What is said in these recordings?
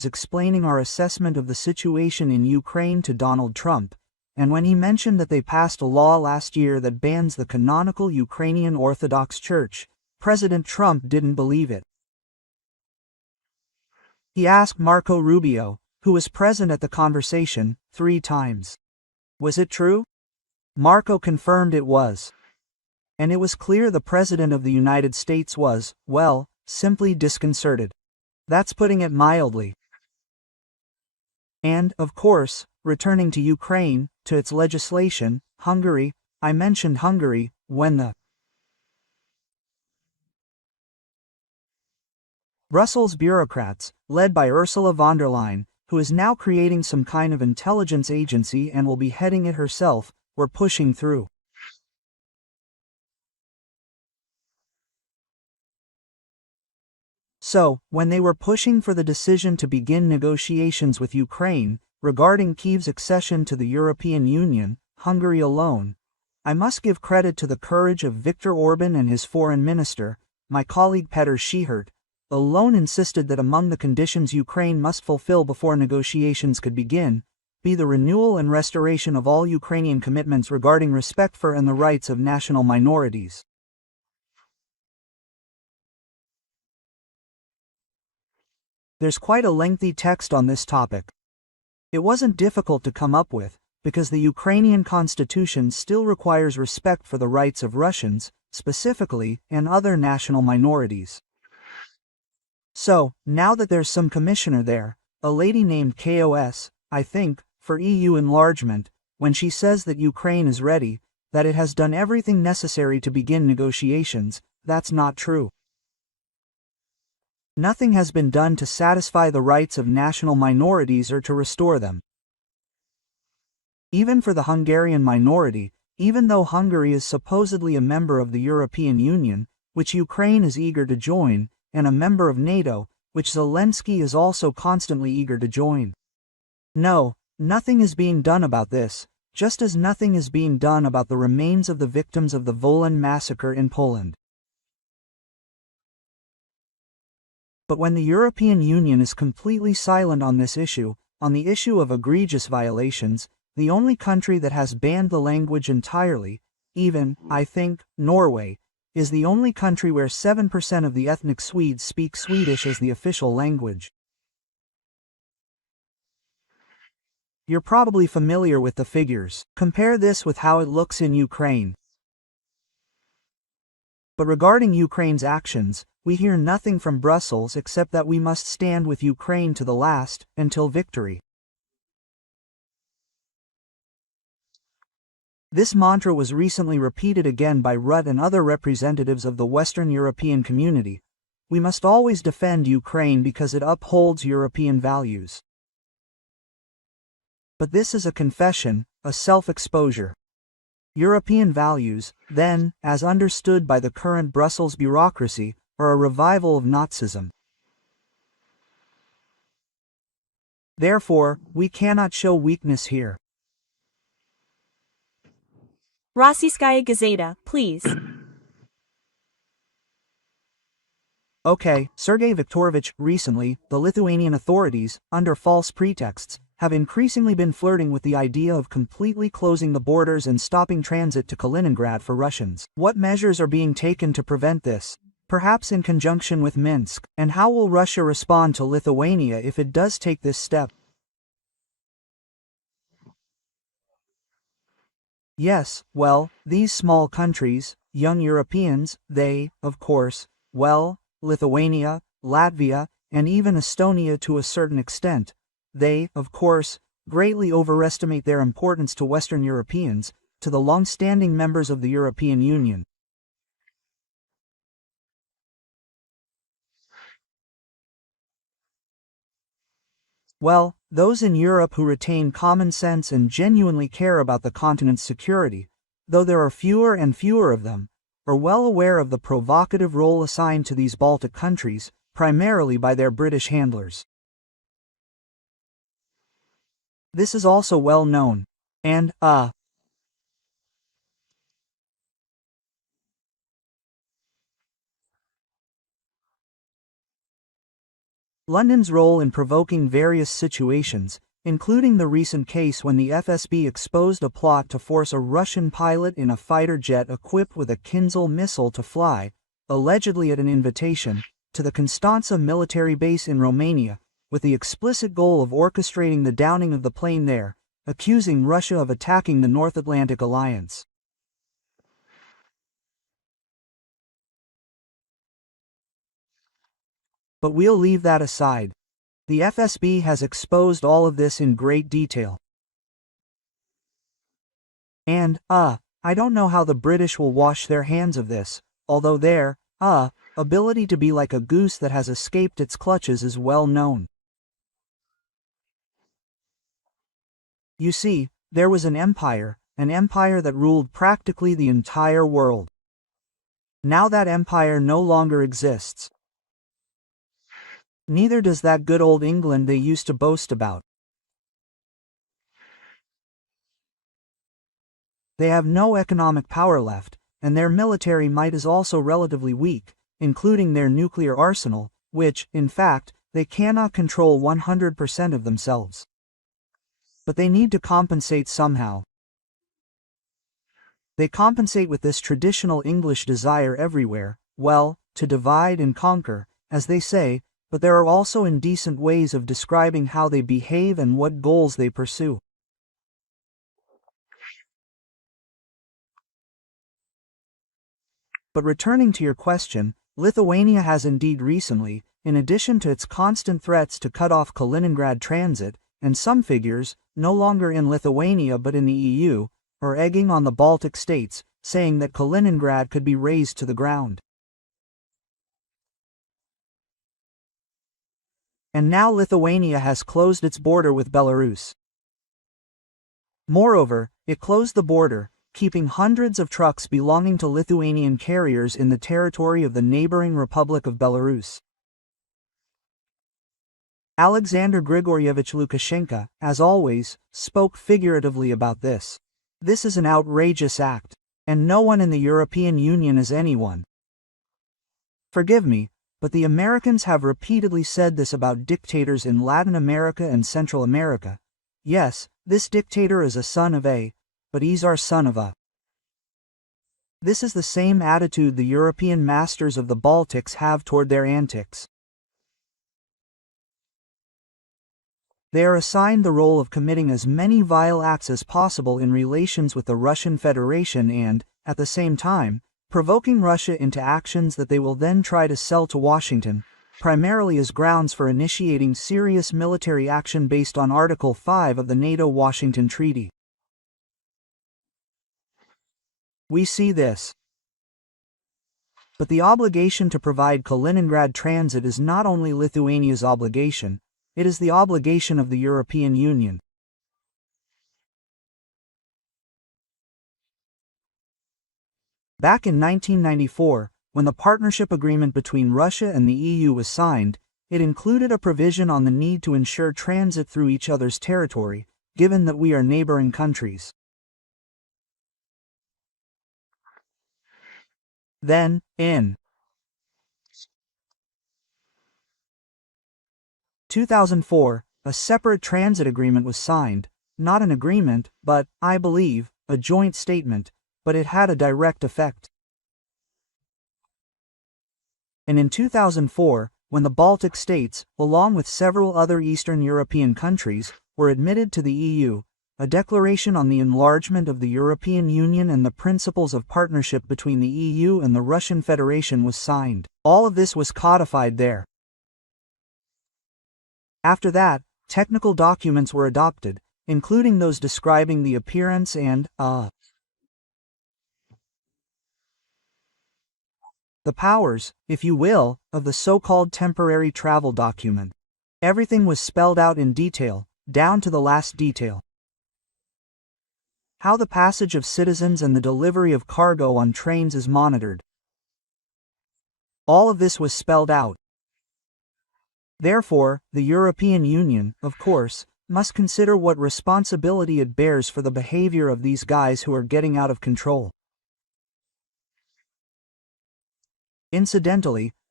explaining our assessment of the situation in Ukraine to Donald Trump, and when he mentioned that they passed a law last year that bans the canonical Ukrainian Orthodox Church, President Trump didn't believe it. He asked Marco Rubio, who was present at the conversation, 3 times. Was it true? Marco confirmed it was. And it was clear the President of the United States was, well, simply disconcerted. That's putting it mildly. And, of course, returning to Ukraine, to its legislation, Hungary, I mentioned Hungary, when the Brussels bureaucrats, led by Ursula von der Leyen, who is now creating some kind of intelligence agency and will be heading it herself, were pushing through. So, when they were pushing for the decision to begin negotiations with Ukraine, regarding Kyiv's accession to the European Union, Hungary alone, I must give credit to the courage of Viktor Orban and his foreign minister, my colleague Petr Schihert, alone insisted that among the conditions Ukraine must fulfill before negotiations could begin, be the renewal and restoration of all Ukrainian commitments regarding respect for and the rights of national minorities. There's quite a lengthy text on this topic. It wasn't difficult to come up with, because the Ukrainian constitution still requires respect for the rights of Russians, specifically, and other national minorities. So, now that there's some commissioner there, a lady named KOS, I think, for EU enlargement, when she says that Ukraine is ready, that it has done everything necessary to begin negotiations, that's not true. Nothing has been done to satisfy the rights of national minorities or to restore them. Even for the Hungarian minority, even though Hungary is supposedly a member of the European Union, which Ukraine is eager to join, and a member of NATO, which Zelensky is also constantly eager to join. No, nothing is being done about this, just as nothing is being done about the remains of the victims of the Wolan massacre in Poland. But when the European Union is completely silent on this issue, on the issue of egregious violations, the only country that has banned the language entirely, even, I think, Norway, is the only country where 7% of the ethnic Swedes speak Swedish as the official language. You're probably familiar with the figures. Compare this with how it looks in Ukraine. But regarding Ukraine's actions, we hear nothing from Brussels except that we must stand with Ukraine to the last, until victory. This mantra was recently repeated again by Rutte and other representatives of the Western European community. We must always defend Ukraine because it upholds European values. But this is a confession, a self-exposure. European values, then, as understood by the current Brussels bureaucracy, are a revival of Nazism. Therefore, we cannot show weakness here. Rossiyskaya Gazeta, please. Okay, Sergei Viktorovich, recently, the Lithuanian authorities, under false pretexts, have increasingly been flirting with the idea of completely closing the borders and stopping transit to Kaliningrad for Russians. What measures are being taken to prevent this? Perhaps in conjunction with Minsk, and how will Russia respond to Lithuania if it does take this step? Yes, well, these small countries, young Europeans, they, of course, well, Lithuania, Latvia, and even Estonia to a certain extent, they, of course, greatly overestimate their importance to Western Europeans, to the long-standing members of the European Union. Well, those in Europe who retain common sense and genuinely care about the continent's security, though there are fewer and fewer of them, are well aware of the provocative role assigned to these Baltic countries, primarily by their British handlers. This is also well known, and, London's role in provoking various situations, including the recent case when the FSB exposed a plot to force a Russian pilot in a fighter jet equipped with a Kinzhal missile to fly, allegedly at an invitation, to the Constanța military base in Romania, with the explicit goal of orchestrating the downing of the plane there, accusing Russia of attacking the North Atlantic Alliance. But we'll leave that aside. The FSB has exposed all of this in great detail. And, I don't know how the British will wash their hands of this, although their, ability to be like a goose that has escaped its clutches is well known. You see, there was an empire that ruled practically the entire world. Now that empire no longer exists. Neither does that good old England they used to boast about. They have no economic power left, and their military might is also relatively weak, including their nuclear arsenal, which, in fact, they cannot control 100% of themselves. But they need to compensate somehow. They compensate with this traditional English desire everywhere, well, to divide and conquer, as they say, but there are also indecent ways of describing how they behave and what goals they pursue. But returning to your question, Lithuania has indeed recently, in addition to its constant threats to cut off Kaliningrad transit, and some figures, no longer in Lithuania but in the EU, are egging on the Baltic states, saying that Kaliningrad could be razed to the ground. And now Lithuania has closed its border with Belarus. Moreover, it closed the border, keeping hundreds of trucks belonging to Lithuanian carriers in the territory of the neighboring Republic of Belarus. Alexander Grigorievich Lukashenko, as always, spoke figuratively about this. This is an outrageous act, and no one in the European Union is anyone. Forgive me, but the Americans have repeatedly said this about dictators in Latin America and Central America. Yes, this dictator is a son of A, but he's our son of A. This is the same attitude the European masters of the Baltics have toward their antics. They are assigned the role of committing as many vile acts as possible in relations with the Russian Federation and, at the same time, provoking Russia into actions that they will then try to sell to Washington, primarily as grounds for initiating serious military action based on Article 5 of the NATO-Washington Treaty. We see this. But the obligation to provide Kaliningrad transit is not only Lithuania's obligation, it is the obligation of the European Union. Back in 1994, when the partnership agreement between Russia and the EU was signed, it included a provision on the need to ensure transit through each other's territory, given that we are neighboring countries. Then, in 2004, a separate transit agreement was signed, not an agreement, but, I believe, a joint statement, but it had a direct effect. And in 2004, when the Baltic states, along with several other Eastern European countries, were admitted to the EU, a declaration on the enlargement of the European Union and the principles of partnership between the EU and the Russian Federation was signed. All of this was codified there. After that, technical documents were adopted, including those describing the appearance and, the powers, if you will, of the so-called temporary travel document. Everything was spelled out in detail, down to the last detail. How the passage of citizens and the delivery of cargo on trains is monitored. All of this was spelled out. Therefore, the European Union, of course, must consider what responsibility it bears for the behavior of these guys who are getting out of control. Incidentally,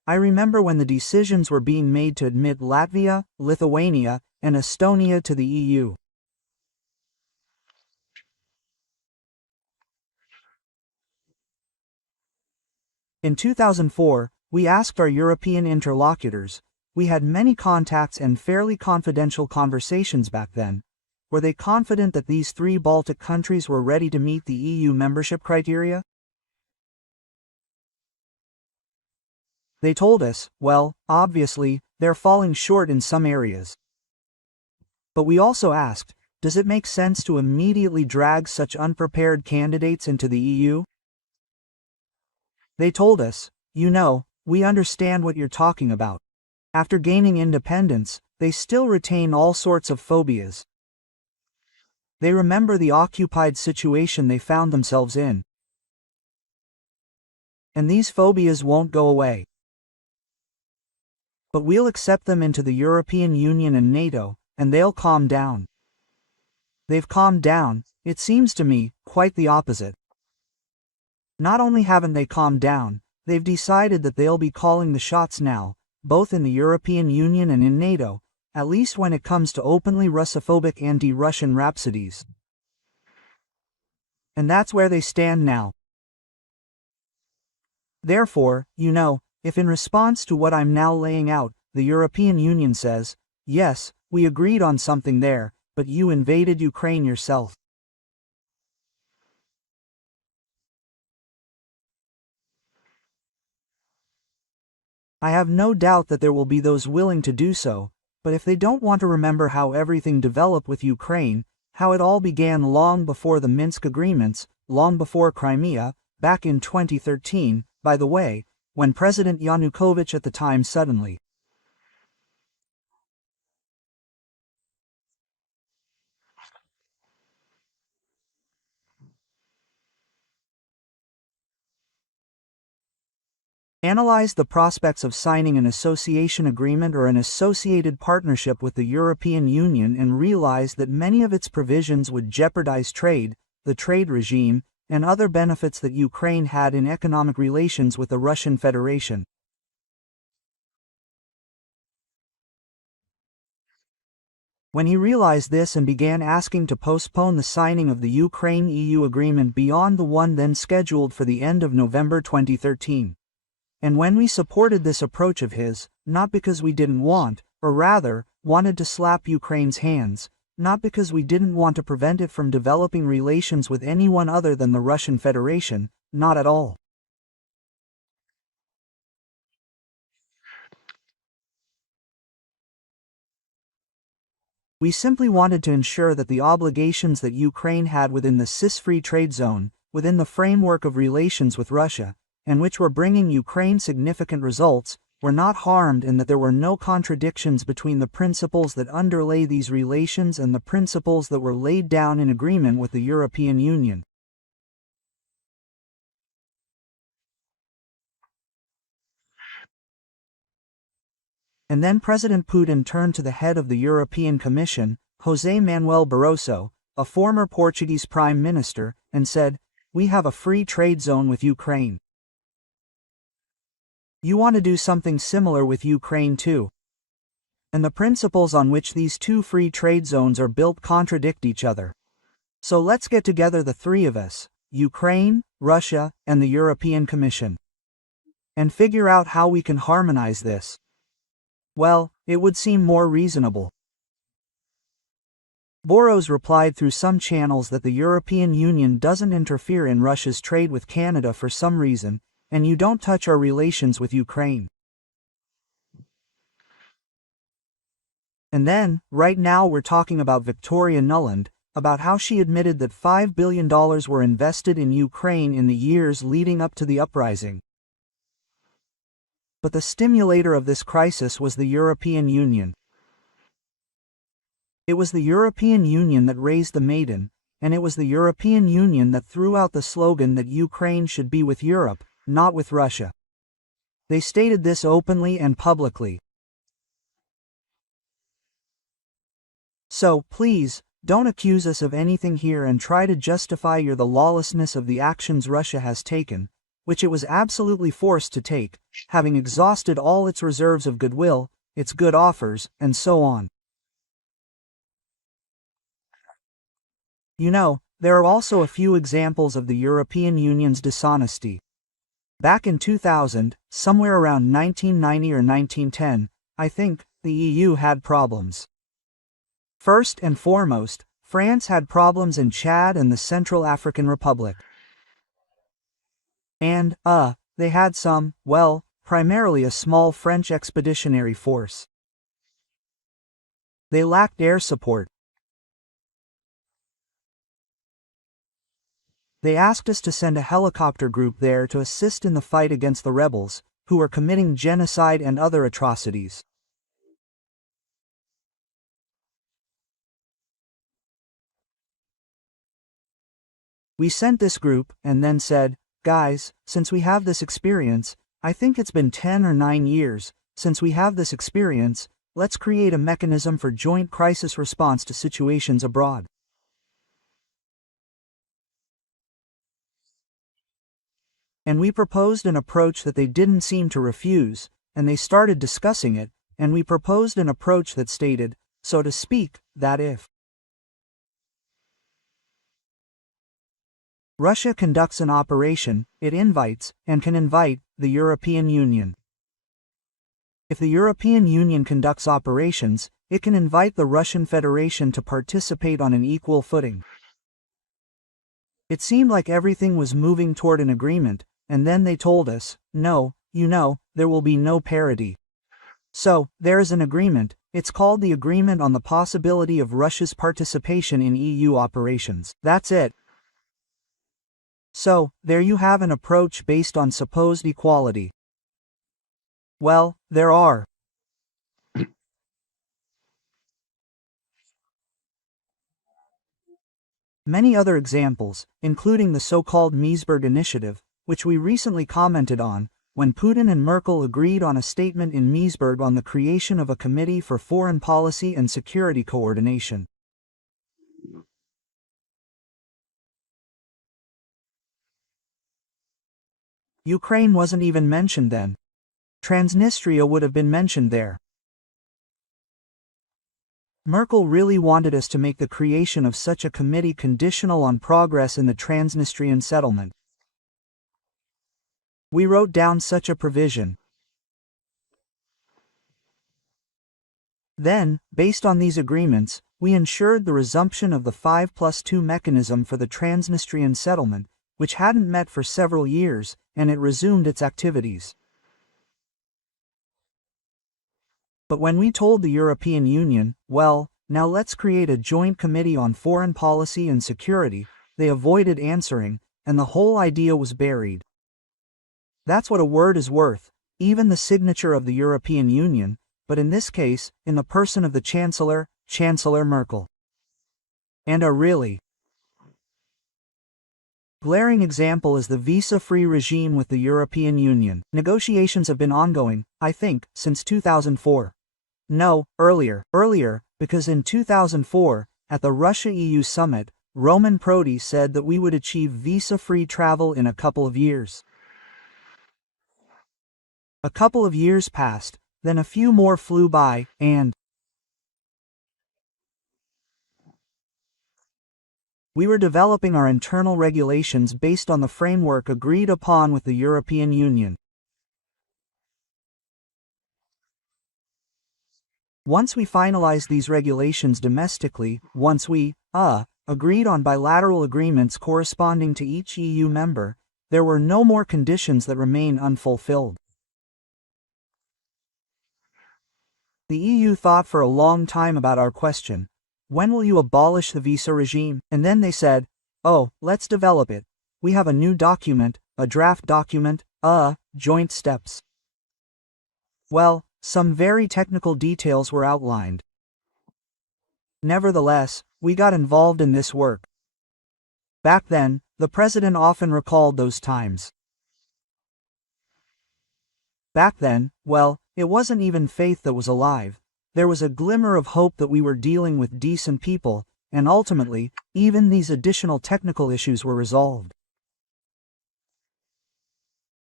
I remember when the decisions were being made to admit Latvia, Lithuania, and Estonia to the EU. In 2004, we asked our European interlocutors, we had many contacts and fairly confidential conversations back then, were they confident that these 3 Baltic countries were ready to meet the EU membership criteria? They told us, well, obviously, they're falling short in some areas. But we also asked, does it make sense to immediately drag such unprepared candidates into the EU? They told us, you know, we understand what you're talking about. After gaining independence, they still retain all sorts of phobias. They remember the occupied situation they found themselves in. And these phobias won't go away. But we'll accept them into the European Union and NATO, and they'll calm down. They've calmed down, it seems to me, quite the opposite. Not only haven't they calmed down, they've decided that they'll be calling the shots now, both in the European Union and in NATO, at least when it comes to openly Russophobic anti-Russian rhapsodies. And that's where they stand now. Therefore, you know, if in response to what I'm now laying out, the European Union says, yes, we agreed on something there, but you invaded Ukraine yourself. I have no doubt that there will be those willing to do so, but if they don't want to remember how everything developed with Ukraine, how it all began long before the Minsk agreements, long before Crimea, back in 2013, by the way, when President Yanukovych at the time suddenly analyzed the prospects of signing an association agreement or an associated partnership with the European Union and realized that many of its provisions would jeopardize trade, the trade regime, and other benefits that Ukraine had in economic relations with the Russian Federation. When he realized this and began asking to postpone the signing of the Ukraine-EU agreement beyond the one then scheduled for the end of November 2013. And when we supported this approach of his, not because we didn't want, or rather, wanted to slap Ukraine's hands, not because we didn't want to prevent it from developing relations with anyone other than the Russian Federation, not at all. We simply wanted to ensure that the obligations that Ukraine had within the CIS-free trade zone, within the framework of relations with Russia, and which were bringing Ukraine significant results, were not harmed and that there were no contradictions between the principles that underlay these relations and the principles that were laid down in agreement with the European Union. And then President Putin turned to the head of the European Commission, José Manuel Barroso, a former Portuguese Prime Minister, and said, "We have a free trade zone with Ukraine. You want to do something similar with Ukraine too. And the principles on which these two free trade zones are built contradict each other. So let's get together, the three of us, Ukraine, Russia, and the European Commission, and figure out how we can harmonize this." Well, it would seem more reasonable. Boros replied through some channels that the European Union doesn't interfere in Russia's trade with Canada for some reason, and you don't touch our relations with Ukraine. And then, right now we're talking about Victoria Nuland, about how she admitted that $5 billion were invested in Ukraine in the years leading up to the uprising. But the stimulator of this crisis was the European Union. It was the European Union that raised the maiden, and it was the European Union that threw out the slogan that Ukraine should be with Europe, not with Russia. They stated this openly and publicly. So, please, don't accuse us of anything here and try to justify the lawlessness of the actions Russia has taken, which it was absolutely forced to take, having exhausted all its reserves of goodwill, its good offers, and so on. You know, there are also a few examples of the European Union's dishonesty. Back in 2000, somewhere around 1990 or 1910, I think, the EU had problems. First and foremost, France had problems in Chad and the Central African Republic. And, they had some, well, primarily a small French expeditionary force. They lacked air support. They asked us to send a helicopter group there to assist in the fight against the rebels, who were committing genocide and other atrocities. We sent this group, and then said, guys, since we have this experience, I think it's been 10 or 9 years, since we have this experience, let's create a mechanism for joint crisis response to situations abroad. And we proposed an approach that they didn't seem to refuse, and they started discussing it, and we proposed an approach that stated, so to speak, that if Russia conducts an operation, it invites, and can invite, the European Union. If the European Union conducts operations, it can invite the Russian Federation to participate on an equal footing. It seemed like everything was moving toward an agreement, and then they told us, no, you know, there will be no parity. So, there is an agreement, it's called the Agreement on the Possibility of Russia's Participation in EU Operations. That's it. So, there you have an approach based on supposed equality. Well, there are many other examples, including the so-called Meseberg Initiative, which we recently commented on, when Putin and Merkel agreed on a statement in Meseberg on the creation of a Committee for Foreign Policy and Security Coordination. Ukraine wasn't even mentioned then. Transnistria would have been mentioned there. Merkel really wanted us to make the creation of such a committee conditional on progress in the Transnistrian settlement. We wrote down such a provision. Then, based on these agreements, we ensured the resumption of the 5+2 mechanism for the Transnistrian settlement, which hadn't met for several years, and it resumed its activities. But when we told the European Union, well, now let's create a joint committee on foreign policy and security, they avoided answering, and the whole idea was buried. That's what a word is worth, even the signature of the European Union, but in this case, in the person of the Chancellor, Chancellor Merkel. And a really glaring example is the visa-free regime with the European Union. Negotiations have been ongoing, I think, since 2004. No, earlier, because in 2004, at the Russia-EU summit, Roman Prodi said that we would achieve visa-free travel in a couple of years. A couple of years passed, then a few more flew by, and we were developing our internal regulations based on the framework agreed upon with the European Union. Once we finalized these regulations domestically, once we, agreed on bilateral agreements corresponding to each EU member, there were no more conditions that remain unfulfilled. The EU thought for a long time about our question, when will you abolish the visa regime? And then they said, oh, let's develop it. We have a new document, a draft document, joint steps. Well, some very technical details were outlined. Nevertheless, we got involved in this work. Back then, the president often recalled those times. Back then, well, it wasn't even faith that was alive. There was a glimmer of hope that we were dealing with decent people, and ultimately, even these additional technical issues were resolved.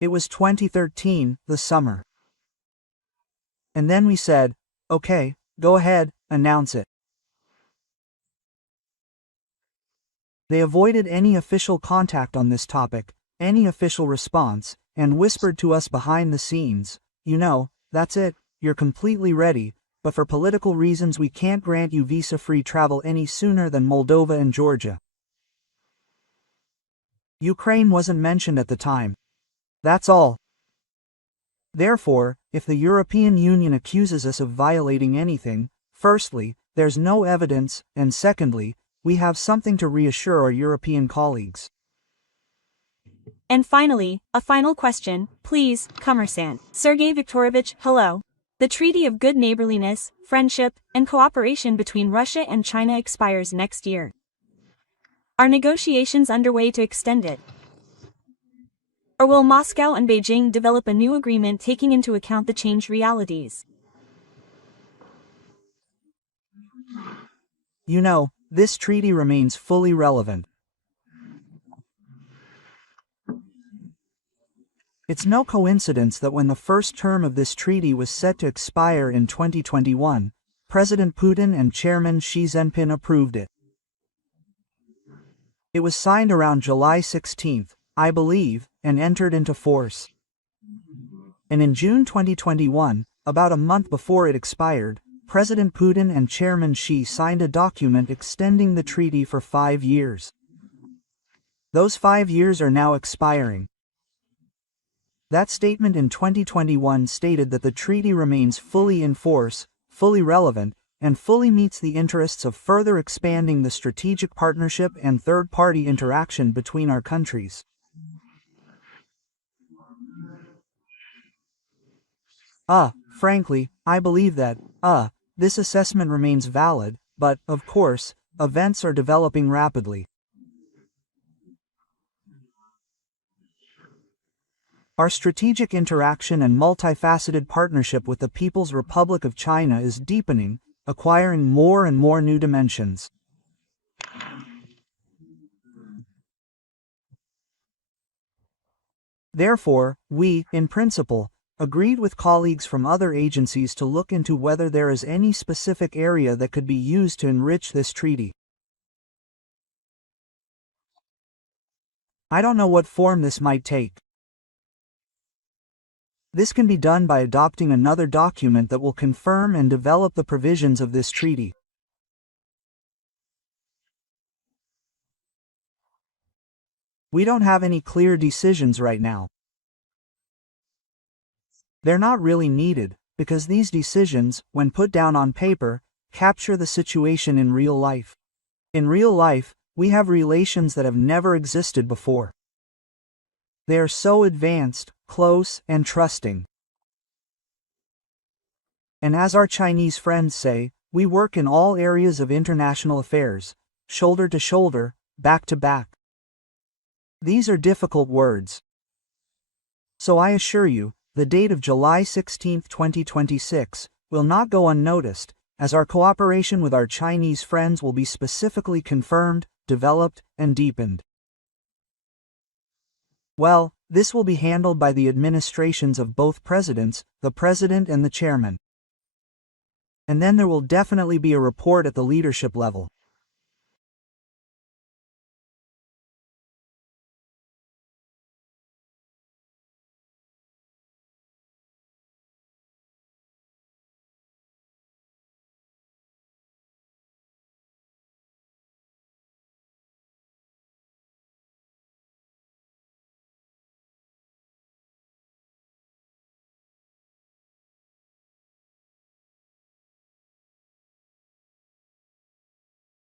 It was 2013, the summer. And then we said, okay, go ahead, announce it. They avoided any official contact on this topic, any official response, and whispered to us behind the scenes, you know, that's it, you're completely ready, but for political reasons we can't grant you visa-free travel any sooner than Moldova and Georgia. Ukraine wasn't mentioned at the time. That's all. Therefore, if the European Union accuses us of violating anything, firstly, there's no evidence, and secondly, we have something to reassure our European colleagues. And finally, a final question, please, Commerçant. Sergei Viktorovich, hello. The Treaty of Good Neighborliness, Friendship, and Cooperation between Russia and China expires next year. Are negotiations underway to extend it? Or will Moscow and Beijing develop a new agreement taking into account the changed realities? You know, this treaty remains fully relevant. It's no coincidence that when the first term of this treaty was set to expire in 2021, President Putin and Chairman Xi Jinping approved it. It was signed around July 16, I believe, and entered into force. And in June 2021, about a month before it expired, President Putin and Chairman Xi signed a document extending the treaty for 5 years. Those 5 years are now expiring. That statement in 2021 stated that the treaty remains fully in force, fully relevant, and fully meets the interests of further expanding the strategic partnership and third-party interaction between our countries. Frankly, I believe that, this assessment remains valid, but, of course, events are developing rapidly. Our strategic interaction and multifaceted partnership with the People's Republic of China is deepening, acquiring more and more new dimensions. Therefore, we, in principle, agreed with colleagues from other agencies to look into whether there is any specific area that could be used to enrich this treaty. I don't know what form this might take. This can be done by adopting another document that will confirm and develop the provisions of this treaty. We don't have any clear decisions right now. They're not really needed, because these decisions, when put down on paper, capture the situation in real life. In real life, we have relations that have never existed before. They are so advanced, close, and trusting. And as our Chinese friends say, we work in all areas of international affairs, shoulder to shoulder, back to back. These are difficult words. So I assure you, the date of July 16, 2026, will not go unnoticed, as our cooperation with our Chinese friends will be specifically confirmed, developed, and deepened. Well, this will be handled by the administrations of both presidents, the president and the chairman. And then there will definitely be a report at the leadership level.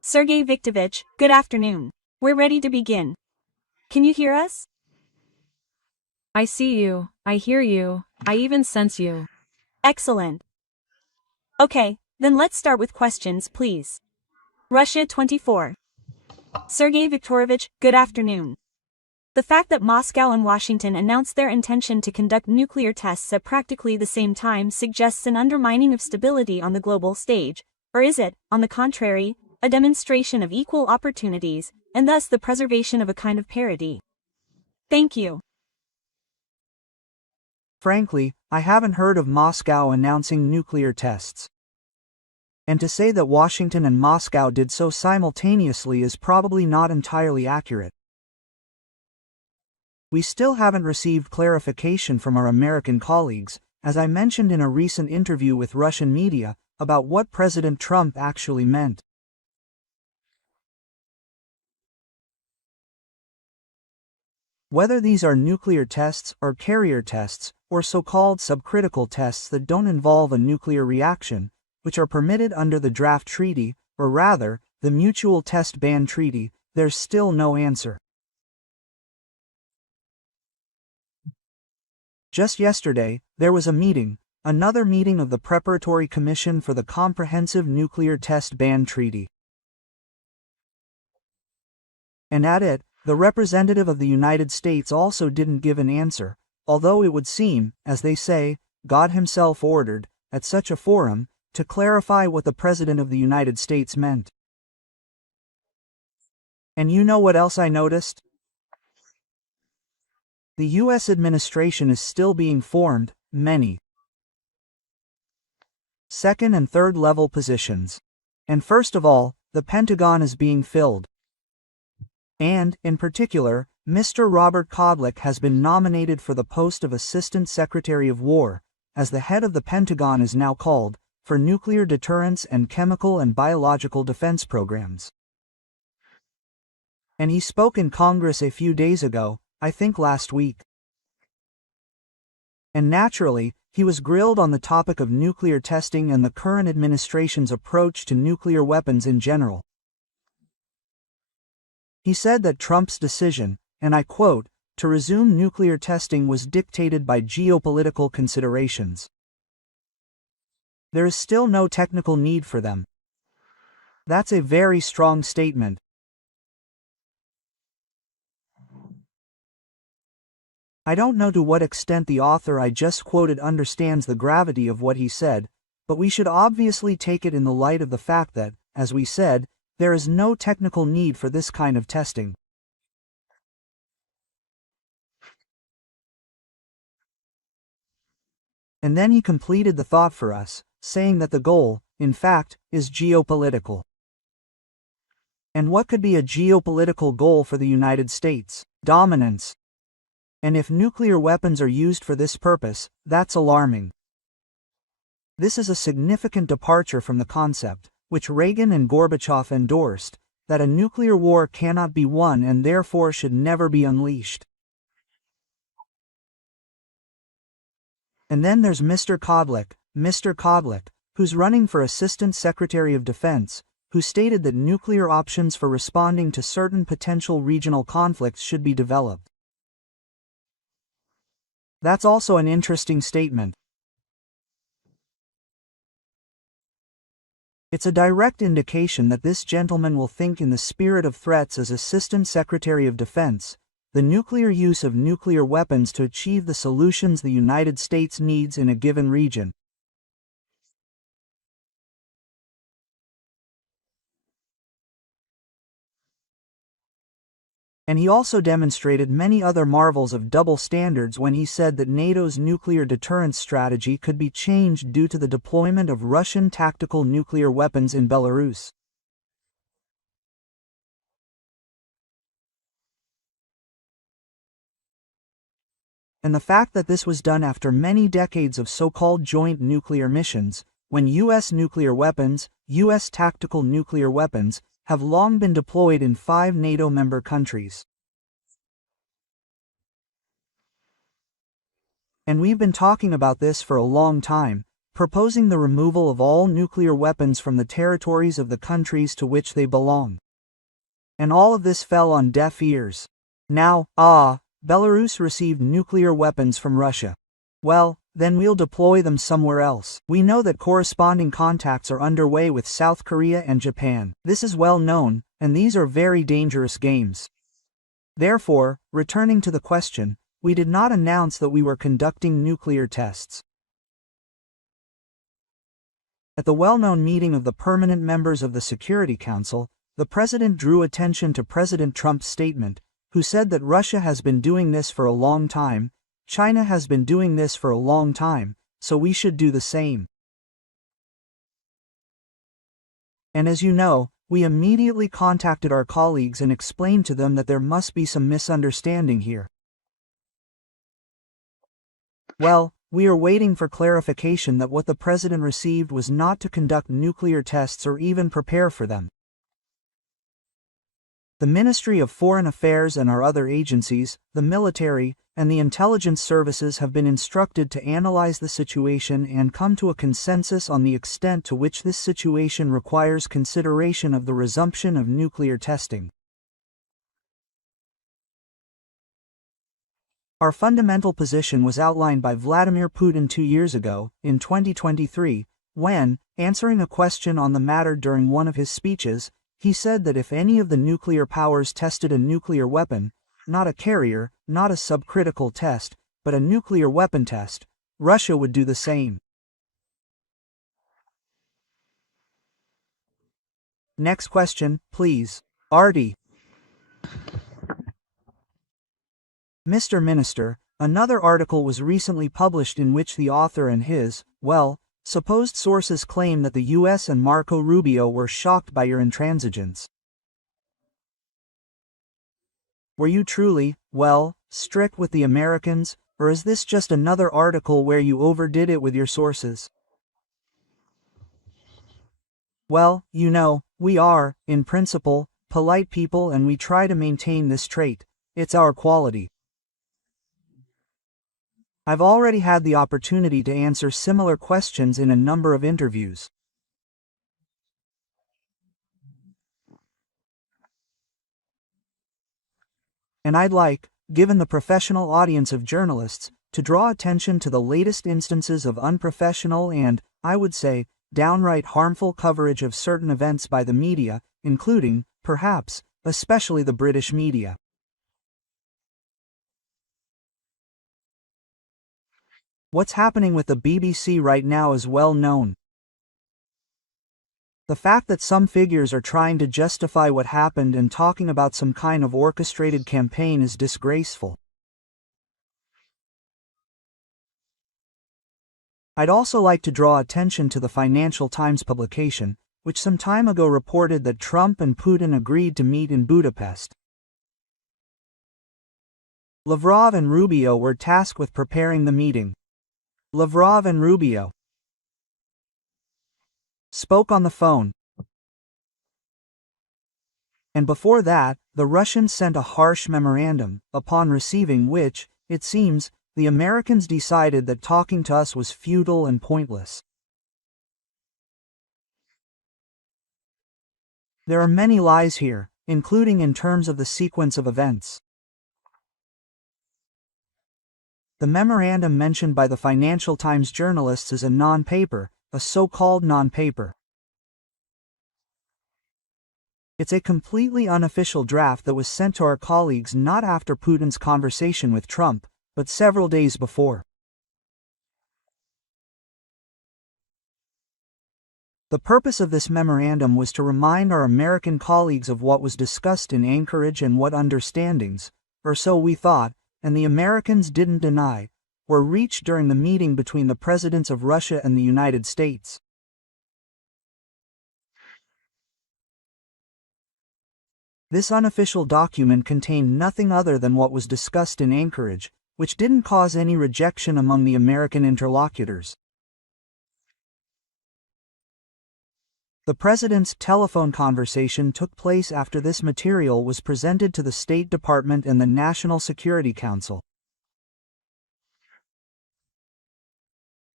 Sergei Viktorovich, good afternoon. We're ready to begin. Can you hear us? I see you, I hear you, I even sense you. Excellent. Okay, then let's start with questions, please. Russia 24. Sergei Viktorovich, good afternoon. The fact that Moscow and Washington announced their intention to conduct nuclear tests at practically the same time suggests an undermining of stability on the global stage, or is it, on the contrary, a demonstration of equal opportunities, and thus the preservation of a kind of parity? Thank you. Frankly, I haven't heard of Moscow announcing nuclear tests. And to say that Washington and Moscow did so simultaneously is probably not entirely accurate. We still haven't received clarification from our American colleagues, as I mentioned in a recent interview with Russian media, about what President Trump actually meant. Whether these are nuclear tests or carrier tests, or so-called subcritical tests that don't involve a nuclear reaction, which are permitted under the draft treaty, or rather, the Mutual Test Ban Treaty, there's still no answer. Just yesterday, there was a meeting, another meeting of the Preparatory Commission for the Comprehensive Nuclear Test Ban Treaty. And at it, the representative of the United States also didn't give an answer, although it would seem, as they say, God himself ordered, at such a forum, to clarify what the President of the United States meant. And you know what else I noticed? The U.S. administration is still being formed, many second and third level positions. And first of all, the Pentagon is being filled. And, in particular, Mr. Robert Kodlik has been nominated for the post of Assistant Secretary of War, as the head of the Pentagon is now called, for nuclear deterrence and chemical and biological defense programs. And he spoke in Congress a few days ago, I think last week. And naturally, he was grilled on the topic of nuclear testing and the current administration's approach to nuclear weapons in general. He said that Trump's decision, and I quote, to resume nuclear testing was dictated by geopolitical considerations. There is still no technical need for them. That's a very strong statement. I don't know to what extent the author I just quoted understands the gravity of what he said, but we should obviously take it in the light of the fact that, as we said, there is no technical need for this kind of testing. And then he completed the thought for us, saying that the goal, in fact, is geopolitical. And what could be a geopolitical goal for the United States? Dominance. And if nuclear weapons are used for this purpose, that's alarming. This is a significant departure from the concept, which Reagan and Gorbachev endorsed, that a nuclear war cannot be won and therefore should never be unleashed. And then there's Mr. Kodlik, who's running for Assistant Secretary of Defense, who stated that nuclear options for responding to certain potential regional conflicts should be developed. That's also an interesting statement. It's a direct indication that this gentleman will think in the spirit of threats as Assistant Secretary of Defense, the nuclear use of nuclear weapons to achieve the solutions the United States needs in a given region. And he also demonstrated many other marvels of double standards when he said that NATO's nuclear deterrence strategy could be changed due to the deployment of Russian tactical nuclear weapons in Belarus. And the fact that this was done after many decades of so-called joint nuclear missions, when U.S. nuclear weapons, U.S. tactical nuclear weapons, have long been deployed in 5 NATO member countries. And we've been talking about this for a long time, proposing the removal of all nuclear weapons from the territories of the countries to which they belong. And all of this fell on deaf ears. Now, Belarus received nuclear weapons from Russia. Well, then we'll deploy them somewhere else. We know that corresponding contacts are underway with South Korea and Japan. This is well known, and these are very dangerous games. Therefore, returning to the question, we did not announce that we were conducting nuclear tests. At the well-known meeting of the permanent members of the Security Council, the President drew attention to President Trump's statement, who said that Russia has been doing this for a long time, China has been doing this for a long time, so we should do the same. And as you know, we immediately contacted our colleagues and explained to them that there must be some misunderstanding here. Well, we are waiting for clarification that what the President received was not to conduct nuclear tests or even prepare for them. The Ministry of Foreign Affairs and our other agencies, the military, and the intelligence services have been instructed to analyze the situation and come to a consensus on the extent to which this situation requires consideration of the resumption of nuclear testing. Our fundamental position was outlined by Vladimir Putin 2 years ago, in 2023, when, answering a question on the matter during one of his speeches, he said that if any of the nuclear powers tested a nuclear weapon, not a carrier, not a subcritical test, but a nuclear weapon test, Russia would do the same. Next question, please. Artie. Mr. Minister, another article was recently published in which the author and his, supposed sources claim that the US and Marco Rubio were shocked by your intransigence. Were you truly, strict with the Americans, or is this just another article where you overdid it with your sources? Well, you know, we are, in principle, polite people and we try to maintain this trait. It's our quality. I've already had the opportunity to answer similar questions in a number of interviews. And I'd like, given the professional audience of journalists, to draw attention to the latest instances of unprofessional and, I would say, downright harmful coverage of certain events by the media, including, perhaps, especially the British media. What's happening with the BBC right now is well known. The fact that some figures are trying to justify what happened and talking about some kind of orchestrated campaign is disgraceful. I'd also like to draw attention to the Financial Times publication, which some time ago reported that Trump and Putin agreed to meet in Budapest. Lavrov and Rubio were tasked with preparing the meeting. Lavrov and Rubio spoke on the phone. And before that, the Russians sent a harsh memorandum, upon receiving which, it seems, the Americans decided that talking to us was futile and pointless. There are many lies here, including in terms of the sequence of events. The memorandum mentioned by the Financial Times journalists is a non-paper, a so-called non-paper. It's a completely unofficial draft that was sent to our colleagues not after Putin's conversation with Trump, but several days before. The purpose of this memorandum was to remind our American colleagues of what was discussed in Anchorage and what understandings, or so we thought, and the Americans didn't deny, were reached during the meeting between the presidents of Russia and the United States. This unofficial document contained nothing other than what was discussed in Anchorage, which didn't cause any rejection among the American interlocutors. The president's telephone conversation took place after this material was presented to the State Department and the National Security Council.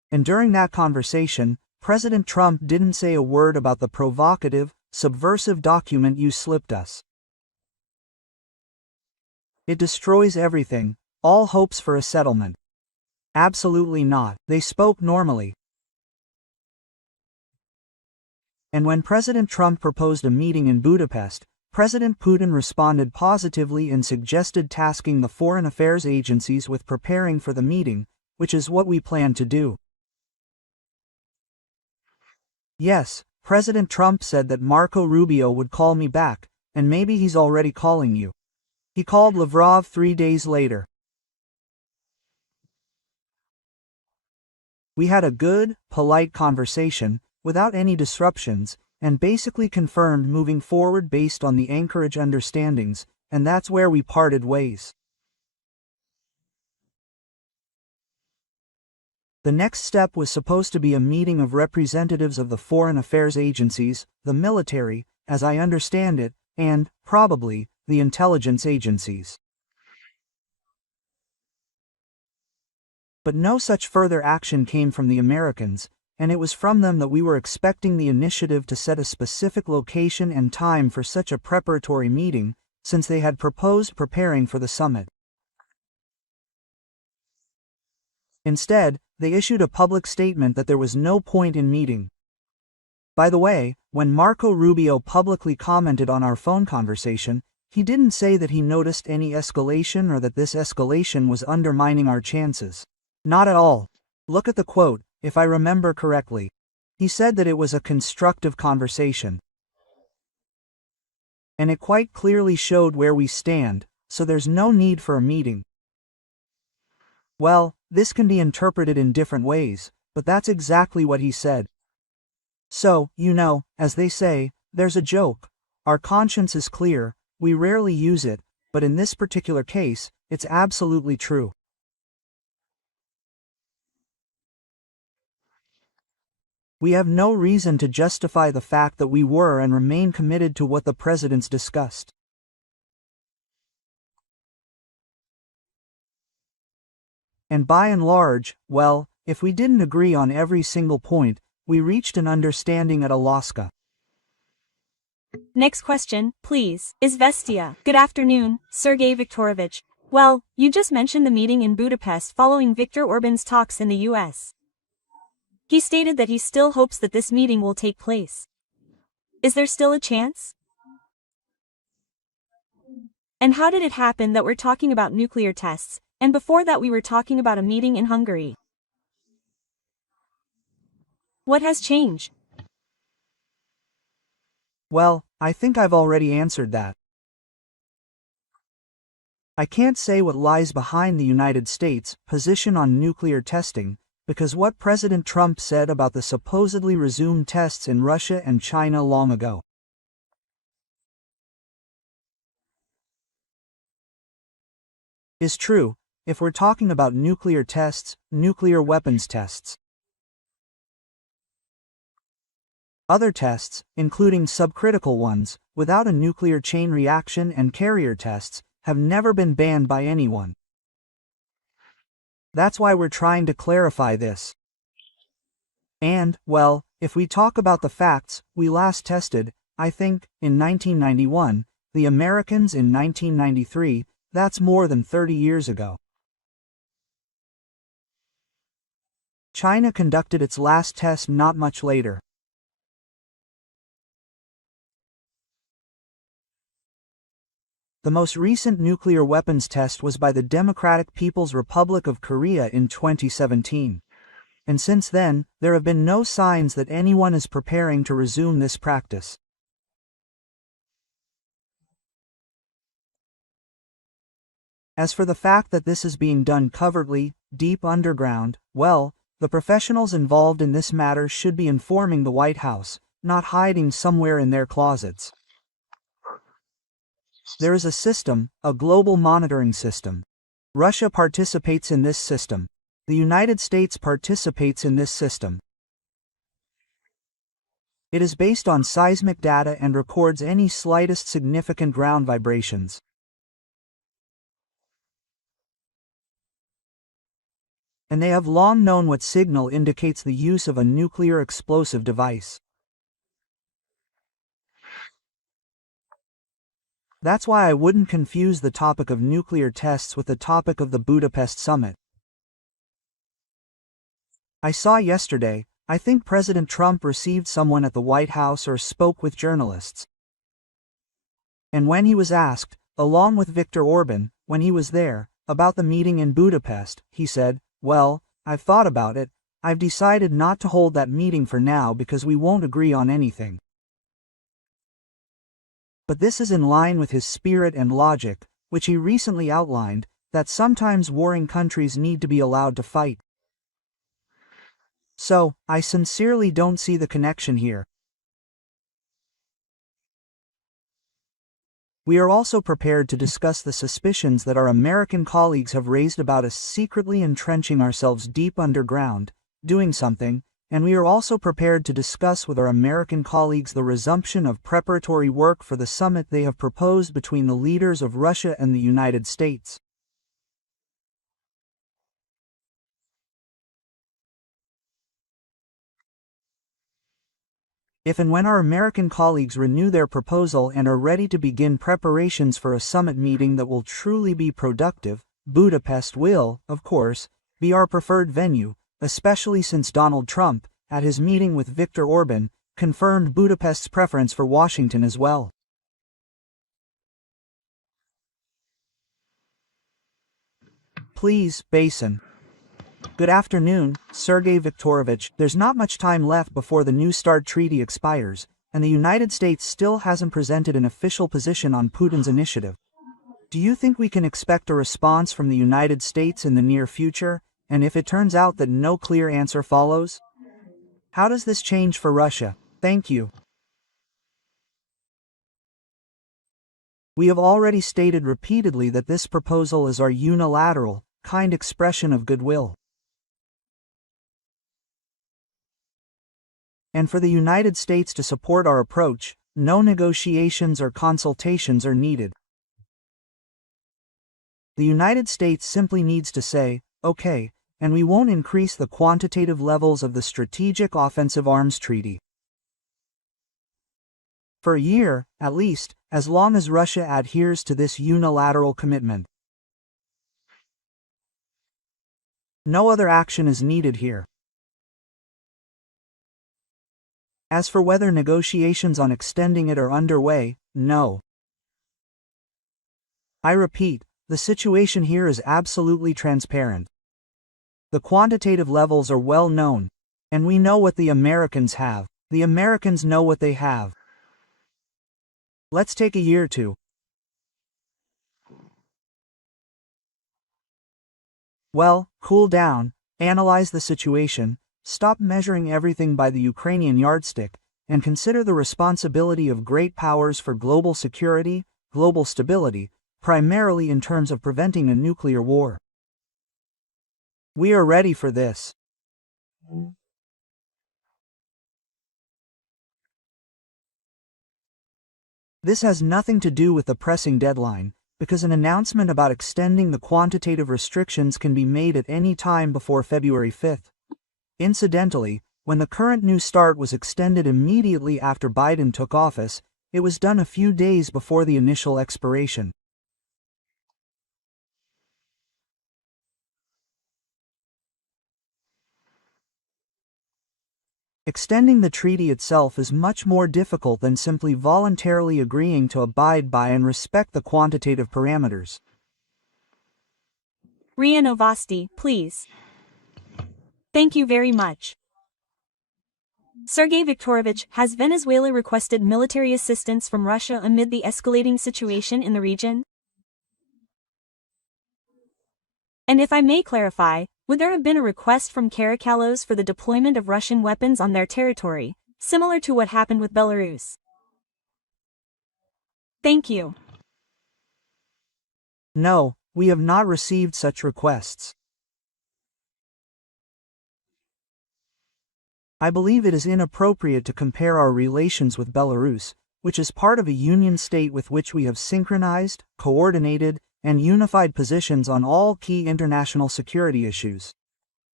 And during that conversation, President Trump didn't say a word about the provocative, subversive document you slipped us. It destroys everything, all hopes for a settlement. Absolutely not. They spoke normally. And when President Trump proposed a meeting in Budapest, President Putin responded positively and suggested tasking the foreign affairs agencies with preparing for the meeting, which is what we plan to do. Yes, President Trump said that Marco Rubio would call me back, and maybe he's already calling you. He called Lavrov 3 days later. We had a good, polite conversation, without any disruptions, and basically confirmed moving forward based on the Anchorage understandings, and that's where we parted ways. The next step was supposed to be a meeting of representatives of the foreign affairs agencies, the military, as I understand it, and, probably, the intelligence agencies. But no such further action came from the Americans, and it was from them that we were expecting the initiative to set a specific location and time for such a preparatory meeting, since they had proposed preparing for the summit. Instead, they issued a public statement that there was no point in meeting. By the way, when Marco Rubio publicly commented on our phone conversation, he didn't say that he noticed any escalation or that this escalation was undermining our chances. Not at all. Look at the quote, if I remember correctly. He said that it was a constructive conversation. And it quite clearly showed where we stand, so there's no need for a meeting. Well, this can be interpreted in different ways, but that's exactly what he said. So, as they say, there's a joke. Our conscience is clear, we rarely use it, but in this particular case, it's absolutely true. We have no reason to justify the fact that we were and remain committed to what the presidents discussed. And by and large, well, if we didn't agree on every single point, we reached an understanding at Alaska. Next question, please. Izvestia. Good afternoon, Sergei Viktorovich. Well, you just mentioned the meeting in Budapest following Viktor Orban's talks in the US. He stated that he still hopes that this meeting will take place. Is there still a chance? And how did it happen that we're talking about nuclear tests, and before that we were talking about a meeting in Hungary? What has changed? Well, I think I've already answered that. I can't say what lies behind the United States' position on nuclear testing, because what President Trump said about the supposedly resumed tests in Russia and China long ago is true, if we're talking about nuclear tests, nuclear weapons tests. Other tests, including subcritical ones, without a nuclear chain reaction and carrier tests, have never been banned by anyone. That's why we're trying to clarify this. And, well, if we talk about the facts, we last tested, I think, in 1991, the Americans in 1993, that's more than 30 years ago. China conducted its last test not much later. The most recent nuclear weapons test was by the Democratic People's Republic of Korea in 2017. And since then, there have been no signs that anyone is preparing to resume this practice. As for the fact that this is being done covertly, deep underground, well, the professionals involved in this matter should be informing the White House, not hiding somewhere in their closets. There is a system, a global monitoring system. Russia participates in this system. The United States participates in this system. It is based on seismic data and records any slightest significant ground vibrations. and they have long known what signal indicates the use of a nuclear explosive device. That's why I wouldn't confuse the topic of nuclear tests with the topic of the Budapest summit. I saw yesterday, I think President Trump received someone at the White House or spoke with journalists. And when he was asked, along with Viktor Orban, when he was there, about the meeting in Budapest, he said, "Well, I've thought about it, I've decided not to hold that meeting for now because we won't agree on anything." But this is in line with his spirit and logic, which he recently outlined, that sometimes warring countries need to be allowed to fight. So, I sincerely don't see the connection here. We are also prepared to discuss the suspicions that our American colleagues have raised about us secretly entrenching ourselves deep underground, doing something, and we are also prepared to discuss with our American colleagues the resumption of preparatory work for the summit they have proposed between the leaders of Russia and the United States. If and when our American colleagues renew their proposal and are ready to begin preparations for a summit meeting that will truly be productive, Budapest will, of course, be our preferred venue, especially since Donald Trump, at his meeting with Viktor Orban, confirmed Budapest's preference for Washington as well. Please, Basin. Good afternoon, Sergei Viktorovich. There's not much time left before the New START treaty expires, and the United States still hasn't presented an official position on Putin's initiative. Do you think we can expect a response from the United States in the near future, and if it turns out that no clear answer follows? How does this change for Russia? Thank you. We have already stated repeatedly that this proposal is our unilateral, kind expression of goodwill. And for the United States to support our approach, no negotiations or consultations are needed. The United States simply needs to say, "Okay," and we won't increase the quantitative levels of the Strategic Offensive Arms Treaty. For a year, at least, as long as Russia adheres to this unilateral commitment. No other action is needed here. As for whether negotiations on extending it are underway, no. I repeat, the situation here is absolutely transparent. The quantitative levels are well known, and we know what the Americans have. The Americans know what they have. Let's take a year or two. Well, cool down, analyze the situation, stop measuring everything by the Ukrainian yardstick, and consider the responsibility of great powers for global security, global stability, primarily in terms of preventing a nuclear war. We are ready for this. This has nothing to do with the pressing deadline, because an announcement about extending the quantitative restrictions can be made at any time before February 5th. Incidentally, when the current New START was extended immediately after Biden took office, it was done a few days before the initial expiration. Extending the treaty itself is much more difficult than simply voluntarily agreeing to abide by and respect the quantitative parameters. RIA Novosti, please. Thank you very much. Sergei Viktorovich, has Venezuela requested military assistance from Russia amid the escalating situation in the region? And if I may clarify, would there have been a request from Caracalos for the deployment of Russian weapons on their territory, similar to what happened with Belarus? Thank you. No, we have not received such requests. I believe it is inappropriate to compare our relations with Belarus, which is part of a union state with which we have synchronized, coordinated, and unified positions on all key international security issues.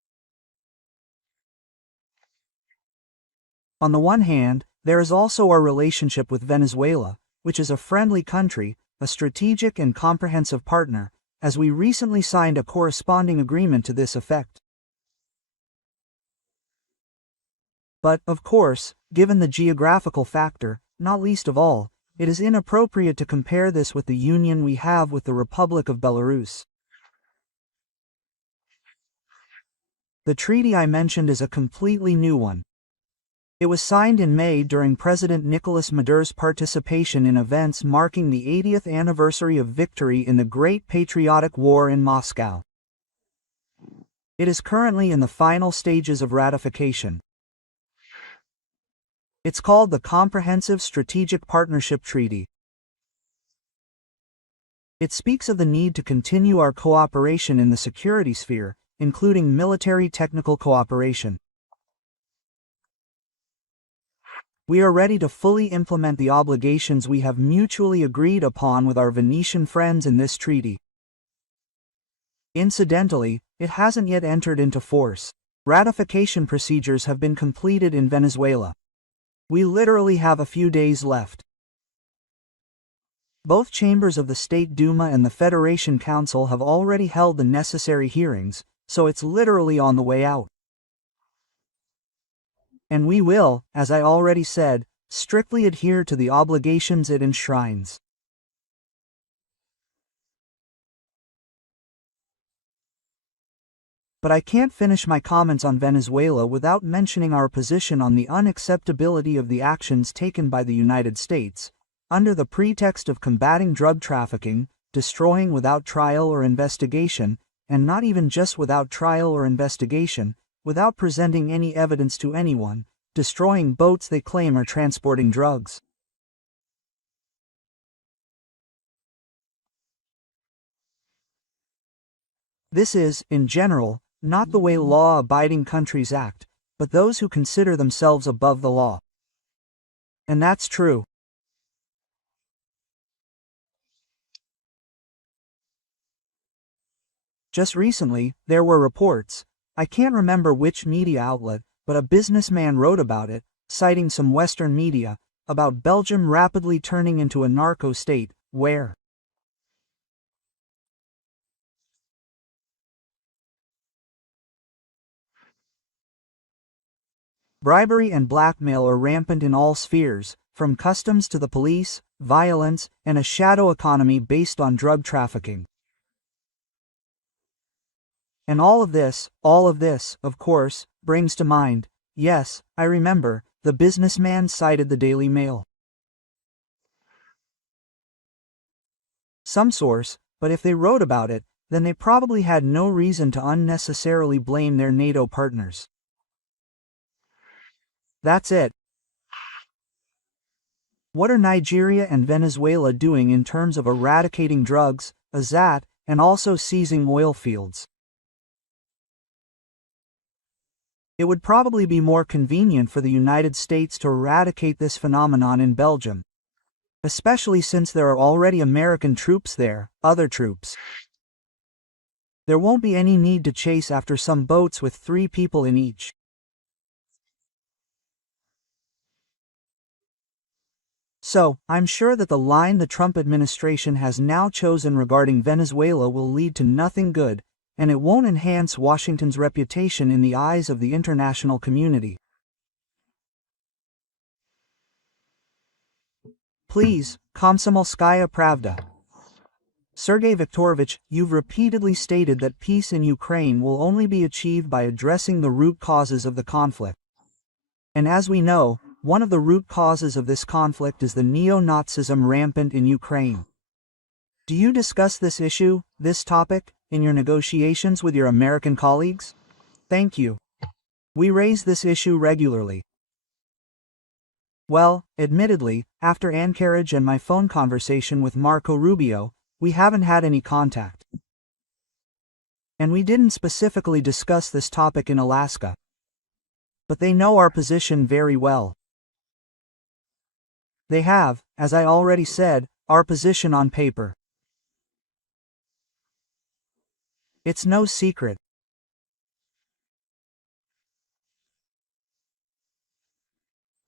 On the one hand, there is also our relationship with Venezuela, which is a friendly country, a strategic and comprehensive partner, as we recently signed a corresponding agreement to this effect. But, of course, given the geographical factor, not least of all, it is inappropriate to compare this with the union we have with the Republic of Belarus. The treaty I mentioned is a completely new one. It was signed in May during President Nicolas Maduro's participation in events marking the 80th anniversary of victory in the Great Patriotic War in Moscow. It is currently in the final stages of ratification. It's called the Comprehensive Strategic Partnership Treaty. It speaks of the need to continue our cooperation in the security sphere, including military technical cooperation. We are ready to fully implement the obligations we have mutually agreed upon with our Venetian friends in this treaty. Incidentally, it hasn't yet entered into force. Ratification procedures have been completed in Venezuela. We literally have a few days left. Both chambers of the State Duma and the Federation Council have already held the necessary hearings, so it's literally on the way out. And we will, as I already said, strictly adhere to the obligations it enshrines. But I can't finish my comments on Venezuela without mentioning our position on the unacceptability of the actions taken by the United States, under the pretext of combating drug trafficking, destroying without trial or investigation, and not even just without trial or investigation, without presenting any evidence to anyone, destroying boats they claim are transporting drugs. This is, in general, not the way law-abiding countries act, but those who consider themselves above the law. And that's true. Just recently, there were reports, I can't remember which media outlet, but a businessman wrote about it, citing some Western media, about Belgium rapidly turning into a narco state, where bribery and blackmail are rampant in all spheres, from customs to the police, violence, and a shadow economy based on drug trafficking. And all of this, of course, brings to mind, yes, I remember, the businessman cited the Daily Mail. Some source, but if they wrote about it, then they probably had no reason to unnecessarily blame their NATO partners. That's it. What are Nigeria and Venezuela doing in terms of eradicating drugs, AZAT, and also seizing oil fields? It would probably be more convenient for the United States to eradicate this phenomenon in Belgium, especially since there are already American troops there, other troops. There won't be any need to chase after some boats with 3 people in each. So, I'm sure that the line the Trump administration has now chosen regarding Venezuela will lead to nothing good, and it won't enhance Washington's reputation in the eyes of the international community. Please, Komsomolskaya Pravda. Sergei Viktorovich, you've repeatedly stated that peace in Ukraine will only be achieved by addressing the root causes of the conflict. And as we know, one of the root causes of this conflict is the neo-Nazism rampant in Ukraine. Do you discuss this issue, this topic, in your negotiations with your American colleagues? Thank you. We raise this issue regularly. Well, admittedly, after Anchorage and my phone conversation with Marco Rubio, we haven't had any contact. And we didn't specifically discuss this topic in Alaska. But they know our position very well. They have, as I already said, our position on paper. It's no secret.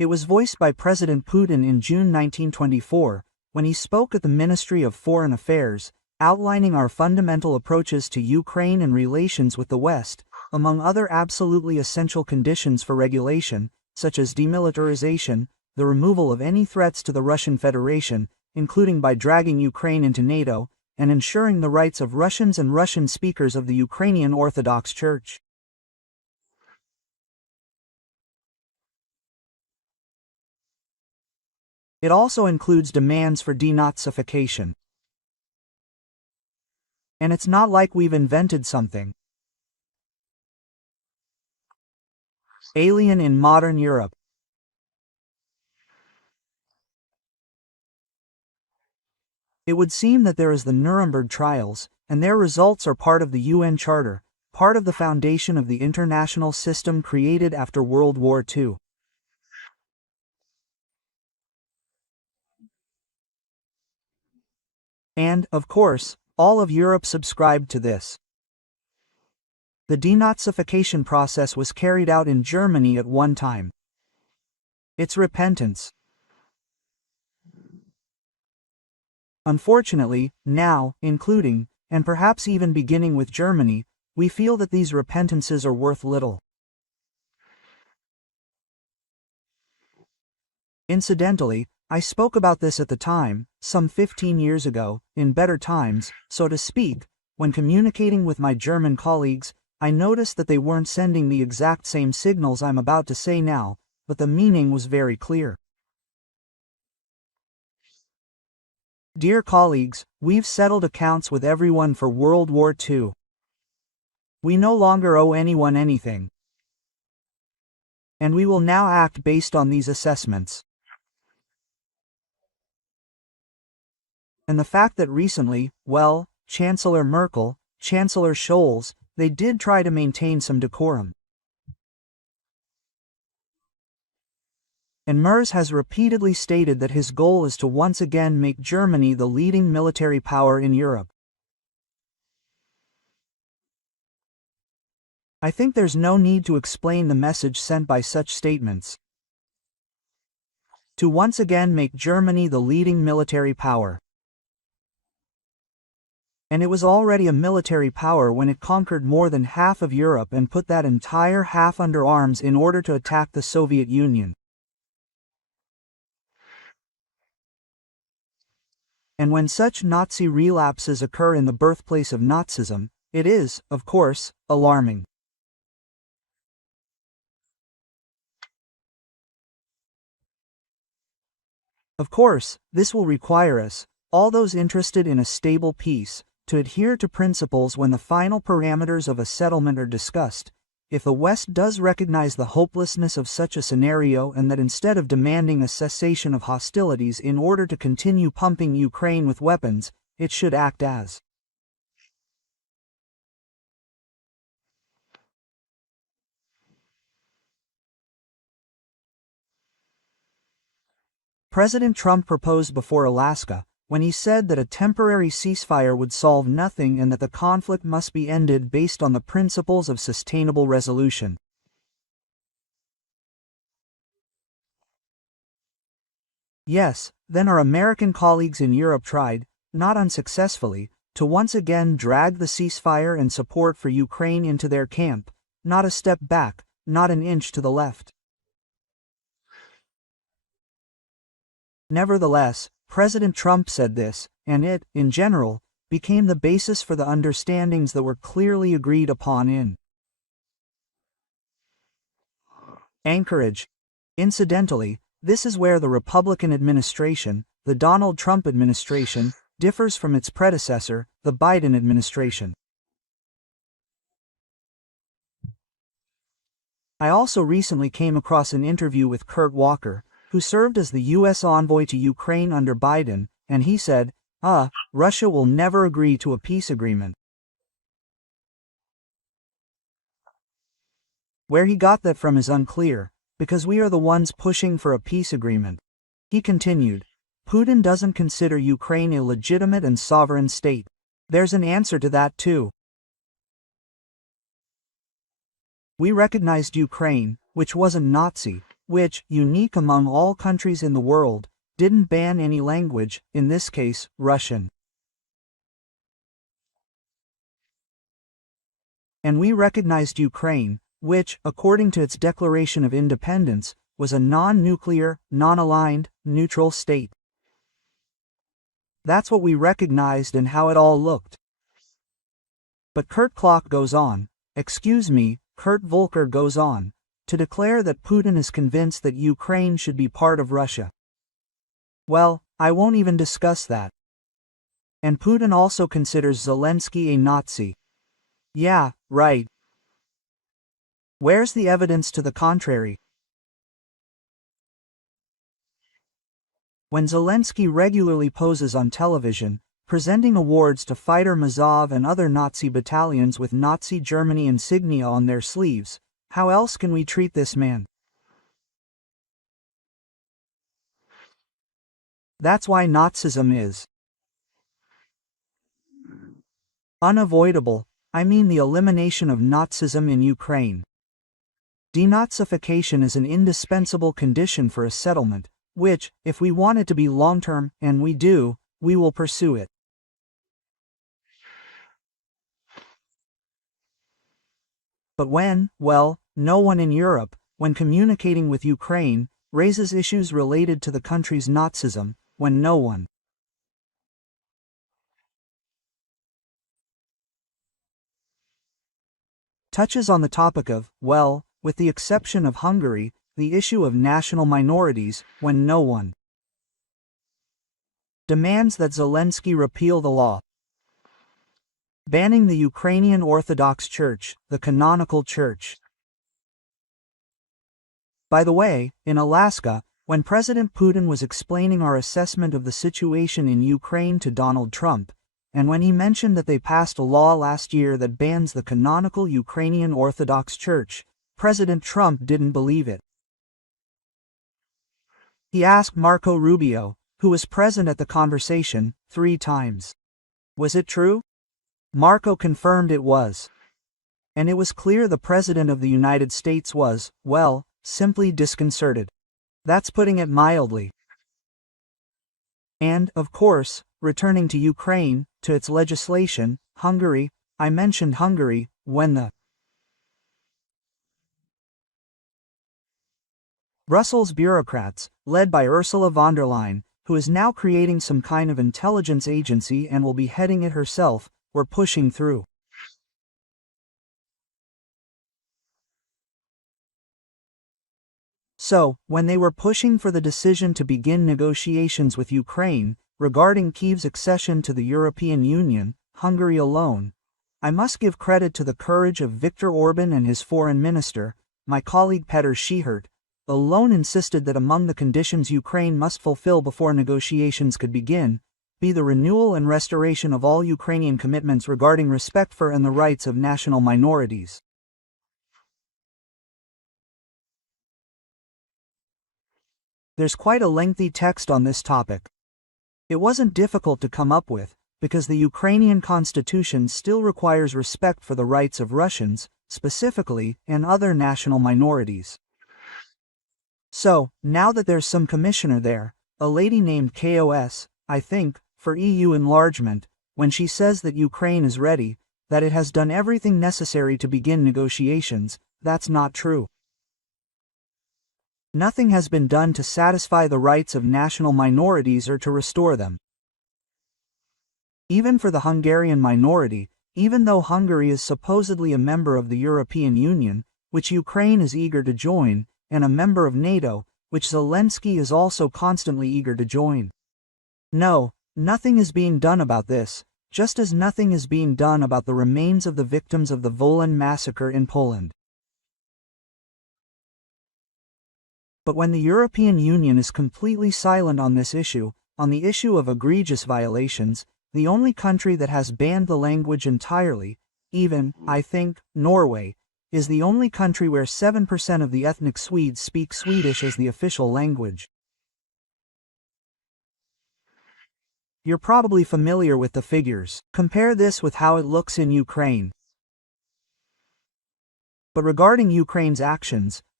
It was voiced by President Putin in June 1924, when he spoke at the Ministry of Foreign Affairs, outlining our fundamental approaches to Ukraine and relations with the West, among other absolutely essential conditions for regulation, such as demilitarization, the removal of any threats to the Russian Federation, including by dragging Ukraine into NATO, and ensuring the rights of Russians and Russian speakers of the Ukrainian Orthodox Church. It also includes demands for denazification. And it's not like we've invented something alien in modern Europe. It would seem that there is the Nuremberg trials, and their results are part of the UN Charter, part of the foundation of the international system created after World War II. And, of course, all of Europe subscribed to this. The denazification process was carried out in Germany at one time. It's repentance. Unfortunately, now, including, and perhaps even beginning with Germany, we feel that these repentances are worth little. Incidentally, I spoke about this at the time, some 15 years ago, in better times, so to speak. When communicating with my German colleagues, I noticed that they weren't sending the exact same signals I'm about to say now, but the meaning was very clear. Dear colleagues, we've settled accounts with everyone for World War II. We no longer owe anyone anything. And we will now act based on these assessments. And the fact that recently, well, Chancellor Merkel, Chancellor Scholz, they did try to maintain some decorum. And Merz has repeatedly stated that his goal is to once again make Germany the leading military power in Europe. I think there's no need to explain the message sent by such statements. To once again make Germany the leading military power. And it was already a military power when it conquered more than half of Europe and put that entire half under arms in order to attack the Soviet Union. And when such Nazi relapses occur in the birthplace of Nazism, it is, of course, alarming. Of course, this will require us, all those interested in a stable peace, to adhere to principles when the final parameters of a settlement are discussed. If the West does recognize the hopelessness of such a scenario and that instead of demanding a cessation of hostilities in order to continue pumping Ukraine with weapons, it should act as President Trump proposed before Alaska, when he said that a temporary ceasefire would solve nothing and that the conflict must be ended based on the principles of sustainable resolution. Yes, then our American colleagues in Europe tried, not unsuccessfully, to once again drag the ceasefire and support for Ukraine into their camp, not a step back, not an inch to the left. Nevertheless, President Trump said this, and it, in general, became the basis for the understandings that were clearly agreed upon in Anchorage. Incidentally, this is where the Republican administration, the Donald Trump administration, differs from its predecessor, the Biden administration. I also recently came across an interview with Kurt Walker, who served as the U.S. envoy to Ukraine under Biden, and he said, Russia will never agree to a peace agreement. Where he got that from is unclear, because we are the ones pushing for a peace agreement. He continued, Putin doesn't consider Ukraine a legitimate and sovereign state. There's an answer to that too. We recognized Ukraine, which wasn't Nazi. which, unique among all countries in the world, didn't ban any language, in this case, Russian. And we recognized Ukraine, which, according to its declaration of independence, was a non-nuclear, non-aligned, neutral state. That's what we recognized and how it all looked. But Kurt Klock goes on, Kurt Volker goes on, to declare that Putin is convinced that Ukraine should be part of Russia. Well, I won't even discuss that. And Putin also considers Zelensky a Nazi. Yeah, right. Where's the evidence to the contrary? When Zelensky regularly poses on television, presenting awards to fighter Mazov and other Nazi battalions with Nazi Germany insignia on their sleeves, how else can we treat this man? That's why Nazism is unavoidable. I mean the elimination of Nazism in Ukraine. Denazification is an indispensable condition for a settlement, which, if we want it to be long-term, and we do, we will pursue it. But well, no one in Europe, when communicating with Ukraine, raises issues related to the country's Nazism, when no one touches on the topic of, well, with the exception of Hungary, the issue of national minorities, when no one demands that Zelensky repeal the law banning the Ukrainian Orthodox Church, the canonical church. By the way, in Alaska, when President Putin was explaining our assessment of the situation in Ukraine to Donald Trump, and when he mentioned that they passed a law last year that bans the canonical Ukrainian Orthodox Church, President Trump didn't believe it. He asked Marco Rubio, who was present at the conversation, 3 times. Was it true? Marco confirmed it was. And it was clear the President of the United States was, well, simply disconcerted. That's putting it mildly. And, of course, returning to Ukraine, to its legislation, Hungary, I mentioned Hungary, when the Brussels bureaucrats, led by Ursula von der Leyen, who is now creating some kind of intelligence agency and will be heading it herself, were pushing through. So, when they were pushing for the decision to begin negotiations with Ukraine, regarding Kyiv's accession to the European Union, Hungary alone, I must give credit to the courage of Viktor Orban and his foreign minister, my colleague Petr Schihert, alone insisted that among the conditions Ukraine must fulfill before negotiations could begin, be the renewal and restoration of all Ukrainian commitments regarding respect for and the rights of national minorities. There's quite a lengthy text on this topic. It wasn't difficult to come up with, because the Ukrainian constitution still requires respect for the rights of Russians, specifically, and other national minorities. So, now that there's some commissioner there, a lady named KOS, I think, for EU enlargement, when she says that Ukraine is ready, that it has done everything necessary to begin negotiations, that's not true. Nothing has been done to satisfy the rights of national minorities or to restore them. Even for the Hungarian minority, even though Hungary is supposedly a member of the European Union, which Ukraine is eager to join, and a member of NATO, which Zelensky is also constantly eager to join. No, nothing is being done about this, just as nothing is being done about the remains of the victims of the Volyn massacre in Poland. But when the European Union is completely silent on this issue, on the issue of egregious violations, the only country that has banned the language entirely, even, I think, Norway, is the only country where 7% of the ethnic Swedes speak Swedish as the official language. You're probably familiar with the figures. Compare this with how it looks in Ukraine. But regarding Ukraine's actions,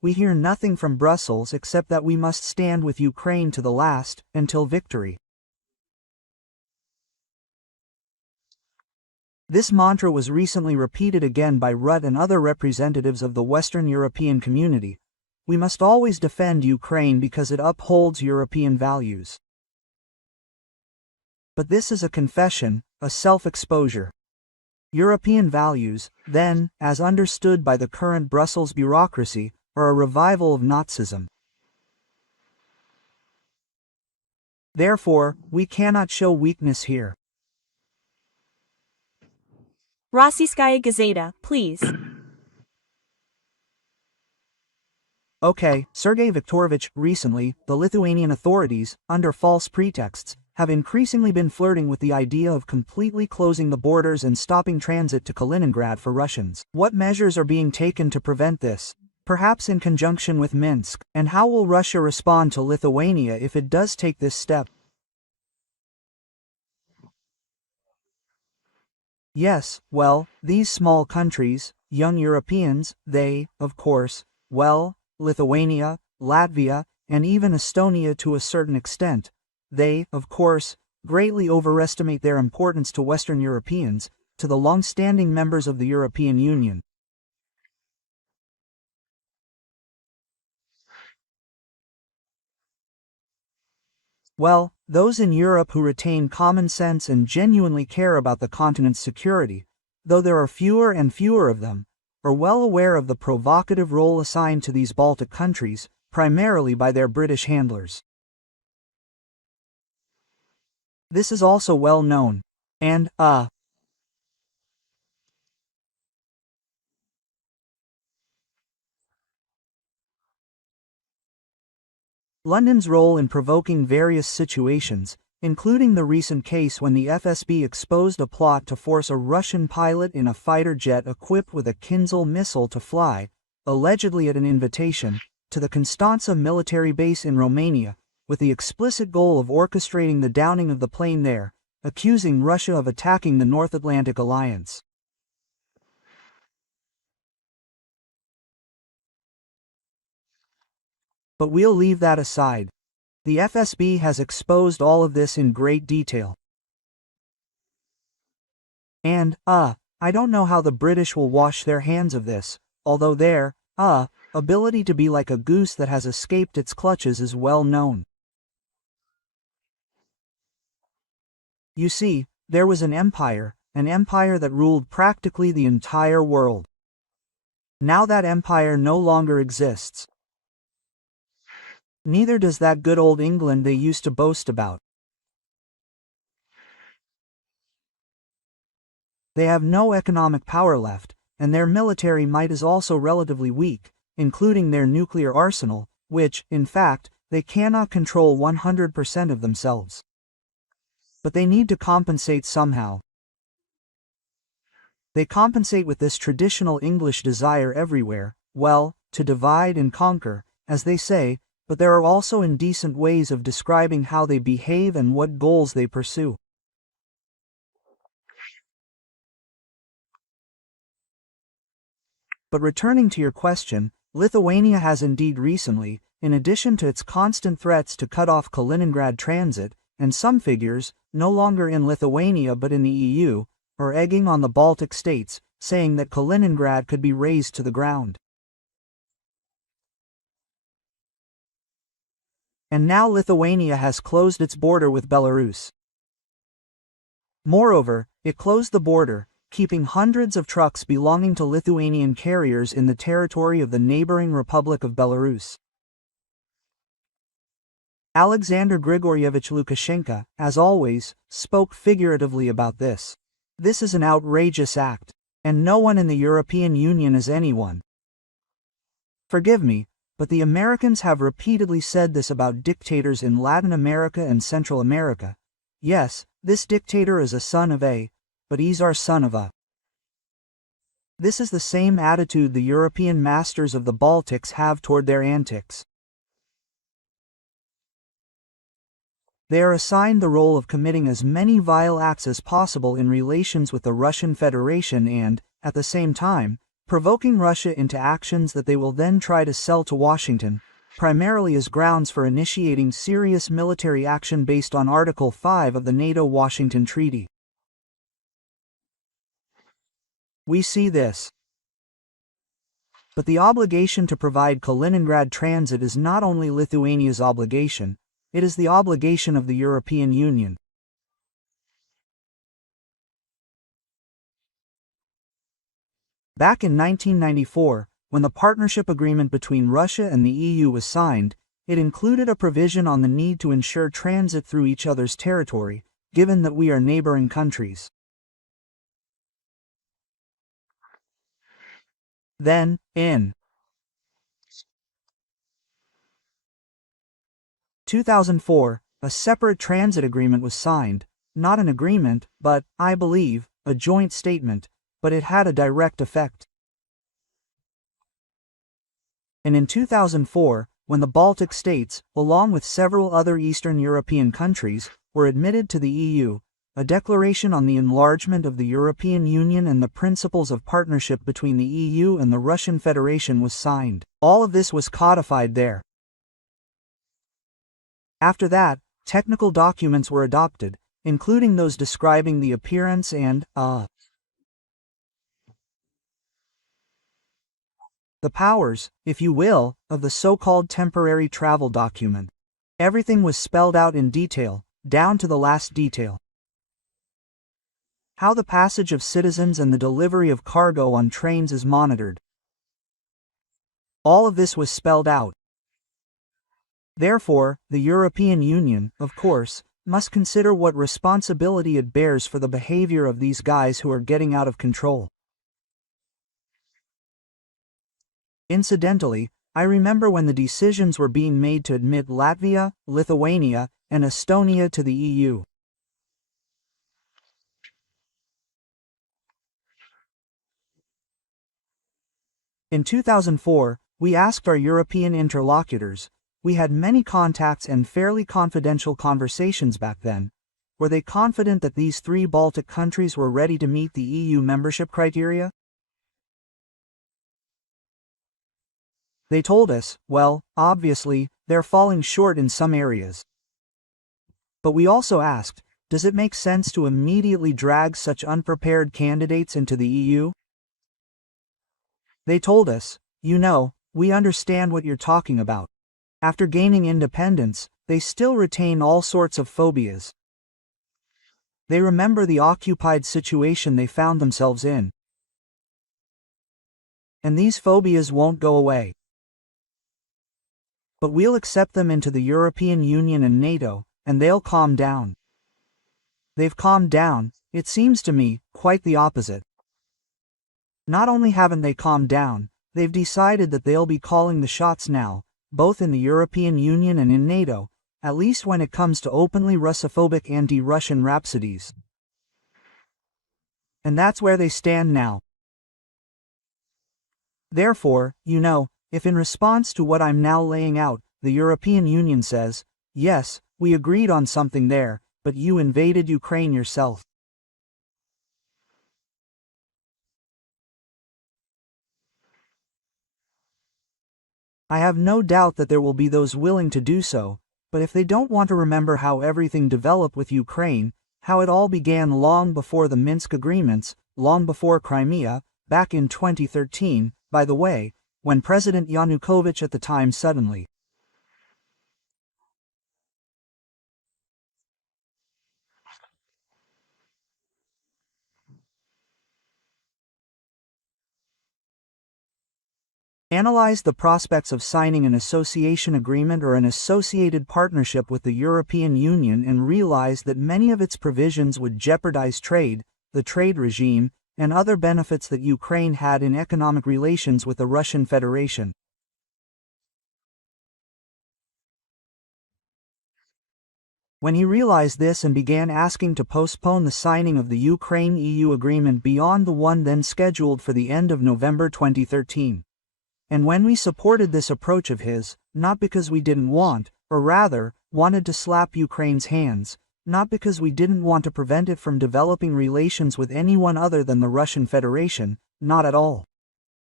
we hear nothing from Brussels except that we must stand with Ukraine to the last, until victory. This mantra was recently repeated again by Rutte and other representatives of the Western European community. We must always defend Ukraine because it upholds European values. But this is a confession, a self-exposure. European values, then, as understood by the current Brussels bureaucracy, are a revival of Nazism. Therefore, we cannot show weakness here. Rossiyskaya Gazeta, please. Okay, Sergei Viktorovich, recently, the Lithuanian authorities, under false pretexts, have increasingly been flirting with the idea of completely closing the borders and stopping transit to Kaliningrad for Russians. What measures are being taken to prevent this? Perhaps in conjunction with Minsk, and how will Russia respond to Lithuania if it does take this step? Yes, well, these small countries, young Europeans, they, of course, well, Lithuania, Latvia, and even Estonia to a certain extent, they, of course, greatly overestimate their importance to Western Europeans, to the long-standing members of the European Union. Well, those in Europe who retain common sense and genuinely care about the continent's security, though there are fewer and fewer of them, are well aware of the provocative role assigned to these Baltic countries, primarily by their British handlers. This is also well known, and, London's role in provoking various situations, including the recent case when the FSB exposed a plot to force a Russian pilot in a fighter jet equipped with a Kinzhal missile to fly, allegedly at an invitation, to the Constanța military base in Romania, with the explicit goal of orchestrating the downing of the plane there, accusing Russia of attacking the North Atlantic Alliance. But we'll leave that aside. The FSB has exposed all of this in great detail. And, I don't know how the British will wash their hands of this, although their, ability to be like a goose that has escaped its clutches is well known. You see, there was an empire that ruled practically the entire world. Now that empire no longer exists. Neither does that good old England they used to boast about. They have no economic power left, and their military might is also relatively weak, including their nuclear arsenal, which, in fact, they cannot control 100% of themselves. But they need to compensate somehow. They compensate with this traditional English desire everywhere, well, to divide and conquer, as they say, but there are also indecent ways of describing how they behave and what goals they pursue. But returning to your question, Lithuania has indeed recently, in addition to its constant threats to cut off Kaliningrad transit, and some figures, no longer in Lithuania but in the EU, are egging on the Baltic states, saying that Kaliningrad could be razed to the ground. And now Lithuania has closed its border with Belarus. Moreover, it closed the border, keeping hundreds of trucks belonging to Lithuanian carriers in the territory of the neighboring Republic of Belarus. Alexander Grigorievich Lukashenko, as always, spoke figuratively about this. This is an outrageous act, and no one in the European Union is anyone. Forgive me, but the Americans have repeatedly said this about dictators in Latin America and Central America. Yes, this dictator is a son of a, but he's our son of a. This is the same attitude the European masters of the Baltics have toward their antics. They are assigned the role of committing as many vile acts as possible in relations with the Russian Federation and, at the same time, provoking Russia into actions that they will then try to sell to Washington, primarily as grounds for initiating serious military action based on Article 5 of the NATO-Washington Treaty. We see this. But the obligation to provide Kaliningrad transit is not only Lithuania's obligation, it is the obligation of the European Union. Back in 1994, when the partnership agreement between Russia and the EU was signed, it included a provision on the need to ensure transit through each other's territory, given that we are neighboring countries. Then, in 2004, a separate transit agreement was signed, not an agreement, but, I believe, a joint statement, but it had a direct effect. And in 2004, when the Baltic states, along with several other Eastern European countries, were admitted to the EU, a declaration on the enlargement of the European Union and the principles of partnership between the EU and the Russian Federation was signed. All of this was codified there. After that, technical documents were adopted, including those describing the appearance and, the powers, if you will, of the so-called temporary travel document. Everything was spelled out in detail, down to the last detail. How the passage of citizens and the delivery of cargo on trains is monitored. All of this was spelled out. Therefore, the European Union, of course, must consider what responsibility it bears for the behavior of these guys who are getting out of control. Incidentally, I remember when the decisions were being made to admit Latvia, Lithuania, and Estonia to the EU. In 2004, we asked our European interlocutors, we had many contacts and fairly confidential conversations back then, were they confident that these three Baltic countries were ready to meet the EU membership criteria? They told us, well, obviously, they're falling short in some areas. But we also asked, does it make sense to immediately drag such unprepared candidates into the EU? They told us, you know, we understand what you're talking about. After gaining independence, they still retain all sorts of phobias. They remember the occupied situation they found themselves in. And these phobias won't go away. But we'll accept them into the European Union and NATO, and they'll calm down. They've calmed down, it seems to me, quite the opposite. Not only haven't they calmed down, they've decided that they'll be calling the shots now, both in the European Union and in NATO, at least when it comes to openly Russophobic anti-Russian rhapsodies. And that's where they stand now. Therefore, you know, if in response to what I'm now laying out, the European Union says, yes, we agreed on something there, but you invaded Ukraine yourself. I have no doubt that there will be those willing to do so, but if they don't want to remember how everything developed with Ukraine, how it all began long before the Minsk agreements, long before Crimea, back in 2013, by the way, when President Yanukovych at the time suddenly analyzed the prospects of signing an association agreement or an associated partnership with the European Union and realized that many of its provisions would jeopardize trade, the trade regime, and other benefits that Ukraine had in economic relations with the Russian Federation. When he realized this and began asking to postpone the signing of the Ukraine-EU agreement beyond the one then scheduled for the end of November 2013. And when we supported this approach of his, not because we didn't want, or rather, wanted to slap Ukraine's hands, not because we didn't want to prevent it from developing relations with anyone other than the Russian Federation, not at all.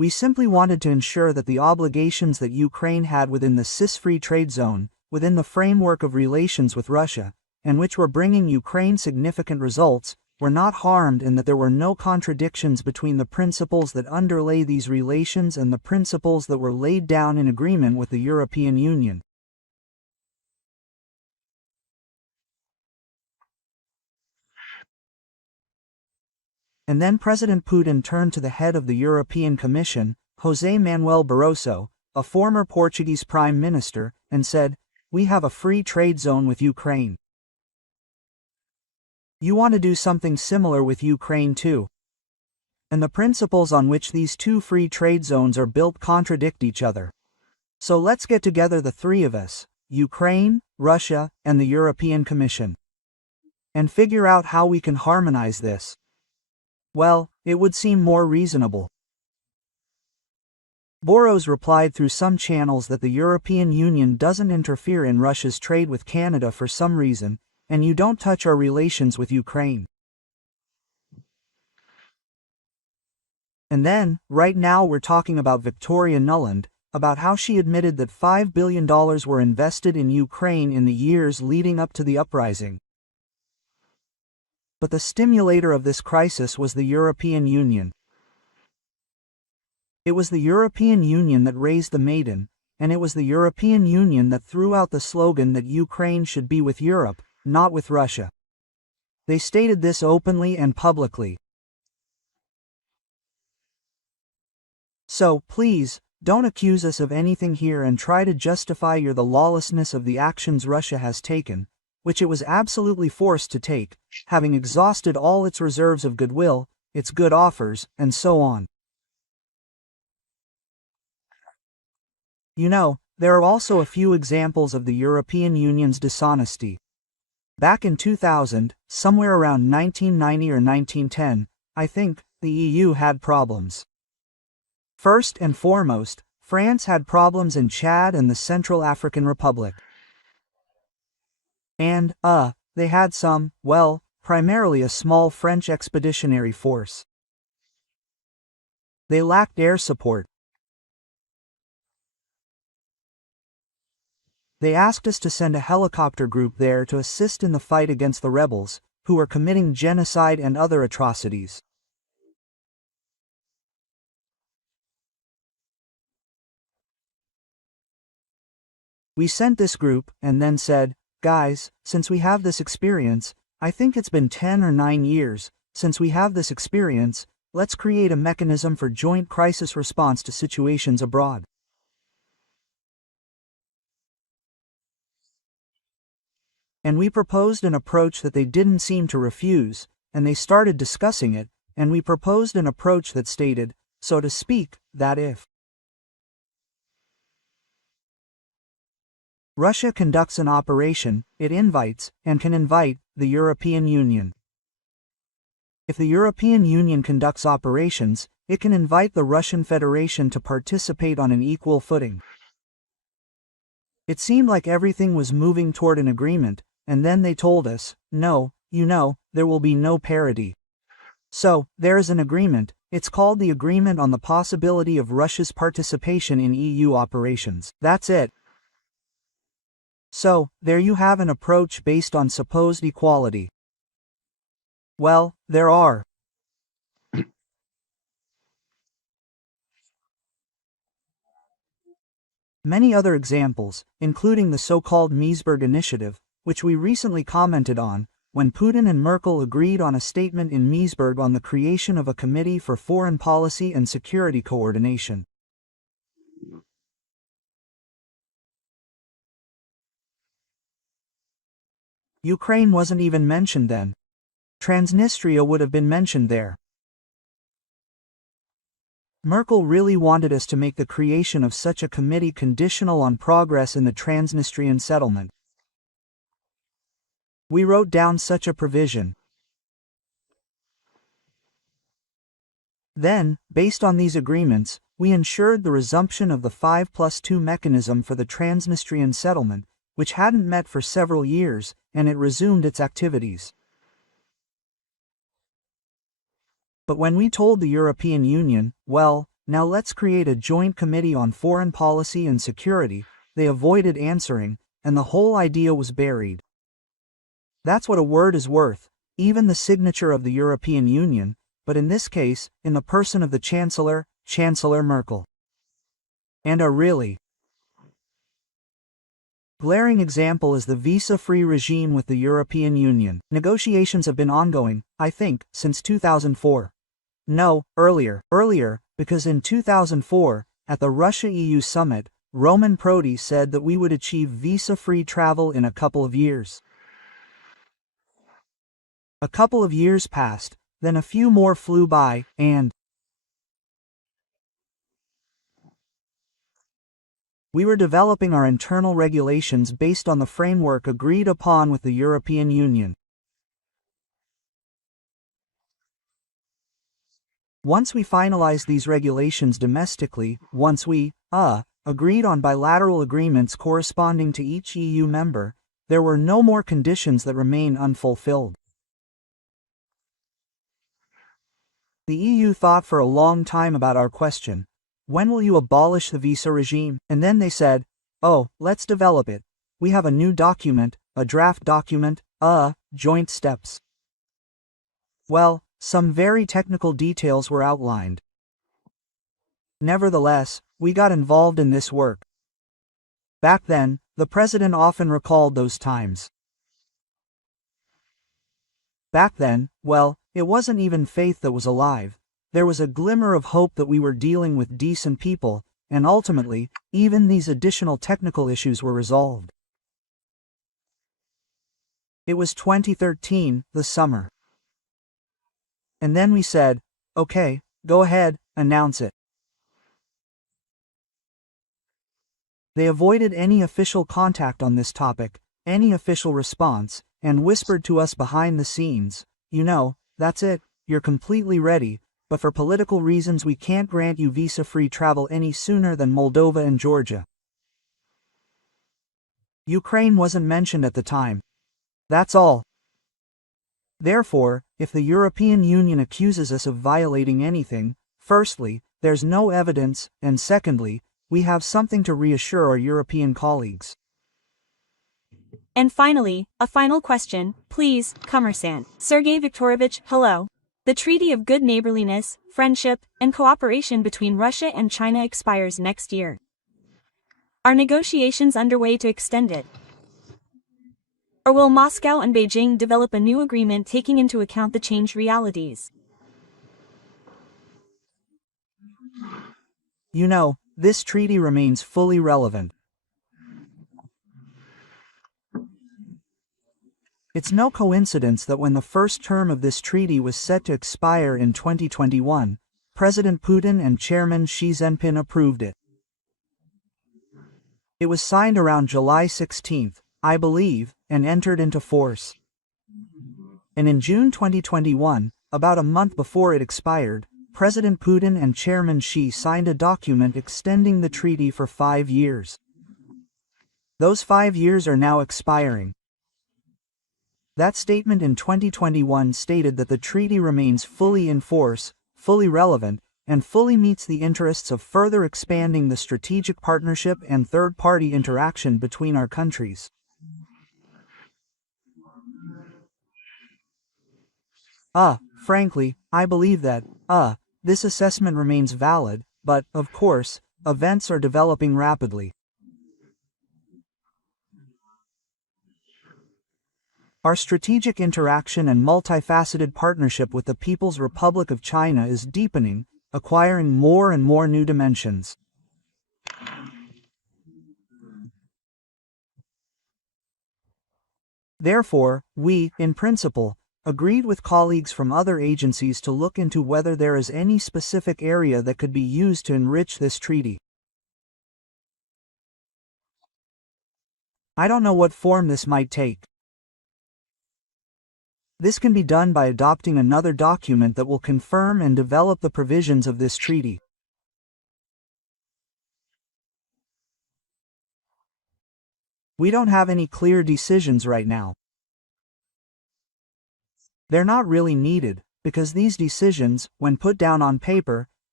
We simply wanted to ensure that the obligations that Ukraine had within the CIS-free trade zone, within the framework of relations with Russia, and which were bringing Ukraine significant results, were not harmed, and that there were no contradictions between the principles that underlay these relations and the principles that were laid down in agreement with the European Union. And then President Putin turned to the head of the European Commission, José Manuel Barroso, a former Portuguese Prime Minister, and said, "We have a free trade zone with Ukraine. You want to do something similar with Ukraine too. And the principles on which these two free trade zones are built contradict each other. So let's get together, the three of us, Ukraine, Russia, and the European Commission, and figure out how we can harmonize this." Well, it would seem more reasonable. Boros replied through some channels that the European Union doesn't interfere in Russia's trade with Canada for some reason, and you don't touch our relations with Ukraine. And then, right now we're talking about Victoria Nuland, about how she admitted that $5 billion were invested in Ukraine in the years leading up to the uprising. But the stimulator of this crisis was the European Union. It was the European Union that raised the maiden, and it was the European Union that threw out the slogan that Ukraine should be with Europe, not with Russia. They stated this openly and publicly. So, please, don't accuse us of anything here and try to justify the lawlessness of the actions Russia has taken, which it was absolutely forced to take, having exhausted all its reserves of goodwill, its good offers, and so on. You know, there are also a few examples of the European Union's dishonesty. Back in 2000, somewhere around 1990 or 1910, I think, the EU had problems. First and foremost, France had problems in Chad and the Central African Republic. And, they had some, well, primarily a small French expeditionary force. They lacked air support. They asked us to send a helicopter group there to assist in the fight against the rebels, who were committing genocide and other atrocities. We sent this group, and then said, "Guys, since we have this experience, I think it's been 10 or 9 years, since we have this experience, let's create a mechanism for joint crisis response to situations abroad." And we proposed an approach that they didn't seem to refuse, and they started discussing it, and we proposed an approach that stated, so to speak, that if Russia conducts an operation, it invites, and can invite, the European Union. If the European Union conducts operations, it can invite the Russian Federation to participate on an equal footing. It seemed like everything was moving toward an agreement, and then they told us, no, there will be no parity. So, there is an agreement, it's called the Agreement on the Possibility of Russia's Participation in EU Operations. That's it. So, there you have an approach based on supposed equality. Well, there are many other examples, including the so-called Meseberg Initiative, which we recently commented on, when Putin and Merkel agreed on a statement in Meseberg on the creation of a Committee for Foreign Policy and Security Coordination. Ukraine wasn't even mentioned then. Transnistria would have been mentioned there. Merkel really wanted us to make the creation of such a committee conditional on progress in the Transnistrian settlement. We wrote down such a provision. Then, based on these agreements, we ensured the resumption of the 5+2 mechanism for the Transnistrian settlement, which hadn't met for several years, and it resumed its activities. But when we told the European Union, well, Now let's create a joint committee on foreign policy and security. They avoided answering, and the whole idea was buried. That's what a word is worth, even the signature of the European Union, but in this case, in the person of the Chancellor, Chancellor Merkel. And a really glaring example is the visa-free regime with the European Union. Negotiations have been ongoing, I think, since 2004. No, earlier, because in 2004, at the Russia-EU summit, Roman Prodi said that we would achieve visa-free travel in a couple of years. A couple of years passed, then a few more flew by, and we were developing our internal regulations based on the framework agreed upon with the European Union. Once we finalized these regulations domestically, once we, agreed on bilateral agreements corresponding to each EU member, there were no more conditions that remain unfulfilled. The EU thought for a long time about our question. When will you abolish the visa regime? And then they said, oh, let's develop it. We have a new document, a draft document, joint steps. Well, some very technical details were outlined. Nevertheless, we got involved in this work. Back then, the president often recalled those times. Back then, well, it wasn't even faith that was alive. There was a glimmer of hope that we were dealing with decent people, and ultimately, even these additional technical issues were resolved. It was 2013, the summer. And then we said, okay, go ahead, announce it. They avoided any official contact on this topic, any official response, and whispered to us behind the scenes, you know, that's it, you're completely ready, but for political reasons we can't grant you visa-free travel any sooner than Moldova and Georgia. Ukraine wasn't mentioned at the time. That's all. Therefore, if the European Union accuses us of violating anything, firstly, there's no evidence, and secondly, we have something to reassure our European colleagues. And finally, a final question, please, Commerçant. Sergei Viktorovich, hello. The Treaty of Good Neighborliness, Friendship, and Cooperation between Russia and China expires next year. Are negotiations underway to extend it? Or will Moscow and Beijing develop a new agreement taking into account the changed realities? You know, this treaty remains fully relevant. It's no coincidence that when the first term of this treaty was set to expire in 2021, President Putin and Chairman Xi Jinping approved it. It was signed around July 16, I believe, and entered into force. And in June 2021, about a month before it expired, President Putin and Chairman Xi signed a document extending the treaty for 5 years. Those 5 years are now expiring. That statement in 2021 stated that the treaty remains fully in force, fully relevant, and fully meets the interests of further expanding the strategic partnership and third-party interaction between our countries. Frankly, I believe that, this assessment remains valid, but, of course, events are developing rapidly. Our strategic interaction and multifaceted partnership with the People's Republic of China is deepening, acquiring more and more new dimensions. Therefore, we, in principle, agreed with colleagues from other agencies to look into whether there is any specific area that could be used to enrich this treaty. I don't know what form this might take. This can be done by adopting another document that will confirm and develop the provisions of this treaty. We don't have any clear decisions right now. They're not really needed, because these decisions, when put down on paper,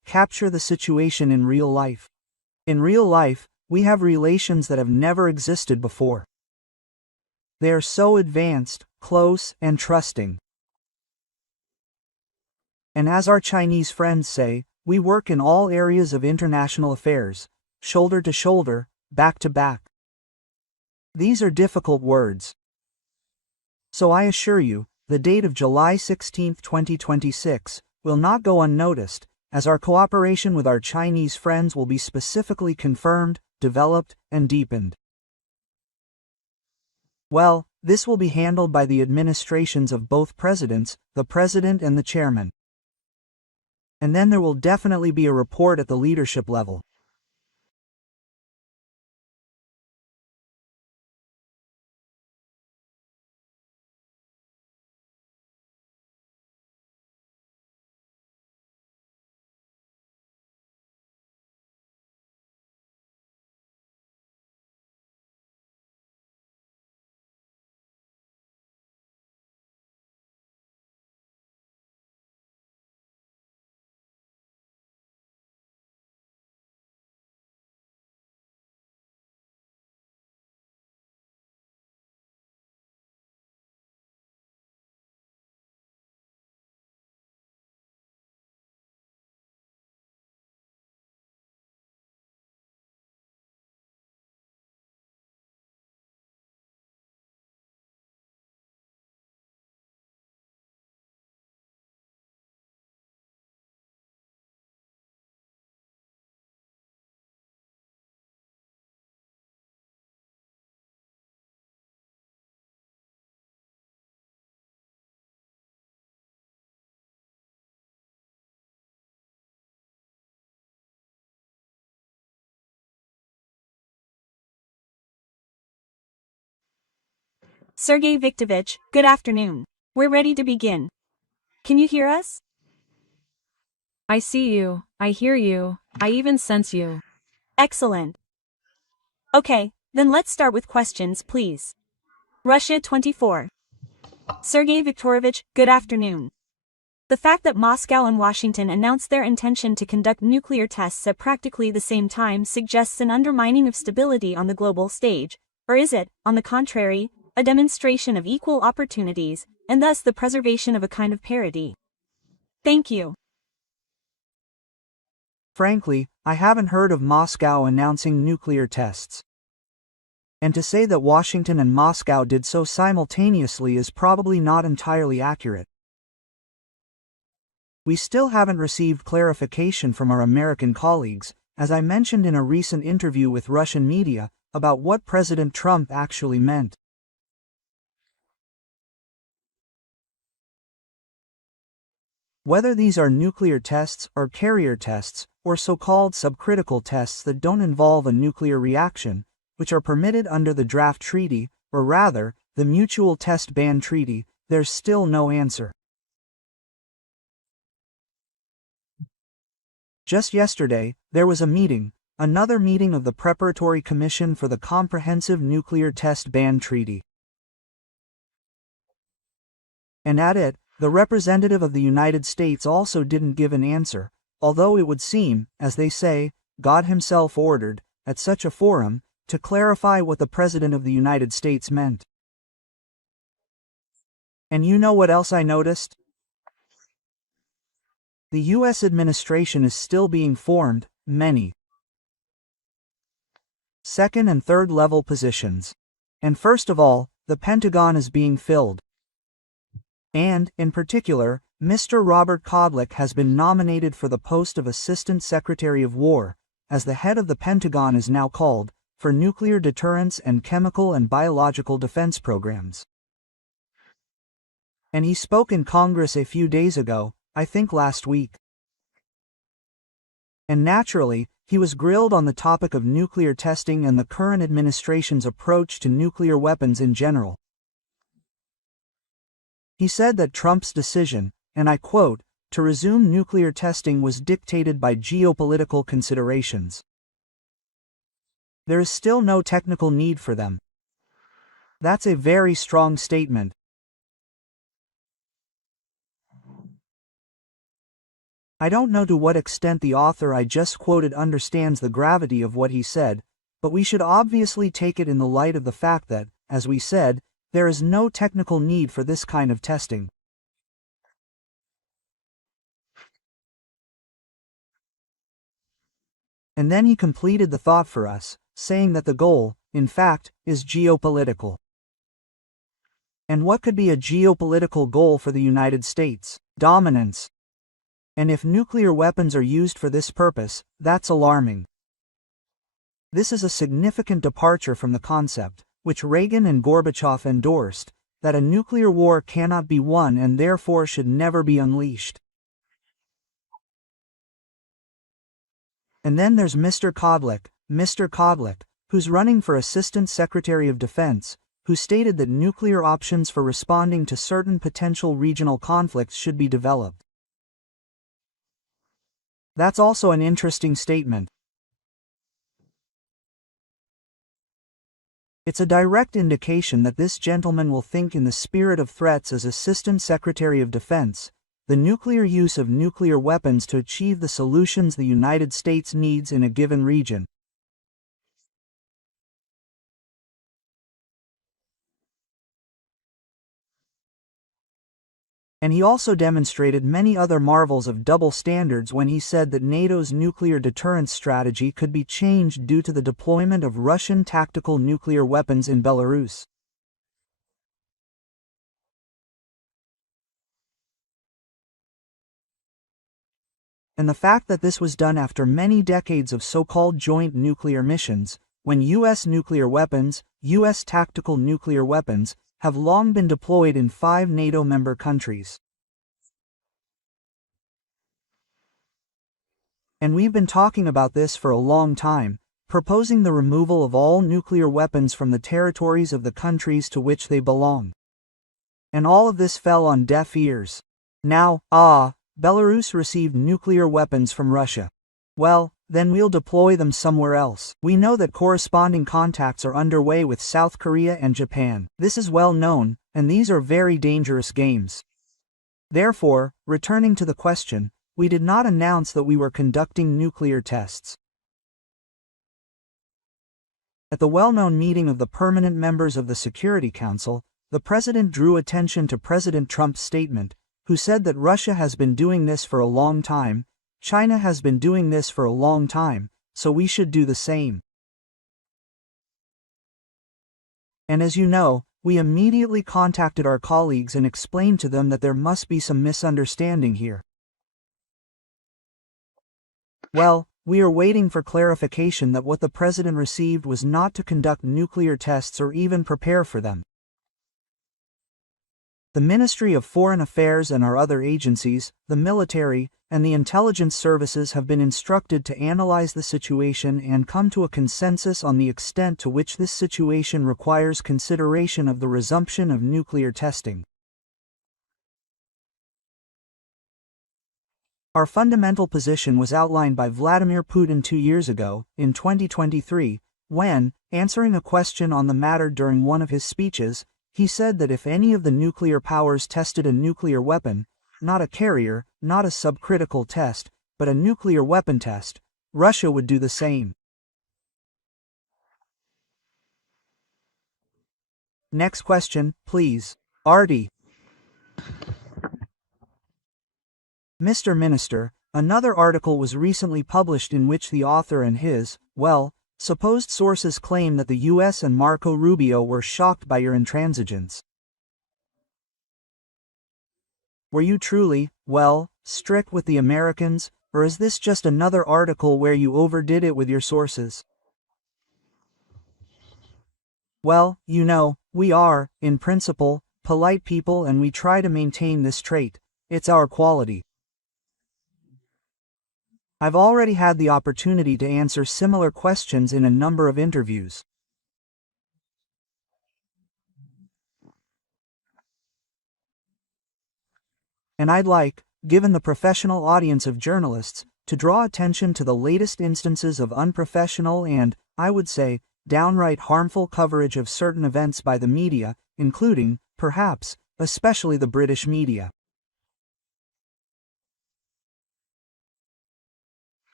capture the situation in real life. In real life, we have relations that have never existed before. They are so advanced, close, and trusting. And as our Chinese friends say, we work in all areas of international affairs, shoulder to shoulder, back to back. These are difficult words. So I assure you, the date of July 16, 2026, will not go unnoticed, as our cooperation with our Chinese friends will be specifically confirmed, developed, and deepened. Well, this will be handled by the administrations of both presidents, the president and the chairman. And then there will definitely be a report at the leadership level. Sergei Viktorovich, good afternoon. We're ready to begin. Can you hear us? I see you, I hear you, I even sense you. Excellent. Okay, then let's start with questions, please. Russia 24. Sergei Viktorovich, good afternoon. The fact that Moscow and Washington announced their intention to conduct nuclear tests at practically the same time suggests an undermining of stability on the global stage, or is it, on the contrary, a demonstration of equal opportunities, and thus the preservation of a kind of parity? Thank you. Frankly, I haven't heard of Moscow announcing nuclear tests. And to say that Washington and Moscow did so simultaneously is probably not entirely accurate. We still haven't received clarification from our American colleagues, as I mentioned in a recent interview with Russian media, about what President Trump actually meant. Whether these are nuclear tests or carrier tests, or so-called subcritical tests that don't involve a nuclear reaction, which are permitted under the draft treaty, or rather, the Mutual Test Ban Treaty, there's still no answer. Just yesterday, there was a meeting, another meeting of the Preparatory Commission for the Comprehensive Nuclear Test Ban Treaty. And at it, the representative of the United States also didn't give an answer, although it would seem, as they say, God himself ordered, at such a forum, to clarify what the President of the United States meant. And you know what else I noticed? The U.S. administration is still being formed, many second and third level positions. And first of all, the Pentagon is being filled. And, in particular, Mr. Robert Kodlik has been nominated for the post of Assistant Secretary of War, as the head of the Pentagon is now called, for nuclear deterrence and chemical and biological defense programs. And he spoke in Congress a few days ago, I think last week. And naturally, he was grilled on the topic of nuclear testing and the current administration's approach to nuclear weapons in general. He said that Trump's decision, and I quote, to resume nuclear testing was dictated by geopolitical considerations. There is still no technical need for them. That's a very strong statement. I don't know to what extent the author I just quoted understands the gravity of what he said, but we should obviously take it in the light of the fact that, as we said, there is no technical need for this kind of testing. And then he completed the thought for us, saying that the goal, in fact, is geopolitical. And what could be a geopolitical goal for the United States? Dominance. And if nuclear weapons are used for this purpose, that's alarming. This is a significant departure from the concept, which Reagan and Gorbachev endorsed, that a nuclear war cannot be won and therefore should never be unleashed. And then there's Mr. Kodlik, who's running for Assistant Secretary of Defense, who stated that nuclear options for responding to certain potential regional conflicts should be developed. That's also an interesting statement. It's a direct indication that this gentleman will think in the spirit of threats as Assistant Secretary of Defense, the nuclear use of nuclear weapons to achieve the solutions the United States needs in a given region. And he also demonstrated many other marvels of double standards when he said that NATO's nuclear deterrence strategy could be changed due to the deployment of Russian tactical nuclear weapons in Belarus. And the fact that this was done after many decades of so-called joint nuclear missions, when U.S. nuclear weapons, U.S. tactical nuclear weapons, have long been deployed in 5 NATO member countries. And we've been talking about this for a long time, proposing the removal of all nuclear weapons from the territories of the countries to which they belong. And all of this fell on deaf ears. Now, Belarus received nuclear weapons from Russia. Well, then we'll deploy them somewhere else. We know that corresponding contacts are underway with South Korea and Japan. This is well known, and these are very dangerous games. Therefore, returning to the question, we did not announce that we were conducting nuclear tests. At the well-known meeting of the permanent members of the Security Council, the President drew attention to President Trump's statement, who said that Russia has been doing this for a long time, China has been doing this for a long time, so we should do the same. And as you know, we immediately contacted our colleagues and explained to them that there must be some misunderstanding here. Well, we are waiting for clarification that what the President received was not to conduct nuclear tests or even prepare for them. The Ministry of Foreign Affairs and our other agencies, the military, and the intelligence services have been instructed to analyze the situation and come to a consensus on the extent to which this situation requires consideration of the resumption of nuclear testing. Our fundamental position was outlined by Vladimir Putin 2 years ago, in 2023, when, answering a question on the matter during one of his speeches, he said that if any of the nuclear powers tested a nuclear weapon, not a carrier, not a subcritical test, but a nuclear weapon test, Russia would do the same. Next question, please. Artie. Mr. Minister, another article was recently published in which the author and his, supposed sources claim that the U.S. and Marco Rubio were shocked by your intransigence. Were you truly, strict with the Americans, or is this just another article where you overdid it with your sources? Well, you know, we are, in principle, polite people and we try to maintain this trait. It's our quality. I've already had the opportunity to answer similar questions in a number of interviews. And I'd like, given the professional audience of journalists, to draw attention to the latest instances of unprofessional and, I would say, downright harmful coverage of certain events by the media, including, perhaps, especially the British media.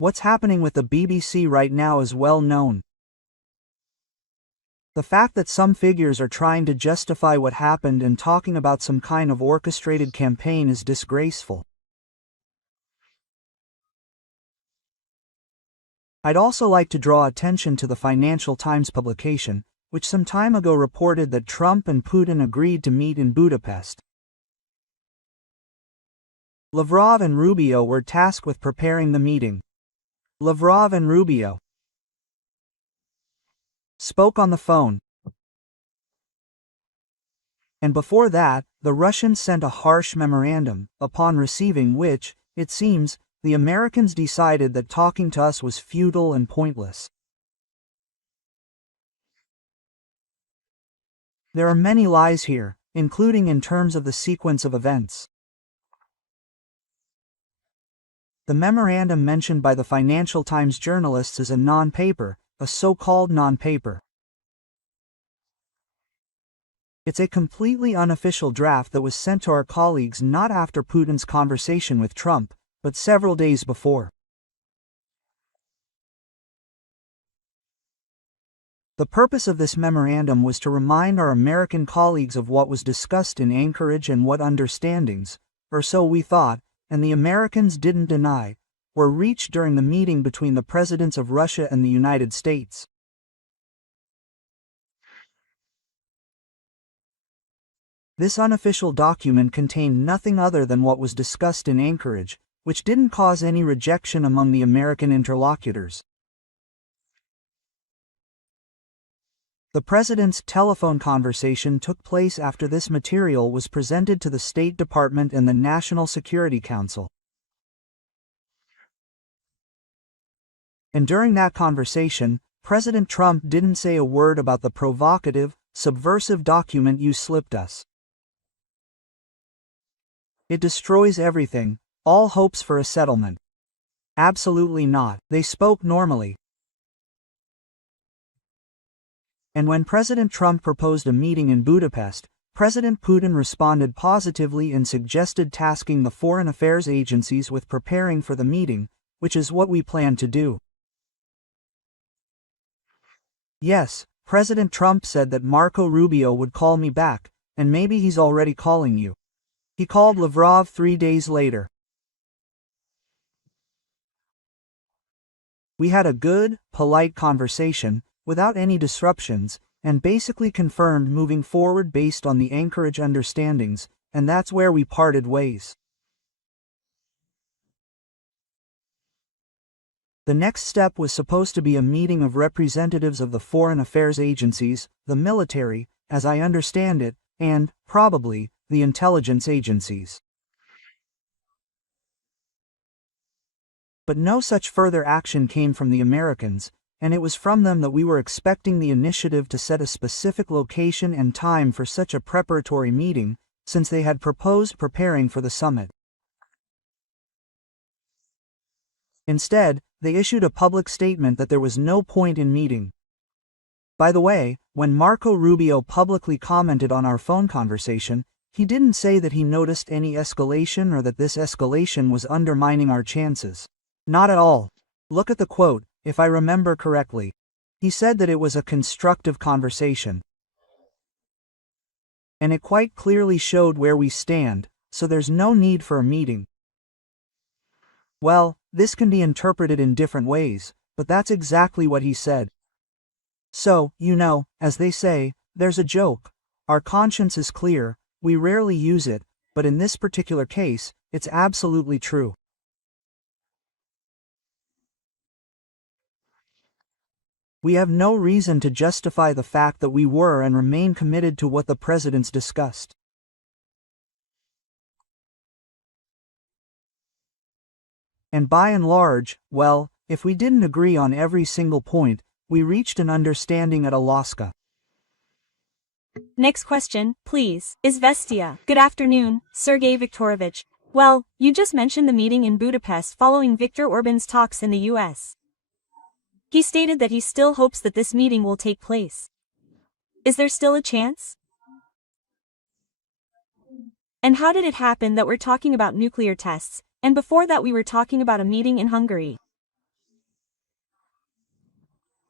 What's happening with the BBC right now is well known. The fact that some figures are trying to justify what happened and talking about some kind of orchestrated campaign is disgraceful. I'd also like to draw attention to the Financial Times publication, which some time ago reported that Trump and Putin agreed to meet in Budapest. Lavrov and Rubio were tasked with preparing the meeting. Lavrov and Rubio spoke on the phone. And before that, the Russians sent a harsh memorandum, upon receiving which, it seems, the Americans decided that talking to us was futile and pointless. There are many lies here, including in terms of the sequence of events. The memorandum mentioned by the Financial Times journalists is a non-paper, a so-called non-paper. It's a completely unofficial draft that was sent to our colleagues not after Putin's conversation with Trump, but several days before. The purpose of this memorandum was to remind our American colleagues of what was discussed in Anchorage and what understandings, or so we thought, and the Americans didn't deny, were reached during the meeting between the presidents of Russia and the United States. This unofficial document contained nothing other than what was discussed in Anchorage, which didn't cause any rejection among the American interlocutors. The president's telephone conversation took place after this material was presented to the State Department and the National Security Council. And during that conversation, President Trump didn't say a word about the provocative, subversive document you slipped us. It destroys everything, all hopes for a settlement. Absolutely not. They spoke normally. And when President Trump proposed a meeting in Budapest, President Putin responded positively and suggested tasking the foreign affairs agencies with preparing for the meeting, which is what we plan to do. Yes, President Trump said that Marco Rubio would call me back, and maybe he's already calling you. He called Lavrov 3 days later. We had a good, polite conversation, without any disruptions, and basically confirmed moving forward based on the Anchorage understandings, and that's where we parted ways. The next step was supposed to be a meeting of representatives of the foreign affairs agencies, the military, as I understand it, and, probably, the intelligence agencies. But no such further action came from the Americans, and it was from them that we were expecting the initiative to set a specific location and time for such a preparatory meeting, since they had proposed preparing for the summit. Instead, they issued a public statement that there was no point in meeting. By the way, when Marco Rubio publicly commented on our phone conversation, he didn't say that he noticed any escalation or that this escalation was undermining our chances. Not at all. Look at the quote. If I remember correctly, he said that it was a constructive conversation. And it quite clearly showed where we stand, so there's no need for a meeting. Well, this can be interpreted in different ways, but that's exactly what he said. So, as they say, there's a joke. Our conscience is clear, we rarely use it, but in this particular case, it's absolutely true. We have no reason to justify the fact that we were and remain committed to what the presidents discussed. And by and large, well, if we didn't agree on every single point, we reached an understanding at Alaska. Next question, please. Izvestia. Good afternoon, Sergei Viktorovich. Well, you just mentioned the meeting in Budapest following Viktor Orban's talks in the US. He stated that he still hopes that this meeting will take place. Is there still a chance? And how did it happen that we're talking about nuclear tests, and before that we were talking about a meeting in Hungary?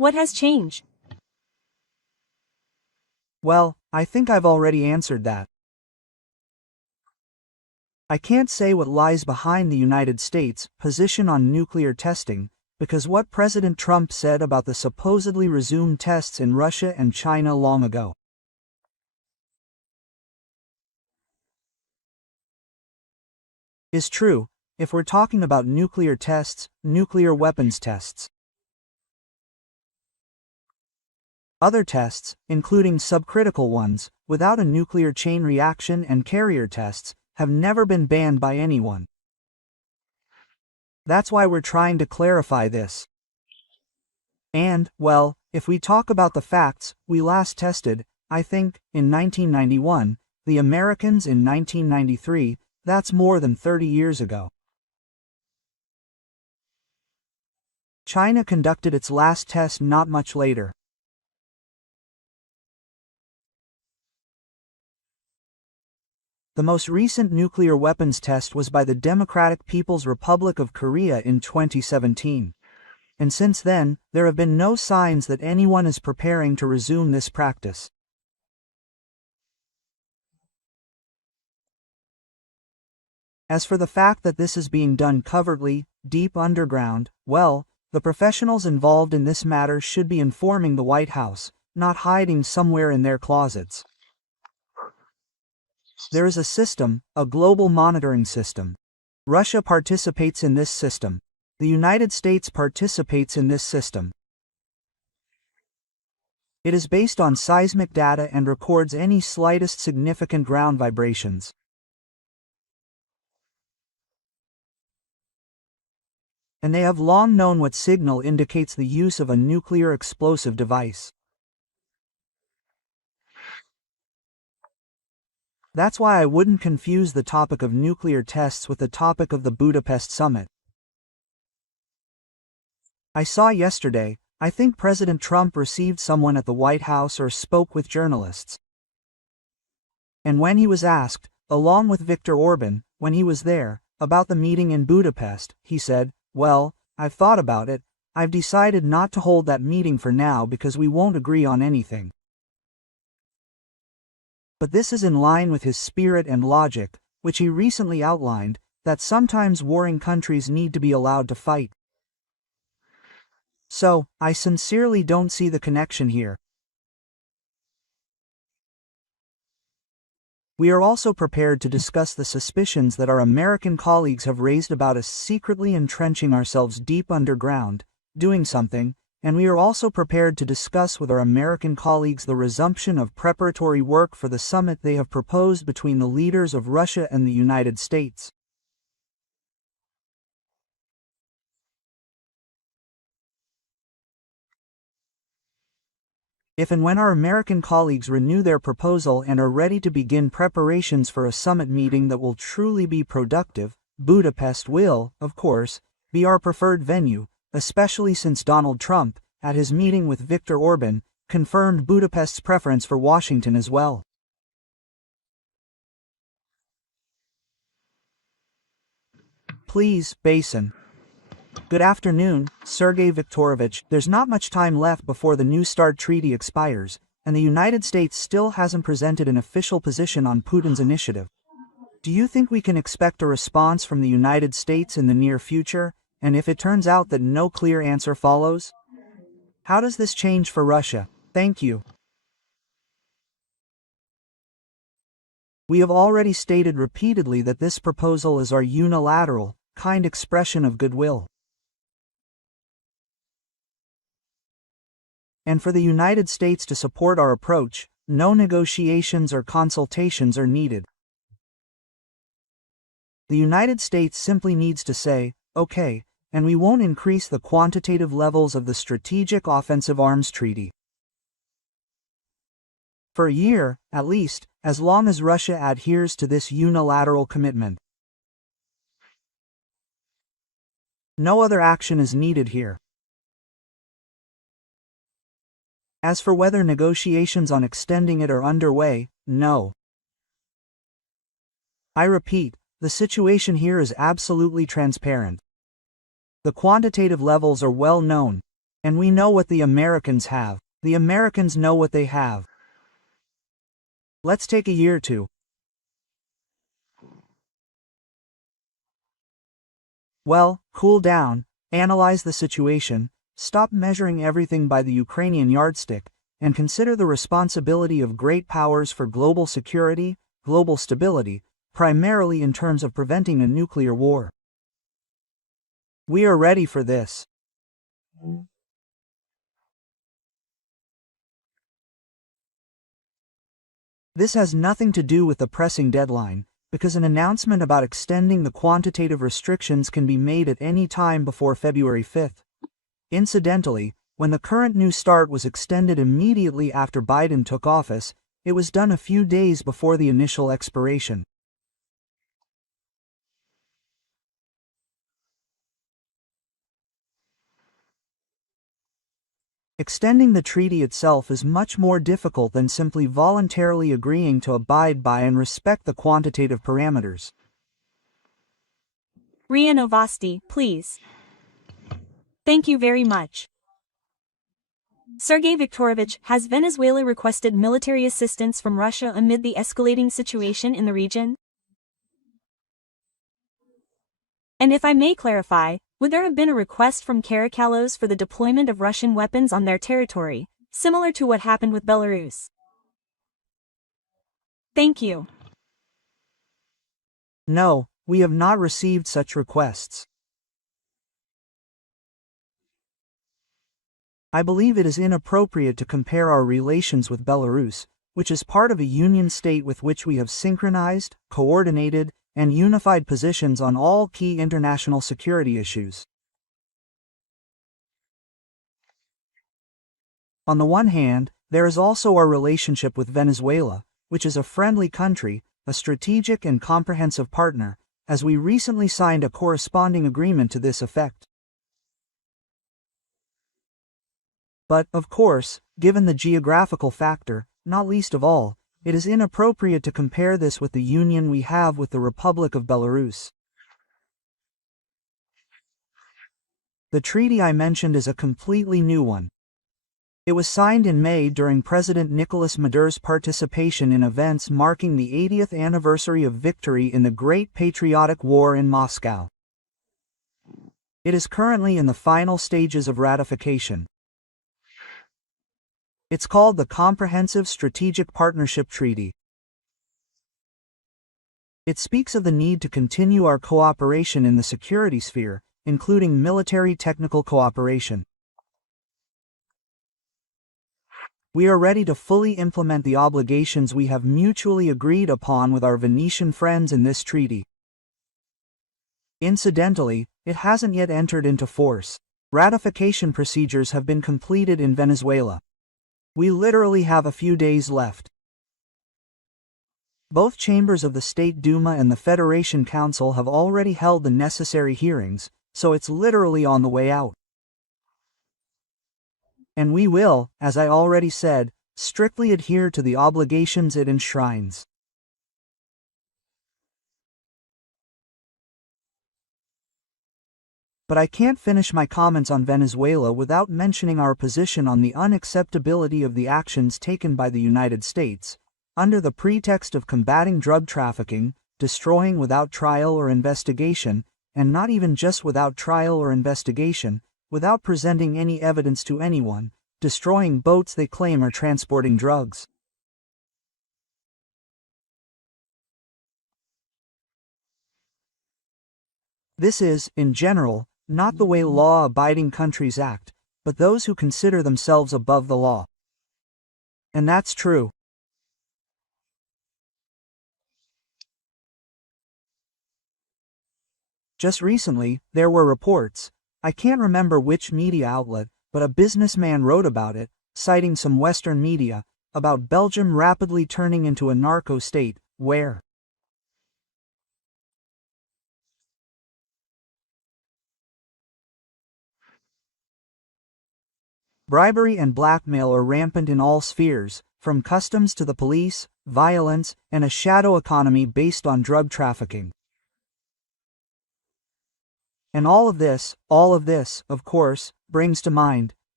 What has changed? Well, I think I've already answered that. I can't say what lies behind the United States' position on nuclear testing, because what President Trump said about the supposedly resumed tests in Russia and China long ago is true, if we're talking about nuclear tests, nuclear weapons tests. Other tests, including subcritical ones, without a nuclear chain reaction and carrier tests, have never been banned by anyone. That's why we're trying to clarify this. And, well, if we talk about the facts, we last tested, I think, in 1991, the Americans in 1993, that's more than 30 years ago. China conducted its last test not much later. The most recent nuclear weapons test was by the Democratic People's Republic of Korea in 2017. And since then, there have been no signs that anyone is preparing to resume this practice. As for the fact that this is being done covertly, deep underground, well, the professionals involved in this matter should be informing the White House, not hiding somewhere in their closets. There is a system, a global monitoring system. Russia participates in this system. The United States participates in this system. It is based on seismic data and records any slightest significant ground vibrations. And they have long known what signal indicates the use of a nuclear explosive device. That's why I wouldn't confuse the topic of nuclear tests with the topic of the Budapest summit. I saw yesterday, I think President Trump received someone at the White House or spoke with journalists. And when he was asked, along with Viktor Orban, when he was there, about the meeting in Budapest, he said, "Well, I've thought about it, I've decided not to hold that meeting for now because we won't agree on anything." But this is in line with his spirit and logic, which he recently outlined, that sometimes warring countries need to be allowed to fight. So, I sincerely don't see the connection here. We are also prepared to discuss the suspicions that our American colleagues have raised about us secretly entrenching ourselves deep underground, doing something, and we are also prepared to discuss with our American colleagues the resumption of preparatory work for the summit they have proposed between the leaders of Russia and the United States. If and when our American colleagues renew their proposal and are ready to begin preparations for a summit meeting that will truly be productive, Budapest will, of course, be our preferred venue, especially since Donald Trump, at his meeting with Viktor Orban, confirmed Budapest's preference for Washington as well. Please, Basin. Good afternoon, Sergei Viktorovich. There's not much time left before the New START treaty expires, and the United States still hasn't presented an official position on Putin's initiative. Do you think we can expect a response from the United States in the near future, and if it turns out that no clear answer follows? How does this change for Russia? Thank you. We have already stated repeatedly that this proposal is our unilateral, kind expression of goodwill. And for the United States to support our approach, no negotiations or consultations are needed. The United States simply needs to say, okay, and we won't increase the quantitative levels of the Strategic Offensive Arms Treaty. For a year, at least, as long as Russia adheres to this unilateral commitment. No other action is needed here. As for whether negotiations on extending it are underway, no. I repeat, the situation here is absolutely transparent. The quantitative levels are well known. And we know what the Americans have. The Americans know what they have. Let's take a year to. Well, cool down, analyze the situation, stop measuring everything by the Ukrainian yardstick, and consider the responsibility of great powers for global security, global stability, primarily in terms of preventing a nuclear war. We are ready for this. This has nothing to do with the pressing deadline, because an announcement about extending the quantitative restrictions can be made at any time before February 5th. Incidentally, when the current New START was extended immediately after Biden took office, it was done a few days before the initial expiration. Extending the treaty itself is much more difficult than simply voluntarily agreeing to abide by and respect the quantitative parameters. RIA Novosti, please. Thank you very much. Sergei Viktorovich, has Venezuela requested military assistance from Russia amid the escalating situation in the region? And if I may clarify, would there have been a request from Caracalos for the deployment of Russian weapons on their territory, similar to what happened with Belarus? Thank you. No, we have not received such requests. I believe it is inappropriate to compare our relations with Belarus, which is part of a union state with which we have synchronized, coordinated, and unified positions on all key international security issues. On the one hand, there is also our relationship with Venezuela, which is a friendly country, a strategic and comprehensive partner, as we recently signed a corresponding agreement to this effect. But, of course, given the geographical factor, not least of all, it is inappropriate to compare this with the union we have with the Republic of Belarus. The treaty I mentioned is a completely new one. It was signed in May during President Nicolas Maduro's participation in events marking the 80th anniversary of victory in the Great Patriotic War in Moscow. It is currently in the final stages of ratification. It's called the Comprehensive Strategic Partnership Treaty. It speaks of the need to continue our cooperation in the security sphere, including military technical cooperation. We are ready to fully implement the obligations we have mutually agreed upon with our Venetian friends in this treaty. Incidentally, it hasn't yet entered into force. Ratification procedures have been completed in Venezuela. We literally have a few days left. Both chambers of the State Duma and the Federation Council have already held the necessary hearings, so it's literally on the way out. And we will, as I already said, strictly adhere to the obligations it enshrines. But I can't finish my comments on Venezuela without mentioning our position on the unacceptability of the actions taken by the United States, under the pretext of combating drug trafficking, destroying without trial or investigation, and not even just without trial or investigation, without presenting any evidence to anyone, destroying boats they claim are transporting drugs. This is, in general, not the way law-abiding countries act, but those who consider themselves above the law. And that's true. Just recently, there were reports, I can't remember which media outlet, but a businessman wrote about it, citing some Western media, about Belgium rapidly turning into a narco state, where bribery and blackmail are rampant in all spheres, from customs to the police, violence, and a shadow economy based on drug trafficking. And all of this, of course, brings to mind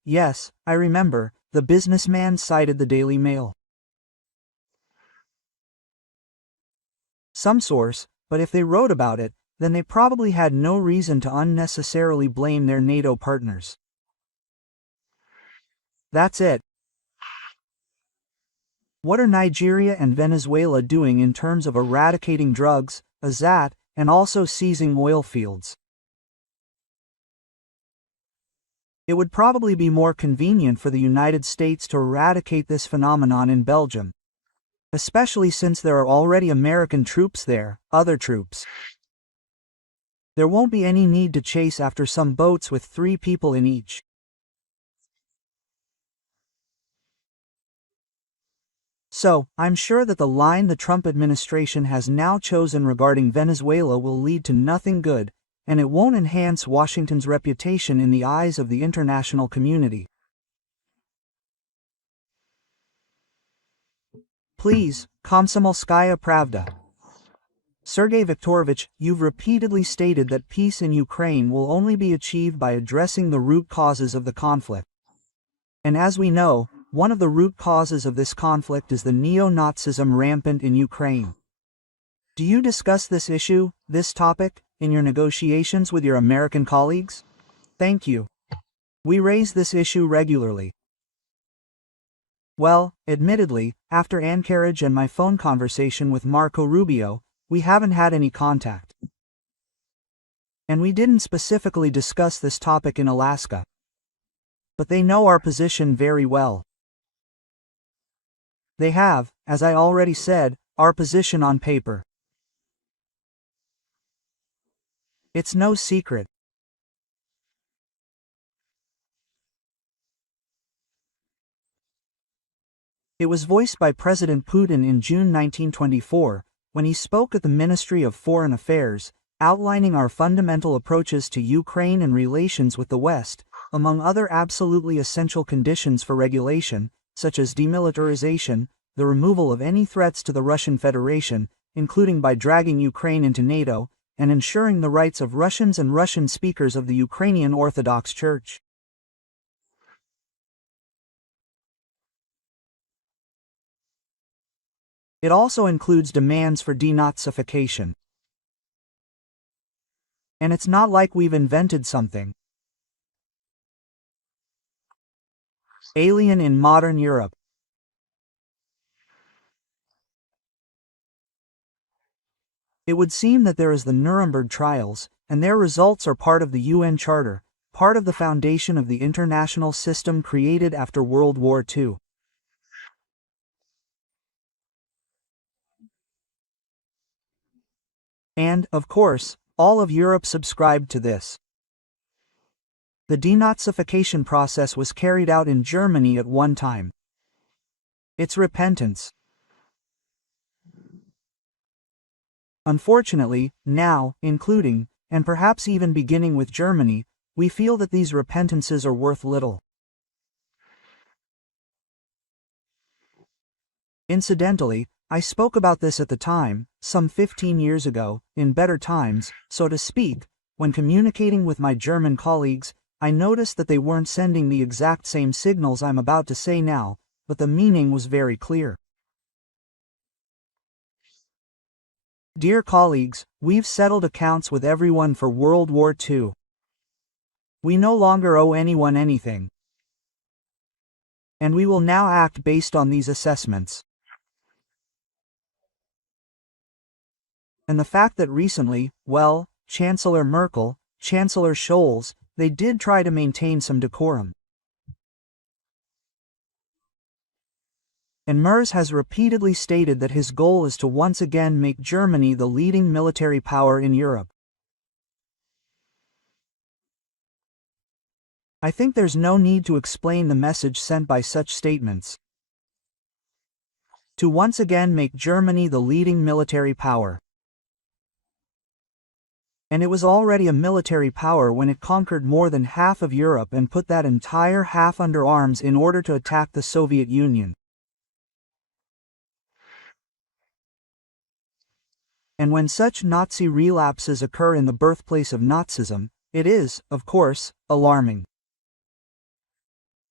Yes, I remember, the businessman cited the Daily Mail. Some source, but if they wrote about it, then they probably had no reason to unnecessarily blame their NATO partners. That's it. What are Nigeria and Venezuela doing in terms of eradicating drugs, AZAT, and also seizing oil fields? It would probably be more convenient for the United States to eradicate this phenomenon in Belgium, especially since there are already American troops there, other troops. There won't be any need to chase after some boats with 3 people in each. So, I'm sure that the line the Trump administration has now chosen regarding Venezuela will lead to nothing good, and it won't enhance Washington's reputation in the eyes of the international community. Please, Komsomolskaya Pravda. Sergei Viktorovich, you've repeatedly stated that peace in Ukraine will only be achieved by addressing the root causes of the conflict. And as we know, one of the root causes of this conflict is the neo-Nazism rampant in Ukraine. Do you discuss this issue, this topic, in your negotiations with your American colleagues? Thank you. We raise this issue regularly. Well, admittedly, after Anchorage and my phone conversation with Marco Rubio, we haven't had any contact. And we didn't specifically discuss this topic in Alaska. But they know our position very well. They have, as I already said, our position on paper. It's no secret. It was voiced by President Putin in June 1924, when he spoke at the Ministry of Foreign Affairs, outlining our fundamental approaches to Ukraine and relations with the West, among other absolutely essential conditions for regulation, such as demilitarization, the removal of any threats to the Russian Federation, including by dragging Ukraine into NATO, and ensuring the rights of Russians and Russian speakers of the Ukrainian Orthodox Church. It also includes demands for denazification. And it's not like we've invented something alien in modern Europe. It would seem that there is the Nuremberg trials, and their results are part of the UN Charter, part of the foundation of the international system created after World War II. And, of course, all of Europe subscribed to this. The denazification process was carried out in Germany at one time. It's repentance. Unfortunately, now, including, and perhaps even beginning with Germany, we feel that these repentances are worth little. Incidentally, I spoke about this at the time, some 15 years ago, in better times, so to speak, when communicating with my German colleagues, I noticed that they weren't sending the exact same signals I'm about to say now, but the meaning was very clear. Dear colleagues, we've settled accounts with everyone for World War II. We no longer owe anyone anything. And we will now act based on these assessments. And the fact that recently, well, Chancellor Merkel, Chancellor Scholz, they did try to maintain some decorum. And Merz has repeatedly stated that his goal is to once again make Germany the leading military power in Europe. I think there's no need to explain the message sent by such statements. To once again make Germany the leading military power. And it was already a military power when it conquered more than half of Europe and put that entire half under arms in order to attack the Soviet Union. And when such Nazi relapses occur in the birthplace of Nazism, it is, of course, alarming.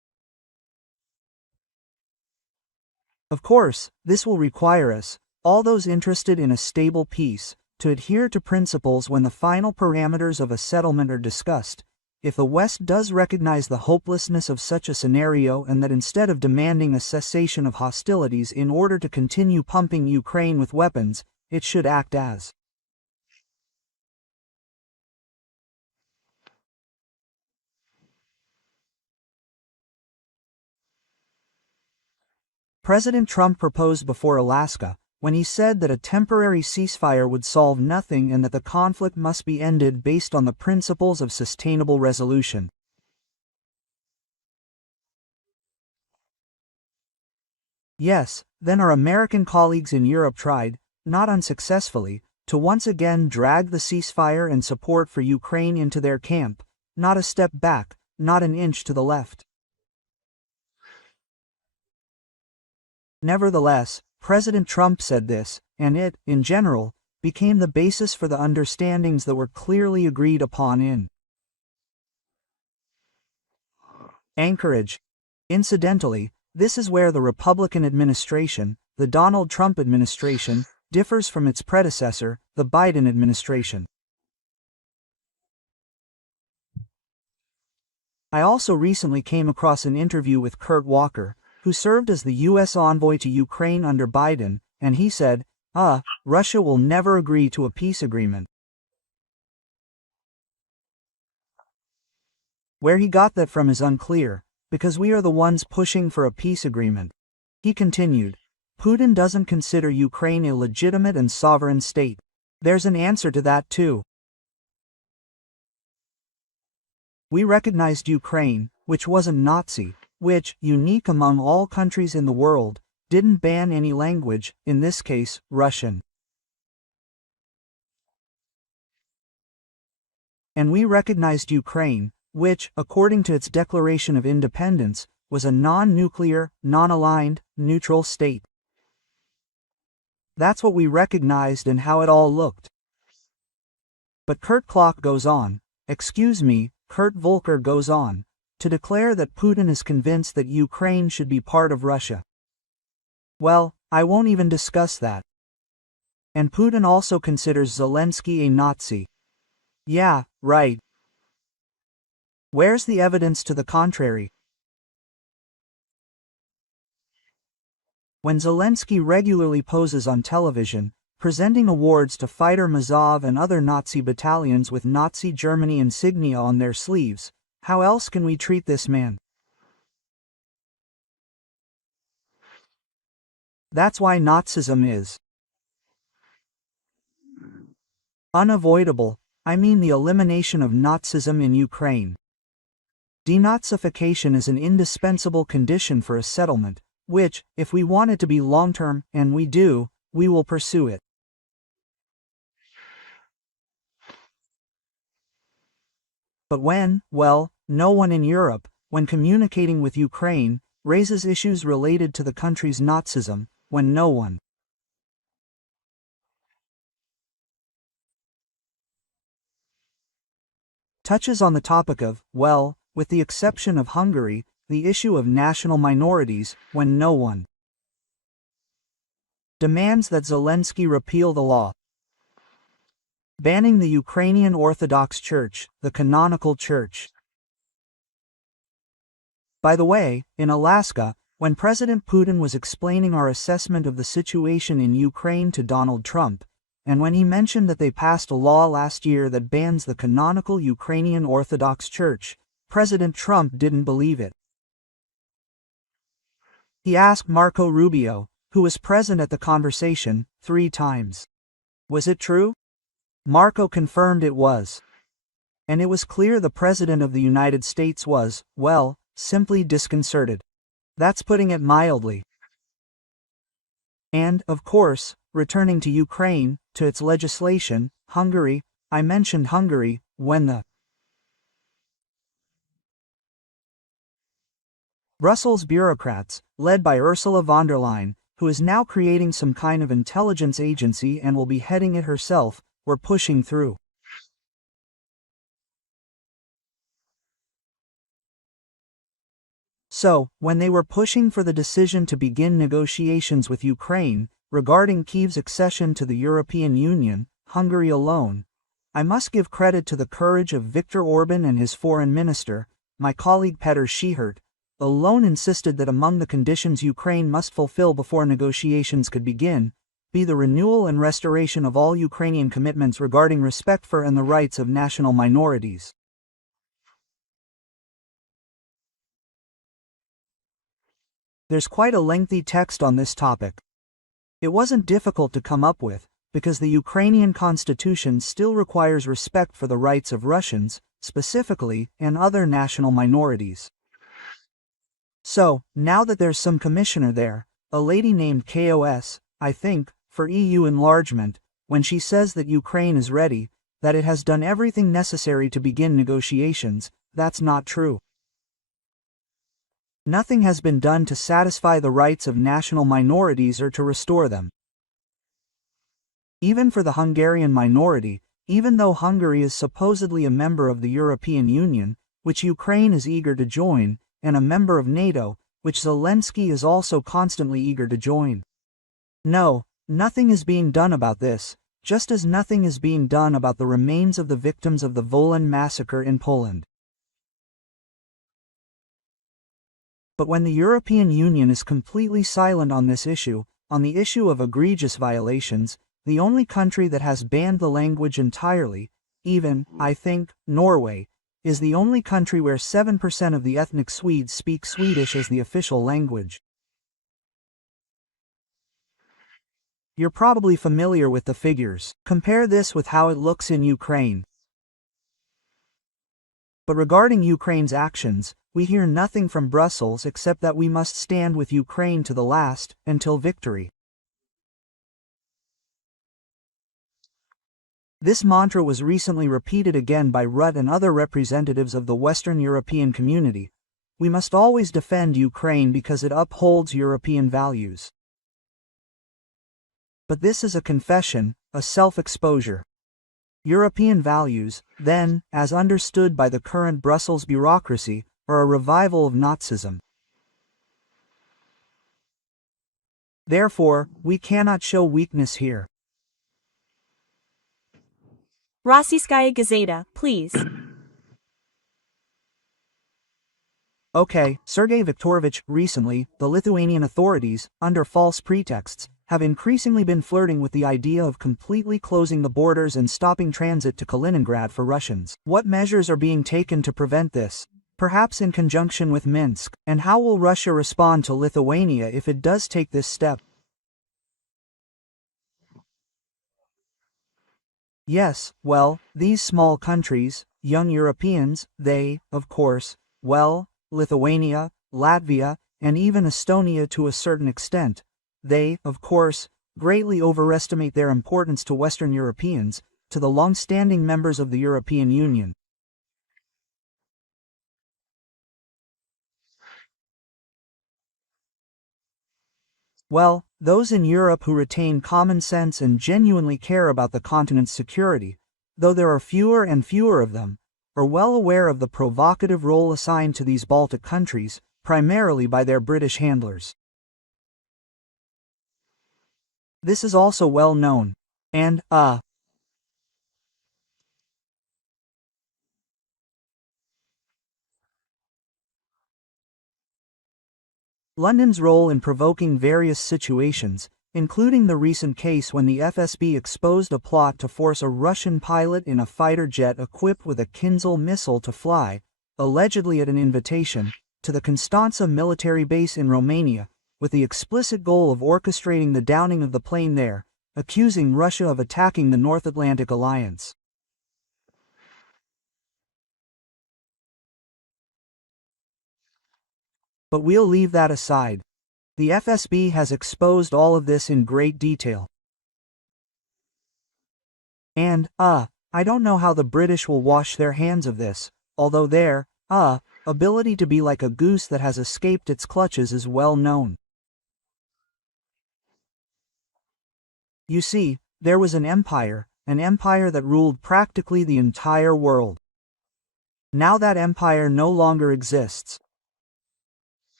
Of course, this will require us, all those interested in a stable peace, to adhere to principles when the final parameters of a settlement are discussed. If the West does recognize the hopelessness of such a scenario and that instead of demanding a cessation of hostilities in order to continue pumping Ukraine with weapons, it should act as President Trump proposed before Alaska, when he said that a temporary ceasefire would solve nothing and that the conflict must be ended based on the principles of sustainable resolution. Yes, then our American colleagues in Europe tried, not unsuccessfully, to once again drag the ceasefire and support for Ukraine into their camp, not a step back, not an inch to the left. Nevertheless, President Trump said this, and it, in general, became the basis for the understandings that were clearly agreed upon in Anchorage. Incidentally, this is where the Republican administration, the Donald Trump administration, differs from its predecessor, the Biden administration. I also recently came across an interview with Kurt Walker, who served as the U.S. envoy to Ukraine under Biden, and he said, Russia will never agree to a peace agreement. Where he got that from is unclear, because we are the ones pushing for a peace agreement. He continued, Putin doesn't consider Ukraine a legitimate and sovereign state. There's an answer to that too. We recognized Ukraine, which wasn't Nazi, which, unique among all countries in the world, didn't ban any language, in this case, Russian. And we recognized Ukraine, which, according to its Declaration of Independence, was a non-nuclear, non-aligned, neutral state. That's what we recognized and how it all looked. But Kurt goes on, Kurt Volker goes on, to declare that Putin is convinced that Ukraine should be part of Russia. Well, I won't even discuss that. And Putin also considers Zelensky a Nazi. Yeah, right. Where's the evidence to the contrary? When Zelensky regularly poses on television, presenting awards to Fighter Mazov and other Nazi battalions with Nazi Germany insignia on their sleeves, how else can we treat this man? That's why Nazism is unavoidable. I mean the elimination of Nazism in Ukraine. Denazification is an indispensable condition for a settlement, which, if we want it to be long-term, and we do, we will pursue it. But no one in Europe, when communicating with Ukraine, raises issues related to the country's Nazism, when no one touches on the topic of, with the exception of Hungary, the issue of national minorities, when no one demands that Zelensky repeal the law banning the Ukrainian Orthodox Church, the canonical church. By the way, in Alaska, when President Putin was explaining our assessment of the situation in Ukraine to Donald Trump, and when he mentioned that they passed a law last year that bans the canonical Ukrainian Orthodox Church, President Trump didn't believe it. He asked Marco Rubio, who was present at the conversation, 3 times. Was it true? Marco confirmed it was. And it was clear the President of the United States was, simply disconcerted. That's putting it mildly. And, of course, returning to Ukraine, to its legislation, Hungary, I mentioned Hungary, when the Brussels bureaucrats, led by Ursula von der Leyen, who is now creating some kind of intelligence agency and will be heading it herself, were pushing through So, when they were pushing for the decision to begin negotiations with Ukraine, regarding Kyiv's accession to the European Union, Hungary alone, I must give credit to the courage of Viktor Orban and his foreign minister, my colleague Petr Schihert, alone insisted that among the conditions Ukraine must fulfill before negotiations could begin, be the renewal and restoration of all Ukrainian commitments regarding respect for and the rights of national minorities. There's quite a lengthy text on this topic. It wasn't difficult to come up with, because the Ukrainian constitution still requires respect for the rights of Russians, specifically, and other national minorities. So, now that there's some commissioner there, a lady named KOS, I think, for EU enlargement, when she says that Ukraine is ready, that it has done everything necessary to begin negotiations, that's not true. Nothing has been done to satisfy the rights of national minorities or to restore them. Even for the Hungarian minority, even though Hungary is supposedly a member of the European Union, which Ukraine is eager to join, and a member of NATO, which Zelensky is also constantly eager to join. No, nothing is being done about this, just as nothing is being done about the remains of the victims of the Volyn massacre in Poland. But when the European Union is completely silent on this issue, on the issue of egregious violations, the only country that has banned the language entirely, even, I think, Norway, is the only country where 7% of the ethnic Swedes speak Swedish as the official language. You're probably familiar with the figures. Compare this with how it looks in Ukraine. But regarding Ukraine's actions, we hear nothing from Brussels except that we must stand with Ukraine to the last, until victory. This mantra was recently repeated again by Rutte and other representatives of the Western European community. We must always defend Ukraine because it upholds European values. But this is a confession, a self-exposure. European values, then, as understood by the current Brussels bureaucracy, are a revival of Nazism. Therefore, we cannot show weakness here. Rossiyskaya Gazeta, please. Okay, Sergei Viktorovich, recently, the Lithuanian authorities, under false pretexts, have increasingly been flirting with the idea of completely closing the borders and stopping transit to Kaliningrad for Russians. What measures are being taken to prevent this? Perhaps in conjunction with Minsk, and how will Russia respond to Lithuania if it does take this step? Yes, well, these small countries, young Europeans, they, of course, well, Lithuania, Latvia, and even Estonia to a certain extent, they, of course, greatly overestimate their importance to Western Europeans, to the long-standing members of the European Union. Well, those in Europe who retain common sense and genuinely care about the continent's security, though there are fewer and fewer of them, are well aware of the provocative role assigned to these Baltic countries, primarily by their British handlers. This is also well known, and, London's role in provoking various situations, including the recent case when the FSB exposed a plot to force a Russian pilot in a fighter jet equipped with a Kinzhal missile to fly, allegedly at an invitation, to the Constanța military base in Romania, with the explicit goal of orchestrating the downing of the plane there, accusing Russia of attacking the North Atlantic Alliance. But we'll leave that aside. The FSB has exposed all of this in great detail. And, I don't know how the British will wash their hands of this, although their, ability to be like a goose that has escaped its clutches is well known. You see, there was an empire that ruled practically the entire world. Now that empire no longer exists.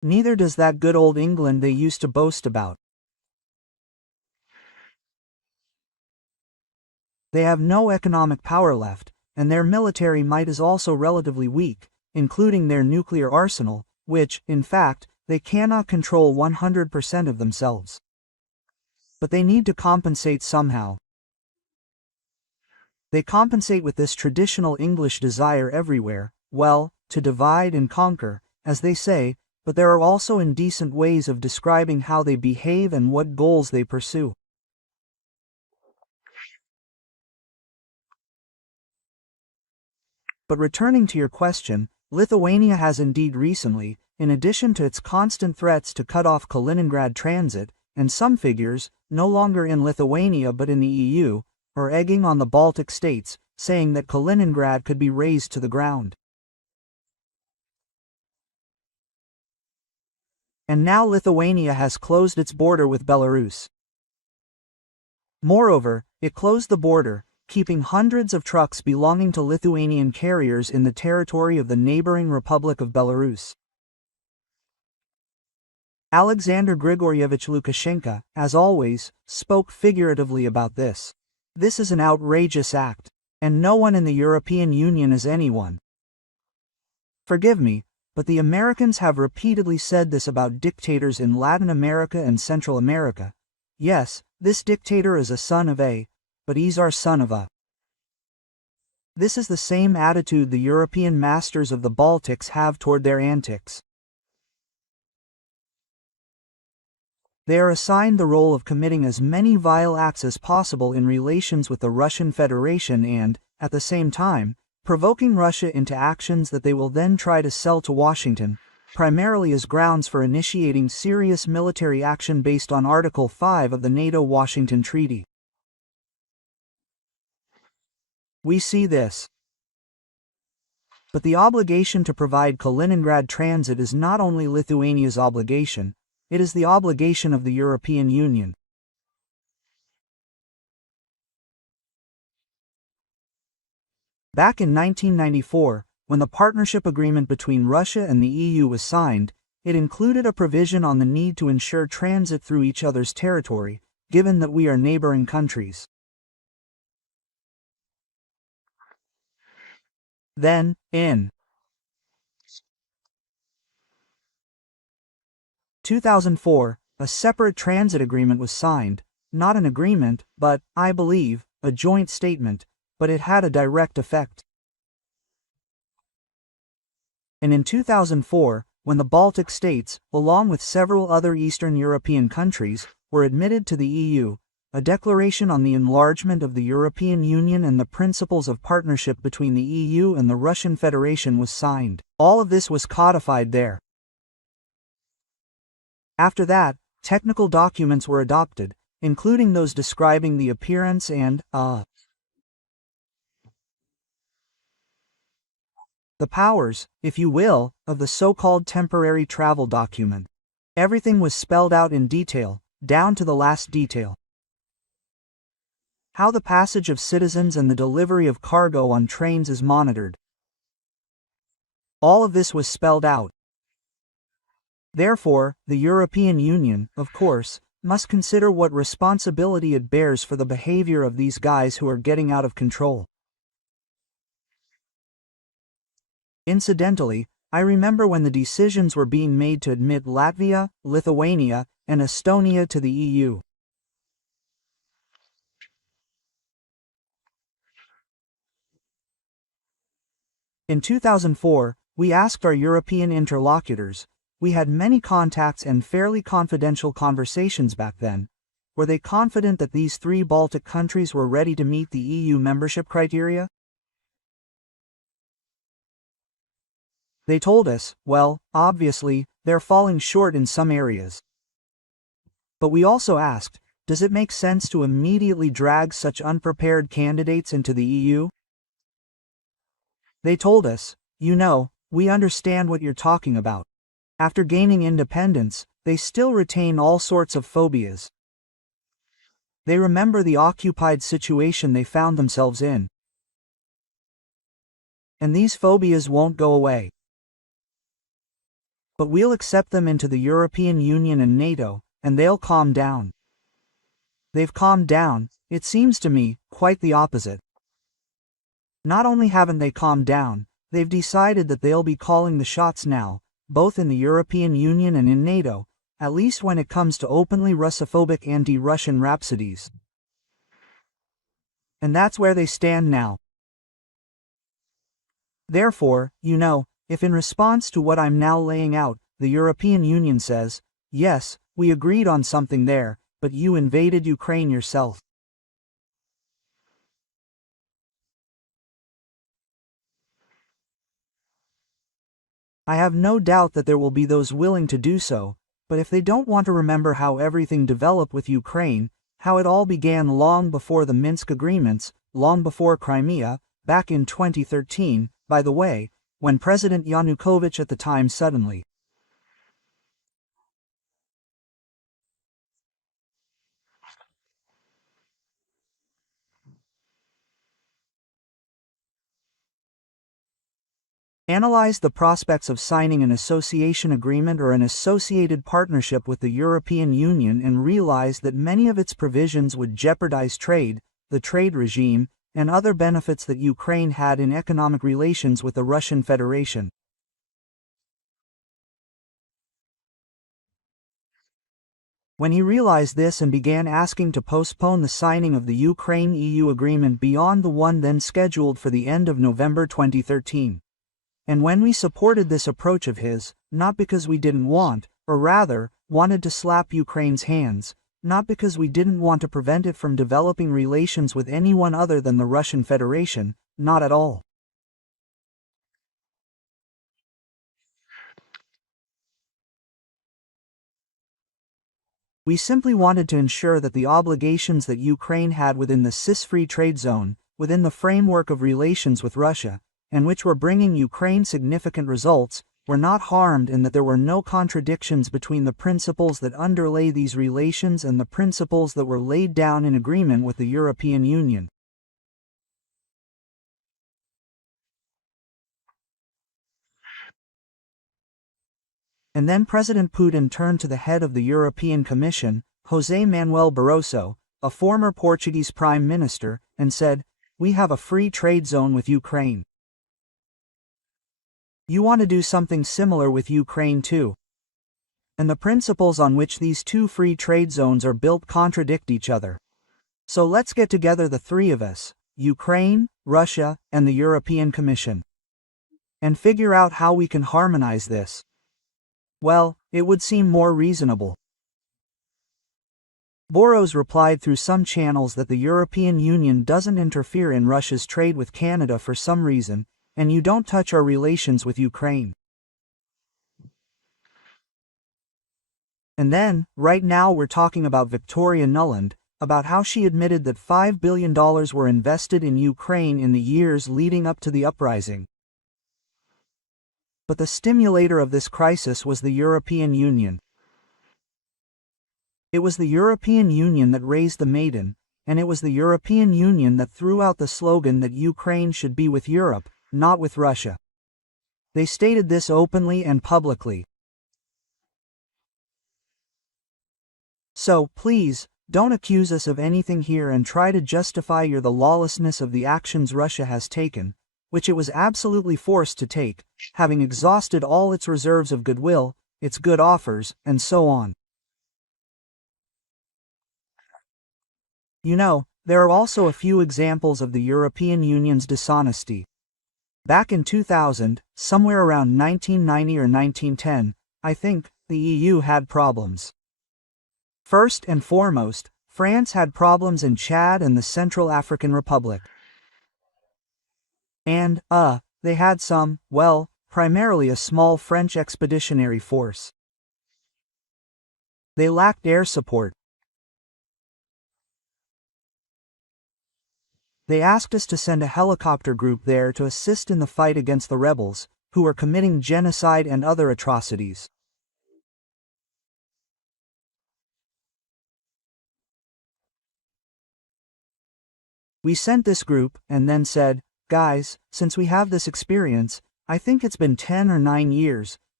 Neither does that good old England they used to boast about. They have no economic power left, and their military might is also relatively weak, including their nuclear arsenal, which, in fact, they cannot control 100% of themselves. But they need to compensate somehow. They compensate with this traditional English desire everywhere, well, to divide and conquer, as they say, but there are also indecent ways of describing how they behave and what goals they pursue. But returning to your question, Lithuania has indeed recently, in addition to its constant threats to cut off Kaliningrad transit, and some figures, no longer in Lithuania but in the EU, are egging on the Baltic states, saying that Kaliningrad could be razed to the ground. And now Lithuania has closed its border with Belarus. Moreover, it closed the border, keeping hundreds of trucks belonging to Lithuanian carriers in the territory of the neighboring Republic of Belarus. Alexander Grigorievich Lukashenko, as always, spoke figuratively about this. This is an outrageous act, and no one in the European Union is anyone. Forgive me, but the Americans have repeatedly said this about dictators in Latin America and Central America. Yes, this dictator is a son of a, but he's our son of a. This is the same attitude the European masters of the Baltics have toward their antics. They are assigned the role of committing as many vile acts as possible in relations with the Russian Federation and, at the same time, provoking Russia into actions that they will then try to sell to Washington, primarily as grounds for initiating serious military action based on Article 5 of the NATO-Washington Treaty. We see this. But the obligation to provide Kaliningrad transit is not only Lithuania's obligation, it is the obligation of the European Union. Back in 1994, when the partnership agreement between Russia and the EU was signed, it included a provision on the need to ensure transit through each other's territory, given that we are neighboring countries. Then, in 2004, a separate transit agreement was signed, not an agreement, but, I believe, a joint statement, but it had a direct effect. And in 2004, when the Baltic states, along with several other Eastern European countries, were admitted to the EU, a declaration on the enlargement of the European Union and the principles of partnership between the EU and the Russian Federation was signed. All of this was codified there. After that, technical documents were adopted, including those describing the appearance and, the powers, if you will, of the so-called temporary travel document. Everything was spelled out in detail, down to the last detail. How the passage of citizens and the delivery of cargo on trains is monitored. All of this was spelled out. Therefore, the European Union, of course, must consider what responsibility it bears for the behavior of these guys who are getting out of control. Incidentally, I remember when the decisions were being made to admit Latvia, Lithuania, and Estonia to the EU. In 2004, we asked our European interlocutors, we had many contacts and fairly confidential conversations back then, were they confident that these three Baltic countries were ready to meet the EU membership criteria? They told us, well, obviously, they're falling short in some areas. But we also asked, does it make sense to immediately drag such unprepared candidates into the EU? They told us, you know, we understand what you're talking about. After gaining independence, they still retain all sorts of phobias. They remember the occupied situation they found themselves in. And these phobias won't go away. but we'll accept them into the European Union and NATO, and they'll calm down. They've calmed down, it seems to me, quite the opposite. Not only haven't they calmed down, they've decided that they'll be calling the shots now, both in the European Union and in NATO, at least when it comes to openly Russophobic anti-Russian rhapsodies. And that's where they stand now. Therefore, if in response to what I'm now laying out, the European Union says, yes, we agreed on something there, but you invaded Ukraine yourself. I have no doubt that there will be those willing to do so, but if they don't want to remember how everything developed with Ukraine, how it all began long before the Minsk agreements, long before Crimea, back in 2013, by the way, when President Yanukovych at the time suddenly analyzed the prospects of signing an association agreement or an associated partnership with the European Union and realized that many of its provisions would jeopardize trade, the trade regime, and other benefits that Ukraine had in economic relations with the Russian Federation. When he realized this and began asking to postpone the signing of the Ukraine-EU agreement beyond the one then scheduled for the end of November 2013. And when we supported this approach of his, not because we didn't want, or rather, wanted to slap Ukraine's hands, not because we didn't want to prevent it from developing relations with anyone other than the Russian Federation, not at all. We simply wanted to ensure that the obligations that Ukraine had within the CIS-free trade zone, within the framework of relations with Russia, and which were bringing Ukraine significant results, were not harmed and that there were no contradictions between the principles that underlay these relations and the principles that were laid down in agreement with the European Union. And then President Putin turned to the head of the European Commission, José Manuel Barroso, a former Portuguese Prime Minister, and said, "We have a free trade zone with Ukraine. You want to do something similar with Ukraine too. And the principles on which these two free trade zones are built contradict each other. So let's get together the three of us, Ukraine, Russia, and the European Commission, and figure out how we can harmonize this." Well, it would seem more reasonable. Boros replied through some channels that the European Union doesn't interfere in Russia's trade with Canada for some reason, and you don't touch our relations with Ukraine. And then, right now we're talking about Victoria Nuland, about how she admitted that $5 billion were invested in Ukraine in the years leading up to the uprising. But the stimulator of this crisis was the European Union. It was the European Union that raised the maiden, and it was the European Union that threw out the slogan that Ukraine should be with Europe, not with Russia. They stated this openly and publicly. So, please, don't accuse us of anything here and try to justify the lawlessness of the actions Russia has taken, which it was absolutely forced to take, having exhausted all its reserves of goodwill, its good offers, and so on. There are also a few examples of the European Union's dishonesty. Back in 2000, somewhere around 1990 or 1910, I think, the EU had problems. First and foremost, France had problems in Chad and the Central African Republic. And, they had primarily a small French expeditionary force. They lacked air support. They asked us to send a helicopter group there to assist in the fight against the rebels, who were committing genocide and other atrocities. We sent this group, and then said, "Guys, since we have this experience, I think it's been 10 or 9 years,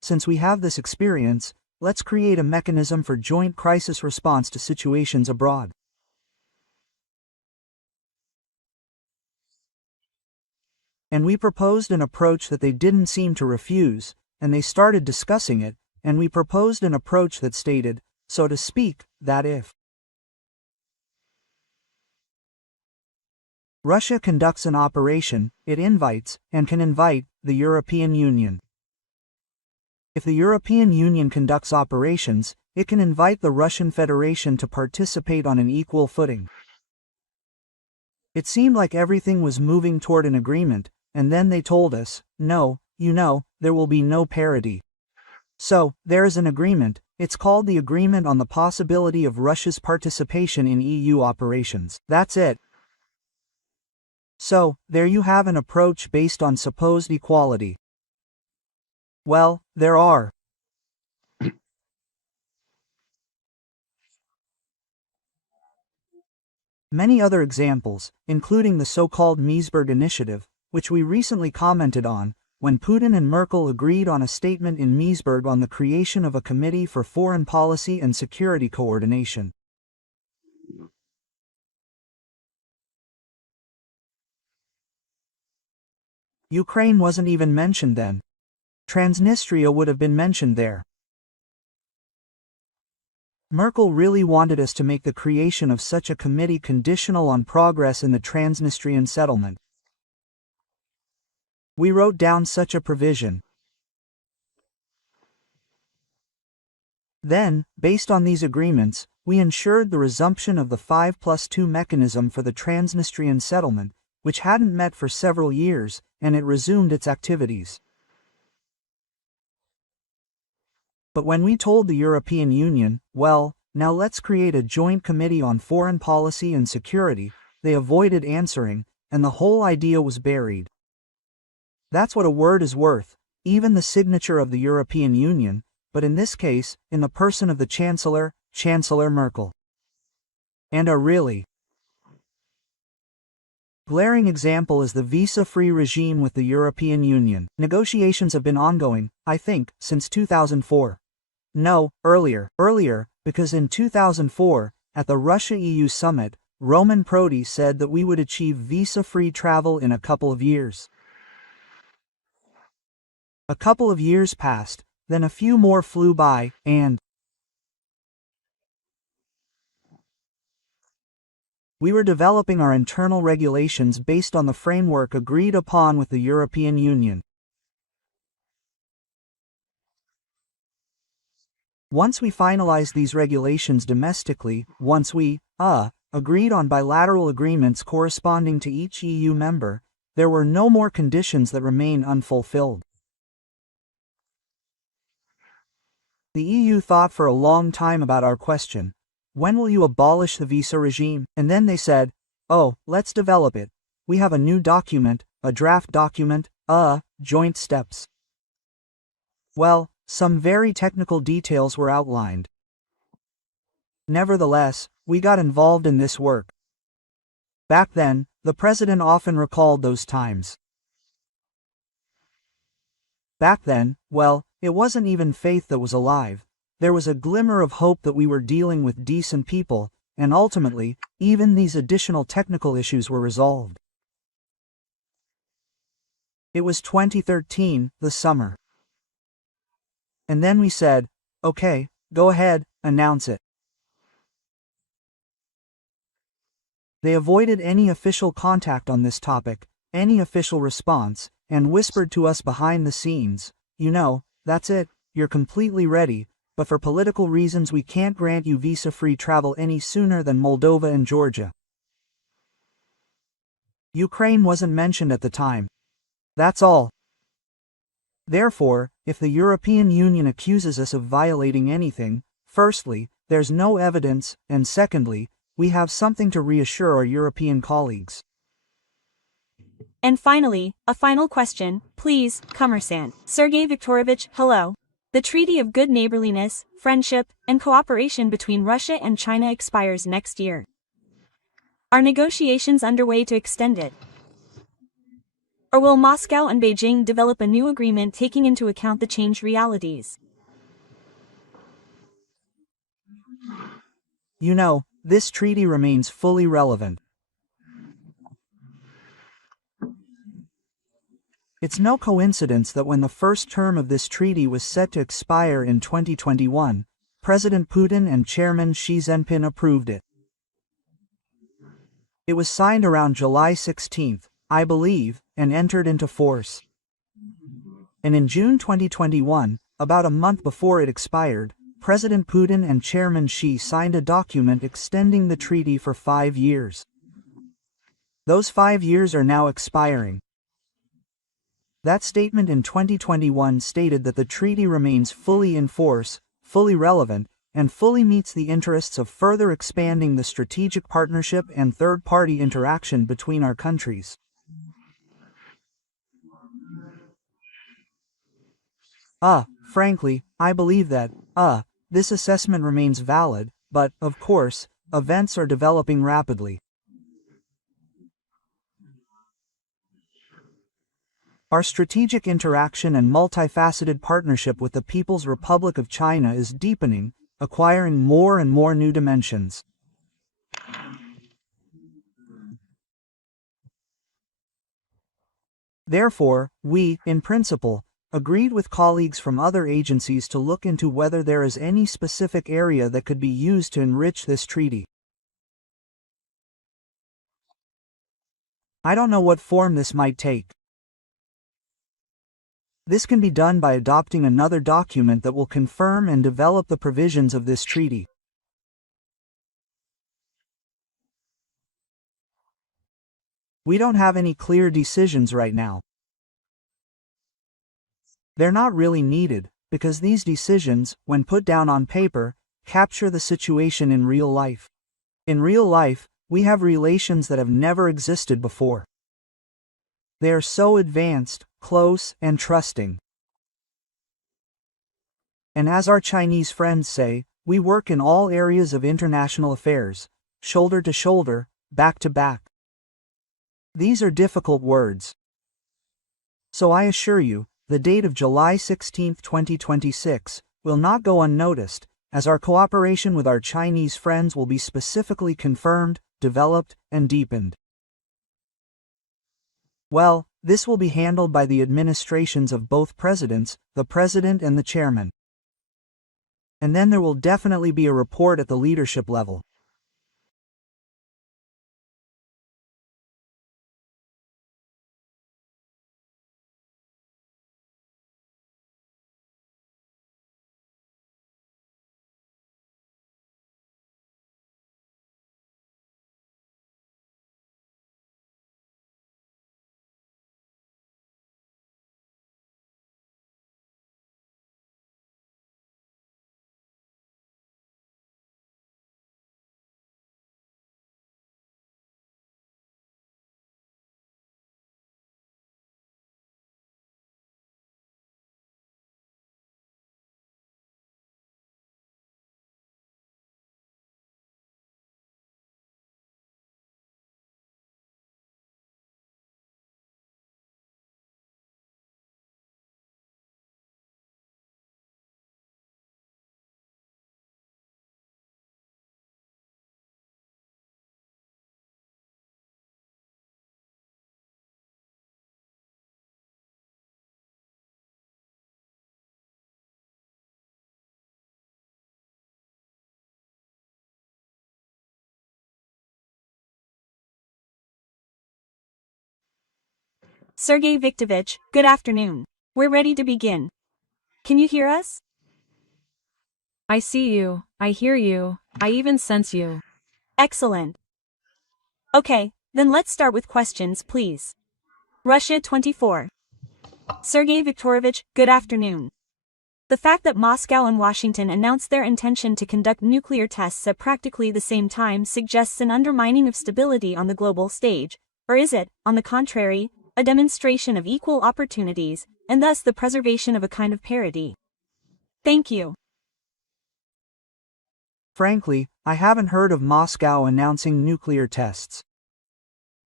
since we have this experience, let's create a mechanism for joint crisis response to situations abroad. And we proposed an approach that they didn't seem to refuse, and they started discussing it, and we proposed an approach that stated, so to speak, that if Russia conducts an operation, it invites, and can invite, the European Union. If the European Union conducts operations, it can invite the Russian Federation to participate on an equal footing. It seemed like everything was moving toward an agreement, and then they told us, no, there will be no parity. So, there is an agreement. It's called the Agreement on the Possibility of Russia's Participation in EU Operations. That's it. So, there you have an approach based on supposed equality. Well, there are many other examples, including the so-called Meseberg Initiative, which we recently commented on, when Putin and Merkel agreed on a statement in Meseberg on the creation of a Committee for Foreign Policy and Security Coordination. Ukraine wasn't even mentioned then. Transnistria would have been mentioned there. Merkel really wanted us to make the creation of such a committee conditional on progress in the Transnistrian settlement. We wrote down such a provision. Then, based on these agreements, we ensured the resumption of the 5+2 mechanism for the Transnistrian settlement, which hadn't met for several years, and it resumed its activities. But when we told the European Union, well, now let's create a joint committee on foreign policy and security, they avoided answering, and the whole idea was buried. That's what a word is worth, even the signature of the European Union, but in this case, in the person of the Chancellor, Chancellor Merkel. And a really glaring example is the visa-free regime with the European Union. Negotiations have been ongoing, I think, since 2004. No, earlier, because in 2004, at the Russia-EU summit, Roman Prodi said that we would achieve visa-free travel in a couple of years. A couple of years passed, then a few more flew by, and we were developing our internal regulations based on the framework agreed upon with the European Union. Once we finalized these regulations domestically, once we, agreed on bilateral agreements corresponding to each EU member, there were no more conditions that remain unfulfilled. The EU thought for a long time about our question. When will you abolish the visa regime? And then they said, oh, let's develop it. We have a new document, a draft document, joint steps. Well, some very technical details were outlined. Nevertheless, we got involved in this work. Back then, the president often recalled those times. Back then, well, it wasn't even faith that was alive. There was a glimmer of hope that we were dealing with decent people, and ultimately, even these additional technical issues were resolved. It was 2013, the summer. And then we said, okay, go ahead, announce it. They avoided any official contact on this topic, any official response, and whispered to us behind the scenes, that's it, you're completely ready, but for political reasons we can't grant you visa-free travel any sooner than Moldova and Georgia. Ukraine wasn't mentioned at the time. That's all. Therefore, if the European Union accuses us of violating anything, firstly, there's no evidence, and secondly, we have something to reassure our European colleagues. And finally, a final question, please, Commerçant. Sergei Viktorovich, hello. The Treaty of Good Neighborliness, Friendship, and Cooperation between Russia and China expires next year. Are negotiations underway to extend it? Or will Moscow and Beijing develop a new agreement taking into account the changed realities? You know, this treaty remains fully relevant. It's no coincidence that when the first term of this treaty was set to expire in 2021, President Putin and Chairman Xi Jinping approved it. It was signed around July 16, I believe, and entered into force. And in June 2021, about a month before it expired, President Putin and Chairman Xi signed a document extending the treaty for 5 years. Those 5 years are now expiring. That statement in 2021 stated that the treaty remains fully in force, fully relevant, and fully meets the interests of further expanding the strategic partnership and third-party interaction between our countries. Frankly, I believe that, this assessment remains valid, but, of course, events are developing rapidly. Our strategic interaction and multifaceted partnership with the People's Republic of China is deepening, acquiring more and more new dimensions. Therefore, we, in principle, agreed with colleagues from other agencies to look into whether there is any specific area that could be used to enrich this treaty. I don't know what form this might take. This can be done by adopting another document that will confirm and develop the provisions of this treaty. We don't have any clear decisions right now. They're not really needed, because these decisions, when put down on paper, capture the situation in real life. In real life, we have relations that have never existed before. They are so advanced, close, and trusting. And as our Chinese friends say, we work in all areas of international affairs, shoulder to shoulder, back to back. These are difficult words. So I assure you, the date of July 16, 2026, will not go unnoticed, as our cooperation with our Chinese friends will be specifically confirmed, developed, and deepened. Well, this will be handled by the administrations of both presidents, the president and the chairman. And then there will definitely be a report at the leadership level. Sergei Viktorovich, good afternoon. We're ready to begin. Can you hear us? I see you, I hear you, I even sense you. Excellent. Okay, then let's start with questions, please. Russia 24. Sergei Viktorovich, good afternoon. The fact that Moscow and Washington announced their intention to conduct nuclear tests at practically the same time suggests an undermining of stability on the global stage, or is it, on the contrary, a demonstration of equal opportunities, and thus the preservation of a kind of parity? Thank you. Frankly, I haven't heard of Moscow announcing nuclear tests.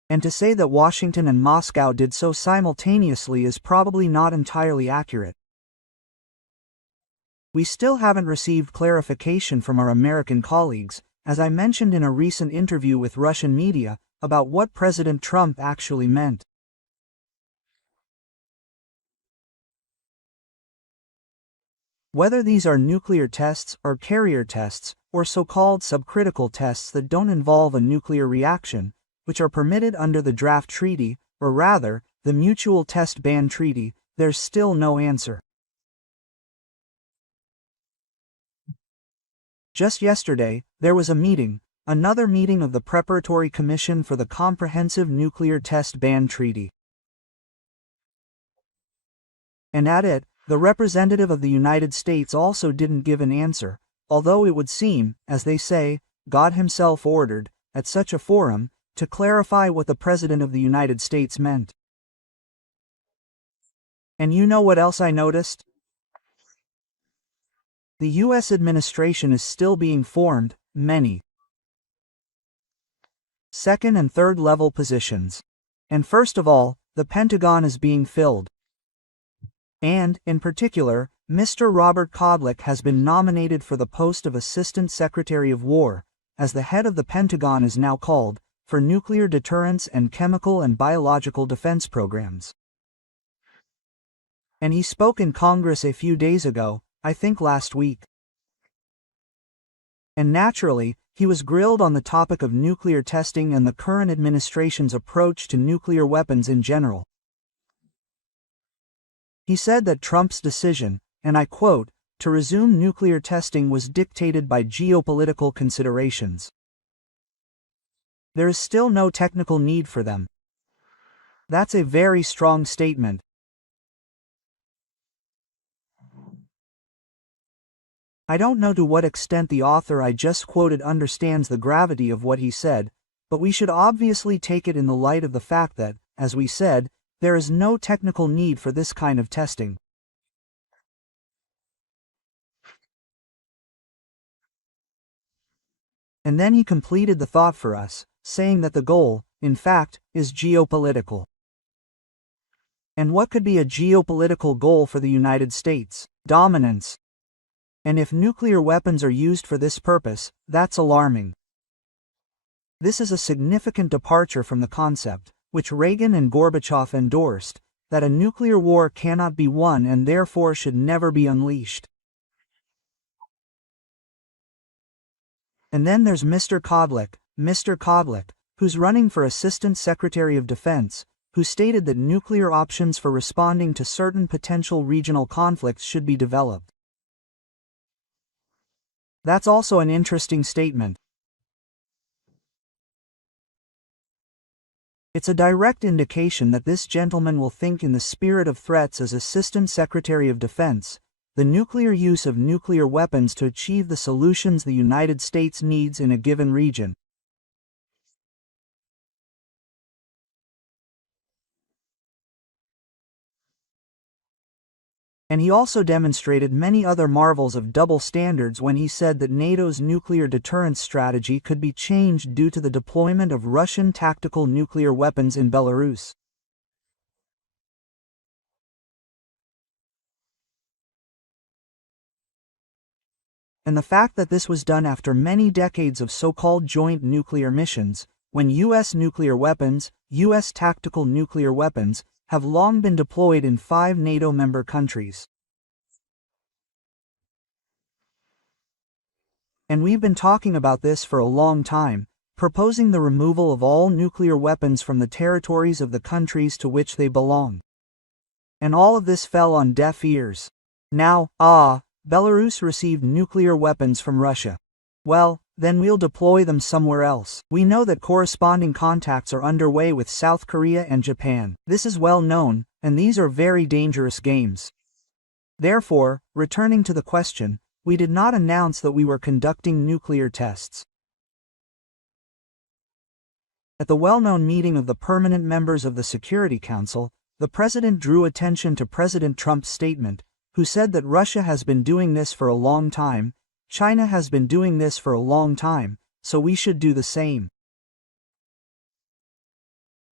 And to say that Washington and Moscow did so simultaneously is probably not entirely accurate. We still haven't received clarification from our American colleagues, as I mentioned in a recent interview with Russian media, about what President Trump actually meant. Whether these are nuclear tests or carrier tests, or so-called subcritical tests that don't involve a nuclear reaction, which are permitted under the draft treaty, or rather, the Mutual Test Ban Treaty, there's still no answer. Just yesterday, there was a meeting, another meeting of the Preparatory Commission for the Comprehensive Nuclear Test Ban Treaty. And at it, the representative of the United States also didn't give an answer, although it would seem, as they say, God himself ordered, at such a forum, to clarify what the President of the United States meant. And you know what else I noticed? The U.S. administration is still being formed, many second and third level positions. And first of all, the Pentagon is being filled. And, in particular, Mr. Robert Kodlik has been nominated for the post of Assistant Secretary of War, as the head of the Pentagon is now called, for nuclear deterrence and chemical and biological defense programs. And he spoke in Congress a few days ago, I think last week. And naturally, he was grilled on the topic of nuclear testing and the current administration's approach to nuclear weapons in general. He said that Trump's decision, and I quote, to resume nuclear testing was dictated by geopolitical considerations. There is still no technical need for them. That's a very strong statement. I don't know to what extent the author I just quoted understands the gravity of what he said, but we should obviously take it in the light of the fact that, as we said, there is no technical need for this kind of testing. And then he completed the thought for us, saying that the goal, in fact, is geopolitical. And what could be a geopolitical goal for the United States? Dominance. And if nuclear weapons are used for this purpose, that's alarming. This is a significant departure from the concept, which Reagan and Gorbachev endorsed, that a nuclear war cannot be won and therefore should never be unleashed. And then there's Mr. Kodlik, who's running for Assistant Secretary of Defense, who stated that nuclear options for responding to certain potential regional conflicts should be developed. That's also an interesting statement. It's a direct indication that this gentleman will think in the spirit of threats as Assistant Secretary of Defense, the nuclear use of nuclear weapons to achieve the solutions the United States needs in a given region. And he also demonstrated many other marvels of double standards when he said that NATO's nuclear deterrence strategy could be changed due to the deployment of Russian tactical nuclear weapons in Belarus. And the fact that this was done after many decades of so-called joint nuclear missions, when U.S. nuclear weapons, U.S. tactical nuclear weapons, have long been deployed in 5 NATO member countries. And we've been talking about this for a long time, proposing the removal of all nuclear weapons from the territories of the countries to which they belong. And all of this fell on deaf ears. Now, Belarus received nuclear weapons from Russia. Well, then we'll deploy them somewhere else. We know that corresponding contacts are underway with South Korea and Japan. This is well known, and these are very dangerous games. Therefore, returning to the question, we did not announce that we were conducting nuclear tests. At the well-known meeting of the permanent members of the Security Council, the President drew attention to President Trump's statement, who said that Russia has been doing this for a long time, China has been doing this for a long time, so we should do the same.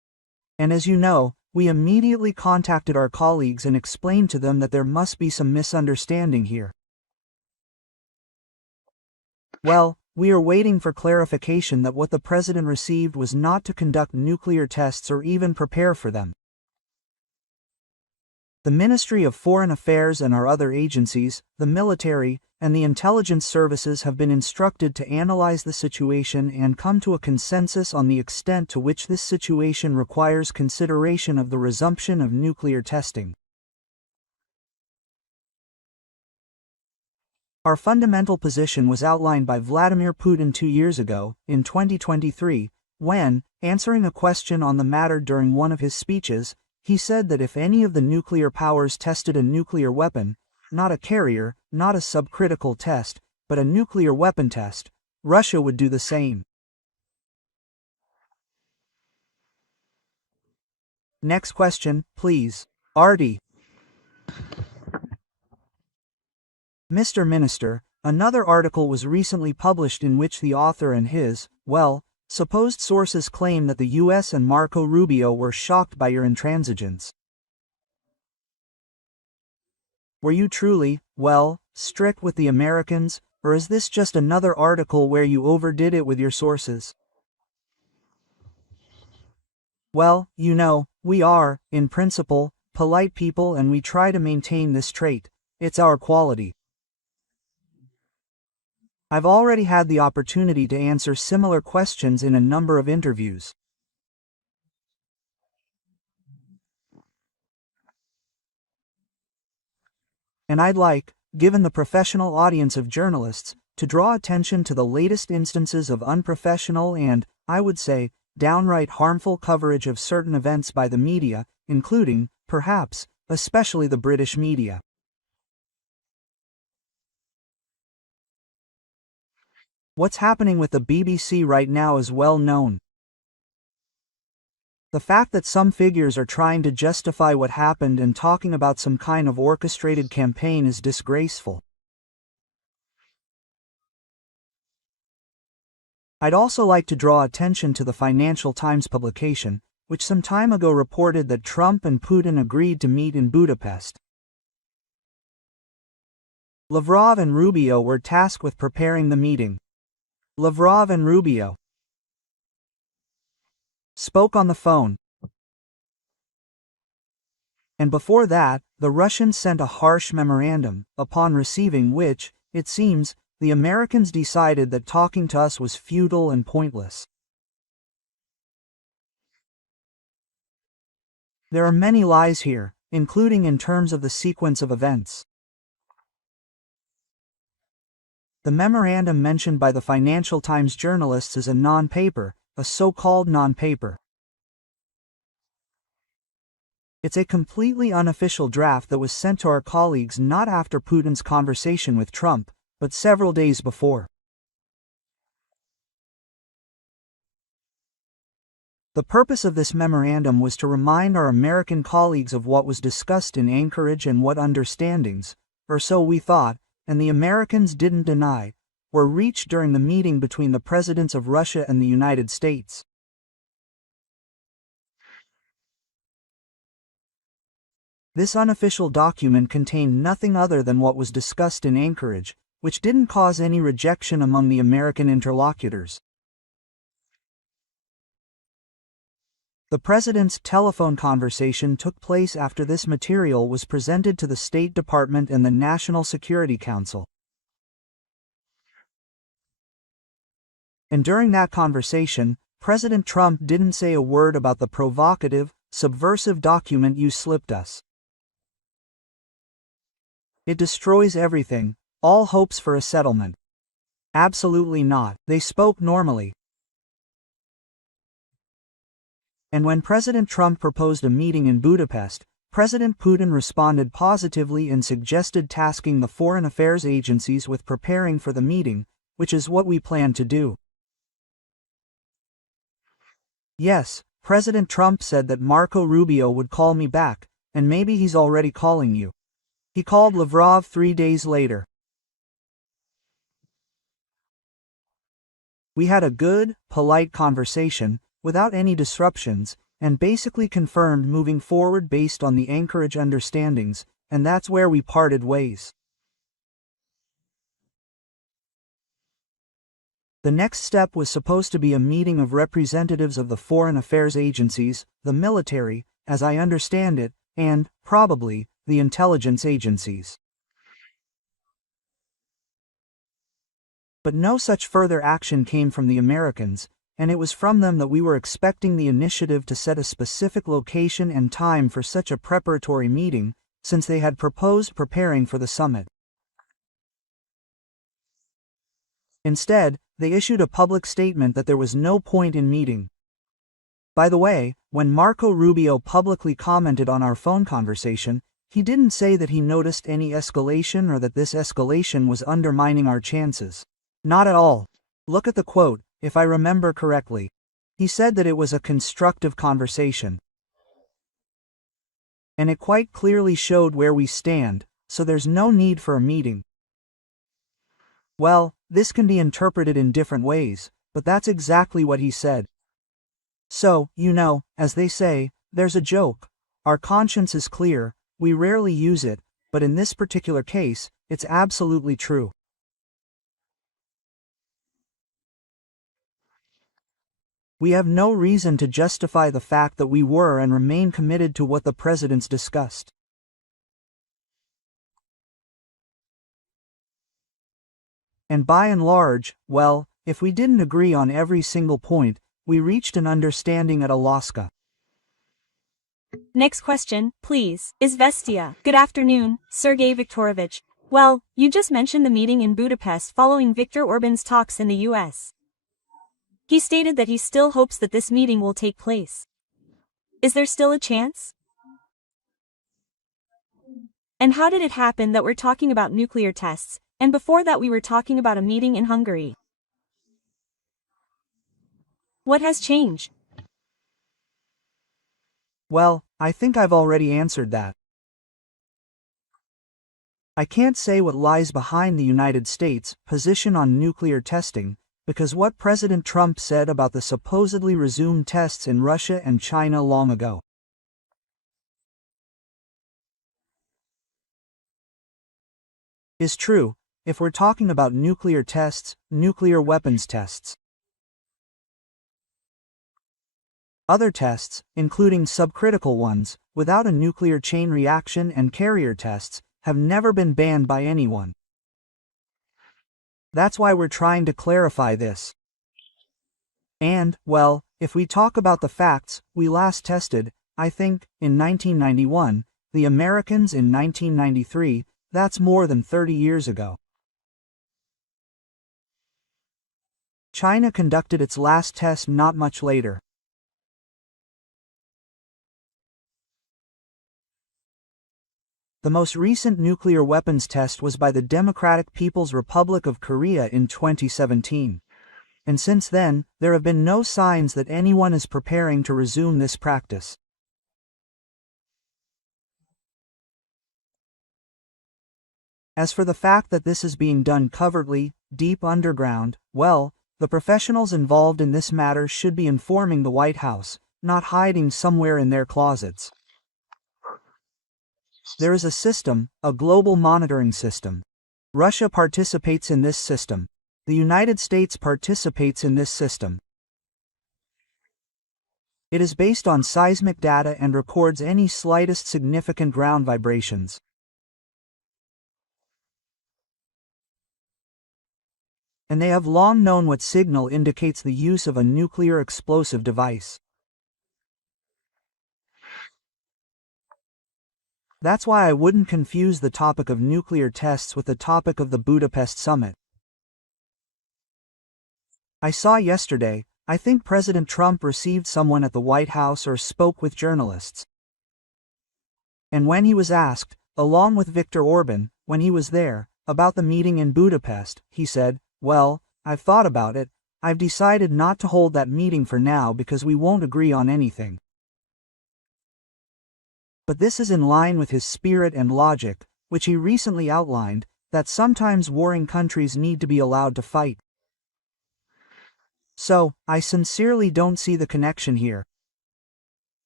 And as you know, we immediately contacted our colleagues and explained to them that there must be some misunderstanding here. Well, we are waiting for clarification that what the president received was not to conduct nuclear tests or even prepare for them. The Ministry of Foreign Affairs and our other agencies, the military, and the intelligence services have been instructed to analyze the situation and come to a consensus on the extent to which this situation requires consideration of the resumption of nuclear testing. Our fundamental position was outlined by Vladimir Putin 2 years ago, in 2023, when, answering a question on the matter during one of his speeches, he said that if any of the nuclear powers tested a nuclear weapon, not a carrier, not a subcritical test, but a nuclear weapon test, Russia would do the same. Next question, please. Artie. Mr. Minister, another article was recently published in which the author and his, supposed sources claim that the US and Marco Rubio were shocked by your intransigence. Were you truly, strict with the Americans, or is this just another article where you overdid it with your sources? Well, you know, we are, in principle, polite people and we try to maintain this trait. It's our quality. I've already had the opportunity to answer similar questions in a number of interviews. And I'd like, given the professional audience of journalists, to draw attention to the latest instances of unprofessional and, I would say, downright harmful coverage of certain events by the media, including, perhaps, especially the British media. What's happening with the BBC right now is well known. The fact that some figures are trying to justify what happened and talking about some kind of orchestrated campaign is disgraceful. I'd also like to draw attention to the Financial Times publication, which some time ago reported that Trump and Putin agreed to meet in Budapest. Lavrov and Rubio were tasked with preparing the meeting. Lavrov and Rubio spoke on the phone. And before that, the Russians sent a harsh memorandum, upon receiving which, it seems, the Americans decided that talking to us was futile and pointless. There are many lies here, including in terms of the sequence of events. The memorandum mentioned by the Financial Times journalists is a non-paper, a so-called non-paper. It's a completely unofficial draft that was sent to our colleagues not after Putin's conversation with Trump, but several days before. The purpose of this memorandum was to remind our American colleagues of what was discussed in Anchorage and what understandings, or so we thought, and the Americans didn't deny, were reached during the meeting between the presidents of Russia and the United States. This unofficial document contained nothing other than what was discussed in Anchorage, which didn't cause any rejection among the American interlocutors. The president's telephone conversation took place after this material was presented to the State Department and the National Security Council. And during that conversation, President Trump didn't say a word about the provocative, subversive document you slipped us. It destroys everything, all hopes for a settlement. Absolutely not. They spoke normally. And when President Trump proposed a meeting in Budapest, President Putin responded positively and suggested tasking the foreign affairs agencies with preparing for the meeting, which is what we plan to do. Yes, President Trump said that Marco Rubio would call me back, and maybe he's already calling you. He called Lavrov 3 days later. We had a good, polite conversation, without any disruptions, and basically confirmed moving forward based on the Anchorage understandings, and that's where we parted ways. The next step was supposed to be a meeting of representatives of the foreign affairs agencies, the military, as I understand it, and, probably, the intelligence agencies. But no such further action came from the Americans, and it was from them that we were expecting the initiative to set a specific location and time for such a preparatory meeting, since they had proposed preparing for the summit. Instead, they issued a public statement that there was no point in meeting. By the way, when Marco Rubio publicly commented on our phone conversation, he didn't say that he noticed any escalation or that this escalation was undermining our chances. Not at all. Look at the quote, if I remember correctly. He said that it was a constructive conversation. And it quite clearly showed where we stand, so there's no need for a meeting. Well, this can be interpreted in different ways, but that's exactly what he said. So, as they say, there's a joke. Our conscience is clear, we rarely use it, but in this particular case, it's absolutely true. We have no reason to justify the fact that we were and remain committed to what the presidents discussed. And by and large, well, if we didn't agree on every single point, we reached an understanding at Alaska. Next question, please. Izvestia. Good afternoon, Sergei Viktorovich. Well, you just mentioned the meeting in Budapest following Viktor Orban's talks in the US. He stated that he still hopes that this meeting will take place. Is there still a chance? And how did it happen that we're talking about nuclear tests, and before that we were talking about a meeting in Hungary? What has changed? Well, I think I've already answered that. I can't say what lies behind the United States' position on nuclear testing, because what President Trump said about the supposedly resumed tests in Russia and China long ago is true, if we're talking about nuclear tests, nuclear weapons tests. Other tests, including subcritical ones, without a nuclear chain reaction and carrier tests, have never been banned by anyone. That's why we're trying to clarify this. And, well, if we talk about the facts, we last tested, I think, in 1991, the Americans in 1993, that's more than 30 years ago. China conducted its last test not much later. The most recent nuclear weapons test was by the Democratic People's Republic of Korea in 2017. And since then, there have been no signs that anyone is preparing to resume this practice. As for the fact that this is being done covertly, deep underground, well, the professionals involved in this matter should be informing the White House, not hiding somewhere in their closets. There is a system, a global monitoring system. Russia participates in this system. The United States participates in this system. It is based on seismic data and records any slightest significant ground vibrations. And they have long known what signal indicates the use of a nuclear explosive device. That's why I wouldn't confuse the topic of nuclear tests with the topic of the Budapest summit. I saw yesterday, I think President Trump received someone at the White House or spoke with journalists. And when he was asked, along with Viktor Orban, when he was there, about the meeting in Budapest, he said, "Well, I've thought about it, I've decided not to hold that meeting for now because we won't agree on anything." But this is in line with his spirit and logic, which he recently outlined, that sometimes warring countries need to be allowed to fight. So, I sincerely don't see the connection here.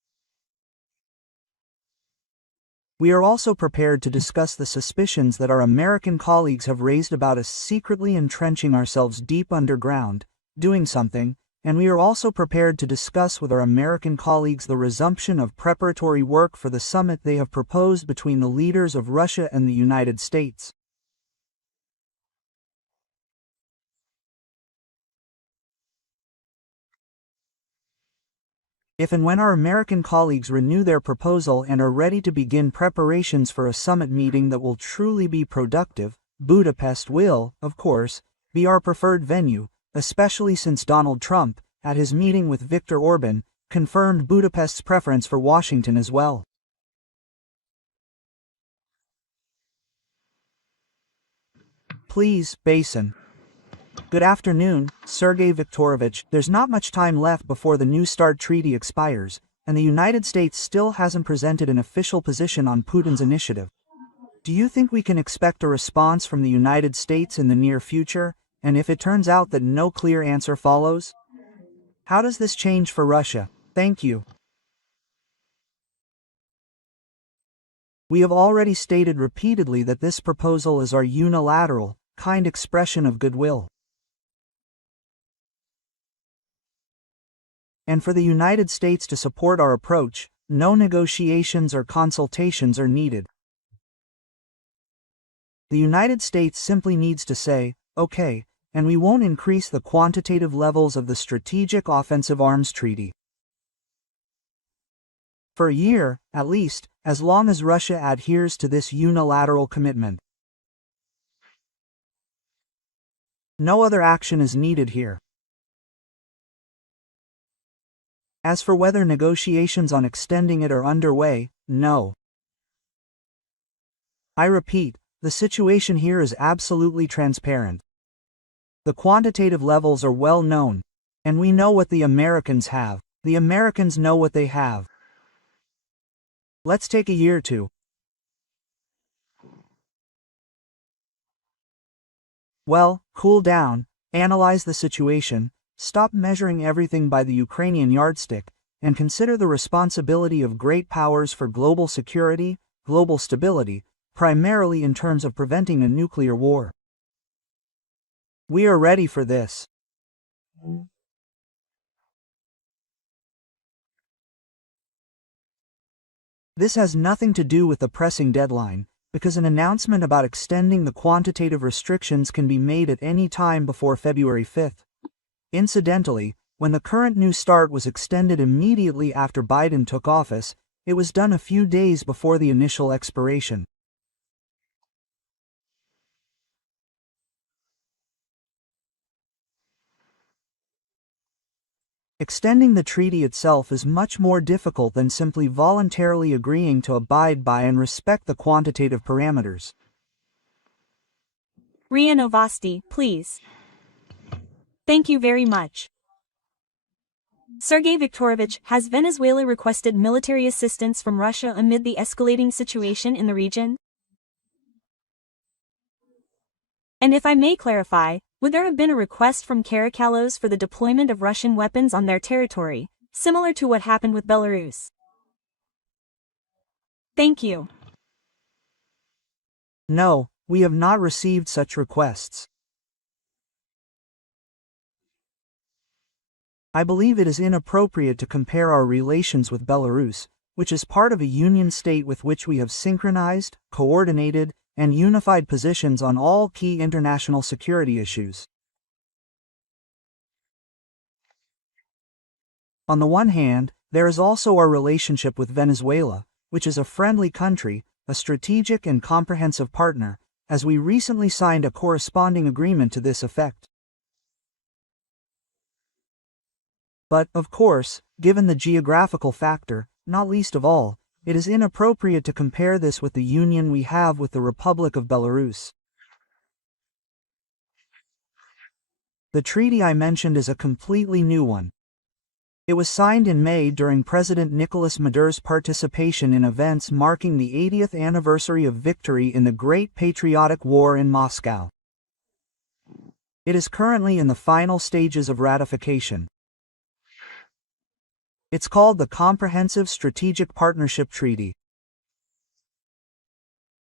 We are also prepared to discuss the suspicions that our American colleagues have raised about us secretly entrenching ourselves deep underground, doing something, and we are also prepared to discuss with our American colleagues the resumption of preparatory work for the summit they have proposed between the leaders of Russia and the United States. If and when our American colleagues renew their proposal and are ready to begin preparations for a summit meeting that will truly be productive, Budapest will, of course, be our preferred venue, especially since Donald Trump, at his meeting with Viktor Orban, confirmed Budapest's preference for Washington as well. Please, Basin. Good afternoon, Sergei Viktorovich. There's not much time left before the New START treaty expires, and the United States still hasn't presented an official position on Putin's initiative. Do you think we can expect a response from the United States in the near future, and if it turns out that no clear answer follows? How does this change for Russia? Thank you. We have already stated repeatedly that this proposal is our unilateral, kind expression of goodwill. And for the United States to support our approach, no negotiations or consultations are needed. The United States simply needs to say, okay, and we won't increase the quantitative levels of the Strategic Offensive Arms Treaty. For a year, at least, as long as Russia adheres to this unilateral commitment. No other action is needed here. As for whether negotiations on extending it are underway, no. I repeat, the situation here is absolutely transparent. The quantitative levels are well known, and we know what the Americans have. The Americans know what they have. Let's take a year or two. Well, cool down, analyze the situation, stop measuring everything by the Ukrainian yardstick, and consider the responsibility of great powers for global security, global stability, primarily in terms of preventing a nuclear war. We are ready for this. This has nothing to do with the pressing deadline, because an announcement about extending the quantitative restrictions can be made at any time before February 5th. Incidentally, when the current New START was extended immediately after Biden took office, it was done a few days before the initial expiration. Extending the treaty itself is much more difficult than simply voluntarily agreeing to abide by and respect the quantitative parameters. RIA Novosti, please. Thank you very much. Sergei Viktorovich, has Venezuela requested military assistance from Russia amid the escalating situation in the region? And if I may clarify, would there have been a request from Caracallos for the deployment of Russian weapons on their territory, similar to what happened with Belarus? Thank you. No, we have not received such requests. I believe it is inappropriate to compare our relations with Belarus, which is part of a union state with which we have synchronized, coordinated, and unified positions on all key international security issues. On the one hand, there is also our relationship with Venezuela, which is a friendly country, a strategic and comprehensive partner, as we recently signed a corresponding agreement to this effect. But, of course, given the geographical factor, not least of all, it is inappropriate to compare this with the union we have with the Republic of Belarus. The treaty I mentioned is a completely new one. It was signed in May during President Nicolas Maduro's participation in events marking the 80th anniversary of victory in the Great Patriotic War in Moscow. It is currently in the final stages of ratification. It's called the Comprehensive Strategic Partnership Treaty.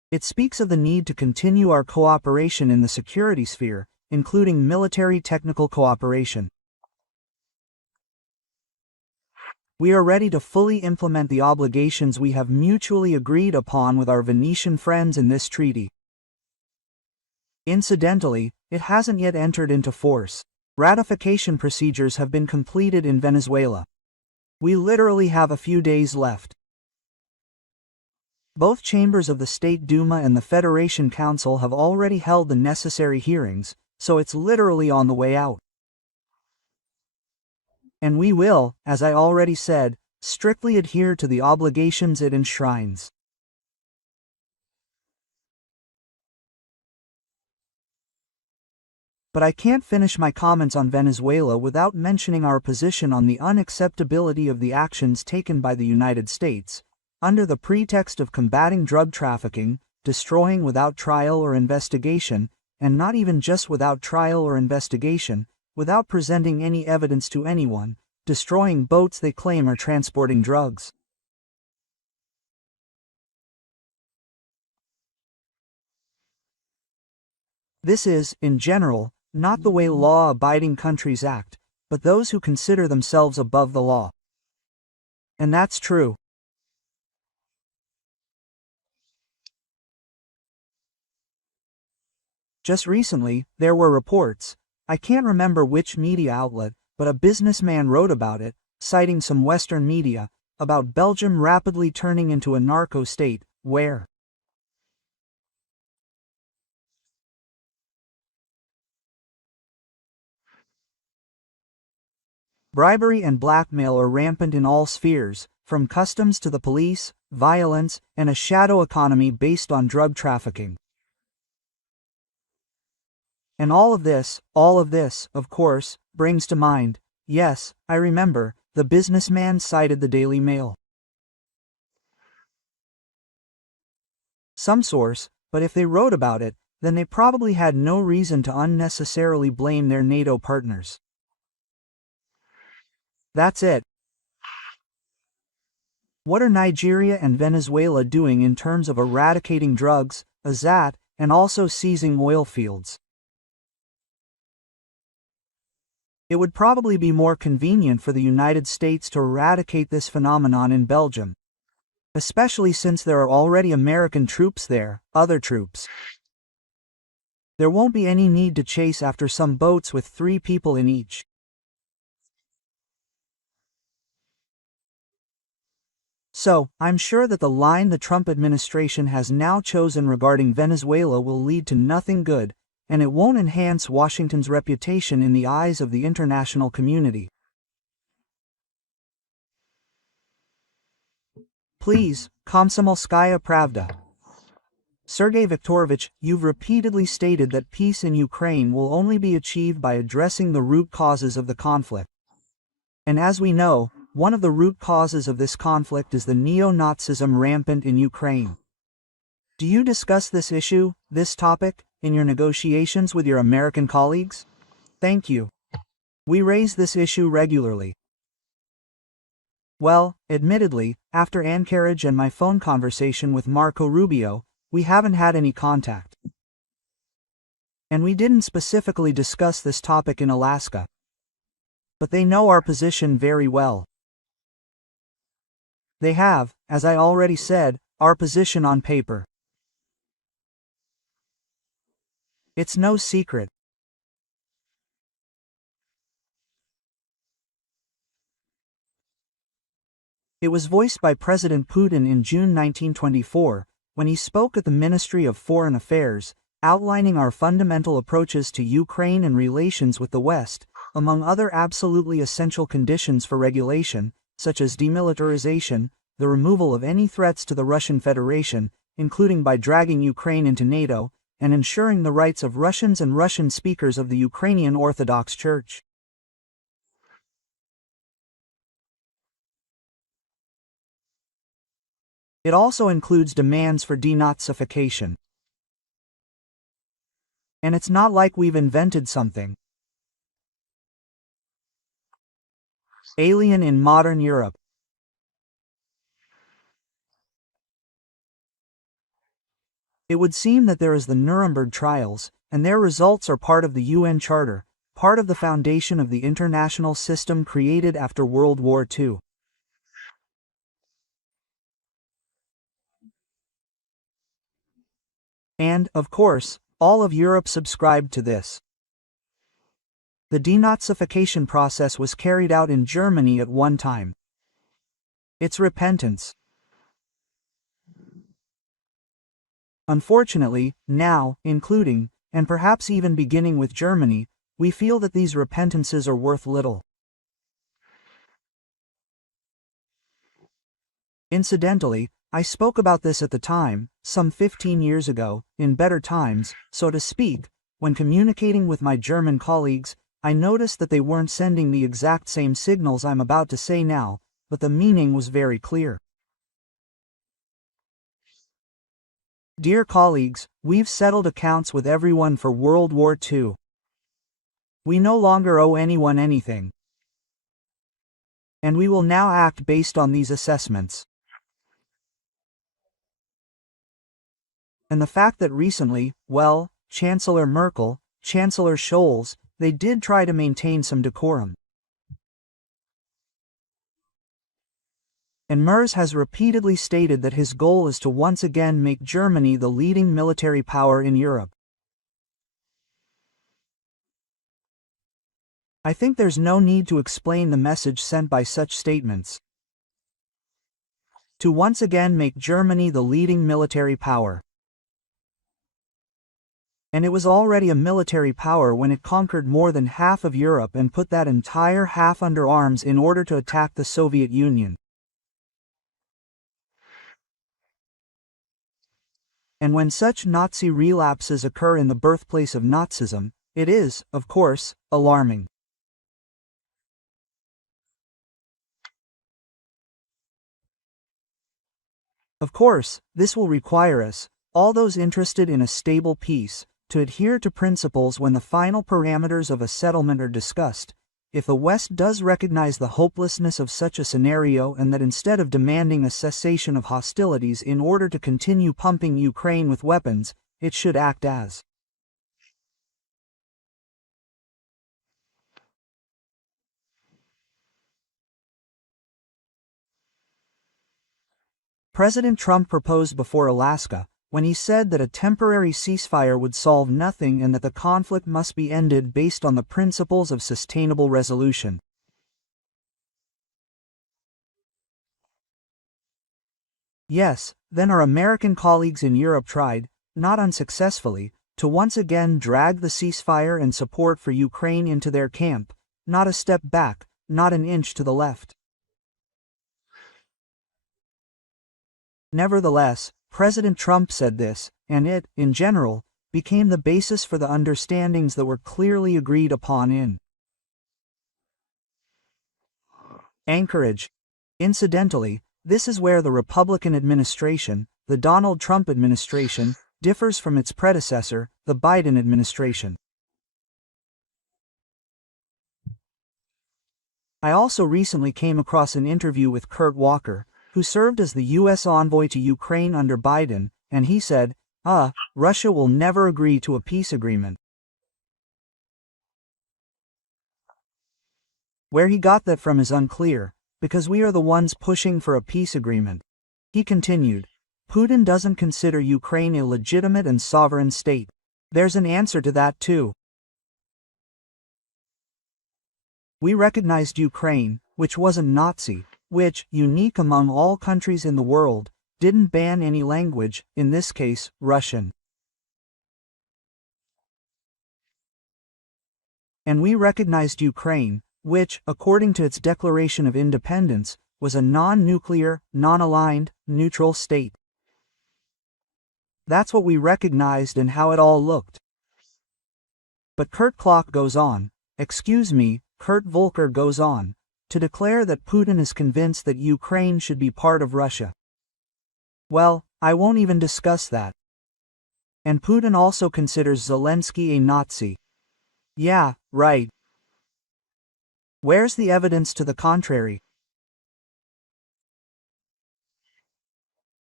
It speaks of the need to continue our cooperation in the security sphere, including military technical cooperation. We are ready to fully implement the obligations we have mutually agreed upon with our Venetian friends in this treaty. Incidentally, it hasn't yet entered into force. Ratification procedures have been completed in Venezuela. We literally have a few days left. Both chambers of the State Duma and the Federation Council have already held the necessary hearings, so it's literally on the way out. And we will, as I already said, strictly adhere to the obligations it enshrines. But I can't finish my comments on Venezuela without mentioning our position on the unacceptability of the actions taken by the United States, under the pretext of combating drug trafficking, destroying without trial or investigation, and not even just without trial or investigation, without presenting any evidence to anyone, destroying boats they claim are transporting drugs. This is, in general, not the way law-abiding countries act, but those who consider themselves above the law. And that's true. Just recently, there were reports, I can't remember which media outlet, but a businessman wrote about it, citing some Western media, about Belgium rapidly turning into a narco state, where bribery and blackmail are rampant in all spheres, from customs to the police, violence, and a shadow economy based on drug trafficking. And all of this, of course, brings to mind, yes, I remember, the businessman cited the Daily Mail. Some source, but if they wrote about it, then they probably had no reason to unnecessarily blame their NATO partners. That's it. What are Nigeria and Venezuela doing in terms of eradicating drugs, AZAT, and also seizing oil fields? It would probably be more convenient for the United States to eradicate this phenomenon in Belgium, especially since there are already American troops there, other troops. There won't be any need to chase after some boats with 3 people in each. So, I'm sure that the line the Trump administration has now chosen regarding Venezuela will lead to nothing good, and it won't enhance Washington's reputation in the eyes of the international community. Please, Komsomolskaya Pravda. Sergei Viktorovich, you've repeatedly stated that peace in Ukraine will only be achieved by addressing the root causes of the conflict. And as we know, one of the root causes of this conflict is the neo-Nazism rampant in Ukraine. Do you discuss this issue, this topic, in your negotiations with your American colleagues? Thank you. We raise this issue regularly. Well, admittedly, after Anchorage and my phone conversation with Marco Rubio, we haven't had any contact. And we didn't specifically discuss this topic in Alaska. But they know our position very well. They have, as I already said, our position on paper. It's no secret. It was voiced by President Putin in June 1924, when he spoke at the Ministry of Foreign Affairs, outlining our fundamental approaches to Ukraine and relations with the West, among other absolutely essential conditions for regulation, such as demilitarization, the removal of any threats to the Russian Federation, including by dragging Ukraine into NATO, and ensuring the rights of Russians and Russian speakers of the Ukrainian Orthodox Church. It also includes demands for denazification. And it's not like we've invented something alien in modern Europe. It would seem that there is the Nuremberg trials, and their results are part of the UN Charter, part of the foundation of the international system created after World War II. And, of course, all of Europe subscribed to this. The denazification process was carried out in Germany at one time. It's repentance. Unfortunately, now, including, and perhaps even beginning with Germany, we feel that these repentances are worth little. Incidentally, I spoke about this at the time, some 15 years ago, in better times, so to speak. When communicating with my German colleagues, I noticed that they weren't sending the exact same signals I'm about to say now, but the meaning was very clear. Dear colleagues, we've settled accounts with everyone for World War II. We no longer owe anyone anything. And we will now act based on these assessments. And the fact that recently, well, Chancellor Merkel, Chancellor Scholz, they did try to maintain some decorum. And Merz has repeatedly stated that his goal is to once again make Germany the leading military power in Europe. I think there's no need to explain the message sent by such statements. To once again make Germany the leading military power. And it was already a military power when it conquered more than half of Europe and put that entire half under arms in order to attack the Soviet Union. And when such Nazi relapses occur in the birthplace of Nazism, it is, of course, alarming. Of course, this will require us, all those interested in a stable peace, to adhere to principles when the final parameters of a settlement are discussed. If the West does recognize the hopelessness of such a scenario and that instead of demanding a cessation of hostilities in order to continue pumping Ukraine with weapons, it should act as President Trump proposed before Alaska, when he said that a temporary ceasefire would solve nothing and that the conflict must be ended based on the principles of sustainable resolution. Yes, then our American colleagues in Europe tried, not unsuccessfully, to once again drag the ceasefire and support for Ukraine into their camp, not a step back, not an inch to the left. Nevertheless, President Trump said this, and it, in general, became the basis for the understandings that were clearly agreed upon in Anchorage. Incidentally, this is where the Republican administration, the Donald Trump administration, differs from its predecessor, the Biden administration. I also recently came across an interview with Kurt Walker, who served as the U.S. envoy to Ukraine under Biden, and he said, Russia will never agree to a peace agreement. Where he got that from is unclear, because we are the ones pushing for a peace agreement. He continued, Putin doesn't consider Ukraine a legitimate and sovereign state. There's an answer to that too. We recognized Ukraine, which wasn't Nazi, which, unique among all countries in the world, didn't ban any language, in this case, Russian. And we recognized Ukraine, which, according to its declaration of independence, was a non-nuclear, non-aligned, neutral state. That's what we recognized and how it all looked. But Kurt Volker goes on, to declare that Putin is convinced that Ukraine should be part of Russia. Well, I won't even discuss that. And Putin also considers Zelensky a Nazi. Yeah, right. Where's the evidence to the contrary?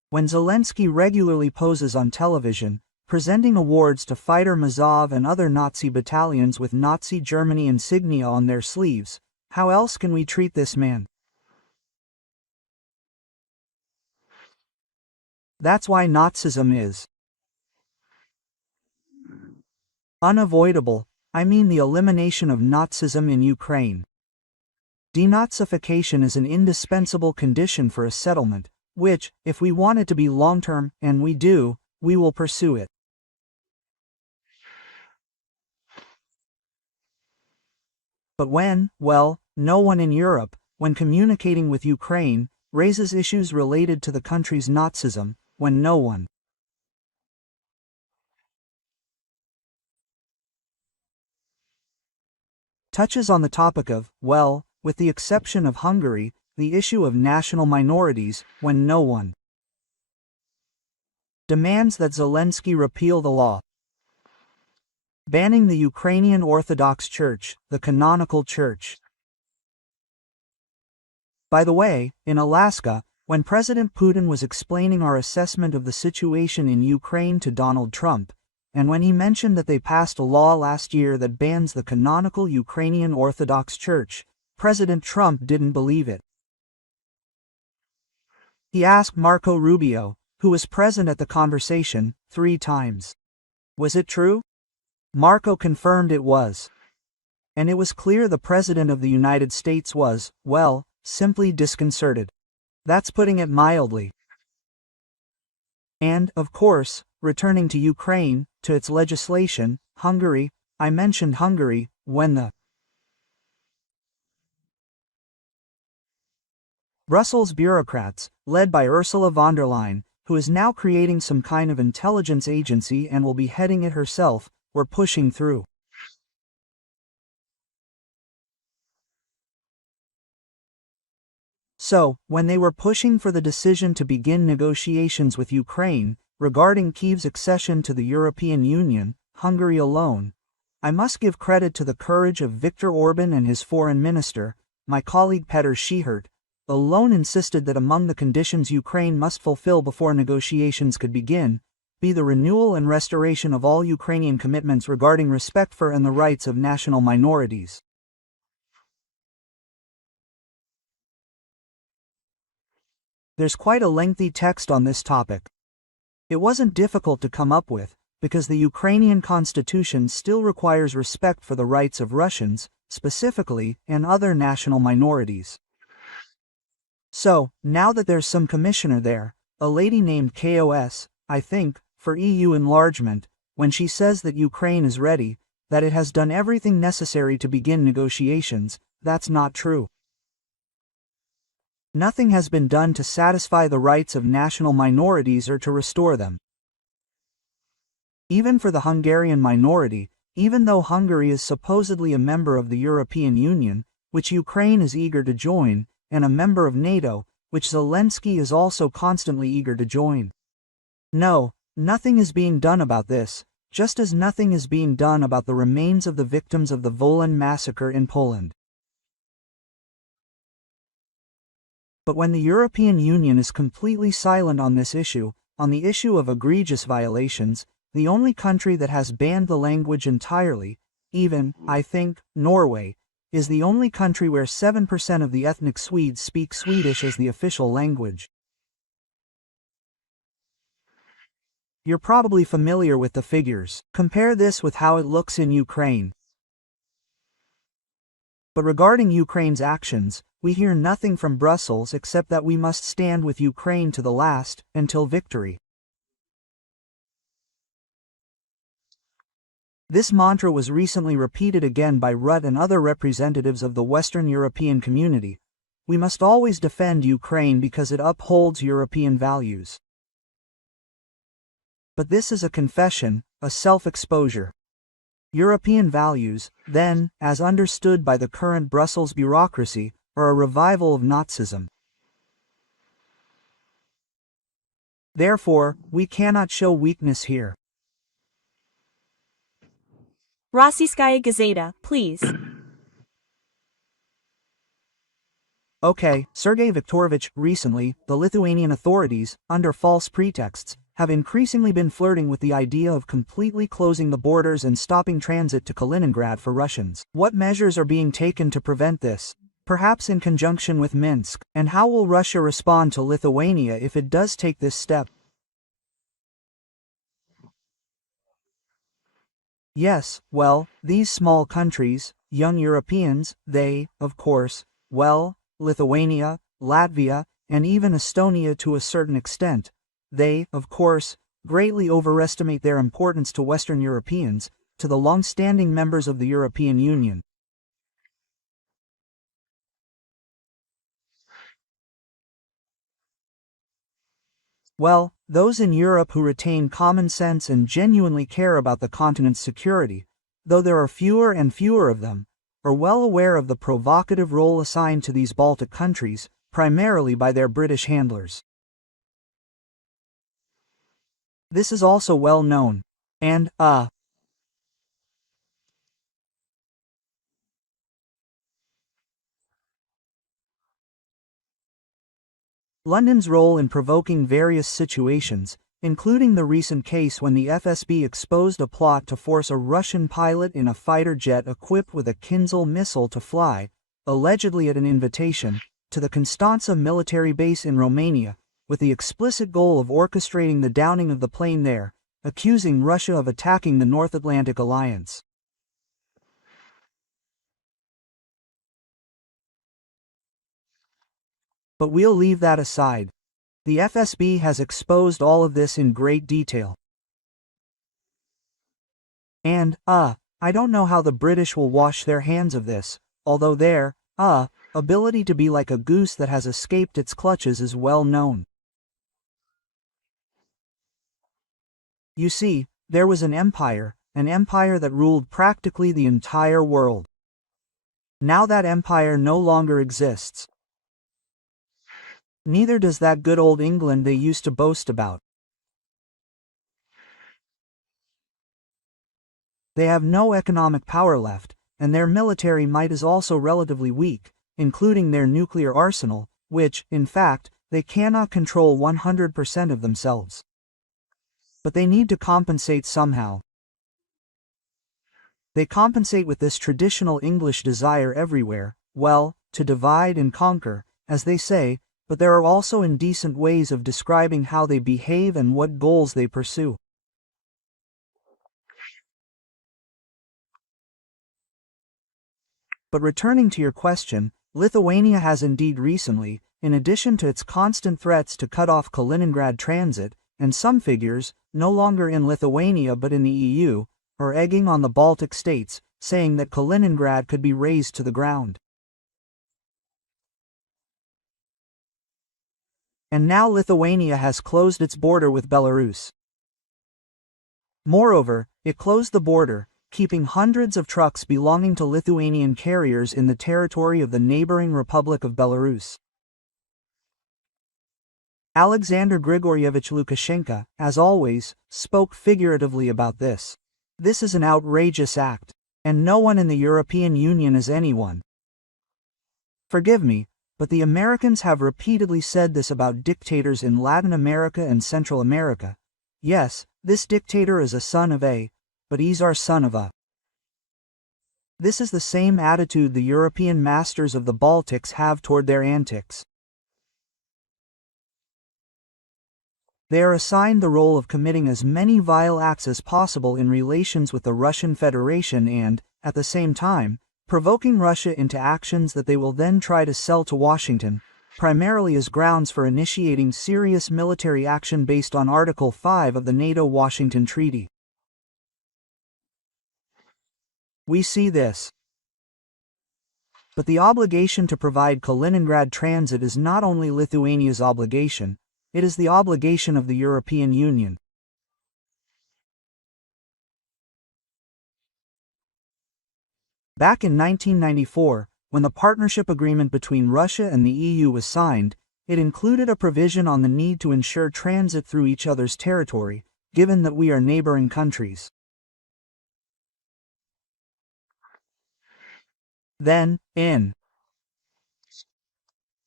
When Zelensky regularly poses on television, presenting awards to fighter Mazov and other Nazi battalions with Nazi Germany insignia on their sleeves, how else can we treat this man? That's why Nazism is unavoidable. I mean the elimination of Nazism in Ukraine. Denazification is an indispensable condition for a settlement, which, if we want it to be long-term, and we do, we will pursue it. But when, well, no one in Europe, when communicating with Ukraine, raises issues related to the country's Nazism, when no one touches on the topic of, well, with the exception of Hungary, the issue of national minorities, when no one demands that Zelensky repeal the law banning the Ukrainian Orthodox Church, the canonical church. By the way, in Alaska, when President Putin was explaining our assessment of the situation in Ukraine to Donald Trump, and when he mentioned that they passed a law last year that bans the canonical Ukrainian Orthodox Church, President Trump didn't believe it. He asked Marco Rubio, who was present at the conversation, 3 times. Was it true? Marco confirmed it was. And it was clear the President of the United States was, well, simply disconcerted. That's putting it mildly. And, of course, returning to Ukraine, to its legislation, Hungary, I mentioned Hungary, when the Brussels bureaucrats, led by Ursula von der Leyen, who is now creating some kind of intelligence agency and will be heading it herself, were pushing through. So, when they were pushing for the decision to begin negotiations with Ukraine, regarding Kyiv's accession to the European Union, Hungary alone, I must give credit to the courage of Viktor Orban and his foreign minister, my colleague Petr Schihert, alone insisted that among the conditions Ukraine must fulfill before negotiations could begin, be the renewal and restoration of all Ukrainian commitments regarding respect for and the rights of national minorities. There's quite a lengthy text on this topic. It wasn't difficult to come up with, because the Ukrainian constitution still requires respect for the rights of Russians, specifically, and other national minorities. So, now that there's some commissioner there, a lady named KOS, I think, for EU enlargement, when she says that Ukraine is ready, that it has done everything necessary to begin negotiations, that's not true. Nothing has been done to satisfy the rights of national minorities or to restore them. Even for the Hungarian minority, even though Hungary is supposedly a member of the European Union, which Ukraine is eager to join, and a member of NATO, which Zelensky is also constantly eager to join. No, nothing is being done about this, just as nothing is being done about the remains of the victims of the Wolan massacre in Poland. But when the European Union is completely silent on this issue, on the issue of egregious violations, the only country that has banned the language entirely, even, I think, Norway, is the only country where 7% of the ethnic Swedes speak Swedish as the official language. You're probably familiar with the figures. Compare this with how it looks in Ukraine. But regarding Ukraine's actions, we hear nothing from Brussels except that we must stand with Ukraine to the last, until victory. This mantra was recently repeated again by Rutte and other representatives of the Western European community. We must always defend Ukraine because it upholds European values. But this is a confession, a self-exposure. European values, then, as understood by the current Brussels bureaucracy, are a revival of Nazism. Therefore, we cannot show weakness here. Rossiyskaya Gazeta, please. Okay, Sergei Viktorovich, recently, the Lithuanian authorities, under false pretexts, have increasingly been flirting with the idea of completely closing the borders and stopping transit to Kaliningrad for Russians. What measures are being taken to prevent this? Perhaps in conjunction with Minsk, and how will Russia respond to Lithuania if it does take this step? Yes, well, these small countries, young Europeans, they, of course, well, Lithuania, Latvia, and even Estonia to a certain extent, they, of course, greatly overestimate their importance to Western Europeans, to the long-standing members of the European Union. Well, those in Europe who retain common sense and genuinely care about the continent's security, though there are fewer and fewer of them, are well aware of the provocative role assigned to these Baltic countries, primarily by their British handlers. This is also well known. And, London's role in provoking various situations, including the recent case when the FSB exposed a plot to force a Russian pilot in a fighter jet equipped with a Kinzhal missile to fly, allegedly at an invitation, to the Constanța military base in Romania, with the explicit goal of orchestrating the downing of the plane there, accusing Russia of attacking the North Atlantic Alliance. But we'll leave that aside. The FSB has exposed all of this in great detail. And, I don't know how the British will wash their hands of this, although their, ability to be like a goose that has escaped its clutches is well known. You see, there was an empire that ruled practically the entire world. Now that empire no longer exists. Neither does that good old England they used to boast about. They have no economic power left, and their military might is also relatively weak, including their nuclear arsenal, which, in fact, they cannot control 100% of themselves. But they need to compensate somehow. They compensate with this traditional English desire everywhere, well, to divide and conquer, as they say, but there are also indecent ways of describing how they behave and what goals they pursue. But returning to your question, Lithuania has indeed recently, in addition to its constant threats to cut off Kaliningrad transit, and some figures, no longer in Lithuania but in the EU, are egging on the Baltic states, saying that Kaliningrad could be razed to the ground. And now Lithuania has closed its border with Belarus. Moreover, it closed the border, keeping hundreds of trucks belonging to Lithuanian carriers in the territory of the neighboring Republic of Belarus. Alexander Grigoryevich Lukashenko, as always, spoke figuratively about this. This is an outrageous act, and no one in the European Union is anyone. Forgive me, but the Americans have repeatedly said this about dictators in Latin America and Central America. Yes, this dictator is a son of a, but he's our son of a. This is the same attitude the European masters of the Baltics have toward their antics. They are assigned the role of committing as many vile acts as possible in relations with the Russian Federation and, at the same time, provoking Russia into actions that they will then try to sell to Washington, primarily as grounds for initiating serious military action based on Article 5 of the NATO-Washington Treaty. We see this. But the obligation to provide Kaliningrad transit is not only Lithuania's obligation, it is the obligation of the European Union. Back in 1994, when the partnership agreement between Russia and the EU was signed, it included a provision on the need to ensure transit through each other's territory, given that we are neighboring countries. Then, in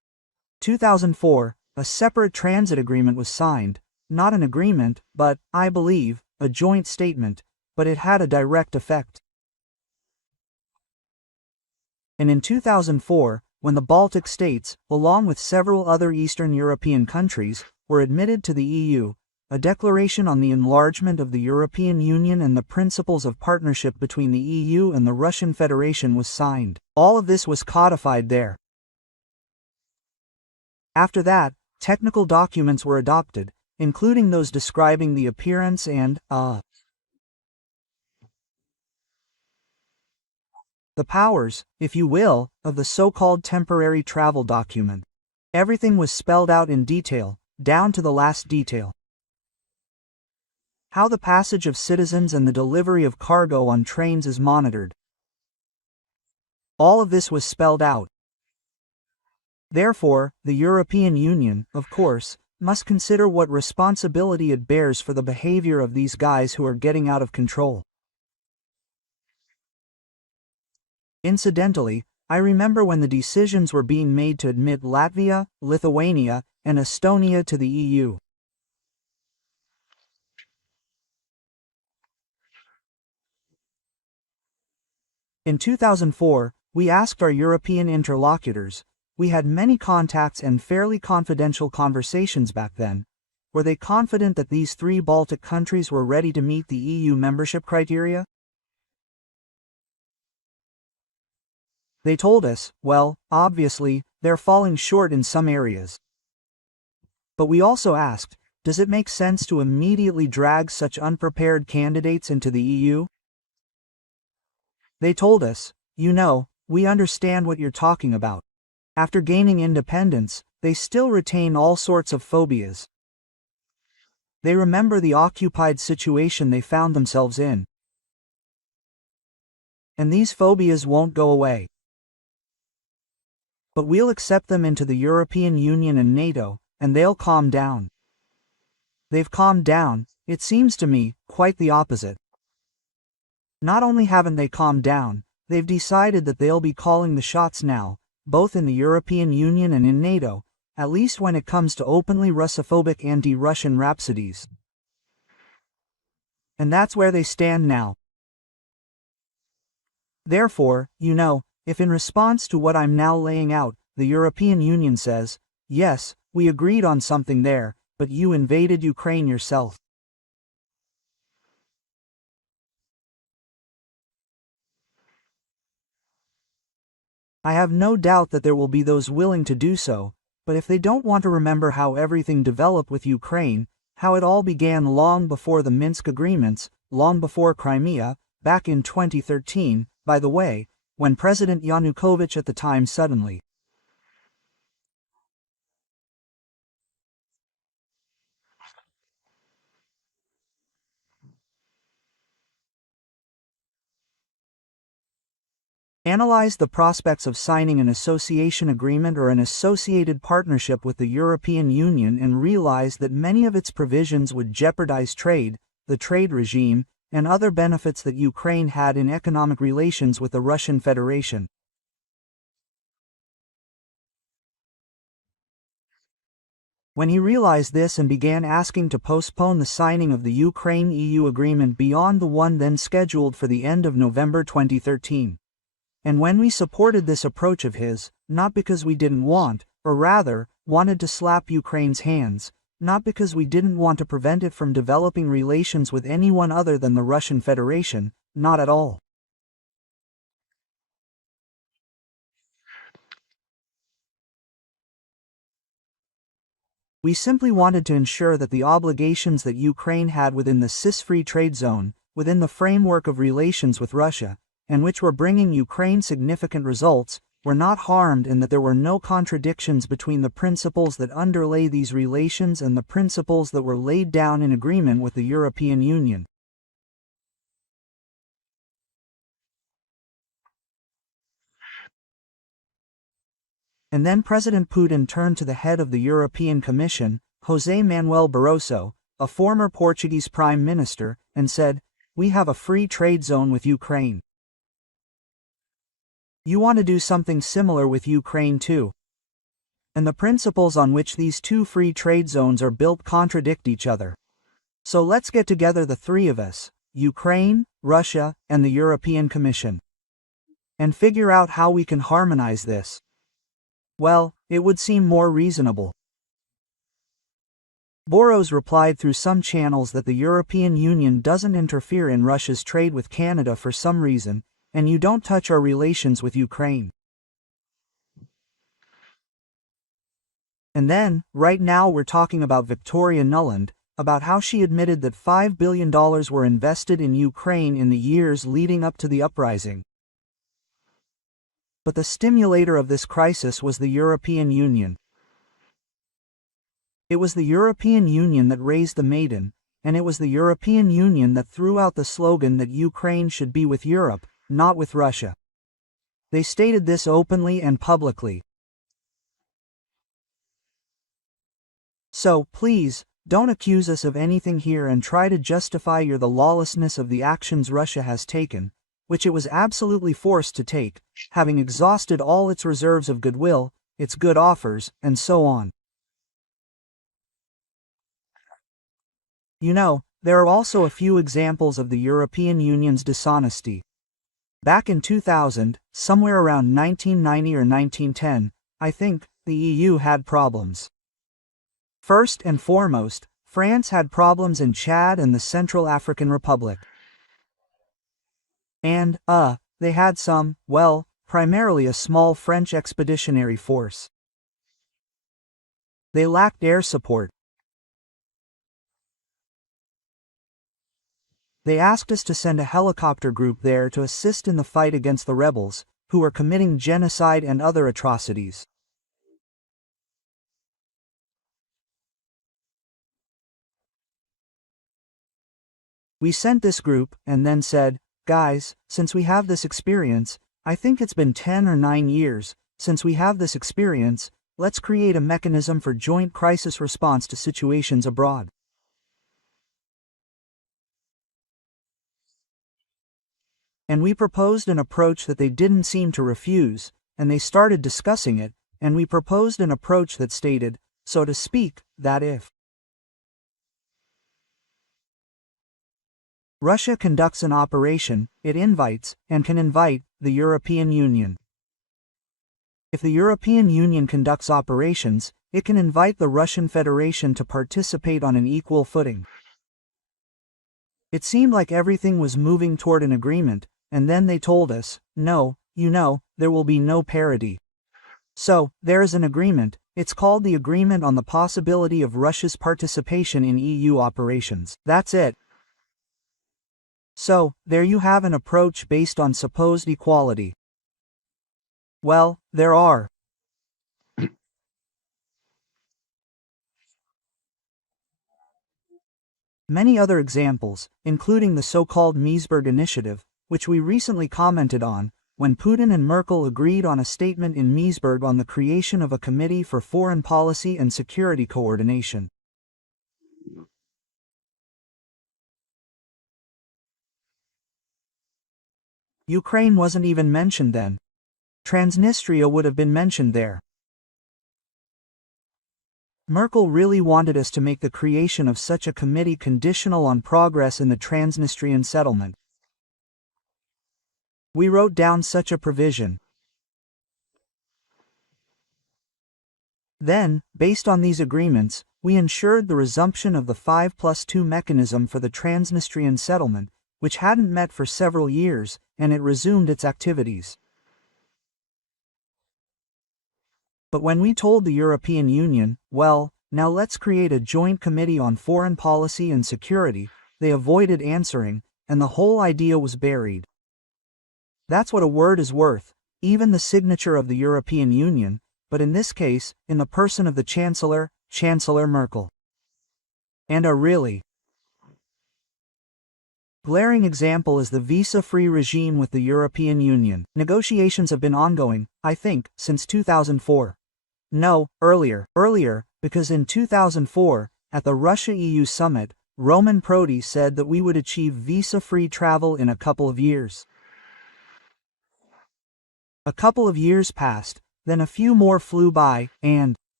2004, a separate transit agreement was signed, not an agreement, but, I believe, a joint statement, but it had a direct effect. And in 2004, when the Baltic states, along with several other Eastern European countries, were admitted to the EU, a declaration on the enlargement of the European Union and the principles of partnership between the EU and the Russian Federation was signed. All of this was codified there. After that, technical documents were adopted, including those describing the appearance and, the powers, if you will, of the so-called temporary travel document. Everything was spelled out in detail, down to the last detail. How the passage of citizens and the delivery of cargo on trains is monitored. All of this was spelled out. Therefore, the European Union, of course, must consider what responsibility it bears for the behavior of these guys who are getting out of control. Incidentally, I remember when the decisions were being made to admit Latvia, Lithuania, and Estonia to the EU. In 2004, we asked our European interlocutors, we had many contacts and fairly confidential conversations back then, were they confident that these 3 Baltic countries were ready to meet the EU membership criteria? They told us, well, obviously, they're falling short in some areas. But we also asked, does it make sense to immediately drag such unprepared candidates into the EU? They told us, you know, we understand what you're talking about. After gaining independence, they still retain all sorts of phobias. They remember the occupied situation they found themselves in. And these phobias won't go away. But we'll accept them into the European Union and NATO, and they'll calm down. They've calmed down, it seems to me, quite the opposite. Not only haven't they calmed down, they've decided that they'll be calling the shots now, both in the European Union and in NATO, at least when it comes to openly Russophobic anti-Russian rhapsodies. And that's where they stand now. Therefore, you know, if in response to what I'm now laying out, the European Union says, yes, we agreed on something there, but you invaded Ukraine yourself. I have no doubt that there will be those willing to do so, but if they don't want to remember how everything developed with Ukraine, how it all began long before the Minsk agreements, long before Crimea, back in 2013, by the way, when President Yanukovych at the time suddenly analyzed the prospects of signing an association agreement or an associated partnership with the European Union and realized that many of its provisions would jeopardize trade, the trade regime, and other benefits that Ukraine had in economic relations with the Russian Federation. When he realized this and began asking to postpone the signing of the Ukraine-EU agreement beyond the one then scheduled for the end of November 2013. And when we supported this approach of his, not because we didn't want, or rather, wanted to slap Ukraine's hands, not because we didn't want to prevent it from developing relations with anyone other than the Russian Federation, not at all. We simply wanted to ensure that the obligations that Ukraine had within the CIS-free trade zone, within the framework of relations with Russia, and which were bringing Ukraine significant results, were not harmed and that there were no contradictions between the principles that underlay these relations and the principles that were laid down in agreement with the European Union. And then President Putin turned to the head of the European Commission, José Manuel Barroso, a former Portuguese Prime Minister, and said, "We have a free trade zone with Ukraine. You want to do something similar with Ukraine too." And the principles on which these two free trade zones are built contradict each other. So let's get together, the three of us, Ukraine, Russia, and the European Commission, and figure out how we can harmonize this. Well, it would seem more reasonable. Boros replied through some channels that the European Union doesn't interfere in Russia's trade with Canada for some reason, and you don't touch our relations with Ukraine. And then, right now we're talking about Victoria Nuland, about how she admitted that $5 billion were invested in Ukraine in the years leading up to the uprising. But the stimulator of this crisis was the European Union. It was the European Union that raised the maiden, and it was the European Union that threw out the slogan that Ukraine should be with Europe, not with Russia. They stated this openly and publicly. So, please, don't accuse us of anything here and try to justify the lawlessness of the actions Russia has taken, which it was absolutely forced to take, having exhausted all its reserves of goodwill, its good offers, and so on. You know, there are also a few examples of the European Union's dishonesty. Back in 2000, somewhere around 1990 or 1910, I think, the EU had problems. First and foremost, France had problems in Chad and the Central African Republic. And, they had some, well, primarily a small French expeditionary force. They lacked air support. They asked us to send a helicopter group there to assist in the fight against the rebels, who were committing genocide and other atrocities. We sent this group, and then said, guys, since we have this experience, I think it's been 10 or 9 years, since we have this experience, let's create a mechanism for joint crisis response to situations abroad. And we proposed an approach that they didn't seem to refuse, and they started discussing it, and we proposed an approach that stated, so to speak, that if Russia conducts an operation, it invites, and can invite, the European Union. If the European Union conducts operations, it can invite the Russian Federation to participate on an equal footing. It seemed like everything was moving toward an agreement, and then they told us, no, there will be no parity. So, there is an agreement, it's called the Agreement on the Possibility of Russia's Participation in EU Operations. That's it. So, there you have an approach based on supposed equality. Well, there are many other examples, including the so-called Meseberg Initiative, which we recently commented on, when Putin and Merkel agreed on a statement in Meseberg on the creation of a Committee for Foreign Policy and Security Coordination. Ukraine wasn't even mentioned then. Transnistria would have been mentioned there. Merkel really wanted us to make the creation of such a committee conditional on progress in the Transnistrian settlement. We wrote down such a provision. Then, based on these agreements, we ensured the resumption of the 5+2 mechanism for the Transnistrian settlement, which hadn't met for several years, and it resumed its activities. But when we told the European Union, well, now let's create a joint committee on foreign policy and security, they avoided answering, and the whole idea was buried. That's what a word is worth, even the signature of the European Union, but in this case, in the person of the Chancellor Merkel. And a really glaring example is the visa-free regime with the European Union. Negotiations have been ongoing, I think, since 2004. No, earlier, because in 2004, at the Russia-EU summit, Roman Prodi said that we would achieve visa-free travel in a couple of years. A couple of years passed, then a few more flew by, and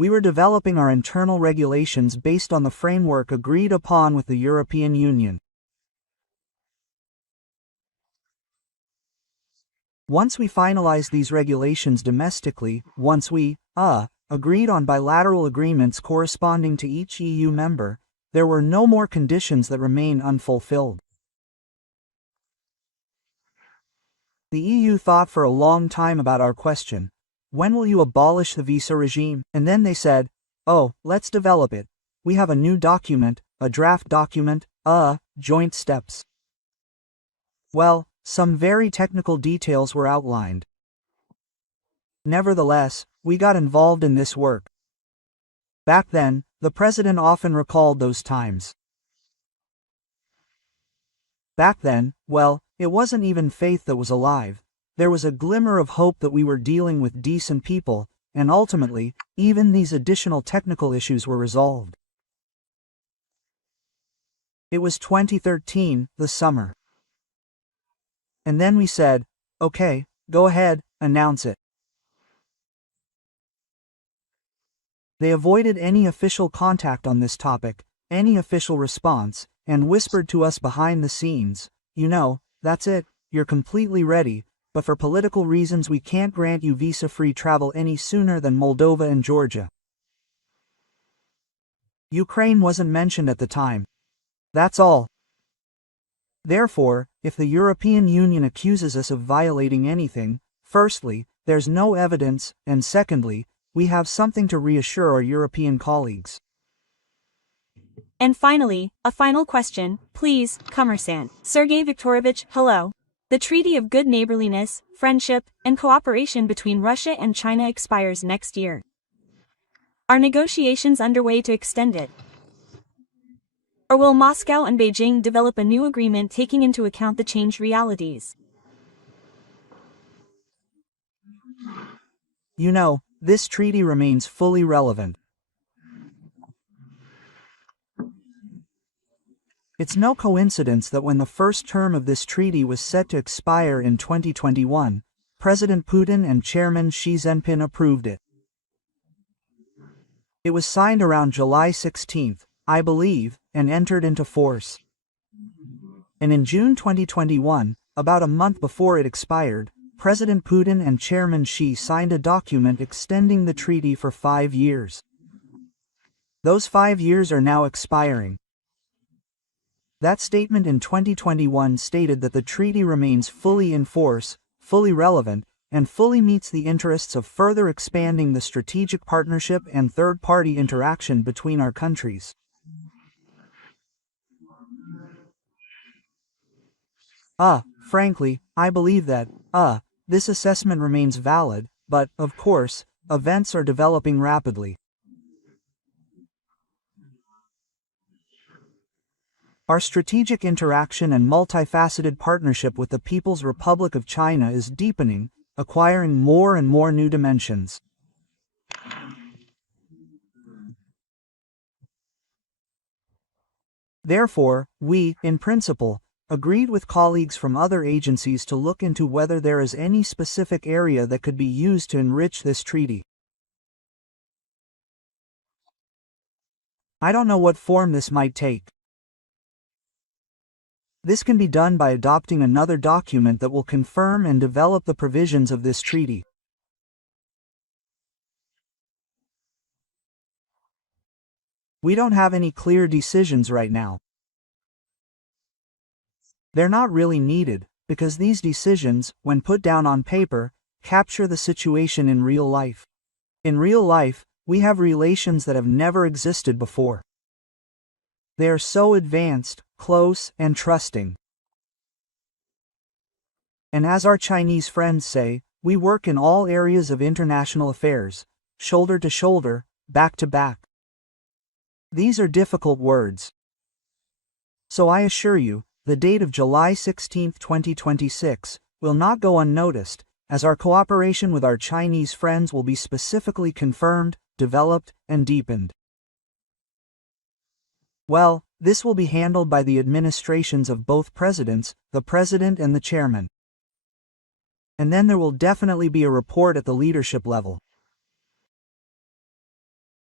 We were developing our internal regulations based on the framework agreed upon with the European Union. Once we finalized these regulations domestically, once we agreed on bilateral agreements corresponding to each EU member, there were no more conditions that remain unfulfilled. The EU thought for a long time about our question, when will you abolish the visa regime? And then they said, oh, let's develop it. We have a new document, a draft document, joint steps. Well, some very technical details were outlined. Nevertheless, we got involved in this work. Back then, the president often recalled those times. Back then, well, it wasn't even faith that was alive. There was a glimmer of hope that we were dealing with decent people, and ultimately, even these additional technical issues were resolved. It was 2013, the summer. And then we said, okay, go ahead, announce it. They avoided any official contact on this topic, any official response, and whispered to us behind the scenes, you know, that's it, you're completely ready, but for political reasons we can't grant you visa-free travel any sooner than Moldova and Georgia. Ukraine wasn't mentioned at the time. That's all. Therefore, if the European Union accuses us of violating anything, firstly, there's no evidence, and secondly, we have something to reassure our European colleagues. And finally, a final question, please, Commerçant. Sergei Viktorovich, hello. The Treaty of Good Neighborliness, Friendship, and Cooperation between Russia and China expires next year. Are negotiations underway to extend it? Or will Moscow and Beijing develop a new agreement taking into account the changed realities? You know, this treaty remains fully relevant. It's no coincidence that when the first term of this treaty was set to expire in 2021, President Putin and Chairman Xi Jinping approved it. It was signed around July 16, I believe, and entered into force. And in June 2021, about a month before it expired, President Putin and Chairman Xi signed a document extending the treaty for 5 years. Those 5 years are now expiring. That statement in 2021 stated that the treaty remains fully in force, fully relevant, and fully meets the interests of further expanding the strategic partnership and third-party interaction between our countries. Frankly, I believe that, this assessment remains valid, but, of course, events are developing rapidly. Our strategic interaction and multifaceted partnership with the People's Republic of China is deepening, acquiring more and more new dimensions. Therefore, we, in principle, agreed with colleagues from other agencies to look into whether there is any specific area that could be used to enrich this treaty. I don't know what form this might take. This can be done by adopting another document that will confirm and develop the provisions of this treaty. We don't have any clear decisions right now. They're not really needed, because these decisions, when put down on paper, capture the situation in real life. In real life, we have relations that have never existed before. They are so advanced, close, and trusting. And as our Chinese friends say, we work in all areas of international affairs, shoulder to shoulder, back to back. These are difficult words. So I assure you, the date of July 16, 2026, will not go unnoticed, as our cooperation with our Chinese friends will be specifically confirmed, developed, and deepened. Well, this will be handled by the administrations of both presidents, the president and the chairman. And then there will definitely be a report at the leadership level.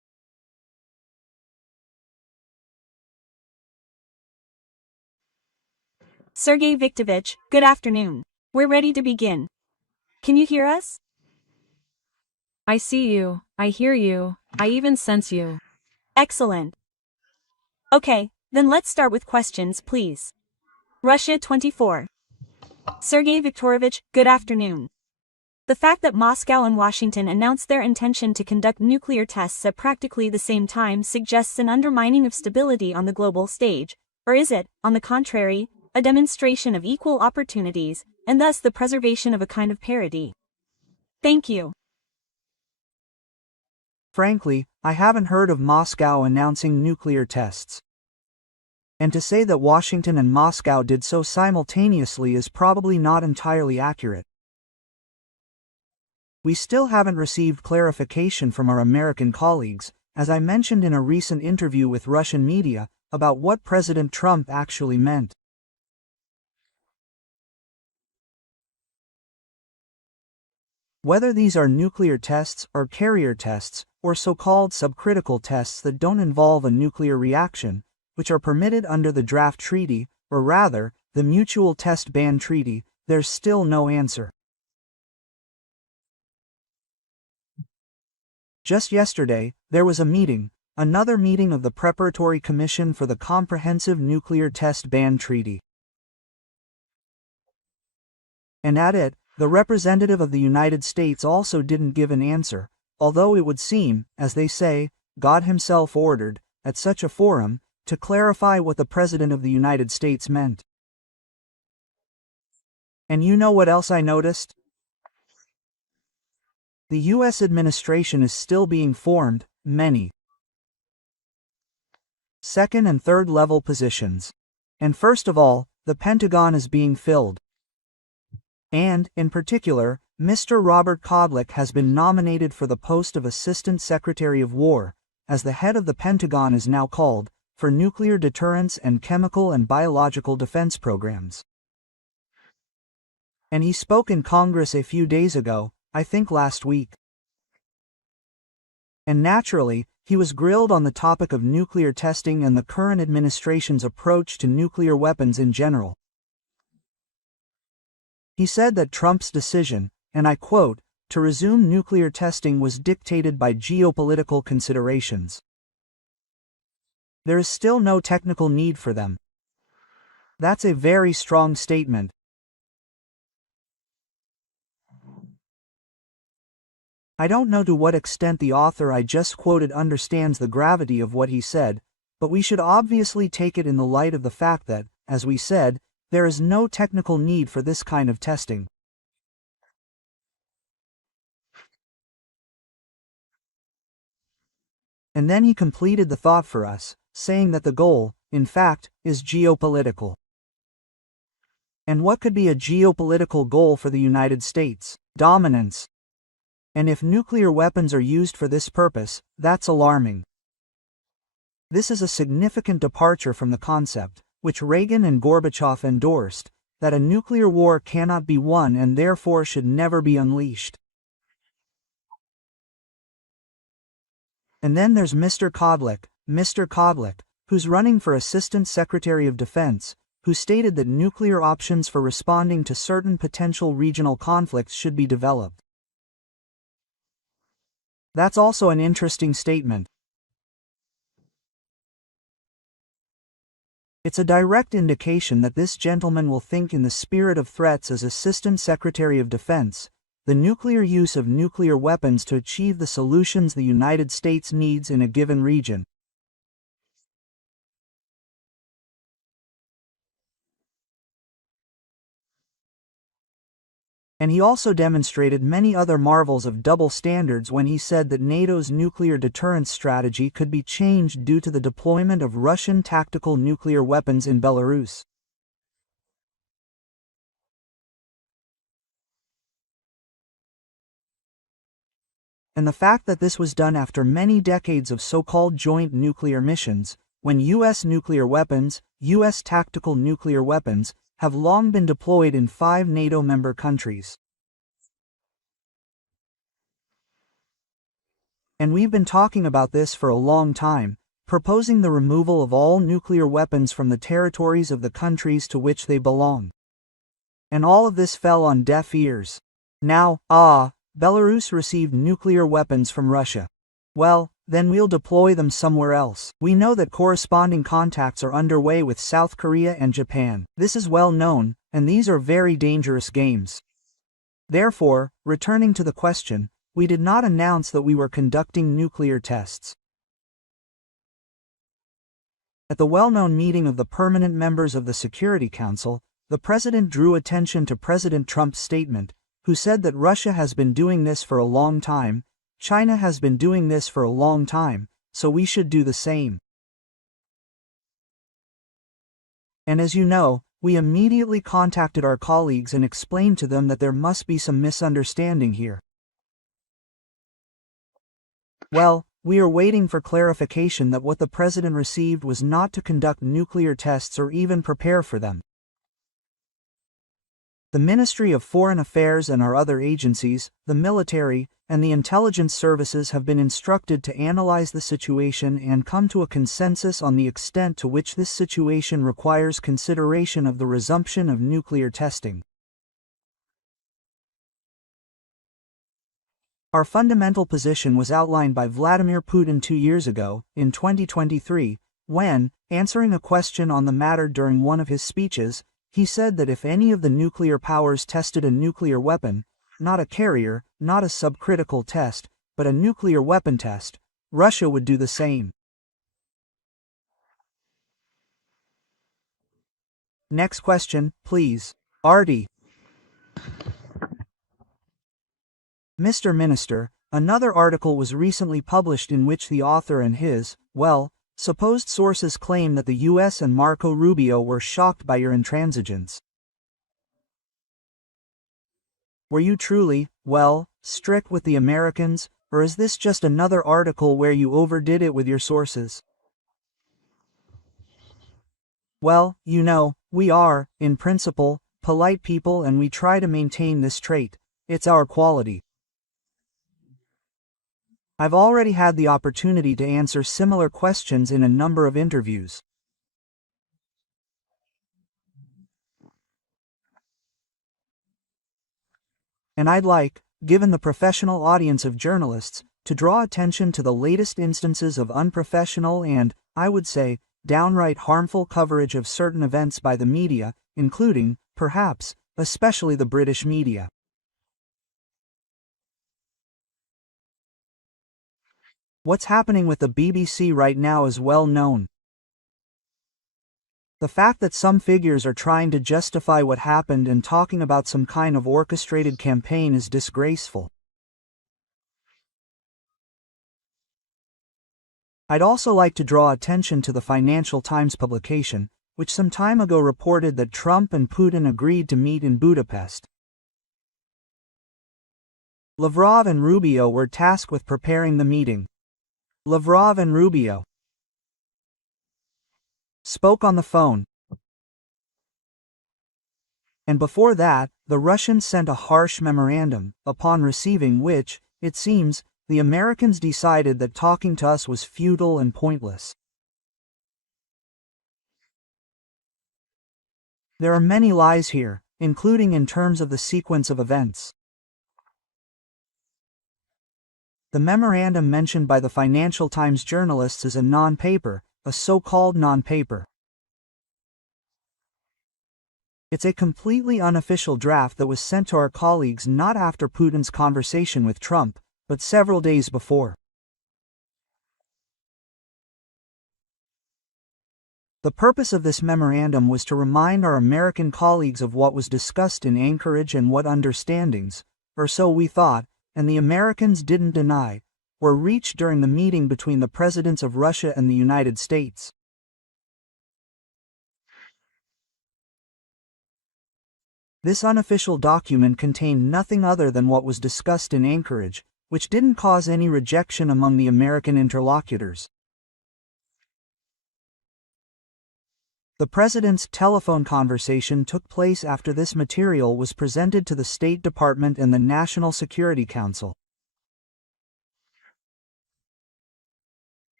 Sergei Viktorovich, good afternoon. We're ready to begin. Can you hear us? I see you, I hear you, I even sense you. Excellent. Okay, then let's start with questions, please. Russia 24. Sergei Viktorovich, good afternoon. The fact that Moscow and Washington announced their intention to conduct nuclear tests at practically the same time suggests an undermining of stability on the global stage, or is it, on the contrary, a demonstration of equal opportunities, and thus the preservation of a kind of parity? Thank you. Frankly, I haven't heard of Moscow announcing nuclear tests. And to say that Washington and Moscow did so simultaneously is probably not entirely accurate. We still haven't received clarification from our American colleagues, as I mentioned in a recent interview with Russian media, about what President Trump actually meant. Whether these are nuclear tests or carrier tests, or so-called subcritical tests that don't involve a nuclear reaction, which are permitted under the draft treaty, or rather, the Mutual Test Ban Treaty, there's still no answer. Just yesterday, there was a meeting, another meeting of the Preparatory Commission for the Comprehensive Nuclear Test Ban Treaty. And at it, the representative of the United States also didn't give an answer, although it would seem, as they say, God himself ordered, at such a forum, to clarify what the President of the United States meant. And you know what else I noticed? The U.S. administration is still being formed, many second and third level positions. And first of all, the Pentagon is being filled. And, in particular, Mr. Robert Kodlik has been nominated for the post of Assistant Secretary of War, as the head of the Pentagon is now called, for nuclear deterrence and chemical and biological defense programs. And he spoke in Congress a few days ago, I think last week. And naturally, he was grilled on the topic of nuclear testing and the current administration's approach to nuclear weapons in general. He said that Trump's decision, and I quote, to resume nuclear testing was dictated by geopolitical considerations. There is still no technical need for them. That's a very strong statement. I don't know to what extent the author I just quoted understands the gravity of what he said, but we should obviously take it in the light of the fact that, as we said, there is no technical need for this kind of testing. And then he completed the thought for us, saying that the goal, in fact, is geopolitical. And what could be a geopolitical goal for the United States? Dominance. And if nuclear weapons are used for this purpose, that's alarming. This is a significant departure from the concept, which Reagan and Gorbachev endorsed, that a nuclear war cannot be won and therefore should never be unleashed. And then there's Mr. Kodlik, who's running for Assistant Secretary of Defense, who stated that nuclear options for responding to certain potential regional conflicts should be developed. That's also an interesting statement. It's a direct indication that this gentleman will think in the spirit of threats as Assistant Secretary of Defense, the nuclear use of nuclear weapons to achieve the solutions the United States needs in a given region. And he also demonstrated many other marvels of double standards when he said that NATO's nuclear deterrence strategy could be changed due to the deployment of Russian tactical nuclear weapons in Belarus. And the fact that this was done after many decades of so-called joint nuclear missions, when U.S. nuclear weapons, U.S. tactical nuclear weapons, have long been deployed in 5 NATO member countries. And we've been talking about this for a long time, proposing the removal of all nuclear weapons from the territories of the countries to which they belong. And all of this fell on deaf ears. Now, Belarus received nuclear weapons from Russia. Well, then we'll deploy them somewhere else. We know that corresponding contacts are underway with South Korea and Japan. This is well known, and these are very dangerous games. Therefore, returning to the question, we did not announce that we were conducting nuclear tests. At the well-known meeting of the permanent members of the Security Council, the President drew attention to President Trump's statement, who said that Russia has been doing this for a long time, China has been doing this for a long time, so we should do the same. And as you know, we immediately contacted our colleagues and explained to them that there must be some misunderstanding here. Well, we are waiting for clarification that what the President received was not to conduct nuclear tests or even prepare for them. The Ministry of Foreign Affairs and our other agencies, the military, and the intelligence services have been instructed to analyze the situation and come to a consensus on the extent to which this situation requires consideration of the resumption of nuclear testing. Our fundamental position was outlined by Vladimir Putin 2 years ago, in 2023, when, answering a question on the matter during one of his speeches, he said that if any of the nuclear powers tested a nuclear weapon, not a carrier, not a subcritical test, but a nuclear weapon test, Russia would do the same. Next question, please. Artie. Mr. Minister, another article was recently published in which the author and his, supposed sources claim that the US and Marco Rubio were shocked by your intransigence. Were you truly, strict with the Americans, or is this just another article where you overdid it with your sources? Well, you know, we are, in principle, polite people and we try to maintain this trait. It's our quality. I've already had the opportunity to answer similar questions in a number of interviews. And I'd like, given the professional audience of journalists, to draw attention to the latest instances of unprofessional and, I would say, downright harmful coverage of certain events by the media, including, perhaps, especially the British media. What's happening with the BBC right now is well known. The fact that some figures are trying to justify what happened and talking about some kind of orchestrated campaign is disgraceful. I'd also like to draw attention to the Financial Times publication, which some time ago reported that Trump and Putin agreed to meet in Budapest. Lavrov and Rubio were tasked with preparing the meeting. Lavrov and Rubio spoke on the phone. And before that, the Russians sent a harsh memorandum, upon receiving which, it seems, the Americans decided that talking to us was futile and pointless. There are many lies here, including in terms of the sequence of events. The memorandum mentioned by the Financial Times journalists is a non-paper, a so-called non-paper. It's a completely unofficial draft that was sent to our colleagues not after Putin's conversation with Trump, but several days before. The purpose of this memorandum was to remind our American colleagues of what was discussed in Anchorage and what understandings, or so we thought, and the Americans didn't deny, were reached during the meeting between the presidents of Russia and the United States. This unofficial document contained nothing other than what was discussed in Anchorage, which didn't cause any rejection among the American interlocutors. The President's telephone conversation took place after this material was presented to the State Department and the National Security Council.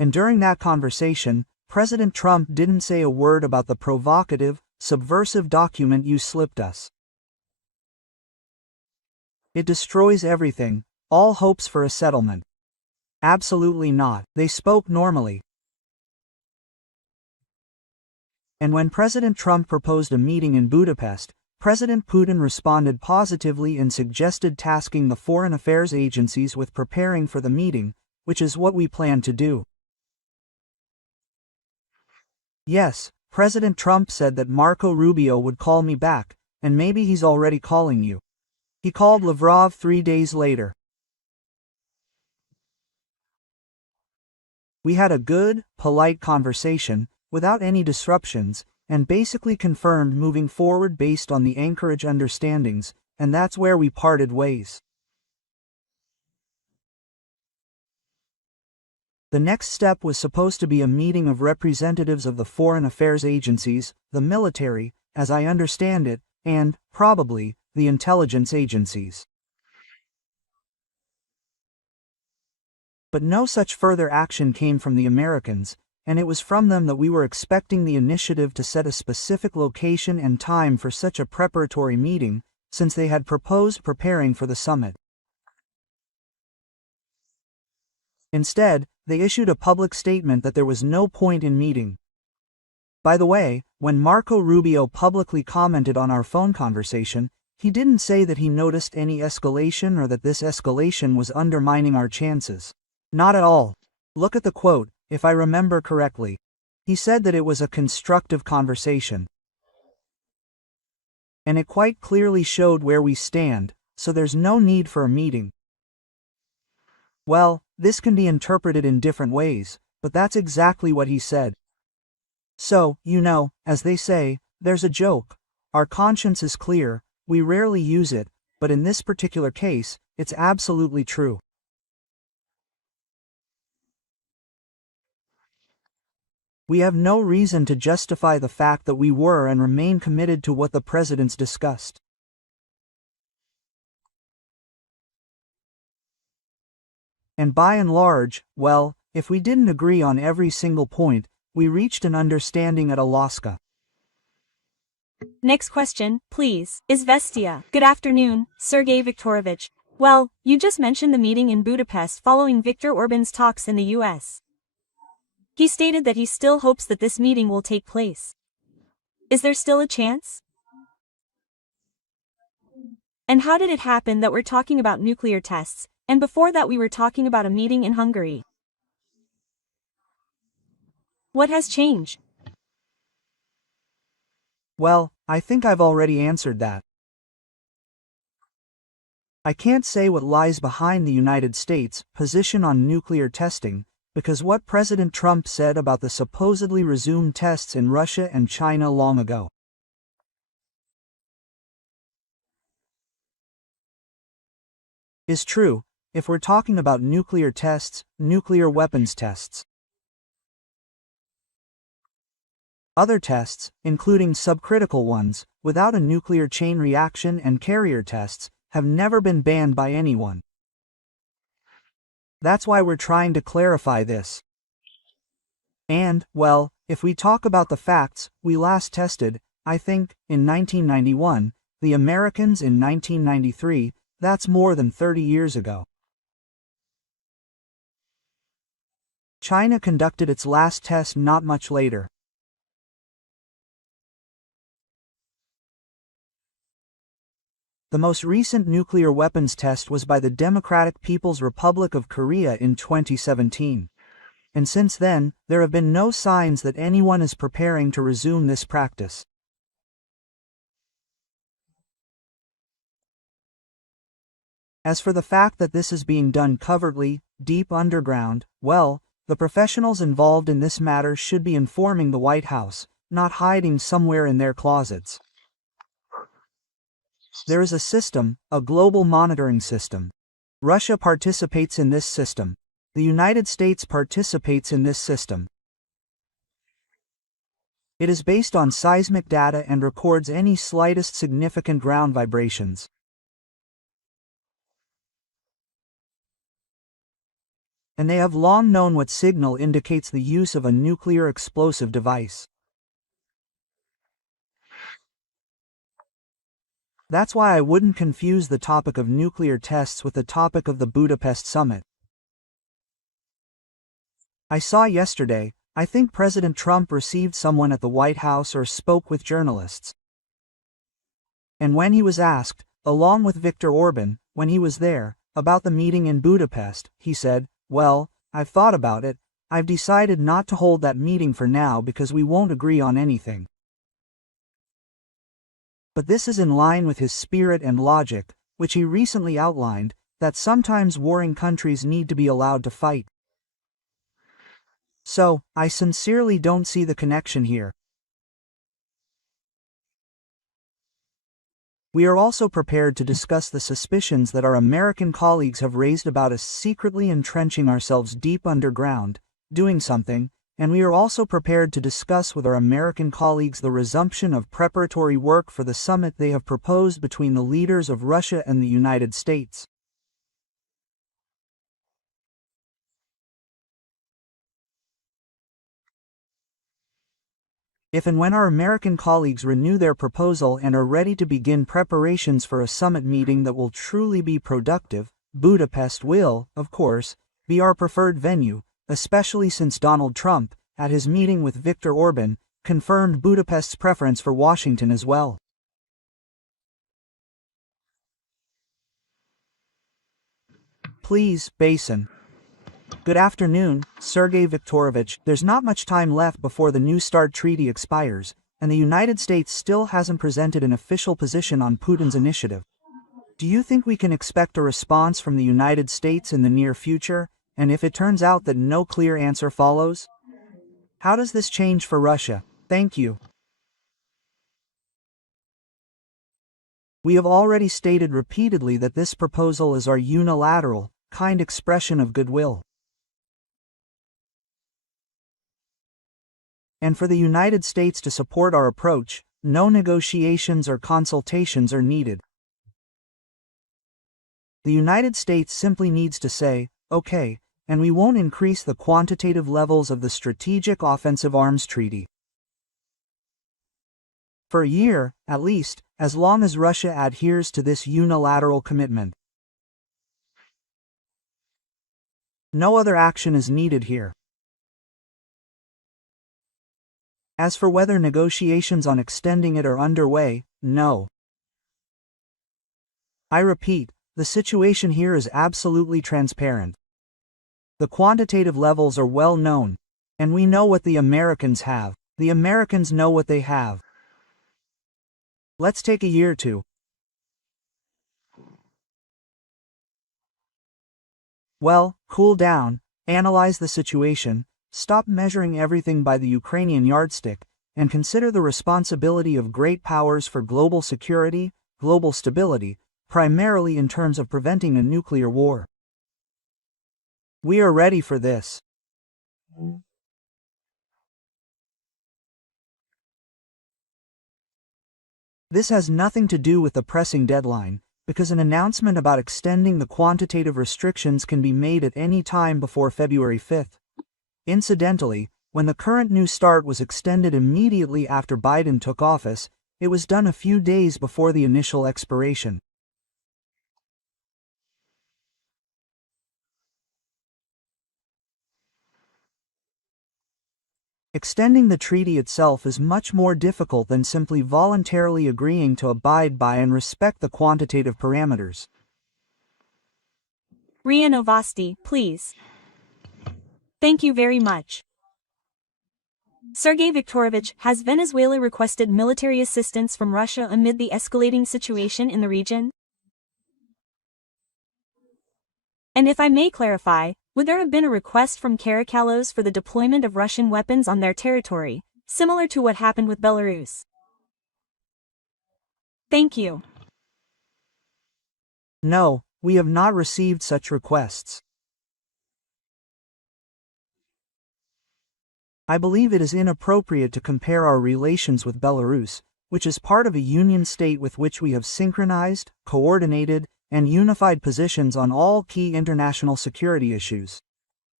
And during that conversation, President Trump didn't say a word about the provocative, subversive document you slipped us. It destroys everything, all hopes for a settlement. Absolutely not. They spoke normally. And when President Trump proposed a meeting in Budapest, President Putin responded positively and suggested tasking the foreign affairs agencies with preparing for the meeting, which is what we plan to do. Yes, President Trump said that Marco Rubio would call me back, and maybe he's already calling you. He called Lavrov 3 days later. We had a good, polite conversation, without any disruptions, and basically confirmed moving forward based on the Anchorage understandings, and that's where we parted ways. The next step was supposed to be a meeting of representatives of the foreign affairs agencies, the military, as I understand it, and, probably, the intelligence agencies. But no such further action came from the Americans, and it was from them that we were expecting the initiative to set a specific location and time for such a preparatory meeting, since they had proposed preparing for the summit. Instead, they issued a public statement that there was no point in meeting. By the way, when Marco Rubio publicly commented on our phone conversation, he didn't say that he noticed any escalation or that this escalation was undermining our chances. Not at all. Look at the quote, if I remember correctly. He said that it was a constructive conversation. And it quite clearly showed where we stand, so there's no need for a meeting. Well, this can be interpreted in different ways, but that's exactly what he said. So, as they say, there's a joke. Our conscience is clear, we rarely use it, but in this particular case, it's absolutely true. We have no reason to justify the fact that we were and remain committed to what the presidents discussed. And by and large, well, if we didn't agree on every single point, we reached an understanding at Alaska. Next question, please. Izvestia. Good afternoon, Sergei Viktorovich. Well, you just mentioned the meeting in Budapest following Viktor Orban's talks in the US. He stated that he still hopes that this meeting will take place. Is there still a chance? And how did it happen that we're talking about nuclear tests, and before that we were talking about a meeting in Hungary? What has changed? Well, I think I've already answered that. I can't say what lies behind the United States' position on nuclear testing, because what President Trump said about the supposedly resumed tests in Russia and China long ago is true, if we're talking about nuclear tests, nuclear weapons tests. Other tests, including subcritical ones, without a nuclear chain reaction and carrier tests, have never been banned by anyone. That's why we're trying to clarify this. And, well, if we talk about the facts, we last tested, I think, in 1991, the Americans in 1993, that's more than 30 years ago. China conducted its last test not much later. The most recent nuclear weapons test was by the Democratic People's Republic of Korea in 2017. And since then, there have been no signs that anyone is preparing to resume this practice. As for the fact that this is being done covertly, deep underground, well, the professionals involved in this matter should be informing the White House, not hiding somewhere in their closets. There is a system, a global monitoring system. Russia participates in this system. The United States participates in this system. It is based on seismic data and records any slightest significant ground vibrations. and they have long known what signal indicates the use of a nuclear explosive device. That's why I wouldn't confuse the topic of nuclear tests with the topic of the Budapest summit. I saw yesterday, I think President Trump received someone at the White House or spoke with journalists. And when he was asked, along with Viktor Orban, when he was there, about the meeting in Budapest, he said, "Well, I've thought about it, I've decided not to hold that meeting for now because we won't agree on anything." But this is in line with his spirit and logic, which he recently outlined, that sometimes warring countries need to be allowed to fight. So, I sincerely don't see the connection here. We are also prepared to discuss the suspicions that our American colleagues have raised about us secretly entrenching ourselves deep underground, doing something, and we are also prepared to discuss with our American colleagues the resumption of preparatory work for the summit they have proposed between the leaders of Russia and the United States. If and when our American colleagues renew their proposal and are ready to begin preparations for a summit meeting that will truly be productive, Budapest will, of course, be our preferred venue, especially since Donald Trump, at his meeting with Viktor Orban, confirmed Budapest's preference for Washington as well. Please, Basin. Good afternoon, Sergei Viktorovich. There's not much time left before the New START treaty expires, and the United States still hasn't presented an official position on Putin's initiative. Do you think we can expect a response from the United States in the near future, and if it turns out that no clear answer follows? How does this change for Russia? Thank you. We have already stated repeatedly that this proposal is our unilateral, kind expression of goodwill. And for the United States to support our approach, no negotiations or consultations are needed. The United States simply needs to say, okay, and we won't increase the quantitative levels of the Strategic Offensive Arms Treaty. For a year, at least, as long as Russia adheres to this unilateral commitment. No other action is needed here. As for whether negotiations on extending it are underway, no. I repeat, the situation here is absolutely transparent. The quantitative levels are well known, and we know what the Americans have. The Americans know what they have. Let's take a year or two. Well, cool down, analyze the situation, stop measuring everything by the Ukrainian yardstick, and consider the responsibility of great powers for global security, global stability, primarily in terms of preventing a nuclear war. We are ready for this. This has nothing to do with the pressing deadline, because an announcement about extending the quantitative restrictions can be made at any time before February 5th. Incidentally, when the current New START was extended immediately after Biden took office, it was done a few days before the initial expiration. Extending the treaty itself is much more difficult than simply voluntarily agreeing to abide by and respect the quantitative parameters. RIA Novosti, please. Thank you very much. Sergei Viktorovich, has Venezuela requested military assistance from Russia amid the escalating situation in the region? And if I may clarify, would there have been a request from Caracalos for the deployment of Russian weapons on their territory, similar to what happened with Belarus? Thank you. No, we have not received such requests. I believe it is inappropriate to compare our relations with Belarus, which is part of a union state with which we have synchronized, coordinated, and unified positions on all key international security issues.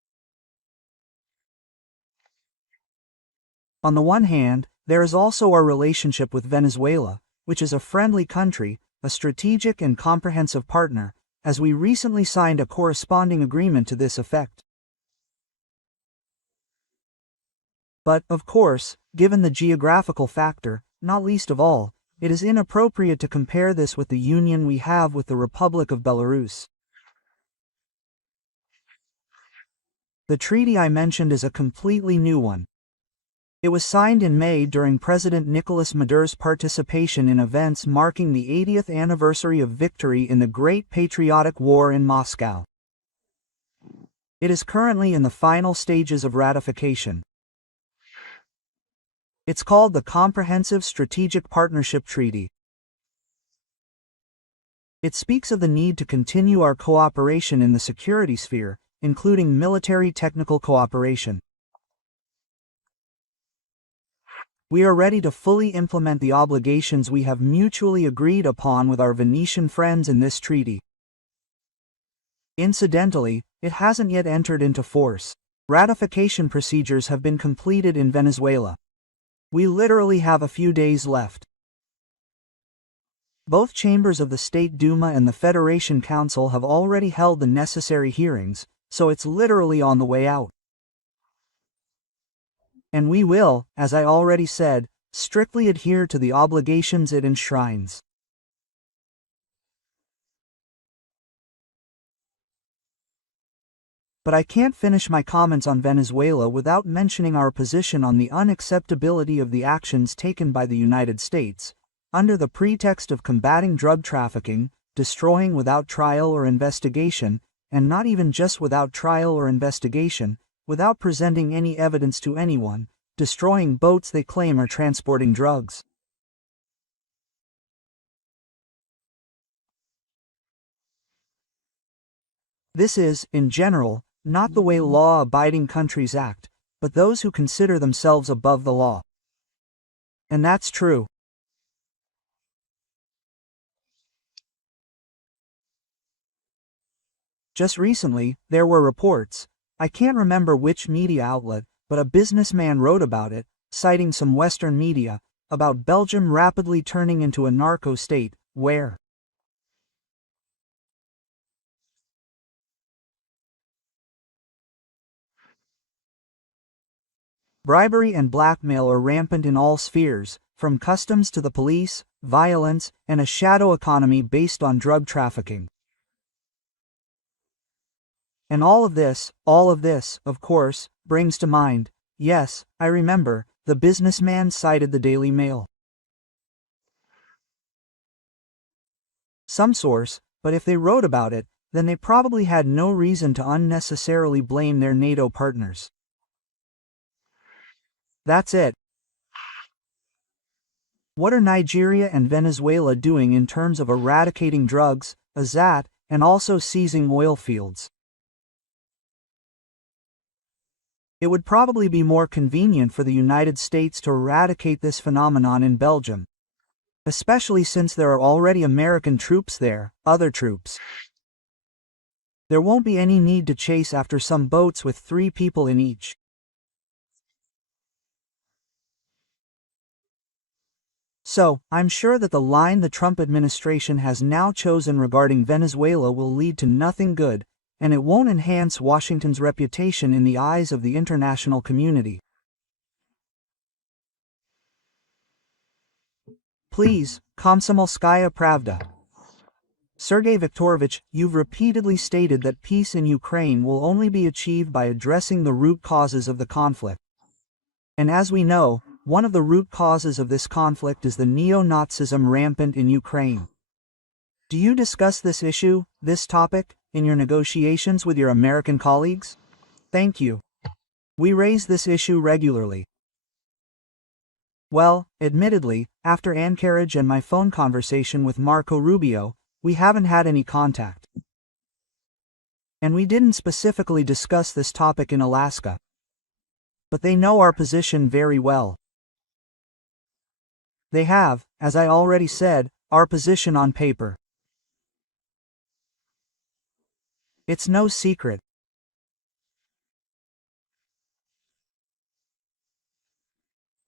On the one hand, there is also our relationship with Venezuela, which is a friendly country, a strategic and comprehensive partner, as we recently signed a corresponding agreement to this effect. But, of course, given the geographical factor, not least of all, it is inappropriate to compare this with the union we have with the Republic of Belarus. The treaty I mentioned is a completely new one. It was signed in May during President Nicolas Maduro's participation in events marking the 80th anniversary of victory in the Great Patriotic War in Moscow. It is currently in the final stages of ratification. It's called the Comprehensive Strategic Partnership Treaty. It speaks of the need to continue our cooperation in the security sphere, including military technical cooperation. We are ready to fully implement the obligations we have mutually agreed upon with our Venetian friends in this treaty. Incidentally, it hasn't yet entered into force. Ratification procedures have been completed in Venezuela. We literally have a few days left. Both chambers of the State Duma and the Federation Council have already held the necessary hearings, so it's literally on the way out. And we will, as I already said, strictly adhere to the obligations it enshrines. But I can't finish my comments on Venezuela without mentioning our position on the unacceptability of the actions taken by the United States, under the pretext of combating drug trafficking, destroying without trial or investigation, and not even just without trial or investigation, without presenting any evidence to anyone, destroying boats they claim are transporting drugs. This is, in general, not the way law-abiding countries act, but those who consider themselves above the law. And that's true. Just recently, there were reports, I can't remember which media outlet, but a businessman wrote about it, citing some Western media, about Belgium rapidly turning into a narco state, where bribery and blackmail are rampant in all spheres, from customs to the police, violence, and a shadow economy based on drug trafficking. And all of this, of course, brings to mind, yes, I remember, the businessman cited the Daily Mail. Some source, but if they wrote about it, then they probably had no reason to unnecessarily blame their NATO partners. That's it. What are Nigeria and Venezuela doing in terms of eradicating drugs, AZAT, and also seizing oil fields? It would probably be more convenient for the United States to eradicate this phenomenon in Belgium, especially since there are already American troops there, other troops. There won't be any need to chase after some boats with 3 people in each. So, I'm sure that the line the Trump administration has now chosen regarding Venezuela will lead to nothing good, and it won't enhance Washington's reputation in the eyes of the international community. Please, Komsomolskaya Pravda. Sergei Viktorovich, you've repeatedly stated that peace in Ukraine will only be achieved by addressing the root causes of the conflict. And as we know, one of the root causes of this conflict is the neo-Nazism rampant in Ukraine. Do you discuss this issue, this topic, in your negotiations with your American colleagues? Thank you. We raise this issue regularly. Well, admittedly, after Anchorage and my phone conversation with Marco Rubio, we haven't had any contact. And we didn't specifically discuss this topic in Alaska. But they know our position very well. They have, as I already said, our position on paper. It's no secret.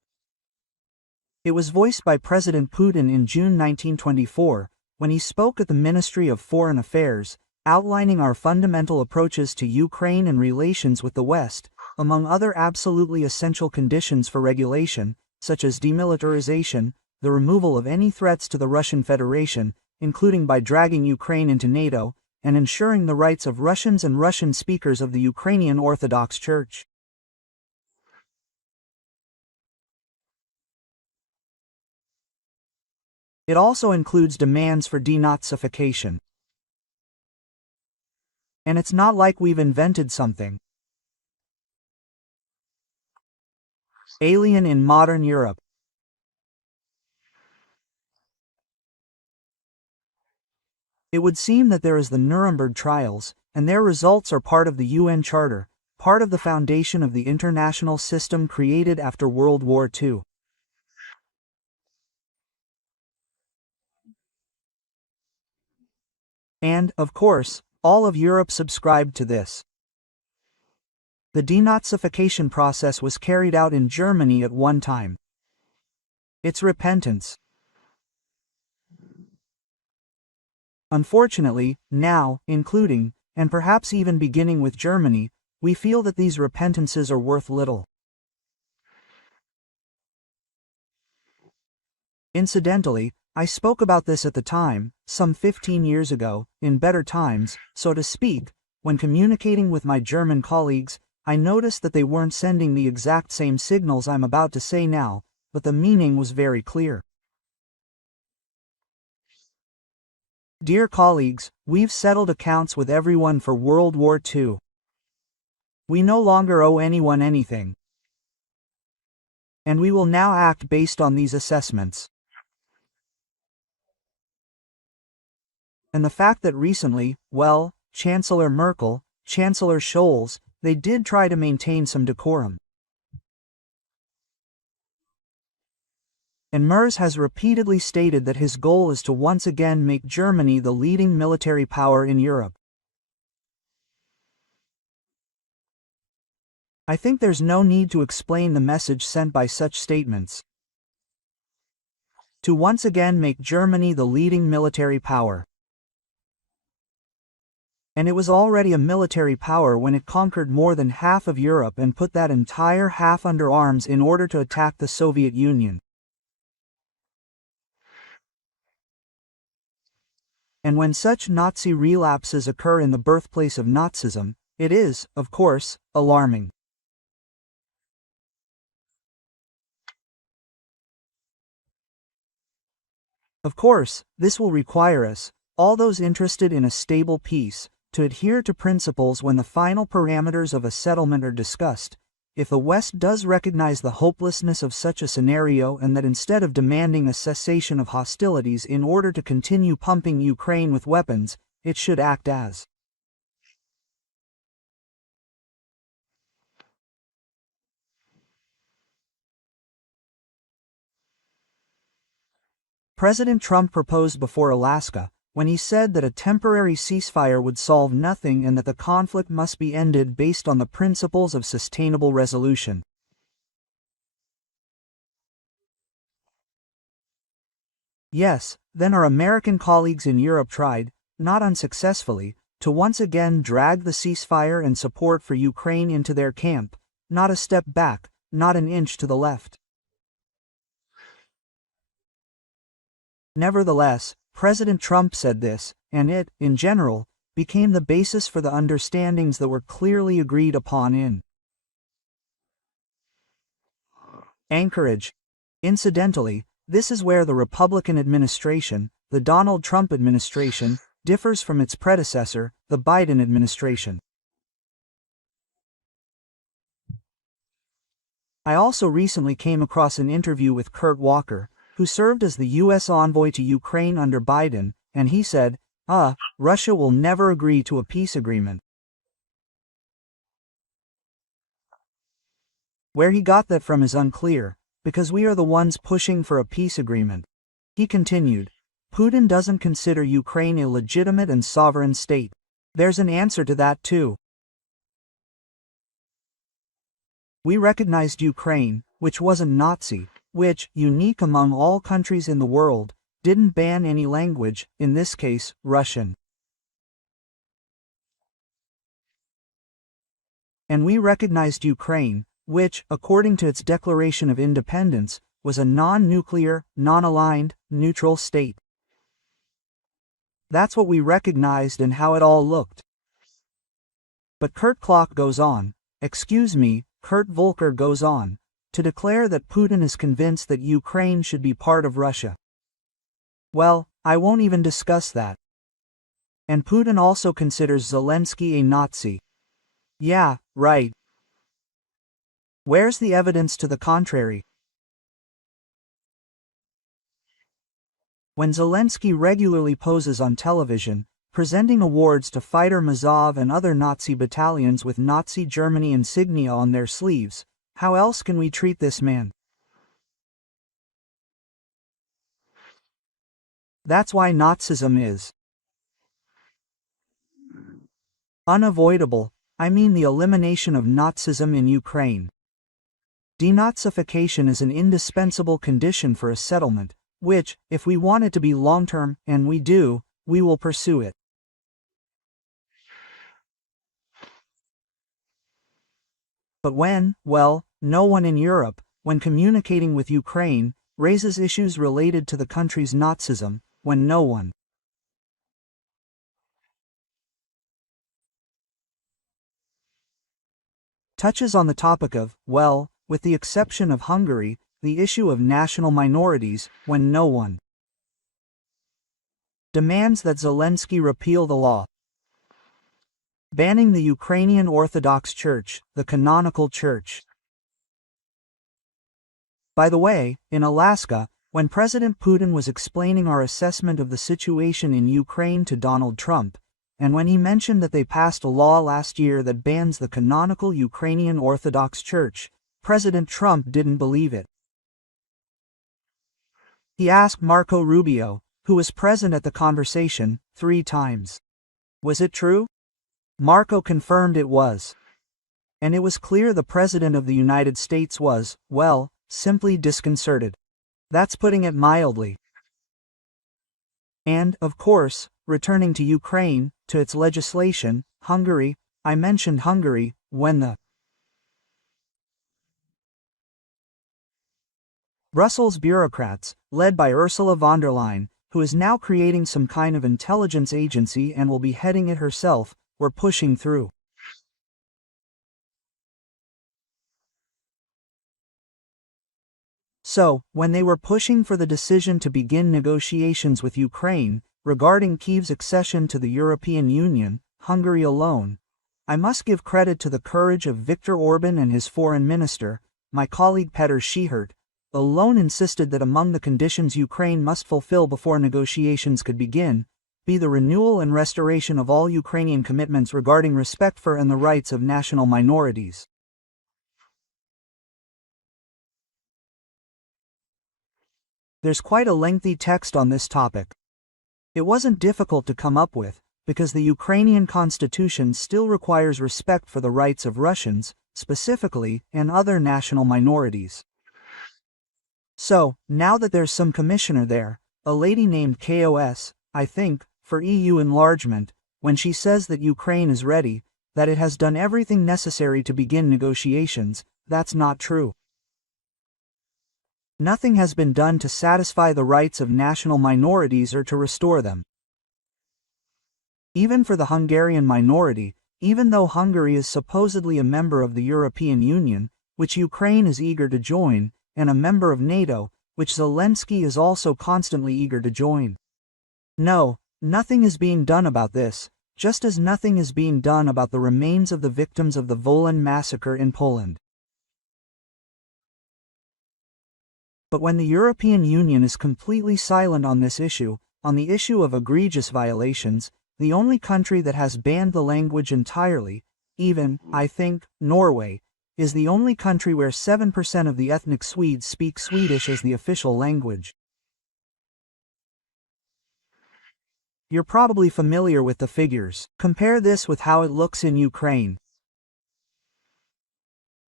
It was voiced by President Putin in June 1924, when he spoke at the Ministry of Foreign Affairs, outlining our fundamental approaches to Ukraine and relations with the West, among other absolutely essential conditions for regulation, such as demilitarization, the removal of any threats to the Russian Federation, including by dragging Ukraine into NATO, and ensuring the rights of Russians and Russian speakers of the Ukrainian Orthodox Church. It also includes demands for denazification. And it's not like we've invented something alien in modern Europe. It would seem that there is the Nuremberg trials, and their results are part of the UN Charter, part of the foundation of the international system created after World War II. And, of course, all of Europe subscribed to this. The denazification process was carried out in Germany at one time. It's repentance. Unfortunately, now, including, and perhaps even beginning with Germany, we feel that these repentances are worth little. Incidentally, I spoke about this at the time, some 15 years ago, in better times, so to speak. When communicating with my German colleagues, I noticed that they weren't sending the exact same signals I'm about to say now, but the meaning was very clear. Dear colleagues, we've settled accounts with everyone for World War II. We no longer owe anyone anything. And we will now act based on these assessments. And the fact that recently, well, Chancellor Merkel, Chancellor Scholz, they did try to maintain some decorum. And Merz has repeatedly stated that his goal is to once again make Germany the leading military power in Europe. I think there's no need to explain the message sent by such statements. To once again make Germany the leading military power. And it was already a military power when it conquered more than half of Europe and put that entire half under arms in order to attack the Soviet Union. And when such Nazi relapses occur in the birthplace of Nazism, it is, of course, alarming. Of course, this will require us, all those interested in a stable peace, to adhere to principles when the final parameters of a settlement are discussed. If the West does recognize the hopelessness of such a scenario and that instead of demanding a cessation of hostilities in order to continue pumping Ukraine with weapons, it should act as President Trump proposed before Alaska, when he said that a temporary ceasefire would solve nothing and that the conflict must be ended based on the principles of sustainable resolution. Yes, then our American colleagues in Europe tried, not unsuccessfully, to once again drag the ceasefire and support for Ukraine into their camp, not a step back, not an inch to the left. Nevertheless, President Trump said this, and it, in general, became the basis for the understandings that were clearly agreed upon in Anchorage. Incidentally, this is where the Republican administration, the Donald Trump administration, differs from its predecessor, the Biden administration. I also recently came across an interview with Kurt Walker, who served as the U.S. envoy to Ukraine under Biden, and he said, Russia will never agree to a peace agreement. Where he got that from is unclear, because we are the ones pushing for a peace agreement. He continued, Putin doesn't consider Ukraine a legitimate and sovereign state. There's an answer to that too. We recognized Ukraine, which wasn't Nazi, which, unique among all countries in the world, didn't ban any language, in this case, Russian. And we recognized Ukraine, which, according to its declaration of independence, was a non-nuclear, non-aligned, neutral state. That's what we recognized and how it all looked. But Kurt Klock goes on, Kurt Volker goes on, to declare that Putin is convinced that Ukraine should be part of Russia. Well, I won't even discuss that. And Putin also considers Zelensky a Nazi. Yeah, right. Where's the evidence to the contrary? When Zelensky regularly poses on television, presenting awards to fighter Mazov and other Nazi battalions with Nazi Germany insignia on their sleeves, how else can we treat this man? That's why Nazism is unavoidable. I mean the elimination of Nazism in Ukraine. Denazification is an indispensable condition for a settlement, which, if we want it to be long-term, and we do, we will pursue it. But well, no one in Europe, when communicating with Ukraine, raises issues related to the country's Nazism, when no one touches on the topic of, well, with the exception of Hungary, the issue of national minorities, when no one demands that Zelensky repeal the law banning the Ukrainian Orthodox Church, the canonical church. By the way, in Alaska, when President Putin was explaining our assessment of the situation in Ukraine to Donald Trump, and when he mentioned that they passed a law last year that bans the canonical Ukrainian Orthodox Church, President Trump didn't believe it. He asked Marco Rubio, who was present at the conversation, 3 times. Was it true? Marco confirmed it was. And it was clear the President of the United States was, well, simply disconcerted. That's putting it mildly. And, of course, returning to Ukraine, to its legislation, Hungary, I mentioned Hungary, when the Brussels bureaucrats, led by Ursula von der Leyen, who is now creating some kind of intelligence agency and will be heading it herself, were pushing through. So, when they were pushing for the decision to begin negotiations with Ukraine, regarding Kyiv's accession to the European Union, Hungary alone, I must give credit to the courage of Viktor Orban and his foreign minister, my colleague Petr Schihert, alone insisted that among the conditions Ukraine must fulfill before negotiations could begin, be the renewal and restoration of all Ukrainian commitments regarding respect for and the rights of national minorities. There's quite a lengthy text on this topic. It wasn't difficult to come up with, because the Ukrainian constitution still requires respect for the rights of Russians, specifically, and other national minorities. So, now that there's some commissioner there, a lady named KOS, I think, for EU enlargement, when she says that Ukraine is ready, that it has done everything necessary to begin negotiations, that's not true. Nothing has been done to satisfy the rights of national minorities or to restore them. Even for the Hungarian minority, even though Hungary is supposedly a member of the European Union, which Ukraine is eager to join, and a member of NATO, which Zelensky is also constantly eager to join. No, nothing is being done about this, just as nothing is being done about the remains of the victims of the Wolan massacre in Poland. But when the European Union is completely silent on this issue, on the issue of egregious violations, the only country that has banned the language entirely, even, I think, Norway, is the only country where 7% of the ethnic Swedes speak Swedish as the official language. You're probably familiar with the figures. Compare this with how it looks in Ukraine.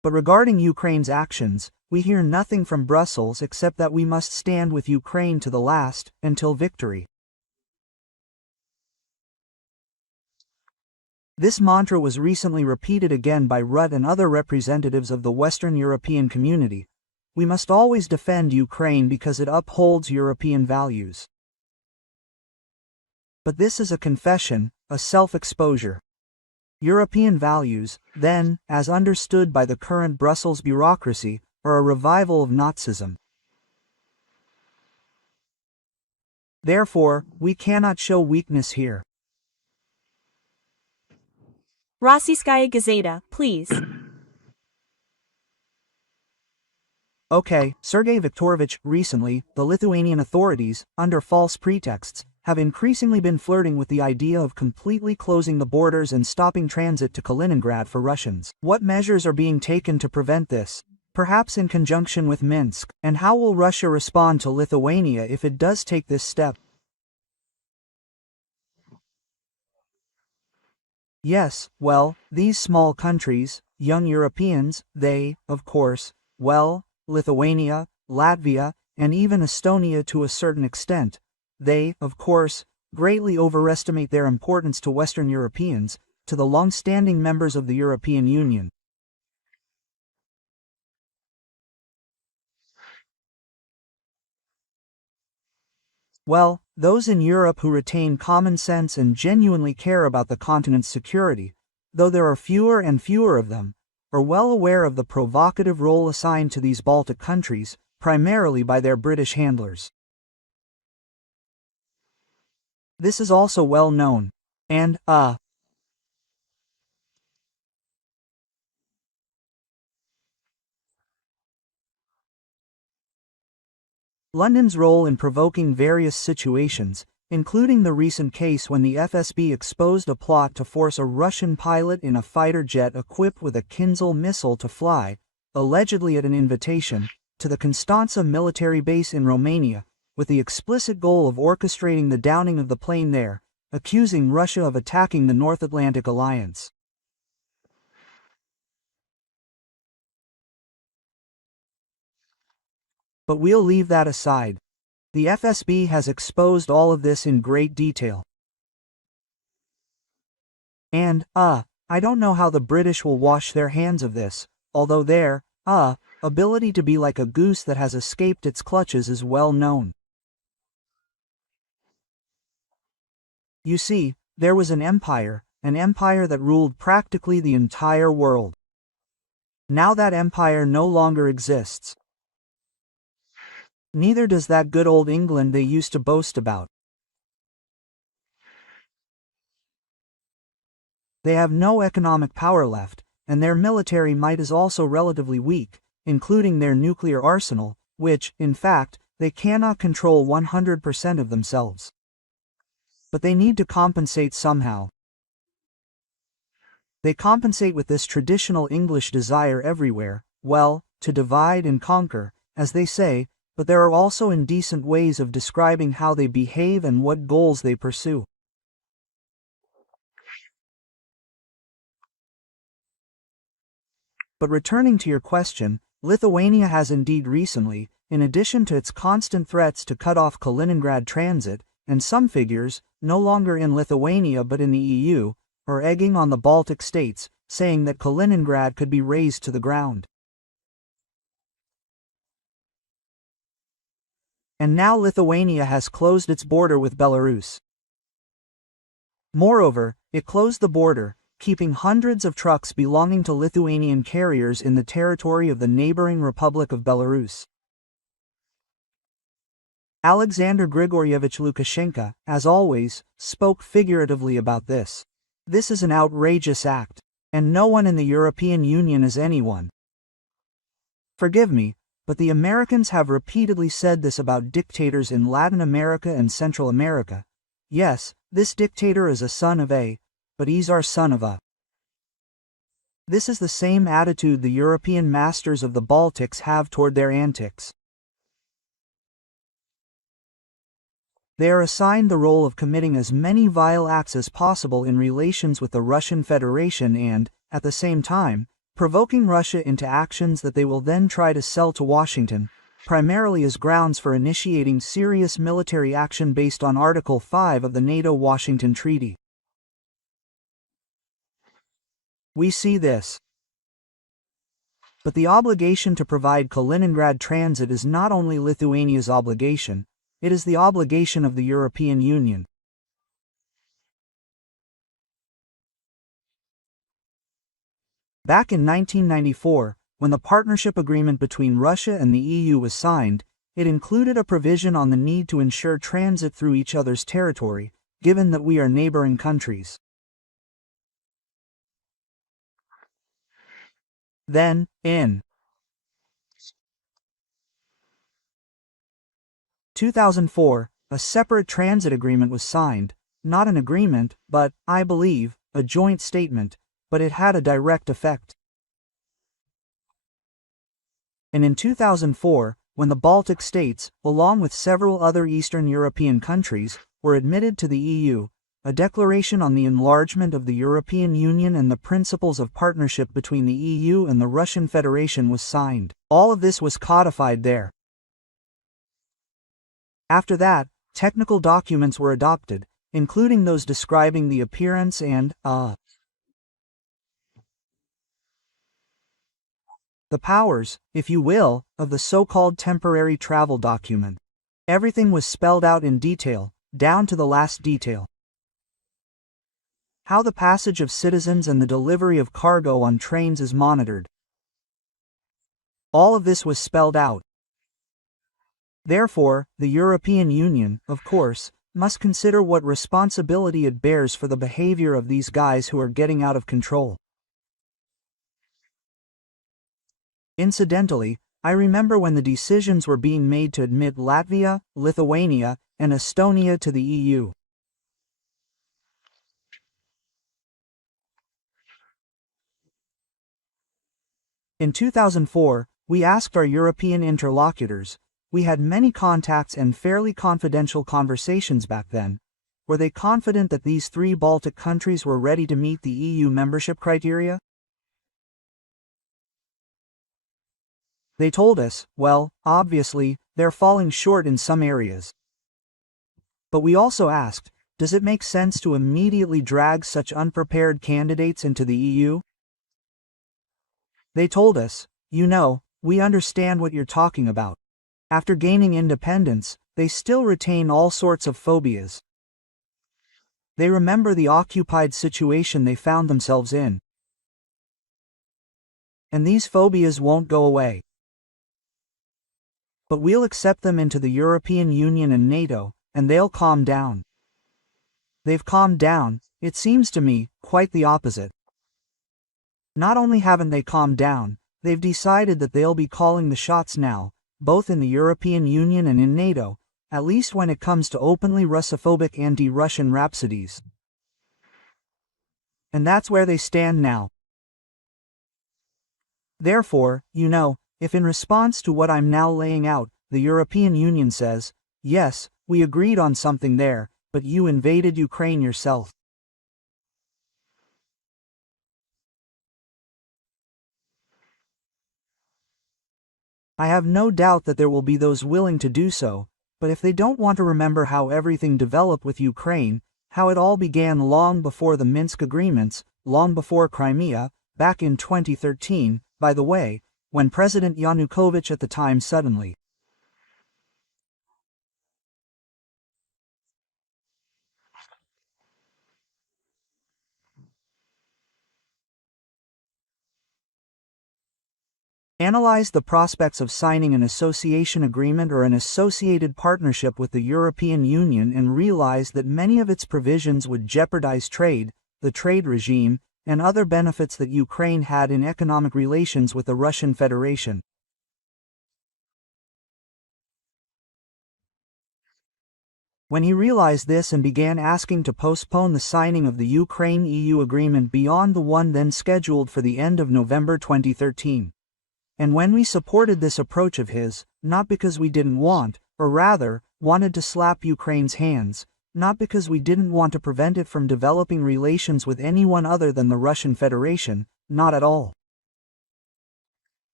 But regarding Ukraine's actions, we hear nothing from Brussels except that we must stand with Ukraine to the last, until victory. This mantra was recently repeated again by Rutte and other representatives of the Western European community. We must always defend Ukraine because it upholds European values. But this is a confession, a self-exposure. European values, then, as understood by the current Brussels bureaucracy, are a revival of Nazism. Therefore, we cannot show weakness here. Rossiyskaya Gazeta, please. Okay, Sergei Viktorovich, recently, the Lithuanian authorities, under false pretexts, have increasingly been flirting with the idea of completely closing the borders and stopping transit to Kaliningrad for Russians. What measures are being taken to prevent this? Perhaps in conjunction with Minsk, and how will Russia respond to Lithuania if it does take this step? Yes, well, these small countries, young Europeans, they, of course, well, Lithuania, Latvia, and even Estonia to a certain extent, they, of course, greatly overestimate their importance to Western Europeans, to the long-standing members of the European Union. Well, those in Europe who retain common sense and genuinely care about the continent's security, though there are fewer and fewer of them, are well aware of the provocative role assigned to these Baltic countries, primarily by their British handlers. This is also well known, and, London's role in provoking various situations, including the recent case when the FSB exposed a plot to force a Russian pilot in a fighter jet equipped with a Kinzhal missile to fly, allegedly at an invitation, to the Constanța military base in Romania, with the explicit goal of orchestrating the downing of the plane there, accusing Russia of attacking the North Atlantic Alliance. But we'll leave that aside. The FSB has exposed all of this in great detail. And, I don't know how the British will wash their hands of this, although their, ability to be like a goose that has escaped its clutches is well known. You see, there was an empire that ruled practically the entire world. Now that empire no longer exists. Neither does that good old England they used to boast about. They have no economic power left, and their military might is also relatively weak, including their nuclear arsenal, which, in fact, they cannot control 100% of themselves. But they need to compensate somehow. They compensate with this traditional English desire everywhere, well, to divide and conquer, as they say, but there are also indecent ways of describing how they behave and what goals they pursue. But returning to your question, Lithuania has indeed recently, in addition to its constant threats to cut off Kaliningrad transit, and some figures, no longer in Lithuania but in the EU, are egging on the Baltic states, saying that Kaliningrad could be razed to the ground. And now Lithuania has closed its border with Belarus. Moreover, it closed the border, keeping hundreds of trucks belonging to Lithuanian carriers in the territory of the neighboring Republic of Belarus. Alexander Grigorievich Lukashenko, as always, spoke figuratively about this. This is an outrageous act, and no one in the European Union is anyone. Forgive me, but the Americans have repeatedly said this about dictators in Latin America and Central America. Yes, this dictator is a son of a, but he's our son of a. This is the same attitude the European masters of the Baltics have toward their antics. They are assigned the role of committing as many vile acts as possible in relations with the Russian Federation and, at the same time, provoking Russia into actions that they will then try to sell to Washington, primarily as grounds for initiating serious military action based on Article 5 of the NATO-Washington Treaty. We see this. But the obligation to provide Kaliningrad transit is not only Lithuania's obligation, it is the obligation of the European Union. Back in 1994, when the partnership agreement between Russia and the EU was signed, it included a provision on the need to ensure transit through each other's territory, given that we are neighboring countries. Then, in 2004, a separate transit agreement was signed, not an agreement, but, I believe, a joint statement, but it had a direct effect. And in 2004, when the Baltic states, along with several other Eastern European countries, were admitted to the EU, a declaration on the enlargement of the European Union and the principles of partnership between the EU and the Russian Federation was signed. All of this was codified there. After that, technical documents were adopted, including those describing the appearance and, the powers, if you will, of the so-called temporary travel document. Everything was spelled out in detail, down to the last detail. How the passage of citizens and the delivery of cargo on trains is monitored. All of this was spelled out. Therefore, the European Union, of course, must consider what responsibility it bears for the behavior of these guys who are getting out of control. Incidentally, I remember when the decisions were being made to admit Latvia, Lithuania, and Estonia to the EU. In 2004, we asked our European interlocutors, we had many contacts and fairly confidential conversations back then, were they confident that these three Baltic countries were ready to meet the EU membership criteria? They told us, well, obviously, they're falling short in some areas. But we also asked, does it make sense to immediately drag such unprepared candidates into the EU? They told us, you know, we understand what you're talking about. After gaining independence, they still retain all sorts of phobias. They remember the occupied situation they found themselves in. And these phobias won't go away. But we'll accept them into the European Union and NATO, and they'll calm down. They've calmed down, it seems to me, quite the opposite. Not only haven't they calmed down, they've decided that they'll be calling the shots now, both in the European Union and in NATO, at least when it comes to openly Russophobic anti-Russian rhapsodies. And that's where they stand now. Therefore, you know, if in response to what I'm now laying out, the European Union says, yes, we agreed on something there, but you invaded Ukraine yourself. I have no doubt that there will be those willing to do so, but if they don't want to remember how everything developed with Ukraine, how it all began long before the Minsk agreements, long before Crimea, back in 2013, by the way, when President Yanukovych at the time suddenly analyzed the prospects of signing an association agreement or an associated partnership with the European Union and realized that many of its provisions would jeopardize trade, the trade regime, and other benefits that Ukraine had in economic relations with the Russian Federation. When he realized this and began asking to postpone the signing of the Ukraine-EU agreement beyond the one then scheduled for the end of November 2013. And when we supported this approach of his, not because we didn't want, or rather, wanted to slap Ukraine's hands, not because we didn't want to prevent it from developing relations with anyone other than the Russian Federation, not at all.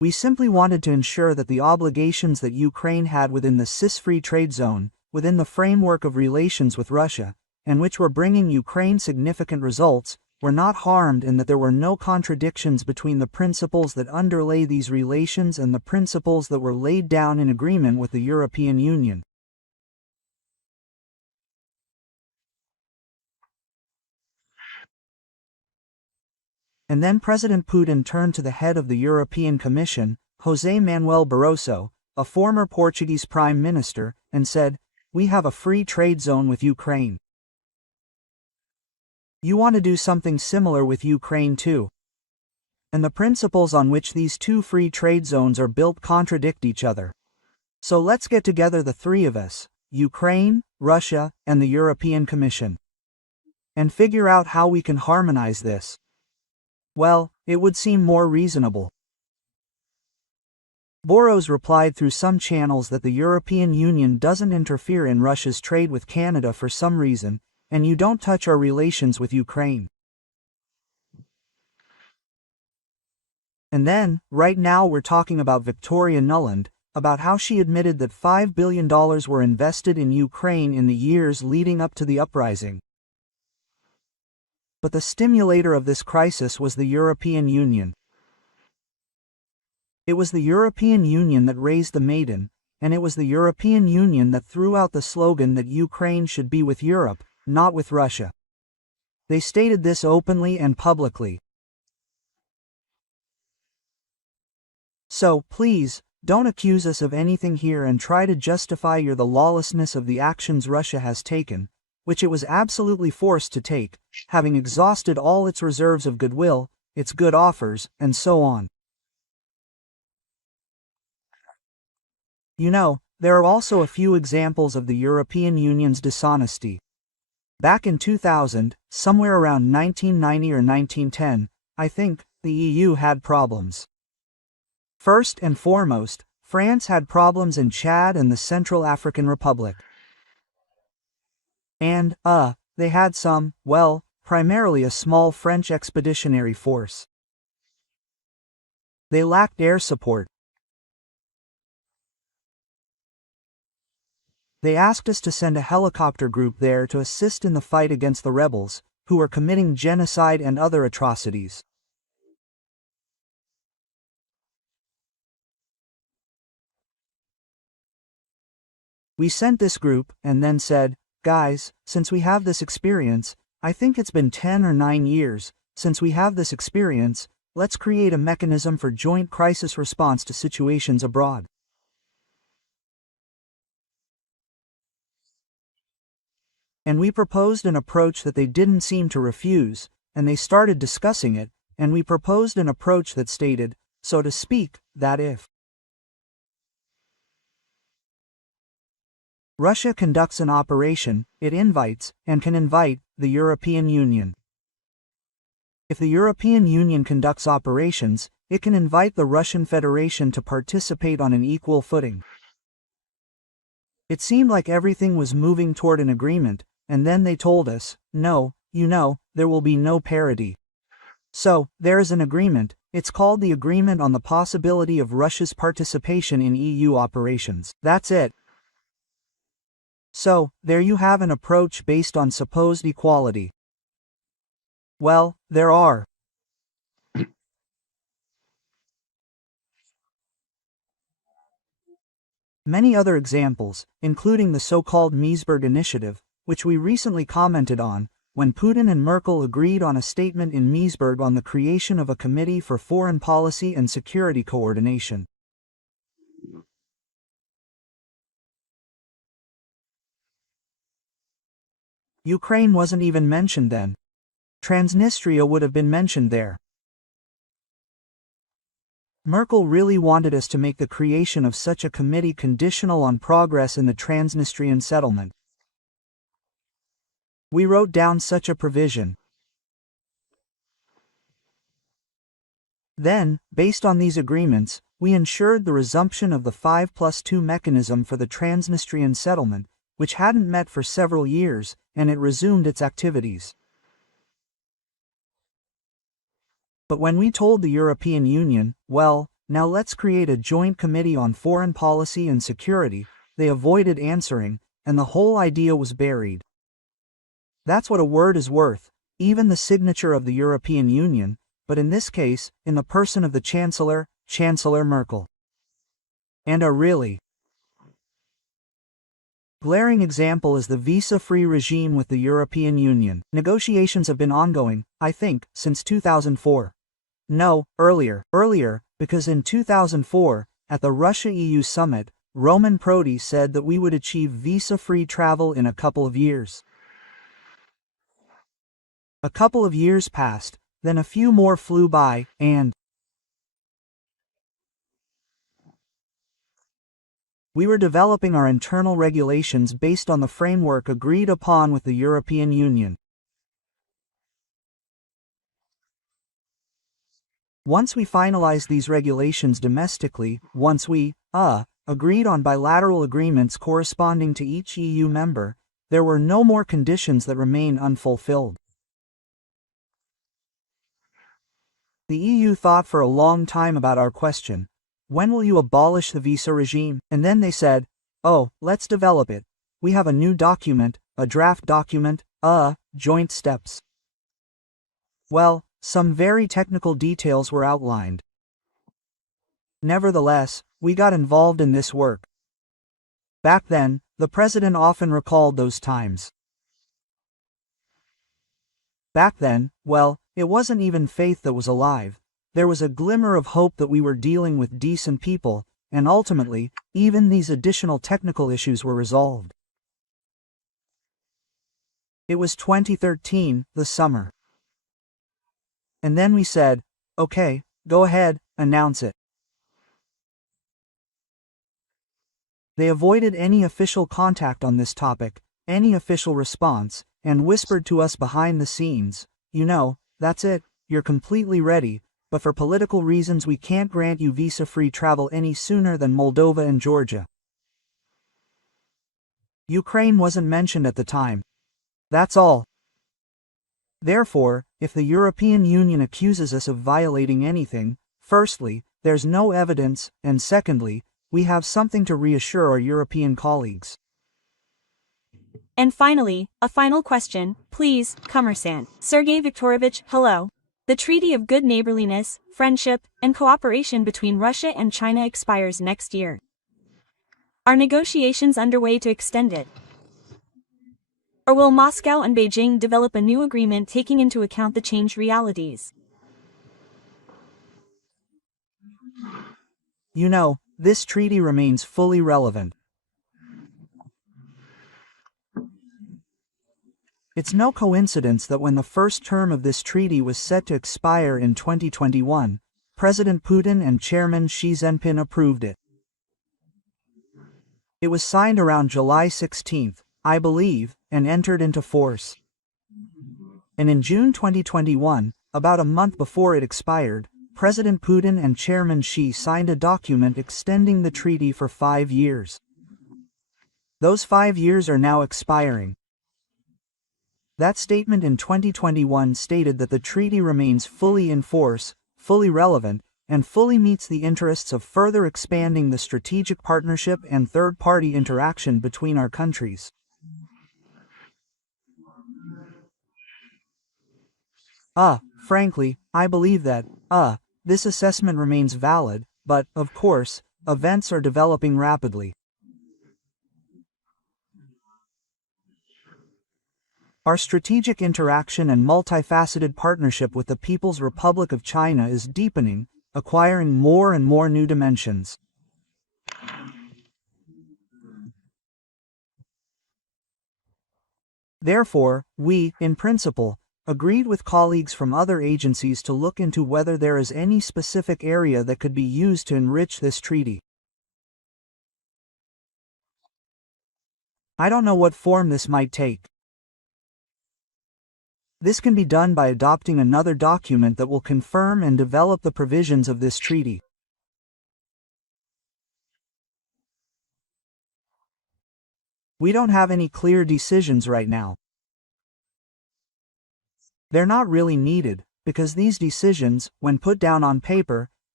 We simply wanted to ensure that the obligations that Ukraine had within the CIS-free trade zone, within the framework of relations with Russia, and which were bringing Ukraine significant results, were not harmed, and that there were no contradictions between the principles that underlay these relations and the principles that were laid down in agreement with the European Union. And then President Putin turned to the head of the European Commission, José Manuel Barroso, a former Portuguese Prime Minister, and said, "We have a free trade zone with Ukraine. You want to do something similar with Ukraine too. And the principles on which these two free trade zones are built contradict each other. So let's get together, the three of us, Ukraine, Russia, and the European Commission, and figure out how we can harmonize this." Well, it would seem more reasonable. Boros replied through some channels that the European Union doesn't interfere in Russia's trade with Canada for some reason, and you don't touch our relations with Ukraine. And then, right now we're talking about Victoria Nuland, about how she admitted that $5 billion were invested in Ukraine in the years leading up to the uprising. But the stimulator of this crisis was the European Union. It was the European Union that raised the maiden, and it was the European Union that threw out the slogan that Ukraine should be with Europe, not with Russia. They stated this openly and publicly. So, please, don't accuse us of anything here and try to justify the lawlessness of the actions Russia has taken, which it was absolutely forced to take, having exhausted all its reserves of goodwill, its good offers, and so on. You know, there are also a few examples of the European Union's dishonesty. Back in 2000, somewhere around 1990 or 1910, I think, the EU had problems. First and foremost, France had problems in Chad and the Central African Republic. And, they had some, well, primarily a small French expeditionary force. They lacked air support. They asked us to send a helicopter group there to assist in the fight against the rebels, who were committing genocide and other atrocities. We sent this group, and then said, "Guys, since we have this experience, I think it's been 10 or 9 years, since we have this experience, let's create a mechanism for joint crisis response to situations abroad." And we proposed an approach that they didn't seem to refuse, and they started discussing it, and we proposed an approach that stated, so to speak, that if Russia conducts an operation, it invites, and can invite, the European Union. If the European Union conducts operations, it can invite the Russian Federation to participate on an equal footing. It seemed like everything was moving toward an agreement, and then they told us, no, you know, there will be no parity. So, there is an agreement, it's called the Agreement on the Possibility of Russia's Participation in EU Operations. That's it. So, there you have an approach based on supposed equality. Well, there are many other examples, including the so-called Meseberg Initiative, which we recently commented on, when Putin and Merkel agreed on a statement in Meseberg on the creation of a Committee for Foreign Policy and Security Coordination. Ukraine wasn't even mentioned then. Transnistria would have been mentioned there. Merkel really wanted us to make the creation of such a committee conditional on progress in the Transnistrian settlement. We wrote down such a provision. Then, based on these agreements, we ensured the resumption of the 5+2 mechanism for the Transnistrian settlement, which hadn't met for several years, and it resumed its activities. But when we told the European Union, well, Now let's create a joint committee on foreign policy and security. They avoided answering, and the whole idea was buried. That's what a word is worth, even the signature of the European Union, but in this case, in the person of the Chancellor, Chancellor Merkel. And a really glaring example is the visa-free regime with the European Union. Negotiations have been ongoing, I think, since 2004. No, earlier, because in 2004, at the Russia-EU summit, Roman Prodi said that we would achieve visa-free travel in a couple of years. A couple of years passed, then a few more flew by, and we were developing our internal regulations based on the framework agreed upon with the European Union. Once we finalized these regulations domestically, once we, agreed on bilateral agreements corresponding to each EU member, there were no more conditions that remain unfulfilled. The EU thought for a long time about our question, when will you abolish the visa regime? And then they said, oh, let's develop it. We have a new document, a draft document, joint steps. Well, some very technical details were outlined. Nevertheless, we got involved in this work. Back then, the president often recalled those times. Back then, well, it wasn't even faith that was alive. There was a glimmer of hope that we were dealing with decent people, and ultimately, even these additional technical issues were resolved. It was 2013, the summer. And then we said, okay, go ahead, announce it. They avoided any official contact on this topic, any official response, and whispered to us behind the scenes, you know, that's it, you're completely ready, but for political reasons we can't grant you visa-free travel any sooner than Moldova and Georgia. Ukraine wasn't mentioned at the time. That's all. Therefore, if the European Union accuses us of violating anything, firstly, there's no evidence, and secondly, we have something to reassure our European colleagues. And finally, a final question, please, Commerçant. Sergei Viktorovich, hello. The Treaty of Good Neighborliness, Friendship, and Cooperation between Russia and China expires next year. Are negotiations underway to extend it? Or will Moscow and Beijing develop a new agreement taking into account the changed realities? You know, this treaty remains fully relevant. It's no coincidence that when the first term of this treaty was set to expire in 2021, President Putin and Chairman Xi Jinping approved it. It was signed around July 16, I believe, and entered into force. And in June 2021, about a month before it expired, President Putin and Chairman Xi signed a document extending the treaty for 5 years. Those 5 years are now expiring. That statement in 2021 stated that the treaty remains fully in force, fully relevant, and fully meets the interests of further expanding the strategic partnership and third-party interaction between our countries. Frankly, I believe that, this assessment remains valid, but, of course, events are developing rapidly. Our strategic interaction and multifaceted partnership with the People's Republic of China is deepening, acquiring more and more new dimensions. Therefore, we, in principle, agreed with colleagues from other agencies to look into whether there is any specific area that could be used to enrich this treaty. I don't know what form this might take. This can be done by adopting another document that will confirm and develop the provisions of this treaty. We don't have any clear decisions right now. They're not really needed, because these decisions, when put down on paper,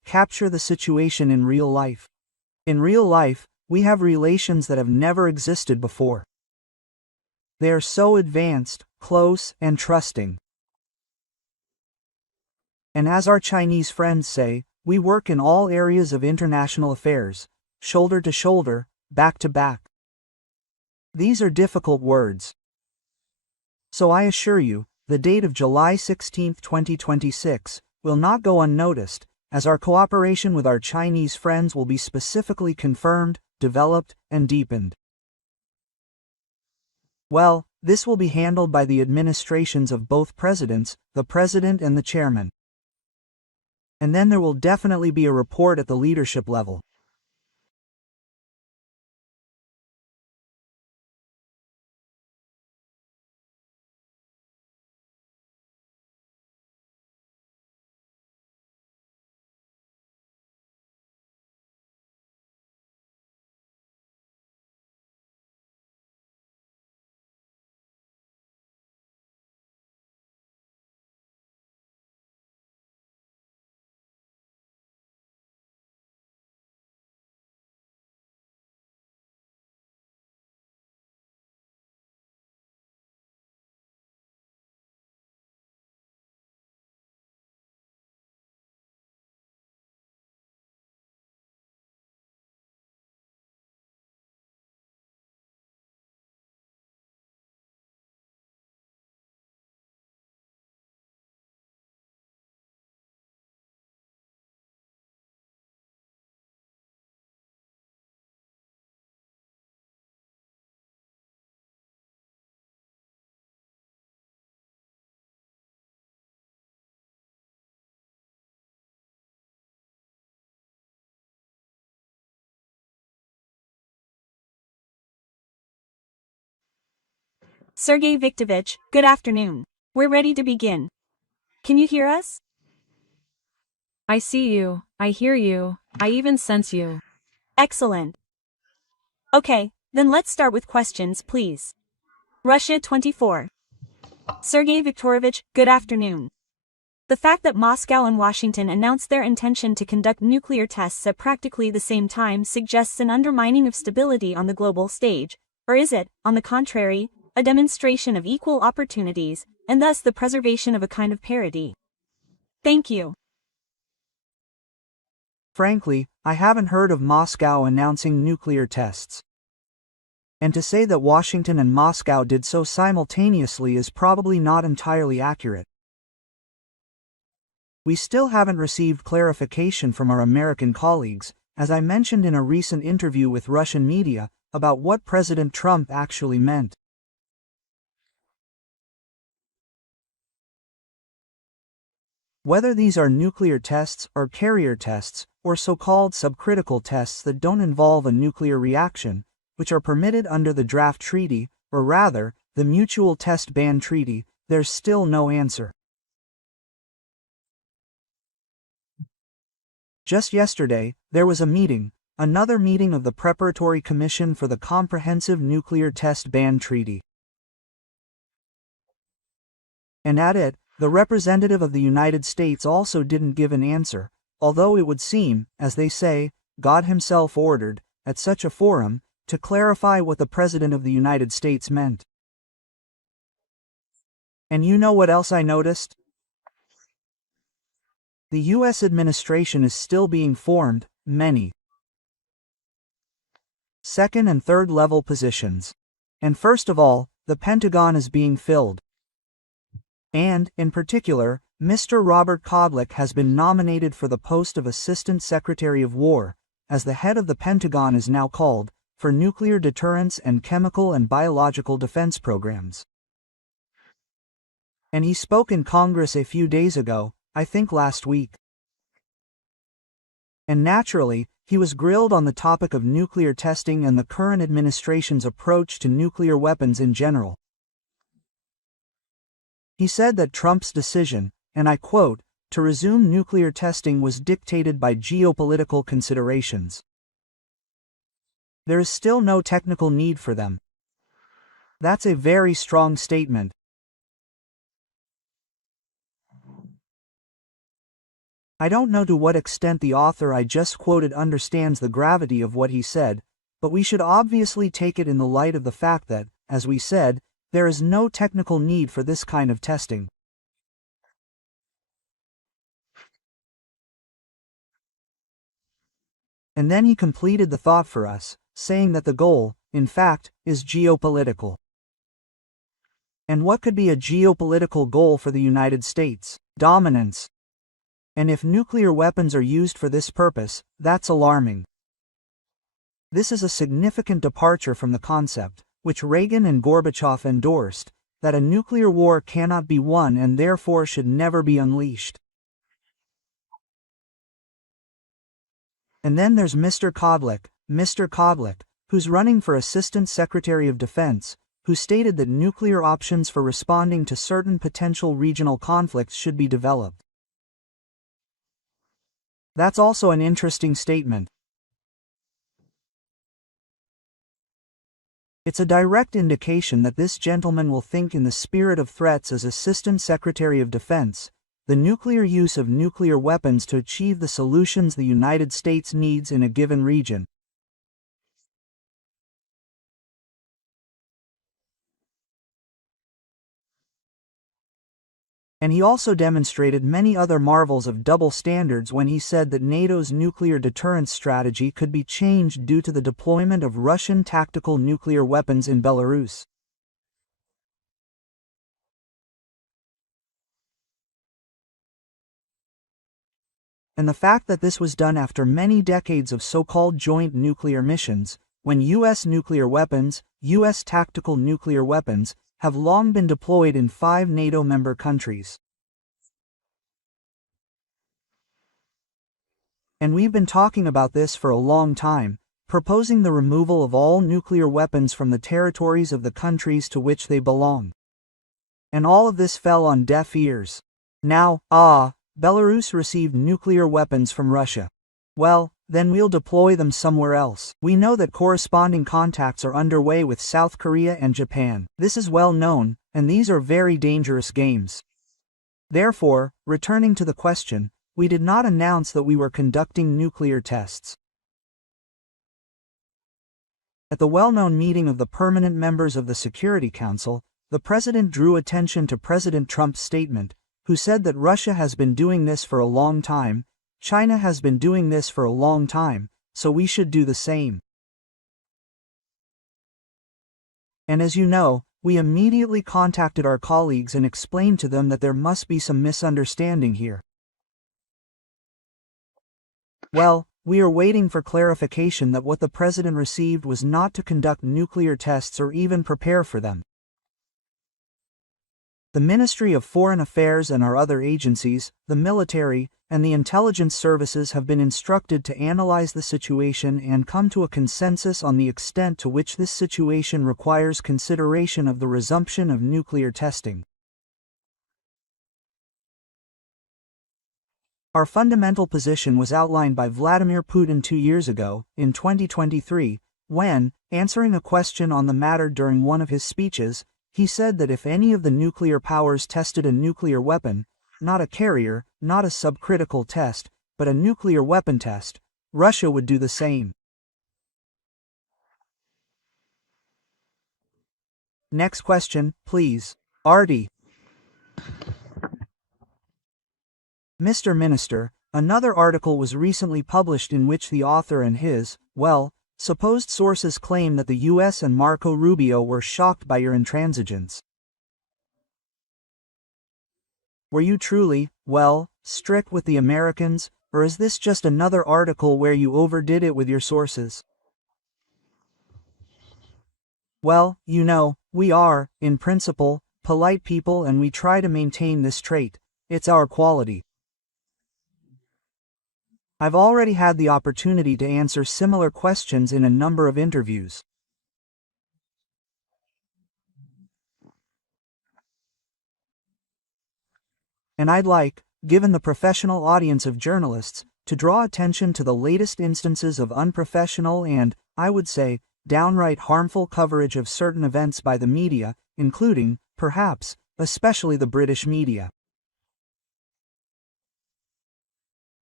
capture the situation in real life. In real life, we have relations that have never existed before. They are so advanced, close, and trusting. And as our Chinese friends say, we work in all areas of international affairs, shoulder to shoulder, back to back. These are difficult words. So I assure you, the date of July 16, 2026, will not go unnoticed, as our cooperation with our Chinese friends will be specifically confirmed, developed, and deepened. Well, this will be handled by the administrations of both presidents, the president and the chairman. And then there will definitely be a report at the leadership level. Sergei Viktorovich, good afternoon. We're ready to begin. Can you hear us? I see you, I hear you, I even sense you. Excellent. Okay, then let's start with questions, please. Russia 24. Sergei Viktorovich, good afternoon. The fact that Moscow and Washington announced their intention to conduct nuclear tests at practically the same time suggests an undermining of stability on the global stage, or is it, on the contrary, a demonstration of equal opportunities, and thus the preservation of a kind of parity? Thank you. Frankly, I haven't heard of Moscow announcing nuclear tests. And to say that Washington and Moscow did so simultaneously is probably not entirely accurate. We still haven't received clarification from our American colleagues, as I mentioned in a recent interview with Russian media, about what President Trump actually meant. Whether these are nuclear tests or carrier tests, or so-called subcritical tests that don't involve a nuclear reaction, which are permitted under the draft treaty, or rather, the Mutual Test Ban Treaty, there's still no answer. Just yesterday, there was a meeting, another meeting of the Preparatory Commission for the Comprehensive Nuclear Test Ban Treaty. And at it, the representative of the United States also didn't give an answer, although it would seem, as they say, God himself ordered, at such a forum, to clarify what the President of the United States meant. And you know what else I noticed? The U.S. administration is still being formed, many second and third level positions. And first of all, the Pentagon is being filled. And, in particular, Mr. Robert Kodlik has been nominated for the post of Assistant Secretary of War, as the head of the Pentagon is now called, for nuclear deterrence and chemical and biological defense programs. And he spoke in Congress a few days ago, I think last week. And naturally, he was grilled on the topic of nuclear testing and the current administration's approach to nuclear weapons in general. He said that Trump's decision, and I quote, to resume nuclear testing was dictated by geopolitical considerations. There is still no technical need for them. That's a very strong statement. I don't know to what extent the author I just quoted understands the gravity of what he said, but we should obviously take it in the light of the fact that, as we said, there is no technical need for this kind of testing. And then he completed the thought for us, saying that the goal, in fact, is geopolitical. And what could be a geopolitical goal for the United States? Dominance. And if nuclear weapons are used for this purpose, that's alarming. This is a significant departure from the concept, which Reagan and Gorbachev endorsed, that a nuclear war cannot be won and therefore should never be unleashed. And then there's Mr. Kodlik, who's running for Assistant Secretary of Defense, who stated that nuclear options for responding to certain potential regional conflicts should be developed. That's also an interesting statement. It's a direct indication that this gentleman will think in the spirit of threats as Assistant Secretary of Defense, the nuclear use of nuclear weapons to achieve the solutions the United States needs in a given region. And he also demonstrated many other marvels of double standards when he said that NATO's nuclear deterrence strategy could be changed due to the deployment of Russian tactical nuclear weapons in Belarus. And the fact that this was done after many decades of so-called joint nuclear missions, when U.S. nuclear weapons, U.S. tactical nuclear weapons, have long been deployed in 5 NATO member countries. And we've been talking about this for a long time, proposing the removal of all nuclear weapons from the territories of the countries to which they belong. And all of this fell on deaf ears. Now, Belarus received nuclear weapons from Russia. Well, then we'll deploy them somewhere else. We know that corresponding contacts are underway with South Korea and Japan. This is well known, and these are very dangerous games. Therefore, returning to the question, we did not announce that we were conducting nuclear tests. At the well-known meeting of the permanent members of the Security Council, the President drew attention to President Trump's statement, who said that Russia has been doing this for a long time, China has been doing this for a long time, so we should do the same. And as you know, we immediately contacted our colleagues and explained to them that there must be some misunderstanding here. Well, we are waiting for clarification that what the President received was not to conduct nuclear tests or even prepare for them. The Ministry of Foreign Affairs and our other agencies, the military, and the intelligence services have been instructed to analyze the situation and come to a consensus on the extent to which this situation requires consideration of the resumption of nuclear testing. Our fundamental position was outlined by Vladimir Putin 2 years ago, in 2023, when, answering a question on the matter during one of his speeches, he said that if any of the nuclear powers tested a nuclear weapon, not a carrier, not a subcritical test, but a nuclear weapon test, Russia would do the same. Next question, please. Artie. Mr. Minister, another article was recently published in which the author and his, supposed sources claim that the U.S. and Marco Rubio were shocked by your intransigence. Were you truly, strict with the Americans, or is this just another article where you overdid it with your sources? Well, you know, we are, in principle, polite people and we try to maintain this trait. It's our quality. I've already had the opportunity to answer similar questions in a number of interviews. And I'd like, given the professional audience of journalists, to draw attention to the latest instances of unprofessional and, I would say, downright harmful coverage of certain events by the media, including, perhaps, especially the British media.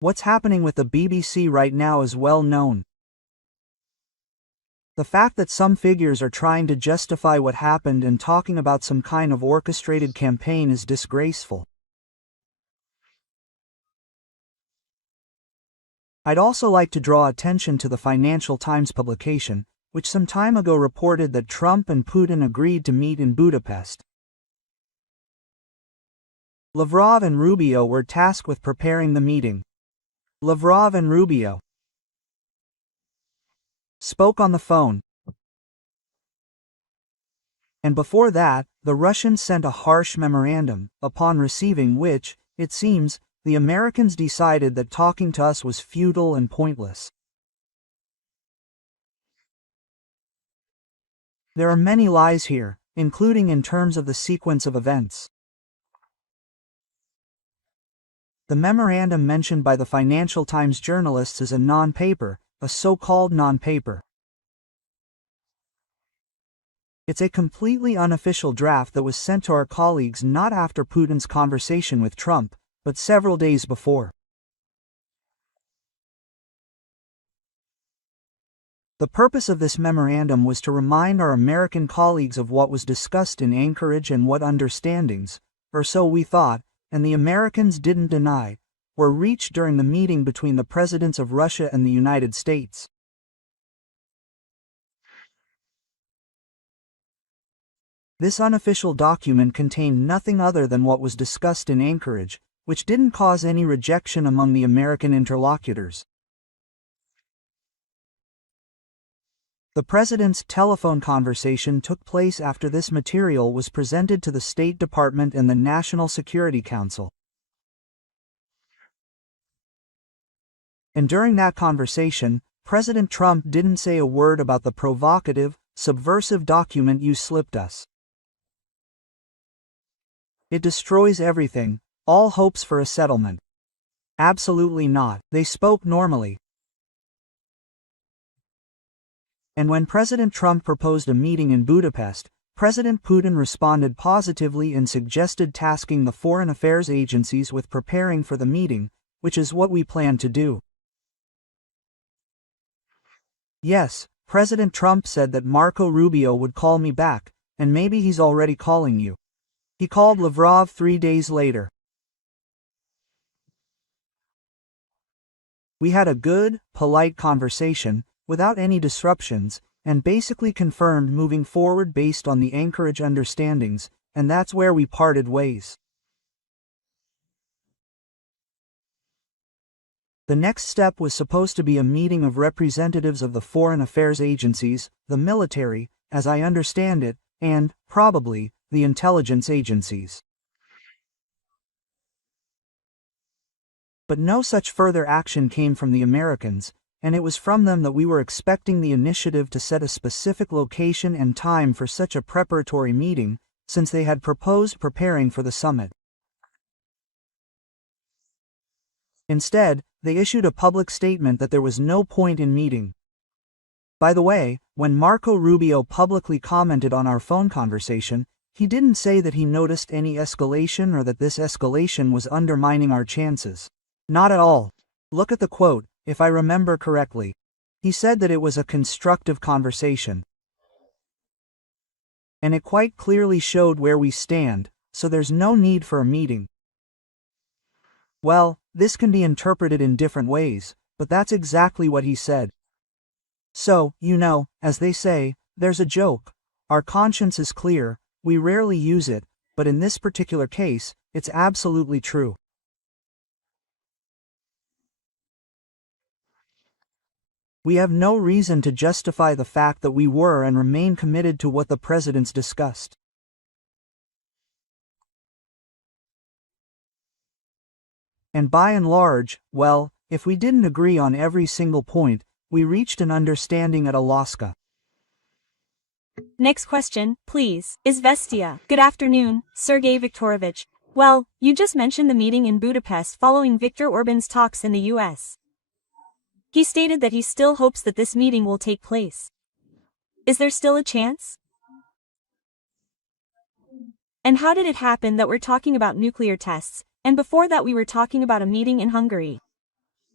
What's happening with the BBC right now is well known. The fact that some figures are trying to justify what happened and talking about some kind of orchestrated campaign is disgraceful. I'd also like to draw attention to the Financial Times publication, which some time ago reported that Trump and Putin agreed to meet in Budapest. Lavrov and Rubio were tasked with preparing the meeting. Lavrov and Rubio spoke on the phone. And before that, the Russians sent a harsh memorandum, upon receiving which, it seems, the Americans decided that talking to us was futile and pointless. There are many lies here, including in terms of the sequence of events. The memorandum mentioned by the Financial Times journalists is a non-paper, a so-called non-paper. It's a completely unofficial draft that was sent to our colleagues not after Putin's conversation with Trump, but several days before. The purpose of this memorandum was to remind our American colleagues of what was discussed in Anchorage and what understandings, or so we thought, and the Americans didn't deny, were reached during the meeting between the presidents of Russia and the United States. This unofficial document contained nothing other than what was discussed in Anchorage, which didn't cause any rejection among the American interlocutors. The president's telephone conversation took place after this material was presented to the State Department and the National Security Council. And during that conversation, President Trump didn't say a word about the provocative, subversive document you slipped us. It destroys everything, all hopes for a settlement. Absolutely not. They spoke normally. And when President Trump proposed a meeting in Budapest, President Putin responded positively and suggested tasking the foreign affairs agencies with preparing for the meeting, which is what we plan to do. Yes, President Trump said that Marco Rubio would call me back, and maybe he's already calling you. He called Lavrov 3 days later. We had a good, polite conversation, without any disruptions, and basically confirmed moving forward based on the Anchorage understandings, and that's where we parted ways. The next step was supposed to be a meeting of representatives of the foreign affairs agencies, the military, as I understand it, and, probably, the intelligence agencies. But no such further action came from the Americans, and it was from them that we were expecting the initiative to set a specific location and time for such a preparatory meeting, since they had proposed preparing for the summit. Instead, they issued a public statement that there was no point in meeting. By the way, when Marco Rubio publicly commented on our phone conversation, he didn't say that he noticed any escalation or that this escalation was undermining our chances. Not at all. Look at the quote, if I remember correctly. He said that it was a constructive conversation. And it quite clearly showed where we stand, so there's no need for a meeting. Well, this can be interpreted in different ways, but that's exactly what he said. So, as they say, there's a joke. Our conscience is clear, we rarely use it, but in this particular case, it's absolutely true. We have no reason to justify the fact that we were and remain committed to what the presidents discussed. And by and large, well, if we didn't agree on every single point, we reached an understanding at Alaska. Next question, please. Izvestia. Good afternoon, Sergei Viktorovich. Well, you just mentioned the meeting in Budapest following Viktor Orban's talks in the US. He stated that he still hopes that this meeting will take place. Is there still a chance? And how did it happen that we're talking about nuclear tests, and before that we were talking about a meeting in Hungary?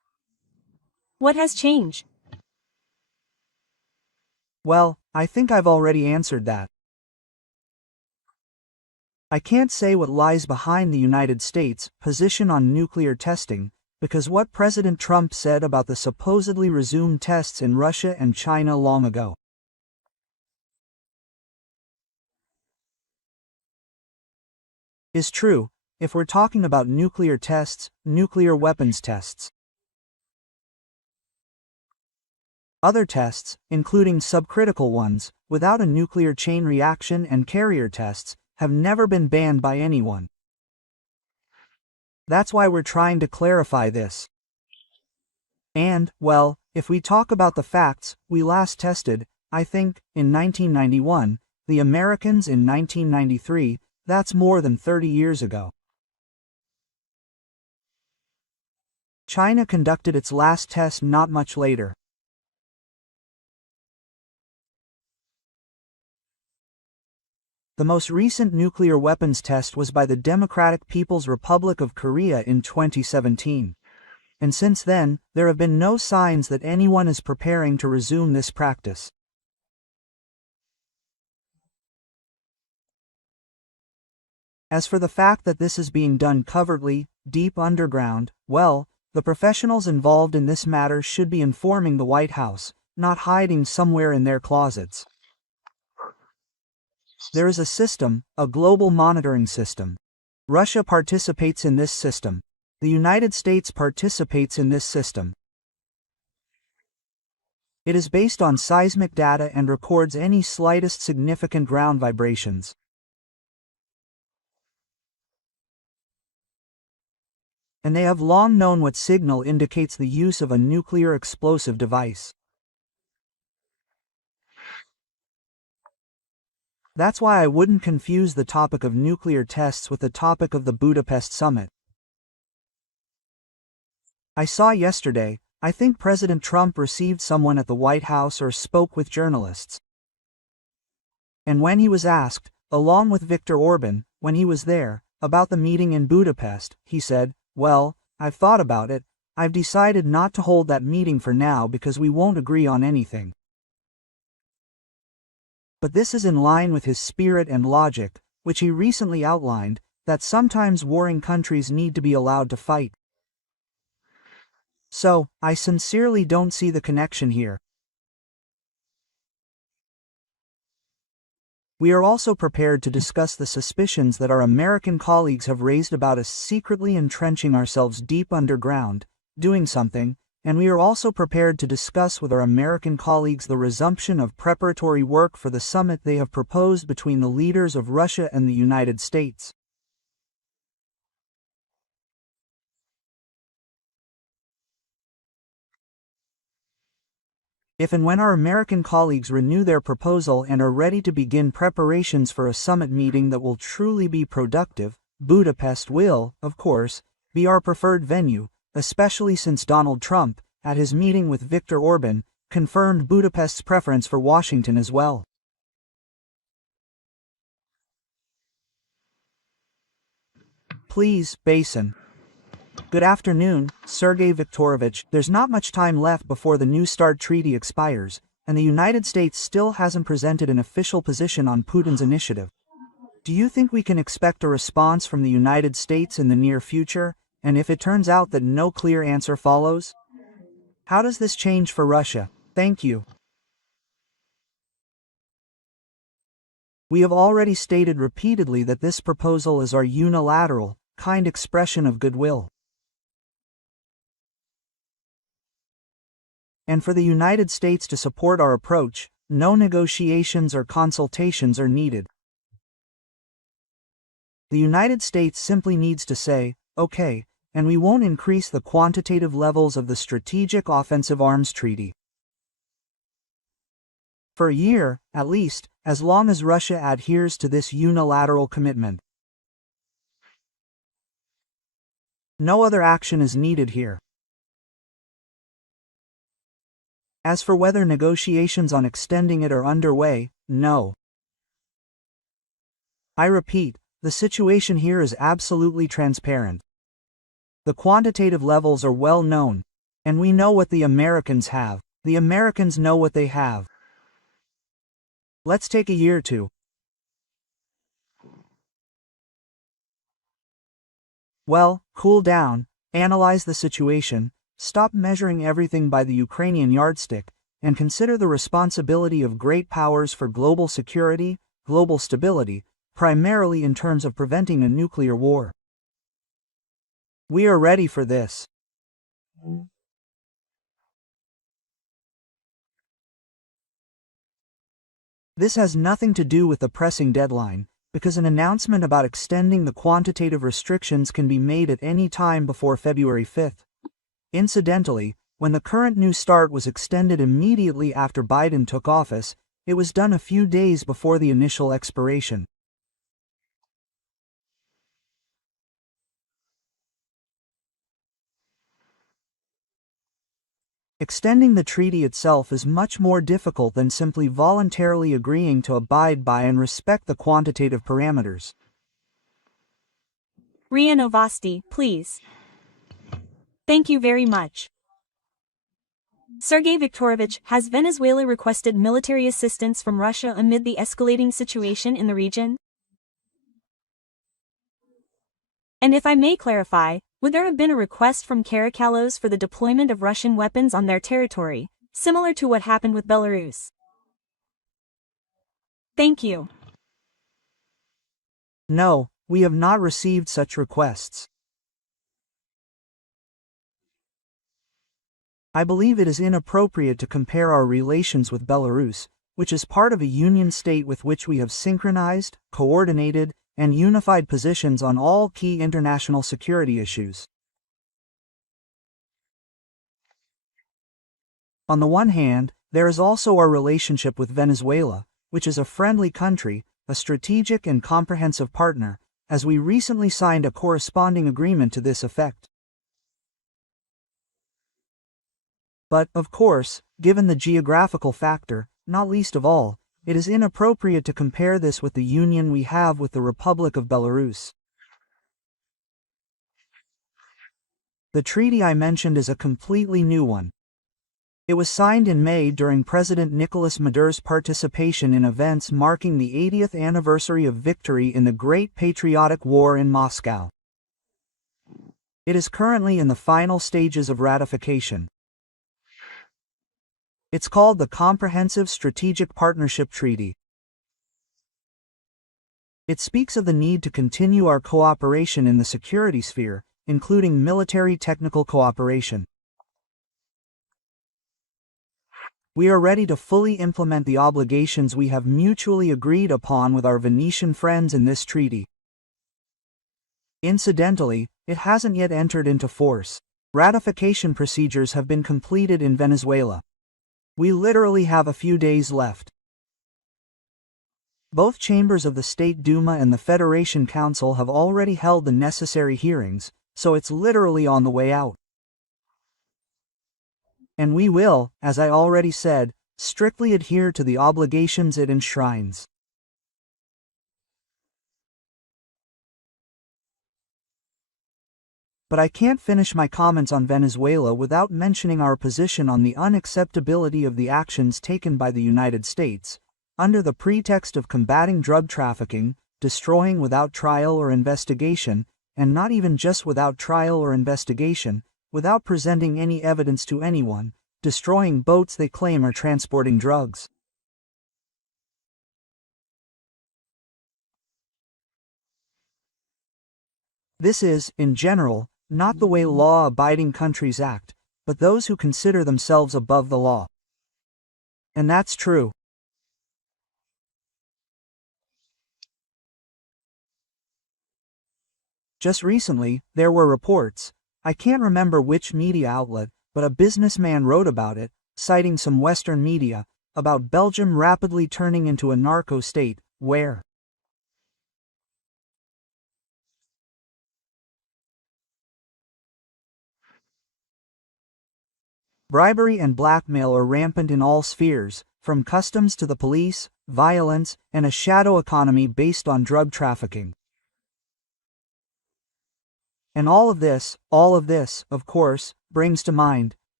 What has changed? Well, I think I've already answered that. I can't say what lies behind the United States' position on nuclear testing, because what President Trump said about the supposedly resumed tests in Russia and China long ago is true, if we're talking about nuclear tests, nuclear weapons tests. Other tests, including subcritical ones, without a nuclear chain reaction and carrier tests, have never been banned by anyone. That's why we're trying to clarify this. And, well, if we talk about the facts, we last tested, I think, in 1991, the Americans in 1993, that's more than 30 years ago. China conducted its last test not much later. The most recent nuclear weapons test was by the Democratic People's Republic of Korea in 2017. And since then, there have been no signs that anyone is preparing to resume this practice. As for the fact that this is being done covertly, deep underground, well, the professionals involved in this matter should be informing the White House, not hiding somewhere in their closets. There is a system, a global monitoring system. Russia participates in this system. The United States participates in this system. It is based on seismic data and records any slightest significant ground vibrations. And they have long known what signal indicates the use of a nuclear explosive device. That's why I wouldn't confuse the topic of nuclear tests with the topic of the Budapest summit. I saw yesterday, I think President Trump received someone at the White House or spoke with journalists. And when he was asked, along with Viktor Orban, when he was there, about the meeting in Budapest, he said, "Well, I've thought about it, I've decided not to hold that meeting for now because we won't agree on anything." But this is in line with his spirit and logic, which he recently outlined, that sometimes warring countries need to be allowed to fight. So, I sincerely don't see the connection here. We are also prepared to discuss the suspicions that our American colleagues have raised about us secretly entrenching ourselves deep underground, doing something, and we are also prepared to discuss with our American colleagues the resumption of preparatory work for the summit they have proposed between the leaders of Russia and the United States. If and when our American colleagues renew their proposal and are ready to begin preparations for a summit meeting that will truly be productive, Budapest will, of course, be our preferred venue, especially since Donald Trump, at his meeting with Viktor Orban, confirmed Budapest's preference for Washington as well. Please, Basin. Good afternoon, Sergei Viktorovich. There's not much time left before the New START treaty expires, and the United States still hasn't presented an official position on Putin's initiative. Do you think we can expect a response from the United States in the near future, and if it turns out that no clear answer follows? How does this change for Russia? Thank you. We have already stated repeatedly that this proposal is our unilateral, kind expression of goodwill. And for the United States to support our approach, no negotiations or consultations are needed. The United States simply needs to say, okay, and we won't increase the quantitative levels of the Strategic Offensive Arms Treaty. For a year, at least, as long as Russia adheres to this unilateral commitment. No other action is needed here. As for whether negotiations on extending it are underway, no. I repeat, the situation here is absolutely transparent. The quantitative levels are well known. And we know what the Americans have. The Americans know what they have. Let's take a year or two. Well, cool down, analyze the situation, stop measuring everything by the Ukrainian yardstick, and consider the responsibility of great powers for global security, global stability, primarily in terms of preventing a nuclear war. We are ready for this. This has nothing to do with the pressing deadline, because an announcement about extending the quantitative restrictions can be made at any time before February 5th. Incidentally, when the current New START was extended immediately after Biden took office, it was done a few days before the initial expiration. Extending the treaty itself is much more difficult than simply voluntarily agreeing to abide by and respect the quantitative parameters. RIA Novosti, please. Thank you very much. Sergei Viktorovich, has Venezuela requested military assistance from Russia amid the escalating situation in the region? And if I may clarify, would there have been a request from Caracalos for the deployment of Russian weapons on their territory, similar to what happened with Belarus? Thank you. No, we have not received such requests. I believe it is inappropriate to compare our relations with Belarus, which is part of a union state with which we have synchronized, coordinated, and unified positions on all key international security issues. On the one hand, there is also our relationship with Venezuela, which is a friendly country, a strategic and comprehensive partner, as we recently signed a corresponding agreement to this effect. But, of course, given the geographical factor, not least of all, it is inappropriate to compare this with the union we have with the Republic of Belarus. The treaty I mentioned is a completely new one. It was signed in May during President Nicolas Maduro's participation in events marking the 80th anniversary of victory in the Great Patriotic War in Moscow. It is currently in the final stages of ratification. It's called the Comprehensive Strategic Partnership Treaty. It speaks of the need to continue our cooperation in the security sphere, including military technical cooperation. We are ready to fully implement the obligations we have mutually agreed upon with our Venetian friends in this treaty. Incidentally, it hasn't yet entered into force. Ratification procedures have been completed in Venezuela. We literally have a few days left. Both chambers of the State Duma and the Federation Council have already held the necessary hearings, so it's literally on the way out. And we will, as I already said, strictly adhere to the obligations it enshrines. But I can't finish my comments on Venezuela without mentioning our position on the unacceptability of the actions taken by the United States, under the pretext of combating drug trafficking, destroying without trial or investigation, and not even just without trial or investigation, without presenting any evidence to anyone, destroying boats they claim are transporting drugs. This is, in general, not the way law-abiding countries act, but those who consider themselves above the law. And that's true. Just recently, there were reports, I can't remember which media outlet, but a businessman wrote about it, citing some Western media, about Belgium rapidly turning into a narco state, where bribery and blackmail are rampant in all spheres, from customs to the police, violence, and a shadow economy based on drug trafficking. And all of this, of course, brings to mind,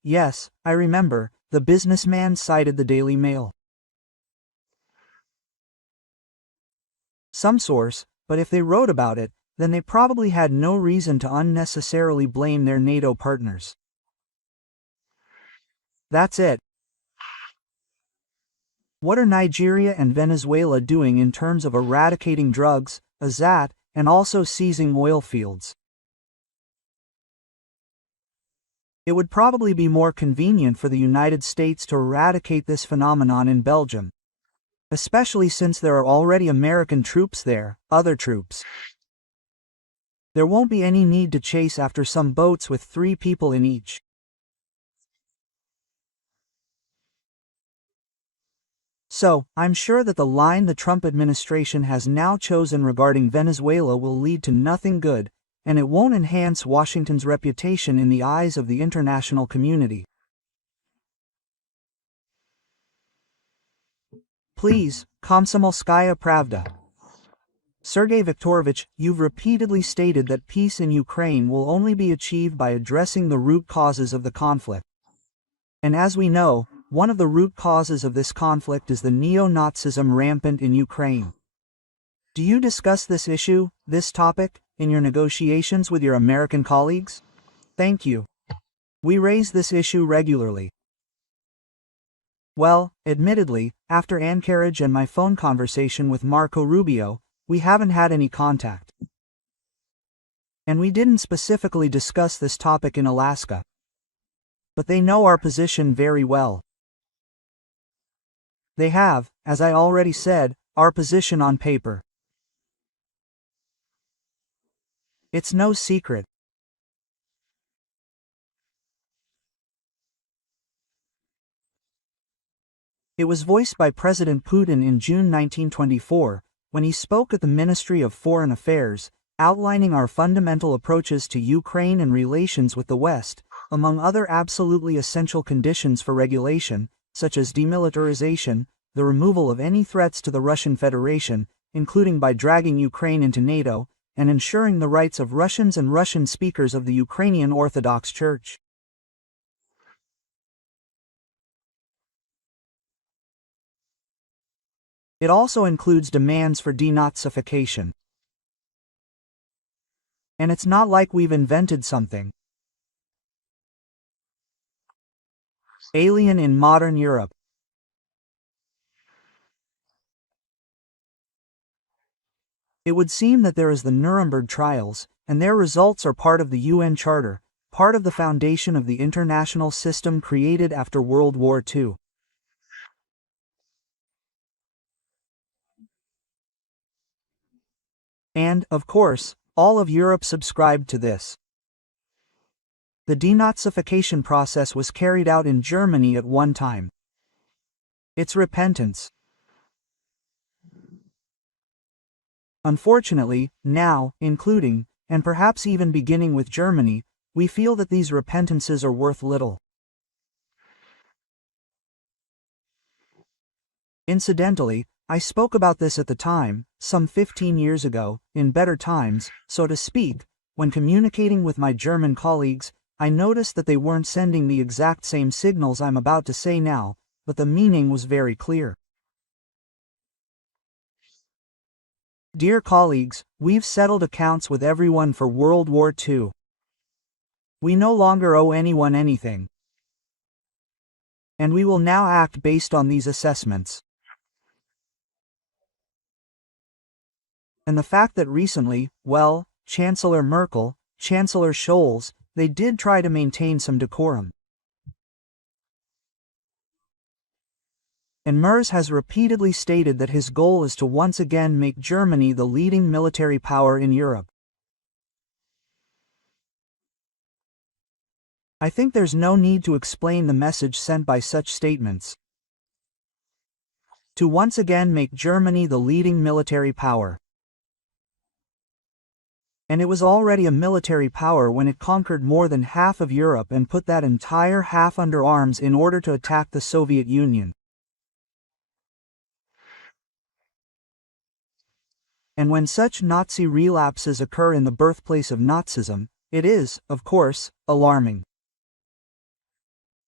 Yes, I remember, the businessman cited the Daily Mail. Some source, but if they wrote about it, then they probably had no reason to unnecessarily blame their NATO partners. That's it. What are Nigeria and Venezuela doing in terms of eradicating drugs, AZAT, and also seizing oil fields? It would probably be more convenient for the United States to eradicate this phenomenon in Belgium, especially since there are already American troops there, other troops. There won't be any need to chase after some boats with 3 people in each. So, I'm sure that the line the Trump administration has now chosen regarding Venezuela will lead to nothing good, and it won't enhance Washington's reputation in the eyes of the international community. Please, Komsomolskaya Pravda. Sergei Viktorovich, you've repeatedly stated that peace in Ukraine will only be achieved by addressing the root causes of the conflict. And as we know, one of the root causes of this conflict is the neo-Nazism rampant in Ukraine. Do you discuss this issue, this topic, in your negotiations with your American colleagues? Thank you. We raise this issue regularly. Well, admittedly, after Anchorage and my phone conversation with Marco Rubio, we haven't had any contact. And we didn't specifically discuss this topic in Alaska. But they know our position very well. They have, as I already said, our position on paper. It's no secret. It was voiced by President Putin in June 1924, when he spoke at the Ministry of Foreign Affairs, outlining our fundamental approaches to Ukraine and relations with the West, among other absolutely essential conditions for regulation, such as demilitarization, the removal of any threats to the Russian Federation, including by dragging Ukraine into NATO, and ensuring the rights of Russians and Russian speakers of the Ukrainian Orthodox Church. It also includes demands for denazification. And it's not like we've invented something alien in modern Europe. It would seem that there is the Nuremberg trials, and their results are part of the UN Charter, part of the foundation of the international system created after World War II. And, of course, all of Europe subscribed to this. The denazification process was carried out in Germany at one time. It's repentance. Unfortunately, now, including, and perhaps even beginning with Germany, we feel that these repentances are worth little. Incidentally, I spoke about this at the time, some 15 years ago, in better times, so to speak. When communicating with my German colleagues, I noticed that they weren't sending the exact same signals I'm about to say now, but the meaning was very clear. Dear colleagues, we've settled accounts with everyone for World War II. We no longer owe anyone anything. And we will now act based on these assessments. And the fact that recently, well, Chancellor Merkel, Chancellor Scholz, they did try to maintain some decorum. And Merz has repeatedly stated that his goal is to once again make Germany the leading military power in Europe. I think there's no need to explain the message sent by such statements. To once again make Germany the leading military power. And it was already a military power when it conquered more than half of Europe and put that entire half under arms in order to attack the Soviet Union. And when such Nazi relapses occur in the birthplace of Nazism, it is, of course, alarming.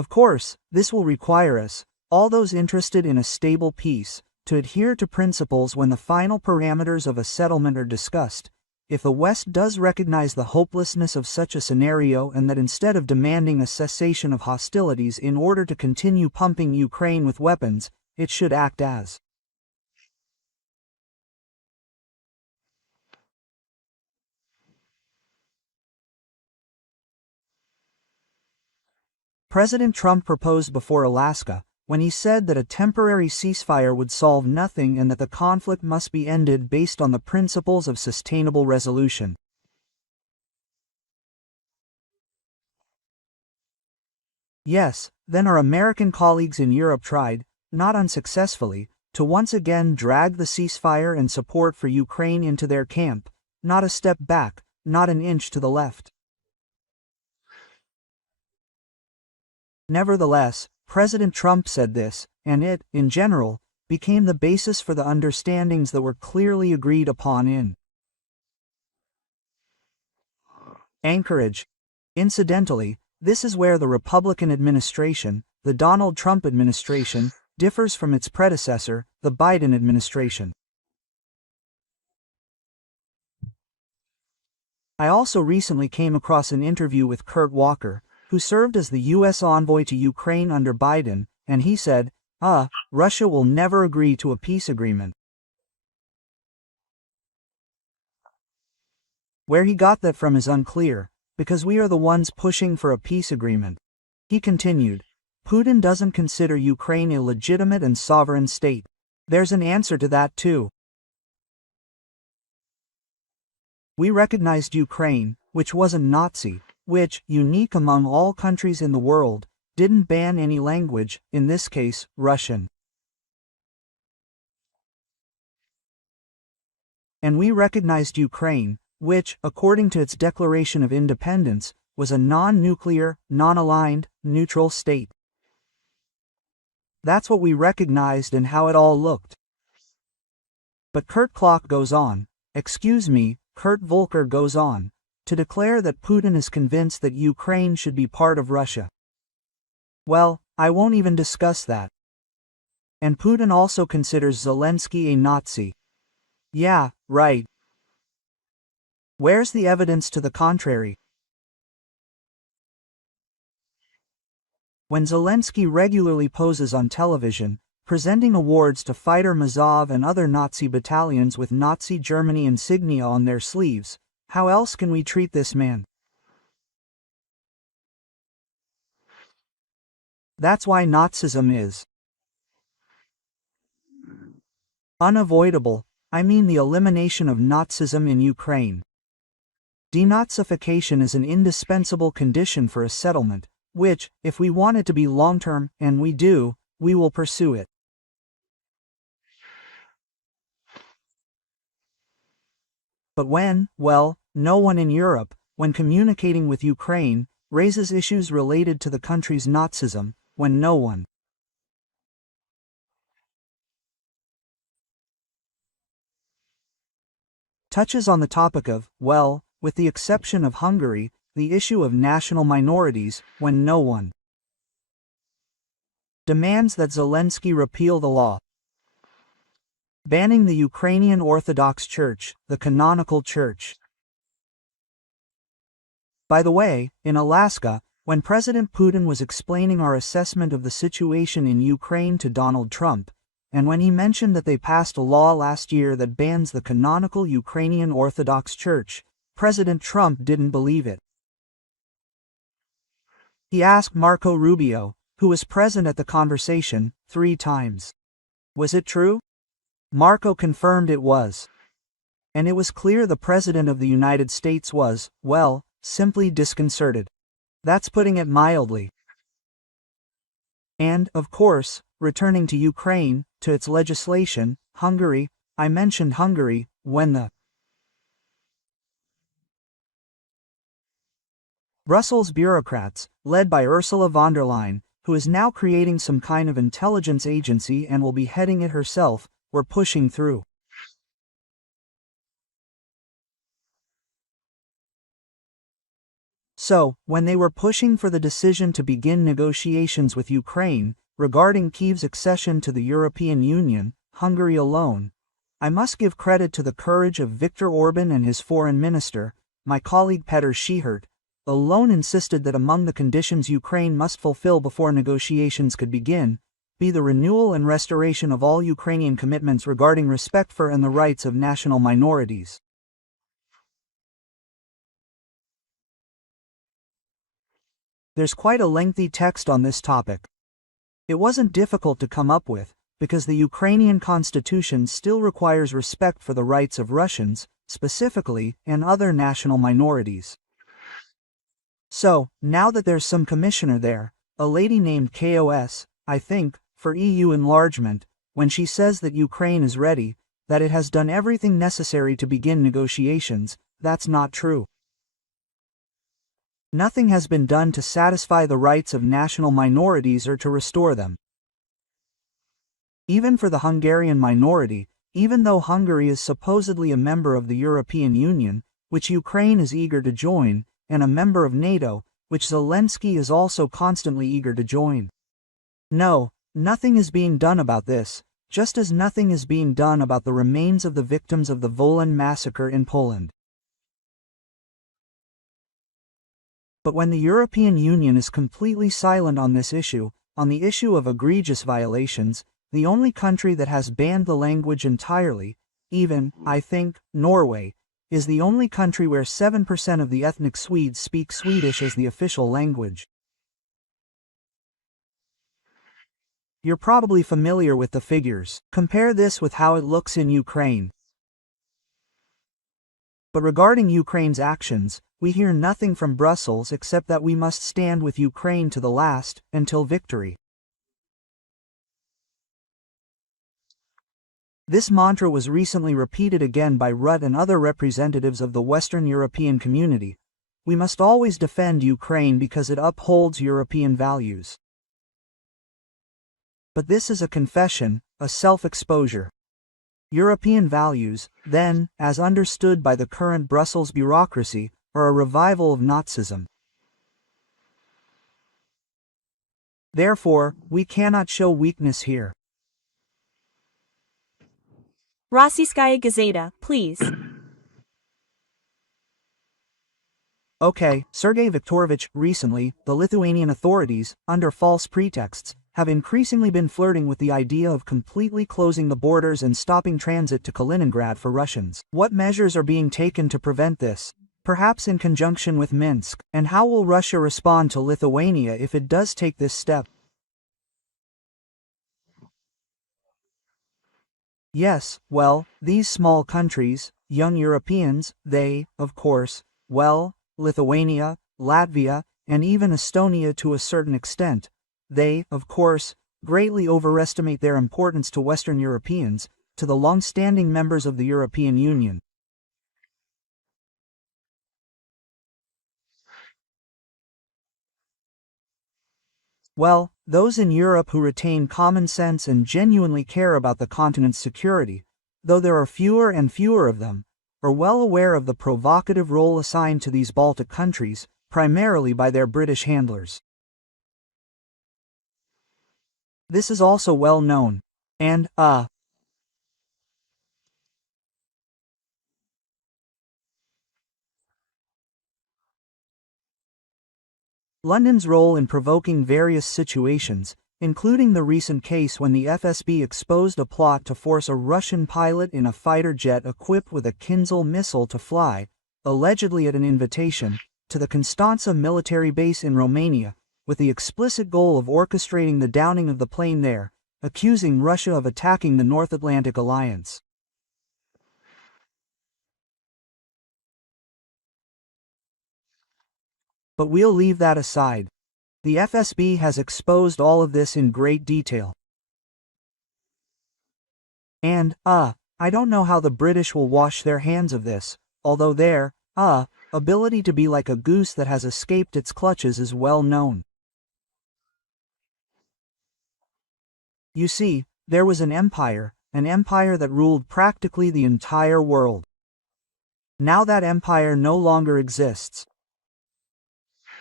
Of course, this will require us, all those interested in a stable peace, to adhere to principles when the final parameters of a settlement are discussed. If the West does recognize the hopelessness of such a scenario and that instead of demanding a cessation of hostilities in order to continue pumping Ukraine with weapons, it should act as President Trump proposed before Alaska, when he said that a temporary ceasefire would solve nothing and that the conflict must be ended based on the principles of sustainable resolution. Yes, then our American colleagues in Europe tried, not unsuccessfully, to once again drag the ceasefire and support for Ukraine into their camp, not a step back, not an inch to the left. Nevertheless, President Trump said this, and it, in general, became the basis for the understandings that were clearly agreed upon in Anchorage. Incidentally, this is where the Republican administration, the Donald Trump administration, differs from its predecessor, the Biden administration. I also recently came across an interview with Kurt Walker, who served as the U.S. envoy to Ukraine under Biden, and he said, Russia will never agree to a peace agreement. Where he got that from is unclear, because we are the ones pushing for a peace agreement. He continued, Putin doesn't consider Ukraine a legitimate and sovereign state. There's an answer to that too. We recognized Ukraine, which wasn't Nazi, which, unique among all countries in the world, didn't ban any language, in this case, Russian. And we recognized Ukraine, which, according to its declaration of independence, was a non-nuclear, non-aligned, neutral state. That's what we recognized and how it all looked. But Kurt goes on, Kurt Volker goes on, to declare that Putin is convinced that Ukraine should be part of Russia. Well, I won't even discuss that. And Putin also considers Zelensky a Nazi. Yeah, right. Where's the evidence to the contrary? When Zelensky regularly poses on television, presenting awards to fighter Mazov and other Nazi battalions with Nazi Germany insignia on their sleeves, how else can we treat this man? That's why Nazism is unavoidable. I mean the elimination of Nazism in Ukraine. Denazification is an indispensable condition for a settlement, which, if we want it to be long-term, and we do, we will pursue it. But no one in Europe, when communicating with Ukraine, raises issues related to the country's Nazism, when no one touches on the topic of, with the exception of Hungary, the issue of national minorities, when no one demands that Zelensky repeal the law banning the Ukrainian Orthodox Church, the canonical church. By the way, in Alaska, when President Putin was explaining our assessment of the situation in Ukraine to Donald Trump, and when he mentioned that they passed a law last year that bans the canonical Ukrainian Orthodox Church, President Trump didn't believe it. He asked Marco Rubio, who was present at the conversation, 3 times. Was it true? Marco confirmed it was. And it was clear the President of the United States was, simply disconcerted. That's putting it mildly. And, of course, returning to Ukraine, to its legislation, Hungary, I mentioned Hungary, when the Brussels bureaucrats, led by Ursula von der Leyen, who is now creating some kind of intelligence agency and will be heading it herself, were pushing through. So, when they were pushing for the decision to begin negotiations with Ukraine, regarding Kyiv's accession to the European Union, Hungary alone, I must give credit to the courage of Viktor Orban and his foreign minister, my colleague Petr Schihert, alone insisted that among the conditions Ukraine must fulfill before negotiations could begin, be the renewal and restoration of all Ukrainian commitments regarding respect for and the rights of national minorities. There's quite a lengthy text on this topic. It wasn't difficult to come up with, because the Ukrainian constitution still requires respect for the rights of Russians, specifically, and other national minorities. So, now that there's some commissioner there, a lady named KOS, I think, for EU enlargement, when she says that Ukraine is ready, that it has done everything necessary to begin negotiations, that's not true. Nothing has been done to satisfy the rights of national minorities or to restore them. Even for the Hungarian minority, even though Hungary is supposedly a member of the European Union, which Ukraine is eager to join, and a member of NATO, which Zelensky is also constantly eager to join. No, nothing is being done about this, just as nothing is being done about the remains of the victims of the Wolan massacre in Poland. But when the European Union is completely silent on this issue, on the issue of egregious violations, the only country that has banned the language entirely, even, I think, Norway, is the only country where 7% of the ethnic Swedes speak Swedish as the official language. You're probably familiar with the figures. Compare this with how it looks in Ukraine. But regarding Ukraine's actions, we hear nothing from Brussels except that we must stand with Ukraine to the last, until victory. This mantra was recently repeated again by Rutte and other representatives of the Western European community. We must always defend Ukraine because it upholds European values. But this is a confession, a self-exposure. European values, then, as understood by the current Brussels bureaucracy, are a revival of Nazism. Therefore, we cannot show weakness here. Rossiyskaya Gazeta, please. Okay, Sergei Viktorovich, recently, the Lithuanian authorities, under false pretexts, have increasingly been flirting with the idea of completely closing the borders and stopping transit to Kaliningrad for Russians. What measures are being taken to prevent this? Perhaps in conjunction with Minsk, and how will Russia respond to Lithuania if it does take this step? Yes, well, these small countries, young Europeans, they, of course, well, Lithuania, Latvia, and even Estonia to a certain extent, they, of course, greatly overestimate their importance to Western Europeans, to the long-standing members of the European Union. Well, those in Europe who retain common sense and genuinely care about the continent's security, though there are fewer and fewer of them, are well aware of the provocative role assigned to these Baltic countries, primarily by their British handlers. This is also well known. And, London's role in provoking various situations, including the recent case when the FSB exposed a plot to force a Russian pilot in a fighter jet equipped with a Kinzhal missile to fly, allegedly at an invitation, to the Constanța military base in Romania, with the explicit goal of orchestrating the downing of the plane there, accusing Russia of attacking the North Atlantic Alliance. But we'll leave that aside. The FSB has exposed all of this in great detail. And, I don't know how the British will wash their hands of this, although their, ability to be like a goose that has escaped its clutches is well known. You see, there was an empire that ruled practically the entire world. Now that empire no longer exists.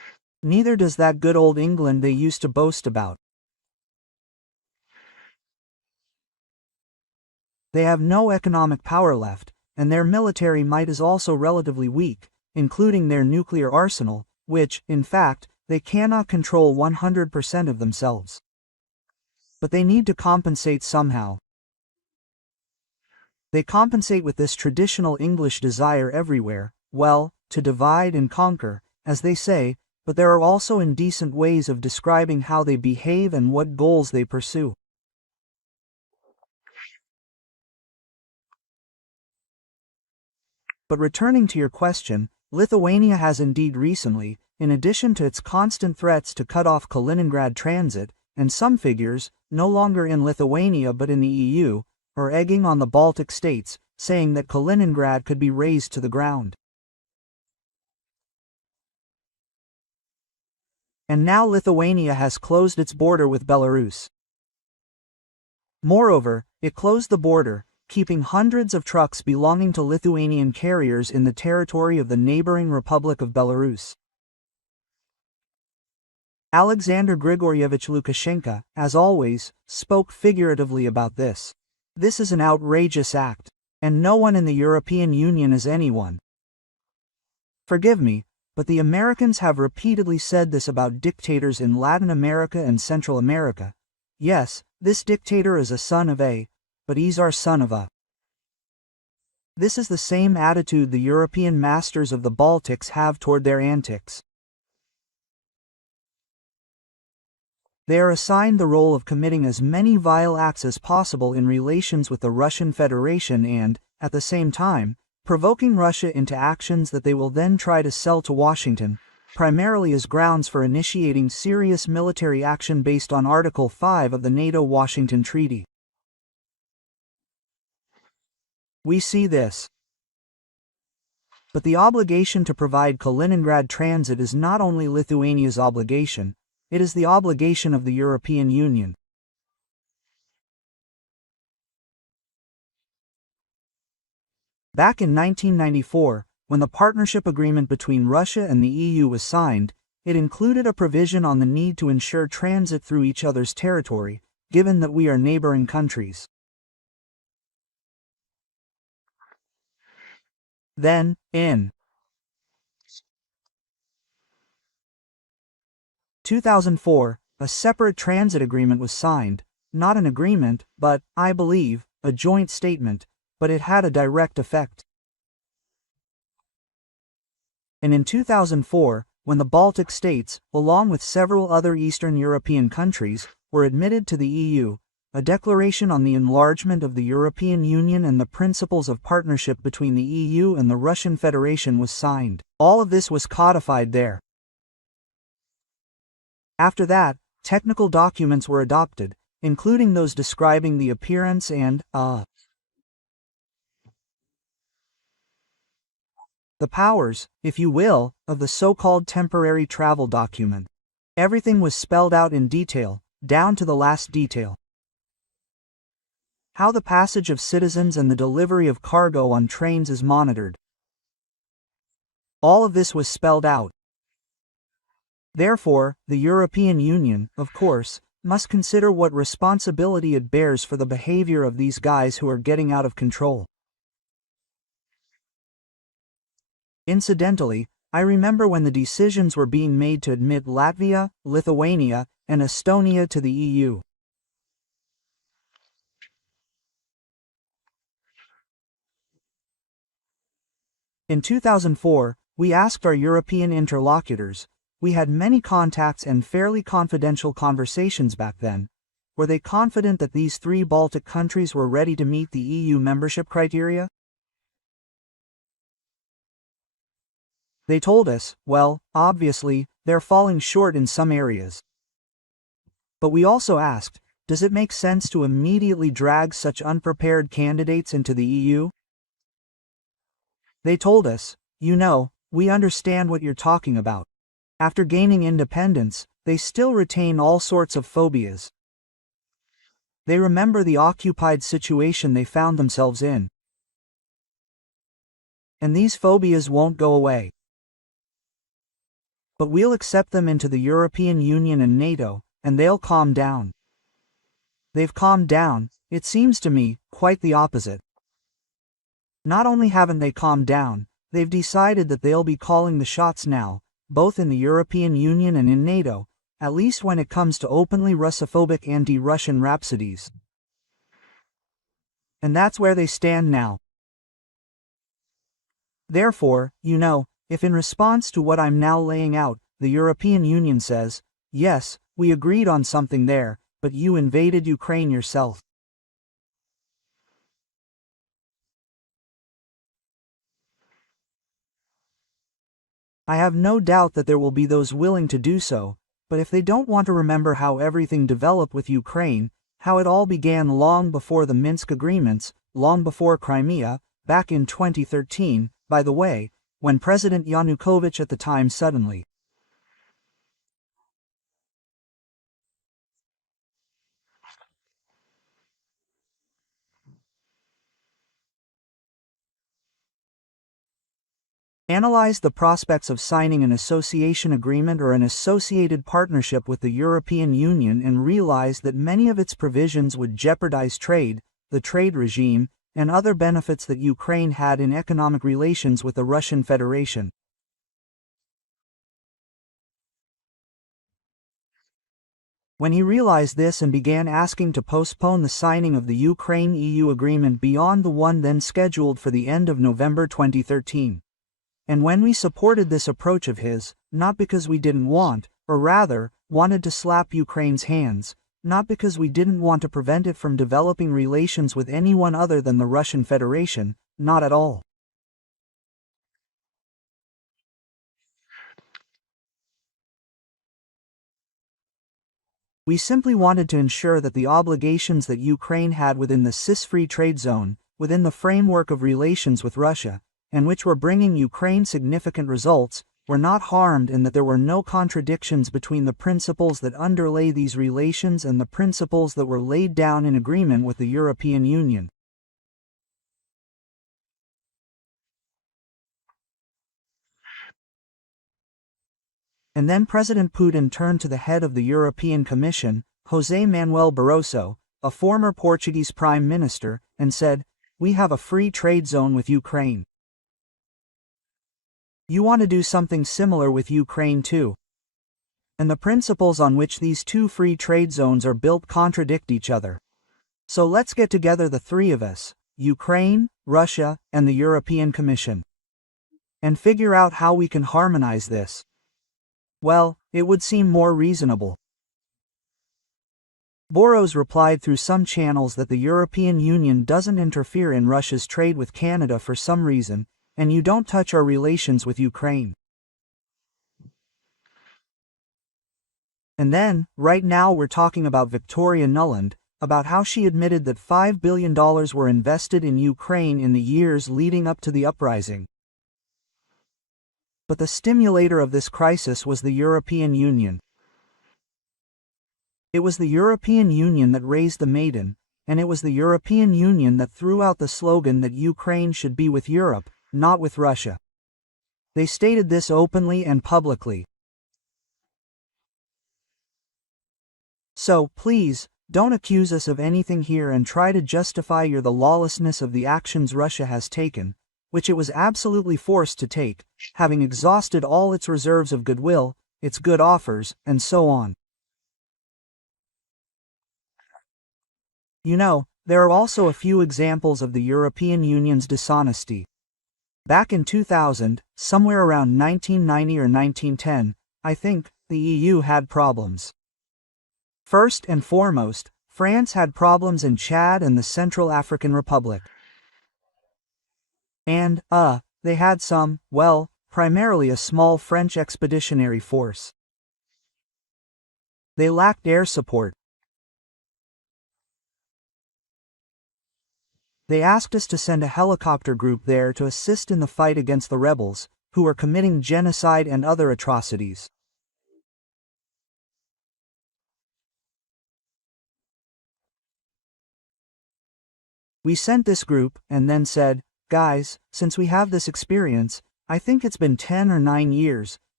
Neither does that good old England they used to boast about. They have no economic power left, and their military might is also relatively weak, including their nuclear arsenal, which, in fact, they cannot control 100% of themselves. But they need to compensate somehow. They compensate with this traditional English desire everywhere, well, to divide and conquer, as they say, but there are also indecent ways of describing how they behave and what goals they pursue. But returning to your question, Lithuania has indeed recently, in addition to its constant threats to cut off Kaliningrad transit, and some figures, no longer in Lithuania but in the EU, are egging on the Baltic states, saying that Kaliningrad could be razed to the ground. And now Lithuania has closed its border with Belarus. Moreover, it closed the border, keeping hundreds of trucks belonging to Lithuanian carriers in the territory of the neighboring Republic of Belarus. Alexander Grigorievich Lukashenko, as always, spoke figuratively about this. This is an outrageous act, and no one in the European Union is anyone. Forgive me, but the Americans have repeatedly said this about dictators in Latin America and Central America. Yes, this dictator is a son of a, but he's our son of a. This is the same attitude the European masters of the Baltics have toward their antics. They are assigned the role of committing as many vile acts as possible in relations with the Russian Federation and, at the same time, provoking Russia into actions that they will then try to sell to Washington, primarily as grounds for initiating serious military action based on Article 5 of the NATO-Washington Treaty. We see this. But the obligation to provide Kaliningrad transit is not only Lithuania's obligation, it is the obligation of the European Union. Back in 1994, when the partnership agreement between Russia and the EU was signed, it included a provision on the need to ensure transit through each other's territory, given that we are neighboring countries. Then, in 2004, a separate transit agreement was signed, not an agreement, but, I believe, a joint statement, but it had a direct effect. And in 2004, when the Baltic states, along with several other Eastern European countries, were admitted to the EU, a declaration on the enlargement of the European Union and the principles of partnership between the EU and the Russian Federation was signed. All of this was codified there. After that, technical documents were adopted, including those describing the appearance and, the powers, if you will, of the so-called temporary travel document. Everything was spelled out in detail, down to the last detail. How the passage of citizens and the delivery of cargo on trains is monitored. All of this was spelled out. Therefore, the European Union, of course, must consider what responsibility it bears for the behavior of these guys who are getting out of control. Incidentally, I remember when the decisions were being made to admit Latvia, Lithuania, and Estonia to the EU. In 2004, we asked our European interlocutors, we had many contacts and fairly confidential conversations back then, were they confident that these three Baltic countries were ready to meet the EU membership criteria? They told us, well, obviously, they're falling short in some areas. But we also asked, does it make sense to immediately drag such unprepared candidates into the EU? They told us, you know, we understand what you're talking about. After gaining independence, they still retain all sorts of phobias. They remember the occupied situation they found themselves in. And these phobias won't go away. But we'll accept them into the European Union and NATO, and they'll calm down. They've calmed down, it seems to me, quite the opposite. Not only haven't they calmed down, they've decided that they'll be calling the shots now, both in the European Union and in NATO, at least when it comes to openly Russophobic anti-Russian rhapsodies. And that's where they stand now. Therefore, if in response to what I'm now laying out, the European Union says, yes, we agreed on something there, but you invaded Ukraine yourself. I have no doubt that there will be those willing to do so, but if they don't want to remember how everything developed with Ukraine, how it all began long before the Minsk agreements, long before Crimea, back in 2013, by the way, when President Yanukovych at the time suddenly analyzed the prospects of signing an association agreement or an associated partnership with the European Union and realized that many of its provisions would jeopardize trade, the trade regime, and other benefits that Ukraine had in economic relations with the Russian Federation. When he realized this and began asking to postpone the signing of the Ukraine-EU agreement beyond the one then scheduled for the end of November 2013. And when we supported this approach of his, not because we didn't want, or rather, wanted to slap Ukraine's hands, not because we didn't want to prevent it from developing relations with anyone other than the Russian Federation, not at all. We simply wanted to ensure that the obligations that Ukraine had within the CIS-free trade zone, within the framework of relations with Russia, and which were bringing Ukraine significant results, were not harmed and that there were no contradictions between the principles that underlay these relations and the principles that were laid down in agreement with the European Union. And then President Putin turned to the head of the European Commission, José Manuel Barroso, a former Portuguese Prime Minister, and said, "We have a free trade zone with Ukraine. You want to do something similar with Ukraine too. And the principles on which these two free trade zones are built contradict each other. So let's get together the three of us, Ukraine, Russia, and the European Commission, and figure out how we can harmonize this." Well, it would seem more reasonable. Boros replied through some channels that the European Union doesn't interfere in Russia's trade with Canada for some reason, and you don't touch our relations with Ukraine. And then, right now we're talking about Victoria Nuland, about how she admitted that $5 billion were invested in Ukraine in the years leading up to the uprising. But the stimulator of this crisis was the European Union. It was the European Union that raised the maiden, and it was the European Union that threw out the slogan that Ukraine should be with Europe, not with Russia. They stated this openly and publicly. So, please, don't accuse us of anything here and try to justify the lawlessness of the actions Russia has taken, which it was absolutely forced to take, having exhausted all its reserves of goodwill, its good offers, and so on. There are also a few examples of the European Union's dishonesty. Back in 2000, somewhere around 1990 or 1910, I think, the EU had problems. First and foremost, France had problems in Chad and the Central African Republic. And, they had primarily a small French expeditionary force. They lacked air support. They asked us to send a helicopter group there to assist in the fight against the rebels, who were committing genocide and other atrocities. We sent this group, and then said, "Guys, since we have this experience, I think it's been 10 or 9 years,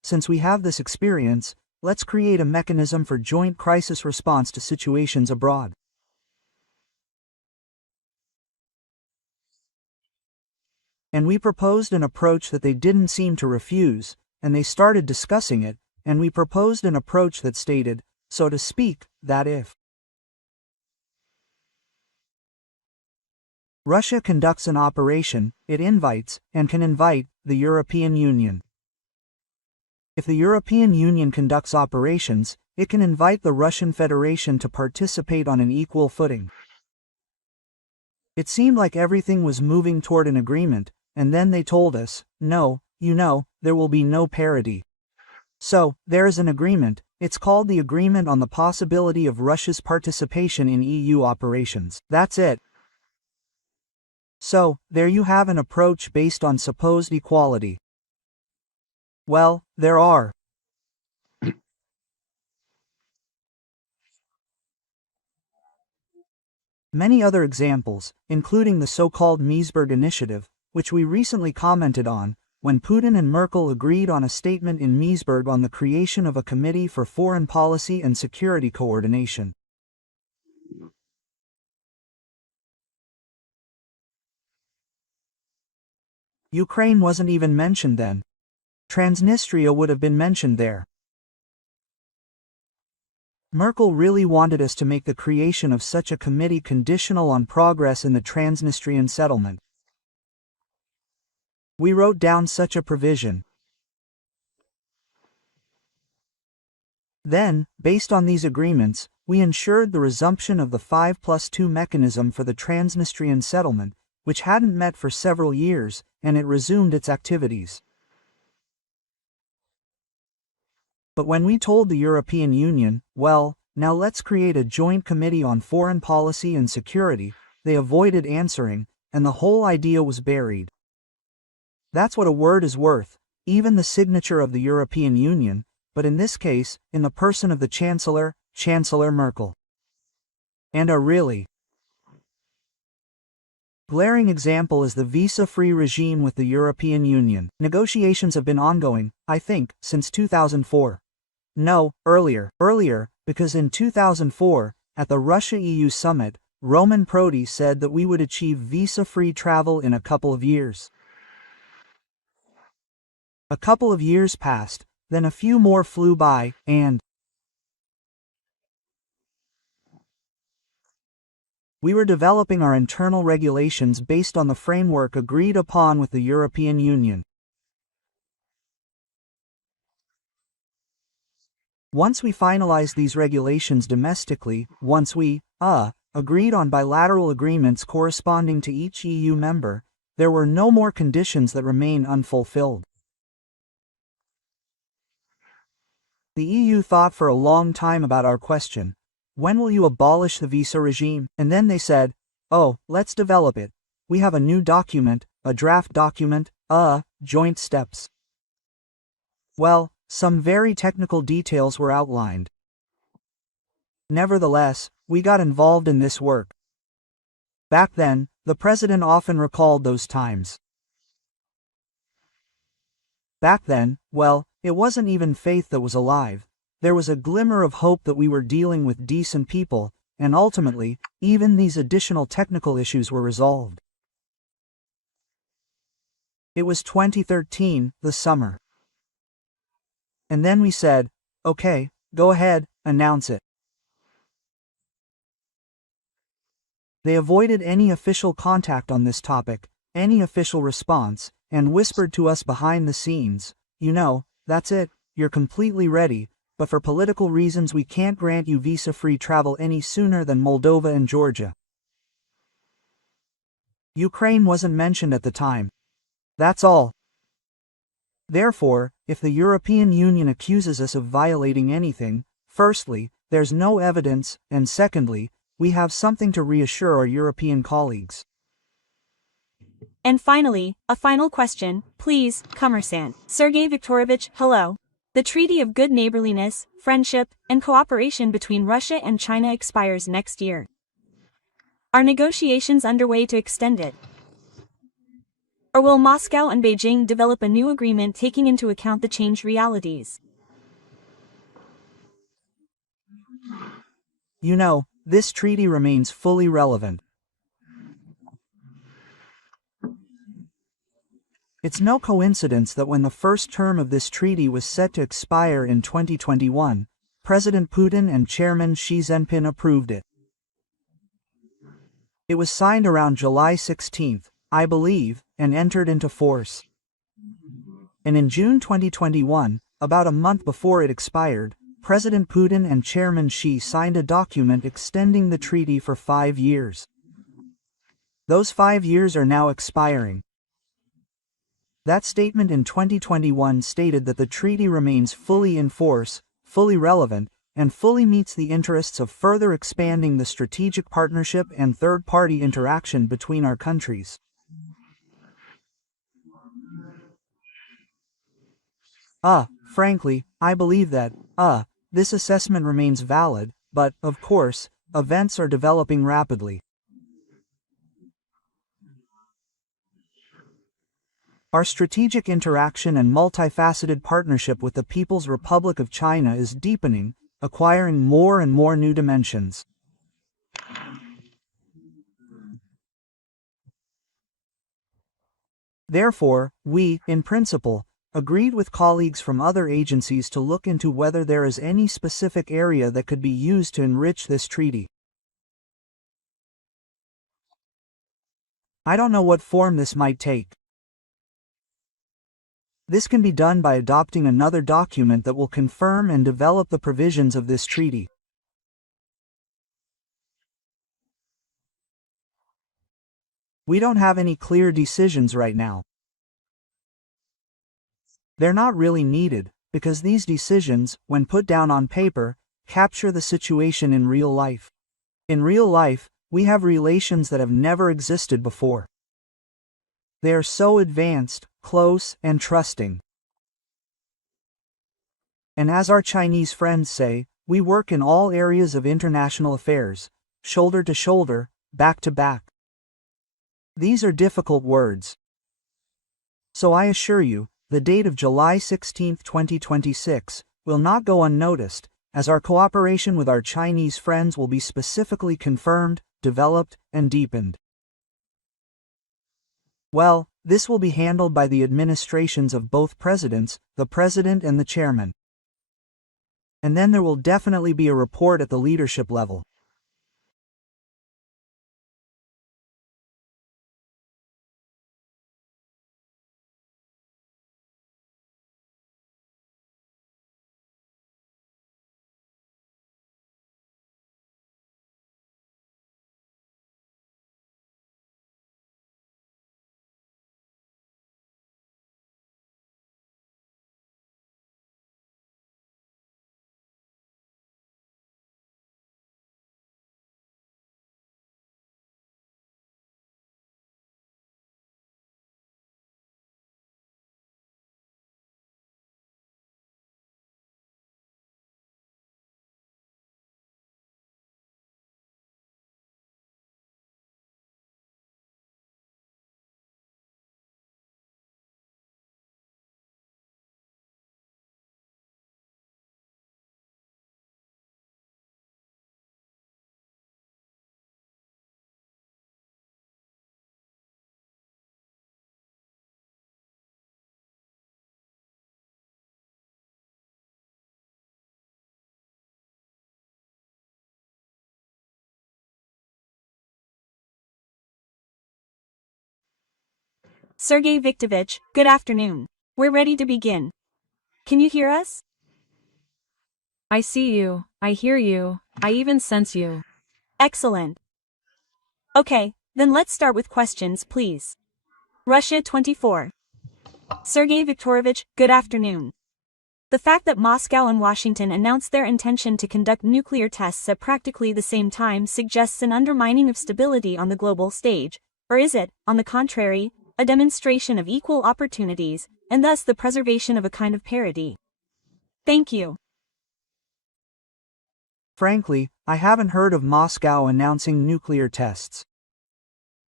since we have this experience, let's create a mechanism for joint crisis response to situations abroad. And we proposed an approach that they didn't seem to refuse, and they started discussing it, and we proposed an approach that stated, so to speak, that if Russia conducts an operation, it invites, and can invite, the European Union. If the European Union conducts operations, it can invite the Russian Federation to participate on an equal footing. It seemed like everything was moving toward an agreement, and then they told us, no, there will be no parity. So, there is an agreement. It's called the Agreement on the Possibility of Russia's Participation in EU Operations. That's it. So, there you have an approach based on supposed equality. Well, there are many other examples, including the so-called Meseberg Initiative, which we recently commented on, when Putin and Merkel agreed on a statement in Meseberg on the creation of a Committee for Foreign Policy and Security Coordination. Ukraine wasn't even mentioned then. Transnistria would have been mentioned there. Merkel really wanted us to make the creation of such a committee conditional on progress in the Transnistrian settlement. We wrote down such a provision. Then, based on these agreements, we ensured the resumption of the 5+2 mechanism for the Transnistrian settlement, which hadn't met for several years, and it resumed its activities. But when we told the European Union, well, now let's create a joint committee on foreign policy and security, they avoided answering, and the whole idea was buried. That's what a word is worth, even the signature of the European Union, but in this case, in the person of the Chancellor, Chancellor Merkel. And a really glaring example is the visa-free regime with the European Union. Negotiations have been ongoing, I think, since 2004. No, earlier, because in 2004, at the Russia-EU summit, Roman Prodi said that we would achieve visa-free travel in a couple of years. A couple of years passed, then a few more flew by, and we were developing our internal regulations based on the framework agreed upon with the European Union. Once we finalized these regulations domestically, once we, agreed on bilateral agreements corresponding to each EU member, there were no more conditions that remain unfulfilled. The EU thought for a long time about our question. When will you abolish the visa regime? And then they said, oh, let's develop it. We have a new document, a draft document, joint steps. Well, some very technical details were outlined. Nevertheless, we got involved in this work. Back then, the president often recalled those times. Back then, well, it wasn't even faith that was alive. There was a glimmer of hope that we were dealing with decent people, and ultimately, even these additional technical issues were resolved. It was 2013, the summer. And then we said, okay, go ahead, announce it. They avoided any official contact on this topic, any official response, and whispered to us behind the scenes, that's it, you're completely ready, but for political reasons we can't grant you visa-free travel any sooner than Moldova and Georgia. Ukraine wasn't mentioned at the time. That's all. Therefore, if the European Union accuses us of violating anything, firstly, there's no evidence, and secondly, we have something to reassure our European colleagues. And finally, a final question, please, Commerçant. Sergei Viktorovich, hello. The Treaty of Good Neighborliness, Friendship, and Cooperation between Russia and China expires next year. Are negotiations underway to extend it? Or Or will Moscow and Beijing develop a new agreement taking into account the changed realities? You know, this treaty remains fully relevant. It's no coincidence that when the first term of this treaty was set to expire in 2021, President Putin and Chairman Xi Jinping approved it. It was signed around July 16, I believe, and entered into force. And in June 2021, about a month before it expired, President Putin and Chairman Xi signed a document extending the treaty for 5 years. Those 5 years are now expiring. That statement in 2021 stated that the treaty remains fully in force, fully relevant, and fully meets the interests of further expanding the strategic partnership and third-party interaction between our countries. Frankly, I believe that, this assessment remains valid, but, of course, events are developing rapidly. Our strategic interaction and multifaceted partnership with the People's Republic of China is deepening, acquiring more and more new dimensions. Therefore, we, in principle, agreed with colleagues from other agencies to look into whether there is any specific area that could be used to enrich this treaty. I don't know what form this might take. This can be done by adopting another document that will confirm and develop the provisions of this treaty. We don't have any clear decisions right now. They're not really needed, because these decisions, when put down on paper, capture the situation in real life. In real life, we have relations that have never existed before. They are so advanced, close, and trusting. And as our Chinese friends say, we work in all areas of international affairs, shoulder to shoulder, back to back. These are difficult words. So I assure you, the date of July 16, 2026, will not go unnoticed, as our cooperation with our Chinese friends will be specifically confirmed, developed, and deepened. Well, this will be handled by the administrations of both presidents, the president and the chairman. And then there will definitely be a report at the leadership level. Sergei Viktorovich, good afternoon. We're ready to begin. Can you hear us? I see you, I hear you, I even sense you. Excellent. Okay, then let's start with questions, please. Russia 24. Sergei Viktorovich, good afternoon. The fact that Moscow and Washington announced their intention to conduct nuclear tests at practically the same time suggests an undermining of stability on the global stage, or is it, on the contrary, a demonstration of equal opportunities, and thus the preservation of a kind of parity? Thank you. Frankly, I haven't heard of Moscow announcing nuclear tests.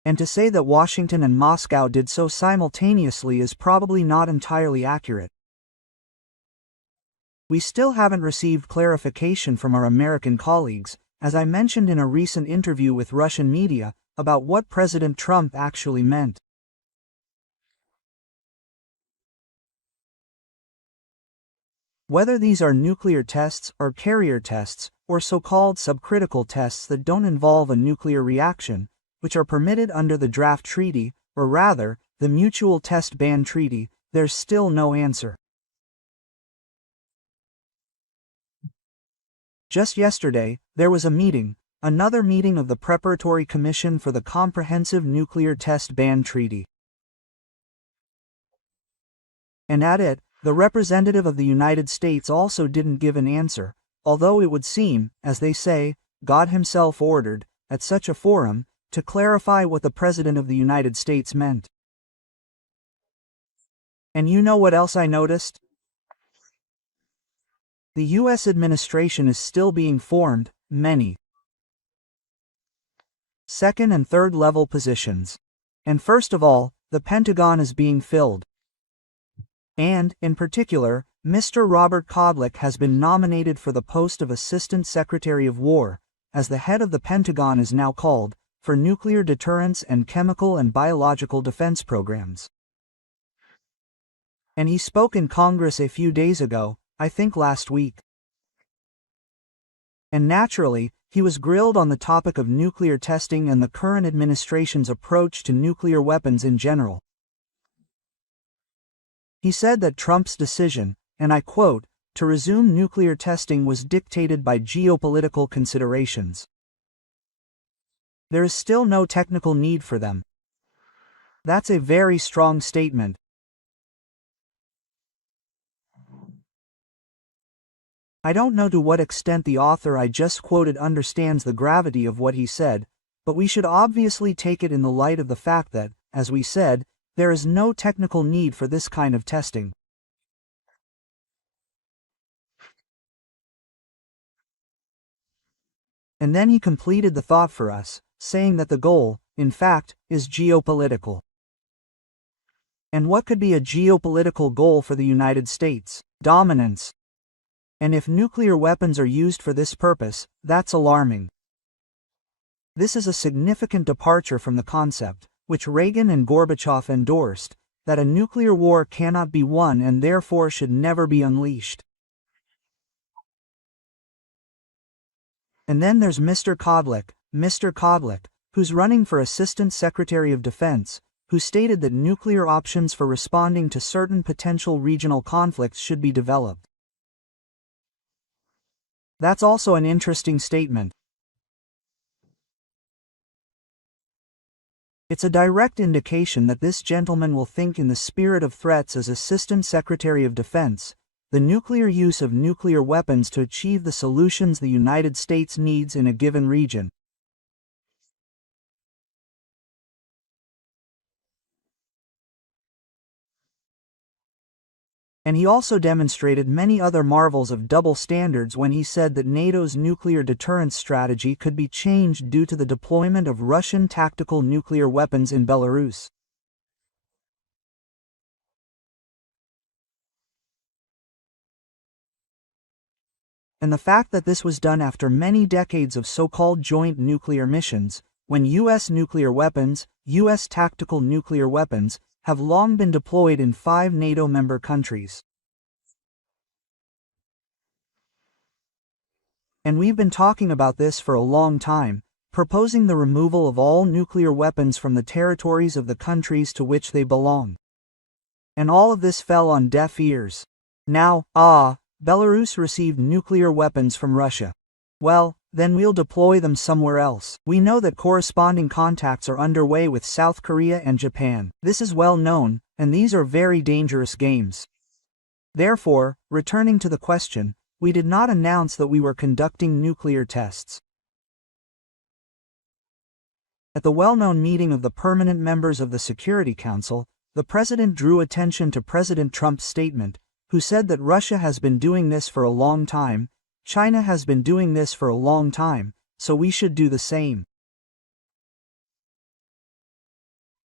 And to say that Washington and Moscow did so simultaneously is probably not entirely accurate. We still haven't received clarification from our American colleagues, as I mentioned in a recent interview with Russian media, about what President Trump actually meant. Whether these are nuclear tests or carrier tests, or so-called subcritical tests that don't involve a nuclear reaction, which are permitted under the draft treaty, or rather, the Mutual Test Ban Treaty, there's still no answer. Just yesterday, there was a meeting, another meeting of the Preparatory Commission for the Comprehensive Nuclear Test Ban Treaty. And at it, the representative of the United States also didn't give an answer, although it would seem, as they say, God himself ordered, at such a forum, to clarify what the President of the United States meant. And you know what else I noticed? The U.S. administration is still being formed, many second and third level positions. And first of all, the Pentagon is being filled. And, in particular, Mr. Robert Kodlik has been nominated for the post of Assistant Secretary of War, as the head of the Pentagon is now called, for nuclear deterrence and chemical and biological defense programs. And he spoke in Congress a few days ago, I think last week. And naturally, he was grilled on the topic of nuclear testing and the current administration's approach to nuclear weapons in general. He said that Trump's decision, and I quote, to resume nuclear testing was dictated by geopolitical considerations. There is still no technical need for them. That's a very strong statement. I don't know to what extent the author I just quoted understands the gravity of what he said, but we should obviously take it in the light of the fact that, as we said, there is no technical need for this kind of testing. And then he completed the thought for us, saying that the goal, in fact, is geopolitical. And what could be a geopolitical goal for the United States? Dominance. And if nuclear weapons are used for this purpose, that's alarming. This is a significant departure from the concept, which Reagan and Gorbachev endorsed, that a nuclear war cannot be won and therefore should never be unleashed. And then there's Mr. Kodlik, who's running for Assistant Secretary of Defense, who stated that nuclear options for responding to certain potential regional conflicts should be developed. That's also an interesting statement. It's a direct indication that this gentleman will think in the spirit of threats as Assistant Secretary of Defense, the nuclear use of nuclear weapons to achieve the solutions the United States needs in a given region. And he also demonstrated many other marvels of double standards when he said that NATO's nuclear deterrence strategy could be changed due to the deployment of Russian tactical nuclear weapons in Belarus. And the fact that this was done after many decades of so-called joint nuclear missions, when U.S. nuclear weapons, U.S. tactical nuclear weapons, have long been deployed in 5 NATO member countries. And we've been talking about this for a long time, proposing the removal of all nuclear weapons from the territories of the countries to which they belong. And all of this fell on deaf ears. Now, Belarus received nuclear weapons from Russia. Well, then we'll deploy them somewhere else. We know that corresponding contacts are underway with South Korea and Japan. This is well known, and these are very dangerous games. Therefore, returning to the question, we did not announce that we were conducting nuclear tests. At the well-known meeting of the permanent members of the Security Council, the President drew attention to President Trump's statement, who said that Russia has been doing this for a long time, China has been doing this for a long time, so we should do the same.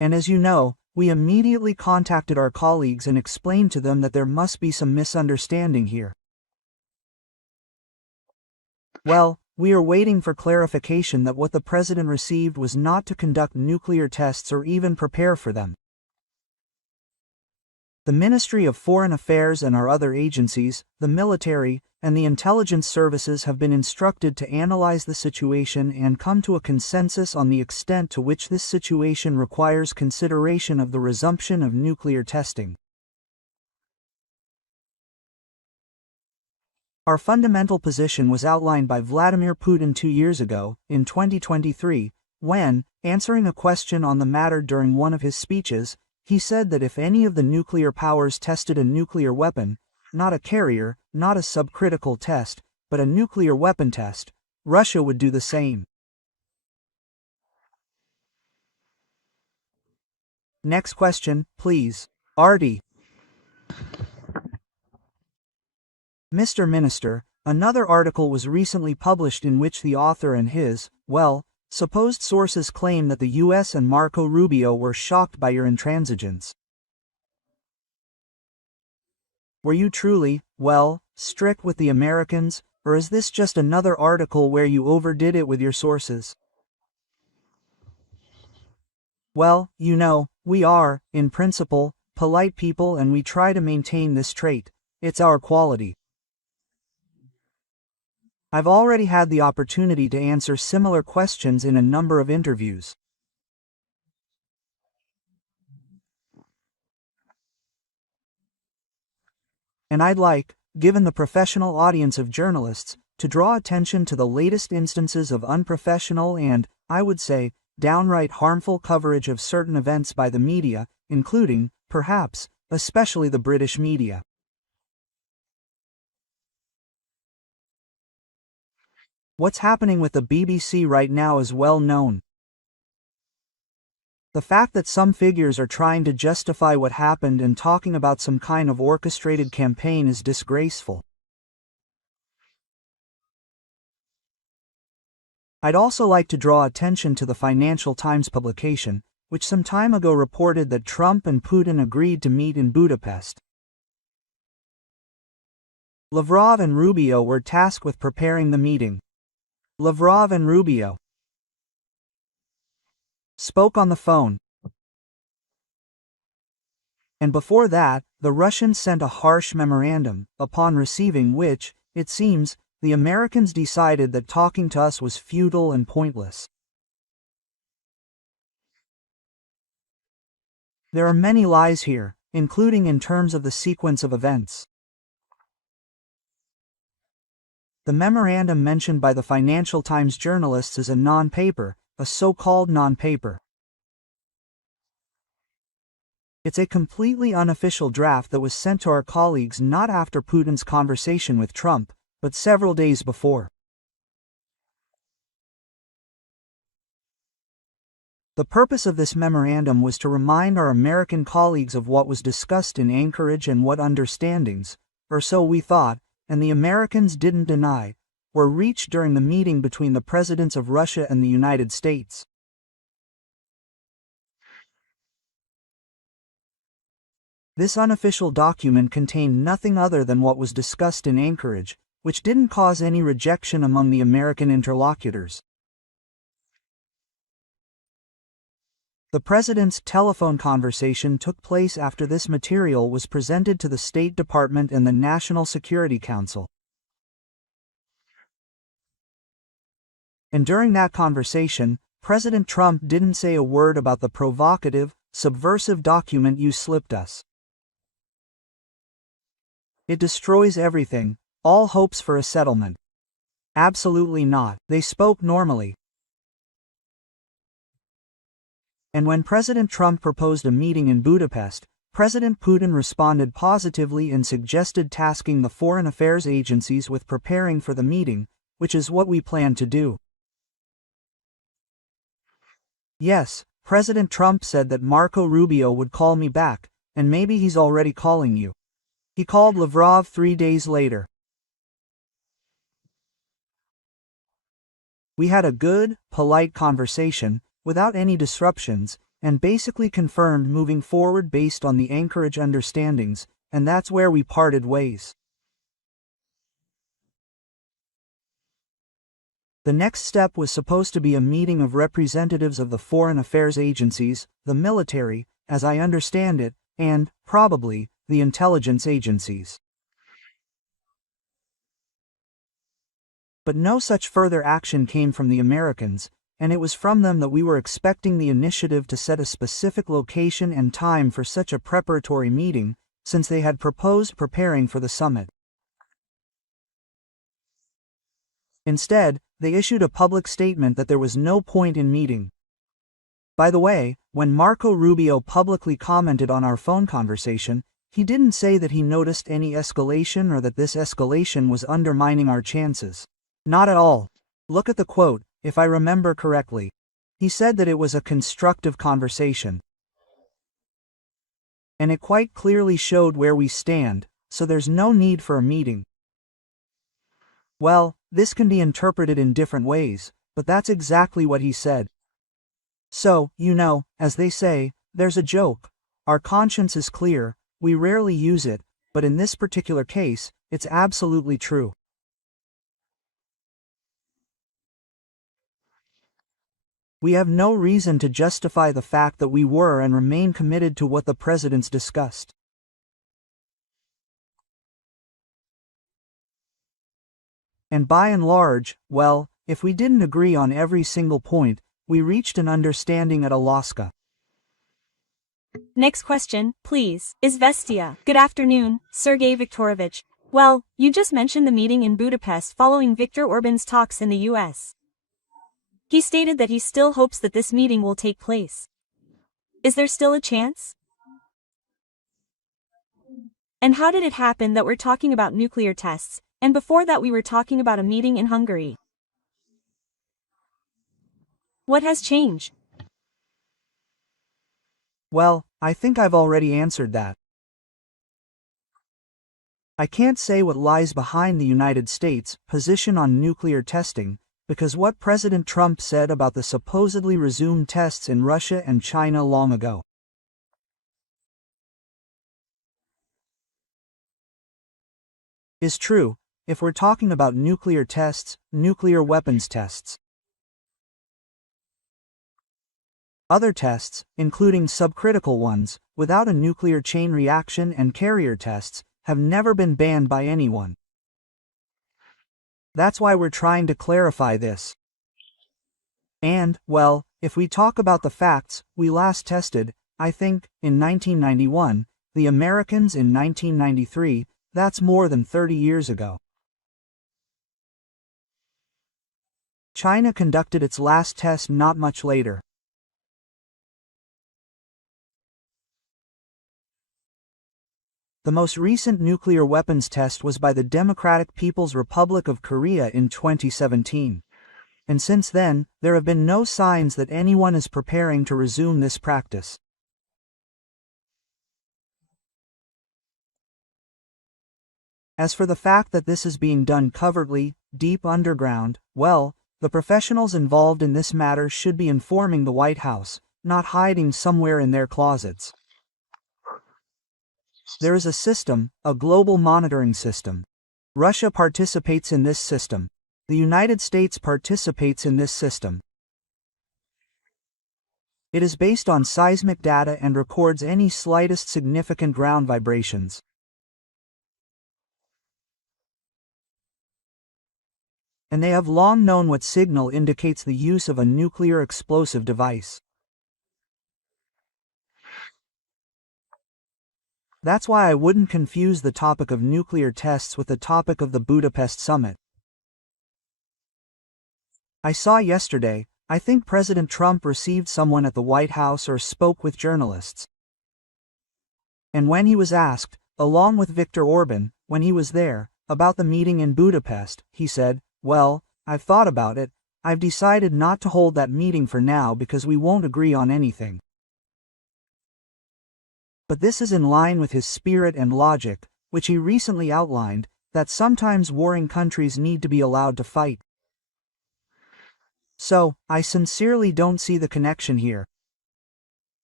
And as you know, we immediately contacted our colleagues and explained to them that there must be some misunderstanding here. Well, we are waiting for clarification that what the president received was not to conduct nuclear tests or even prepare for them. The Ministry of Foreign Affairs and our other agencies, the military, and the intelligence services have been instructed to analyze the situation and come to a consensus on the extent to which this situation requires consideration of the resumption of nuclear testing. Our fundamental position was outlined by Vladimir Putin 2 years ago, in 2023, when, answering a question on the matter during one of his speeches, he said that if any of the nuclear powers tested a nuclear weapon, not a carrier, not a subcritical test, but a nuclear weapon test, Russia would do the same. Next question, please. Artie. Mr. Minister, another article was recently published in which the author and his, supposed sources claim that the US and Marco Rubio were shocked by your intransigence. Were you truly, strict with the Americans, or is this just another article where you overdid it with your sources? Well, you know, we are, in principle, polite people and we try to maintain this trait. It's our quality. I've already had the opportunity to answer similar questions in a number of interviews. And I'd like, given the professional audience of journalists, to draw attention to the latest instances of unprofessional and, I would say, downright harmful coverage of certain events by the media, including, perhaps, especially the British media. What's happening with the BBC right now is well known. The fact that some figures are trying to justify what happened and talking about some kind of orchestrated campaign is disgraceful. I'd also like to draw attention to the Financial Times publication, which some time ago reported that Trump and Putin agreed to meet in Budapest. Lavrov and Rubio were tasked with preparing the meeting. Lavrov and Rubio spoke on the phone. And before that, the Russians sent a harsh memorandum, upon receiving which, it seems, the Americans decided that talking to us was futile and pointless. There are many lies here, including in terms of the sequence of events. The memorandum mentioned by the Financial Times journalists is a non-paper, a so-called non-paper. It's a completely unofficial draft that was sent to our colleagues not after Putin's conversation with Trump, but several days before. The purpose of this memorandum was to remind our American colleagues of what was discussed in Anchorage and what understandings, or so we thought, and the Americans didn't deny, were reached during the meeting between the presidents of Russia and the United States. This unofficial document contained nothing other than what was discussed in Anchorage, which didn't cause any rejection among the American interlocutors. The president's telephone conversation took place after this material was presented to the State Department and the National Security Council. And during that conversation, President Trump didn't say a word about the provocative, subversive document you slipped us. It destroys everything, all hopes for a settlement. Absolutely not. They spoke normally. And when President Trump proposed a meeting in Budapest, President Putin responded positively and suggested tasking the foreign affairs agencies with preparing for the meeting, which is what we plan to do. Yes, President Trump said that Marco Rubio would call me back, and maybe he's already calling you. He called Lavrov 3 days later. We had a good, polite conversation, without any disruptions, and basically confirmed moving forward based on the Anchorage understandings, and that's where we parted ways. The next step was supposed to be a meeting of representatives of the foreign affairs agencies, the military, as I understand it, and, probably, the intelligence agencies. But no such further action came from the Americans, and it was from them that we were expecting the initiative to set a specific location and time for such a preparatory meeting, since they had proposed preparing for the summit. Instead, they issued a public statement that there was no point in meeting. By the way, when Marco Rubio publicly commented on our phone conversation, he didn't say that he noticed any escalation or that this escalation was undermining our chances. Not at all. Look at the quote, if I remember correctly. He said that it was a constructive conversation. And it quite clearly showed where we stand, so there's no need for a meeting. Well, this can be interpreted in different ways, but that's exactly what he said. So, as they say, there's a joke. Our conscience is clear, we rarely use it, but in this particular case, it's absolutely true. We have no reason to justify the fact that we were and remain committed to what the presidents discussed. And by and large, well, if we didn't agree on every single point, we reached an understanding at Alaska. Next question, please. Izvestia. Good afternoon, Sergei Viktorovich. Well, you just mentioned the meeting in Budapest following Viktor Orban's talks in the US. He stated that he still hopes that this meeting will take place. Is there still a chance? And how did it happen that we're talking about nuclear tests, and before that we were talking about a meeting in Hungary? What has changed? Well, I think I've already answered that. I can't say what lies behind the United States' position on nuclear testing, because what President Trump said about the supposedly resumed tests in Russia and China long ago. Is true, if we're talking about nuclear tests, nuclear weapons tests. Other tests, including subcritical ones, without a nuclear chain reaction and carrier tests, have never been banned by anyone. That's why we're trying to clarify this. And, well, if we talk about the facts, we last tested, I think, in 1991, the Americans in 1993, that's more than 30 years ago. China conducted its last test not much later. The most recent nuclear weapons test was by the Democratic People's Republic of Korea in 2017. And since then, there have been no signs that anyone is preparing to resume this practice. As for the fact that this is being done covertly, deep underground, well, the professionals involved in this matter should be informing the White House, not hiding somewhere in their closets. There is a system, a global monitoring system. Russia participates in this system. The United States participates in this system. It is based on seismic data and records any slightest significant ground vibrations. And they have long known what signal indicates the use of a nuclear explosive device. That's why I wouldn't confuse the topic of nuclear tests with the topic of the Budapest summit. I saw yesterday, I think President Trump received someone at the White House or spoke with journalists. And when he was asked, along with Viktor Orban, when he was there, about the meeting in Budapest, he said, "Well, I've thought about it, I've decided not to hold that meeting for now because we won't agree on anything." But this is in line with his spirit and logic, which he recently outlined, that sometimes warring countries need to be allowed to fight. So, I sincerely don't see the connection here.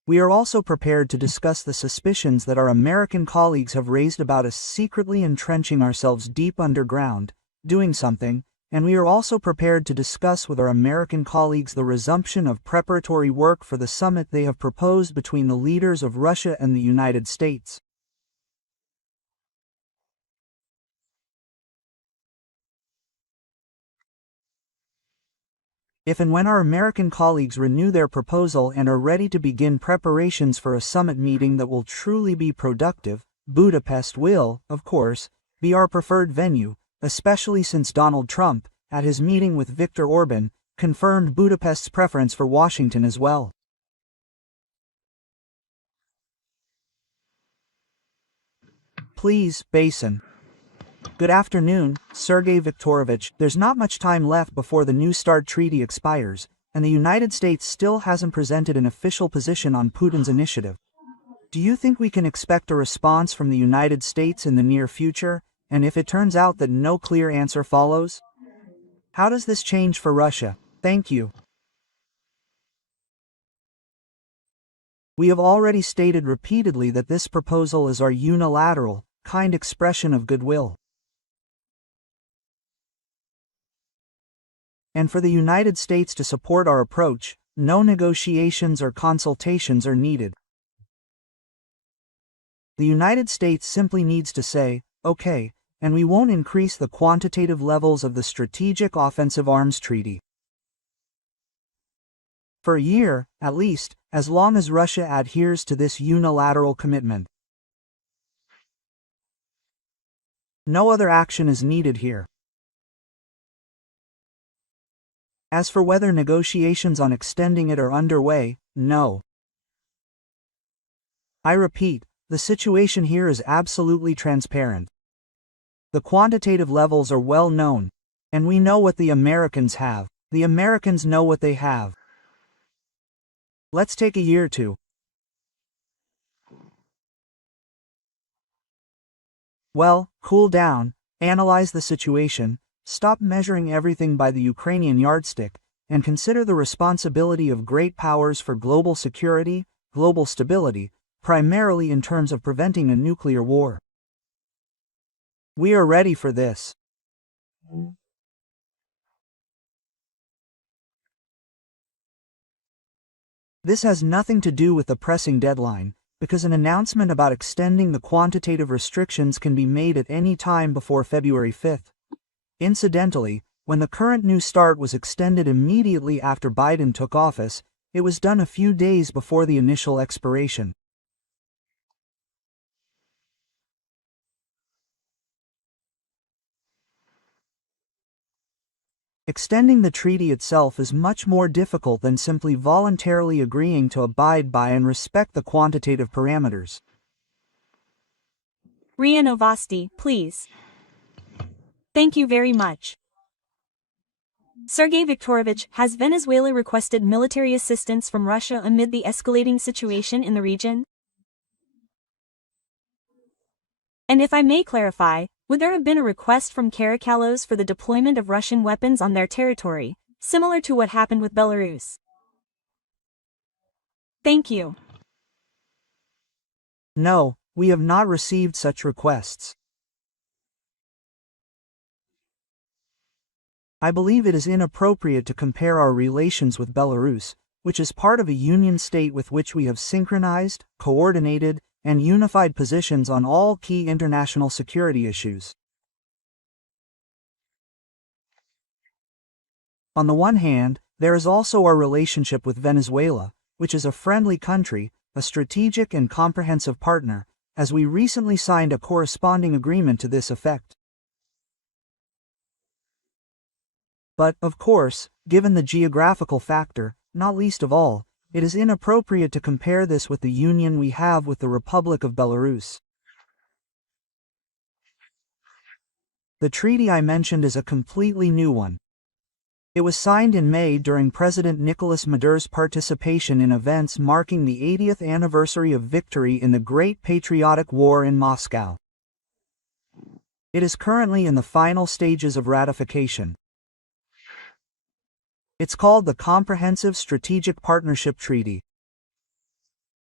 We are also prepared to discuss the suspicions that our American colleagues have raised about us secretly entrenching ourselves deep underground, doing something, and we are also prepared to discuss with our American colleagues the resumption of preparatory work for the summit they have proposed between the leaders of Russia and the United States. If and when our American colleagues renew their proposal and are ready to begin preparations for a summit meeting that will truly be productive, Budapest will, of course, be our preferred venue, especially since Donald Trump, at his meeting with Viktor Orban, confirmed Budapest's preference for Washington as well. Please, Basin. Good afternoon, Sergei Viktorovich. There's not much time left before the New START treaty expires, and the United States still hasn't presented an official position on Putin's initiative. Do you think we can expect a response from the United States in the near future, and if it turns out that no clear answer follows? How does this change for Russia? Thank you. We have already stated repeatedly that this proposal is our unilateral, kind expression of goodwill. And for the United States to support our approach, no negotiations or consultations are needed. The United States simply needs to say, okay, and we won't increase the quantitative levels of the Strategic Offensive Arms Treaty. For a year, at least, as long as Russia adheres to this unilateral commitment. No other action is needed here. As for whether negotiations on extending it are underway, no. I repeat, the situation here is absolutely transparent. The quantitative levels are well known, and we know what the Americans have. The Americans know what they have. Let's take a year or two. Well, cool down, analyze the situation, stop measuring everything by the Ukrainian yardstick, and consider the responsibility of great powers for global security, global stability, primarily in terms of preventing a nuclear war. We are ready for this. This has nothing to do with the pressing deadline, because an announcement about extending the quantitative restrictions can be made at any time before February 5th. Incidentally, when the current New START was extended immediately after Biden took office, it was done a few days before the initial expiration. Extending the treaty itself is much more difficult than simply voluntarily agreeing to abide by and respect the quantitative parameters. RIA Novosti, please. Thank you very much. Sergei Viktorovich, has Venezuela requested military assistance from Russia amid the escalating situation in the region? And if I may clarify, would there have been a request from Caracalos for the deployment of Russian weapons on their territory, similar to what happened with Belarus? Thank you. No, we have not received such requests. I believe it is inappropriate to compare our relations with Belarus, which is part of a union state with which we have synchronized, coordinated, and unified positions on all key international security issues. On the one hand, there is also our relationship with Venezuela, which is a friendly country, a strategic and comprehensive partner, as we recently signed a corresponding agreement to this effect. But, of course, given the geographical factor, not least of all, it is inappropriate to compare this with the union we have with the Republic of Belarus. The treaty I mentioned is a completely new one. It was signed in May during President Nicolas Maduro's participation in events marking the 80th anniversary of victory in the Great Patriotic War in Moscow. It is currently in the final stages of ratification. It's called the Comprehensive Strategic Partnership Treaty.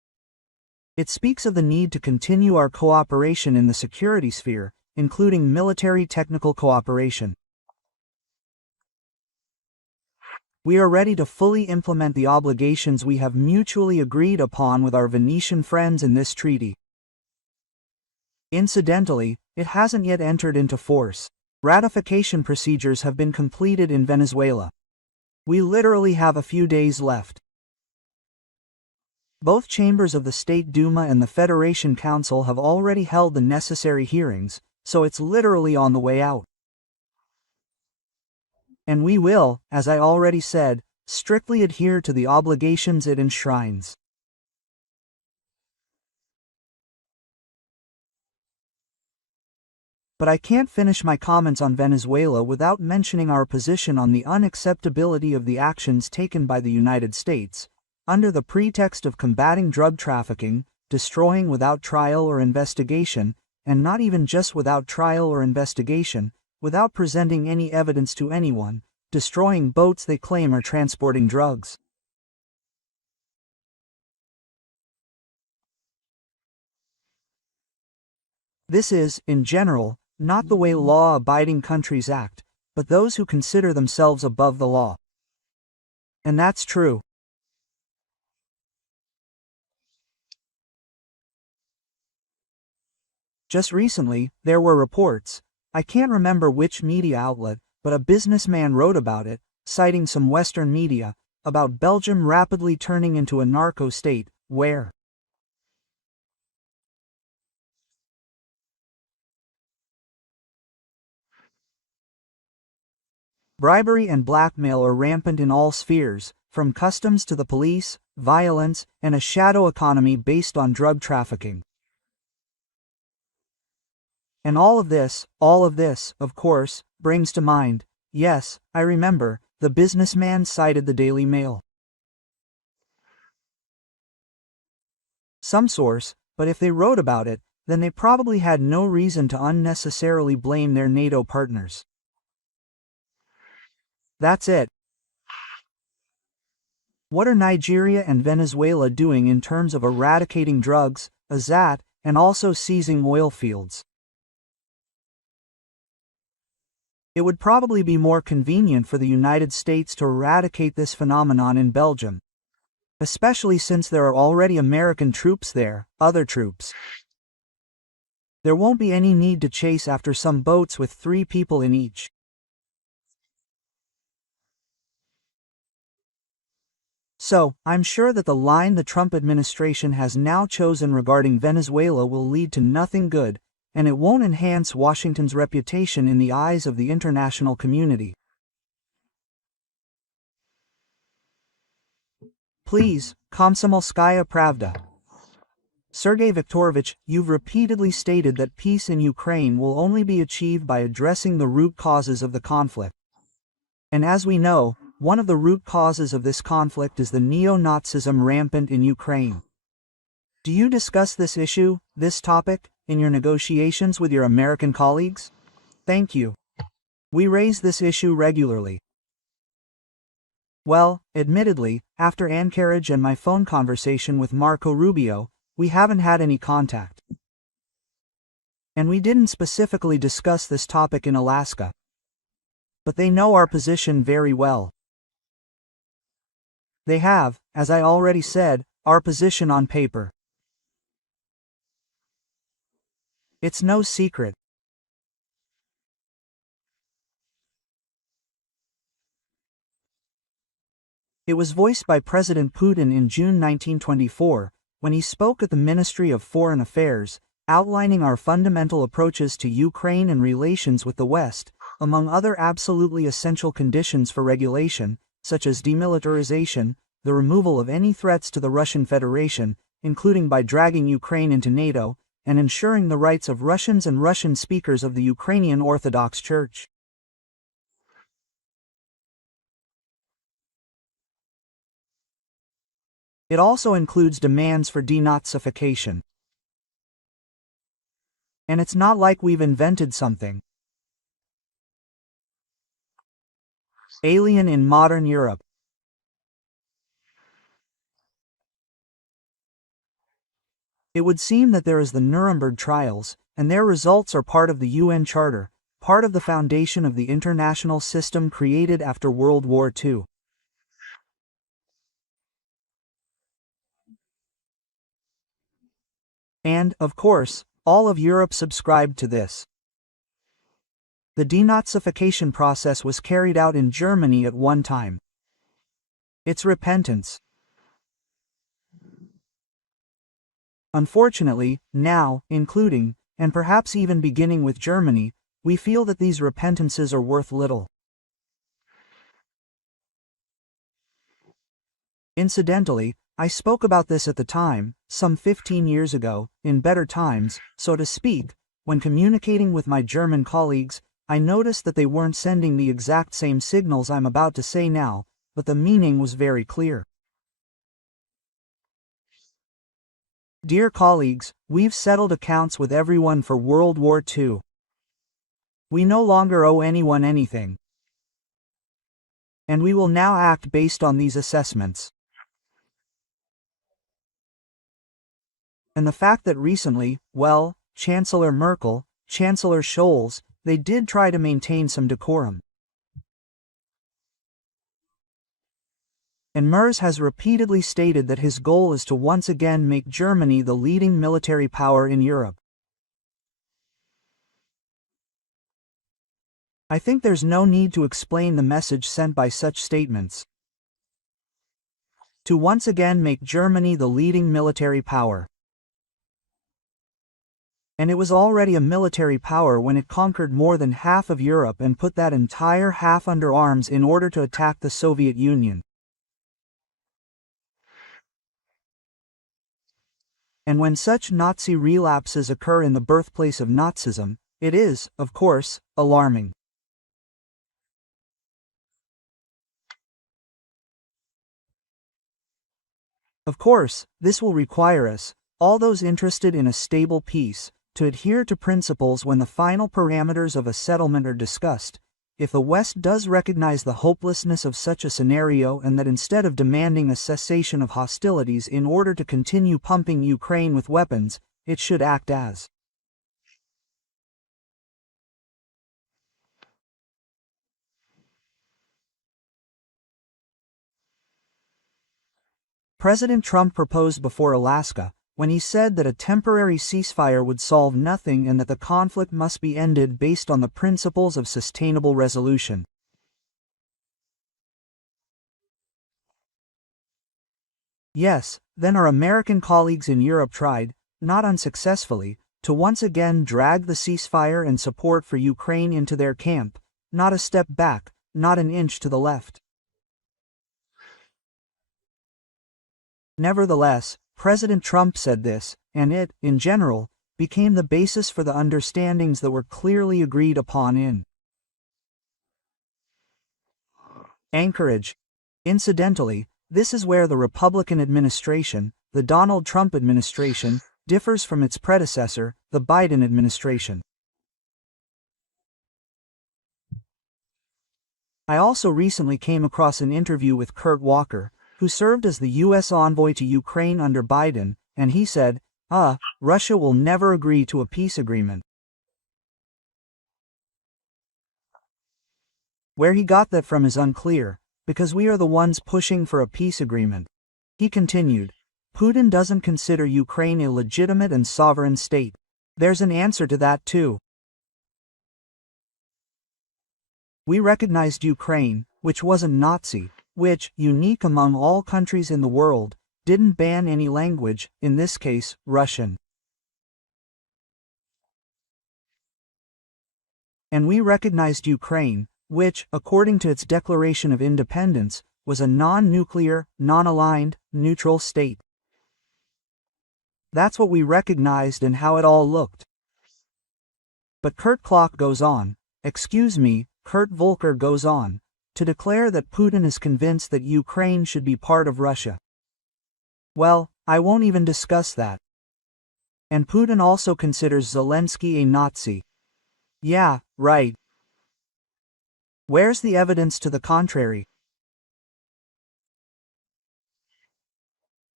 It speaks of the need to continue our cooperation in the security sphere, including military technical cooperation. We are ready to fully implement the obligations we have mutually agreed upon with our Venetian friends in this treaty. Incidentally, it hasn't yet entered into force. Ratification procedures have been completed in Venezuela. We literally have a few days left. Both chambers of the State Duma and the Federation Council have already held the necessary hearings, so it's literally on the way out. And we will, as I already said, strictly adhere to the obligations it enshrines. But I can't finish my comments on Venezuela without mentioning our position on the unacceptability of the actions taken by the United States, under the pretext of combating drug trafficking, destroying without trial or investigation, and not even just without trial or investigation, without presenting any evidence to anyone, destroying boats they claim are transporting drugs. This is, in general, not the way law-abiding countries act, but those who consider themselves above the law. And that's true. Just recently, there were reports, I can't remember which media outlet, but a businessman wrote about it, citing some Western media, about Belgium rapidly turning into a narco state, where bribery and blackmail are rampant in all spheres, from customs to the police, violence, and a shadow economy based on drug trafficking. And all of this, of course, brings to mind, yes, I remember, the businessman cited the Daily Mail. Some source, but if they wrote about it, then they probably had no reason to unnecessarily blame their NATO partners. That's it. What are Nigeria and Venezuela doing in terms of eradicating drugs, AZAT, and also seizing oil fields? It would probably be more convenient for the United States to eradicate this phenomenon in Belgium, especially since there are already American troops there, other troops. There won't be any need to chase after some boats with 3 people in each. So, I'm sure that the line the Trump administration has now chosen regarding Venezuela will lead to nothing good, and it won't enhance Washington's reputation in the eyes of the international community. Please, Komsomolskaya Pravda. Sergei Viktorovich, you've repeatedly stated that peace in Ukraine will only be achieved by addressing the root causes of the conflict. And as we know, one of the root causes of this conflict is the neo-Nazism rampant in Ukraine. Do you discuss this issue, this topic, in your negotiations with your American colleagues? Thank you. We raise this issue regularly. Well, admittedly, after Anchorage and my phone conversation with Marco Rubio, we haven't had any contact. And we didn't specifically discuss this topic in Alaska. But they know our position very well. They have, as I already said, our position on paper. It's no secret. It was voiced by President Putin in June 1924, when he spoke at the Ministry of Foreign Affairs, outlining our fundamental approaches to Ukraine and relations with the West, among other absolutely essential conditions for regulation, such as demilitarization, the removal of any threats to the Russian Federation, including by dragging Ukraine into NATO, and ensuring the rights of Russians and Russian speakers of the Ukrainian Orthodox Church. It also includes demands for denazification. And it's not like we've invented something alien in modern Europe. It would seem that there is the Nuremberg trials, and their results are part of the UN Charter, part of the foundation of the international system created after World War II. And, of course, all of Europe subscribed to this. The denazification process was carried out in Germany at one time. It's repentance. Unfortunately, now, including, and perhaps even beginning with Germany, we feel that these repentances are worth little. Incidentally, I spoke about this at the time, some 15 years ago, in better times, so to speak. When communicating with my German colleagues, I noticed that they weren't sending the exact same signals I'm about to say now, but the meaning was very clear. Dear colleagues, we've settled accounts with everyone for World War II. We no longer owe anyone anything. And we will now act based on these assessments. And the fact that recently, well, Chancellor Merkel, Chancellor Scholz, they did try to maintain some decorum. And Merz has repeatedly stated that his goal is to once again make Germany the leading military power in Europe. I think there's no need to explain the message sent by such statements. To once again make Germany the leading military power. And it was already a military power when it conquered more than half of Europe and put that entire half under arms in order to attack the Soviet Union. And when such Nazi relapses occur in the birthplace of Nazism, it is, of course, alarming. Of course, this will require us, all those interested in a stable peace, to adhere to principles when the final parameters of a settlement are discussed. If the West does recognize the hopelessness of such a scenario and that instead of demanding a cessation of hostilities in order to continue pumping Ukraine with weapons, it should act as President Trump proposed before Alaska, when he said that a temporary ceasefire would solve nothing and that the conflict must be ended based on the principles of sustainable resolution. Yes, then our American colleagues in Europe tried, not unsuccessfully, to once again drag the ceasefire and support for Ukraine into their camp, not a step back, not an inch to the left. Nevertheless, President Trump said this, and it, in general, became the basis for the understandings that were clearly agreed upon in Anchorage. Incidentally, this is where the Republican administration, the Donald Trump administration, differs from its predecessor, the Biden administration. I also recently came across an interview with Kurt Walker, who served as the U.S. envoy to Ukraine under Biden, and he said, Russia will never agree to a peace agreement. Where he got that from is unclear, because we are the ones pushing for a peace agreement. He continued, Putin doesn't consider Ukraine a legitimate and sovereign state. There's an answer to that too. We recognized Ukraine, which wasn't Nazi, which, unique among all countries in the world, didn't ban any language, in this case, Russian. And we recognized Ukraine, which, according to its Declaration of Independence, was a non-nuclear, non-aligned, neutral state. That's what we recognized and how it all looked. But Kurt Volker goes on, to declare that Putin is convinced that Ukraine should be part of Russia. Well, I won't even discuss that. And Putin also considers Zelensky a Nazi. Yeah, right. Where's the evidence to the contrary?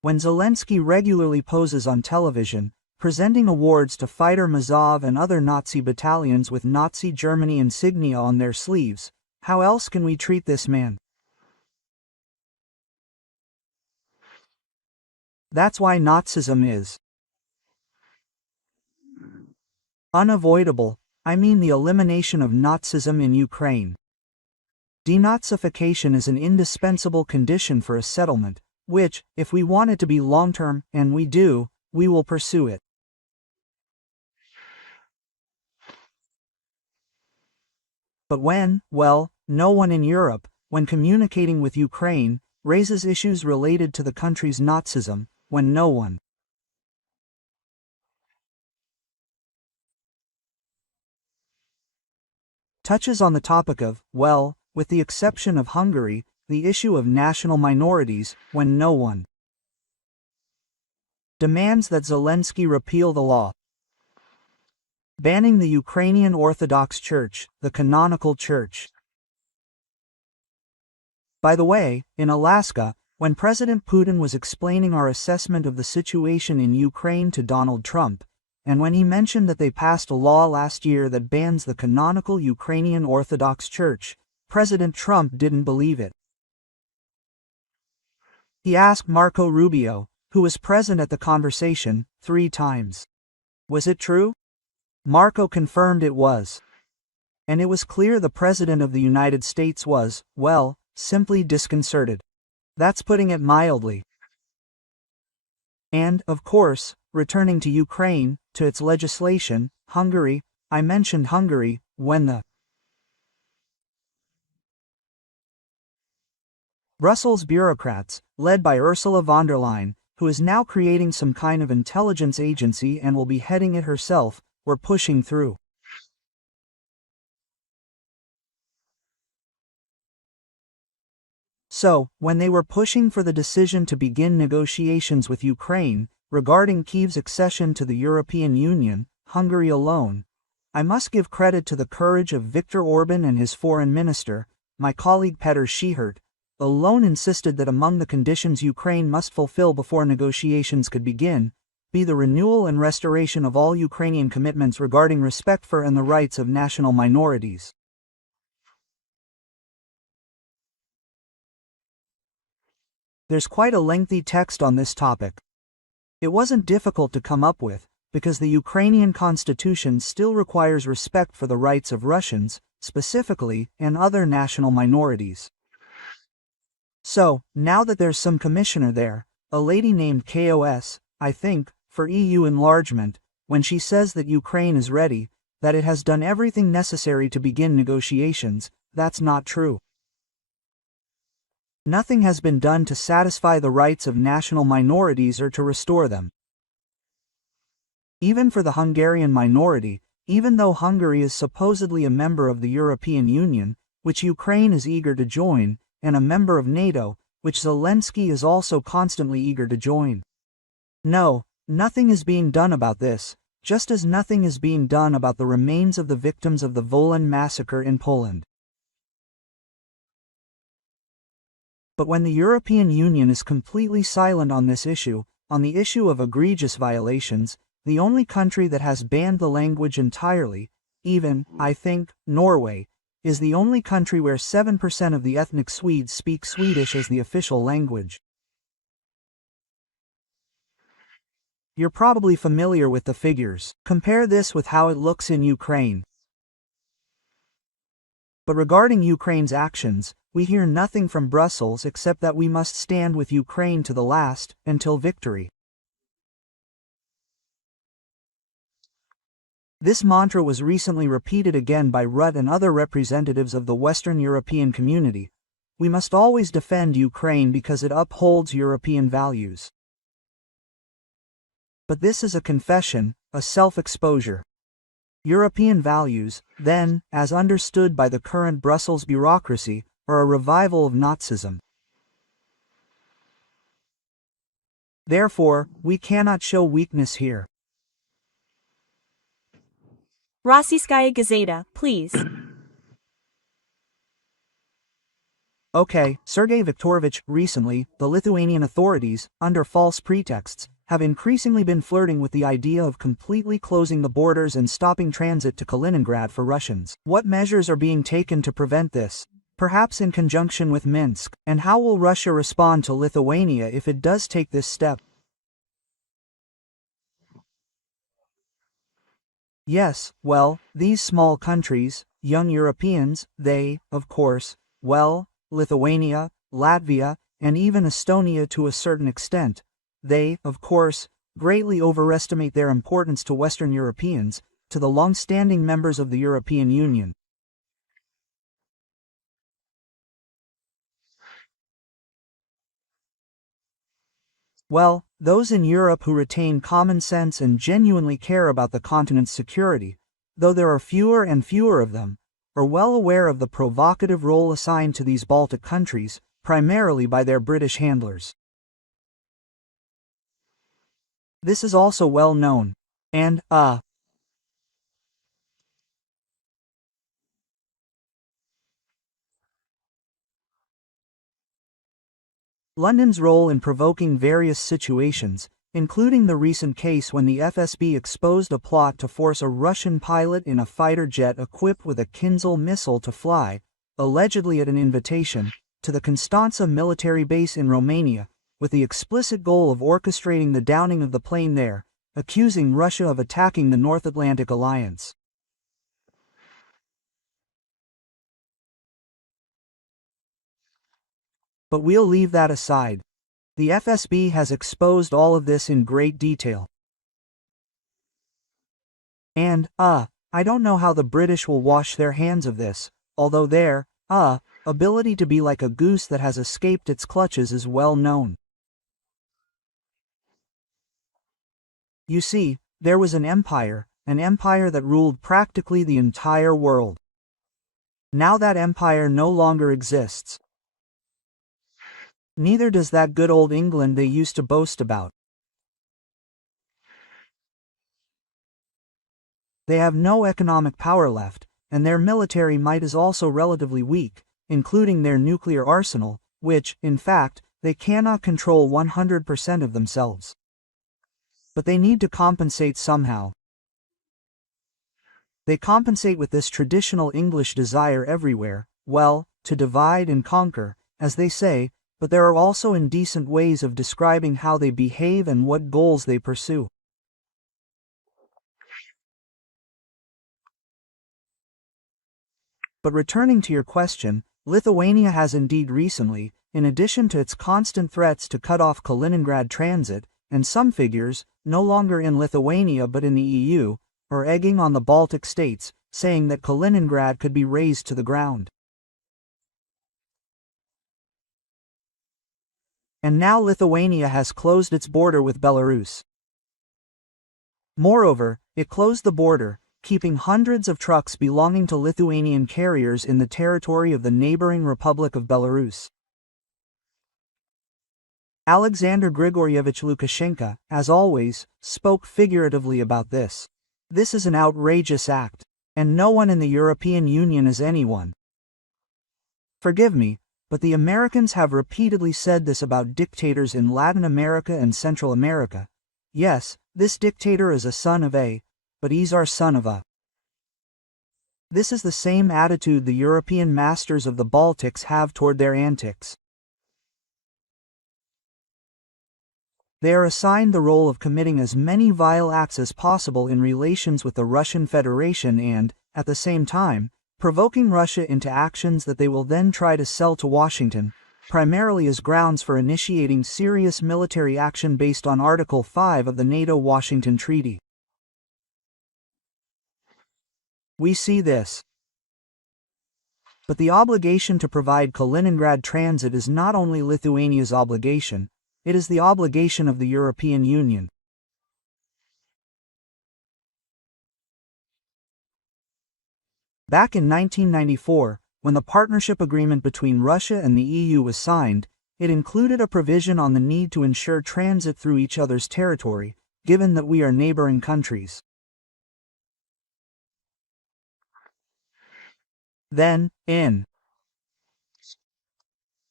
When Zelensky regularly poses on television, presenting awards to fighter Mazov and other Nazi battalions with Nazi Germany insignia on their sleeves, how else can we treat this man? That's why Nazism is unavoidable. I mean the elimination of Nazism in Ukraine. Denazification is an indispensable condition for a settlement, which, if we want it to be long-term, and we do, we will pursue it. But when, well, no one in Europe, when communicating with Ukraine, raises issues related to the country's Nazism, when no one touches on the topic of, well, with the exception of Hungary, the issue of national minorities, when no one demands that Zelensky repeal the law banning the Ukrainian Orthodox Church, the canonical church. By the way, in Alaska, when President Putin was explaining our assessment of the situation in Ukraine to Donald Trump, and when he mentioned that they passed a law last year that bans the canonical Ukrainian Orthodox Church, President Trump didn't believe it. He asked Marco Rubio, who was present at the conversation, 3 times. Was it true? Marco confirmed it was. And it was clear the President of the United States was, well, simply disconcerted. That's putting it mildly. And, of course, returning to Ukraine, to its legislation, Hungary, I mentioned Hungary, when the Brussels bureaucrats, led by Ursula von der Leyen, who is now creating some kind of intelligence agency and will be heading it herself, were pushing through. So, when they were pushing for the decision to begin negotiations with Ukraine, regarding Kyiv's accession to the European Union, Hungary alone, I must give credit to the courage of Viktor Orban and his foreign minister, my colleague Petr Schihert, alone insisted that among the conditions Ukraine must fulfill before negotiations could begin, be the renewal and restoration of all Ukrainian commitments regarding respect for and the rights of national minorities. There's quite a lengthy text on this topic. It wasn't difficult to come up with, because the Ukrainian constitution still requires respect for the rights of Russians, specifically, and other national minorities. So, now that there's some commissioner there, a lady named KOS, I think, for EU enlargement, when she says that Ukraine is ready, that it has done everything necessary to begin negotiations, that's not true. Nothing has been done to satisfy the rights of national minorities or to restore them. Even for the Hungarian minority, even though Hungary is supposedly a member of the European Union, which Ukraine is eager to join, and a member of NATO, which Zelensky is also constantly eager to join. No, nothing is being done about this, just as nothing is being done about the remains of the victims of the Volyn massacre in Poland. But when the European Union is completely silent on this issue, on the issue of egregious violations, the only country that has banned the language entirely, even, I think, Norway, is the only country where 7% of the ethnic Swedes speak Swedish as the official language. You're probably familiar with the figures. Compare this with how it looks in Ukraine. But regarding Ukraine's actions, we hear nothing from Brussels except that we must stand with Ukraine to the last, until victory. This mantra was recently repeated again by Rutte and other representatives of the Western European community. We must always defend Ukraine because it upholds European values. But this is a confession, a self-exposure. European values, then, as understood by the current Brussels bureaucracy, are a revival of Nazism. Therefore, we cannot show weakness here. Rossiyskaya Gazeta, please. Okay, Sergei Viktorovich, recently, the Lithuanian authorities, under false pretexts, have increasingly been flirting with the idea of completely closing the borders and stopping transit to Kaliningrad for Russians. What measures are being taken to prevent this? Perhaps in conjunction with Minsk, and how will Russia respond to Lithuania if it does take this step? Yes, well, these small countries, young Europeans, they, of course, well, Lithuania, Latvia, and even Estonia to a certain extent, they, of course, greatly overestimate their importance to Western Europeans, to the long-standing members of the European Union. Well, those in Europe who retain common sense and genuinely care about the continent's security, though there are fewer and fewer of them, are well aware of the provocative role assigned to these Baltic countries, primarily by their British handlers. This is also well known. And, London's role in provoking various situations, including the recent case when the FSB exposed a plot to force a Russian pilot in a fighter jet equipped with a Kinzhal missile to fly, allegedly at an invitation, to the Constanța military base in Romania, with the explicit goal of orchestrating the downing of the plane there, accusing Russia of attacking the North Atlantic Alliance. But we'll leave that aside. The FSB has exposed all of this in great detail. And, I don't know how the British will wash their hands of this, although their, ability to be like a goose that has escaped its clutches is well known. You see, there was an empire that ruled practically the entire world. Now that empire no longer exists. Neither does that good old England they used to boast about. They have no economic power left, and their military might is also relatively weak, including their nuclear arsenal, which, in fact, they cannot control 100% of themselves. But they need to compensate somehow. They compensate with this traditional English desire everywhere, well, to divide and conquer, as they say, but there are also indecent ways of describing how they behave and what goals they pursue. But returning to your question, Lithuania has indeed recently, in addition to its constant threats to cut off Kaliningrad transit, and some figures, no longer in Lithuania but in the EU, are egging on the Baltic states, saying that Kaliningrad could be razed to the ground. And now Lithuania has closed its border with Belarus. Moreover, it closed the border, keeping hundreds of trucks belonging to Lithuanian carriers in the territory of the neighboring Republic of Belarus. Alexander Grigoryevich Lukashenko, as always, spoke figuratively about this. This is an outrageous act, and no one in the European Union is anyone. Forgive me, but the Americans have repeatedly said this about dictators in Latin America and Central America. Yes, this dictator is a son of a, but he's our son of a. This is the same attitude the European masters of the Baltics have toward their antics. They are assigned the role of committing as many vile acts as possible in relations with the Russian Federation and, at the same time, provoking Russia into actions that they will then try to sell to Washington, primarily as grounds for initiating serious military action based on Article 5 of the NATO-Washington Treaty. We see this. But the obligation to provide Kaliningrad transit is not only Lithuania's obligation, it is the obligation of the European Union. Back in 1994, when the partnership agreement between Russia and the EU was signed, it included a provision on the need to ensure transit through each other's territory, given that we are neighboring countries. Then, in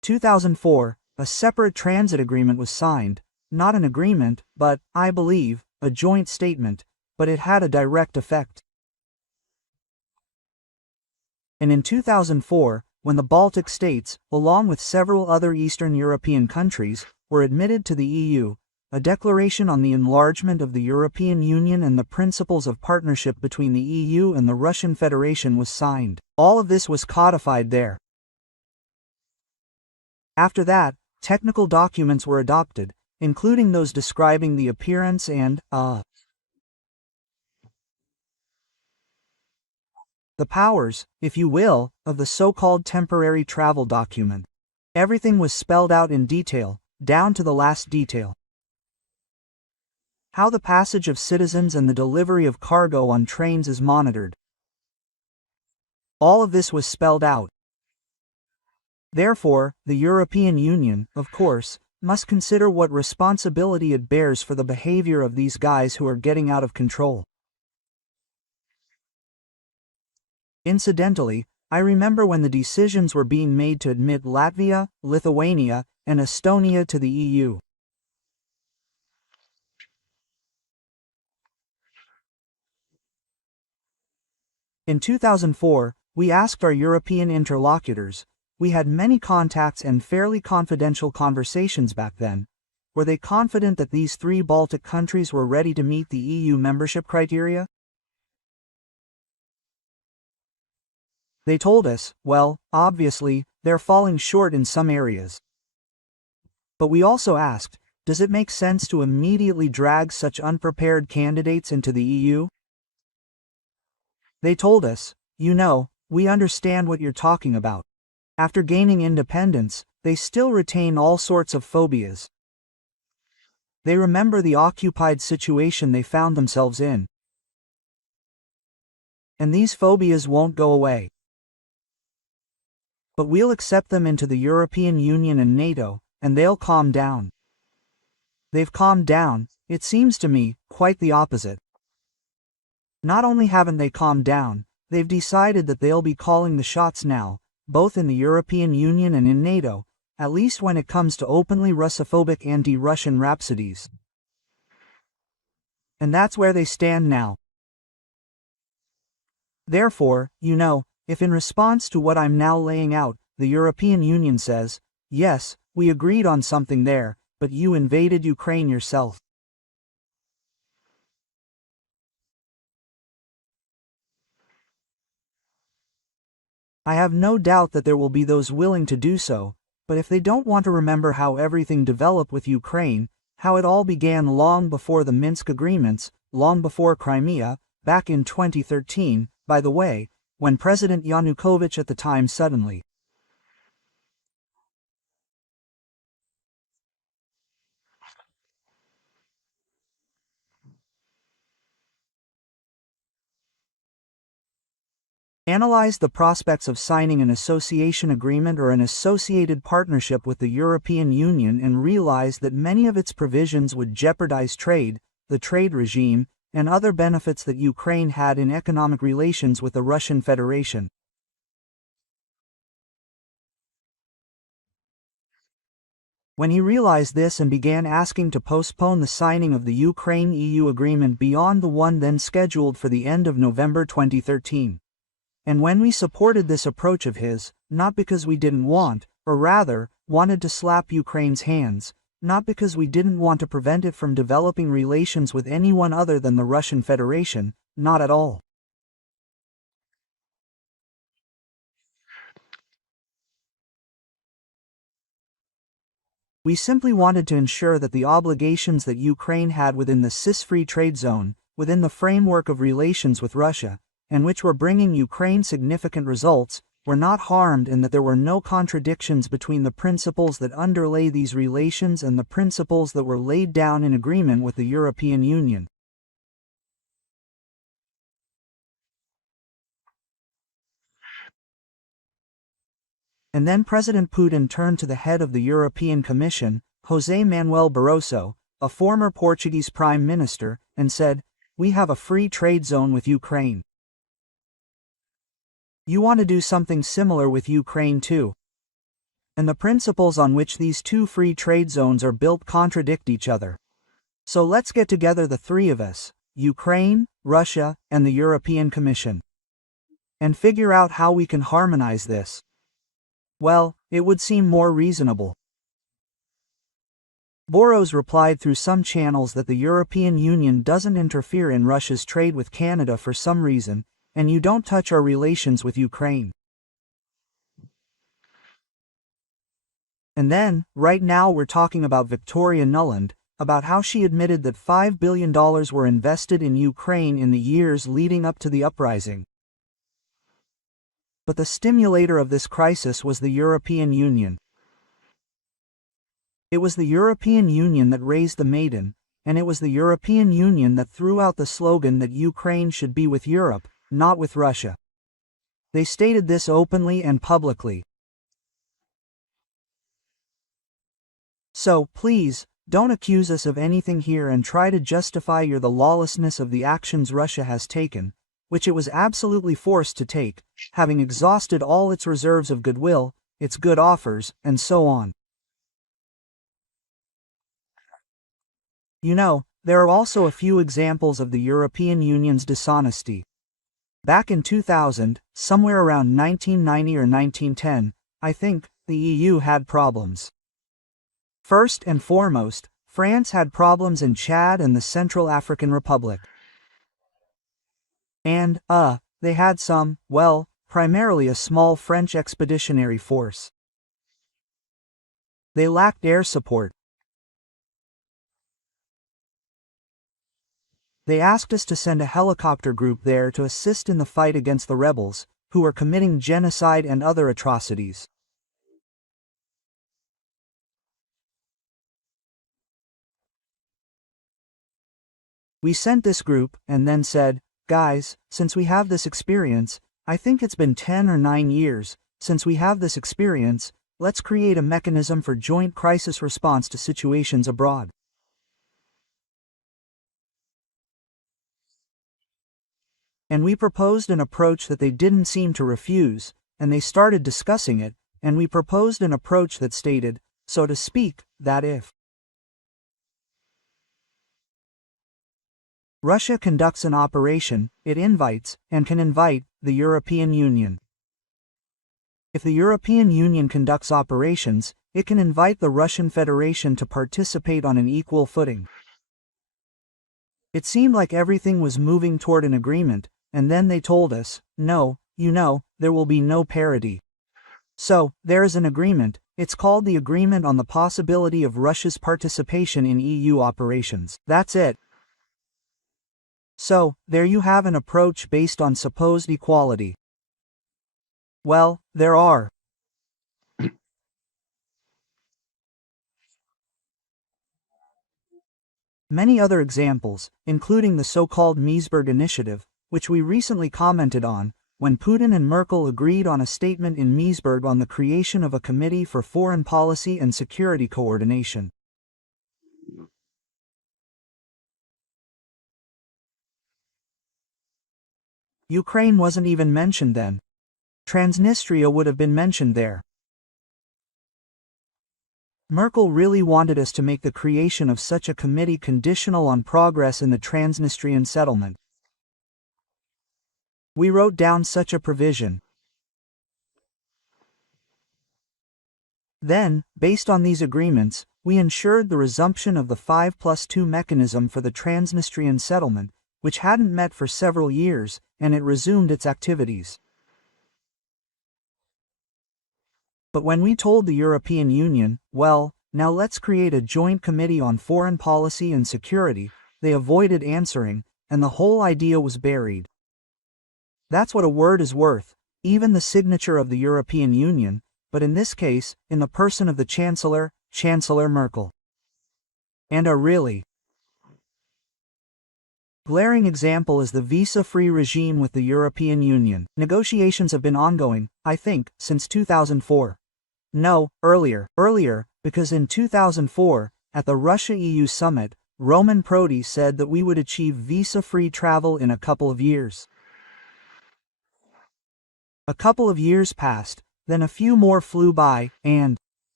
2004, a separate transit agreement was signed, not an agreement, but, I believe, a joint statement, but it had a direct effect. And in 2004, when the Baltic states, along with several other Eastern European countries, were admitted to the EU, a declaration on the enlargement of the European Union and the principles of partnership between the EU and the Russian Federation was signed. All of this was codified there. After that, technical documents were adopted, including those describing the appearance and, the powers, if you will, of the so-called temporary travel document. Everything was spelled out in detail, down to the last detail. How the passage of citizens and the delivery of cargo on trains is monitored. All of this was spelled out. Therefore, the European Union, of course, must consider what responsibility it bears for the behavior of these guys who are getting out of control. Incidentally, I remember when the decisions were being made to admit Latvia, Lithuania, and Estonia to the EU. In 2004, we asked our European interlocutors, we had many contacts and fairly confidential conversations back then, were they confident that these three Baltic countries were ready to meet the EU membership criteria? They told us, well, obviously, they're falling short in some areas. But we also asked, does it make sense to immediately drag such unprepared candidates into the EU? They told us, you know, we understand what you're talking about. After gaining independence, they still retain all sorts of phobias. They remember the occupied situation they found themselves in. And these phobias won't go away. But we'll accept them into the European Union and NATO, and they'll calm down. They've calmed down, it seems to me, quite the opposite. Not only haven't they calmed down, they've decided that they'll be calling the shots now, both in the European Union and in NATO, at least when it comes to openly Russophobic anti-Russian rhapsodies. And that's where they stand now. Therefore, you know, if in response to what I'm now laying out, the European Union says, yes, we agreed on something there, but you invaded Ukraine yourself. I have no doubt that there will be those willing to do so, but if they don't want to remember how everything developed with Ukraine, how it all began long before the Minsk agreements, long before Crimea, back in 2013, by the way, when President Yanukovych at the time suddenly analyzed the prospects of signing an association agreement or an associated partnership with the European Union and realized that many of its provisions would jeopardize trade, the trade regime, and other benefits that Ukraine had in economic relations with the Russian Federation. When he realized this and began asking to postpone the signing of the Ukraine-EU agreement beyond the one then scheduled for the end of November 2013. And when we supported this approach of his, not because we didn't want, or rather, wanted to slap Ukraine's hands, not because we didn't want to prevent it from developing relations with anyone other than the Russian Federation, not at all. We simply wanted to ensure that the obligations that Ukraine had within the CIS-free trade zone, within the framework of relations with Russia, and which were bringing Ukraine significant results, were not harmed and that there were no contradictions between the principles that underlay these relations and the principles that were laid down in agreement with the European Union. And then President Putin turned to the head of the European Commission, José Manuel Barroso, a former Portuguese Prime Minister, and said, "We have a free trade zone with Ukraine. You want to do something similar with Ukraine too." And the principles on which these two free trade zones are built contradict each other. So let's get together, the three of us, Ukraine, Russia, and the European Commission, and figure out how we can harmonize this. Well, it would seem more reasonable. Boros replied through some channels that the European Union doesn't interfere in Russia's trade with Canada for some reason, and you don't touch our relations with Ukraine. And then, right now we're talking about Victoria Nuland, about how she admitted that $5 billion were invested in Ukraine in the years leading up to the uprising. But the stimulator of this crisis was the European Union. It was the European Union that raised the Maidan, and it was the European Union that threw out the slogan that Ukraine should be with Europe, not with Russia. They stated this openly and publicly. So, please, don't accuse us of anything here and try to justify the lawlessness of the actions Russia has taken, which it was absolutely forced to take, having exhausted all its reserves of goodwill, its good offers, and so on. You know, there are also a few examples of the European Union's dishonesty. Back in 2000, somewhere around 1990 or 1910, I think, the EU had problems. First and foremost, France had problems in Chad and the Central African Republic. And, they had some, well, primarily a small French expeditionary force. They lacked air support. They asked us to send a helicopter group there to assist in the fight against the rebels, who were committing genocide and other atrocities. We sent this group, and then said, guys, since we have this experience, I think it's been 10 or 9 years, since we have this experience, let's create a mechanism for joint crisis response to situations abroad. And we proposed an approach that they didn't seem to refuse, and they started discussing it, and we proposed an approach that stated, so to speak, that if Russia conducts an operation, it invites, and can invite, the European Union. If the European Union conducts operations, it can invite the Russian Federation to participate on an equal footing. It seemed like everything was moving toward an agreement, and then they told us, no, there will be no parity. So, there is an agreement, it's called the Agreement on the Possibility of Russia's Participation in EU Operations. That's it. So, there you have an approach based on supposed equality. Well, there are many other examples, including the so-called Meseberg Initiative, which we recently commented on, when Putin and Merkel agreed on a statement in Meseberg on the creation of a Committee for Foreign Policy and Security Coordination. Ukraine wasn't even mentioned then. Transnistria would have been mentioned there. Merkel really wanted us to make the creation of such a committee conditional on progress in the Transnistrian settlement. We wrote down such a provision. Then, based on these agreements, we ensured the resumption of the 5+2 mechanism for the Transnistrian settlement, which hadn't met for several years, and it resumed its activities. But when we told the European Union, well, now let's create a joint committee on foreign policy and security, they avoided answering, and the whole idea was buried. That's what a word is worth, even the signature of the European Union, but in this case, in the person of the Chancellor, Chancellor Merkel. And a really glaring example is the visa-free regime with the European Union. Negotiations have been ongoing, I think, since 2004. No, earlier, because in 2004, at the Russia-EU summit, Roman Prodi said that we would achieve visa-free travel in a couple of years. A couple of years passed, then a few more flew by, and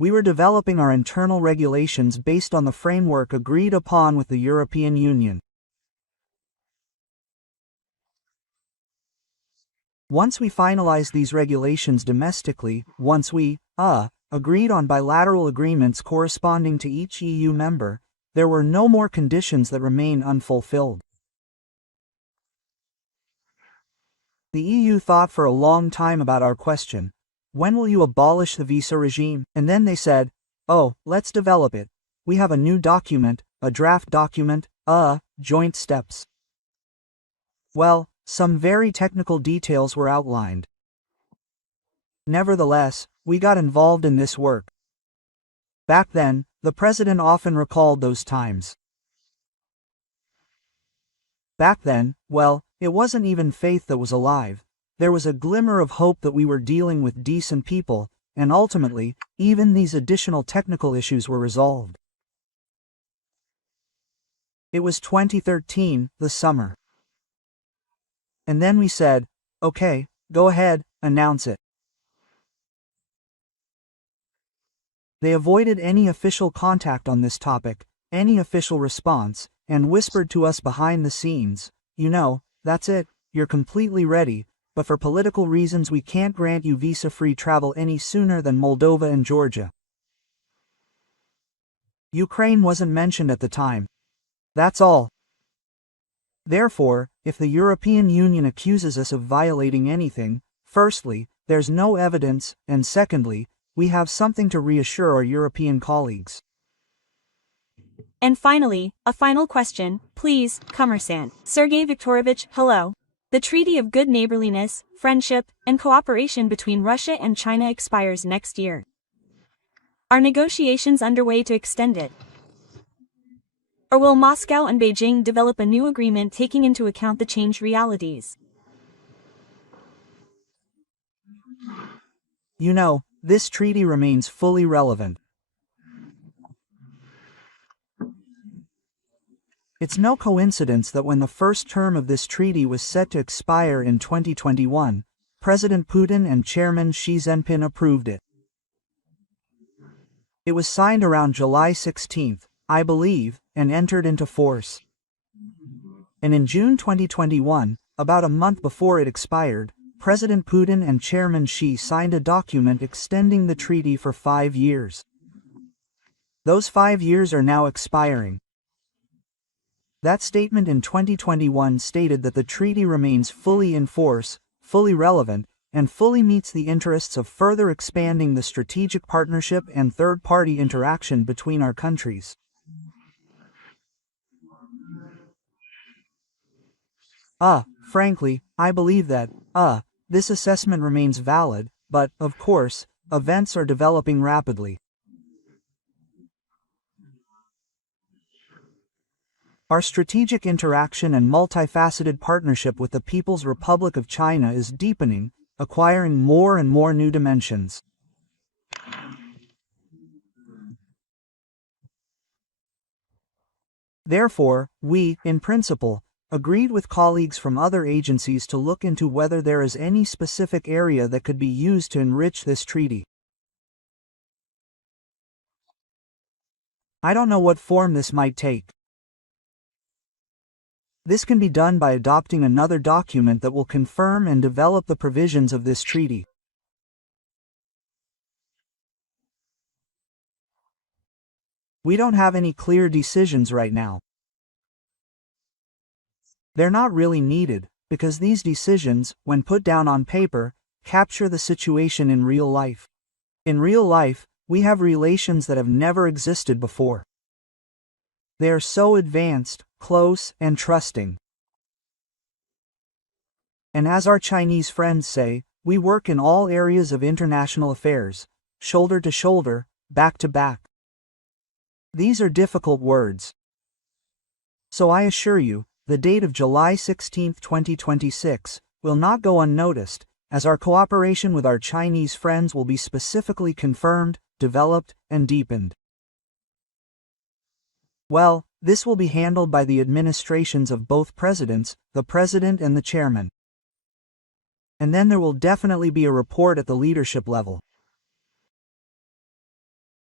We were developing our internal regulations based on the framework agreed upon with the European Union. Once we finalized these regulations domestically, once we, agreed on bilateral agreements corresponding to each EU member, there were no more conditions that remain unfulfilled. The EU thought for a long time about our question, when will you abolish the visa regime? And then they said, oh, let's develop it. We have a new document, a draft document, joint steps. Well, some very technical details were outlined. Nevertheless, we got involved in this work. Back then, the president often recalled those times. Back then, well, it wasn't even faith that was alive. There was a glimmer of hope that we were dealing with decent people, and ultimately, even these additional technical issues were resolved. It was 2013, the summer. And then we said, okay, go ahead, announce it. They avoided any official contact on this topic, any official response, and whispered to us behind the scenes, you know, that's it, you're completely ready, but for political reasons we can't grant you visa-free travel any sooner than Moldova and Georgia. Ukraine wasn't mentioned at the time. That's all. Therefore, if the European Union accuses us of violating anything, firstly, there's no evidence, and secondly, we have something to reassure our European colleagues. And finally, a final question, please, Commerçant. Sergei Viktorovich, hello. The Treaty of Good Neighborliness, Friendship, and Cooperation between Russia and China expires next year. Are negotiations underway to extend it? Or will Moscow and Beijing develop a new agreement taking into account the changed realities? You know, this treaty remains fully relevant. It's no coincidence that when the first term of this treaty was set to expire in 2021, President Putin and Chairman Xi Jinping approved it. It was signed around July 16, I believe, and entered into force. And in June 2021, about a month before it expired, President Putin and Chairman Xi signed a document extending the treaty for 5 years. Those 5 years are now expiring. That statement in 2021 stated that the treaty remains fully in force, fully relevant, and fully meets the interests of further expanding the strategic partnership and third-party interaction between our countries. Frankly, I believe that, this assessment remains valid, but, of course, events are developing rapidly. Our strategic interaction and multifaceted partnership with the People's Republic of China is deepening, acquiring more and more new dimensions. Therefore, we, in principle, agreed with colleagues from other agencies to look into whether there is any specific area that could be used to enrich this treaty. I don't know what form this might take. This can be done by adopting another document that will confirm and develop the provisions of this treaty. We don't have any clear decisions right now. They're not really needed, because these decisions, when put down on paper, capture the situation in real life. In real life, we have relations that have never existed before. They are so advanced, close, and trusting. And as our Chinese friends say, we work in all areas of international affairs, shoulder to shoulder, back to back. These are difficult words. So I assure you, the date of July 16, 2026, will not go unnoticed, as our cooperation with our Chinese friends will be specifically confirmed, developed, and deepened. Well, this will be handled by the administrations of both presidents, the president and the chairman. And then there will definitely be a report at the leadership level.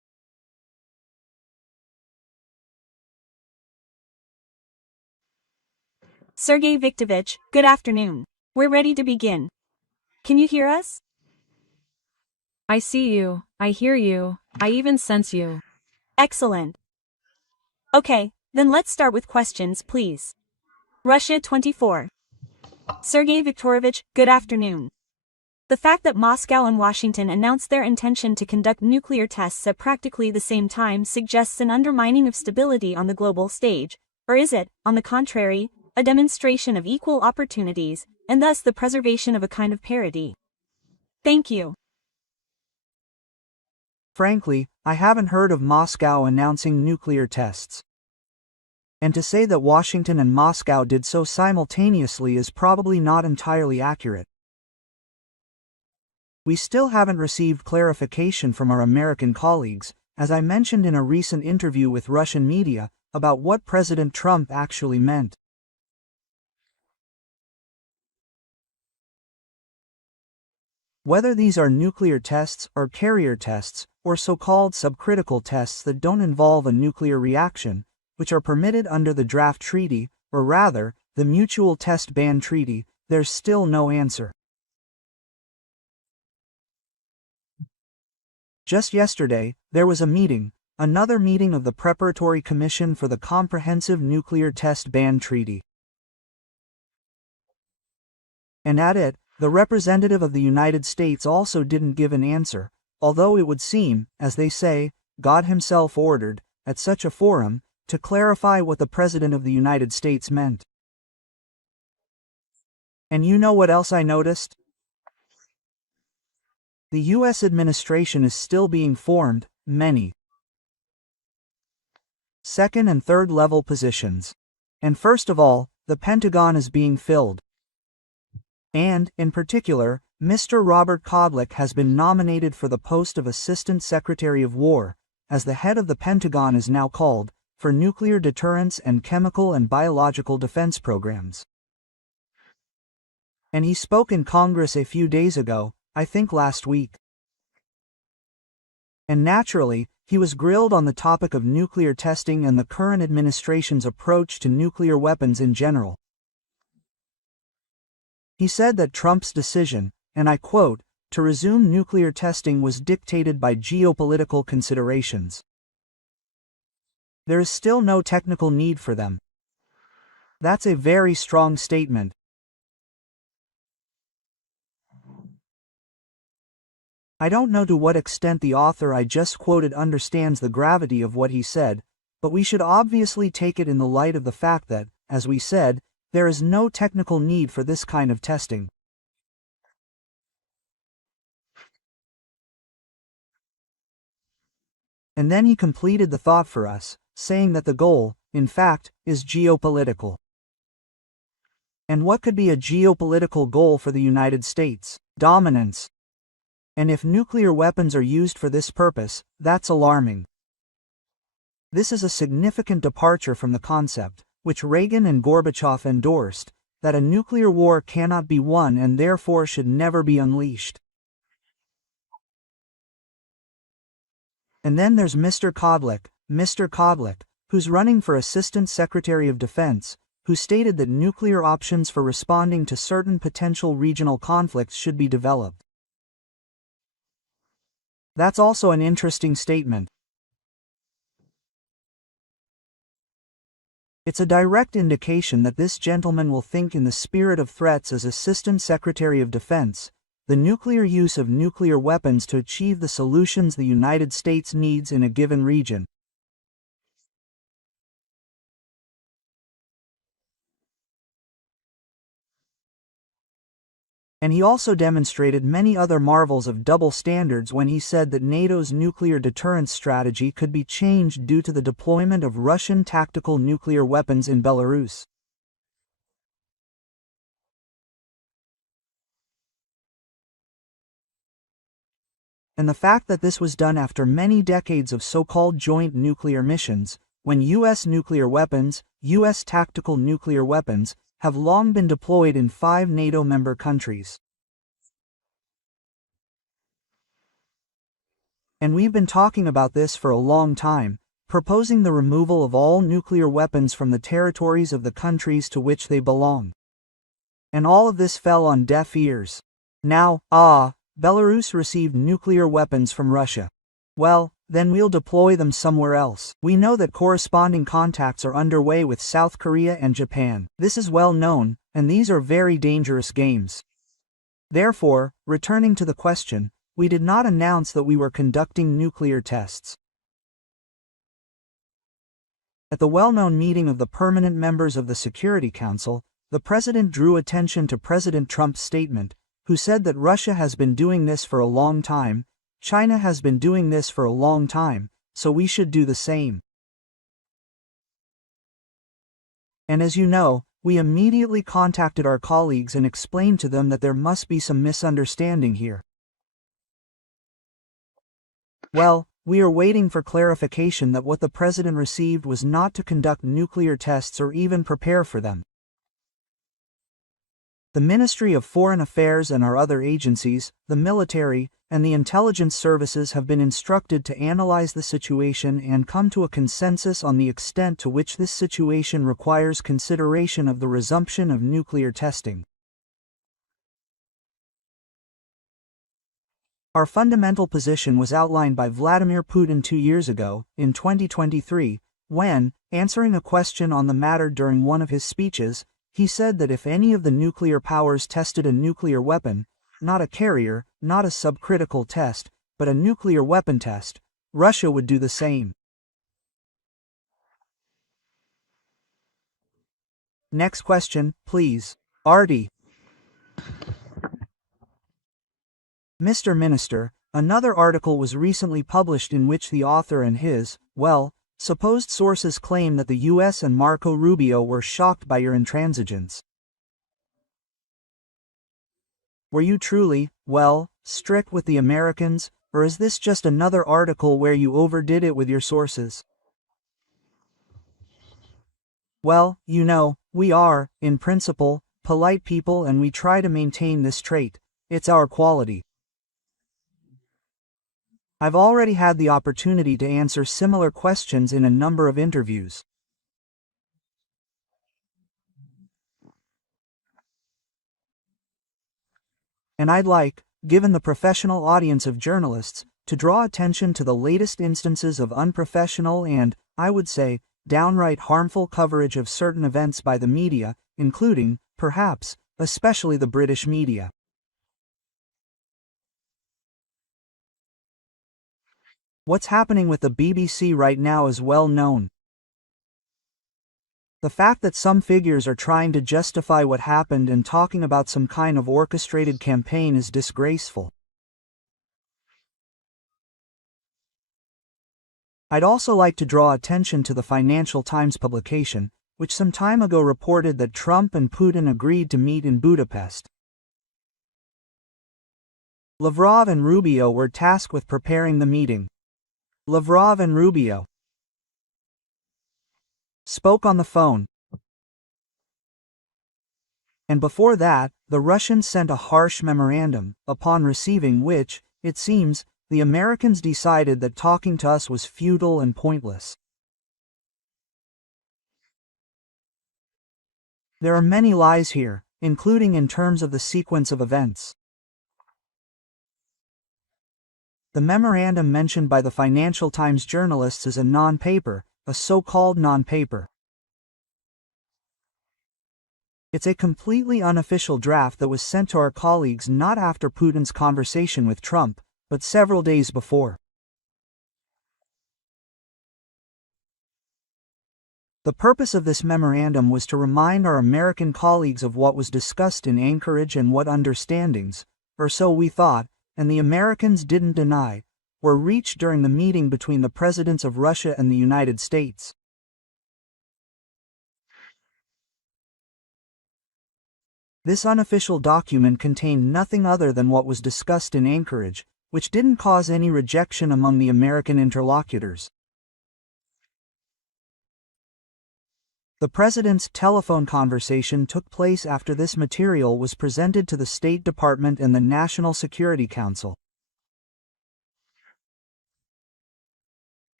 Sergei Viktorovich, good afternoon. We're ready to begin. Can you hear us? I see you, I hear you, I even sense you. Excellent. Okay, then let's start with questions, please. Russia 24. Sergei Viktorovich, good afternoon. The fact that Moscow and Washington announced their intention to conduct nuclear tests at practically the same time suggests an undermining of stability on the global stage, or is it, on the contrary, a demonstration of equal opportunities, and thus the preservation of a kind of parity? Thank you. Frankly, I haven't heard of Moscow announcing nuclear tests. And to say that Washington and Moscow did so simultaneously is probably not entirely accurate. We still haven't received clarification from our American colleagues, as I mentioned in a recent interview with Russian media, about what President Trump actually meant. Whether these are nuclear tests or carrier tests, or so-called subcritical tests that don't involve a nuclear reaction, which are permitted under the draft treaty, or rather, the Mutual Test Ban Treaty, there's still no answer. Just yesterday, there was a meeting, another meeting of the Preparatory Commission for the Comprehensive Nuclear Test Ban Treaty. And at it, the representative of the United States also didn't give an answer, although it would seem, as they say, God himself ordered, at such a forum, to clarify what the President of the United States meant. And you know what else I noticed? The U.S. administration is still being formed, many second and third level positions. And first of all, the Pentagon is being filled. And, in particular, Mr. Robert Kodlik has been nominated for the post of Assistant Secretary of War, as the head of the Pentagon is now called, for nuclear deterrence and chemical and biological defense programs. And he spoke in Congress a few days ago, I think last week. And naturally, he was grilled on the topic of nuclear testing and the current administration's approach to nuclear weapons in general. He said that Trump's decision, and I quote, to resume nuclear testing was dictated by geopolitical considerations. There is still no technical need for them. That's a very strong statement. I don't know to what extent the author I just quoted understands the gravity of what he said, but we should obviously take it in the light of the fact that, as we said, there is no technical need for this kind of testing. And then he completed the thought for us, saying that the goal, in fact, is geopolitical. And what could be a geopolitical goal for the United States? Dominance. And if nuclear weapons are used for this purpose, that's alarming. This is a significant departure from the concept, which Reagan and Gorbachev endorsed, that a nuclear war cannot be won and therefore should never be unleashed. And then there's Mr. Kodlik, who's running for Assistant Secretary of Defense, who stated that nuclear options for responding to certain potential regional conflicts should be developed. That's also an interesting statement. It's a direct indication that this gentleman will think in the spirit of threats as Assistant Secretary of Defense, the nuclear use of nuclear weapons to achieve the solutions the United States needs in a given region. And he also demonstrated many other marvels of double standards when he said that NATO's nuclear deterrence strategy could be changed due to the deployment of Russian tactical nuclear weapons in Belarus. And the fact that this was done after many decades of so-called joint nuclear missions, when U.S. nuclear weapons, U.S. tactical nuclear weapons, have long been deployed in 5 NATO member countries. And we've been talking about this for a long time, proposing the removal of all nuclear weapons from the territories of the countries to which they belong. And all of this fell on deaf ears. Now, Belarus received nuclear weapons from Russia. Well, then we'll deploy them somewhere else. We know that corresponding contacts are underway with South Korea and Japan. This is well known, and these are very dangerous games. Therefore, returning to the question, we did not announce that we were conducting nuclear tests. At the well-known meeting of the permanent members of the Security Council, the President drew attention to President Trump's statement, who said that Russia has been doing this for a long time, China has been doing this for a long time, so we should do the same. And as you know, we immediately contacted our colleagues and explained to them that there must be some misunderstanding here. Well, we are waiting for clarification that what the President received was not to conduct nuclear tests or even prepare for them. The Ministry of Foreign Affairs and our other agencies, the military, and the intelligence services have been instructed to analyze the situation and come to a consensus on the extent to which this situation requires consideration of the resumption of nuclear testing. Our fundamental position was outlined by Vladimir Putin 2 years ago, in 2023, when, answering a question on the matter during one of his speeches, he said that if any of the nuclear powers tested a nuclear weapon, not a carrier, not a subcritical test, but a nuclear weapon test, Russia would do the same. Next question, please. Artie. Mr. Minister, another article was recently published in which the author and his, supposed sources claim that the US and Marco Rubio were shocked by your intransigence. Were you truly, strict with the Americans, or is this just another article where you overdid it with your sources? Well, you know, we are, in principle, polite people and we try to maintain this trait. It's our quality. I've already had the opportunity to answer similar questions in a number of interviews. And I'd like, given the professional audience of journalists, to draw attention to the latest instances of unprofessional and, I would say, downright harmful coverage of certain events by the media, including, perhaps, especially the British media. What's happening with the BBC right now is well known. The fact that some figures are trying to justify what happened and talking about some kind of orchestrated campaign is disgraceful. I'd also like to draw attention to the Financial Times publication, which some time ago reported that Trump and Putin agreed to meet in Budapest. Lavrov and Rubio were tasked with preparing the meeting. Lavrov and Rubio spoke on the phone. And before that, the Russians sent a harsh memorandum, upon receiving which, it seems, the Americans decided that talking to us was futile and pointless. There are many lies here, including in terms of the sequence of events. The memorandum mentioned by the Financial Times journalists is a non-paper, a so-called non-paper. It's a completely unofficial draft that was sent to our colleagues not after Putin's conversation with Trump, but several days before. The purpose of this memorandum was to remind our American colleagues of what was discussed in Anchorage and what understandings, or so we thought, and the Americans didn't deny, were reached during the meeting between the presidents of Russia and the United States. This unofficial document contained nothing other than what was discussed in Anchorage, which didn't cause any rejection among the American interlocutors. The president's telephone conversation took place after this material was presented to the State Department and the National Security Council.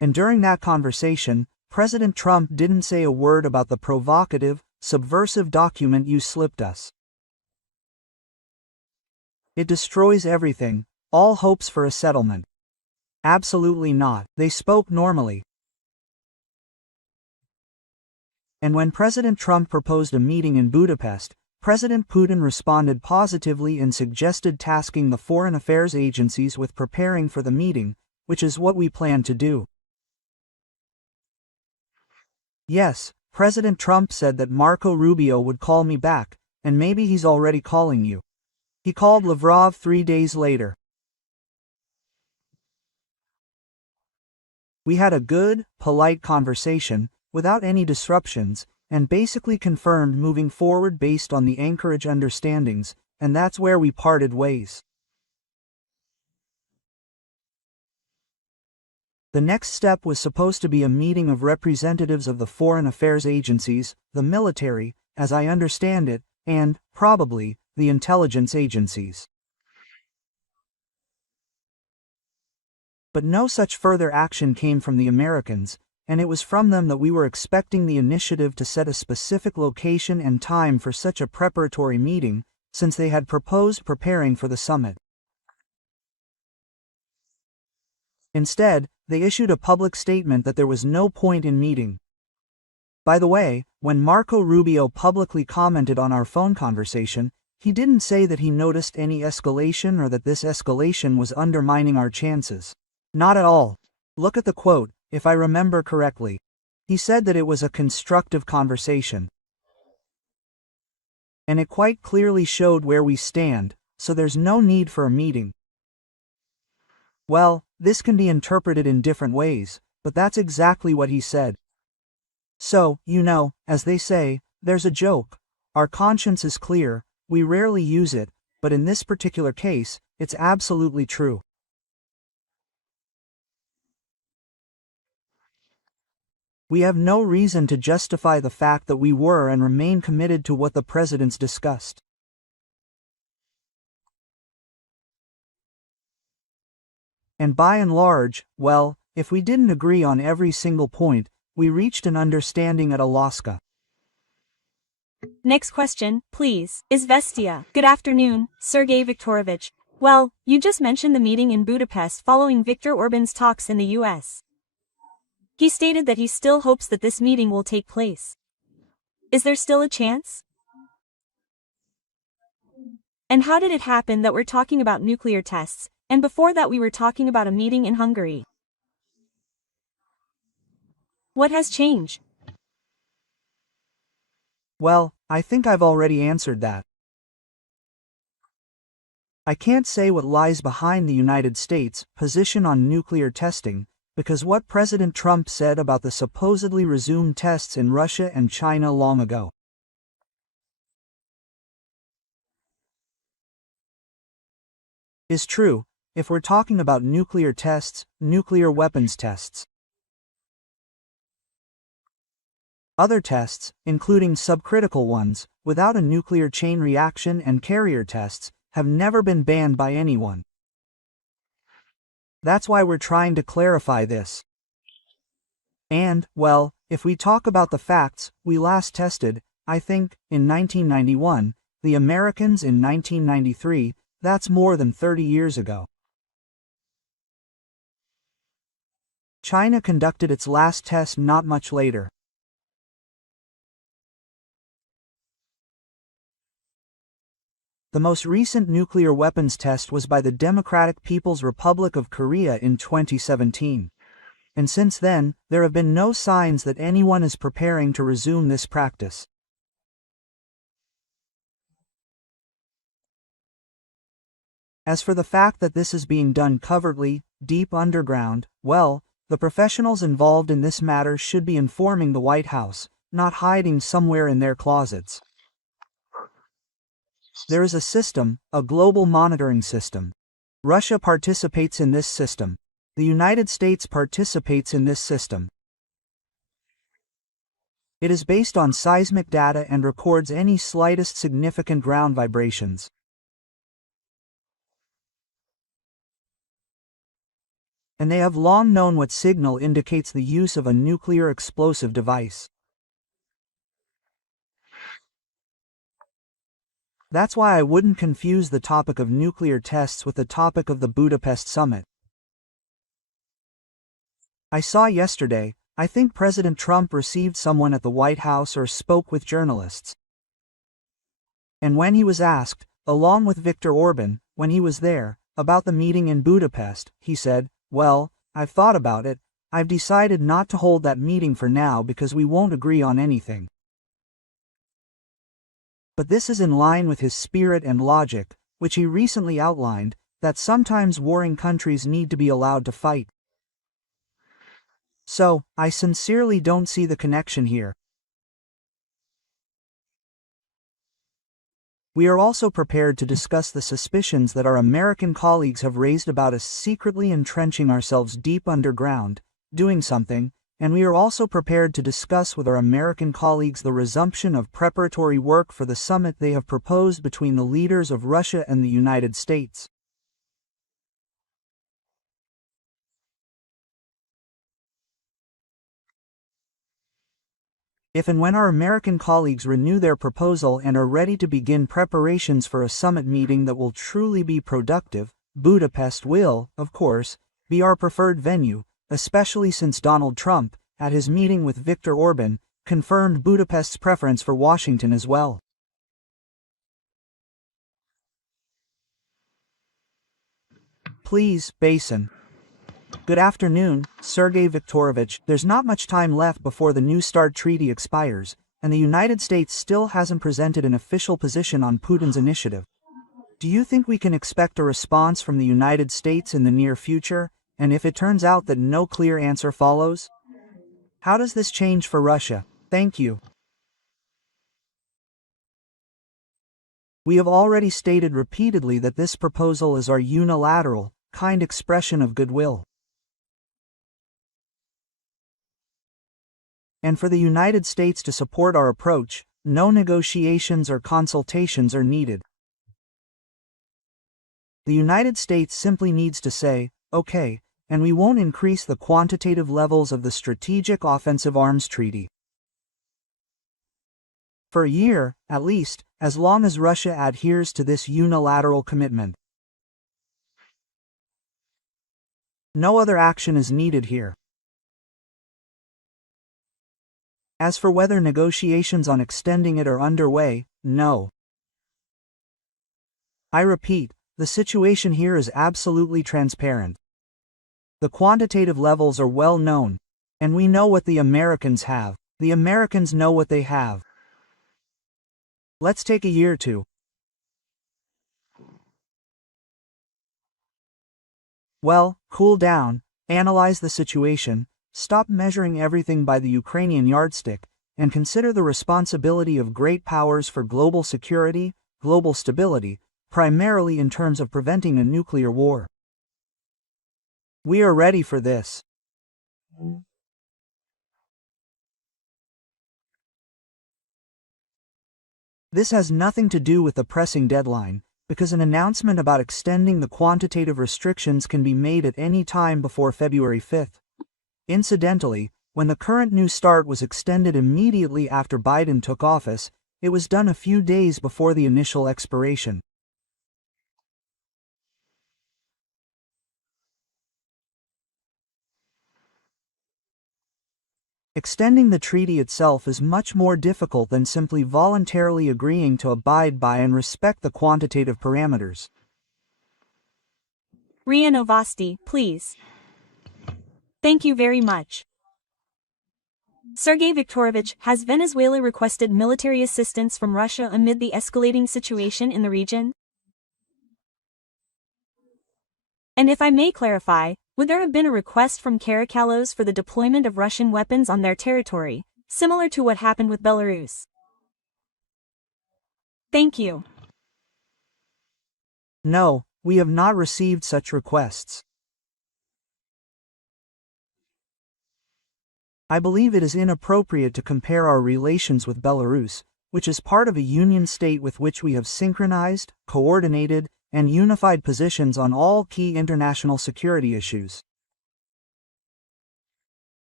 And during that conversation, President Trump didn't say a word about the provocative, subversive document you slipped us. It destroys everything, all hopes for a settlement. Absolutely not. They spoke normally. And when President Trump proposed a meeting in Budapest, President Putin responded positively and suggested tasking the foreign affairs agencies with preparing for the meeting, which is what we plan to do. Yes, President Trump said that Marco Rubio would call me back, and maybe he's already calling you. He called Lavrov 3 days later. We had a good, polite conversation, without any disruptions, and basically confirmed moving forward based on the Anchorage understandings, and that's where we parted ways. The next step was supposed to be a meeting of representatives of the foreign affairs agencies, the military, as I understand it, and, probably, the intelligence agencies. But no such further action came from the Americans, and it was from them that we were expecting the initiative to set a specific location and time for such a preparatory meeting, since they had proposed preparing for the summit. Instead, they issued a public statement that there was no point in meeting. By the way, when Marco Rubio publicly commented on our phone conversation, he didn't say that he noticed any escalation or that this escalation was undermining our chances. Not at all. Look at the quote, if I remember correctly. He said that it was a constructive conversation. And it quite clearly showed where we stand, so there's no need for a meeting. Well, this can be interpreted in different ways, but that's exactly what he said. So, as they say, there's a joke. Our conscience is clear, we rarely use it, but in this particular case, it's absolutely true. We have no reason to justify the fact that we were and remain committed to what the presidents discussed. And by and large, well, if we didn't agree on every single point, we reached an understanding at Alaska. Next question, please. Izvestia. Good afternoon, Sergei Viktorovich. Well, you just mentioned the meeting in Budapest following Viktor Orban's talks in the US. He stated that he still hopes that this meeting will take place. Is there still a chance? And how did it happen that we're talking about nuclear tests, and before that we were talking about a meeting in Hungary? What has changed? Well, I think I've already answered that. I can't say what lies behind the United States' position on nuclear testing, because what President Trump said about the supposedly resumed tests in Russia and China long ago is true, if we're talking about nuclear tests, nuclear weapons tests. Other tests, including subcritical ones, without a nuclear chain reaction and carrier tests, have never been banned by anyone. That's why we're trying to clarify this. And, well, if we talk about the facts, we last tested, I think, in 1991, the Americans in 1993, that's more than 30 years ago. China conducted its last test not much later. The most recent nuclear weapons test was by the Democratic People's Republic of Korea in 2017. And since then, there have been no signs that anyone is preparing to resume this practice. As for the fact that this is being done covertly, deep underground, well, the professionals involved in this matter should be informing the White House, not hiding somewhere in their closets. There is a system, a global monitoring system. Russia participates in this system. The United States participates in this system. It is based on seismic data and records any slightest significant ground vibrations. and they have long known what signal indicates the use of a nuclear explosive device. That's why I wouldn't confuse the topic of nuclear tests with the topic of the Budapest summit. I saw yesterday, I think President Trump received someone at the White House or spoke with journalists. And when he was asked, along with Viktor Orban, when he was there, about the meeting in Budapest, he said, "Well, I've thought about it, I've decided not to hold that meeting for now because we won't agree on anything." But this is in line with his spirit and logic, which he recently outlined, that sometimes warring countries need to be allowed to fight. So, I sincerely don't see the connection here. We are also prepared to discuss the suspicions that our American colleagues have raised about us secretly entrenching ourselves deep underground, doing something, and we are also prepared to discuss with our American colleagues the resumption of preparatory work for the summit they have proposed between the leaders of Russia and the United States. If and when our American colleagues renew their proposal and are ready to begin preparations for a summit meeting that will truly be productive, Budapest will, of course, be our preferred venue, especially since Donald Trump, at his meeting with Viktor Orban, confirmed Budapest's preference for Washington as well. Please, Basin. Good afternoon, Sergei Viktorovich. There's not much time left before the New START treaty expires, and the United States still hasn't presented an official position on Putin's initiative. Do you think we can expect a response from the United States in the near future, and if it turns out that no clear answer follows? How does this change for Russia? Thank you. We have already stated repeatedly that this proposal is our unilateral, kind expression of goodwill. And for the United States to support our approach, no negotiations or consultations are needed. The United States simply needs to say, "Okay," and we won't increase the quantitative levels of the Strategic Offensive Arms Treaty. For a year, at least, as long as Russia adheres to this unilateral commitment. No other action is needed here. As for whether negotiations on extending it are underway, no. I repeat, the situation here is absolutely transparent. The quantitative levels are well known, and we know what the Americans have. The Americans know what they have. Let's take a year or two. Well, cool down, analyze the situation, stop measuring everything by the Ukrainian yardstick, and consider the responsibility of great powers for global security, global stability, primarily in terms of preventing a nuclear war. We are ready for this. This has nothing to do with the pressing deadline, because an announcement about extending the quantitative restrictions can be made at any time before February 5th. Incidentally, when the current New START was extended immediately after Biden took office, it was done a few days before the initial expiration. Extending the treaty itself is much more difficult than simply voluntarily agreeing to abide by and respect the quantitative parameters. Ria Novosti, please. Thank you very much. Sergei Viktorovich, has Venezuela requested military assistance from Russia amid the escalating situation in the region? And if I may clarify, would there have been a request from Karakalos for the deployment of Russian weapons on their territory, similar to what happened with Belarus? Thank you. No, we have not received such requests. I believe it is inappropriate to compare our relations with Belarus, which is part of a union state with which we have synchronized, coordinated, and unified positions on all key international security issues.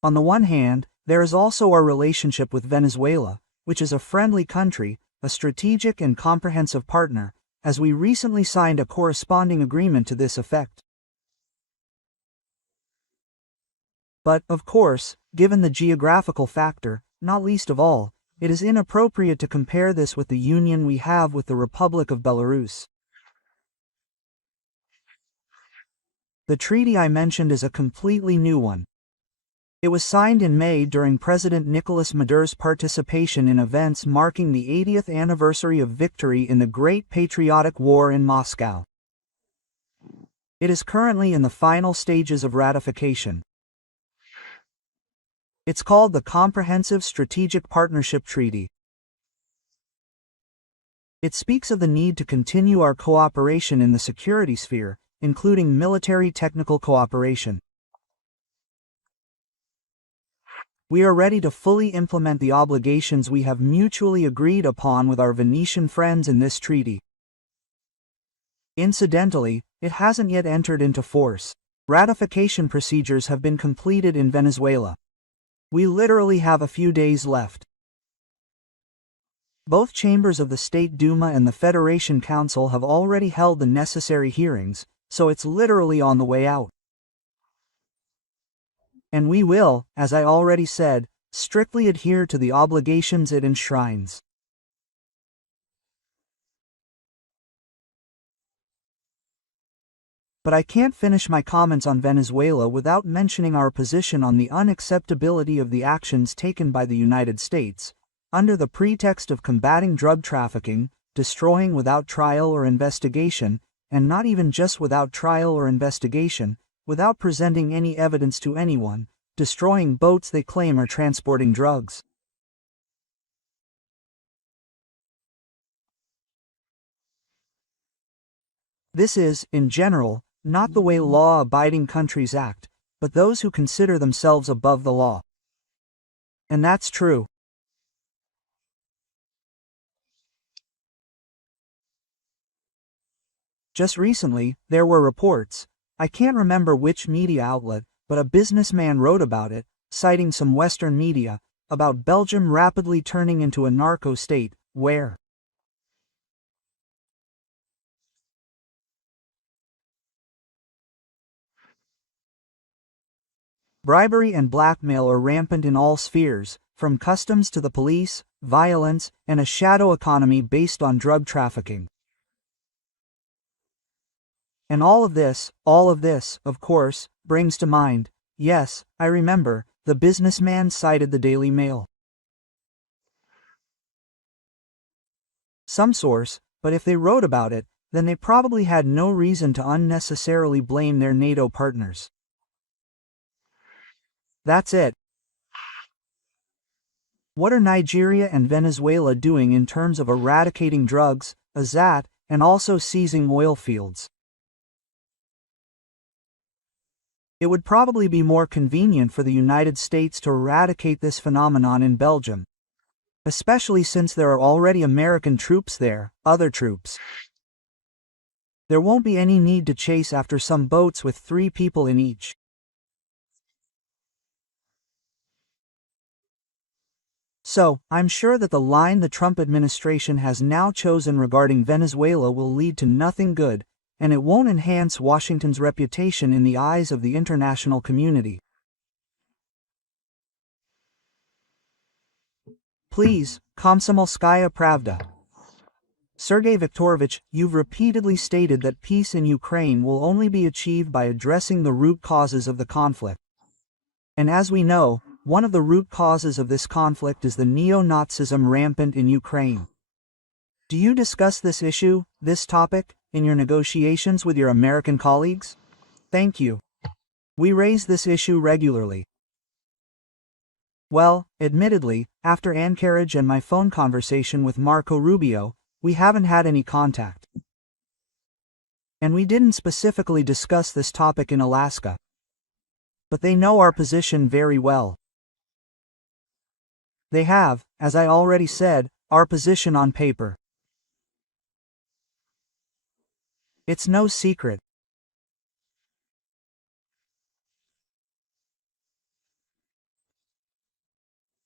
On the one hand, there is also our relationship with Venezuela, which is a friendly country, a strategic and comprehensive partner, as we recently signed a corresponding agreement to this effect. But, of course, given the geographical factor, not least of all, it is inappropriate to compare this with the union we have with the Republic of Belarus. The treaty I mentioned is a completely new one. It was signed in May during President Nicolas Maduro's participation in events marking the 80th anniversary of victory in the Great Patriotic War in Moscow. It is currently in the final stages of ratification. It's called the Comprehensive Strategic Partnership Treaty. It speaks of the need to continue our cooperation in the security sphere, including military technical cooperation. We are ready to fully implement the obligations we have mutually agreed upon with our Venetian friends in this treaty. Incidentally, it hasn't yet entered into force. Ratification procedures have been completed in Venezuela. We literally have a few days left. Both chambers of the State Duma and the Federation Council have already held the necessary hearings, so it's literally on the way out. And we will, as I already said, strictly adhere to the obligations it enshrines. But I can't finish my comments on Venezuela without mentioning our position on the unacceptability of the actions taken by the United States, under the pretext of combating drug trafficking, destroying without trial or investigation, and not even just without trial or investigation, without presenting any evidence to anyone, destroying boats they claim are transporting drugs. This is, in general, not the way law-abiding countries act, but those who consider themselves above the law. And that's true. Just recently, there were reports, I can't remember which media outlet, but a businessman wrote about it, citing some Western media, about Belgium rapidly turning into a narco state, where bribery and blackmail are rampant in all spheres, from customs to the police, violence, and a shadow economy based on drug trafficking. And all of this, of course, brings to mind, yes, I remember, the businessman cited the Daily Mail. Some source, but if they wrote about it, then they probably had no reason to unnecessarily blame their NATO partners. That's it. What are Nigeria and Venezuela doing in terms of eradicating drugs, AZAT, and also seizing oil fields? It would probably be more convenient for the United States to eradicate this phenomenon in Belgium, especially since there are already American troops there, other troops. There won't be any need to chase after some boats with 3 people in each. So, I'm sure that the line the Trump administration has now chosen regarding Venezuela will lead to nothing good, and it won't enhance Washington's reputation in the eyes of the international community. Please, Komsomolskaya Pravda. Sergei Viktorovich, you've repeatedly stated that peace in Ukraine will only be achieved by addressing the root causes of the conflict. And as we know, one of the root causes of this conflict is the neo-Nazism rampant in Ukraine. Do you discuss this issue, this topic, in your negotiations with your American colleagues? Thank you. We raise this issue regularly. Well, admittedly, after Anchorage and my phone conversation with Marco Rubio, we haven't had any contact. And we didn't specifically discuss this topic in Alaska. But they know our position very well. They have, as I already said, our position on paper. It's no secret.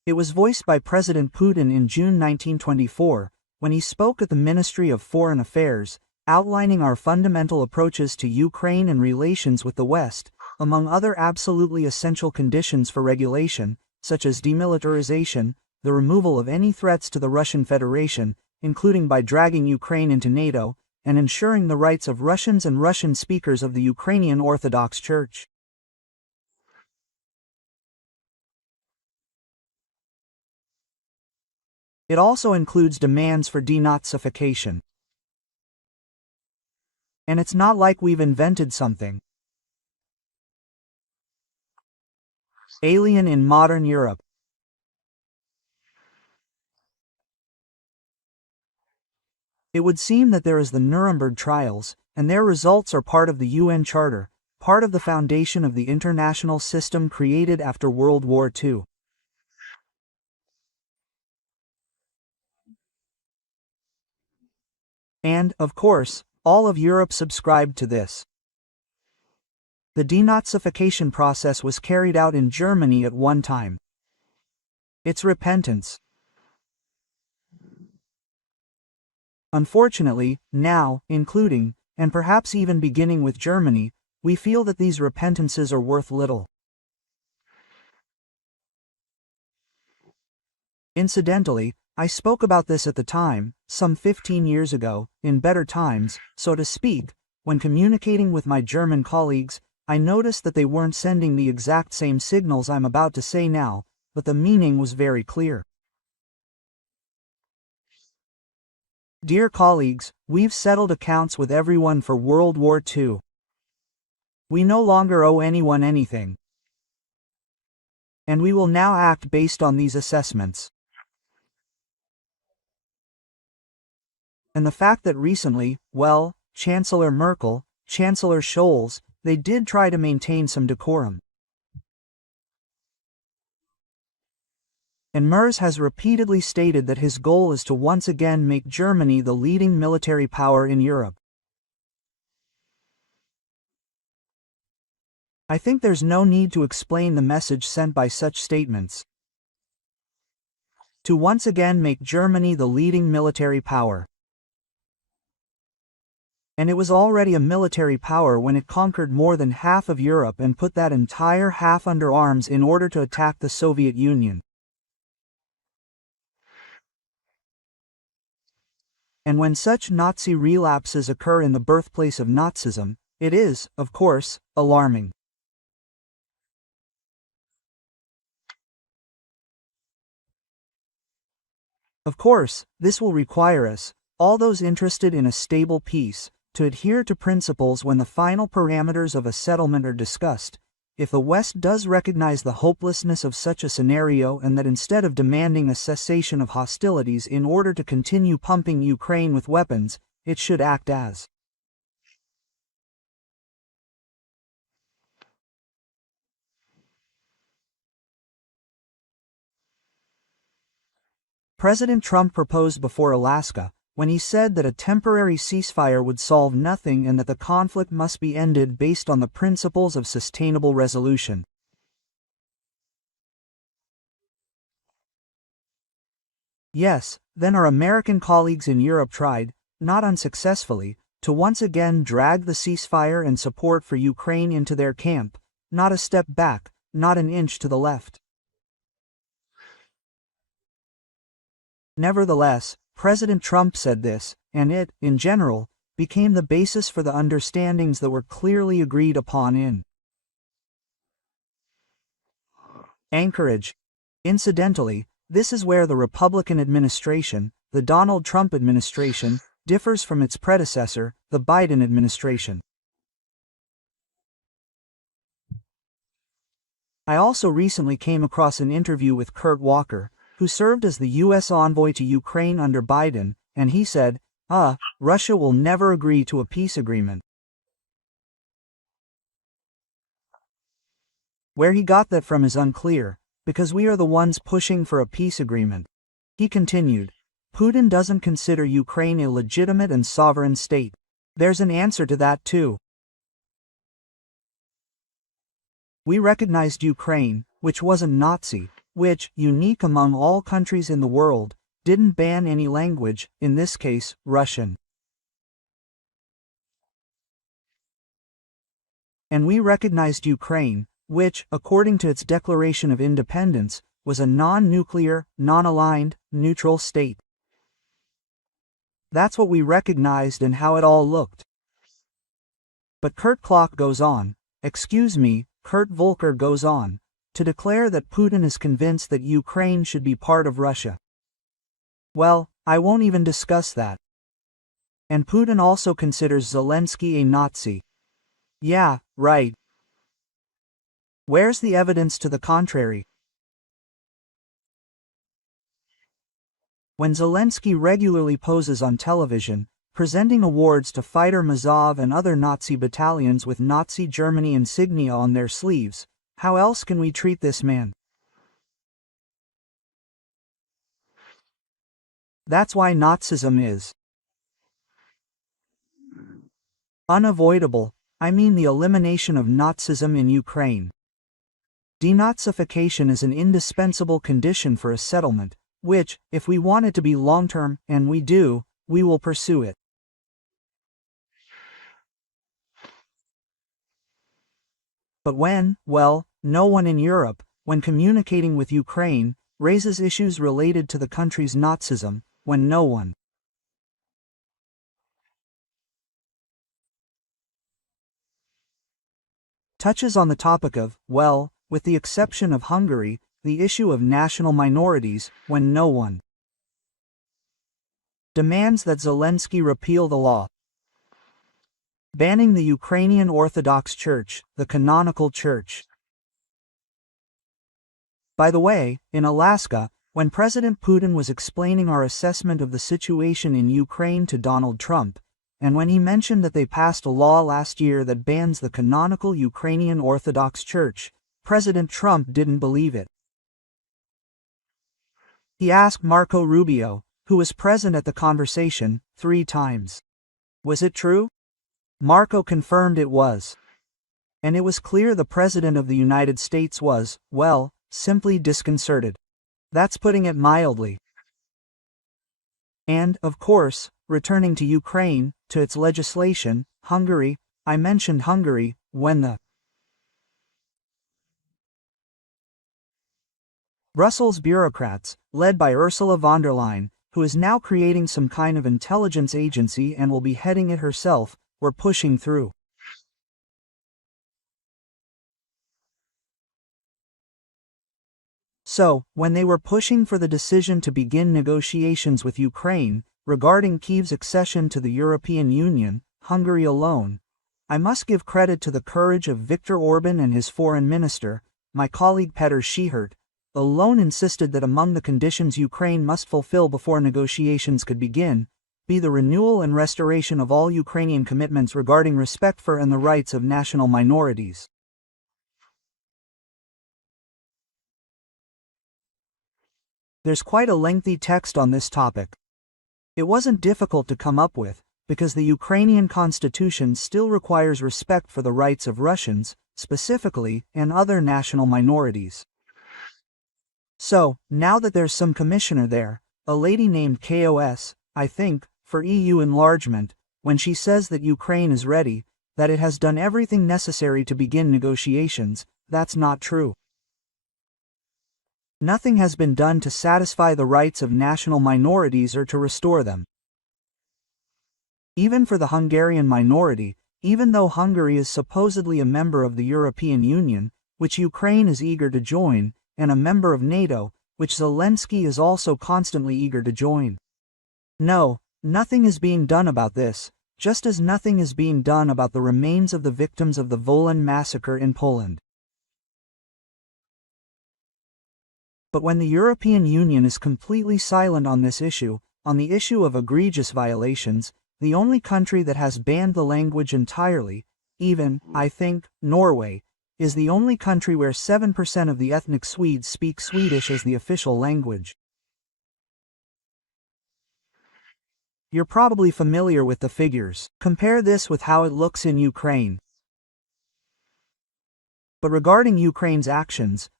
It was voiced by President Putin in June 1924, when he spoke at the Ministry of Foreign Affairs, outlining our fundamental approaches to Ukraine and relations with the West, among other absolutely essential conditions for regulation, such as demilitarization, the removal of any threats to the Russian Federation, including by dragging Ukraine into NATO, and ensuring the rights of Russians and Russian speakers of the Ukrainian Orthodox Church. It also includes demands for denazification. And it's not like we've invented something alien in modern Europe. It would seem that there is the Nuremberg trials, and their results are part of the UN Charter, part of the foundation of the international system created after World War II. And, of course, all of Europe subscribed to this. The denazification process was carried out in Germany at one time. It's repentance. Unfortunately, now, including, and perhaps even beginning with Germany, we feel that these repentances are worth little. Incidentally, I spoke about this at the time, some 15 years ago, in better times, so to speak. When communicating with my German colleagues, I noticed that they weren't sending the exact same signals I'm about to say now, but the meaning was very clear. Dear colleagues, we've settled accounts with everyone for World War II. We no longer owe anyone anything. And we will now act based on these assessments. And the fact that recently, well, Chancellor Merkel, Chancellor Scholz, they did try to maintain some decorum. And Merz has repeatedly stated that his goal is to once again make Germany the leading military power in Europe. I think there's no need to explain the message sent by such statements. To once again make Germany the leading military power. And it was already a military power when it conquered more than half of Europe and put that entire half under arms in order to attack the Soviet Union. And when such Nazi relapses occur in the birthplace of Nazism, it is, of course, alarming. Of course, this will require us, all those interested in a stable peace, to adhere to principles when the final parameters of a settlement are discussed. If the West does recognize the hopelessness of such a scenario and that instead of demanding a cessation of hostilities in order to continue pumping Ukraine with weapons, it should act as President Trump proposed before Alaska, when he said that a temporary ceasefire would solve nothing and that the conflict must be ended based on the principles of sustainable resolution. Yes, then our American colleagues in Europe tried, not unsuccessfully, to once again drag the ceasefire and support for Ukraine into their camp, not a step back, not an inch to the left. Nevertheless, President Trump said this, and it, in general, became the basis for the understandings that were clearly agreed upon in Anchorage. Incidentally, this is where the Republican administration, the Donald Trump administration, differs from its predecessor, the Biden administration. I also recently came across an interview with Kurt Walker, who served as the U.S. envoy to Ukraine under Biden, and he said, Russia will never agree to a peace agreement. Where he got that from is unclear, because we are the ones pushing for a peace agreement. He continued, Putin doesn't consider Ukraine a legitimate and sovereign state. There's an answer to that too. We recognized Ukraine, which wasn't Nazi, which, unique among all countries in the world, didn't ban any language, in this case, Russian. And we recognized Ukraine, which, according to its declaration of independence, was a non-nuclear, non-aligned, neutral state. That's what we recognized and how it all looked. But Kurt Klock goes on, Kurt Volker goes on, to declare that Putin is convinced that Ukraine should be part of Russia. Well, I won't even discuss that. And Putin also considers Zelensky a Nazi. Yeah, right. Where's the evidence to the contrary? When Zelensky regularly poses on television, presenting awards to fighter Mazov and other Nazi battalions with Nazi Germany insignia on their sleeves, how else can we treat this man? That's why Nazism is unavoidable. I mean the elimination of Nazism in Ukraine. Denazification is an indispensable condition for a settlement, which, if we want it to be long-term, and we do, we will pursue it. But well, no one in Europe, when communicating with Ukraine, raises issues related to the country's Nazism, when no one touches on the topic of, well, with the exception of Hungary, the issue of national minorities, when no one demands that Zelensky repeal the law banning the Ukrainian Orthodox Church, the canonical church. By the way, in Alaska, when President Putin was explaining our assessment of the situation in Ukraine to Donald Trump, and when he mentioned that they passed a law last year that bans the canonical Ukrainian Orthodox Church, President Trump didn't believe it. He asked Marco Rubio, who was present at the conversation, 3 times. Was it true? Marco confirmed it was. And it was clear the President of the United States was, well, simply disconcerted. That's putting it mildly. And, of course, returning to Ukraine, to its legislation, Hungary, I mentioned Hungary, when the Brussels bureaucrats, led by Ursula von der Leyen, who is now creating some kind of intelligence agency and will be heading it herself, were pushing through. So, when they were pushing for the decision to begin negotiations with Ukraine, regarding Kyiv's accession to the European Union, Hungary alone, I must give credit to the courage of Viktor Orban and his foreign minister, my colleague Petr Schihert, alone insisted that among the conditions Ukraine must fulfill before negotiations could begin, be the renewal and restoration of all Ukrainian commitments regarding respect for and the rights of national minorities. There's quite a lengthy text on this topic. It wasn't difficult to come up with, because the Ukrainian constitution still requires respect for the rights of Russians, specifically, and other national minorities. So, now that there's some commissioner there, a lady named KOS, I think, for EU enlargement, when she says that Ukraine is ready, that it has done everything necessary to begin negotiations, that's not true. Nothing has been done to satisfy the rights of national minorities or to restore them. Even for the Hungarian minority, even though Hungary is supposedly a member of the European Union, which Ukraine is eager to join, and a member of NATO, which Zelensky is also constantly eager to join. No, nothing is being done about this, just as nothing is being done about the remains of the victims of the Wolan massacre in Poland. But when the European Union is completely silent on this issue, on the issue of egregious violations, the only country that has banned the language entirely, even, I think, Norway, is the only country where 7% of the ethnic Swedes speak Swedish as the official language. You're probably familiar with the figures. Compare this with how it looks in Ukraine. But regarding Ukraine's actions,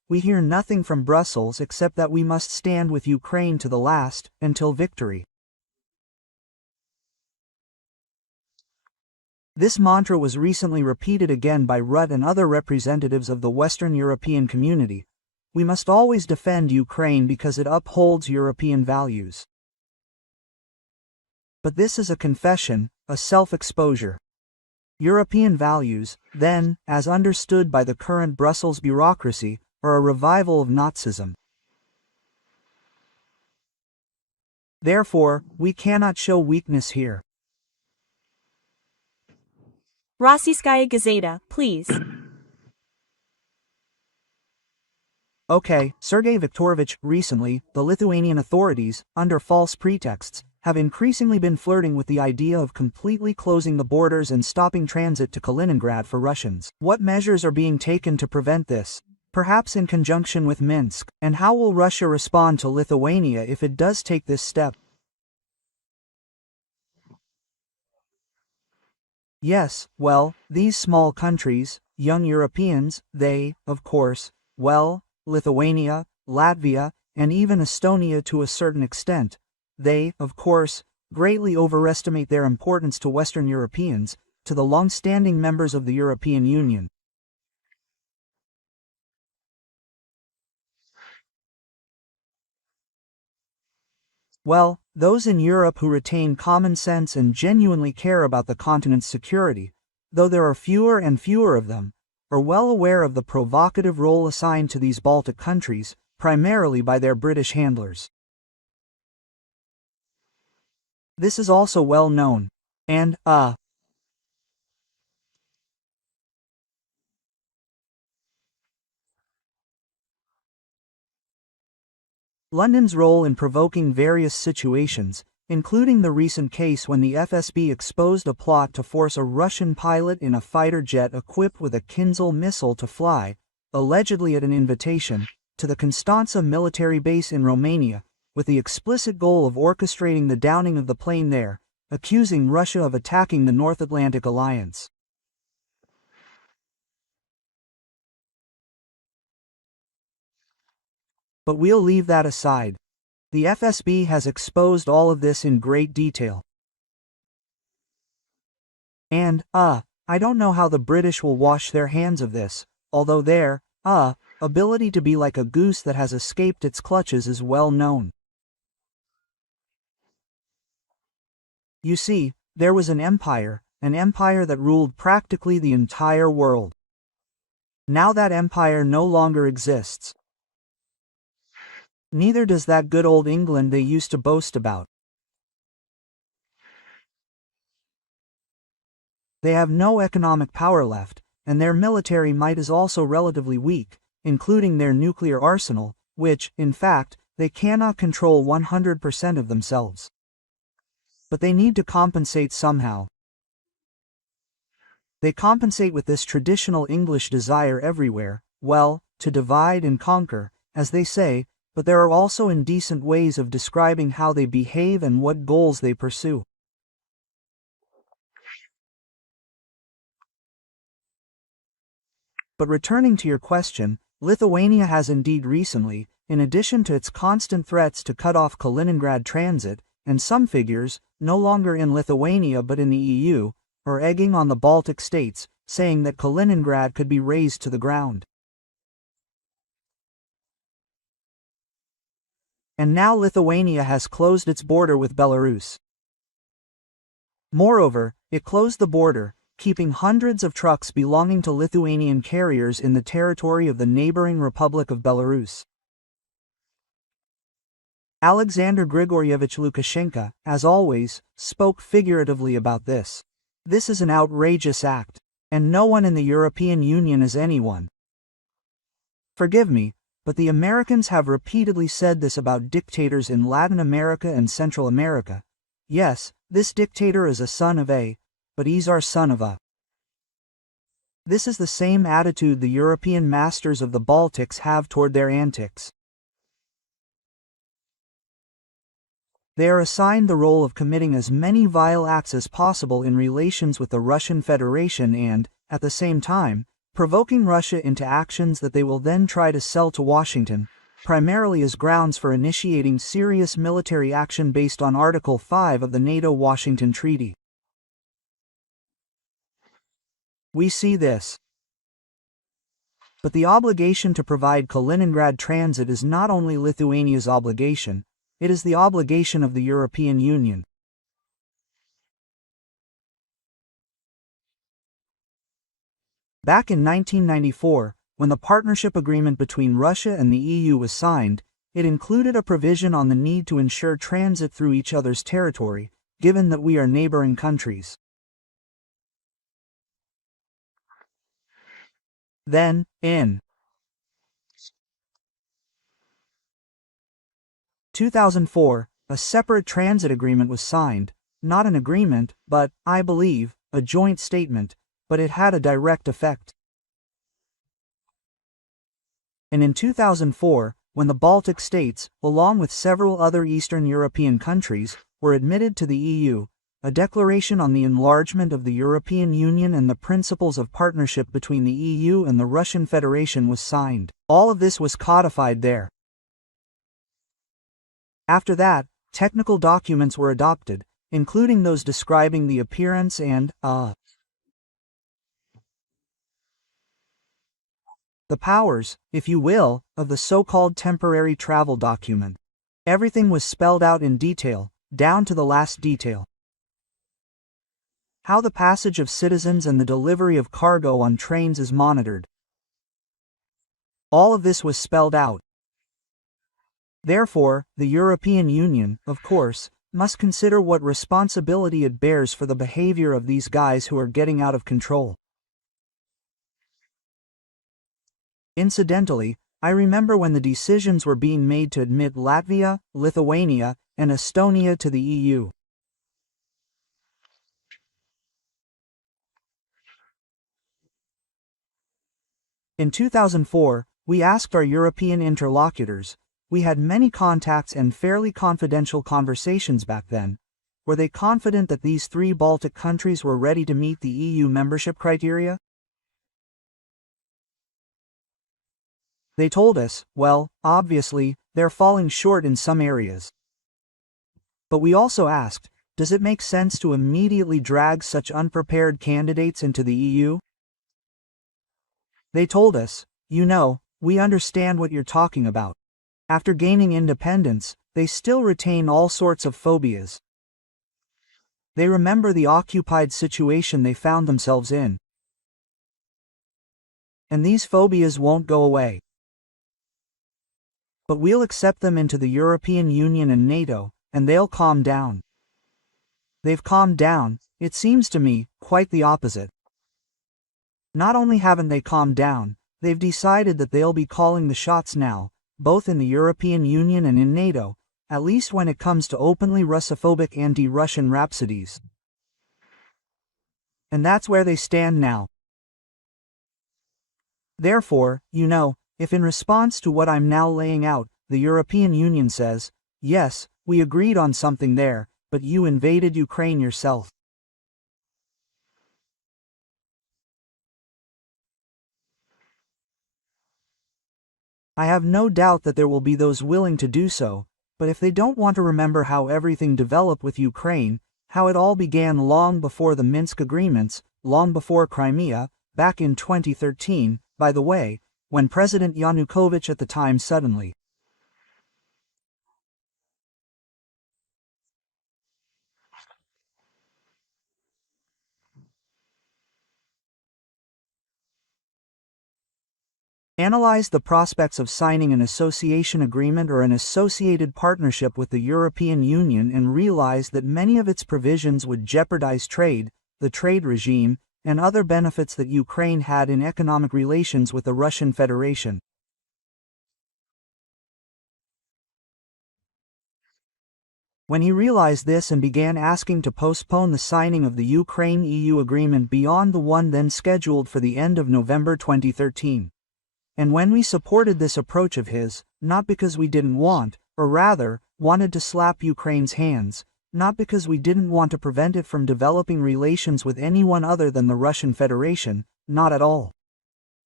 we hear nothing from Brussels except that we must stand with Ukraine to the last, until victory. This mantra was recently repeated again by Rutte and other representatives of the Western European community. We must always defend Ukraine because it upholds European values. But this is a confession, a self-exposure. European values, then, as understood by the current Brussels bureaucracy, are a revival of Nazism. Therefore, we cannot show weakness here. Rossiyskaya Gazeta, please. Okay, Sergei Viktorovich, recently, the Lithuanian authorities, under false pretexts, have increasingly been flirting with the idea of completely closing the borders and stopping transit to Kaliningrad for Russians. What measures are being taken to prevent this? Perhaps in conjunction with Minsk, and how will Russia respond to Lithuania if it does take this step? Yes, well, these small countries, young Europeans, they, of course, well, Lithuania, Latvia, and even Estonia to a certain extent, they, of course, greatly overestimate their importance to Western Europeans, to the long-standing members of the European Union. Well, those in Europe who retain common sense and genuinely care about the continent's security, though there are fewer and fewer of them, are well aware of the provocative role assigned to these Baltic countries, primarily by their British handlers. This is also well known, and, London's role in provoking various situations, including the recent case when the FSB exposed a plot to force a Russian pilot in a fighter jet equipped with a Kinzhal missile to fly, allegedly at an invitation, to the Constanța military base in Romania, with the explicit goal of orchestrating the downing of the plane there, accusing Russia of attacking the North Atlantic Alliance. But we'll leave that aside. The FSB has exposed all of this in great detail. And, I don't know how the British will wash their hands of this, although their, ability to be like a goose that has escaped its clutches is well known. You see, there was an empire that ruled practically the entire world. Now that empire no longer exists. Neither does that good old England they used to boast about. They have no economic power left, and their military might is also relatively weak, including their nuclear arsenal, which, in fact, they cannot control 100% of themselves. But they need to compensate somehow. They compensate with this traditional English desire everywhere, well, to divide and conquer, as they say, but there are also indecent ways of describing how they behave and what goals they pursue. But returning to your question, Lithuania has indeed recently, in addition to its constant threats to cut off Kaliningrad transit, and some figures, no longer in Lithuania but in the EU, are egging on the Baltic states, saying that Kaliningrad could be razed to the ground. And now Lithuania has closed its border with Belarus. Moreover, it closed the border, keeping hundreds of trucks belonging to Lithuanian carriers in the territory of the neighboring Republic of Belarus. Alexander Grigoryevich Lukashenko, as always, spoke figuratively about this. This is an outrageous act, and no one in the European Union is anyone. Forgive me, but the Americans have repeatedly said this about dictators in Latin America and Central America. Yes, this dictator is a son of a, but he's our son of a. This is the same attitude the European masters of the Baltics have toward their antics. They are assigned the role of committing as many vile acts as possible in relations with the Russian Federation and, at the same time, provoking Russia into actions that they will then try to sell to Washington, primarily as grounds for initiating serious military action based on Article 5 of the NATO-Washington Treaty. We see this. But the obligation to provide Kaliningrad transit is not only Lithuania's obligation, it is the obligation of the European Union. Back in 1994, when the partnership agreement between Russia and the EU was signed, it included a provision on the need to ensure transit through each other's territory, given that we are neighboring countries. Then, in 2004, a separate transit agreement was signed, not an agreement, but, I believe, a joint statement, but it had a direct effect. And in 2004, when the Baltic states, along with several other Eastern European countries, were admitted to the EU, a declaration on the enlargement of the European Union and the principles of partnership between the EU and the Russian Federation was signed. All of this was codified there. After that, technical documents were adopted, including those describing the appearance and, the powers, if you will, of the so-called temporary travel document. Everything was spelled out in detail, down to the last detail. How the passage of citizens and the delivery of cargo on trains is monitored. All of this was spelled out. Therefore, the European Union, of course, must consider what responsibility it bears for the behavior of these guys who are getting out of control. Incidentally, I remember when the decisions were being made to admit Latvia, Lithuania, and Estonia to the EU. In 2004, we asked our European interlocutors, we had many contacts and fairly confidential conversations back then, were they confident that these three Baltic countries were ready to meet the EU membership criteria? They told us, well, obviously, they're falling short in some areas. But we also asked, does it make sense to immediately drag such unprepared candidates into the EU? They told us, you know, we understand what you're talking about. After gaining independence, they still retain all sorts of phobias. They remember the occupied situation they found themselves in. And these phobias won't go away. But we'll accept them into the European Union and NATO, and they'll calm down. They've calmed down, it seems to me, quite the opposite. Not only haven't they calmed down, they've decided that they'll be calling the shots now, both in the European Union and in NATO, at least when it comes to openly Russophobic anti-Russian rhapsodies. And that's where they stand now. Therefore, you know, if in response to what I'm now laying out, the European Union says, yes, we agreed on something there, but you invaded Ukraine yourself. I have no doubt that there will be those willing to do so, but if they don't want to remember how everything developed with Ukraine, how it all began long before the Minsk agreements, long before Crimea, back in 2013, by the way, when President Yanukovych at the time suddenly analyzed the prospects of signing an association agreement or an associated partnership with the European Union and realized that many of its provisions would jeopardize trade, the trade regime, and other benefits that Ukraine had in economic relations with the Russian Federation. When he realized this and began asking to postpone the signing of the Ukraine-EU agreement beyond the one then scheduled for the end of November 2013. And when we supported this approach of his, not because we didn't want, or rather, wanted to slap Ukraine's hands, not because we didn't want to prevent it from developing relations with anyone other than the Russian Federation, not at all.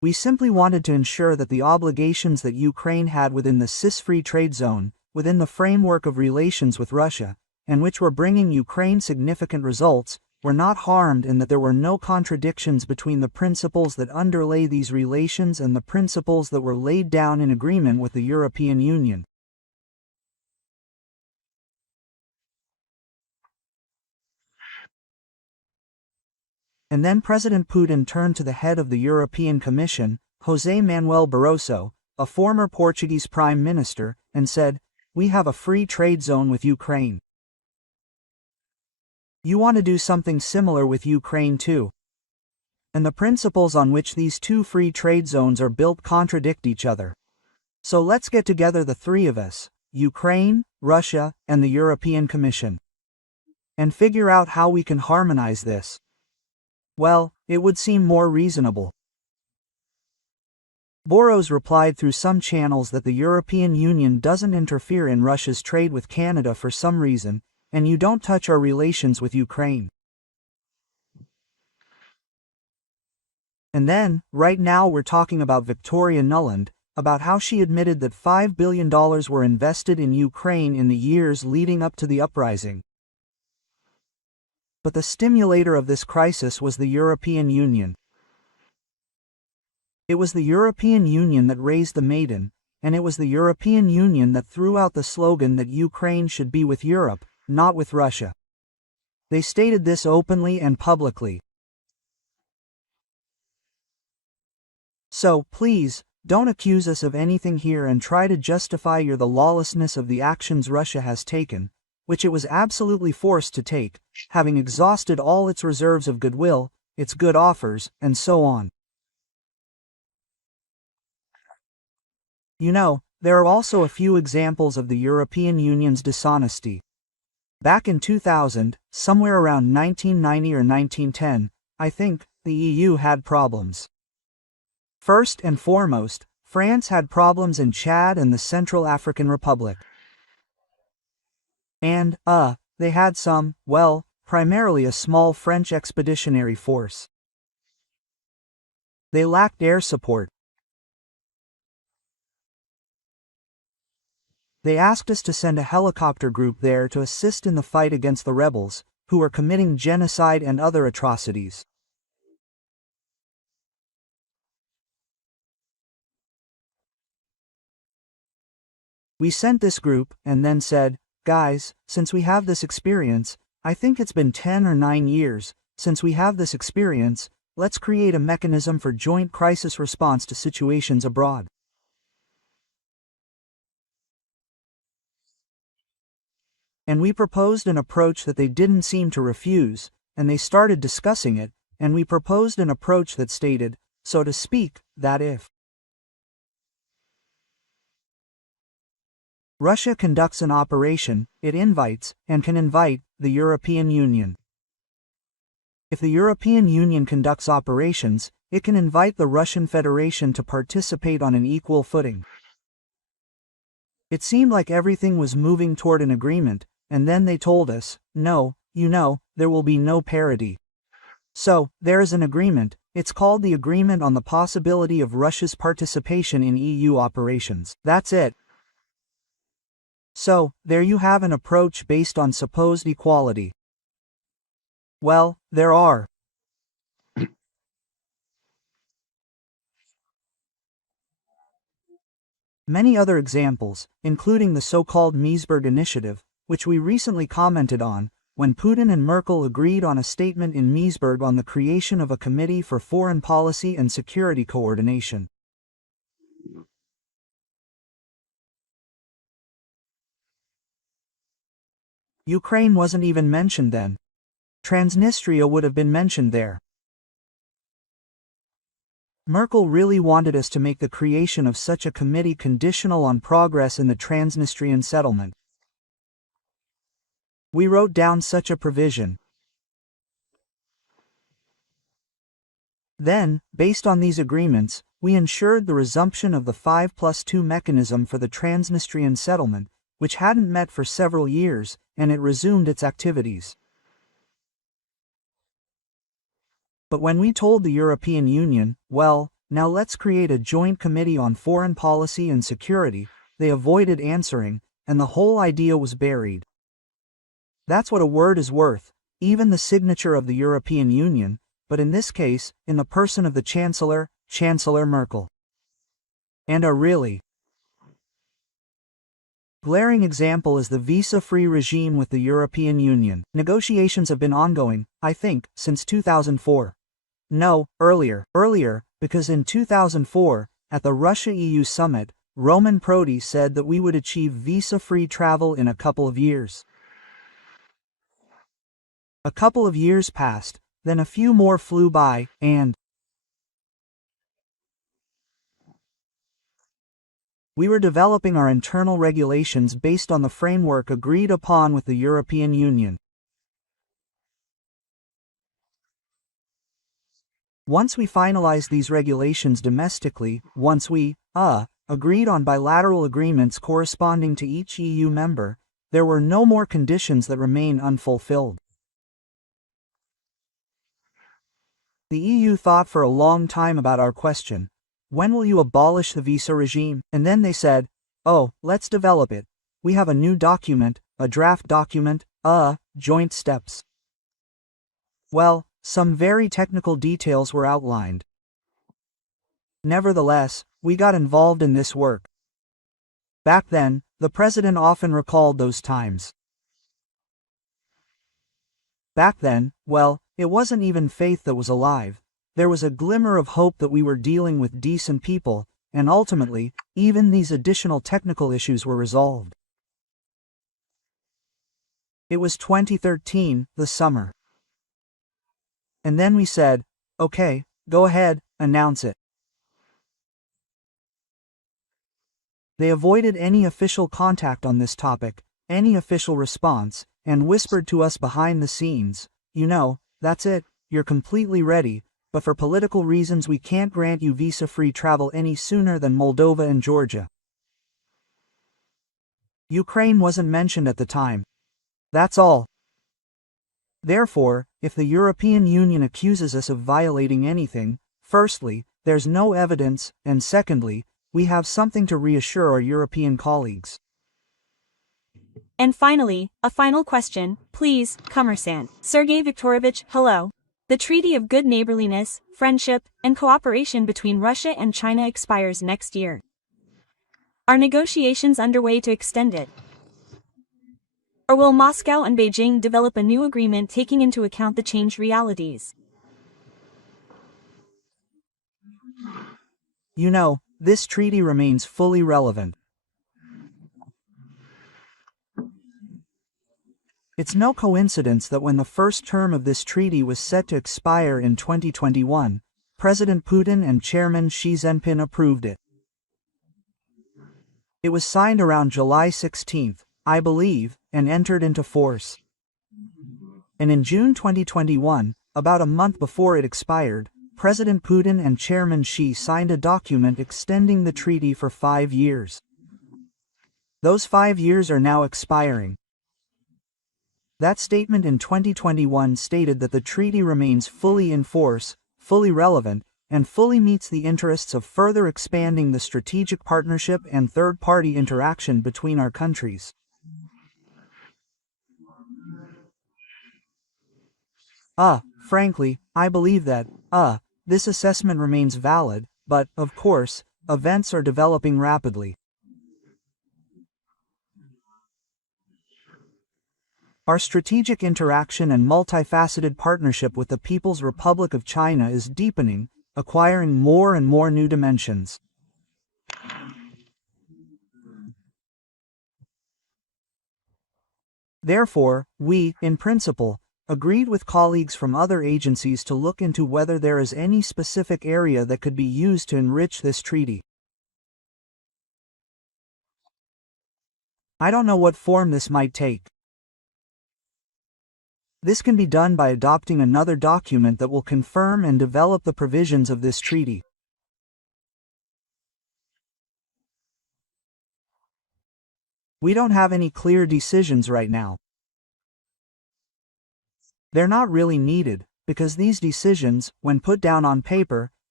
We simply wanted to ensure that the obligations that Ukraine had within the CIS-free trade zone, within the framework of relations with Russia, and which were bringing Ukraine significant results, were not harmed, and that there were no contradictions between the principles that underlay these relations and the principles that were laid down in agreement with the European Union. And then President Putin turned to the head of the European Commission, José Manuel Barroso, a former Portuguese Prime Minister, and said, "We have a free trade zone with Ukraine. You want to do something similar with Ukraine too. And the principles on which these two free trade zones are built contradict each other. So let's get together, the three of us, Ukraine, Russia, and the European Commission, and figure out how we can harmonize this." Well, it would seem more reasonable. Boros replied through some channels that the European Union doesn't interfere in Russia's trade with Canada for some reason, and you don't touch our relations with Ukraine. And then, right now we're talking about Victoria Nuland, about how she admitted that $5 billion were invested in Ukraine in the years leading up to the uprising. But the stimulator of this crisis was the European Union. It was the European Union that raised the maiden, and it was the European Union that threw out the slogan that Ukraine should be with Europe, not with Russia. They stated this openly and publicly. So, please, don't accuse us of anything here and try to justify the lawlessness of the actions Russia has taken, which it was absolutely forced to take, having exhausted all its reserves of goodwill, its good offers, and so on. You know, there are also a few examples of the European Union's dishonesty. Back in 2000, somewhere around 1990 or 1910, I think, the EU had problems. First and foremost, France had problems in Chad and the Central African Republic. And, they had some, well, primarily a small French expeditionary force. They lacked air support. They asked us to send a helicopter group there to assist in the fight against the rebels, who were committing genocide and other atrocities. We sent this group, and then said, "Guys, since we have this experience, I think it's been 10 or 9 years, since we have this experience, let's create a mechanism for joint crisis response to situations abroad." And we proposed an approach that they didn't seem to refuse, and they started discussing it, and we proposed an approach that stated, so to speak, that if Russia conducts an operation, it invites, and can invite, the European Union. If the European Union conducts operations, it can invite the Russian Federation to participate on an equal footing. It seemed like everything was moving toward an agreement, and then they told us, no, you know, there will be no parity. So, there is an agreement, it's called the Agreement on the Possibility of Russia's Participation in EU Operations. That's it. So, there you have an approach based on supposed equality. Well, there are many other examples, including the so-called Meseberg Initiative, which we recently commented on, when Putin and Merkel agreed on a statement in Meseberg on the creation of a Committee for Foreign Policy and Security Coordination. Ukraine wasn't even mentioned then. Transnistria would have been mentioned there. Merkel really wanted us to make the creation of such a committee conditional on progress in the Transnistrian settlement. We wrote down such a provision. Then, based on these agreements, we ensured the resumption of the 5+2 mechanism for the Transnistrian settlement, which hadn't met for several years, and it resumed its activities. But when we told the European Union, well, Now let's create a joint committee on foreign policy and security. They avoided answering, and the whole idea was buried. That's what a word is worth, even the signature of the European Union, but in this case, in the person of the Chancellor, Chancellor Merkel. And a really glaring example is the visa-free regime with the European Union. Negotiations have been ongoing, I think, since 2004. No, earlier, because in 2004, at the Russia-EU summit, Roman Prodi said that we would achieve visa-free travel in a couple of years. A couple of years passed, then a few more flew by, and we were developing our internal regulations based on the framework agreed upon with the European Union. Once we finalized these regulations domestically, once we, agreed on bilateral agreements corresponding to each EU member, there were no more conditions that remain unfulfilled. The EU thought for a long time about our question. When will you abolish the visa regime? And then they said, oh, let's develop it. We have a new document, a draft document, joint steps. Well, some very technical details were outlined. Nevertheless, we got involved in this work. Back then, the president often recalled those times. Back then, well, it wasn't even faith that was alive. There was a glimmer of hope that we were dealing with decent people, and ultimately, even these additional technical issues were resolved. It was 2013, the summer. And then we said, okay, go ahead, announce it. They avoided any official contact on this topic, any official response, and whispered to us behind the scenes, you know, that's it, you're completely ready, but for political reasons we can't grant you visa-free travel any sooner than Moldova and Georgia. Ukraine wasn't mentioned at the time. That's all. Therefore, if the European Union accuses us of violating anything, firstly, there's no evidence, and secondly, we have something to reassure our European colleagues. And finally, a final question, please, Commerçant. Sergei Viktorovich, hello. The Treaty of Good Neighborliness, Friendship, and Cooperation between Russia and China expires next year. Are negotiations underway to extend it? Or will Moscow and Beijing develop a new agreement taking into account the changed realities? You know, this treaty remains fully relevant. It's no coincidence that when the first term of this treaty was set to expire in 2021, President Putin and Chairman Xi Jinping approved it. It was signed around July 16, I believe, and entered into force. And in June 2021, about a month before it expired, President Putin and Chairman Xi signed a document extending the treaty for 5 years. Those 5 years are now expiring. That statement in 2021 stated that the treaty remains fully in force, fully relevant, and fully meets the interests of further expanding the strategic partnership and third-party interaction between our countries. Frankly, I believe that, this assessment remains valid, but, of course, events are developing rapidly. Our strategic interaction and multifaceted partnership with the People's Republic of China is deepening, acquiring more and more new dimensions. Therefore, we, in principle, agreed with colleagues from other agencies to look into whether there is any specific area that could be used to enrich this treaty. I don't know what form this might take. This can be done by adopting another document that will confirm and develop the provisions of this treaty. We don't have any clear decisions right now. They're not really needed, because these decisions, when put down on paper,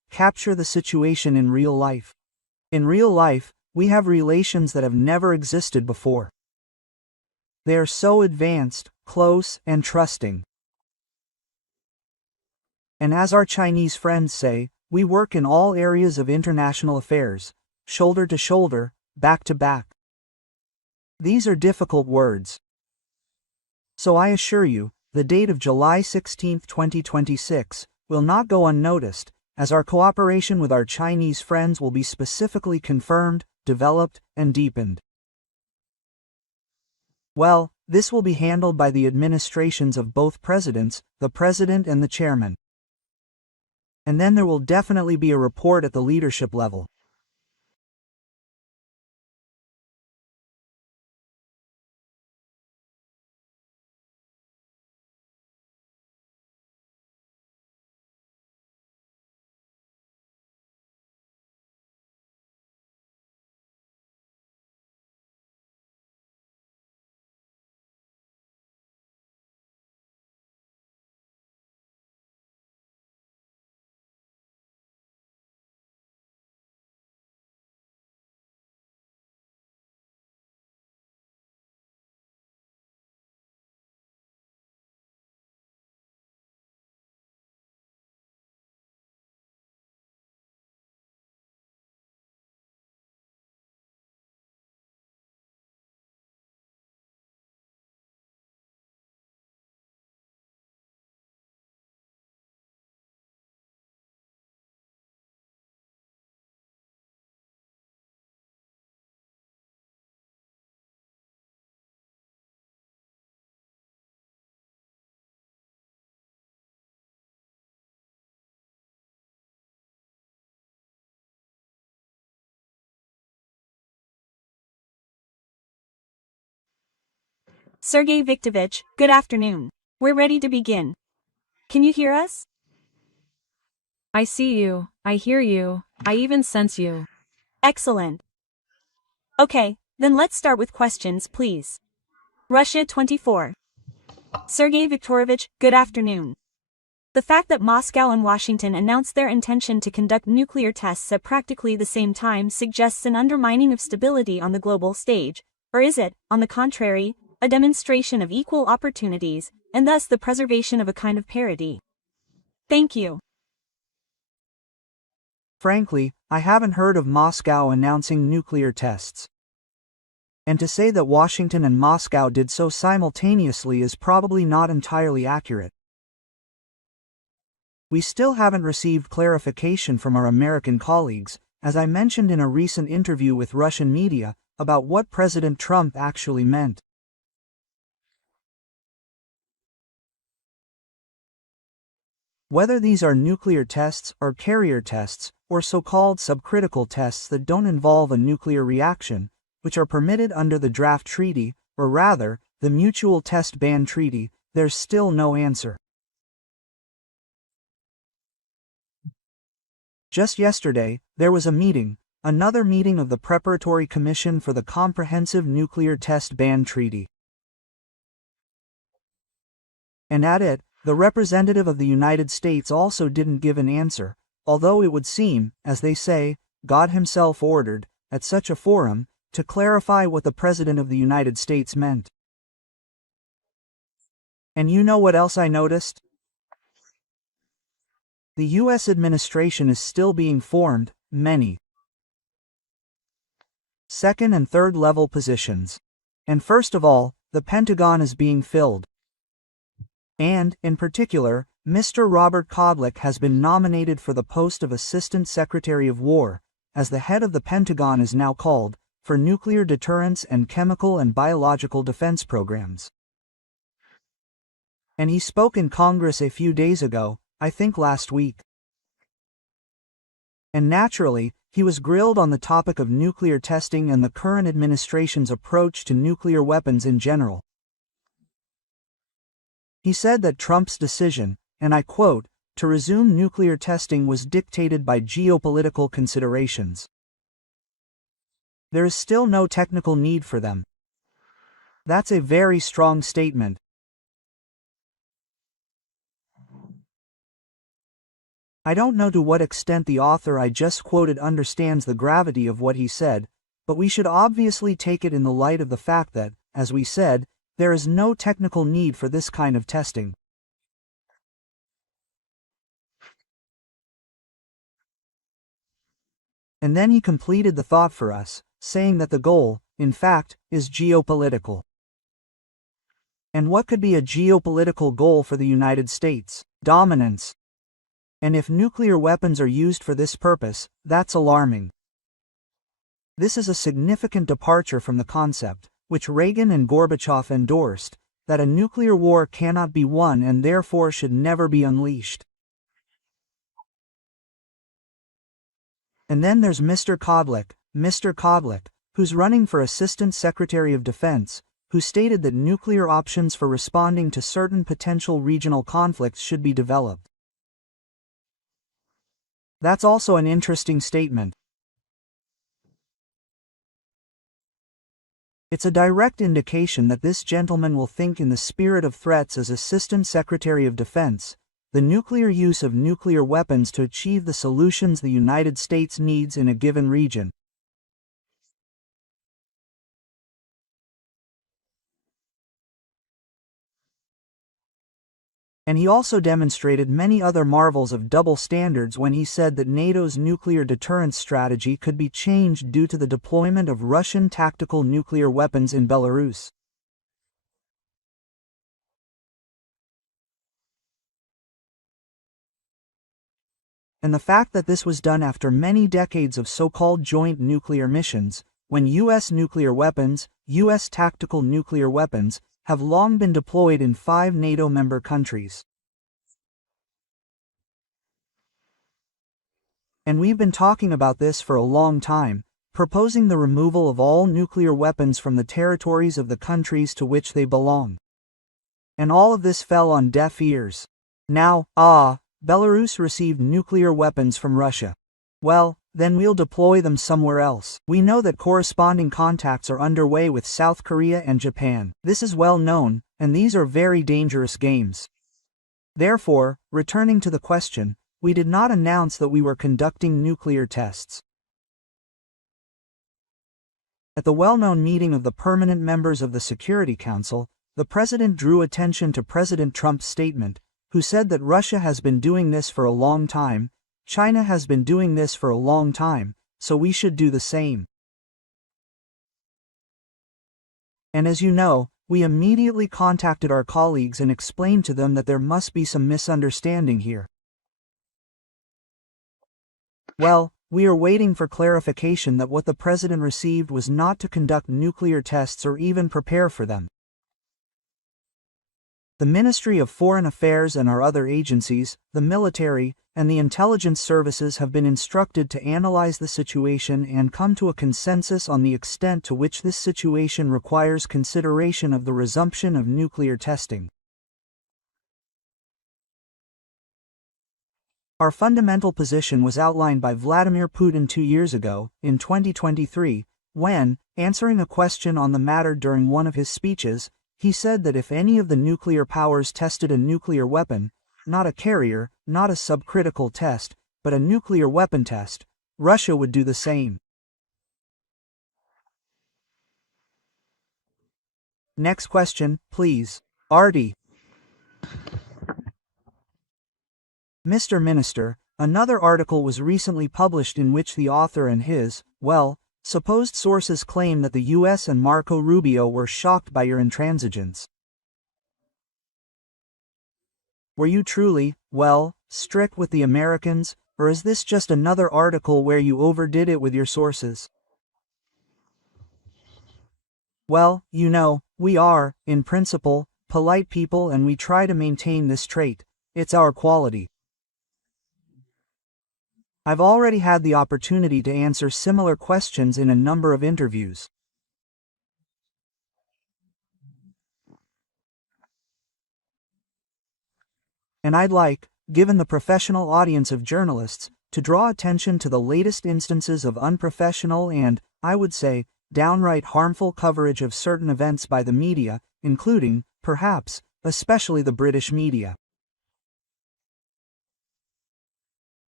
capture the situation in real life. In real life, we have relations that have never existed before. They are so advanced, close, and trusting. And as our Chinese friends say, we work in all areas of international affairs, shoulder to shoulder, back to back. These are difficult words. So I assure you, the date of July 16, 2026, will not go unnoticed, as our cooperation with our Chinese friends will be specifically confirmed, developed, and deepened. Well, this will be handled by the administrations of both presidents, the president and the chairman. And then there will definitely be a report at the leadership level. Sergei Viktorovich, good afternoon. We're ready to begin. Can you hear us? I see you, I hear you, I even sense you. Excellent. Okay, then let's start with questions, please. Russia 24. Sergei Viktorovich, good afternoon. The fact that Moscow and Washington announced their intention to conduct nuclear tests at practically the same time suggests an undermining of stability on the global stage, or is it, on the contrary, a demonstration of equal opportunities, and thus the preservation of a kind of parity? Thank you. Frankly, I haven't heard of Moscow announcing nuclear tests. And to say that Washington and Moscow did so simultaneously is probably not entirely accurate. We still haven't received clarification from our American colleagues, as I mentioned in a recent interview with Russian media, about what President Trump actually meant. Whether these are nuclear tests or carrier tests, or so-called subcritical tests that don't involve a nuclear reaction, which are permitted under the draft treaty, or rather, the Mutual Test Ban Treaty, there's still no answer. Just yesterday, there was a meeting, another meeting of the Preparatory Commission for the Comprehensive Nuclear Test Ban Treaty. And at it, the representative of the United States also didn't give an answer, although it would seem, as they say, God himself ordered, at such a forum, to clarify what the President of the United States meant. And you know what else I noticed? The U.S. administration is still being formed, many second and third level positions. And first of all, the Pentagon is being filled. And, in particular, Mr. Robert Kodlik has been nominated for the post of Assistant Secretary of War, as the head of the Pentagon is now called, for nuclear deterrence and chemical and biological defense programs. And he spoke in Congress a few days ago, I think last week. And naturally, he was grilled on the topic of nuclear testing and the current administration's approach to nuclear weapons in general. He said that Trump's decision, and I quote, to resume nuclear testing was dictated by geopolitical considerations. There is still no technical need for them. That's a very strong statement. I don't know to what extent the author I just quoted understands the gravity of what he said, but we should obviously take it in the light of the fact that, as we said, there is no technical need for this kind of testing. And then he completed the thought for us, saying that the goal, in fact, is geopolitical. And what could be a geopolitical goal for the United States? Dominance. And if nuclear weapons are used for this purpose, that's alarming. This is a significant departure from the concept, which Reagan and Gorbachev endorsed, that a nuclear war cannot be won and therefore should never be unleashed. And then there's Mr. Kodlik, who's running for Assistant Secretary of Defense, who stated that nuclear options for responding to certain potential regional conflicts should be developed. That's also an interesting statement. It's a direct indication that this gentleman will think in the spirit of threats as Assistant Secretary of Defense, the nuclear use of nuclear weapons to achieve the solutions the United States needs in a given region. And he also demonstrated many other marvels of double standards when he said that NATO's nuclear deterrence strategy could be changed due to the deployment of Russian tactical nuclear weapons in Belarus. And the fact that this was done after many decades of so-called joint nuclear missions, when U.S. nuclear weapons, U.S. tactical nuclear weapons, have long been deployed in 5 NATO member countries. And we've been talking about this for a long time, proposing the removal of all nuclear weapons from the territories of the countries to which they belong. And all of this fell on deaf ears. Now, Belarus received nuclear weapons from Russia. Well, then we'll deploy them somewhere else. We know that corresponding contacts are underway with South Korea and Japan. This is well known, and these are very dangerous games. Therefore, returning to the question, we did not announce that we were conducting nuclear tests. At the well-known meeting of the permanent members of the Security Council, the President drew attention to President Trump's statement, who said that Russia has been doing this for a long time, China has been doing this for a long time, so we should do the same. And as you know, we immediately contacted our colleagues and explained to them that there must be some misunderstanding here. Well, we are waiting for clarification that what the President received was not to conduct nuclear tests or even prepare for them. The Ministry of Foreign Affairs and our other agencies, the military, and the intelligence services have been instructed to analyze the situation and come to a consensus on the extent to which this situation requires consideration of the resumption of nuclear testing. Our fundamental position was outlined by Vladimir Putin 2 years ago, in 2023, when, answering a question on the matter during one of his speeches, he said that if any of the nuclear powers tested a nuclear weapon, not a carrier, not a subcritical test, but a nuclear weapon test, Russia would do the same. Next question, please. Artie. Mr. Minister, another article was recently published in which the author and his, supposed sources claim that the U.S. and Marco Rubio were shocked by your intransigence. Were you truly, strict with the Americans, or is this just another article where you overdid it with your sources? Well, you know, we are, in principle, polite people and we try to maintain this trait. It's our quality. I've already had the opportunity to answer similar questions in a number of interviews. And I'd like, given the professional audience of journalists, to draw attention to the latest instances of unprofessional and, I would say, downright harmful coverage of certain events by the media, including, perhaps, especially the British media.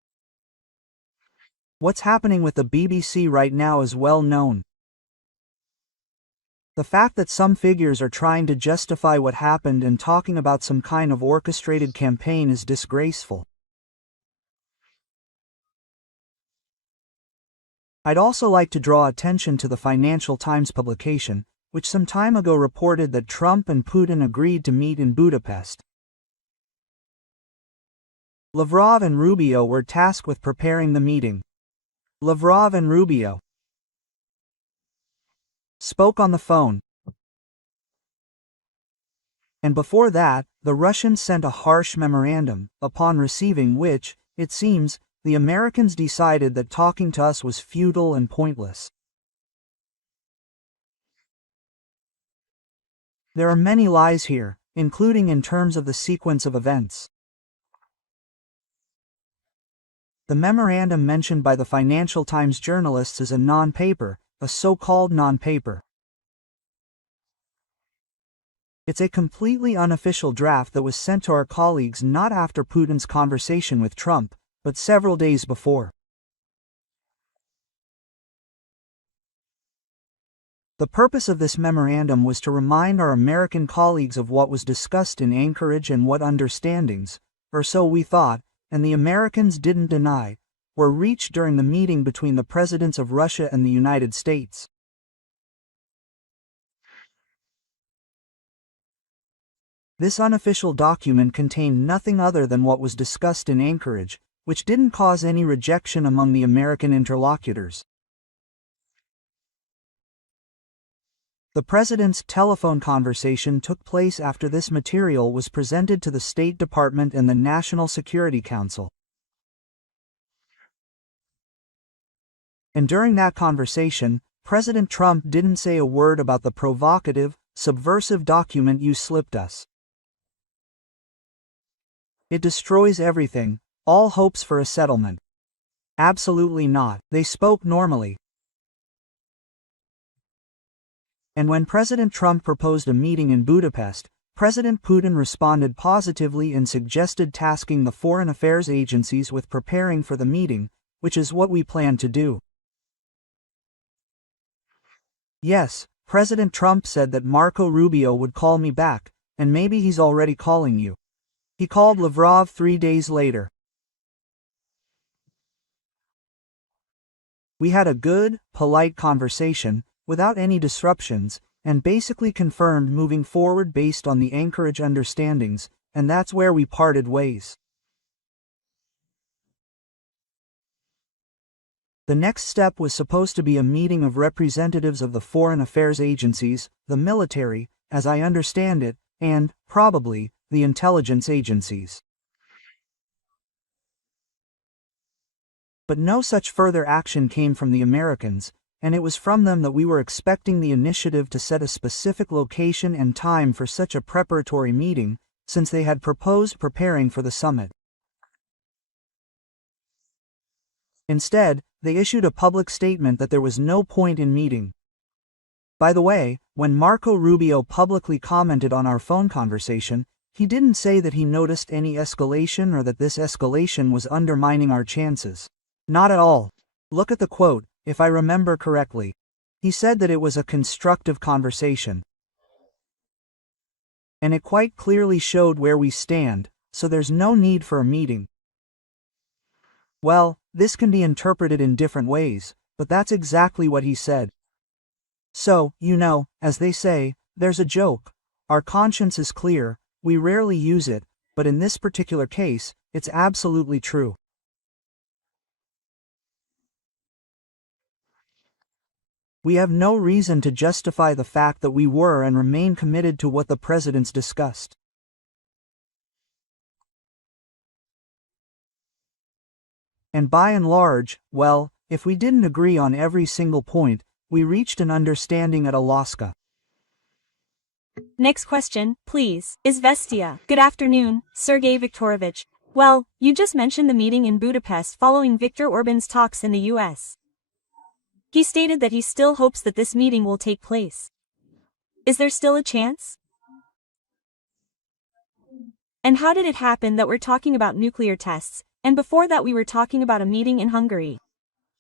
What's happening with the BBC right now is well known. The fact that some figures are trying to justify what happened and talking about some kind of orchestrated campaign is disgraceful. I'd also like to draw attention to the Financial Times publication, which some time ago reported that Trump and Putin agreed to meet in Budapest. Lavrov and Rubio were tasked with preparing the meeting. Lavrov and Rubio spoke on the phone. And before that, the Russians sent a harsh memorandum, upon receiving which, it seems, the Americans decided that talking to us was futile and pointless. There are many lies here, including in terms of the sequence of events. The memorandum mentioned by the Financial Times journalists is a non-paper, a so-called non-paper. It's a completely unofficial draft that was sent to our colleagues not after Putin's conversation with Trump, but several days before. The purpose of this memorandum was to remind our American colleagues of what was discussed in Anchorage and what understandings, or so we thought, and the Americans didn't deny, were reached during the meeting between the presidents of Russia and the United States. This unofficial document contained nothing other than what was discussed in Anchorage, which didn't cause any rejection among the American interlocutors. The president's telephone conversation took place after this material was presented to the State Department and the National Security Council. And during that conversation, President Trump didn't say a word about the provocative, subversive document you slipped us. It destroys everything, all hopes for a settlement. Absolutely not. They spoke normally. And when President Trump proposed a meeting in Budapest, President Putin responded positively and suggested tasking the foreign affairs agencies with preparing for the meeting, which is what we plan to do. Yes, President Trump said that Marco Rubio would call me back, and maybe he's already calling you. He called Lavrov 3 days later. We had a good, polite conversation, without any disruptions, and basically confirmed moving forward based on the Anchorage understandings, and that's where we parted ways. The next step was supposed to be a meeting of representatives of the foreign affairs agencies, the military, as I understand it, and, probably, the intelligence agencies. But no such further action came from the Americans, and it was from them that we were expecting the initiative to set a specific location and time for such a preparatory meeting, since they had proposed preparing for the summit. Instead, they issued a public statement that there was no point in meeting. By the way, when Marco Rubio publicly commented on our phone conversation, he didn't say that he noticed any escalation or that this escalation was undermining our chances. Not at all. Look at the quote, if I remember correctly. He said that it was a constructive conversation. And it quite clearly showed where we stand, so there's no need for a meeting. Well, this can be interpreted in different ways, but that's exactly what he said. So, as they say, there's a joke. Our conscience is clear, we rarely use it, but in this particular case, it's absolutely true. We have no reason to justify the fact that we were and remain committed to what the presidents discussed. And by and large, well, if we didn't agree on every single point, we reached an understanding at Alaska. Next question, please. Izvestia. Good afternoon, Sergei Viktorovich. Well, you just mentioned the meeting in Budapest following Viktor Orban's talks in the US. He stated that he still hopes that this meeting will take place. Is there still a chance? And how did it happen that we're talking about nuclear tests, and before that we were talking about a meeting in Hungary?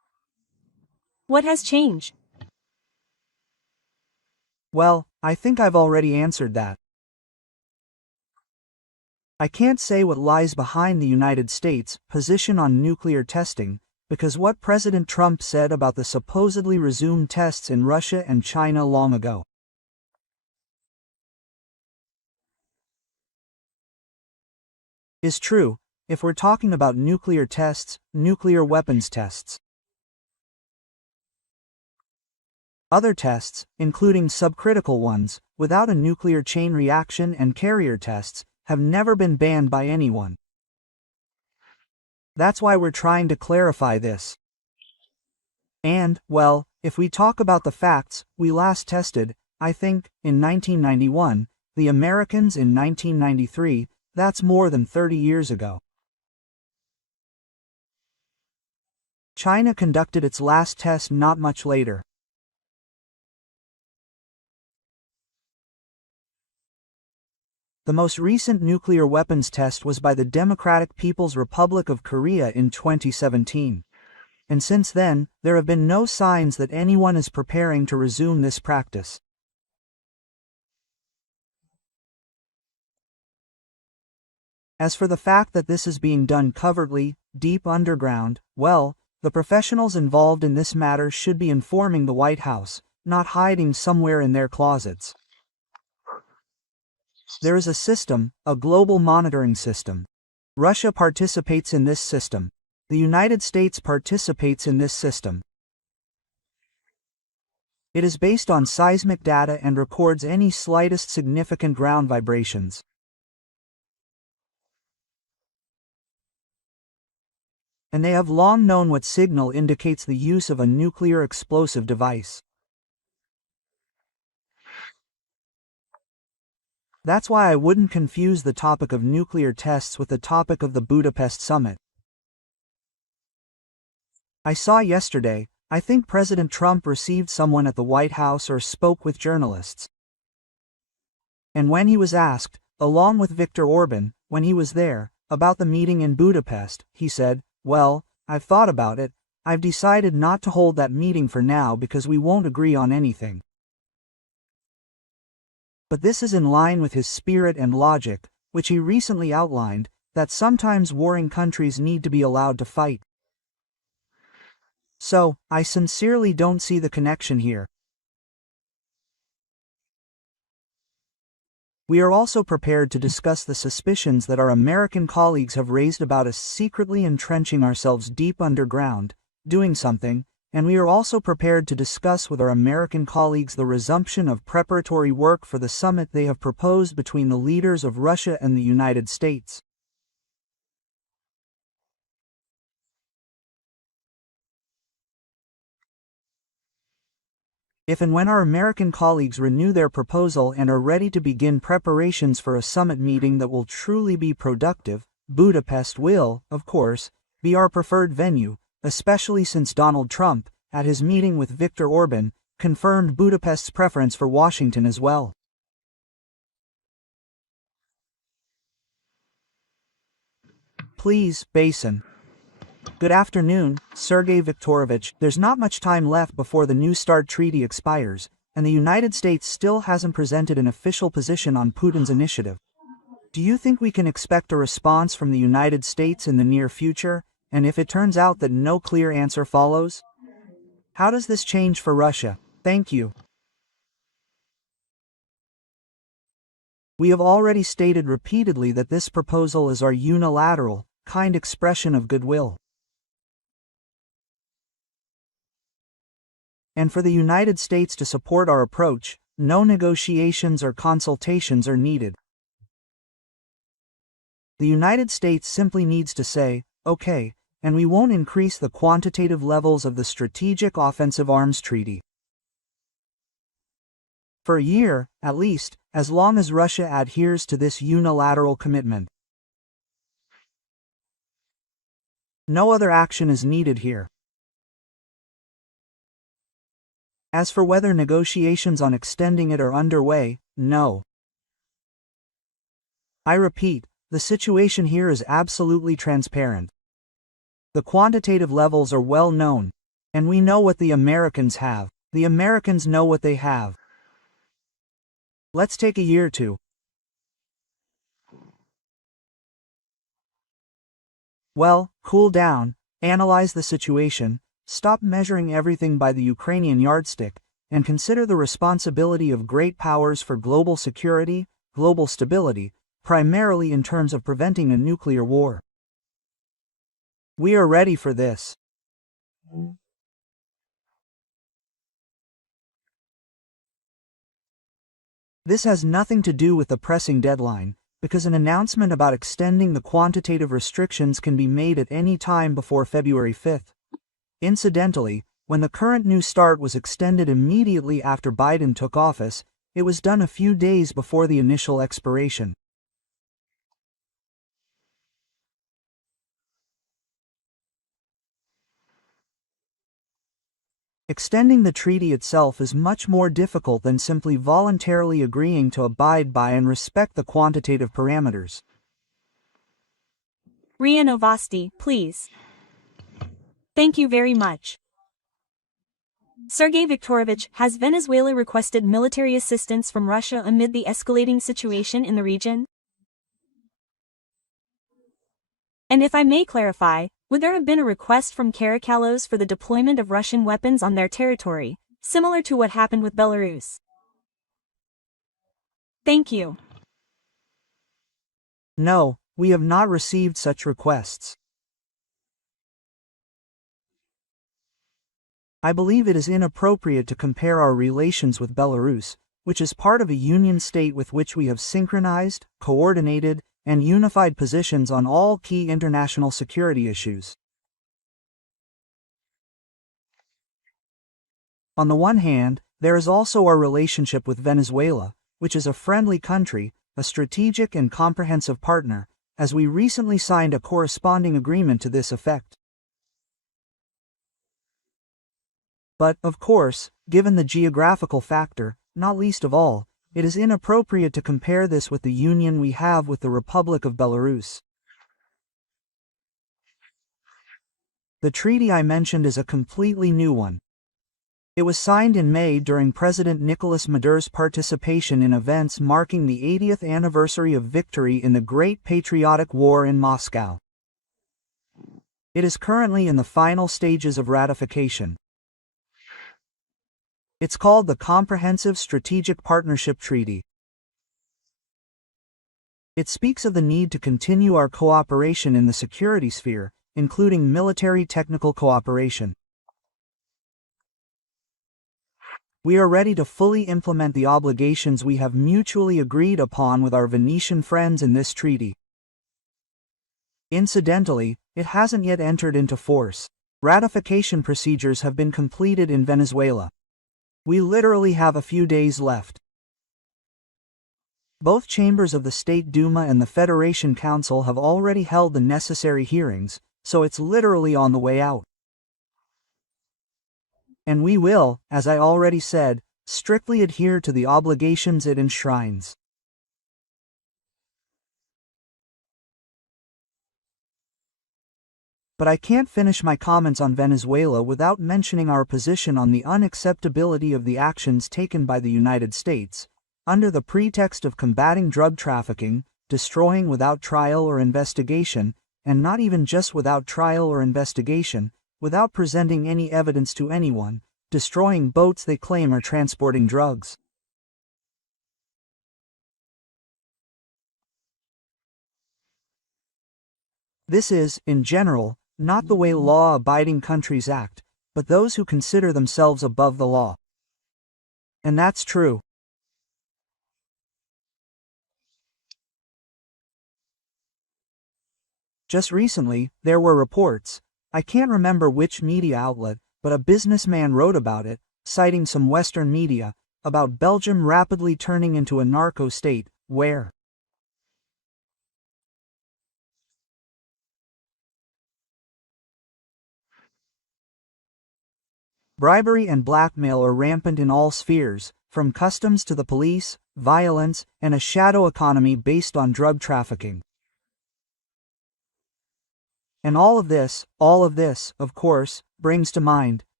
What has changed? Well, I think I've already answered that. I can't say what lies behind the United States' position on nuclear testing, because what President Trump said about the supposedly resumed tests in Russia and China long ago is true, if we're talking about nuclear tests, nuclear weapons tests. Other tests, including subcritical ones, without a nuclear chain reaction and carrier tests, have never been banned by anyone. That's why we're trying to clarify this. And, well, if we talk about the facts, we last tested, I think, in 1991, the Americans in 1993, that's more than 30 years ago. China conducted its last test not much later. The most recent nuclear weapons test was by the Democratic People's Republic of Korea in 2017. And since then, there have been no signs that anyone is preparing to resume this practice. As for the fact that this is being done covertly, deep underground, well, the professionals involved in this matter should be informing the White House, not hiding somewhere in their closets. There is a system, a global monitoring system. Russia participates in this system. The United States participates in this system. It is based on seismic data and records any slightest significant ground vibrations. And they have long known what signal indicates the use of a nuclear explosive device. That's why I wouldn't confuse the topic of nuclear tests with the topic of the Budapest summit. I saw yesterday, I think President Trump received someone at the White House or spoke with journalists. And when he was asked, along with Viktor Orban, when he was there, about the meeting in Budapest, he said, "Well, I've thought about it, I've decided not to hold that meeting for now because we won't agree on anything." But this is in line with his spirit and logic, which he recently outlined, that sometimes warring countries need to be allowed to fight. So, I sincerely don't see the connection here. We are also prepared to discuss the suspicions that our American colleagues have raised about us secretly entrenching ourselves deep underground, doing something, and we are also prepared to discuss with our American colleagues the resumption of preparatory work for the summit they have proposed between the leaders of Russia and the United States. If and when our American colleagues renew their proposal and are ready to begin preparations for a summit meeting that will truly be productive, Budapest will, of course, be our preferred venue, especially since Donald Trump, at his meeting with Viktor Orban, confirmed Budapest's preference for Washington as well. Please, Basin. Good afternoon, Sergei Viktorovich. There's not much time left before the New START treaty expires, and the United States still hasn't presented an official position on Putin's initiative. Do you think we can expect a response from the United States in the near future, and if it turns out that no clear answer follows? How does this change for Russia? Thank you. We have already stated repeatedly that this proposal is our unilateral, kind expression of goodwill. And for the United States to support our approach, no negotiations or consultations are needed. The United States simply needs to say, okay, and we won't increase the quantitative levels of the Strategic Offensive Arms Treaty. For a year, at least, as long as Russia adheres to this unilateral commitment. No other action is needed here. As for whether negotiations on extending it are underway, no. I repeat, the situation here is absolutely transparent. The quantitative levels are well known, And we know what the Americans have. The Americans know what they have. Let's take a year or two. Well, cool down, analyze the situation, stop measuring everything by the Ukrainian yardstick, and consider the responsibility of great powers for global security, global stability, primarily in terms of preventing a nuclear war. We are ready for this. This has nothing to do with the pressing deadline, because an announcement about extending the quantitative restrictions can be made at any time before February 5th. Incidentally, when the current New START was extended immediately after Biden took office, it was done a few days before the initial expiration. Extending the treaty itself is much more difficult than simply voluntarily agreeing to abide by and respect the quantitative parameters. RIA Novosti, please. Thank you very much. Sergei Viktorovich, has Venezuela requested military assistance from Russia amid the escalating situation in the region? And if I may clarify, would there have been a request from Caracallos for the deployment of Russian weapons on their territory, similar to what happened with Belarus? Thank you. No, we have not received such requests. I believe it is inappropriate to compare our relations with Belarus, which is part of a union state with which we have synchronized, coordinated, and unified positions on all key international security issues. On the one hand, there is also our relationship with Venezuela, which is a friendly country, a strategic and comprehensive partner, as we recently signed a corresponding agreement to this effect. But, of course, given the geographical factor, not least of all, it is inappropriate to compare this with the union we have with the Republic of Belarus. The treaty I mentioned is a completely new one. It was signed in May during President Nicolas Maduro's participation in events marking the 80th anniversary of victory in the Great Patriotic War in Moscow. It is currently in the final stages of ratification. It's called the Comprehensive Strategic Partnership Treaty. It speaks of the need to continue our cooperation in the security sphere, including military technical cooperation. We are ready to fully implement the obligations we have mutually agreed upon with our Venetian friends in this treaty. Incidentally, it hasn't yet entered into force. Ratification procedures have been completed in Venezuela. We literally have a few days left. Both chambers of the State Duma and the Federation Council have already held the necessary hearings, so it's literally on the way out. And we will, as I already said, strictly adhere to the obligations it enshrines. But I can't finish my comments on Venezuela without mentioning our position on the unacceptability of the actions taken by the United States, under the pretext of combating drug trafficking, destroying without trial or investigation, and not even just without trial or investigation, without presenting any evidence to anyone, destroying boats they claim are transporting drugs. This is, in general, not the way law-abiding countries act, but those who consider themselves above the law. And that's true. Just recently, there were reports, I can't remember which media outlet, but a businessman wrote about it, citing some Western media, about Belgium rapidly turning into a narco state, where bribery and blackmail are rampant in all spheres, from customs to the police, violence, and a shadow economy based on drug trafficking. And all of this, of course, brings to mind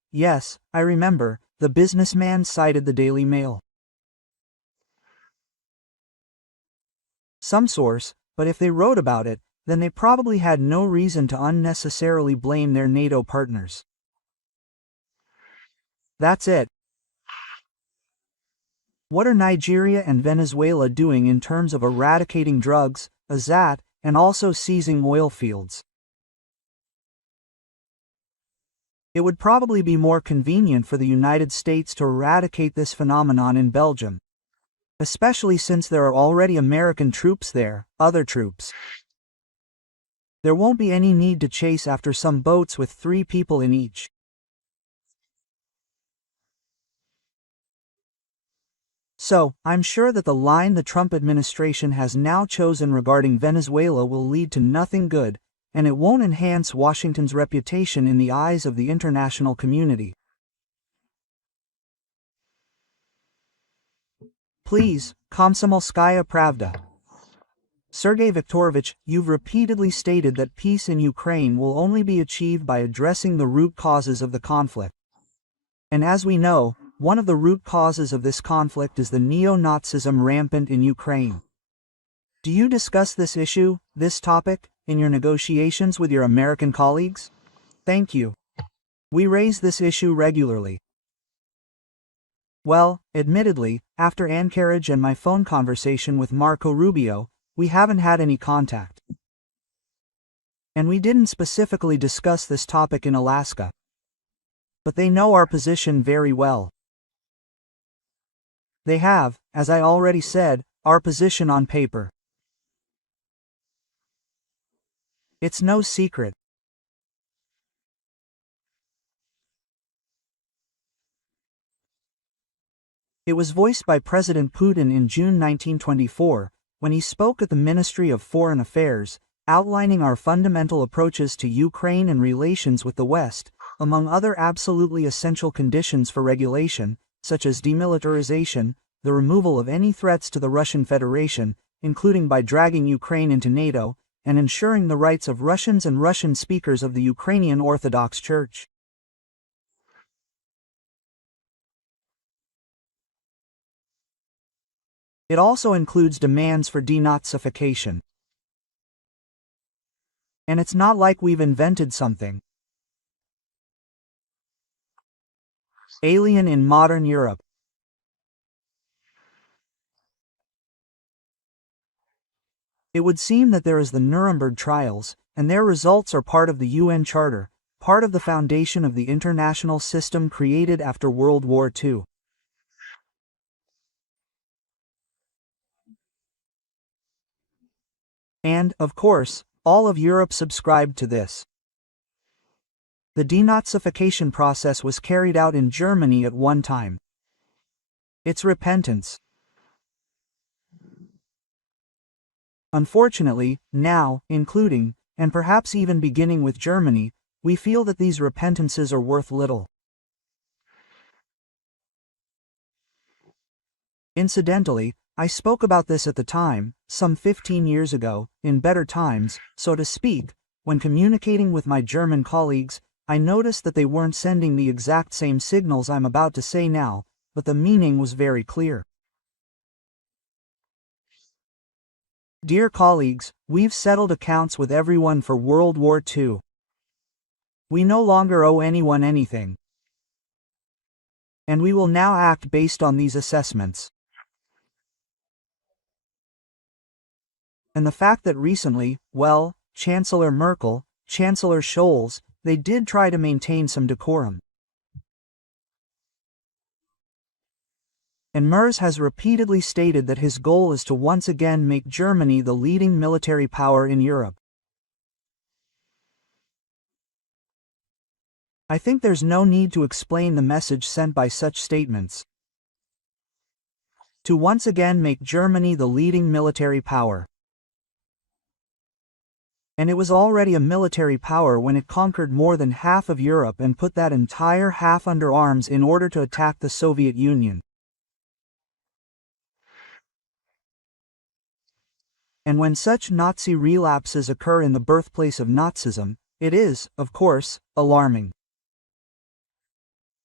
Yes, I remember, the businessman cited the Daily Mail. Some source, but if they wrote about it, then they probably had no reason to unnecessarily blame their NATO partners. That's it. What are Nigeria and Venezuela doing in terms of eradicating drugs, AZAT, and also seizing oil fields? It would probably be more convenient for the United States to eradicate this phenomenon in Belgium, especially since there are already American troops there, other troops. There won't be any need to chase after some boats with 3 people in each. So, I'm sure that the line the Trump administration has now chosen regarding Venezuela will lead to nothing good, and it won't enhance Washington's reputation in the eyes of the international community. Please, Komsomolskaya Pravda. Sergei Viktorovich, you've repeatedly stated that peace in Ukraine will only be achieved by addressing the root causes of the conflict. And as we know, one of the root causes of this conflict is the neo-Nazism rampant in Ukraine. Do you discuss this issue, this topic, in your negotiations with your American colleagues? Thank you. We raise this issue regularly. Well, admittedly, after Anchorage and my phone conversation with Marco Rubio, we haven't had any contact. And we didn't specifically discuss this topic in Alaska. But they know our position very well. They have, as I already said, our position on paper. It's no secret. It was voiced by President Putin in June 1924, when he spoke at the Ministry of Foreign Affairs, outlining our fundamental approaches to Ukraine and relations with the West, among other absolutely essential conditions for regulation, such as demilitarization, the removal of any threats to the Russian Federation, including by dragging Ukraine into NATO, and ensuring the rights of Russians and Russian speakers of the Ukrainian Orthodox Church. It also includes demands for denazification. And it's not like we've invented something alien in modern Europe. It would seem that there is the Nuremberg trials, and their results are part of the UN Charter, part of the foundation of the international system created after World War II. And, of course, all of Europe subscribed to this. The denazification process was carried out in Germany at one time. It's repentance. Unfortunately, now, including, and perhaps even beginning with Germany, we feel that these repentances are worth little. Incidentally, I spoke about this at the time, some 15 years ago, in better times, so to speak. When communicating with my German colleagues, I noticed that they weren't sending the exact same signals I'm about to say now, but the meaning was very clear. Dear colleagues, we've settled accounts with everyone for World War II. We no longer owe anyone anything. And we will now act based on these assessments. And the fact that recently, well, Chancellor Merkel, Chancellor Scholz, they did try to maintain some decorum. And Merz has repeatedly stated that his goal is to once again make Germany the leading military power in Europe. I think there's no need to explain the message sent by such statements. To once again make Germany the leading military power. And it was already a military power when it conquered more than half of Europe and put that entire half under arms in order to attack the Soviet Union. And when such Nazi relapses occur in the birthplace of Nazism, it is, of course, alarming.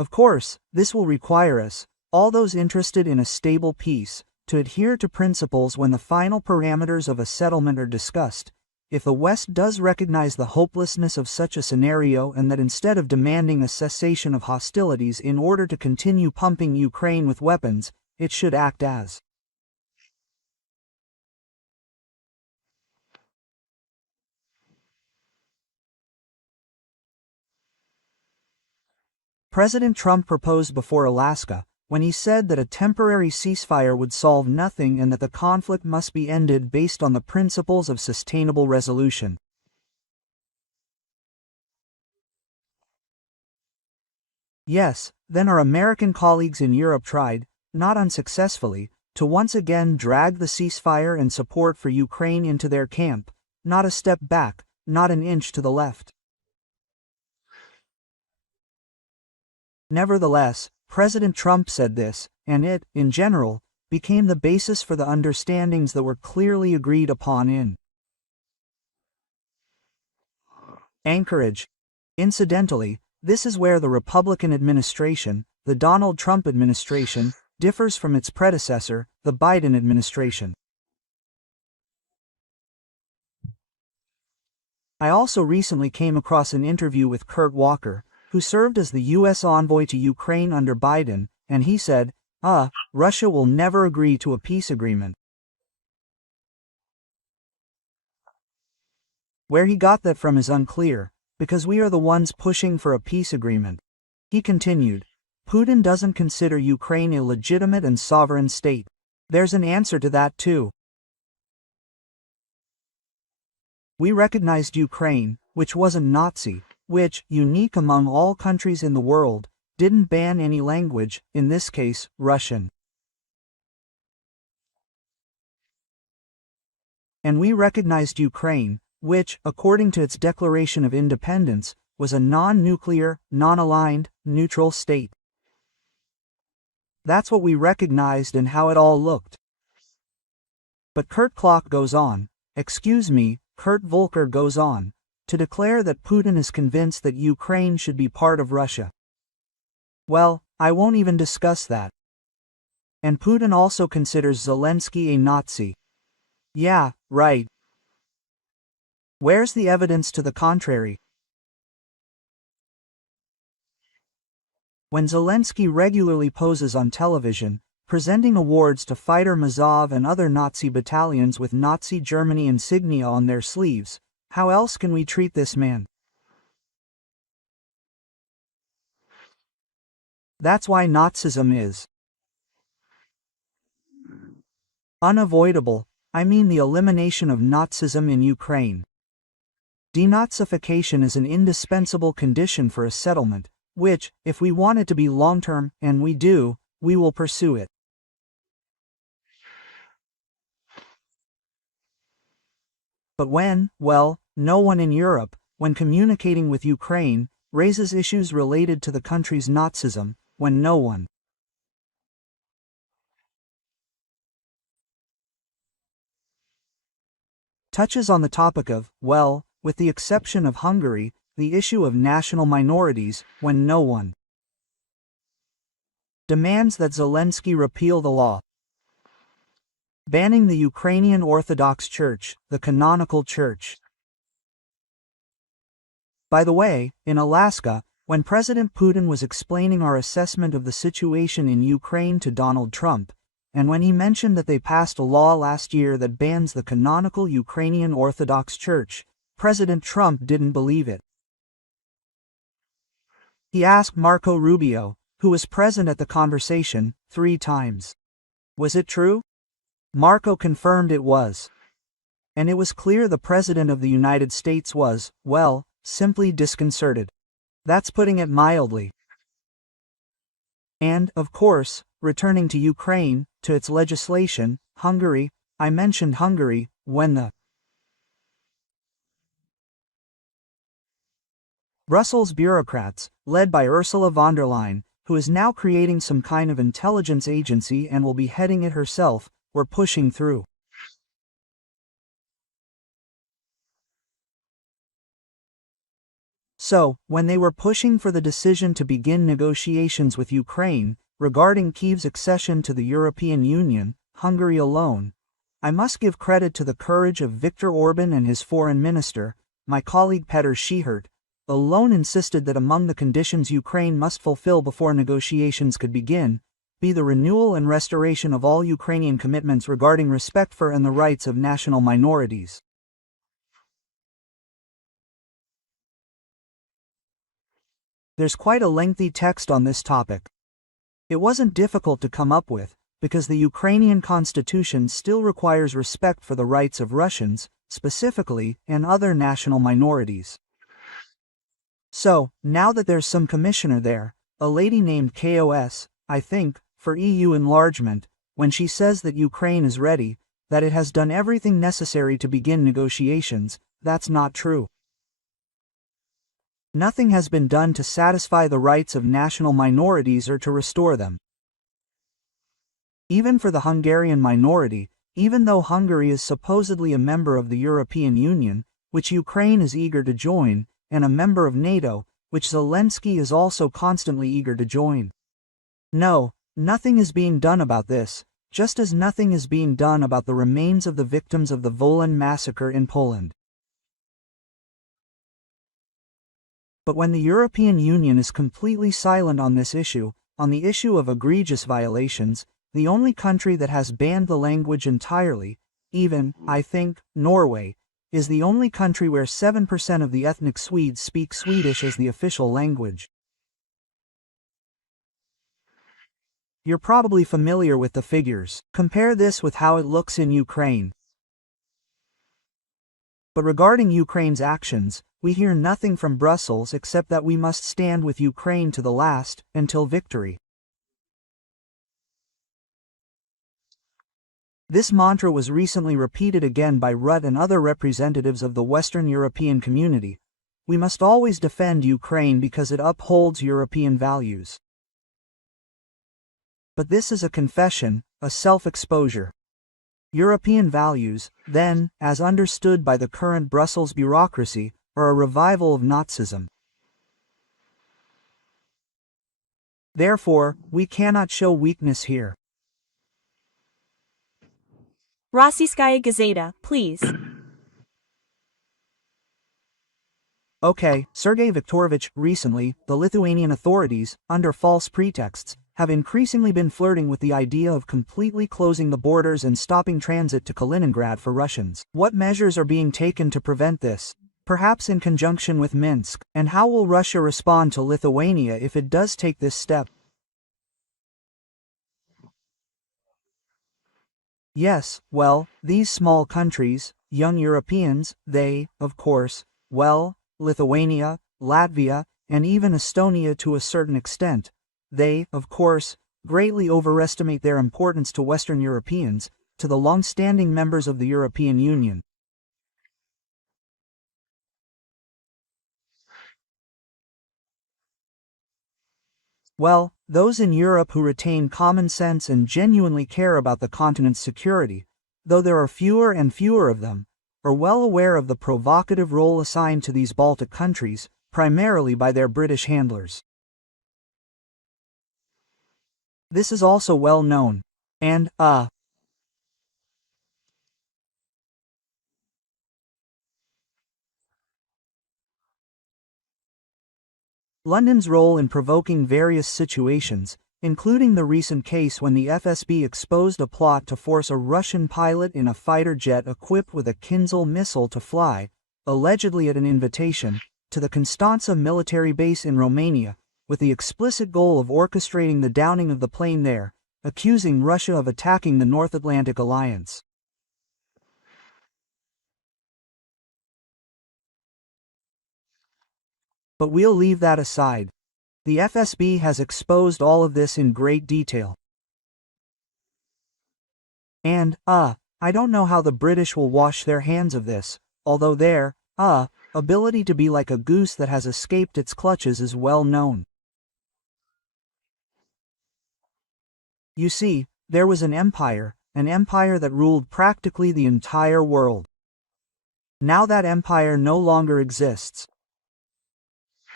Of course, this will require us, all those interested in a stable peace, to adhere to principles when the final parameters of a settlement are discussed. If the West does recognize the hopelessness of such a scenario and that instead of demanding a cessation of hostilities in order to continue pumping Ukraine with weapons, it should act as President Trump proposed before Alaska, when he said that a temporary ceasefire would solve nothing and that the conflict must be ended based on the principles of sustainable resolution. Yes, then our American colleagues in Europe tried, not unsuccessfully, to once again drag the ceasefire and support for Ukraine into their camp, not a step back, not an inch to the left. Nevertheless, President Trump said this, and it, in general, became the basis for the understandings that were clearly agreed upon in Anchorage. Incidentally, this is where the Republican administration, the Donald Trump administration, differs from its predecessor, the Biden administration. I also recently came across an interview with Kurt Walker, who served as the U.S. envoy to Ukraine under Biden, and he said, Russia will never agree to a peace agreement. Where he got that from is unclear, because we are the ones pushing for a peace agreement. He continued, Putin doesn't consider Ukraine a legitimate and sovereign state. There's an answer to that too. We recognized Ukraine, which wasn't Nazi, which, unique among all countries in the world, didn't ban any language, in this case, Russian. And we recognized Ukraine, which, according to its declaration of independence, was a non-nuclear, non-aligned, neutral state. That's what we recognized and how it all looked. But Kurt goes on, Kurt Volker goes on, to declare that Putin is convinced that Ukraine should be part of Russia. Well, I won't even discuss that. And Putin also considers Zelensky a Nazi. Yeah, right. Where's the evidence to the contrary? When Zelensky regularly poses on television, presenting awards to Fighter Mazov and other Nazi battalions with Nazi Germany insignia on their sleeves, how else can we treat this man? That's why Nazism is unavoidable. I mean the elimination of Nazism in Ukraine. Denazification is an indispensable condition for a settlement, which, if we want it to be long-term, and we do, we will pursue it. But no one in Europe, when communicating with Ukraine, raises issues related to the country's Nazism, when no one touches on the topic of, with the exception of Hungary, the issue of national minorities, when no one demands that Zelensky repeal the law banning the Ukrainian Orthodox Church, the canonical church. By the way, in Alaska, when President Putin was explaining our assessment of the situation in Ukraine to Donald Trump, and when he mentioned that they passed a law last year that bans the canonical Ukrainian Orthodox Church, President Trump didn't believe it. He asked Marco Rubio, who was present at the conversation, 3 times. Was it true? Marco confirmed it was. And it was clear the President of the United States was, simply disconcerted. That's putting it mildly. And, of course, returning to Ukraine, to its legislation, Hungary, I mentioned Hungary, when the Brussels bureaucrats, led by Ursula von der Leyen, who is now creating some kind of intelligence agency and will be heading it herself, were pushing through So, when they were pushing for the decision to begin negotiations with Ukraine, regarding Kyiv's accession to the European Union, Hungary alone, I must give credit to the courage of Viktor Orban and his foreign minister, my colleague Petr Schihert, alone insisted that among the conditions Ukraine must fulfill before negotiations could begin, be the renewal and restoration of all Ukrainian commitments regarding respect for and the rights of national minorities. There's quite a lengthy text on this topic. It wasn't difficult to come up with, because the Ukrainian constitution still requires respect for the rights of Russians, specifically, and other national minorities. So, now that there's some commissioner there, a lady named KOS, I think, for EU enlargement, when she says that Ukraine is ready, that it has done everything necessary to begin negotiations, that's not true. Nothing has been done to satisfy the rights of national minorities or to restore them. Even for the Hungarian minority, even though Hungary is supposedly a member of the European Union, which Ukraine is eager to join, and a member of NATO, which Zelensky is also constantly eager to join. No, nothing is being done about this, just as nothing is being done about the remains of the victims of the Wolan massacre in Poland. But when the European Union is completely silent on this issue, on the issue of egregious violations, the only country that has banned the language entirely, even, I think, Norway, is the only country where 7% of the ethnic Swedes speak Swedish as the official language. You're probably familiar with the figures. Compare this with how it looks in Ukraine. But regarding Ukraine's actions, we hear nothing from Brussels except that we must stand with Ukraine to the last, until victory. This mantra was recently repeated again by Rutte and other representatives of the Western European community. We must always defend Ukraine because it upholds European values. But this is a confession, a self-exposure. European values, then, as understood by the current Brussels bureaucracy, are a revival of Nazism. Therefore, we cannot show weakness here. Rossiyskaya Gazeta, please. Okay, Sergei Viktorovich, recently, the Lithuanian authorities, under false pretexts, have increasingly been flirting with the idea of completely closing the borders and stopping transit to Kaliningrad for Russians. What measures are being taken to prevent this? Perhaps in conjunction with Minsk, and how will Russia respond to Lithuania if it does take this step? Yes, well, these small countries, young Europeans, they, of course, well, Lithuania, Latvia, and even Estonia to a certain extent, they, of course, greatly overestimate their importance to Western Europeans, to the long-standing members of the European Union. Well, those in Europe who retain common sense and genuinely care about the continent's security, though there are fewer and fewer of them, are well aware of the provocative role assigned to these Baltic countries, primarily by their British handlers. This is also well known. And, London's role in provoking various situations, including the recent case when the FSB exposed a plot to force a Russian pilot in a fighter jet equipped with a Kinzhal missile to fly, allegedly at an invitation, to the Constanța military base in Romania, with the explicit goal of orchestrating the downing of the plane there, accusing Russia of attacking the North Atlantic Alliance. But we'll leave that aside. The FSB has exposed all of this in great detail. And, I don't know how the British will wash their hands of this, although their, ability to be like a goose that has escaped its clutches is well known. You see, there was an empire that ruled practically the entire world. Now that empire no longer exists.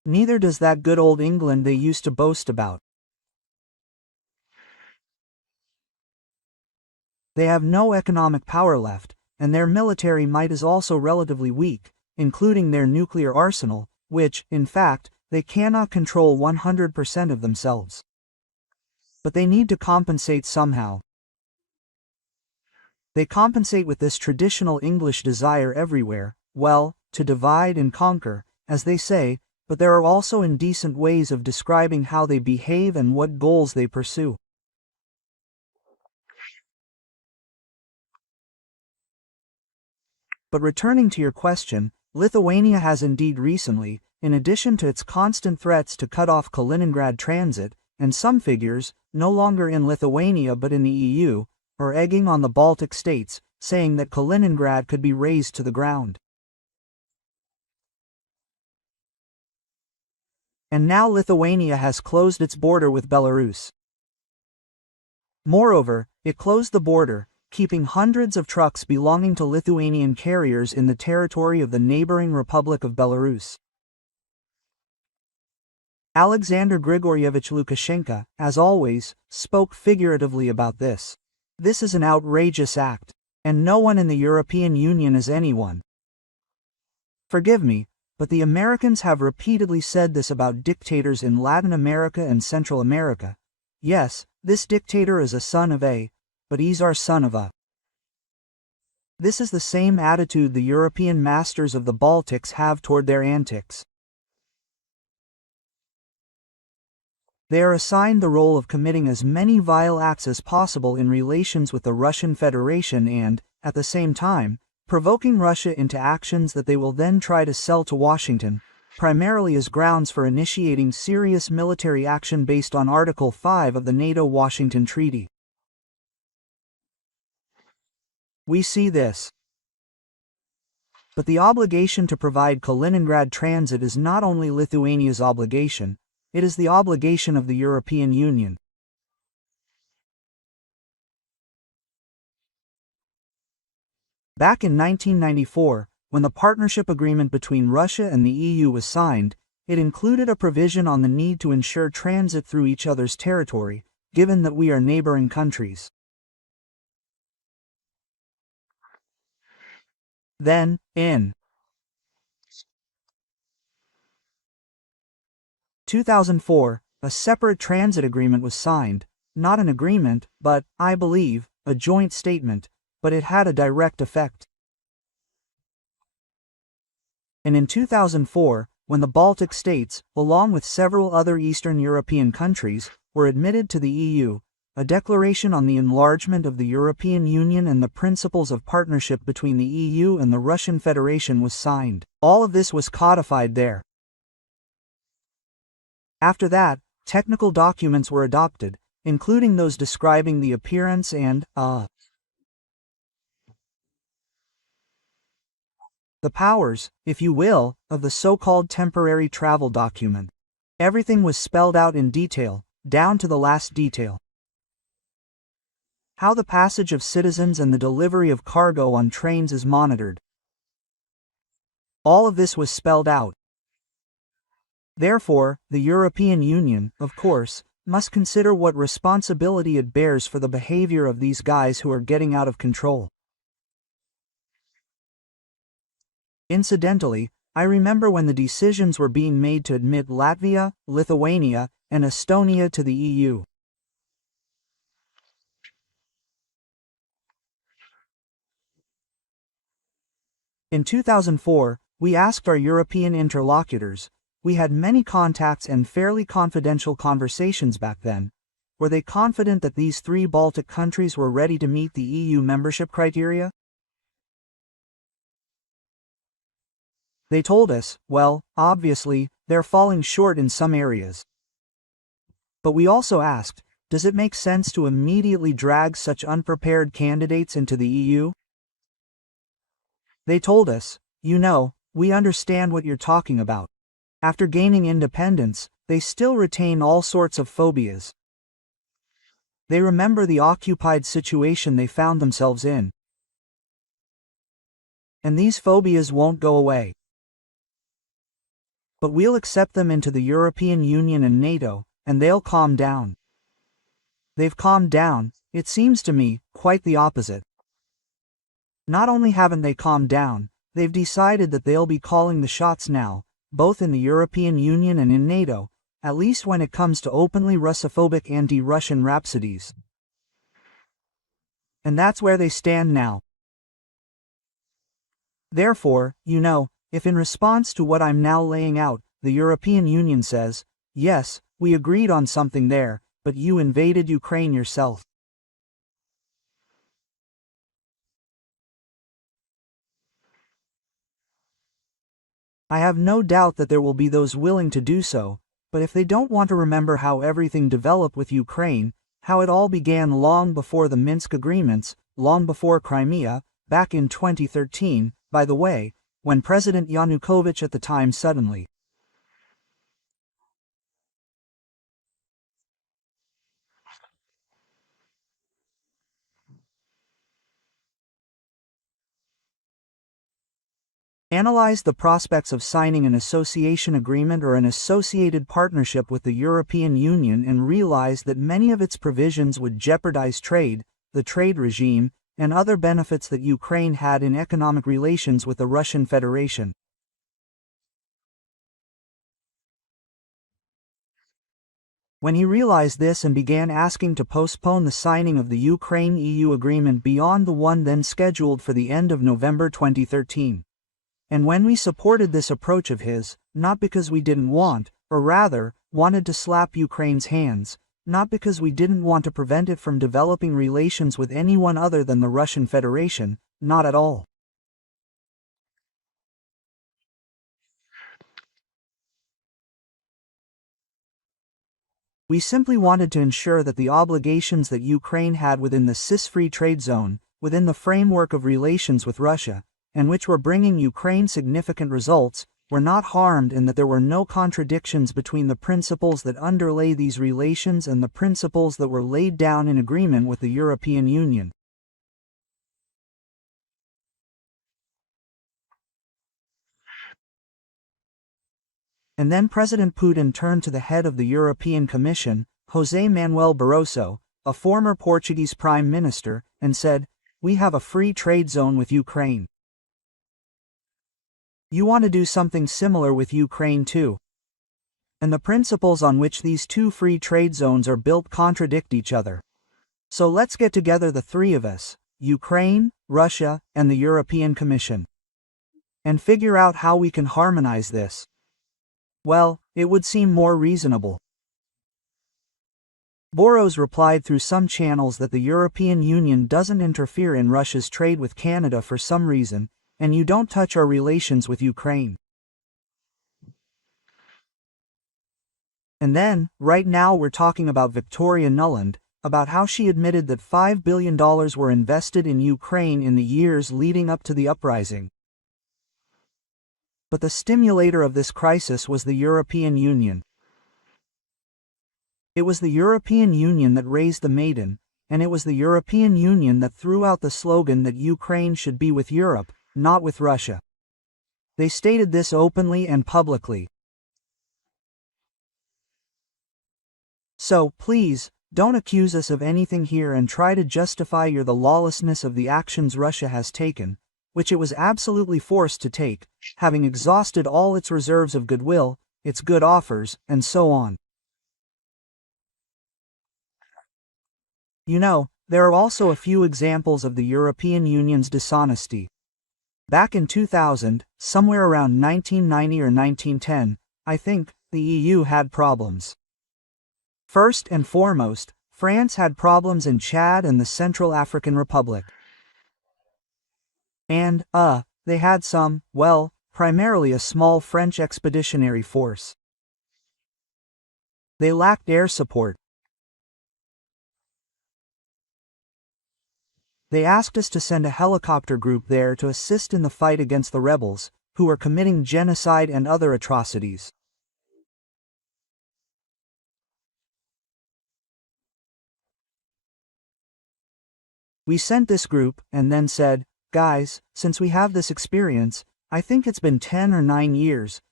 Neither does that good old England they used to boast about. They have no economic power left, and their military might is also relatively weak, including their nuclear arsenal, which, in fact, they cannot control 100% of themselves. But they need to compensate somehow. They compensate with this traditional English desire everywhere, well, to divide and conquer, as they say, but there are also indecent ways of describing how they behave and what goals they pursue. But returning to your question, Lithuania has indeed recently, in addition to its constant threats to cut off Kaliningrad transit, and some figures, no longer in Lithuania but in the EU, are egging on the Baltic states, saying that Kaliningrad could be razed to the ground. And now Lithuania has closed its border with Belarus. Moreover, it closed the border, keeping hundreds of trucks belonging to Lithuanian carriers in the territory of the neighboring Republic of Belarus. Alexander Grigorievich Lukashenko, as always, spoke figuratively about this. This is an outrageous act, and no one in the European Union is anyone. Forgive me, but the Americans have repeatedly said this about dictators in Latin America and Central America. Yes, this dictator is a son of a, but he's our son of a. This is the same attitude the European masters of the Baltics have toward their antics. They are assigned the role of committing as many vile acts as possible in relations with the Russian Federation and, at the same time, provoking Russia into actions that they will then try to sell to Washington, primarily as grounds for initiating serious military action based on Article 5 of the NATO-Washington Treaty. We see this. But the obligation to provide Kaliningrad transit is not only Lithuania's obligation, it is the obligation of the European Union. Back in 1994, when the partnership agreement between Russia and the EU was signed, it included a provision on the need to ensure transit through each other's territory, given that we are neighboring countries. Then, in 2004, a separate transit agreement was signed, not an agreement, but, I believe, a joint statement, but it had a direct effect. And in 2004, when the Baltic states, along with several other Eastern European countries, were admitted to the EU, a declaration on the enlargement of the European Union and the principles of partnership between the EU and the Russian Federation was signed. All of this was codified there. After that, technical documents were adopted, including those describing the appearance and, the powers, if you will, of the so-called temporary travel document. Everything was spelled out in detail, down to the last detail. How the passage of citizens and the delivery of cargo on trains is monitored. All of this was spelled out. Therefore, the European Union, of course, must consider what responsibility it bears for the behavior of these guys who are getting out of control. Incidentally, I remember when the decisions were being made to admit Latvia, Lithuania, and Estonia to the EU. In 2004, we asked our European interlocutors, we had many contacts and fairly confidential conversations back then, were they confident that these three Baltic countries were ready to meet the EU membership criteria? They told us, well, obviously, they're falling short in some areas. But we also asked, does it make sense to immediately drag such unprepared candidates into the EU? They told us, you know, we understand what you're talking about. After gaining independence, they still retain all sorts of phobias. They remember the occupied situation they found themselves in. And these phobias won't go away. But we'll accept them into the European Union and NATO, and they'll calm down. They've calmed down, it seems to me, quite the opposite. Not only haven't they calmed down, they've decided that they'll be calling the shots now, both in the European Union and in NATO, at least when it comes to openly Russophobic anti-Russian rhapsodies. And that's where they stand now. Therefore, if in response to what I'm now laying out, the European Union says, yes, we agreed on something there, but you invaded Ukraine yourself. I have no doubt that there will be those willing to do so, but if they don't want to remember how everything developed with Ukraine, how it all began long before the Minsk agreements, long before Crimea, back in 2013, by the way, when President Yanukovych at the time suddenly analyzed the prospects of signing an association agreement or an associated partnership with the European Union and realized that many of its provisions would jeopardize trade, the trade regime, and other benefits that Ukraine had in economic relations with the Russian Federation. When he realized this and began asking to postpone the signing of the Ukraine-EU agreement beyond the one then scheduled for the end of November 2013. And when we supported this approach of his, not because we didn't want, or rather, wanted to slap Ukraine's hands, not because we didn't want to prevent it from developing relations with anyone other than the Russian Federation, not at all. We simply wanted to ensure that the obligations that Ukraine had within the CIS-free trade zone, within the framework of relations with Russia, and which were bringing Ukraine significant results, were not harmed and that there were no contradictions between the principles that underlay these relations and the principles that were laid down in agreement with the European Union. And then President Putin turned to the head of the European Commission, José Manuel Barroso, a former Portuguese Prime Minister, and said, "We have a free trade zone with Ukraine. You want to do something similar with Ukraine too. And the principles on which these two free trade zones are built contradict each other. So let's get together the three of us, Ukraine, Russia, and the European Commission, and figure out how we can harmonize this." Well, it would seem more reasonable. Boros replied through some channels that the European Union doesn't interfere in Russia's trade with Canada for some reason, and you don't touch our relations with Ukraine. And then, right now we're talking about Victoria Nuland, about how she admitted that $5 billion were invested in Ukraine in the years leading up to the uprising. But the stimulator of this crisis was the European Union. It was the European Union that raised the maiden, and it was the European Union that threw out the slogan that Ukraine should be with Europe, not with Russia. They stated this openly and publicly. So, please, don't accuse us of anything here and try to justify the lawlessness of the actions Russia has taken, which it was absolutely forced to take, having exhausted all its reserves of goodwill, its good offers, and so on. There are also a few examples of the European Union's dishonesty. Back in 2000, somewhere around 1990 or 1910, I think, the EU had problems. First and foremost, France had problems in Chad and the Central African Republic. And, they had primarily a small French expeditionary force. They lacked air support. They asked us to send a helicopter group there to assist in the fight against the rebels, who were committing genocide and other atrocities. We sent this group, and then said, "Guys, since we have this experience, I think it's been 10 or 9 years,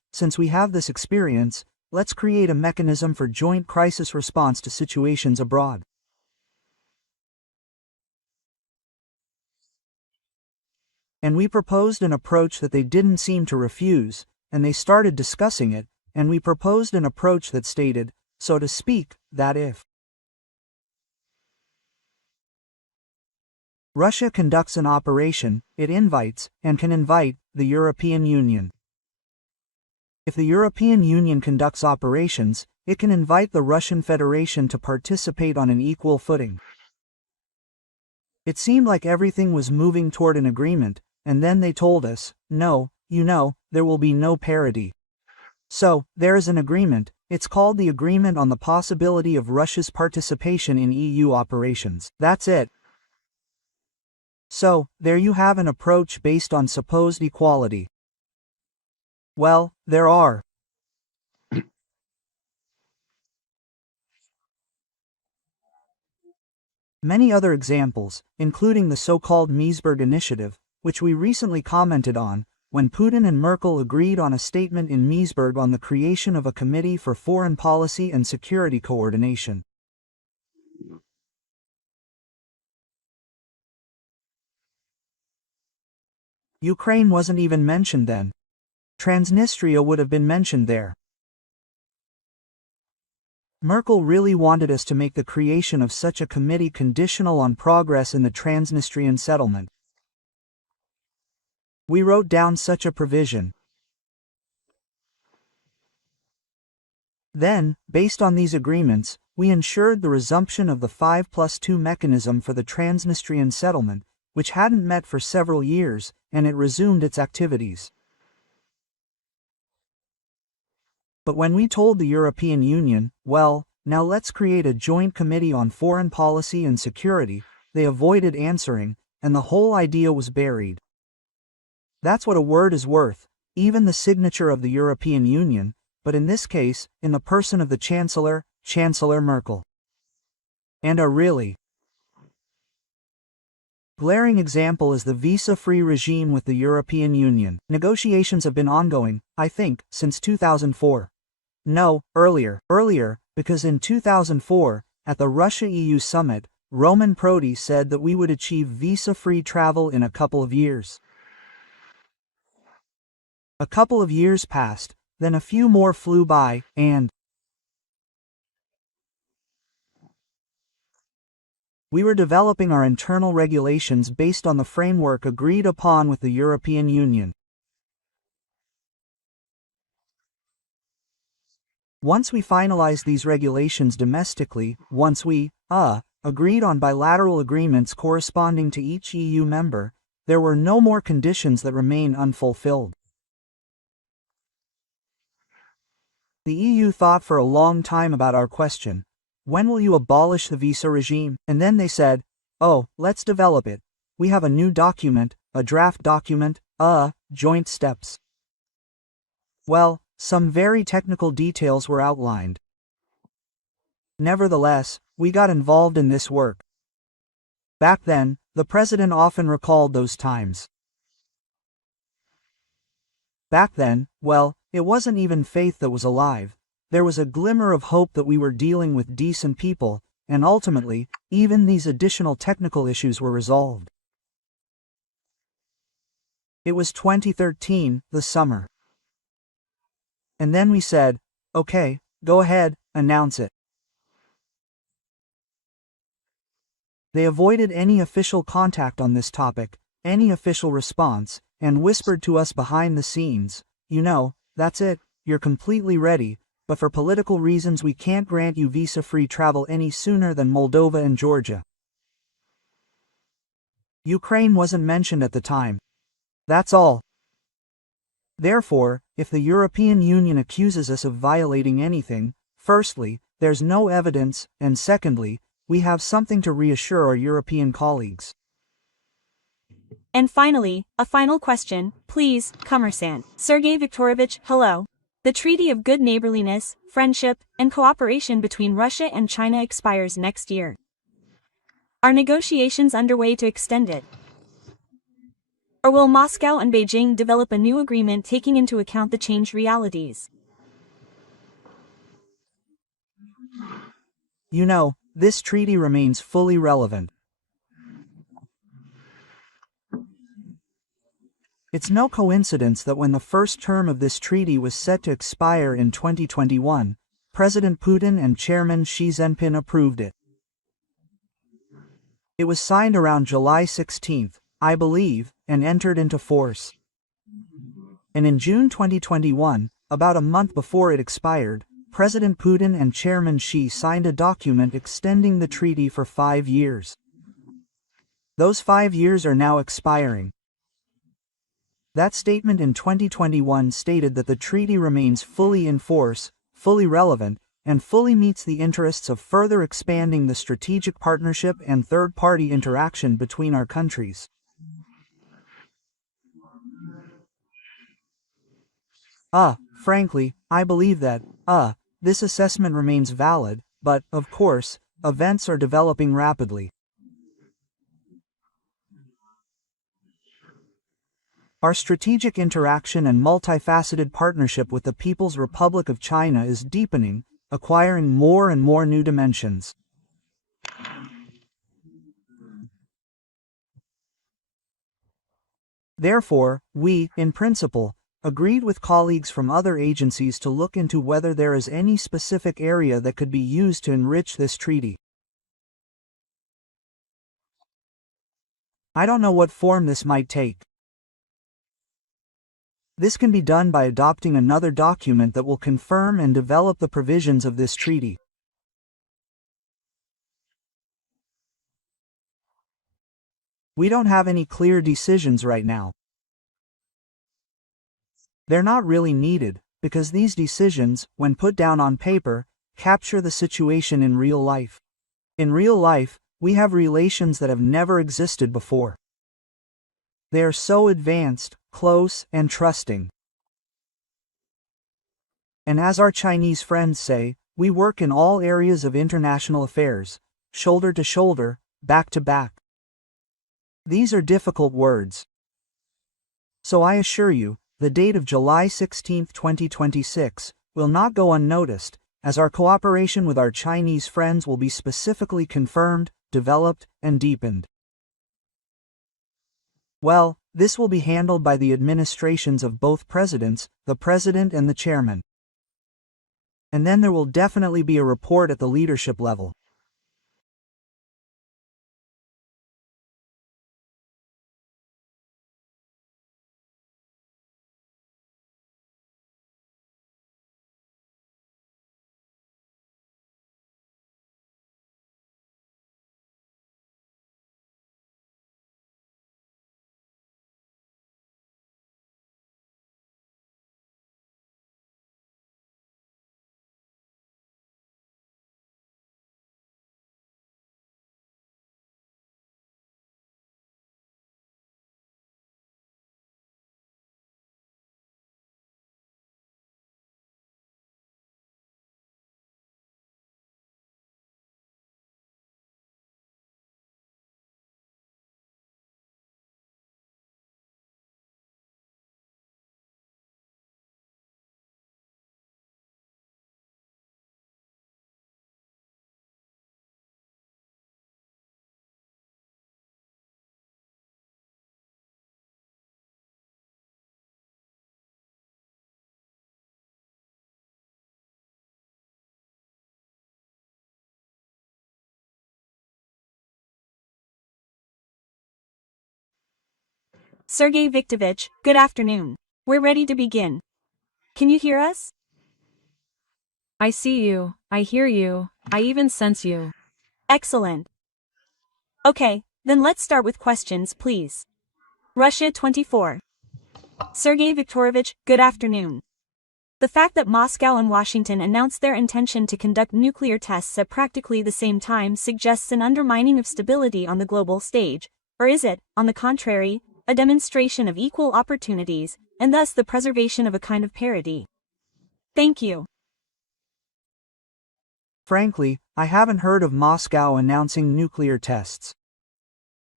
since we have this experience, let's create a mechanism for joint crisis response to situations abroad. And we proposed an approach that they didn't seem to refuse, and they started discussing it, and we proposed an approach that stated, so to speak, that if Russia conducts an operation, it invites, and can invite, the European Union. If the European Union conducts operations, it can invite the Russian Federation to participate on an equal footing. It seemed like everything was moving toward an agreement, and then they told us, no, there will be no parity. So, there is an agreement. It's called the Agreement on the Possibility of Russia's Participation in EU Operations. That's it. So, there you have an approach based on supposed equality. Well, there are many other examples, including the so-called Meseberg Initiative, which we recently commented on, when Putin and Merkel agreed on a statement in Meseberg on the creation of a Committee for Foreign Policy and Security Coordination. Ukraine wasn't even mentioned then. Transnistria would have been mentioned there. Merkel really wanted us to make the creation of such a committee conditional on progress in the Transnistrian settlement. We wrote down such a provision. Then, based on these agreements, we ensured the resumption of the 5+2 mechanism for the Transnistrian settlement, which hadn't met for several years, and it resumed its activities. But when we told the European Union, well, now let's create a joint committee on foreign policy and security, they avoided answering, and the whole idea was buried. That's what a word is worth, even the signature of the European Union, but in this case, in the person of the Chancellor, Chancellor Merkel. And a really glaring example is the visa-free regime with the European Union. Negotiations have been ongoing, I think, since 2004. No, earlier, because in 2004, at the Russia-EU summit, Roman Prodi said that we would achieve visa-free travel in a couple of years. A couple of years passed, then a few more flew by, and we were developing our internal regulations based on the framework agreed upon with the European Union. Once we finalized these regulations domestically, once we, agreed on bilateral agreements corresponding to each EU member, there were no more conditions that remain unfulfilled. The EU thought for a long time about our question. When will you abolish the visa regime? And then they said, oh, let's develop it. We have a new document, a draft document, joint steps. Well, some very technical details were outlined. Nevertheless, we got involved in this work. Back then, the president often recalled those times. Back then, well, it wasn't even faith that was alive. There was a glimmer of hope that we were dealing with decent people, and ultimately, even these additional technical issues were resolved. It was 2013, the summer. And then we said, okay, go ahead, announce it. They avoided any official contact on this topic, any official response, and whispered to us behind the scenes, that's it, you're completely ready, but for political reasons we can't grant you visa-free travel any sooner than Moldova and Georgia. Ukraine wasn't mentioned at the time. That's all. Therefore, if the European Union accuses us of violating anything, firstly, there's no evidence, and secondly, we have something to reassure our European colleagues. And finally, a final question, please, Commerçant. Sergei Viktorovich, hello. The Treaty of Good Neighborliness, Friendship, and Cooperation between Russia and China expires next year. Are negotiations underway to extend it? Or will Moscow and Beijing develop a new agreement taking into account the changed realities? You know, this treaty remains fully relevant. It's no coincidence that when the first term of this treaty was set to expire in 2021, President Putin and Chairman Xi Jinping approved it. It was signed around July 16, I believe, and entered into force. And in June 2021, about a month before it expired, President Putin and Chairman Xi signed a document extending the treaty for 5 years. Those 5 years are now expiring. That statement in 2021 stated that the treaty remains fully in force, fully relevant, and fully meets the interests of further expanding the strategic partnership and third-party interaction between our countries. Frankly, I believe that, this assessment remains valid, but, of course, events are developing rapidly. Our strategic interaction and multifaceted partnership with the People's Republic of China is deepening, acquiring more and more new dimensions. Therefore, we, in principle, agreed with colleagues from other agencies to look into whether there is any specific area that could be used to enrich this treaty. I don't know what form this might take. This can be done by adopting another document that will confirm and develop the provisions of this treaty. We don't have any clear decisions right now. They're not really needed, because these decisions, when put down on paper, capture the situation in real life. In real life, we have relations that have never existed before. They are so advanced, close, and trusting. And as our Chinese friends say, we work in all areas of international affairs, shoulder to shoulder, back to back. These are difficult words. So I assure you, the date of July 16, 2026, will not go unnoticed, as our cooperation with our Chinese friends will be specifically confirmed, developed, and deepened. Well, this will be handled by the administrations of both presidents, the president and the chairman. And then there will definitely be a report at the leadership level. Sergei Viktorovich, good afternoon. We're ready to begin. Can you hear us? I see you, I hear you, I even sense you. Excellent. Okay, then let's start with questions, please. Russia 24. Sergei Viktorovich, good afternoon. The fact that Moscow and Washington announced their intention to conduct nuclear tests at practically the same time suggests an undermining of stability on the global stage, or is it, on the contrary, a demonstration of equal opportunities, and thus the preservation of a kind of parity? Thank you. Frankly, I haven't heard of Moscow announcing nuclear tests.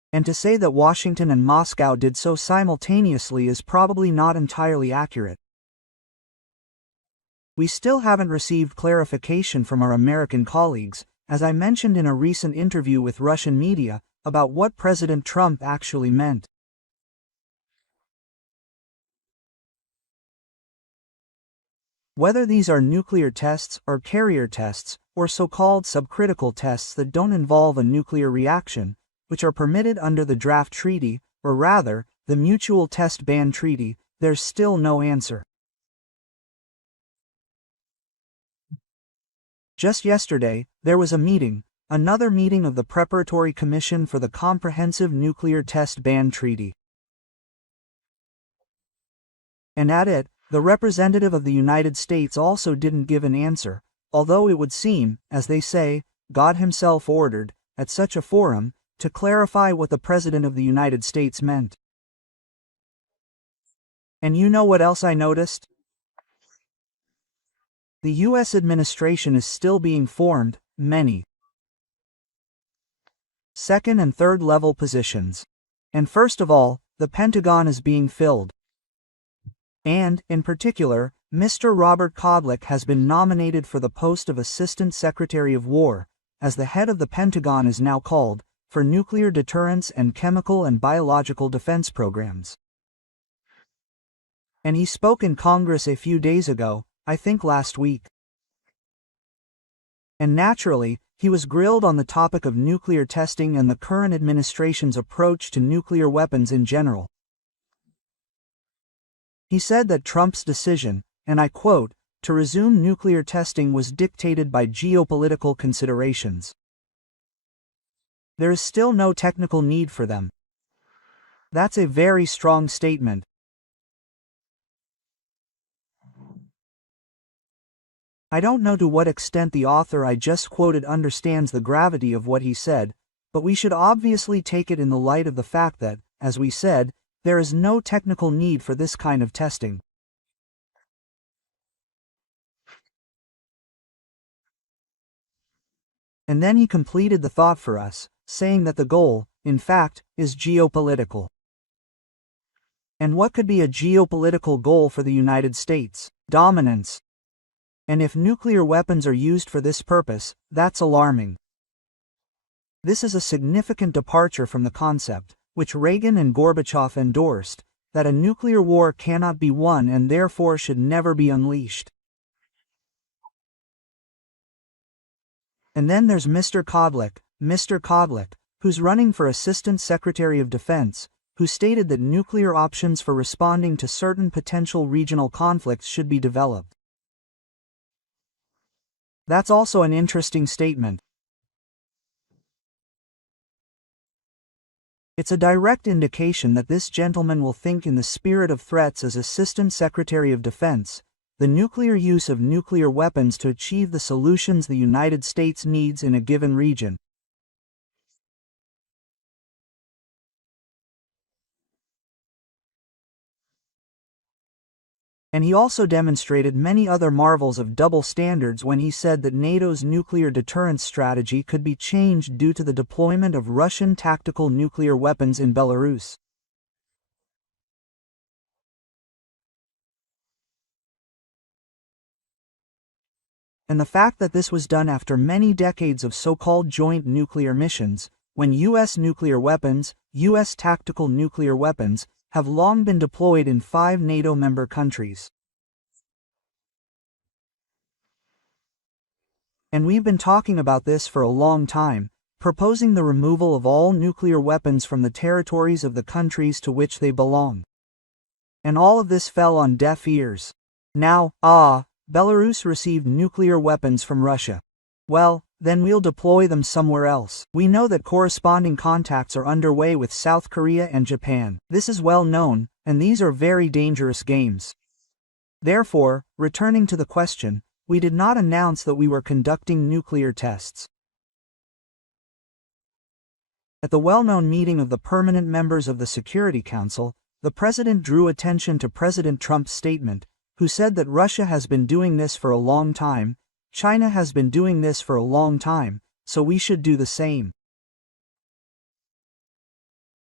And to say that Washington and Moscow did so simultaneously is probably not entirely accurate. We still haven't received clarification from our American colleagues, as I mentioned in a recent interview with Russian media, about what President Trump actually meant. Whether these are nuclear tests or carrier tests, or so-called subcritical tests that don't involve a nuclear reaction, which are permitted under the draft treaty, or rather, the Mutual Test Ban Treaty, there's still no answer. Just yesterday, there was a meeting, another meeting of the Preparatory Commission for the Comprehensive Nuclear Test Ban Treaty. And at it, the representative of the United States also didn't give an answer, although it would seem, as they say, God himself ordered, at such a forum, to clarify what the President of the United States meant. And you know what else I noticed? The U.S. administration is still being formed, many second and third level positions. And first of all, the Pentagon is being filled. And, in particular, Mr. Robert Kodlik has been nominated for the post of Assistant Secretary of War, as the head of the Pentagon is now called, for nuclear deterrence and chemical and biological defense programs. And he spoke in Congress a few days ago, I think last week. And naturally, he was grilled on the topic of nuclear testing and the current administration's approach to nuclear weapons in general. He said that Trump's decision, and I quote, to resume nuclear testing was dictated by geopolitical considerations. There is still no technical need for them. That's a very strong statement. I don't know to what extent the author I just quoted understands the gravity of what he said, but we should obviously take it in the light of the fact that, as we said, there is no technical need for this kind of testing. And then he completed the thought for us, saying that the goal, in fact, is geopolitical. And what could be a geopolitical goal for the United States? Dominance. And if nuclear weapons are used for this purpose, that's alarming. This is a significant departure from the concept, which Reagan and Gorbachev endorsed, that a nuclear war cannot be won and therefore should never be unleashed. And then there's Mr. Kodlik, who's running for Assistant Secretary of Defense, who stated that nuclear options for responding to certain potential regional conflicts should be developed. That's also an interesting statement. It's a direct indication that this gentleman will think in the spirit of threats as Assistant Secretary of Defense, the nuclear use of nuclear weapons to achieve the solutions the United States needs in a given region. And he also demonstrated many other marvels of double standards when he said that NATO's nuclear deterrence strategy could be changed due to the deployment of Russian tactical nuclear weapons in Belarus. And the fact that this was done after many decades of so-called joint nuclear missions, when U.S. nuclear weapons, U.S. tactical nuclear weapons, have long been deployed in 5 NATO member countries. And we've been talking about this for a long time, proposing the removal of all nuclear weapons from the territories of the countries to which they belong. And all of this fell on deaf ears. Now, Belarus received nuclear weapons from Russia. Well, then we'll deploy them somewhere else. We know that corresponding contacts are underway with South Korea and Japan. This is well known, and these are very dangerous games. Therefore, returning to the question, we did not announce that we were conducting nuclear tests. At the well-known meeting of the permanent members of the Security Council, the President drew attention to President Trump's statement, who said that Russia has been doing this for a long time, China has been doing this for a long time, so we should do the same.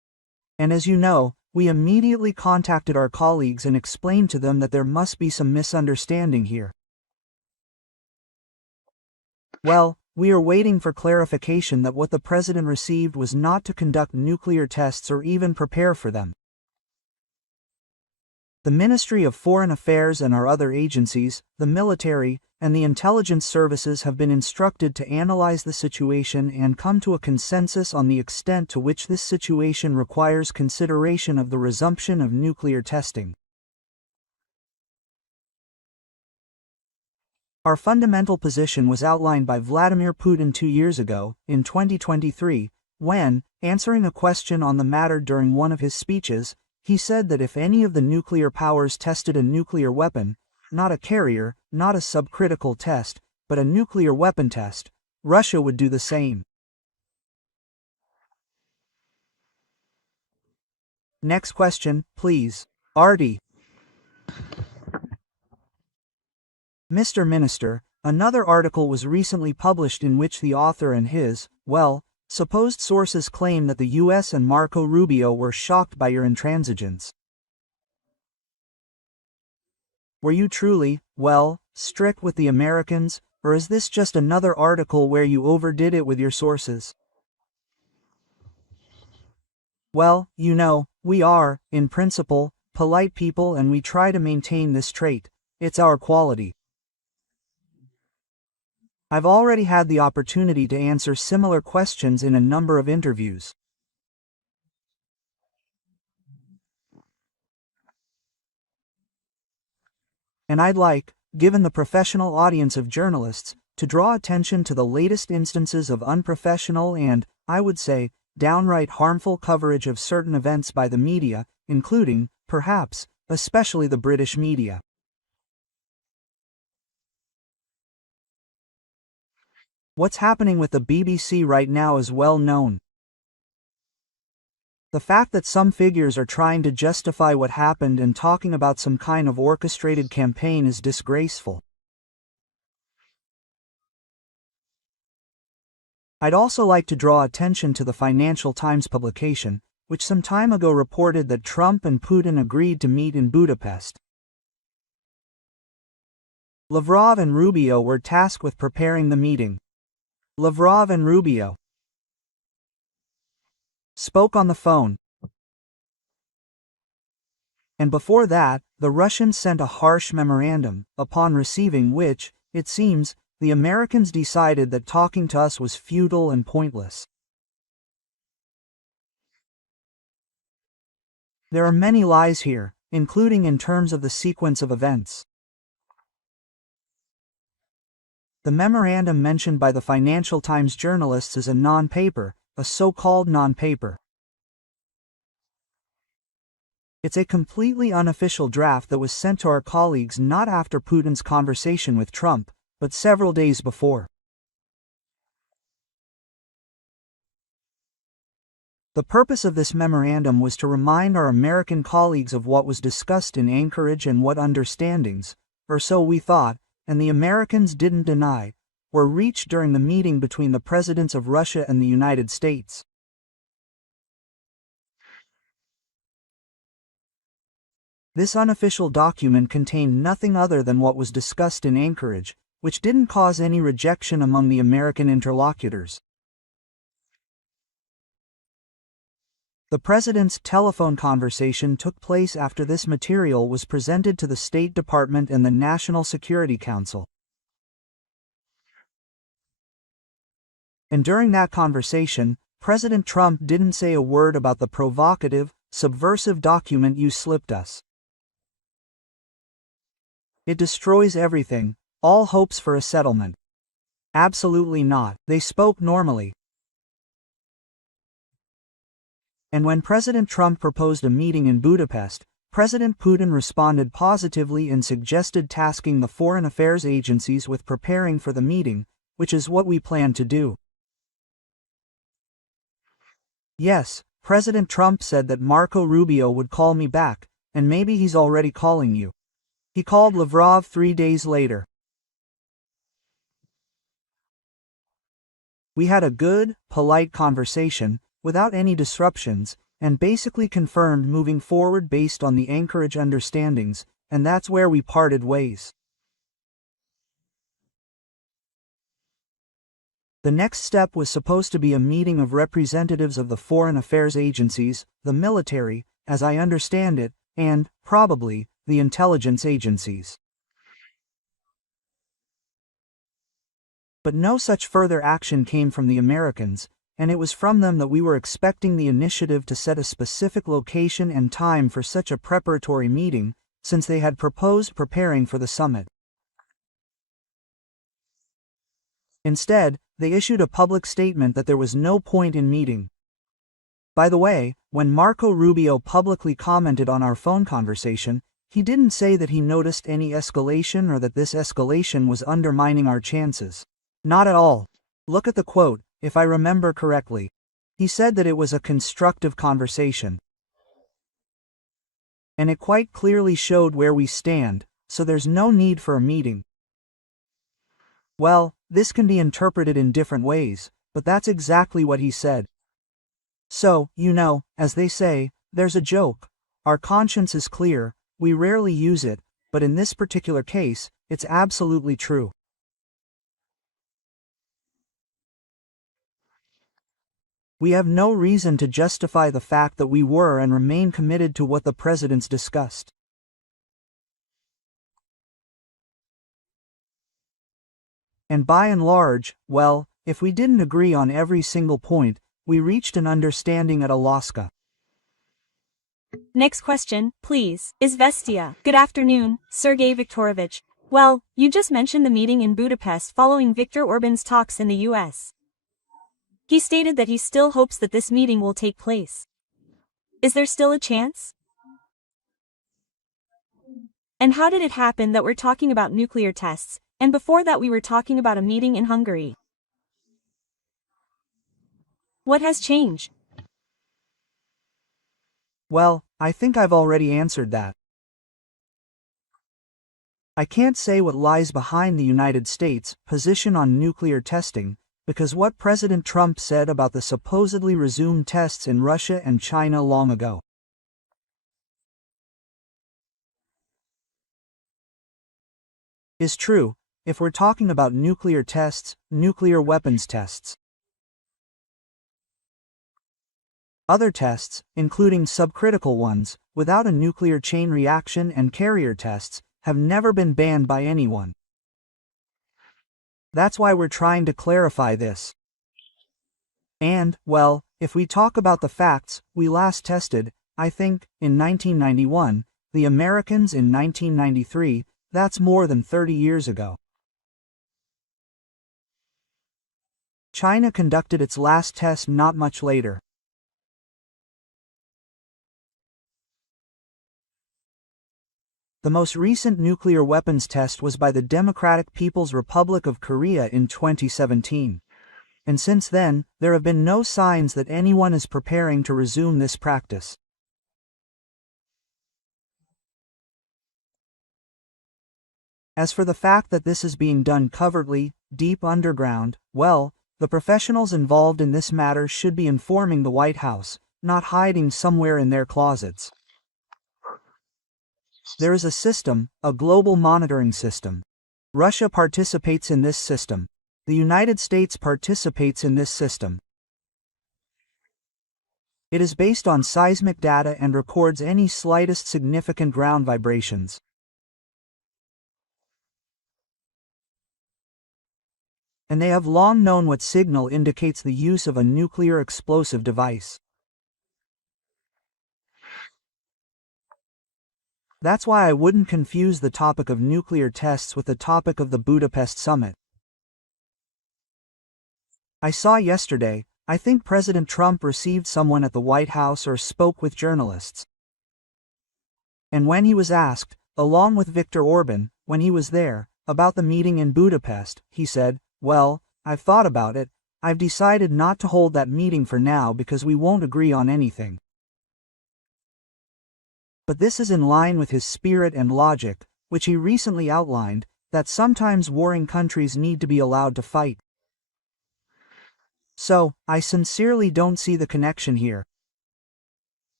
And as you know, we immediately contacted our colleagues and explained to them that there must be some misunderstanding here. Well, we are waiting for clarification that what the president received was not to conduct nuclear tests or even prepare for them. The Ministry of Foreign Affairs and our other agencies, the military, and the intelligence services have been instructed to analyze the situation and come to a consensus on the extent to which this situation requires consideration of the resumption of nuclear testing. Our fundamental position was outlined by Vladimir Putin 2 years ago, in 2023, when, answering a question on the matter during one of his speeches, he said that if any of the nuclear powers tested a nuclear weapon, not a carrier, not a subcritical test, but a nuclear weapon test, Russia would do the same. Next question, please. Artie. Mr. Minister, another article was recently published in which the author and his, supposed sources claim that the US and Marco Rubio were shocked by your intransigence. Were you truly, strict with the Americans, or is this just another article where you overdid it with your sources? Well, you know, we are, in principle, polite people and we try to maintain this trait. It's our quality. I've already had the opportunity to answer similar questions in a number of interviews. And I'd like, given the professional audience of journalists, to draw attention to the latest instances of unprofessional and, I would say, downright harmful coverage of certain events by the media, including, perhaps, especially the British media. What's happening with the BBC right now is well known. The fact that some figures are trying to justify what happened and talking about some kind of orchestrated campaign is disgraceful. I'd also like to draw attention to the Financial Times publication, which some time ago reported that Trump and Putin agreed to meet in Budapest. Lavrov and Rubio were tasked with preparing the meeting. Lavrov and Rubio spoke on the phone. And before that, the Russians sent a harsh memorandum, upon receiving which, it seems, the Americans decided that talking to us was futile and pointless. There are many lies here, including in terms of the sequence of events. The memorandum mentioned by the Financial Times journalists is a non-paper, a so-called non-paper. It's a completely unofficial draft that was sent to our colleagues not after Putin's conversation with Trump, but several days before. The purpose of this memorandum was to remind our American colleagues of what was discussed in Anchorage and what understandings, or so we thought, and the Americans didn't deny, were reached during the meeting between the presidents of Russia and the United States. This unofficial document contained nothing other than what was discussed in Anchorage, which didn't cause any rejection among the American interlocutors. The president's telephone conversation took place after this material was presented to the State Department and the National Security Council. And during that conversation, President Trump didn't say a word about the provocative, subversive document you slipped us. It destroys everything, all hopes for a settlement. Absolutely not. They spoke normally. And when President Trump proposed a meeting in Budapest, President Putin responded positively and suggested tasking the foreign affairs agencies with preparing for the meeting, which is what we plan to do. Yes, President Trump said that Marco Rubio would call me back, and maybe he's already calling you. He called Lavrov 3 days later. We had a good, polite conversation, without any disruptions, and basically confirmed moving forward based on the Anchorage understandings, and that's where we parted ways. The next step was supposed to be a meeting of representatives of the foreign affairs agencies, the military, as I understand it, and, probably, the intelligence agencies. But no such further action came from the Americans, and it was from them that we were expecting the initiative to set a specific location and time for such a preparatory meeting, since they had proposed preparing for the summit. Instead, they issued a public statement that there was no point in meeting. By the way, when Marco Rubio publicly commented on our phone conversation, he didn't say that he noticed any escalation or that this escalation was undermining our chances. Not at all. Look at the quote, if I remember correctly. He said that it was a constructive conversation. And it quite clearly showed where we stand, so there's no need for a meeting. Well, this can be interpreted in different ways, but that's exactly what he said. So, as they say, there's a joke. Our conscience is clear, we rarely use it, but in this particular case, it's absolutely true. We have no reason to justify the fact that we were and remain committed to what the presidents discussed. And by and large, well, if we didn't agree on every single point, we reached an understanding at Alaska. Next question, please. Izvestia. Good afternoon, Sergei Viktorovich. Well, you just mentioned the meeting in Budapest following Viktor Orban's talks in the US. He stated that he still hopes that this meeting will take place. Is there still a chance? And how did it happen that we're talking about nuclear tests, and before that we were talking about a meeting in Hungary? What has changed? Well, I think I've already answered that. I can't say what lies behind the United States' position on nuclear testing, because what President Trump said about the supposedly resumed tests in Russia and China long ago. Is true, if we're talking about nuclear tests, nuclear weapons tests. Other tests, including subcritical ones, without a nuclear chain reaction and carrier tests, have never been banned by anyone. That's why we're trying to clarify this. And, well, if we talk about the facts, we last tested, I think, in 1991, the Americans in 1993, that's more than 30 years ago. China conducted its last test not much later. The most recent nuclear weapons test was by the Democratic People's Republic of Korea in 2017. And since then, there have been no signs that anyone is preparing to resume this practice. As for the fact that this is being done covertly, deep underground, well, the professionals involved in this matter should be informing the White House, not hiding somewhere in their closets. There is a system, a global monitoring system. Russia participates in this system. The United States participates in this system. It is based on seismic data and records any slightest significant ground vibrations. And they have long known what signal indicates the use of a nuclear explosive device. That's why I wouldn't confuse the topic of nuclear tests with the topic of the Budapest summit. I saw yesterday, I think President Trump received someone at the White House or spoke with journalists. And when he was asked, along with Viktor Orban, when he was there, about the meeting in Budapest, he said, "Well, I've thought about it, I've decided not to hold that meeting for now because we won't agree on anything." But this is in line with his spirit and logic, which he recently outlined, that sometimes warring countries need to be allowed to fight. So, I sincerely don't see the connection here.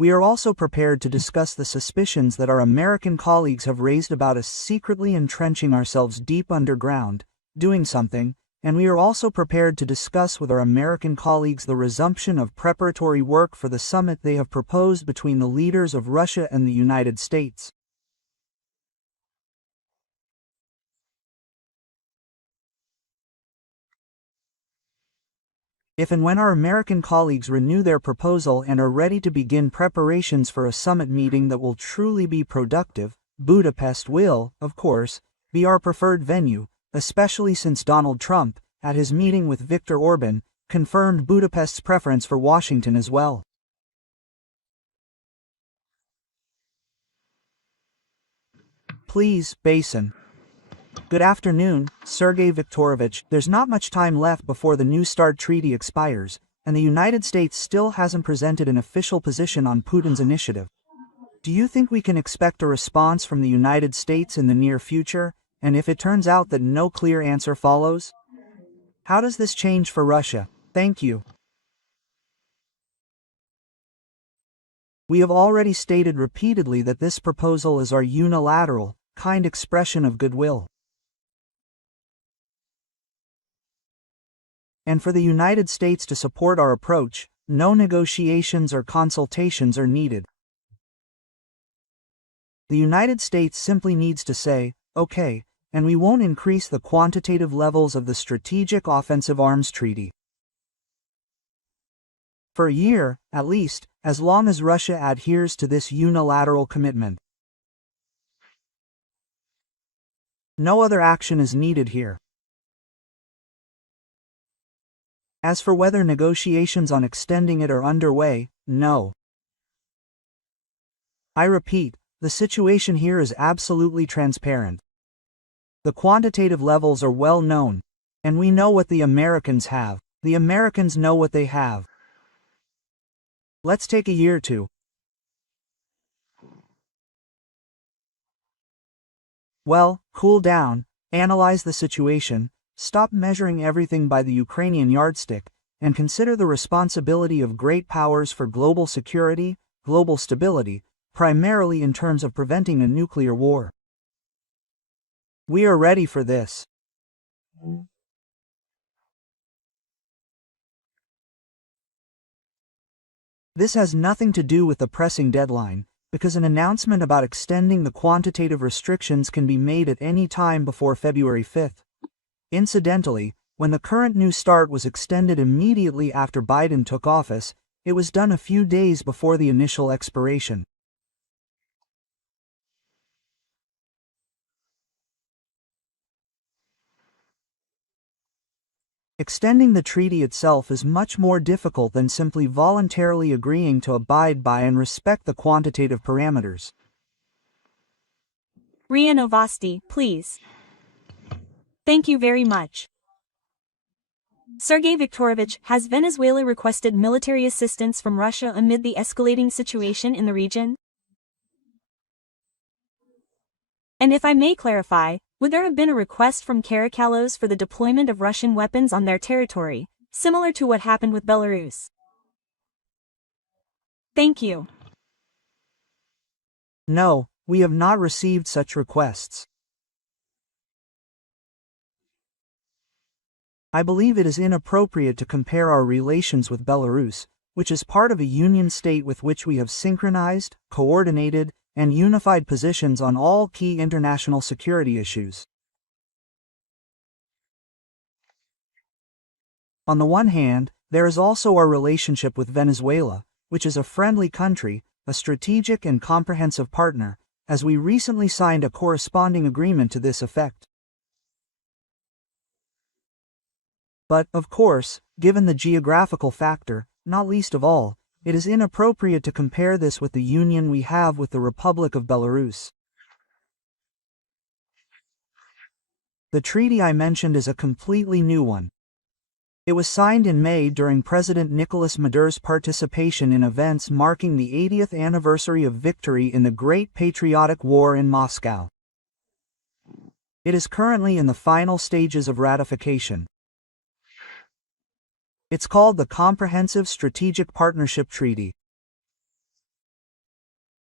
We are also prepared to discuss the suspicions that our American colleagues have raised about us secretly entrenching ourselves deep underground, doing something, and we are also prepared to discuss with our American colleagues the resumption of preparatory work for the summit they have proposed between the leaders of Russia and the United States. If and when our American colleagues renew their proposal and are ready to begin preparations for a summit meeting that will truly be productive, Budapest will, of course, be our preferred venue, especially since Donald Trump, at his meeting with Viktor Orban, confirmed Budapest's preference for Washington as well. Please, Basin. Good afternoon, Sergei Viktorovich. There's not much time left before the New START treaty expires, and the United States still hasn't presented an official position on Putin's initiative. Do you think we can expect a response from the United States in the near future, and if it turns out that no clear answer follows? How does this change for Russia? Thank you. We have already stated repeatedly that this proposal is our unilateral, kind expression of goodwill. And for the United States to support our approach, no negotiations or consultations are needed. The United States simply needs to say, okay, and we won't increase the quantitative levels of the Strategic Offensive Arms Treaty. For a year, at least, as long as Russia adheres to this unilateral commitment. No other action is needed here. As for whether negotiations on extending it are underway, no. I repeat, the situation here is absolutely transparent. The quantitative levels are well known, and we know what the Americans have. The Americans know what they have. Let's take a year or two. Well, cool down, analyze the situation, stop measuring everything by the Ukrainian yardstick, and consider the responsibility of great powers for global security, global stability, primarily in terms of preventing a nuclear war. We are ready for this. This has nothing to do with the pressing deadline, because an announcement about extending the quantitative restrictions can be made at any time before February 5th. Incidentally, when the current New START was extended immediately after Biden took office, it was done a few days before the initial expiration. Extending the treaty itself is much more difficult than simply voluntarily agreeing to abide by and respect the quantitative parameters. RIA Novosti, please. Thank you very much. Sergei Viktorovich, has Venezuela requested military assistance from Russia amid the escalating situation in the region? And if I may clarify, would there have been a request from Caracalos for the deployment of Russian weapons on their territory, similar to what happened with Belarus? Thank you. No, we have not received such requests. I believe it is inappropriate to compare our relations with Belarus, which is part of a union state with which we have synchronized, coordinated, and unified positions on all key international security issues. On the one hand, there is also our relationship with Venezuela, which is a friendly country, a strategic and comprehensive partner, as we recently signed a corresponding agreement to this effect. But, of course, given the geographical factor, not least of all, it is inappropriate to compare this with the union we have with the Republic of Belarus. The treaty I mentioned is a completely new one. It was signed in May during President Nicolas Maduro's participation in events marking the 80th anniversary of victory in the Great Patriotic War in Moscow. It is currently in the final stages of ratification. It's called the Comprehensive Strategic Partnership Treaty.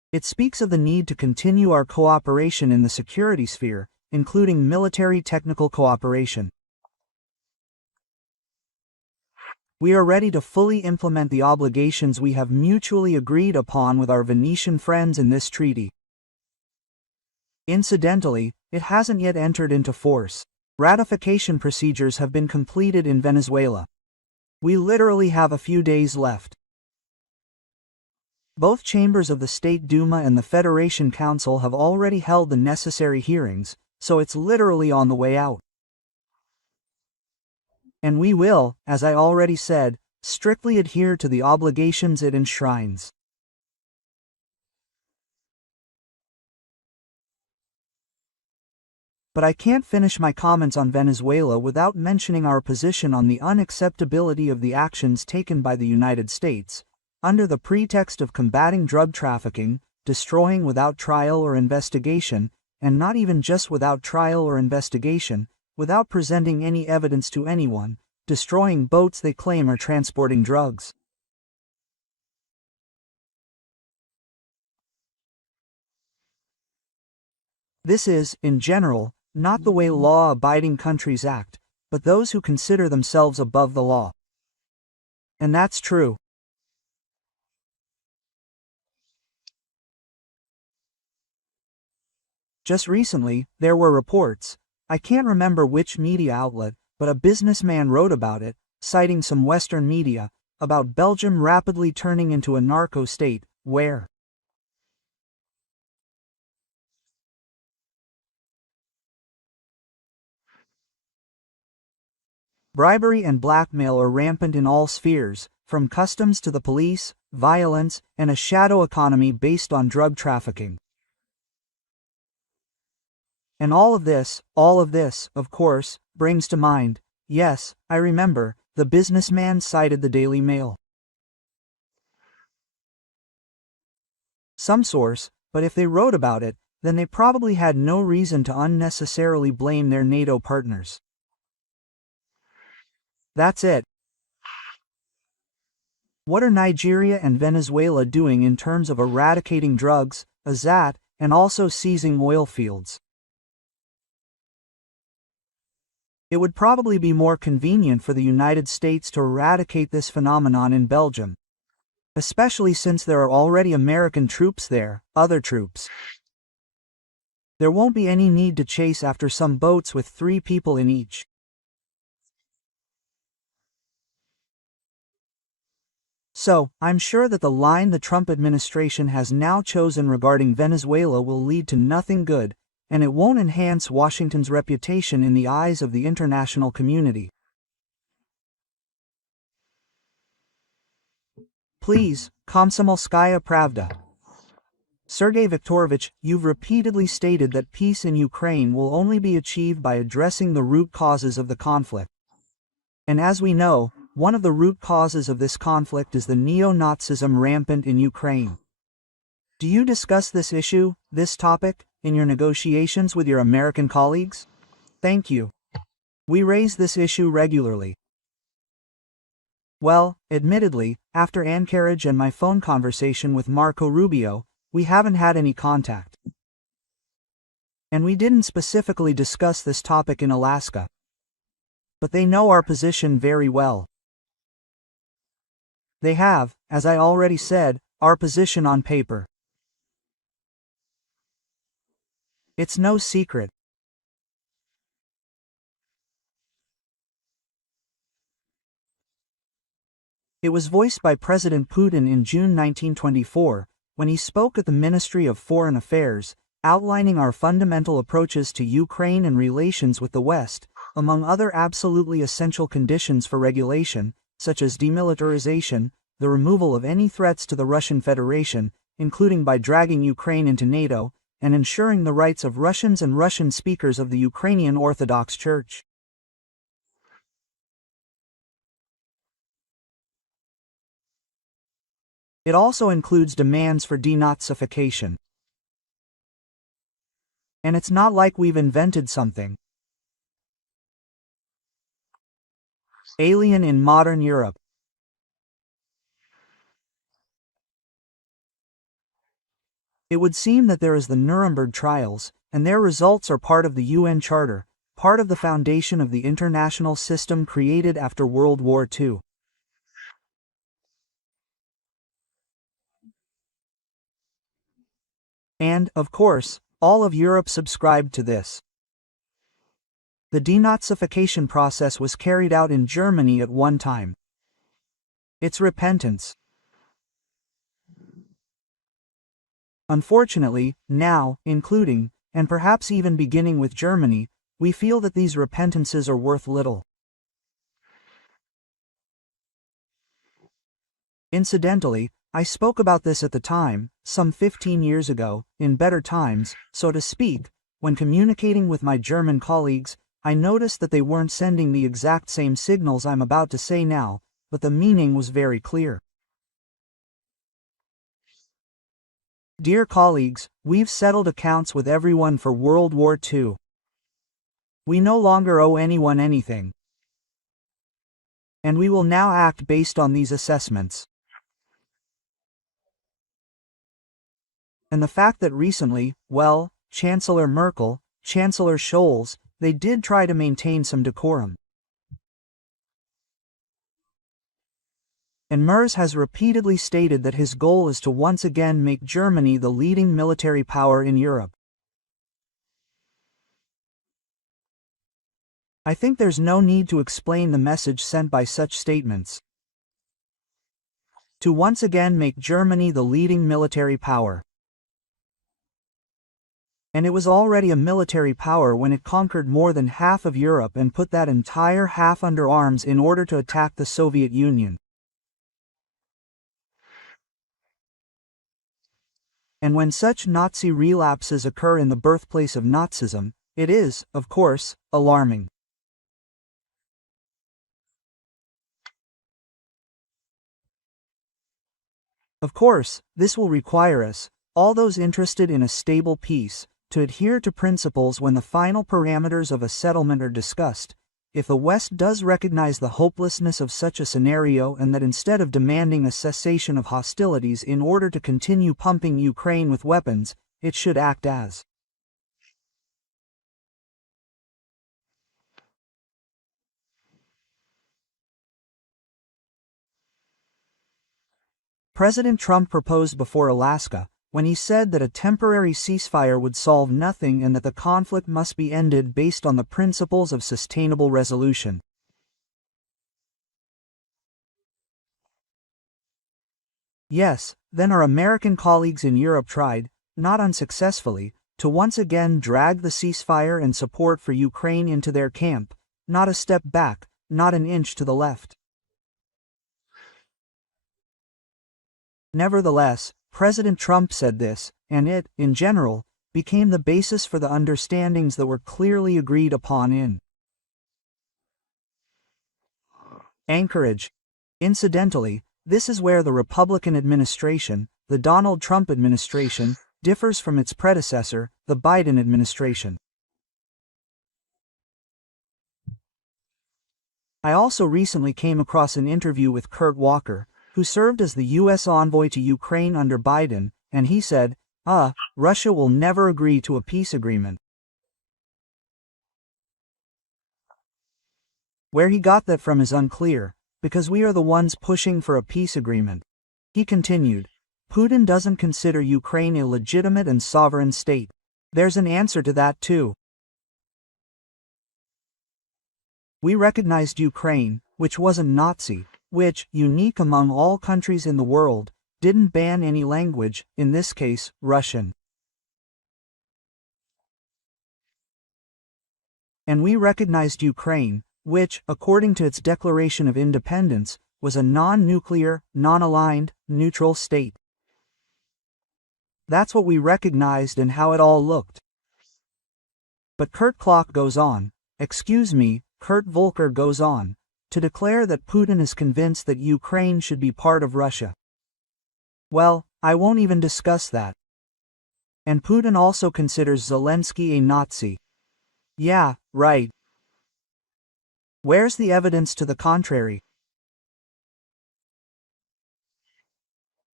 It speaks of the need to continue our cooperation in the security sphere, including military technical cooperation. We are ready to fully implement the obligations we have mutually agreed upon with our Venetian friends in this treaty. Incidentally, it hasn't yet entered into force. Ratification procedures have been completed in Venezuela. We literally have a few days left. Both chambers of the State Duma and the Federation Council have already held the necessary hearings, so it's literally on the way out. And we will, as I already said, strictly adhere to the obligations it enshrines. But I can't finish my comments on Venezuela without mentioning our position on the unacceptability of the actions taken by the United States, under the pretext of combating drug trafficking, destroying without trial or investigation, and not even just without trial or investigation, without presenting any evidence to anyone, destroying boats they claim are transporting drugs. This is, in general, not the way law-abiding countries act, but those who consider themselves above the law. And that's true. Just recently, there were reports, I can't remember which media outlet, but a businessman wrote about it, citing some Western media, about Belgium rapidly turning into a narco state, where bribery and blackmail are rampant in all spheres, from customs to the police, violence, and a shadow economy based on drug trafficking. And all of this, of course, brings to mind, yes, I remember, the businessman cited the Daily Mail. Some source, but if they wrote about it, then they probably had no reason to unnecessarily blame their NATO partners. That's it. What are Nigeria and Venezuela doing in terms of eradicating drugs, and also seizing oil fields? It would probably be more convenient for the United States to eradicate this phenomenon in Belgium, especially since there are already American troops there, other troops. There won't be any need to chase after some boats with 3 people in each. So, I'm sure that the line the Trump administration has now chosen regarding Venezuela will lead to nothing good, and it won't enhance Washington's reputation in the eyes of the international community. Please, Komsomolskaya Pravda. Sergei Viktorovich, you've repeatedly stated that peace in Ukraine will only be achieved by addressing the root causes of the conflict. And as we know, one of the root causes of this conflict is the neo-Nazism rampant in Ukraine. Do you discuss this issue, this topic, in your negotiations with your American colleagues? Thank you. We raise this issue regularly. Well, admittedly, after Anchorage and my phone conversation with Marco Rubio, we haven't had any contact. And we didn't specifically discuss this topic in Alaska. But they know our position very well. They have, as I already said, our position on paper. It's no secret. It was voiced by President Putin in June 1924, when he spoke at the Ministry of Foreign Affairs, outlining our fundamental approaches to Ukraine and relations with the West, among other absolutely essential conditions for regulation, such as demilitarization, the removal of any threats to the Russian Federation, including by dragging Ukraine into NATO, and ensuring the rights of Russians and Russian speakers of the Ukrainian Orthodox Church. It also includes demands for denazification. And it's not like we've invented something alien in modern Europe. It would seem that there is the Nuremberg trials, and their results are part of the UN Charter, part of the foundation of the international system created after World War II. And, of course, all of Europe subscribed to this. The denazification process was carried out in Germany at one time. It's repentance. Unfortunately, now, including, and perhaps even beginning with Germany, we feel that these repentances are worth little. Incidentally, I spoke about this at the time, some 15 years ago, in better times, so to speak. When communicating with my German colleagues, I noticed that they weren't sending the exact same signals I'm about to say now, but the meaning was very clear. Dear colleagues, we've settled accounts with everyone for World War II. We no longer owe anyone anything. And we will now act based on these assessments. And the fact that recently, well, Chancellor Merkel, Chancellor Scholz, they did try to maintain some decorum. And Merz has repeatedly stated that his goal is to once again make Germany the leading military power in Europe. I think there's no need to explain the message sent by such statements. To once again make Germany the leading military power. And it was already a military power when it conquered more than half of Europe and put that entire half under arms in order to attack the Soviet Union. And when such Nazi relapses occur in the birthplace of Nazism, it is, of course, alarming. Of course, this will require us, all those interested in a stable peace, to adhere to principles when the final parameters of a settlement are discussed. If the West does recognize the hopelessness of such a scenario and that instead of demanding a cessation of hostilities in order to continue pumping Ukraine with weapons, it should act as President Trump proposed before Alaska, when he said that a temporary ceasefire would solve nothing and that the conflict must be ended based on the principles of sustainable resolution. Yes, then our American colleagues in Europe tried, not unsuccessfully, to once again drag the ceasefire and support for Ukraine into their camp, not a step back, not an inch to the left. Nevertheless, President Trump said this, and it, in general, became the basis for the understandings that were clearly agreed upon in Anchorage. Incidentally, this is where the Republican administration, the Donald Trump administration, differs from its predecessor, the Biden administration. I also recently came across an interview with Kurt Walker, who served as the U.S. envoy to Ukraine under Biden, and he said, Russia will never agree to a peace agreement. Where he got that from is unclear, because we are the ones pushing for a peace agreement. He continued, Putin doesn't consider Ukraine a legitimate and sovereign state. There's an answer to that too. We recognized Ukraine, which wasn't Nazi, which, unique among all countries in the world, didn't ban any language, in this case, Russian. And we recognized Ukraine, which, according to its declaration of independence, was a non-nuclear, non-aligned, neutral state. That's what we recognized and how it all looked. But Kurt goes on, Kurt Volker goes on, to declare that Putin is convinced that Ukraine should be part of Russia. Well, I won't even discuss that. And Putin also considers Zelensky a Nazi. Yeah, right. Where's the evidence to the contrary?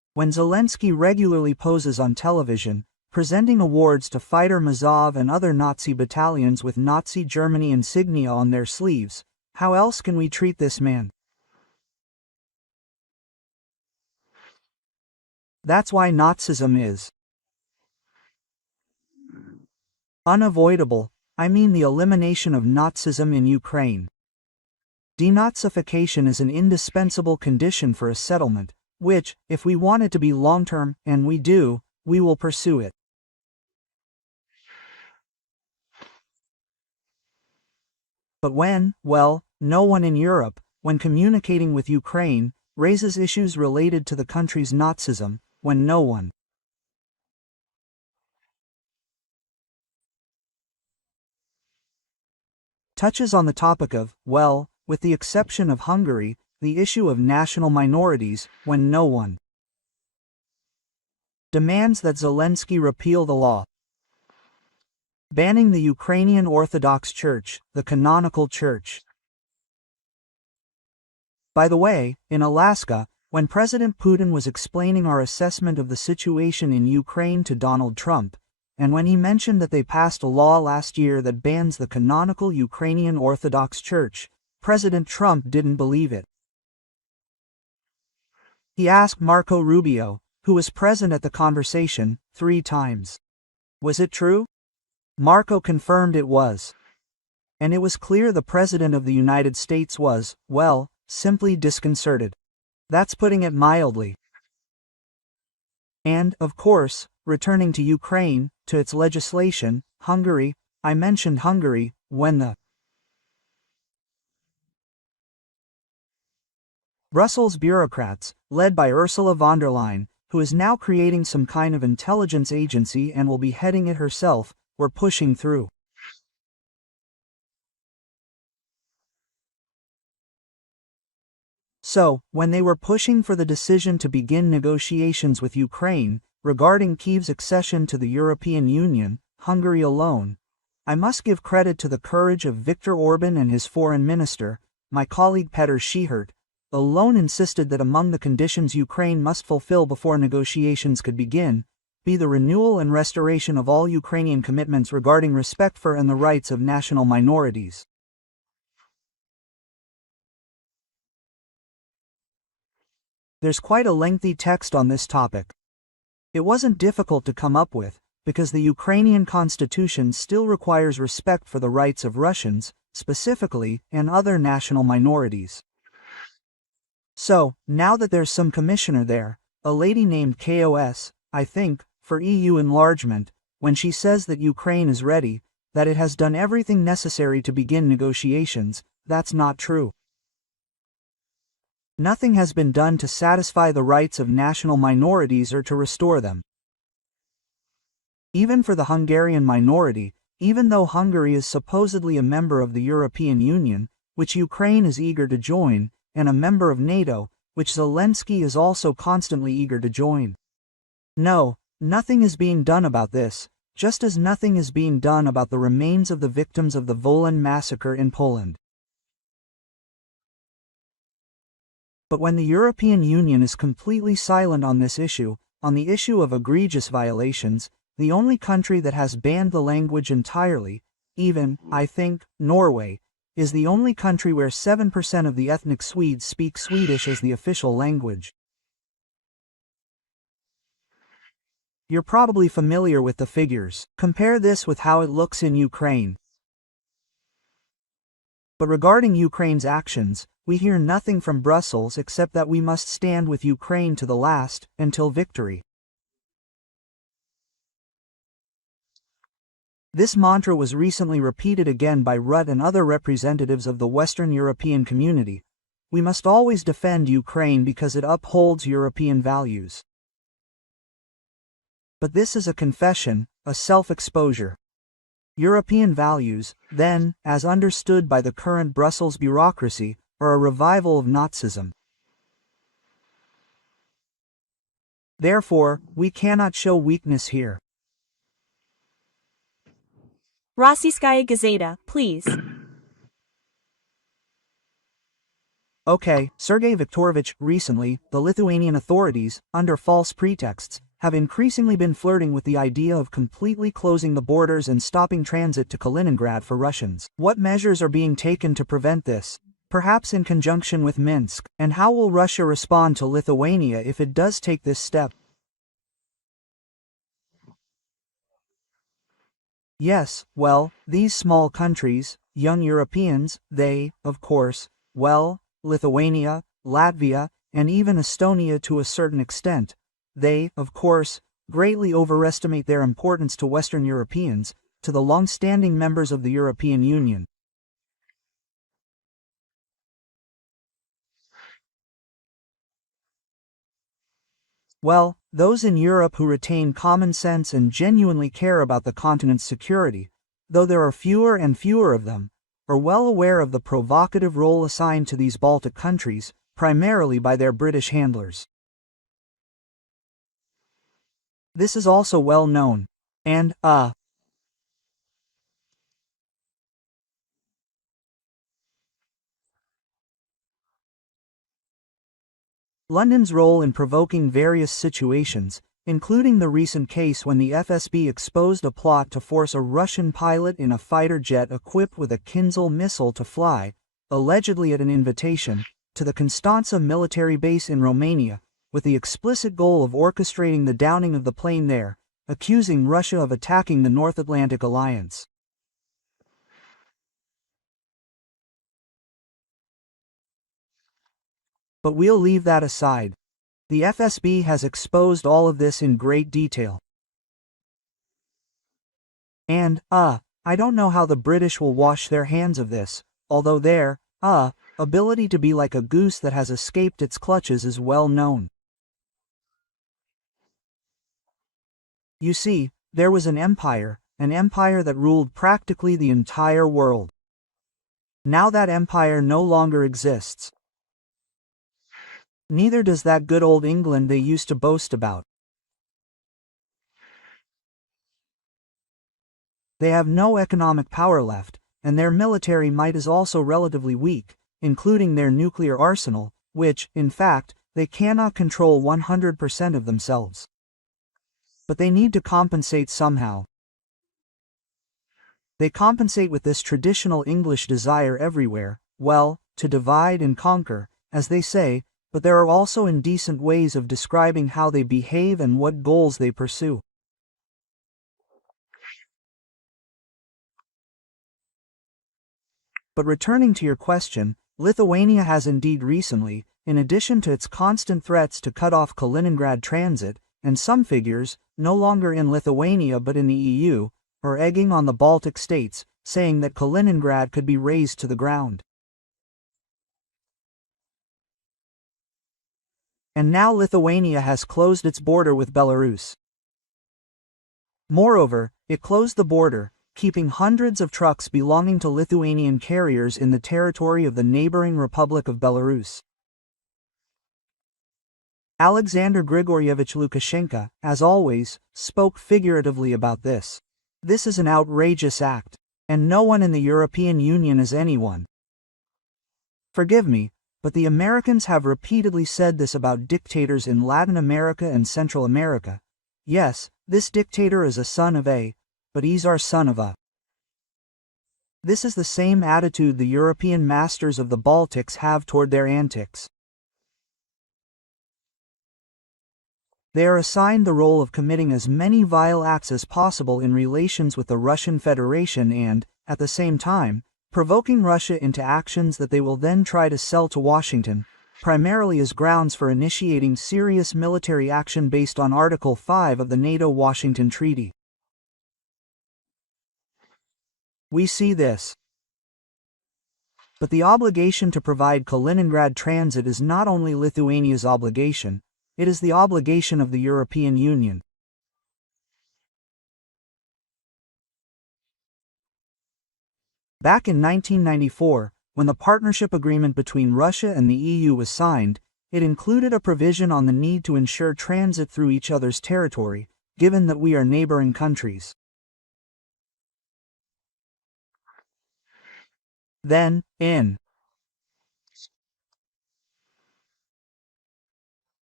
When Zelensky regularly poses on television, presenting awards to fighter Mazov and other Nazi battalions with Nazi Germany insignia on their sleeves, how else can we treat this man? That's why Nazism is unavoidable. I mean the elimination of Nazism in Ukraine. Denazification is an indispensable condition for a settlement, which, if we want it to be long-term, and we do, we will pursue it. But well, no one in Europe, when communicating with Ukraine, raises issues related to the country's Nazism, when no one touches on the topic of, well, with the exception of Hungary, the issue of national minorities, when no one demands that Zelensky repeal the law banning the Ukrainian Orthodox Church, the canonical church. By the way, in Alaska, when President Putin was explaining our assessment of the situation in Ukraine to Donald Trump, and when he mentioned that they passed a law last year that bans the canonical Ukrainian Orthodox Church, President Trump didn't believe it. He asked Marco Rubio, who was present at the conversation, 3 times. Was it true? Marco confirmed it was. And it was clear the President of the United States was, well, simply disconcerted. That's putting it mildly. And, of course, returning to Ukraine, to its legislation, Hungary, I mentioned Hungary, when the Brussels bureaucrats, led by Ursula von der Leyen, who is now creating some kind of intelligence agency and will be heading it herself, were pushing through. So, when they were pushing for the decision to begin negotiations with Ukraine, regarding Kyiv's accession to the European Union, Hungary alone, I must give credit to the courage of Viktor Orban and his foreign minister, my colleague Petr Schihert, alone insisted that among the conditions Ukraine must fulfill before negotiations could begin, be the renewal and restoration of all Ukrainian commitments regarding respect for and the rights of national minorities. There's quite a lengthy text on this topic. It wasn't difficult to come up with, because the Ukrainian constitution still requires respect for the rights of Russians, specifically, and other national minorities. So, now that there's some commissioner there, a lady named KOS, I think, for EU enlargement, when she says that Ukraine is ready, that it has done everything necessary to begin negotiations, that's not true. Nothing has been done to satisfy the rights of national minorities or to restore them. Even for the Hungarian minority, even though Hungary is supposedly a member of the European Union, which Ukraine is eager to join, and a member of NATO, which Zelensky is also constantly eager to join. No, nothing is being done about this, just as nothing is being done about the remains of the victims of the Wolan massacre in Poland. But when the European Union is completely silent on this issue, on the issue of egregious violations, the only country that has banned the language entirely, even, I think, Norway, is the only country where 7% of the ethnic Swedes speak Swedish as the official language. You're probably familiar with the figures. Compare this with how it looks in Ukraine. But regarding Ukraine's actions, we hear nothing from Brussels except that we must stand with Ukraine to the last, until victory. This mantra was recently repeated again by Rutte and other representatives of the Western European community. We must always defend Ukraine because it upholds European values. But this is a confession, a self-exposure. European values, then, as understood by the current Brussels bureaucracy, are a revival of Nazism. Therefore, we cannot show weakness here. Rossiyskaya Gazeta, please. Okay, Sergei Viktorovich, recently, the Lithuanian authorities, under false pretexts, have increasingly been flirting with the idea of completely closing the borders and stopping transit to Kaliningrad for Russians. What measures are being taken to prevent this? Perhaps in conjunction with Minsk, and how will Russia respond to Lithuania if it does take this step? Yes, well, these small countries, young Europeans, they, of course, well, Lithuania, Latvia, and even Estonia to a certain extent, they, of course, greatly overestimate their importance to Western Europeans, to the long-standing members of the European Union. Well, those in Europe who retain common sense and genuinely care about the continent's security, though there are fewer and fewer of them, are well aware of the provocative role assigned to these Baltic countries, primarily by their British handlers. This is also well known. And, London's role in provoking various situations, including the recent case when the FSB exposed a plot to force a Russian pilot in a fighter jet equipped with a Kinzhal missile to fly, allegedly at an invitation, to the Constanța military base in Romania, with the explicit goal of orchestrating the downing of the plane there, accusing Russia of attacking the North Atlantic Alliance. But we'll leave that aside. The FSB has exposed all of this in great detail. And, I don't know how the British will wash their hands of this, although their, ability to be like a goose that has escaped its clutches is well known. You see, there was an empire that ruled practically the entire world. Now that empire no longer exists. Neither does that good old England they used to boast about. They have no economic power left, and their military might is also relatively weak, including their nuclear arsenal, which, in fact, they cannot control 100% of themselves. But they need to compensate somehow. They compensate with this traditional English desire everywhere, well, to divide and conquer, as they say, but there are also indecent ways of describing how they behave and what goals they pursue. But returning to your question, Lithuania has indeed recently, in addition to its constant threats to cut off Kaliningrad transit, and some figures, no longer in Lithuania but in the EU, are egging on the Baltic states, saying that Kaliningrad could be razed to the ground. And now Lithuania has closed its border with Belarus. Moreover, it closed the border, keeping hundreds of trucks belonging to Lithuanian carriers in the territory of the neighboring Republic of Belarus. Alexander Grigorievich Lukashenko, as always, spoke figuratively about this. This is an outrageous act, and no one in the European Union is anyone. Forgive me, but the Americans have repeatedly said this about dictators in Latin America and Central America. Yes, this dictator is a son of a, but he's our son of a. This is the same attitude the European masters of the Baltics have toward their antics. They are assigned the role of committing as many vile acts as possible in relations with the Russian Federation and, at the same time, provoking Russia into actions that they will then try to sell to Washington, primarily as grounds for initiating serious military action based on Article 5 of the NATO-Washington Treaty. We see this. But the obligation to provide Kaliningrad transit is not only Lithuania's obligation, it is the obligation of the European Union. Back in 1994, when the partnership agreement between Russia and the EU was signed, it included a provision on the need to ensure transit through each other's territory, given that we are neighboring countries. Then, in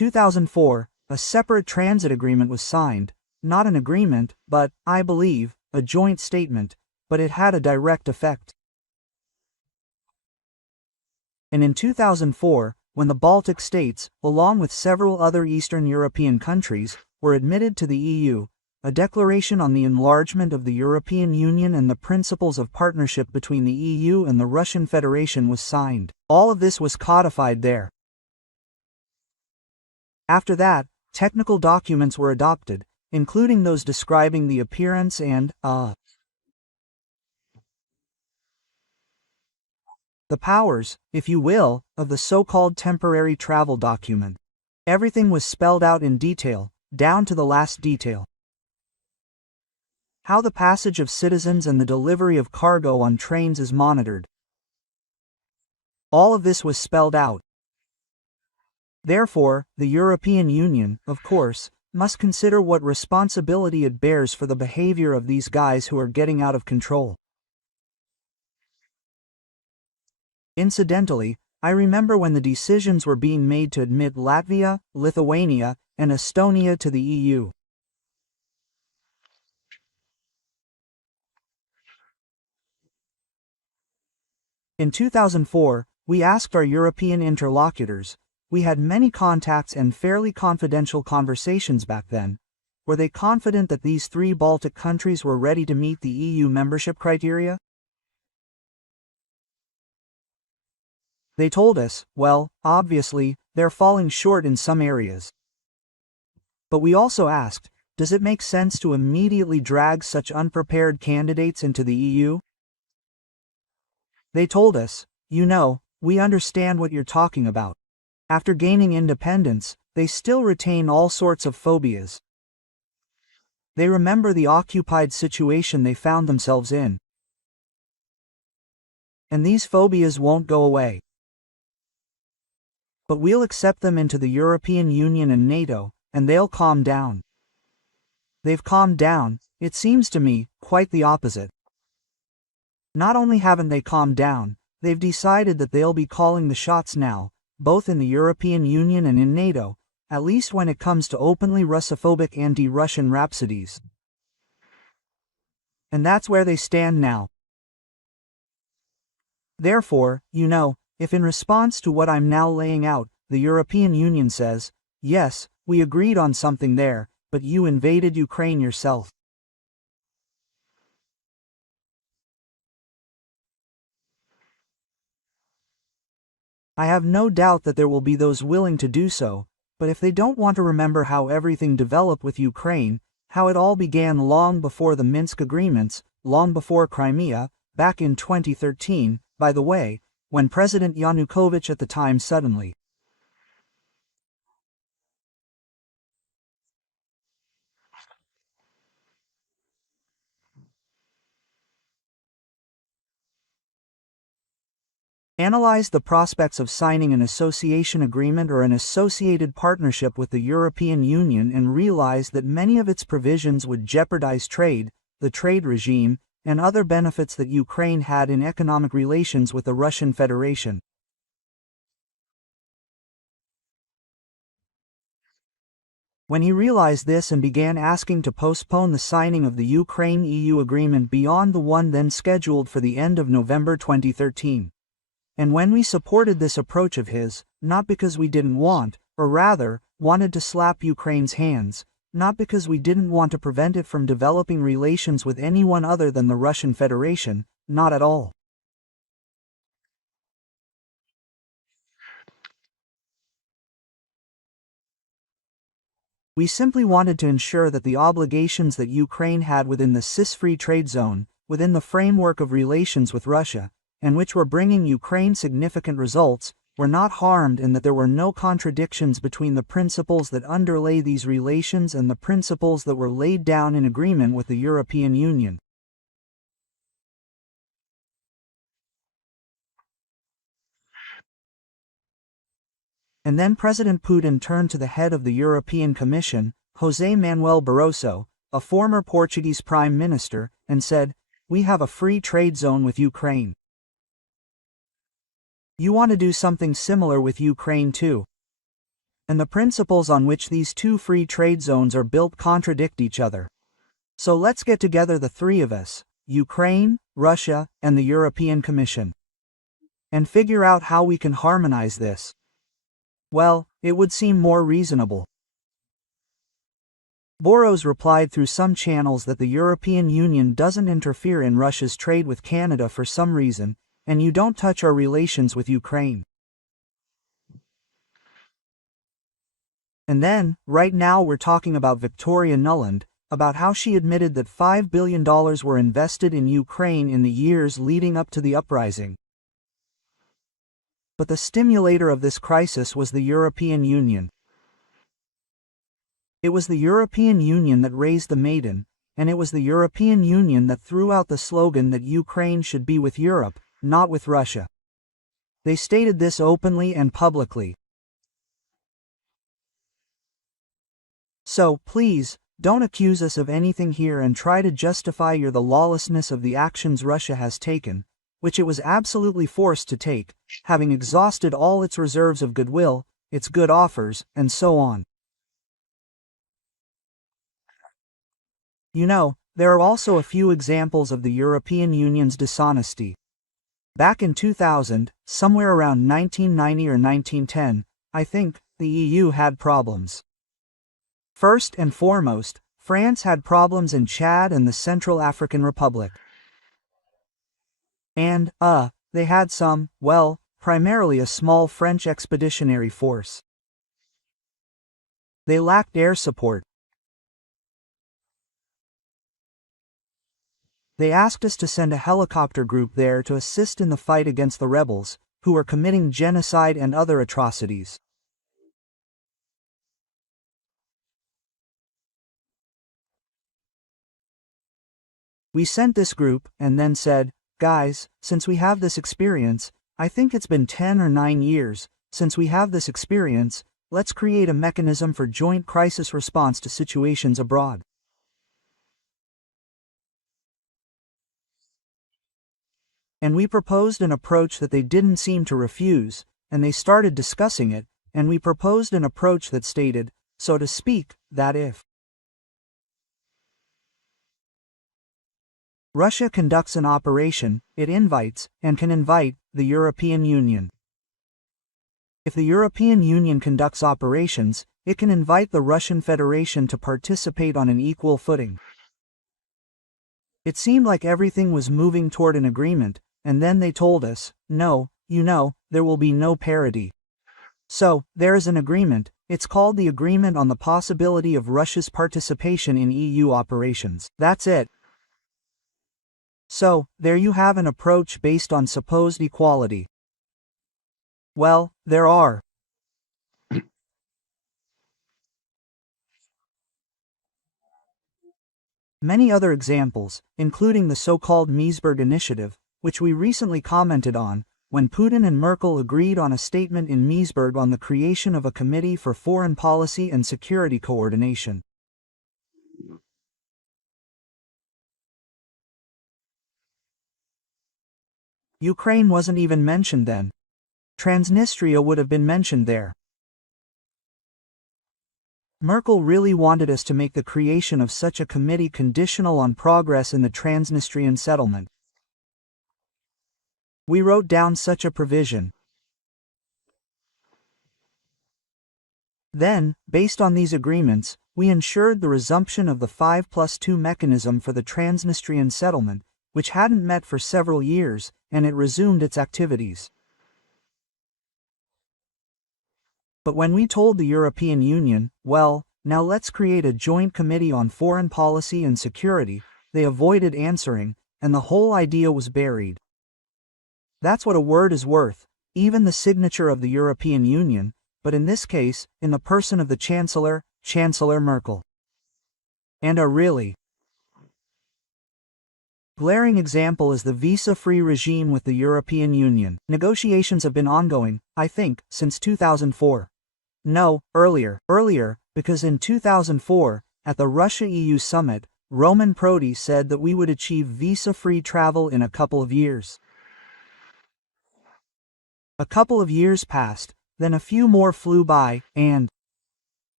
2004, a separate transit agreement was signed, not an agreement, but, I believe, a joint statement, but it had a direct effect. And in 2004, when the Baltic states, along with several other Eastern European countries, were admitted to the EU, a declaration on the enlargement of the European Union and the principles of partnership between the EU and the Russian Federation was signed. All of this was codified there. After that, technical documents were adopted, including those describing the appearance and, the powers, if you will, of the so-called temporary travel document. Everything was spelled out in detail, down to the last detail. How the passage of citizens and the delivery of cargo on trains is monitored. All of this was spelled out. Therefore, the European Union, of course, must consider what responsibility it bears for the behavior of these guys who are getting out of control. Incidentally, I remember when the decisions were being made to admit Latvia, Lithuania, and Estonia to the EU. In 2004, we asked our European interlocutors, we had many contacts and fairly confidential conversations back then, were they confident that these three Baltic countries were ready to meet the EU membership criteria? They told us, well, obviously, they're falling short in some areas. But we also asked, does it make sense to immediately drag such unprepared candidates into the EU? They told us, you know, we understand what you're talking about. After gaining independence, they still retain all sorts of phobias. They remember the occupied situation they found themselves in. And these phobias won't go away. But we'll accept them into the European Union and NATO, and they'll calm down. They've calmed down, it seems to me, quite the opposite. Not only haven't they calmed down, they've decided that they'll be calling the shots now, both in the European Union and in NATO, at least when it comes to openly Russophobic anti-Russian rhapsodies. And that's where they stand now. Therefore, you know, if in response to what I'm now laying out, the European Union says, yes, we agreed on something there, but you invaded Ukraine yourself. I have no doubt that there will be those willing to do so, but if they don't want to remember how everything developed with Ukraine, how it all began long before the Minsk agreements, long before Crimea, back in 2013, by the way, when President Yanukovych at the time suddenly analyzed the prospects of signing an association agreement or an associated partnership with the European Union and realized that many of its provisions would jeopardize trade, the trade regime, and other benefits that Ukraine had in economic relations with the Russian Federation. When he realized this and began asking to postpone the signing of the Ukraine-EU agreement beyond the one then scheduled for the end of November 2013. And when we supported this approach of his, not because we didn't want, or rather, wanted to slap Ukraine's hands, not because we didn't want to prevent it from developing relations with anyone other than the Russian Federation, not at all. We simply wanted to ensure that the obligations that Ukraine had within the CIS-free trade zone, within the framework of relations with Russia, and which were bringing Ukraine significant results, were not harmed and that there were no contradictions between the principles that underlay these relations and the principles that were laid down in agreement with the European Union. And then President Putin turned to the head of the European Commission, José Manuel Barroso, a former Portuguese Prime Minister, and said, "We have a free trade zone with Ukraine. You want to do something similar with Ukraine too. And the principles on which these two free trade zones are built contradict each other. So let's get together, the three of us, Ukraine, Russia, and the European Commission, and figure out how we can harmonize this. Well, it would seem more reasonable. Boros replied through some channels that the European Union doesn't interfere in Russia's trade with Canada for some reason, and you don't touch our relations with Ukraine. And then, right now we're talking about Victoria Nuland, about how she admitted that $5 billion were invested in Ukraine in the years leading up to the uprising. But the stimulator of this crisis was the European Union. It was the European Union that raised the Maiden, and it was the European Union that threw out the slogan that Ukraine should be with Europe, not with Russia. They stated this openly and publicly. So, please, don't accuse us of anything here and try to justify the lawlessness of the actions Russia has taken, which it was absolutely forced to take, having exhausted all its reserves of goodwill, its good offers, and so on. You know, there are also a few examples of the European Union's dishonesty. Back in 2000, somewhere around 1990 or 1910, I think, the EU had problems. First and foremost, France had problems in Chad and the Central African Republic. And, they had some, well, primarily a small French expeditionary force. They lacked air support. They asked us to send a helicopter group there to assist in the fight against the rebels, who were committing genocide and other atrocities. We sent this group, and then said, guys, since we have this experience, I think it's been 10 or 9 years, since we have this experience, let's create a mechanism for joint crisis response to situations abroad. And we proposed an approach that they didn't seem to refuse, and they started discussing it, and we proposed an approach that stated, so to speak, that if Russia conducts an operation, it invites, and can invite, the European Union. If the European Union conducts operations, it can invite the Russian Federation to participate on an equal footing. It seemed like everything was moving toward an agreement, and then they told us, no, you know, there will be no parity. So, there is an agreement, it's called the Agreement on the Possibility of Russia's Participation in EU Operations. That's it. So, there you have an approach based on supposed equality. Well, there are many other examples, including the so-called Meseberg Initiative, which we recently commented on, when Putin and Merkel agreed on a statement in Meseberg on the creation of a Committee for Foreign Policy and Security Coordination. Ukraine wasn't even mentioned then. Transnistria would have been mentioned there. Merkel really wanted us to make the creation of such a committee conditional on progress in the Transnistrian settlement. We wrote down such a provision. Then, based on these agreements, we ensured the resumption of the 5+2 mechanism for the Transnistrian settlement, which hadn't met for several years, and it resumed its activities. But when we told the European Union, well, now let's create a joint committee on foreign policy and security, they avoided answering, and the whole idea was buried. That's what a word is worth, even the signature of the European Union, but in this case, in the person of the Chancellor, Chancellor Merkel. And a really glaring example is the visa-free regime with the European Union. Negotiations have been ongoing, I think, since 2004. No, earlier, because in 2004, at the Russia-EU summit, Roman Prodi said that we would achieve visa-free travel in a couple of years. A couple of years passed, then a few more flew by, and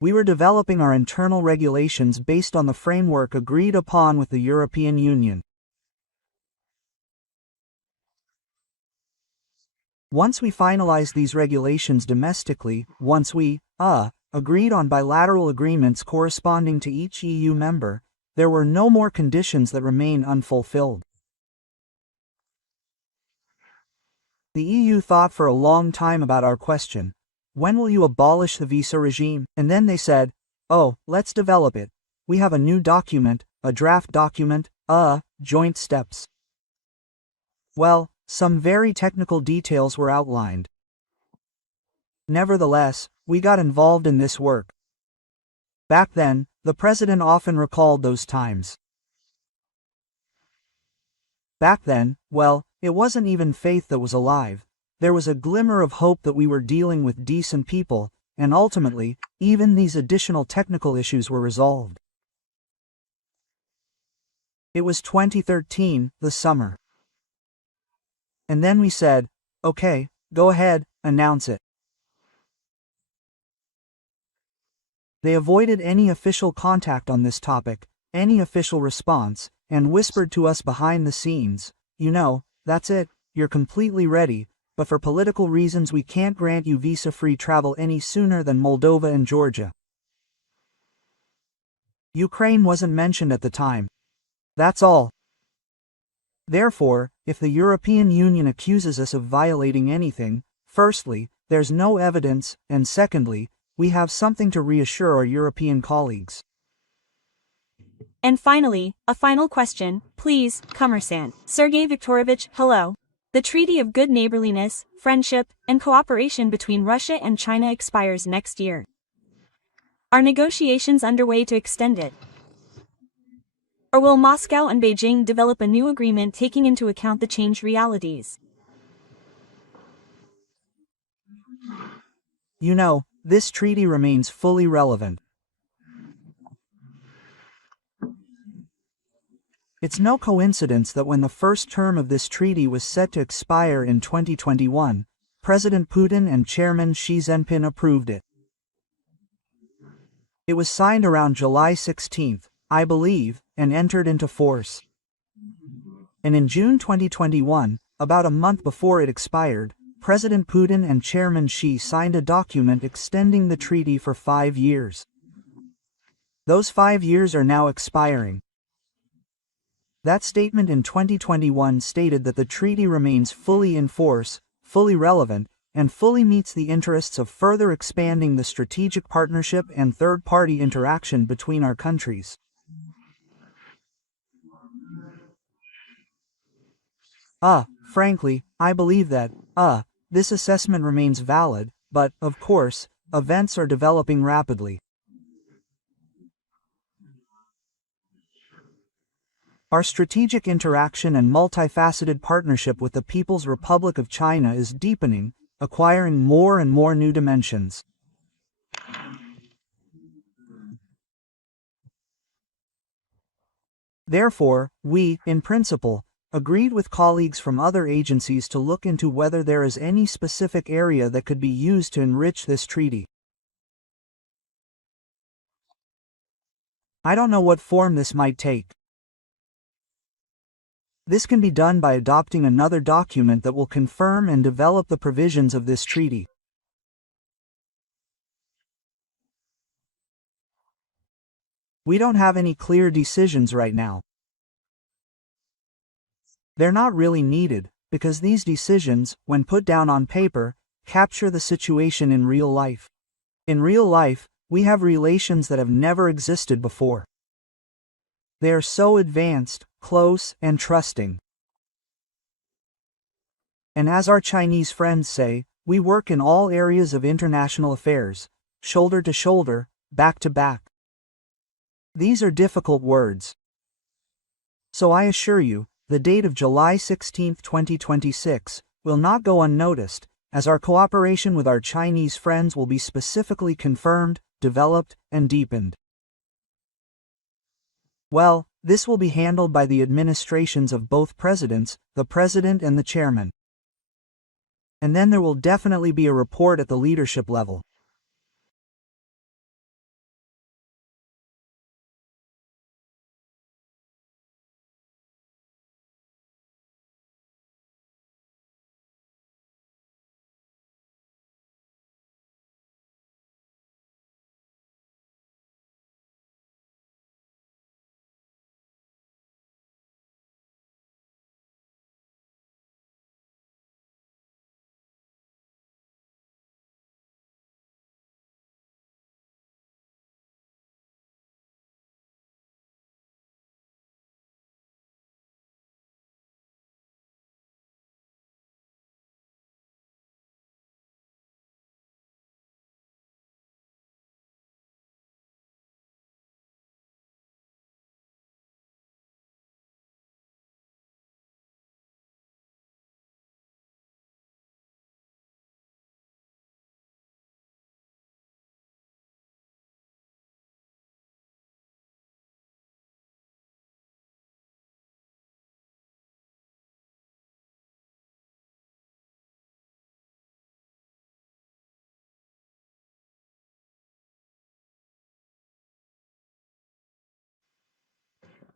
We were developing our internal regulations based on the framework agreed upon with the European Union. Once we finalized these regulations domestically, once we, agreed on bilateral agreements corresponding to each EU member, there were no more conditions that remain unfulfilled. The EU thought for a long time about our question, when will you abolish the visa regime? And then they said, oh, let's develop it. We have a new document, a draft document, joint steps. Well, some very technical details were outlined. Nevertheless, we got involved in this work. Back then, the president often recalled those times. Back then, well, it wasn't even faith that was alive. There was a glimmer of hope that we were dealing with decent people, and ultimately, even these additional technical issues were resolved. It was 2013, the summer. And then we said, okay, go ahead, announce it. They avoided any official contact on this topic, any official response, and whispered to us behind the scenes, you know, that's it, you're completely ready, but for political reasons we can't grant you visa-free travel any sooner than Moldova and Georgia. Ukraine wasn't mentioned at the time. That's all. Therefore, if the European Union accuses us of violating anything, firstly, there's no evidence, and secondly, we have something to reassure our European colleagues. And finally, a final question, please, Commerçant. Sergei Viktorovich, hello. The Treaty of Good Neighborliness, Friendship, and Cooperation between Russia and China expires next year. Are negotiations underway to extend it? Or will Moscow and Beijing develop a new agreement taking into account the changed realities? You know, this treaty remains fully relevant. It's no coincidence that when the first term of this treaty was set to expire in 2021, President Putin and Chairman Xi Jinping approved it. It was signed around July 16, I believe, and entered into force. And in June 2021, about a month before it expired, President Putin and Chairman Xi signed a document extending the treaty for 5 years. Those 5 years are now expiring. That statement in 2021 stated that the treaty remains fully in force, fully relevant, and fully meets the interests of further expanding the strategic partnership and third-party interaction between our countries. Frankly, I believe that, this assessment remains valid, but, of course, events are developing rapidly. Our strategic interaction and multifaceted partnership with the People's Republic of China is deepening, acquiring more and more new dimensions. Therefore, we, in principle, agreed with colleagues from other agencies to look into whether there is any specific area that could be used to enrich this treaty. I don't know what form this might take. This can be done by adopting another document that will confirm and develop the provisions of this treaty. We don't have any clear decisions right now. They're not really needed, because these decisions, when put down on paper, capture the situation in real life. In real life, we have relations that have never existed before. They are so advanced, close, and trusting. And as our Chinese friends say, we work in all areas of international affairs, shoulder to shoulder, back to back. These are difficult words. So I assure you, the date of July 16, 2026, will not go unnoticed, as our cooperation with our Chinese friends will be specifically confirmed, developed, and deepened. Well, this will be handled by the administrations of both presidents, the president and the chairman. And then there will definitely be a report at the leadership level.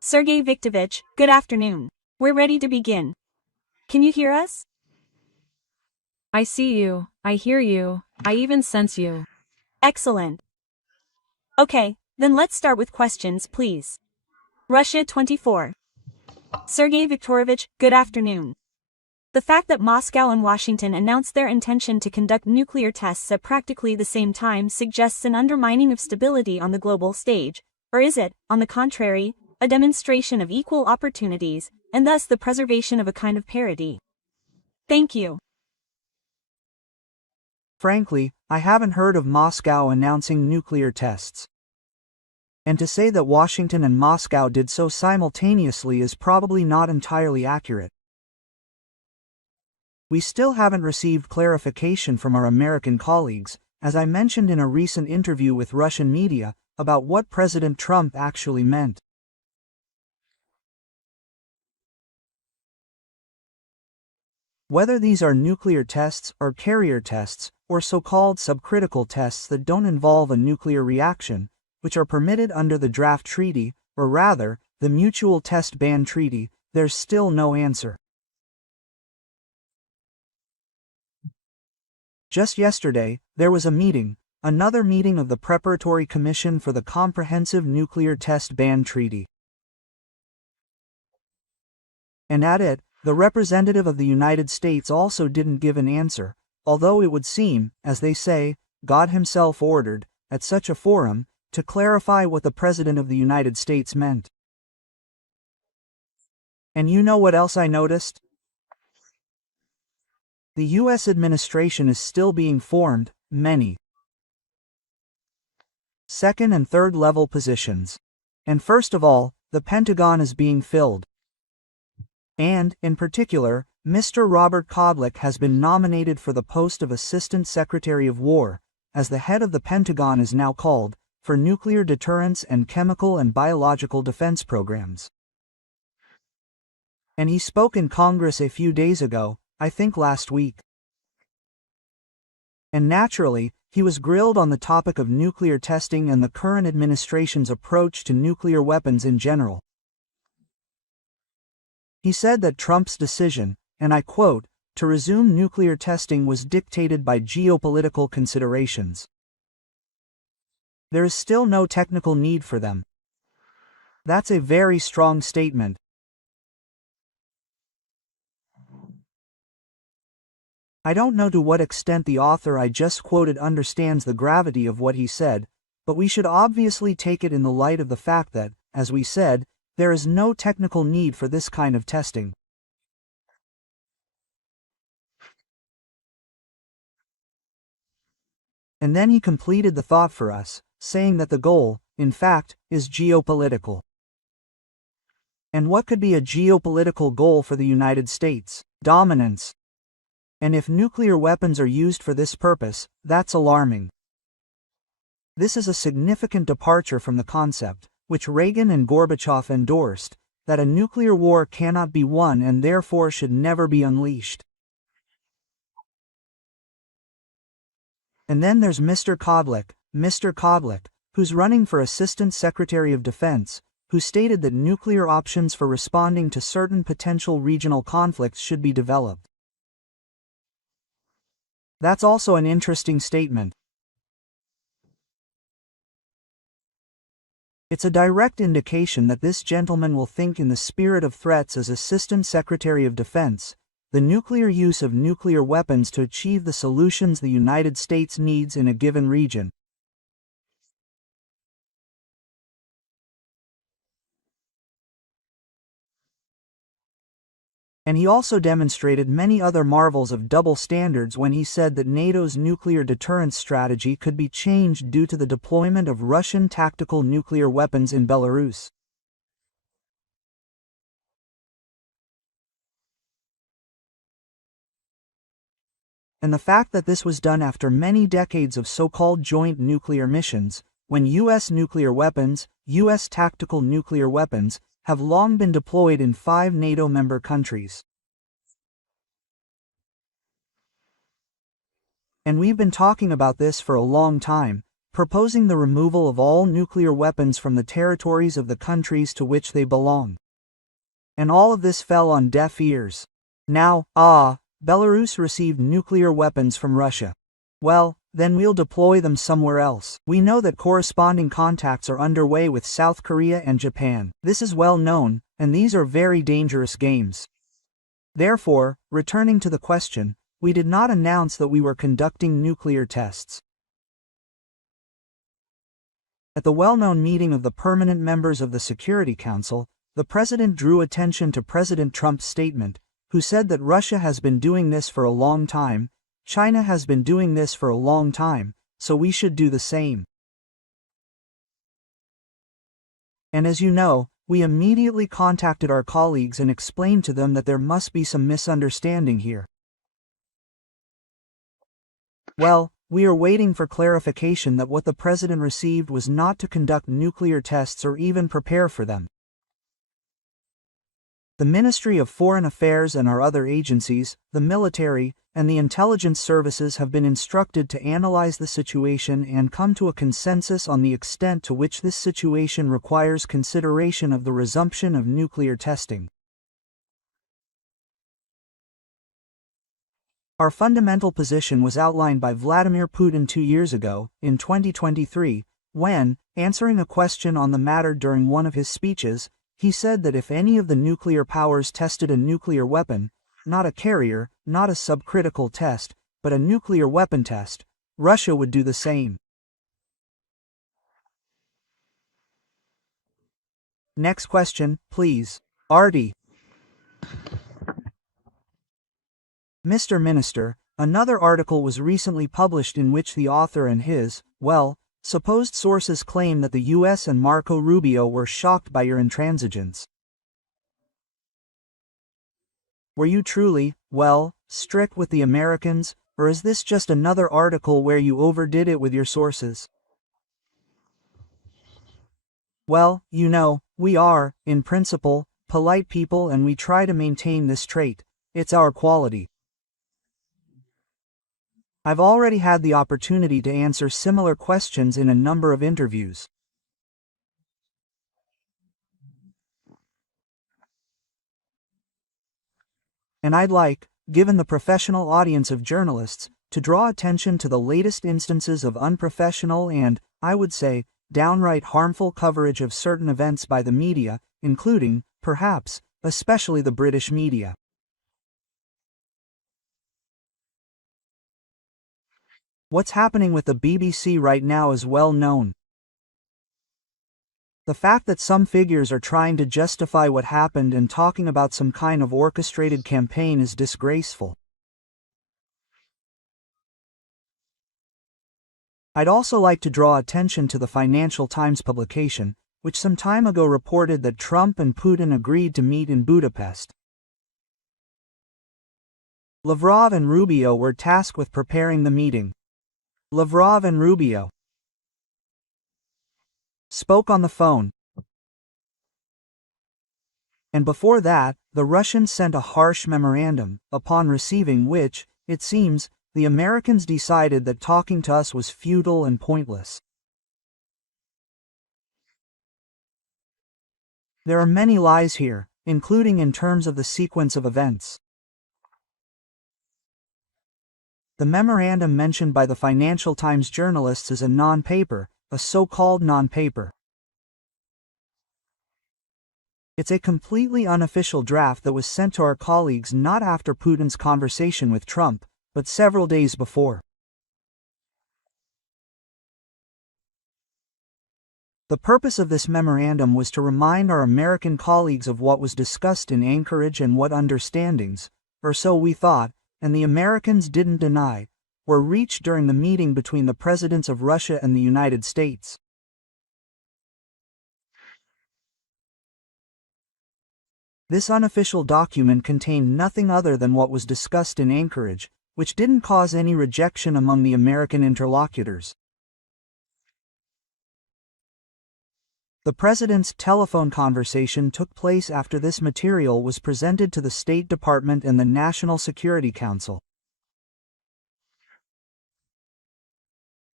Sergei Viktorovich, good afternoon. We're ready to begin. Can you hear us? I see you, I hear you, I even sense you. Excellent. Okay, then let's start with questions, please. Russia 24. Sergei Viktorovich, good afternoon. The fact that Moscow and Washington announced their intention to conduct nuclear tests at practically the same time suggests an undermining of stability on the global stage, or is it, on the contrary, a demonstration of equal opportunities, and thus the preservation of a kind of parity? Thank you. Frankly, I haven't heard of Moscow announcing nuclear tests. And to say that Washington and Moscow did so simultaneously is probably not entirely accurate. We still haven't received clarification from our American colleagues, as I mentioned in a recent interview with Russian media, about what President Trump actually meant. Whether these are nuclear tests or carrier tests, or so-called subcritical tests that don't involve a nuclear reaction, which are permitted under the draft treaty, or rather, the Mutual Test Ban Treaty, there's still no answer. Just yesterday, there was a meeting, another meeting of the Preparatory Commission for the Comprehensive Nuclear Test Ban Treaty. And at it, the representative of the United States also didn't give an answer, although it would seem, as they say, God himself ordered, at such a forum, to clarify what the President of the United States meant. And you know what else I noticed? The U.S. administration is still being formed, many second and third level positions. And first of all, the Pentagon is being filled. And, in particular, Mr. Robert Kodlik has been nominated for the post of Assistant Secretary of War, as the head of the Pentagon is now called, for nuclear deterrence and chemical and biological defense programs. And he spoke in Congress a few days ago, I think last week. And naturally, he was grilled on the topic of nuclear testing and the current administration's approach to nuclear weapons in general. He said that Trump's decision, and I quote, to resume nuclear testing was dictated by geopolitical considerations. There is still no technical need for them. That's a very strong statement. I don't know to what extent the author I just quoted understands the gravity of what he said, but we should obviously take it in the light of the fact that, as we said, there is no technical need for this kind of testing. And then he completed the thought for us, saying that the goal, in fact, is geopolitical. And what could be a geopolitical goal for the United States? Dominance. And if nuclear weapons are used for this purpose, that's alarming. This is a significant departure from the concept, which Reagan and Gorbachev endorsed, that a nuclear war cannot be won and therefore should never be unleashed. And then there's Mr. Kodlik, who's running for Assistant Secretary of Defense, who stated that nuclear options for responding to certain potential regional conflicts should be developed. That's also an interesting statement. It's a direct indication that this gentleman will think in the spirit of threats as Assistant Secretary of Defense, the nuclear use of nuclear weapons to achieve the solutions the United States needs in a given region. And he also demonstrated many other marvels of double standards when he said that NATO's nuclear deterrence strategy could be changed due to the deployment of Russian tactical nuclear weapons in Belarus. And the fact that this was done after many decades of so-called joint nuclear missions, when U.S. nuclear weapons, U.S. tactical nuclear weapons, have long been deployed in 5 NATO member countries. And we've been talking about this for a long time, proposing the removal of all nuclear weapons from the territories of the countries to which they belong. And all of this fell on deaf ears. Now, Belarus received nuclear weapons from Russia. Well, then we'll deploy them somewhere else. We know that corresponding contacts are underway with South Korea and Japan. This is well known, and these are very dangerous games. Therefore, returning to the question, we did not announce that we were conducting nuclear tests. At the well-known meeting of the permanent members of the Security Council, the President drew attention to President Trump's statement, who said that Russia has been doing this for a long time, China has been doing this for a long time, so we should do the same. And as you know, we immediately contacted our colleagues and explained to them that there must be some misunderstanding here. Well, we are waiting for clarification that what the President received was not to conduct nuclear tests or even prepare for them. The Ministry of Foreign Affairs and our other agencies, the military, and the intelligence services have been instructed to analyze the situation and come to a consensus on the extent to which this situation requires consideration of the resumption of nuclear testing. Our fundamental position was outlined by Vladimir Putin 2 years ago, in 2023, when, answering a question on the matter during one of his speeches, he said that if any of the nuclear powers tested a nuclear weapon, not a carrier, not a subcritical test, but a nuclear weapon test, Russia would do the same. Next question, please. Artie. Mr. Minister, another article was recently published in which the author and his, supposed sources claim that the US and Marco Rubio were shocked by your intransigence. Were you truly, strict with the Americans, or is this just another article where you overdid it with your sources? Well, you know, we are, in principle, polite people and we try to maintain this trait. It's our quality. I've already had the opportunity to answer similar questions in a number of interviews. And I'd like, given the professional audience of journalists, to draw attention to the latest instances of unprofessional and, I would say, downright harmful coverage of certain events by the media, including, perhaps, especially the British media. What's happening with the BBC right now is well known. The fact that some figures are trying to justify what happened and talking about some kind of orchestrated campaign is disgraceful. I'd also like to draw attention to the Financial Times publication, which some time ago reported that Trump and Putin agreed to meet in Budapest. Lavrov and Rubio were tasked with preparing the meeting. Lavrov and Rubio spoke on the phone. And before that, the Russians sent a harsh memorandum, upon receiving which, it seems, the Americans decided that talking to us was futile and pointless. There are many lies here, including in terms of the sequence of events. The memorandum mentioned by the Financial Times journalists is a non-paper, a so-called non-paper. It's a completely unofficial draft that was sent to our colleagues not after Putin's conversation with Trump, but several days before. The purpose of this memorandum was to remind our American colleagues of what was discussed in Anchorage and what understandings, or so we thought, and the Americans didn't deny, were reached during the meeting between the presidents of Russia and the United States. This unofficial document contained nothing other than what was discussed in Anchorage, which didn't cause any rejection among the American interlocutors. The president's telephone conversation took place after this material was presented to the State Department and the National Security Council.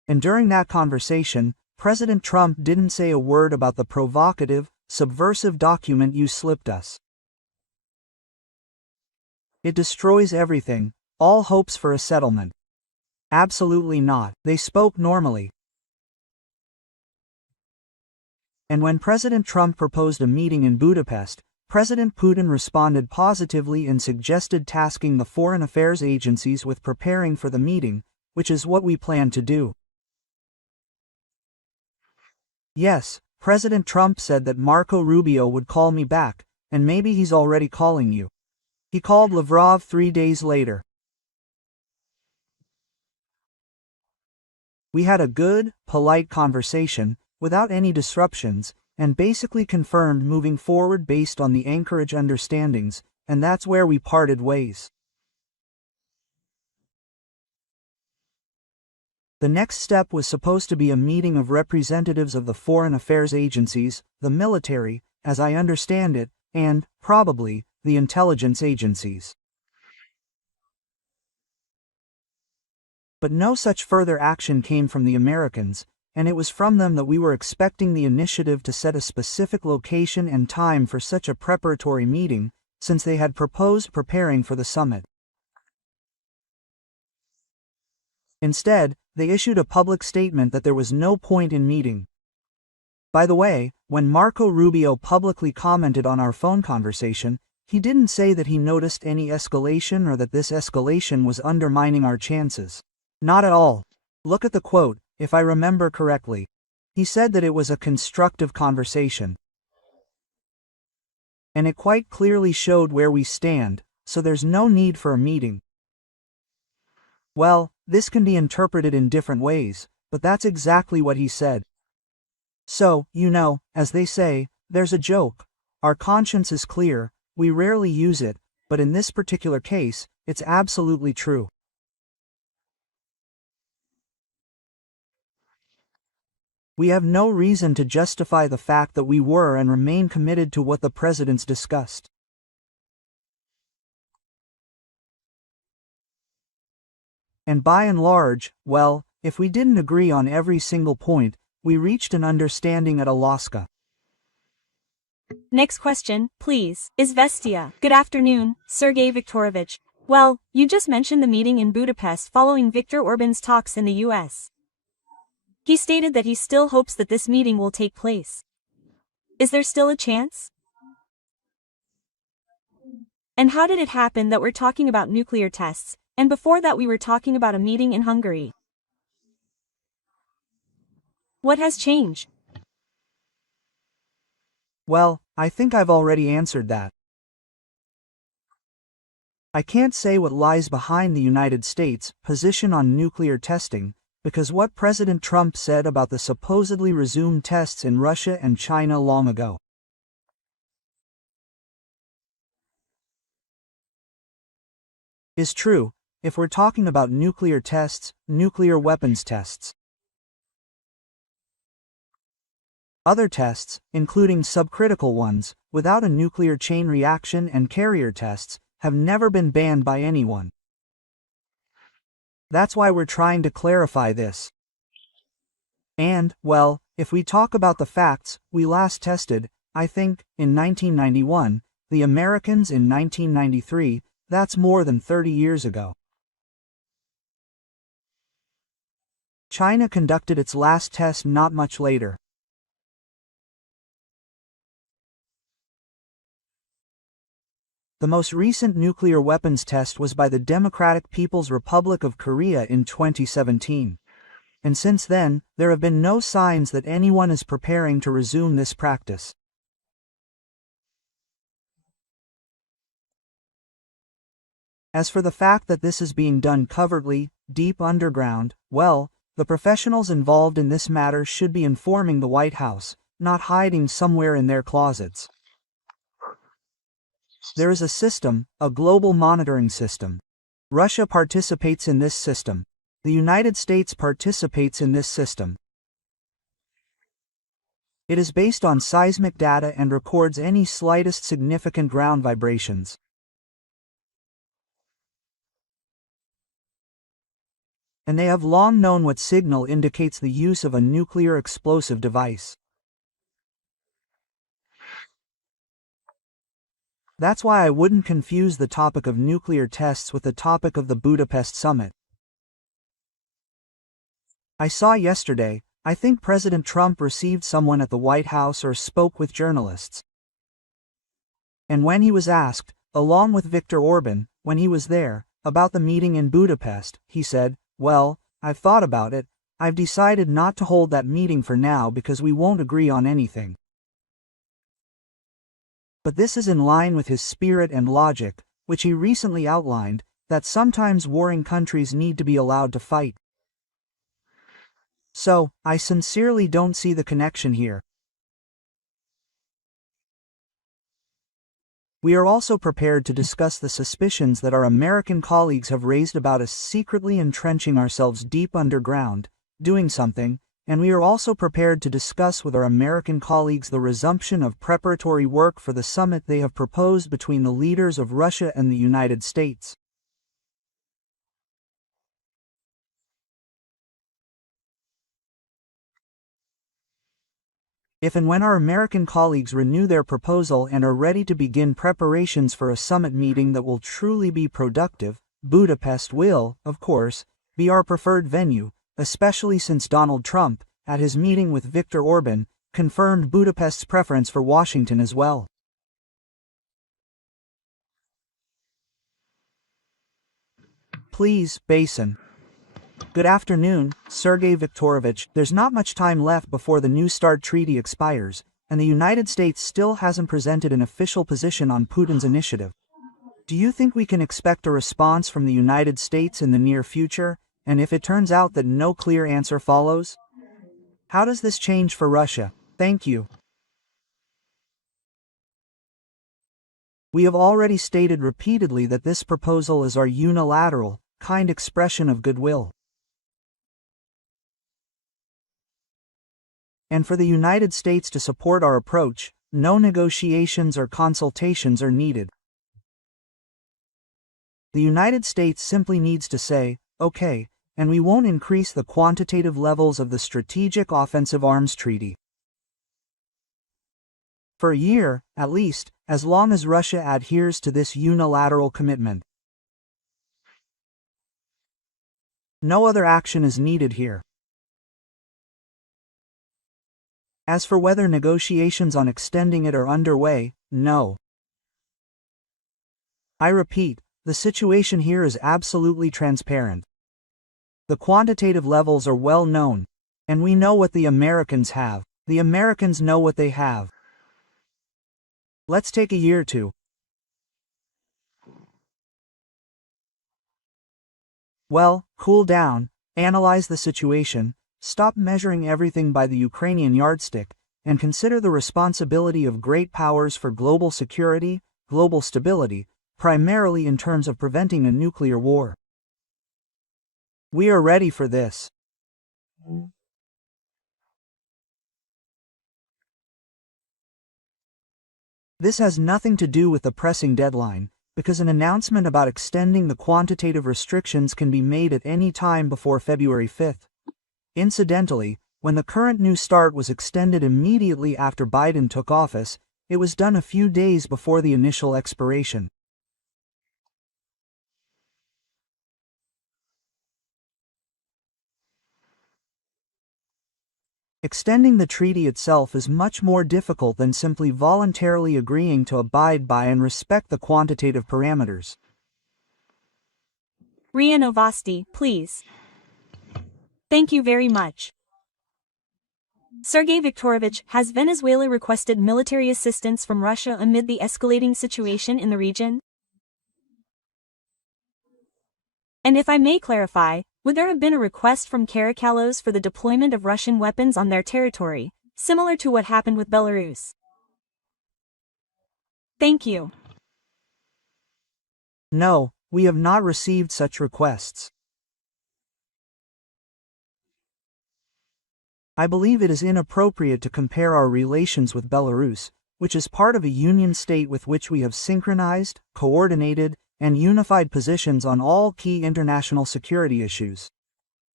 And during that conversation, President Trump didn't say a word about the provocative, subversive document you slipped us. It destroys everything, all hopes for a settlement. Absolutely not. They spoke normally. And when President Trump proposed a meeting in Budapest, President Putin responded positively and suggested tasking the foreign affairs agencies with preparing for the meeting, which is what we plan to do. Yes, President Trump said that Marco Rubio would call me back, and maybe he's already calling you. He called Lavrov 3 days later. We had a good, polite conversation, without any disruptions, and basically confirmed moving forward based on the Anchorage understandings, and that's where we parted ways. The next step was supposed to be a meeting of representatives of the foreign affairs agencies, the military, as I understand it, and, probably, the intelligence agencies. But no such further action came from the Americans, and it was from them that we were expecting the initiative to set a specific location and time for such a preparatory meeting, since they had proposed preparing for the summit. Instead, they issued a public statement that there was no point in meeting. By the way, when Marco Rubio publicly commented on our phone conversation, he didn't say that he noticed any escalation or that this escalation was undermining our chances. Not at all. Look at the quote, if I remember correctly. He said that it was a constructive conversation. And it quite clearly showed where we stand, so there's no need for a meeting. Well, this can be interpreted in different ways, but that's exactly what he said. So, as they say, there's a joke. Our conscience is clear, we rarely use it, but in this particular case, it's absolutely true. We have no reason to justify the fact that we were and remain committed to what the presidents discussed. And by and large, well, if we didn't agree on every single point, we reached an understanding at Alaska. Next question, please. Izvestia. Good afternoon, Sergei Viktorovich. Well, you just mentioned the meeting in Budapest following Viktor Orban's talks in the US. He stated that he still hopes that this meeting will take place. Is there still a chance? And how did it happen that we're talking about nuclear tests, and before that we were talking about a meeting in Hungary? What has changed? Well, I think I've already answered that. I can't say what lies behind the United States' position on nuclear testing, because what President Trump said about the supposedly resumed tests in Russia and China long ago is true, if we're talking about nuclear tests, nuclear weapons tests. Other tests, including subcritical ones, without a nuclear chain reaction and carrier tests, have never been banned by anyone. That's why we're trying to clarify this. And, well, if we talk about the facts, we last tested, I think, in 1991, the Americans in 1993, that's more than 30 years ago. China conducted its last test not much later. The most recent nuclear weapons test was by the Democratic People's Republic of Korea in 2017. And since then, there have been no signs that anyone is preparing to resume this practice. As for the fact that this is being done covertly, deep underground, well, the professionals involved in this matter should be informing the White House, not hiding somewhere in their closets. There is a system, a global monitoring system. Russia participates in this system. The United States participates in this system. It is based on seismic data and records any slightest significant ground vibrations. and they have long known what signal indicates the use of a nuclear explosive device. That's why I wouldn't confuse the topic of nuclear tests with the topic of the Budapest summit. I saw yesterday, I think President Trump received someone at the White House or spoke with journalists. And when he was asked, along with Viktor Orban, when he was there, about the meeting in Budapest, he said, "Well, I've thought about it, I've decided not to hold that meeting for now because we won't agree on anything." But this is in line with his spirit and logic, which he recently outlined, that sometimes warring countries need to be allowed to fight. So, I sincerely don't see the connection here. We are also prepared to discuss the suspicions that our American colleagues have raised about us secretly entrenching ourselves deep underground, doing something, and we are also prepared to discuss with our American colleagues the resumption of preparatory work for the summit they have proposed between the leaders of Russia and the United States. If and when our American colleagues renew their proposal and are ready to begin preparations for a summit meeting that will truly be productive, Budapest will, of course, be our preferred venue, especially since Donald Trump, at his meeting with Viktor Orban, confirmed Budapest's preference for Washington as well. Please, Basin. Good afternoon, Sergei Viktorovich. There's not much time left before the New START treaty expires, and the United States still hasn't presented an official position on Putin's initiative. Do you think we can expect a response from the United States in the near future, and if it turns out that no clear answer follows? How does this change for Russia? Thank you. We have already stated repeatedly that this proposal is our unilateral, kind expression of goodwill. And for the United States to support our approach, no negotiations or consultations are needed. The United States simply needs to say, "Okay," and we won't increase the quantitative levels of the Strategic Offensive Arms Treaty. For a year, at least, as long as Russia adheres to this unilateral commitment. No other action is needed here. As for whether negotiations on extending it are underway, no. I repeat, the situation here is absolutely transparent. The quantitative levels are well known, and we know what the Americans have. The Americans know what they have. Let's take a year or two. Well, cool down, analyze the situation, stop measuring everything by the Ukrainian yardstick, and consider the responsibility of great powers for global security, global stability, primarily in terms of preventing a nuclear war. We are ready for this. This has nothing to do with the pressing deadline, because an announcement about extending the quantitative restrictions can be made at any time before February 5th. Incidentally, when the current New START was extended immediately after Biden took office, it was done a few days before the initial expiration. Extending the treaty itself is much more difficult than simply voluntarily agreeing to abide by and respect the quantitative parameters. RIA Novosti, please. Thank you very much. Sergei Viktorovich, has Venezuela requested military assistance from Russia amid the escalating situation in the region? And if I may clarify, would there have been a request from Caracalos for the deployment of Russian weapons on their territory, similar to what happened with Belarus? Thank you. No, we have not received such requests. I believe it is inappropriate to compare our relations with Belarus, which is part of a union state with which we have synchronized, coordinated, and unified positions on all key international security issues.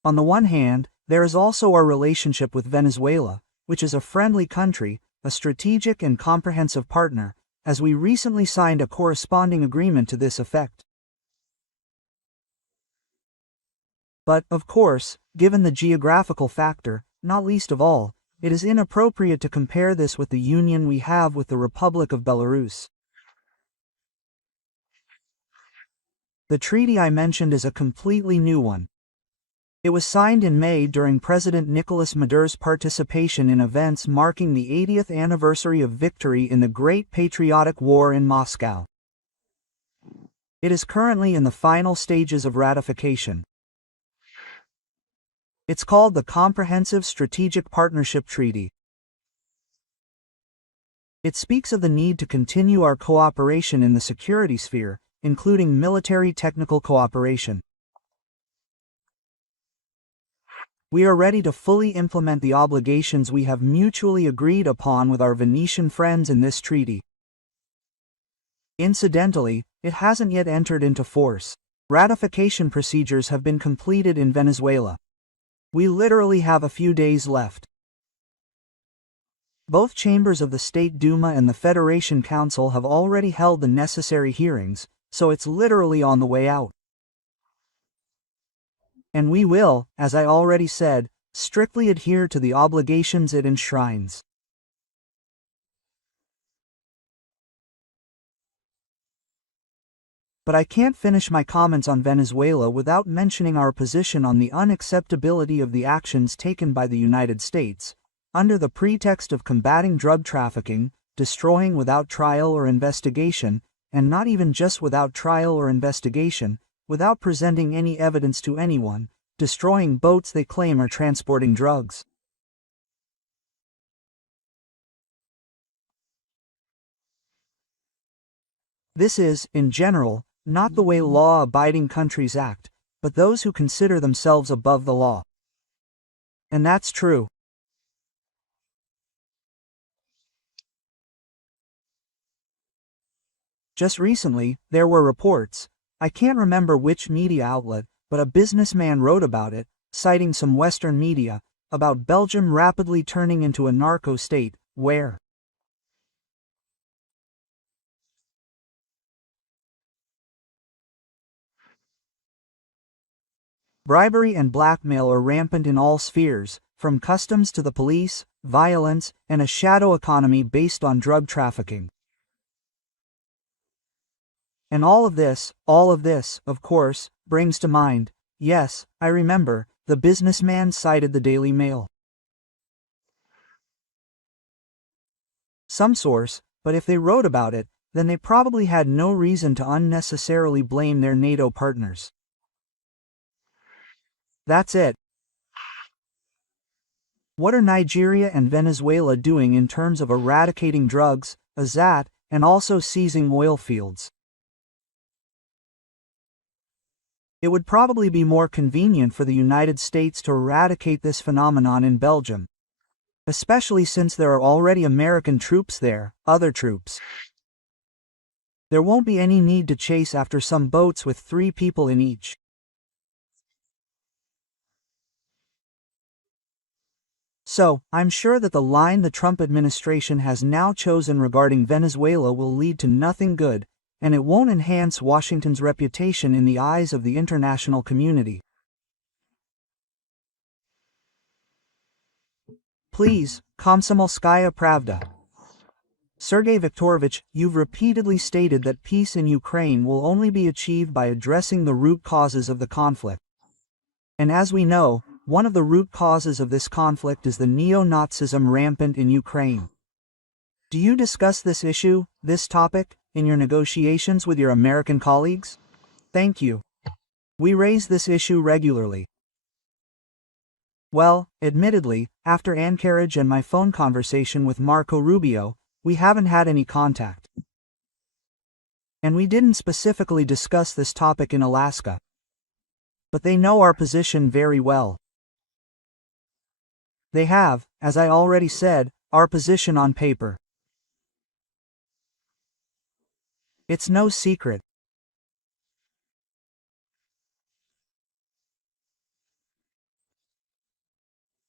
On the one hand, there is also our relationship with Venezuela, which is a friendly country, a strategic and comprehensive partner, as we recently signed a corresponding agreement to this effect. But, of course, given the geographical factor, not least of all, it is inappropriate to compare this with the union we have with the Republic of Belarus. The treaty I mentioned is a completely new one. It was signed in May during President Nicolas Maduro's participation in events marking the 80th anniversary of victory in the Great Patriotic War in Moscow. It is currently in the final stages of ratification. It's called the Comprehensive Strategic Partnership Treaty. It speaks of the need to continue our cooperation in the security sphere, including military technical cooperation. We are ready to fully implement the obligations we have mutually agreed upon with our Venetian friends in this treaty. Incidentally, it hasn't yet entered into force. Ratification procedures have been completed in Venezuela. We literally have a few days left. Both chambers of the State Duma and the Federation Council have already held the necessary hearings, so it's literally on the way out. And we will, as I already said, strictly adhere to the obligations it enshrines. But I can't finish my comments on Venezuela without mentioning our position on the unacceptability of the actions taken by the United States, under the pretext of combating drug trafficking, destroying without trial or investigation, and not even just without trial or investigation, without presenting any evidence to anyone, destroying boats they claim are transporting drugs. This is, in general, not the way law-abiding countries act, but those who consider themselves above the law. And that's true. Just recently, there were reports, I can't remember which media outlet, but a businessman wrote about it, citing some Western media, about Belgium rapidly turning into a narco state, where bribery and blackmail are rampant in all spheres, from customs to the police, violence, and a shadow economy based on drug trafficking. And all of this, of course, brings to mind, yes, I remember, the businessman cited the Daily Mail. Some source, but if they wrote about it, then they probably had no reason to unnecessarily blame their NATO partners. That's it. What are Nigeria and Venezuela doing in terms of eradicating drugs, AZAT, and also seizing oil fields? It would probably be more convenient for the United States to eradicate this phenomenon in Belgium, especially since there are already American troops there, other troops. There won't be any need to chase after some boats with 3 people in each. So, I'm sure that the line the Trump administration has now chosen regarding Venezuela will lead to nothing good, and it won't enhance Washington's reputation in the eyes of the international community. Please, Komsomolskaya Pravda. Sergei Viktorovich, you've repeatedly stated that peace in Ukraine will only be achieved by addressing the root causes of the conflict. And as we know, one of the root causes of this conflict is the neo-Nazism rampant in Ukraine. Do you discuss this issue, this topic, in your negotiations with your American colleagues? Thank you. We raise this issue regularly. Well, admittedly, after Anchorage and my phone conversation with Marco Rubio, we haven't had any contact. And we didn't specifically discuss this topic in Alaska. But they know our position very well. They have, as I already said, our position on paper. It's no secret.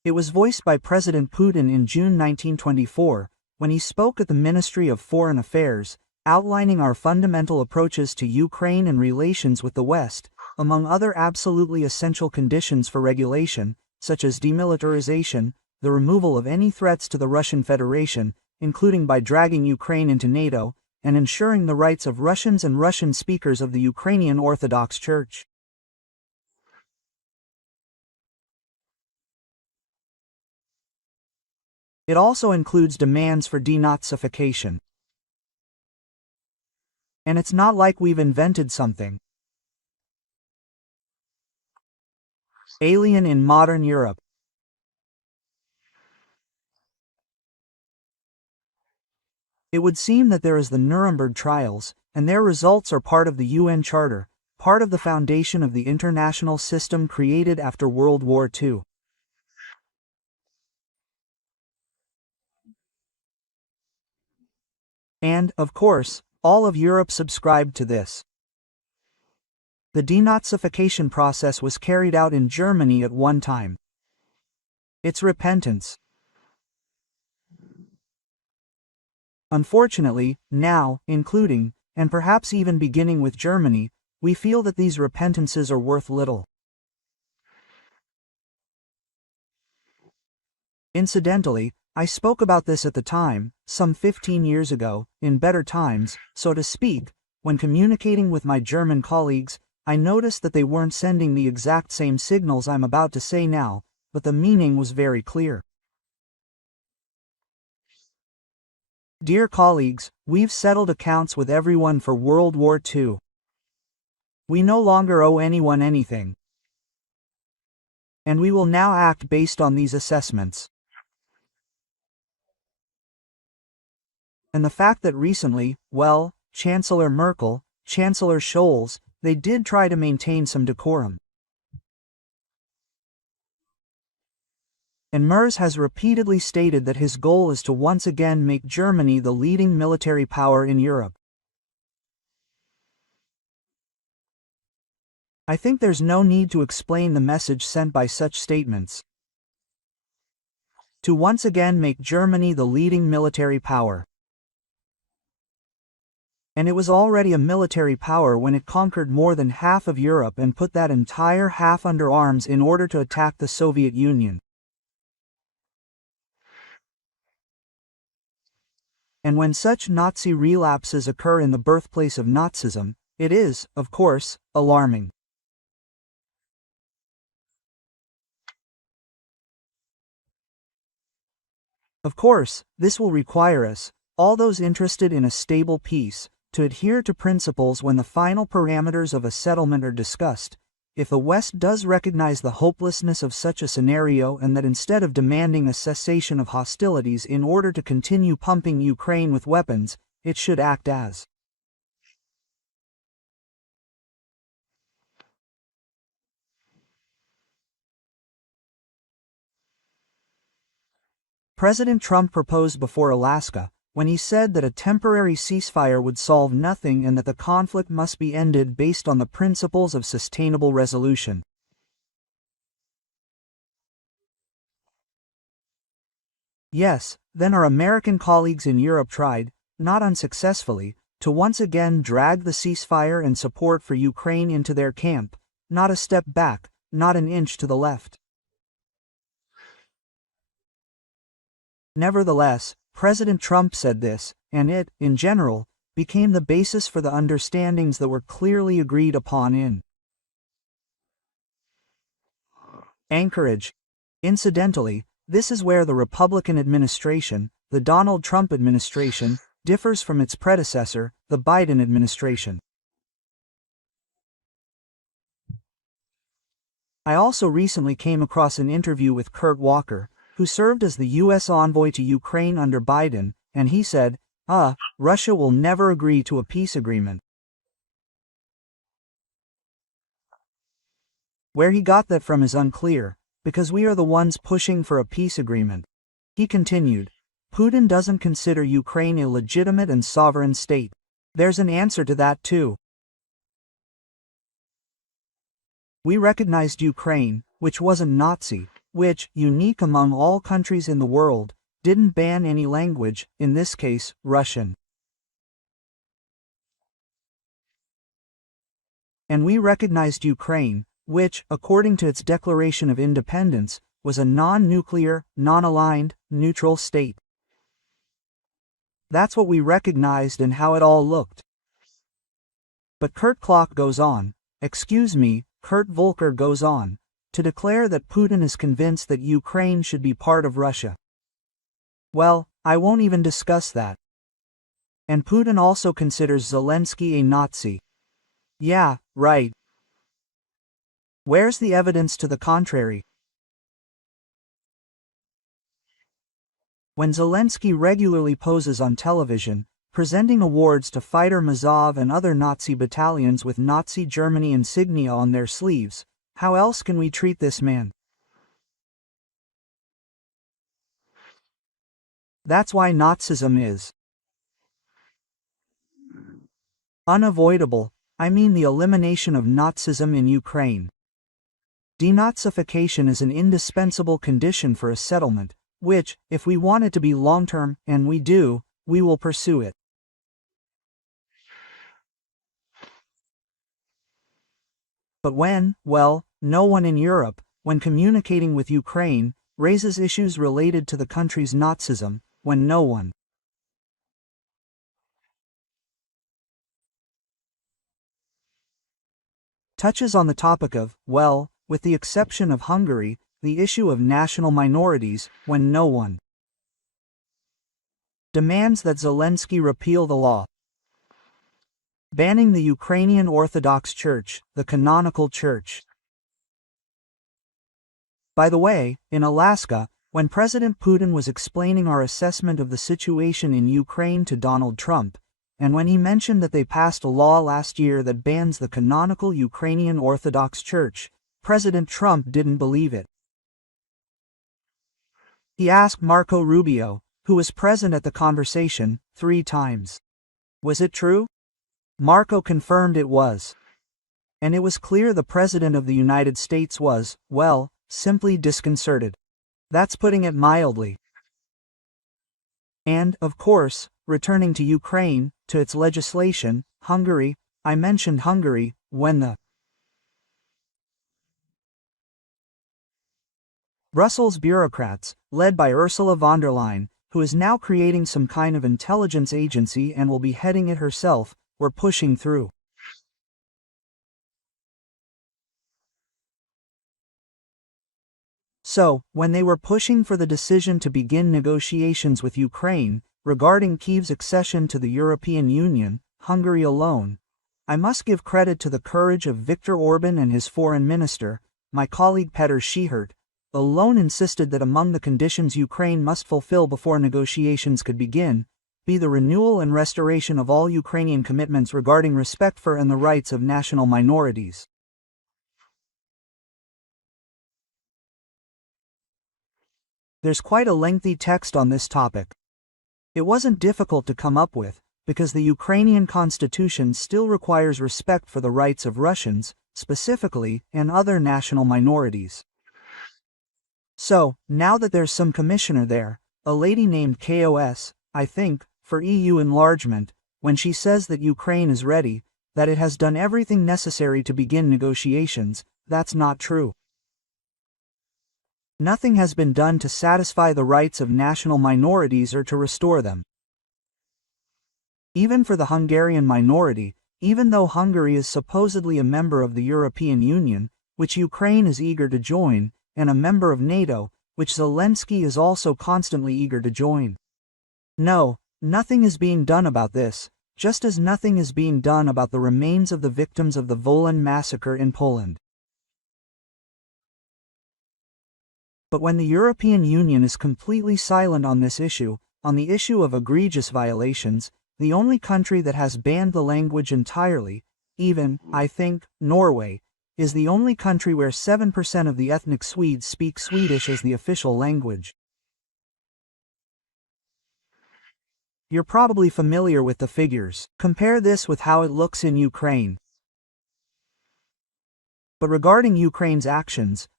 It was voiced by President Putin in June 1924, when he spoke at the Ministry of Foreign Affairs, outlining our fundamental approaches to Ukraine and relations with the West, among other absolutely essential conditions for regulation, such as demilitarization, the removal of any threats to the Russian Federation, including by dragging Ukraine into NATO, and ensuring the rights of Russians and Russian speakers of the Ukrainian Orthodox Church. It also includes demands for denazification. And it's not like we've invented something alien in modern Europe. It would seem that there is the Nuremberg trials, and their results are part of the UN Charter, part of the foundation of the international system created after World War II. And, of course, all of Europe subscribed to this. The denazification process was carried out in Germany at one time. It's repentance. Unfortunately, now, including, and perhaps even beginning with Germany, we feel that these repentances are worth little. Incidentally, I spoke about this at the time, some 15 years ago, in better times, so to speak. When communicating with my German colleagues, I noticed that they weren't sending the exact same signals I'm about to say now, but the meaning was very clear. Dear colleagues, we've settled accounts with everyone for World War II. We no longer owe anyone anything. And we will now act based on these assessments. And the fact that recently, well, Chancellor Merkel, Chancellor Scholz, they did try to maintain some decorum. And Merz has repeatedly stated that his goal is to once again make Germany the leading military power in Europe. I think there's no need to explain the message sent by such statements. To once again make Germany the leading military power. And it was already a military power when it conquered more than half of Europe and put that entire half under arms in order to attack the Soviet Union. And when such Nazi relapses occur in the birthplace of Nazism, it is, of course, alarming. Of course, this will require us, all those interested in a stable peace, to adhere to principles when the final parameters of a settlement are discussed. If the West does recognize the hopelessness of such a scenario and that instead of demanding a cessation of hostilities in order to continue pumping Ukraine with weapons, it should act as President Trump proposed before Alaska, when he said that a temporary ceasefire would solve nothing and that the conflict must be ended based on the principles of sustainable resolution. Yes, then our American colleagues in Europe tried, not unsuccessfully, to once again drag the ceasefire and support for Ukraine into their camp, not a step back, not an inch to the left. Nevertheless, President Trump said this, and it, in general, became the basis for the understandings that were clearly agreed upon in Anchorage. Incidentally, this is where the Republican administration, the Donald Trump administration, differs from its predecessor, the Biden administration. I also recently came across an interview with Kurt Walker, who served as the U.S. envoy to Ukraine under Biden, and he said, Russia will never agree to a peace agreement. Where he got that from is unclear, because we are the ones pushing for a peace agreement. He continued, Putin doesn't consider Ukraine a legitimate and sovereign state. There's an answer to that too. We recognized Ukraine, which wasn't Nazi, which, unique among all countries in the world, didn't ban any language, in this case, Russian. And we recognized Ukraine, which, according to its declaration of independence, was a non-nuclear, non-aligned, neutral state. That's what we recognized and how it all looked. But Kurt Volker goes on, to declare that Putin is convinced that Ukraine should be part of Russia. Well, I won't even discuss that. And Putin also considers Zelensky a Nazi. Yeah, right. Where's the evidence to the contrary? When Zelensky regularly poses on television, presenting awards to fighter Mazov and other Nazi battalions with Nazi Germany insignia on their sleeves, how else can we treat this man? That's why Nazism is unavoidable. I mean the elimination of Nazism in Ukraine. Denazification is an indispensable condition for a settlement, which, if we want it to be long-term, and we do, we will pursue it. But well, no one in Europe, when communicating with Ukraine, raises issues related to the country's Nazism, when no one touches on the topic of, well, with the exception of Hungary, the issue of national minorities, when no one demands that Zelensky repeal the law banning the Ukrainian Orthodox Church, the canonical church. By the way, in Alaska, when President Putin was explaining our assessment of the situation in Ukraine to Donald Trump, and when he mentioned that they passed a law last year that bans the canonical Ukrainian Orthodox Church, President Trump didn't believe it. He asked Marco Rubio, who was present at the conversation, 3 times. Was it true? Marco confirmed it was. And it was clear the President of the United States was, well, simply disconcerted. That's putting it mildly. And, of course, returning to Ukraine, to its legislation, Hungary, I mentioned Hungary, when the Brussels bureaucrats, led by Ursula von der Leyen, who is now creating some kind of intelligence agency and will be heading it herself, were pushing through. So, when they were pushing for the decision to begin negotiations with Ukraine, regarding Kyiv's accession to the European Union, Hungary alone, I must give credit to the courage of Viktor Orban and his foreign minister, my colleague Petr Schihert, alone insisted that among the conditions Ukraine must fulfill before negotiations could begin, be the renewal and restoration of all Ukrainian commitments regarding respect for and the rights of national minorities. There's quite a lengthy text on this topic. It wasn't difficult to come up with, because the Ukrainian constitution still requires respect for the rights of Russians, specifically, and other national minorities. So, now that there's some commissioner there, a lady named KOS, I think, for EU enlargement, when she says that Ukraine is ready, that it has done everything necessary to begin negotiations, that's not true. Nothing has been done to satisfy the rights of national minorities or to restore them. Even for the Hungarian minority, even though Hungary is supposedly a member of the European Union, which Ukraine is eager to join, and a member of NATO, which Zelensky is also constantly eager to join. No, nothing is being done about this, just as nothing is being done about the remains of the victims of the Wolan massacre in Poland. But when the European Union is completely silent on this issue, on the issue of egregious violations, the only country that has banned the language entirely, even, I think, Norway, is the only country where 7% of the ethnic Swedes speak Swedish as the official language. You're probably familiar with the figures. Compare this with how it looks in Ukraine. But regarding Ukraine's actions,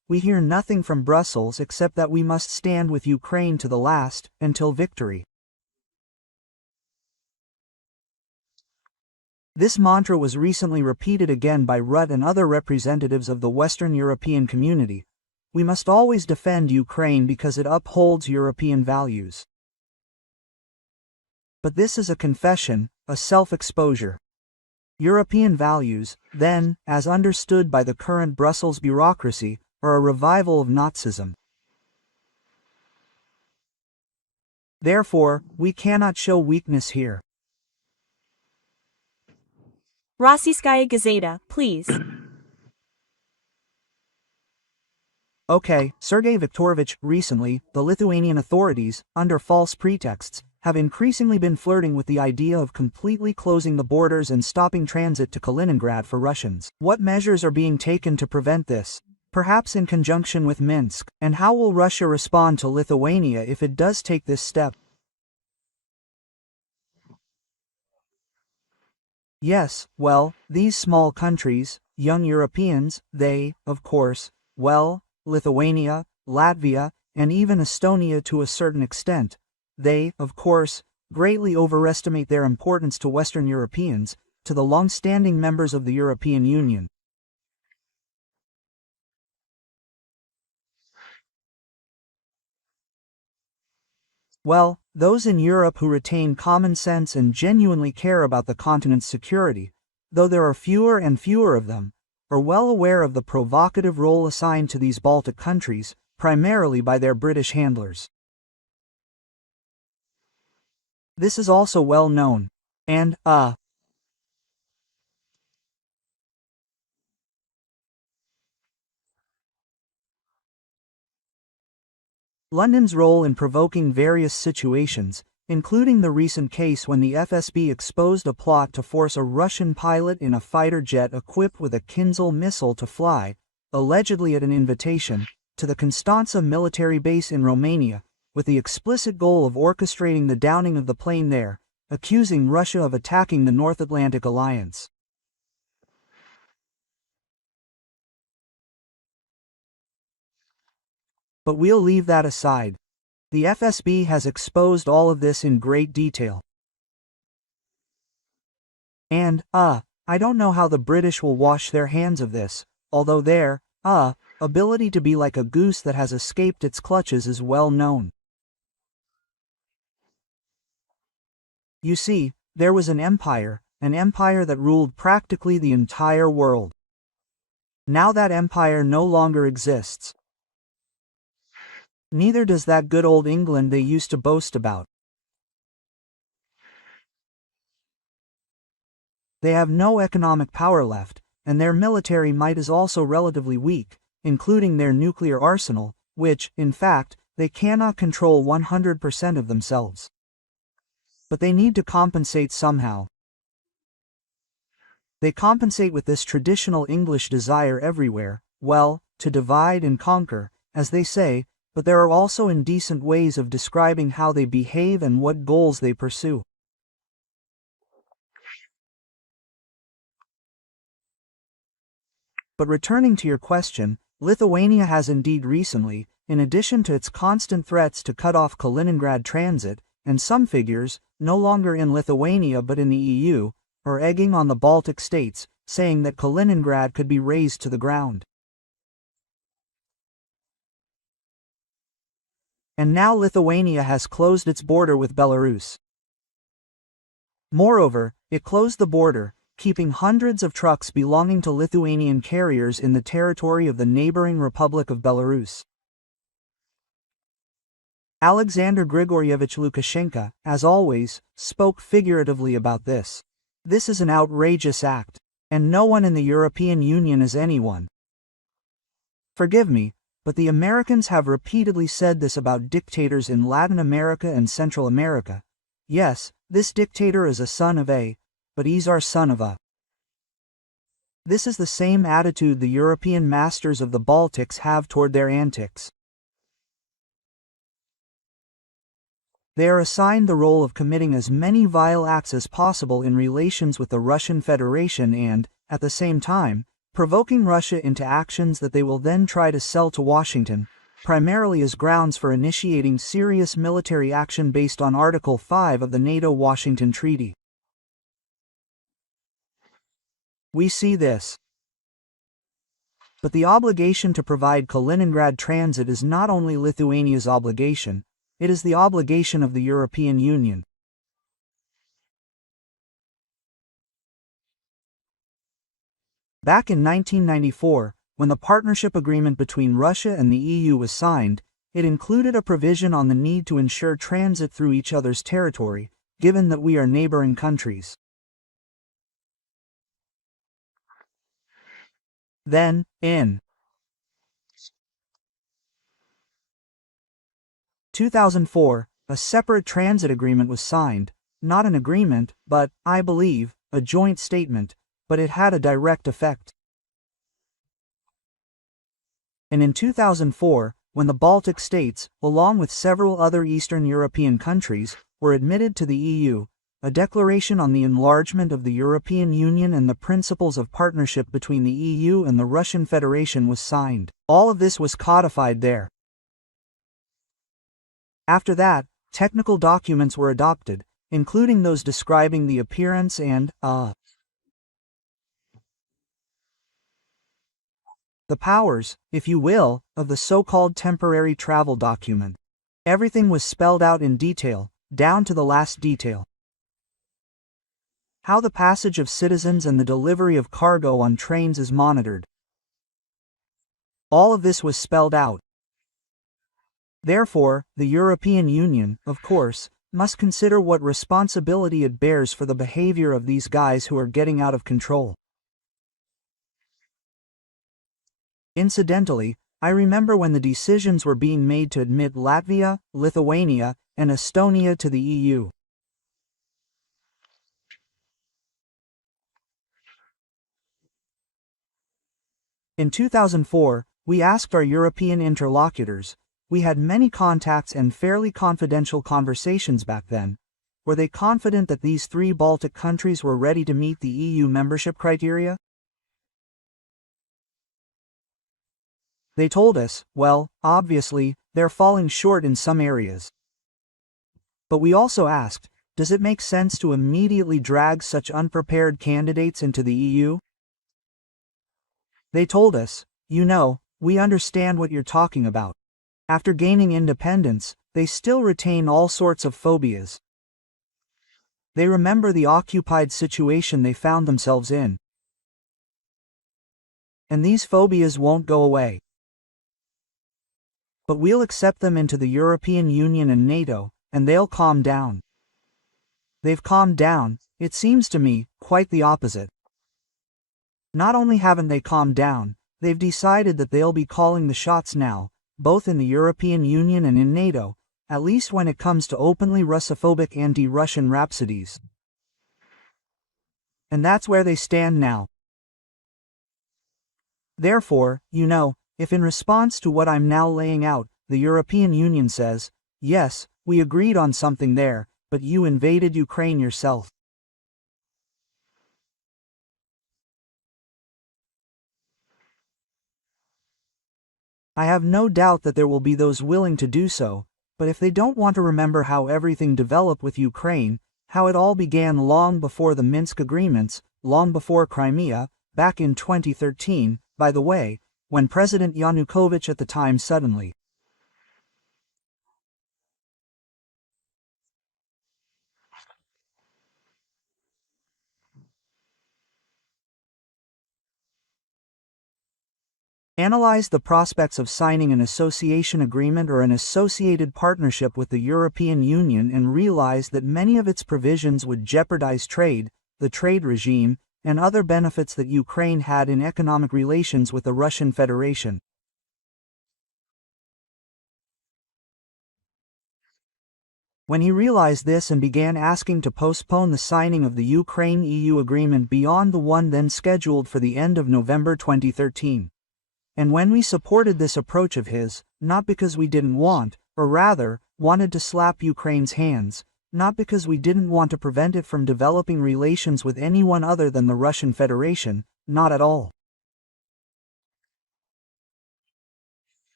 we hear nothing from Brussels except that we must stand with Ukraine to the last, until victory. This mantra was recently repeated again by Rutte and other representatives of the Western European community. We must always defend Ukraine because it upholds European values. But this is a confession, a self-exposure. European values, then, as understood by the current Brussels bureaucracy, are a revival of Nazism. Therefore, we cannot show weakness here. Rossiyskaya Gazeta, please. Okay, Sergei Viktorovich, recently, the Lithuanian authorities, under false pretexts, have increasingly been flirting with the idea of completely closing the borders and stopping transit to Kaliningrad for Russians. What measures are being taken to prevent this? Perhaps in conjunction with Minsk, and how will Russia respond to Lithuania if it does take this step? Yes, well, these small countries, young Europeans, they, of course, well, Lithuania, Latvia, and even Estonia to a certain extent, they, of course, greatly overestimate their importance to Western Europeans, to the long-standing members of the European Union. Well, those in Europe who retain common sense and genuinely care about the continent's security, though there are fewer and fewer of them, are well aware of the provocative role assigned to these Baltic countries, primarily by their British handlers. This is also well known. And, London's role in provoking various situations, including the recent case when the FSB exposed a plot to force a Russian pilot in a fighter jet equipped with a Kinzhal missile to fly, allegedly at an invitation, to the Constanța military base in Romania, with the explicit goal of orchestrating the downing of the plane there, accusing Russia of attacking the North Atlantic Alliance. But we'll leave that aside. The FSB has exposed all of this in great detail. And, I don't know how the British will wash their hands of this, although their, ability to be like a goose that has escaped its clutches is well known. You see, there was an empire that ruled practically the entire world. Now that empire no longer exists. Neither does that good old England they used to boast about. They have no economic power left, and their military might is also relatively weak, including their nuclear arsenal, which, in fact, they cannot control 100% of themselves. But they need to compensate somehow. They compensate with this traditional English desire everywhere, well, to divide and conquer, as they say, but there are also indecent ways of describing how they behave and what goals they pursue. But returning to your question, Lithuania has indeed recently, in addition to its constant threats to cut off Kaliningrad transit, and some figures, no longer in Lithuania but in the EU, are egging on the Baltic states, saying that Kaliningrad could be razed to the ground. And now Lithuania has closed its border with Belarus. Moreover, it closed the border, keeping hundreds of trucks belonging to Lithuanian carriers in the territory of the neighboring Republic of Belarus. Alexander Grigoryevich Lukashenko, as always, spoke figuratively about this. This is an outrageous act, and no one in the European Union is anyone. Forgive me, but the Americans have repeatedly said this about dictators in Latin America and Central America. Yes, this dictator is a son of a, but he's our son of a. This is the same attitude the European masters of the Baltics have toward their antics. They are assigned the role of committing as many vile acts as possible in relations with the Russian Federation and, at the same time, provoking Russia into actions that they will then try to sell to Washington, primarily as grounds for initiating serious military action based on Article 5 of the NATO-Washington Treaty. We see this. But the obligation to provide Kaliningrad transit is not only Lithuania's obligation, it is the obligation of the European Union. Back in 1994, when the partnership agreement between Russia and the EU was signed, it included a provision on the need to ensure transit through each other's territory, given that we are neighboring countries. Then, in 2004, a separate transit agreement was signed, not an agreement, but, I believe, a joint statement, but it had a direct effect. And in 2004, when the Baltic states, along with several other Eastern European countries, were admitted to the EU, a declaration on the enlargement of the European Union and the principles of partnership between the EU and the Russian Federation was signed. All of this was codified there. After that, technical documents were adopted, including those describing the appearance and, the powers, if you will, of the so-called temporary travel document. Everything was spelled out in detail, down to the last detail. How the passage of citizens and the delivery of cargo on trains is monitored. All of this was spelled out. Therefore, the European Union, of course, must consider what responsibility it bears for the behavior of these guys who are getting out of control. Incidentally, I remember when the decisions were being made to admit Latvia, Lithuania, and Estonia to the EU. In 2004, we asked our European interlocutors, we had many contacts and fairly confidential conversations back then, were they confident that these three Baltic countries were ready to meet the EU membership criteria? They told us, well, obviously, they're falling short in some areas. But we also asked, does it make sense to immediately drag such unprepared candidates into the EU? They told us, you know, we understand what you're talking about. After gaining independence, they still retain all sorts of phobias. They remember the occupied situation they found themselves in. And these phobias won't go away. But we'll accept them into the European Union and NATO, and they'll calm down. They've calmed down, it seems to me, quite the opposite. Not only haven't they calmed down, they've decided that they'll be calling the shots now, both in the European Union and in NATO, at least when it comes to openly Russophobic anti-Russian rhapsodies. And that's where they stand now. Therefore, you know, if in response to what I'm now laying out, the European Union says, yes, we agreed on something there, but you invaded Ukraine yourself. I have no doubt that there will be those willing to do so, but if they don't want to remember how everything developed with Ukraine, how it all began long before the Minsk agreements, long before Crimea, back in 2013, by the way, when President Yanukovych at the time suddenly analyzed the prospects of signing an association agreement or an associated partnership with the European Union and realized that many of its provisions would jeopardize trade, the trade regime, and other benefits that Ukraine had in economic relations with the Russian Federation. When he realized this and began asking to postpone the signing of the Ukraine-EU agreement beyond the one then scheduled for the end of November 2013. And when we supported this approach of his, not because we didn't want, or rather, wanted to slap Ukraine's hands, not because we didn't want to prevent it from developing relations with anyone other than the Russian Federation, not at all.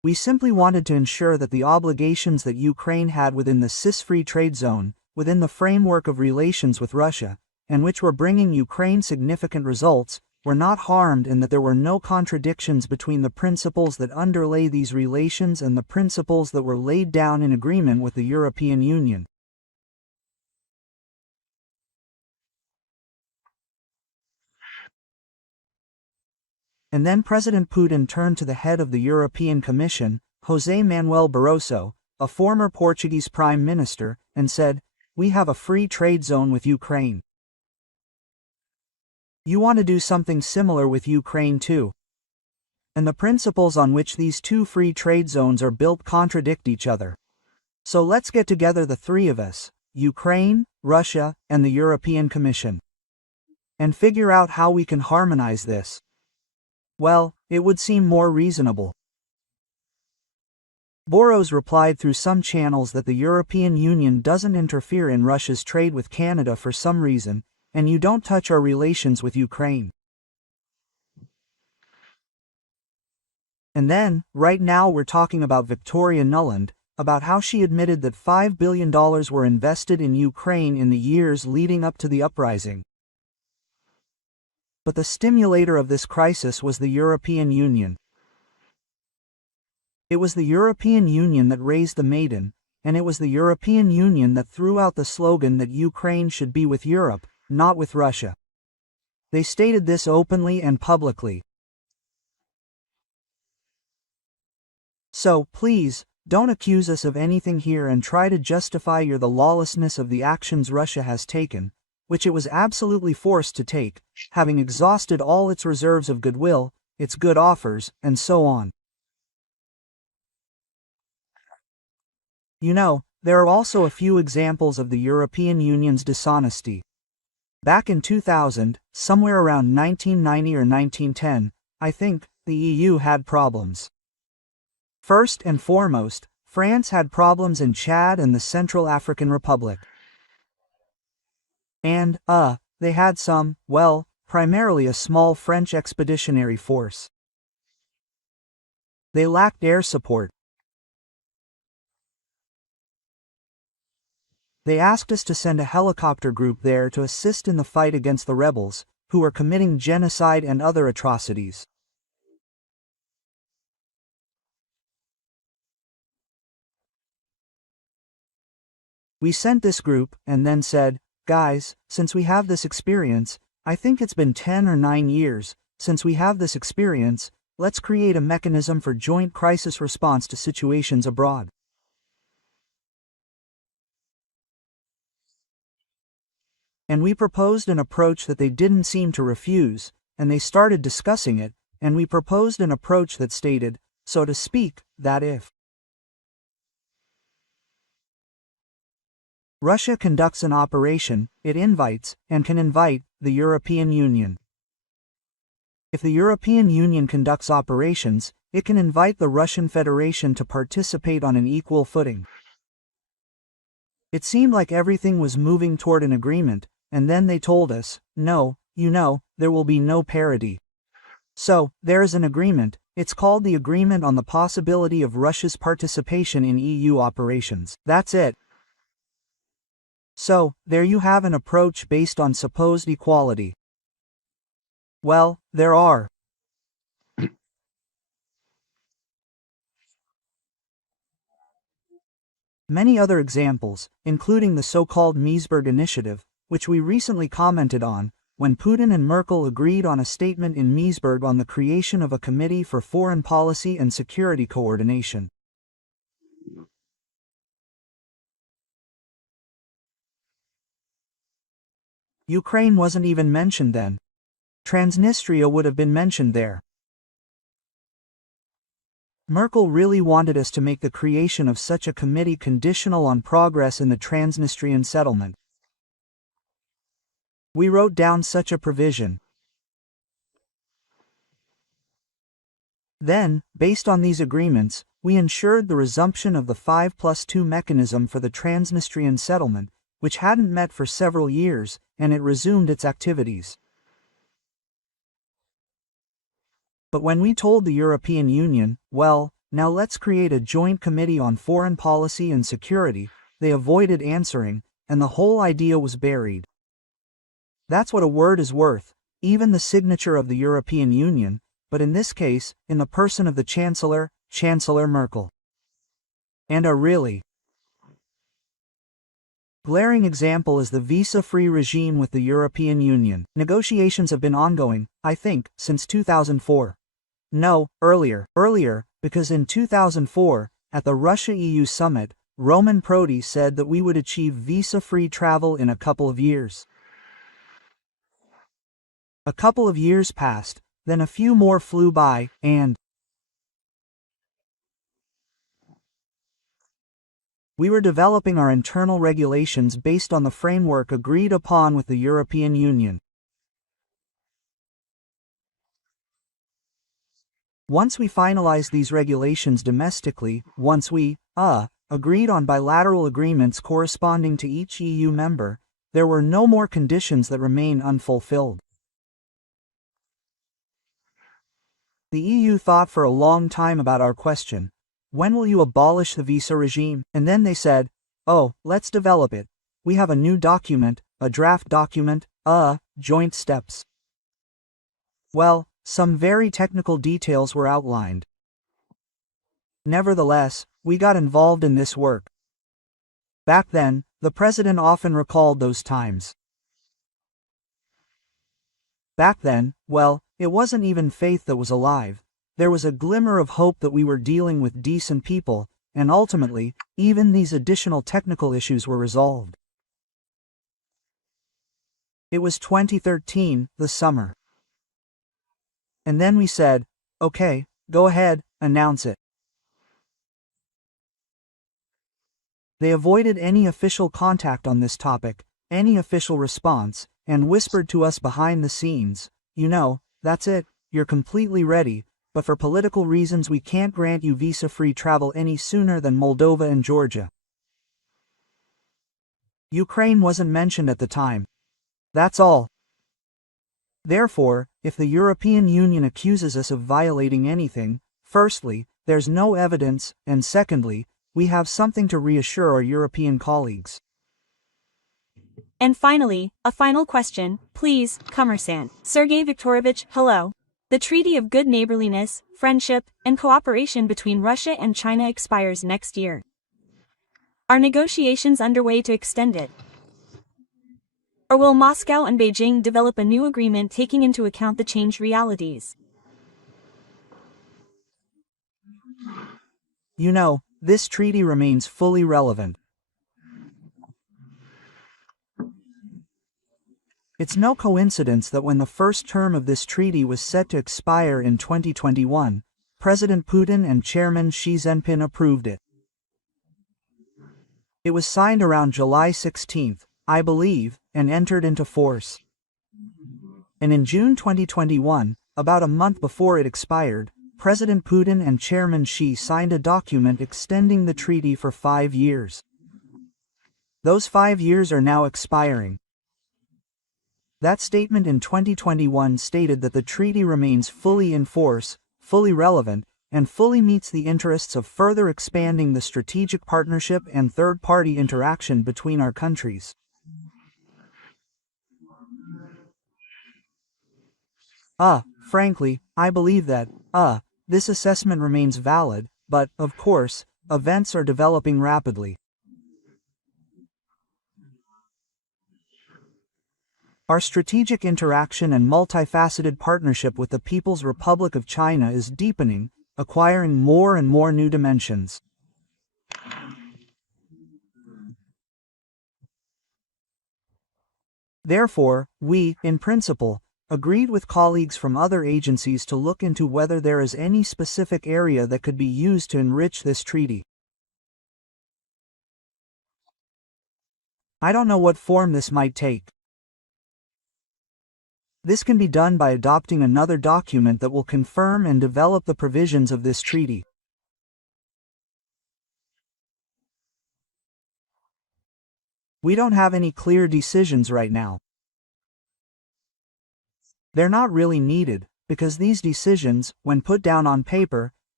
We simply wanted to ensure that the obligations that Ukraine had within the CIS-free trade zone, within the framework of relations with Russia, and which were bringing Ukraine significant results, were not harmed, and that there were no contradictions between the principles that underlay these relations and the principles that were laid down in agreement with the European Union. And then President Putin turned to the head of the European Commission, José Manuel Barroso, a former Portuguese Prime Minister, and said, "We have a free trade zone with Ukraine. You want to do something similar with Ukraine too. And the principles on which these two free trade zones are built contradict each other. So let's get together, the three of us, Ukraine, Russia, and the European Commission, and figure out how we can harmonize this." Well, it would seem more reasonable. Boros replied through some channels that the European Union doesn't interfere in Russia's trade with Canada for some reason, and you don't touch our relations with Ukraine. And then, right now we're talking about Victoria Nuland, about how she admitted that $5 billion were invested in Ukraine in the years leading up to the uprising. But the stimulator of this crisis was the European Union. It was the European Union that raised the maiden, and it was the European Union that threw out the slogan that Ukraine should be with Europe, not with Russia. They stated this openly and publicly. So, please, don't accuse us of anything here and try to justify the lawlessness of the actions Russia has taken, which it was absolutely forced to take, having exhausted all its reserves of goodwill, its good offers, and so on. You know, there are also a few examples of the European Union's dishonesty. Back in 2000, somewhere around 1990 or 1910, I think, the EU had problems. First and foremost, France had problems in Chad and the Central African Republic. And, they had some, well, primarily a small French expeditionary force. They lacked air support. They asked us to send a helicopter group there to assist in the fight against the rebels, who were committing genocide and other atrocities. We sent this group, and then said, "Guys, since we have this experience, I think it's been 10 or 9 years, since we have this experience, let's create a mechanism for joint crisis response to situations abroad." And we proposed an approach that they didn't seem to refuse, and they started discussing it, and we proposed an approach that stated, so to speak, that if Russia conducts an operation, it invites, and can invite, the European Union. If the European Union conducts operations, it can invite the Russian Federation to participate on an equal footing. It seemed like everything was moving toward an agreement, and then they told us, no, there will be no parity. So, there is an agreement, it's called the Agreement on the Possibility of Russia's Participation in EU Operations. That's it. So, there you have an approach based on supposed equality. Well, there are many other examples, including the so-called Meseberg Initiative, which we recently commented on, when Putin and Merkel agreed on a statement in Meseberg on the creation of a Committee for Foreign Policy and Security Coordination. Ukraine wasn't even mentioned then. Transnistria would have been mentioned there. Merkel really wanted us to make the creation of such a committee conditional on progress in the Transnistrian settlement. We wrote down such a provision. Then, based on these agreements, we ensured the resumption of the 5+2 mechanism for the Transnistrian settlement, which hadn't met for several years, and it resumed its activities. But when we told the European Union, well, Now let's create a joint committee on foreign policy and security. They avoided answering, and the whole idea was buried. That's what a word is worth, even the signature of the European Union, but in this case, in the person of the Chancellor, Chancellor Merkel. And a really glaring example is the visa-free regime with the European Union. Negotiations have been ongoing, I think, since 2004. No, earlier, because in 2004, at the Russia-EU summit, Roman Prodi said that we would achieve visa-free travel in a couple of years. A couple of years passed, then a few more flew by, and we were developing our internal regulations based on the framework agreed upon with the European Union. Once we finalized these regulations domestically, once we, agreed on bilateral agreements corresponding to each EU member, there were no more conditions that remain unfulfilled. The EU thought for a long time about our question. When will you abolish the visa regime? And then they said, oh, let's develop it. We have a new document, a draft document, joint steps. Well, some very technical details were outlined. Nevertheless, we got involved in this work. Back then, the president often recalled those times. Back then, well, it wasn't even faith that was alive. There was a glimmer of hope that we were dealing with decent people, and ultimately, even these additional technical issues were resolved. It was 2013, the summer. And then we said, okay, go ahead, announce it. They avoided any official contact on this topic, any official response, and whispered to us behind the scenes, you know, that's it, you're completely ready, but for political reasons we can't grant you visa-free travel any sooner than Moldova and Georgia. Ukraine wasn't mentioned at the time. That's all. Therefore, if the European Union accuses us of violating anything, firstly, there's no evidence, and secondly, we have something to reassure our European colleagues. And finally, a final question, please, Commerçant. Sergei Viktorovich, hello. The Treaty of Good Neighborliness, Friendship, and Cooperation between Russia and China expires next year. Are negotiations underway to extend it? Or will Moscow and Beijing develop a new agreement taking into account the changed realities? You know, this treaty remains fully relevant. It's no coincidence that when the first term of this treaty was set to expire in 2021, President Putin and Chairman Xi Jinping approved it. It was signed around July 16, I believe, and entered into force. And in June 2021, about a month before it expired, President Putin and Chairman Xi signed a document extending the treaty for 5 years. Those 5 years are now expiring. That statement in 2021 stated that the treaty remains fully in force, fully relevant, and fully meets the interests of further expanding the strategic partnership and third-party interaction between our countries. Frankly, I believe that, this assessment remains valid, but, of course, events are developing rapidly. Our strategic interaction and multifaceted partnership with the People's Republic of China is deepening, acquiring more and more new dimensions. Therefore, we, in principle, agreed with colleagues from other agencies to look into whether there is any specific area that could be used to enrich this treaty. I don't know what form this might take. This can be done by adopting another document that will confirm and develop the provisions of this treaty. We don't have any clear decisions right now. They're not really needed, because these decisions, when put down on paper,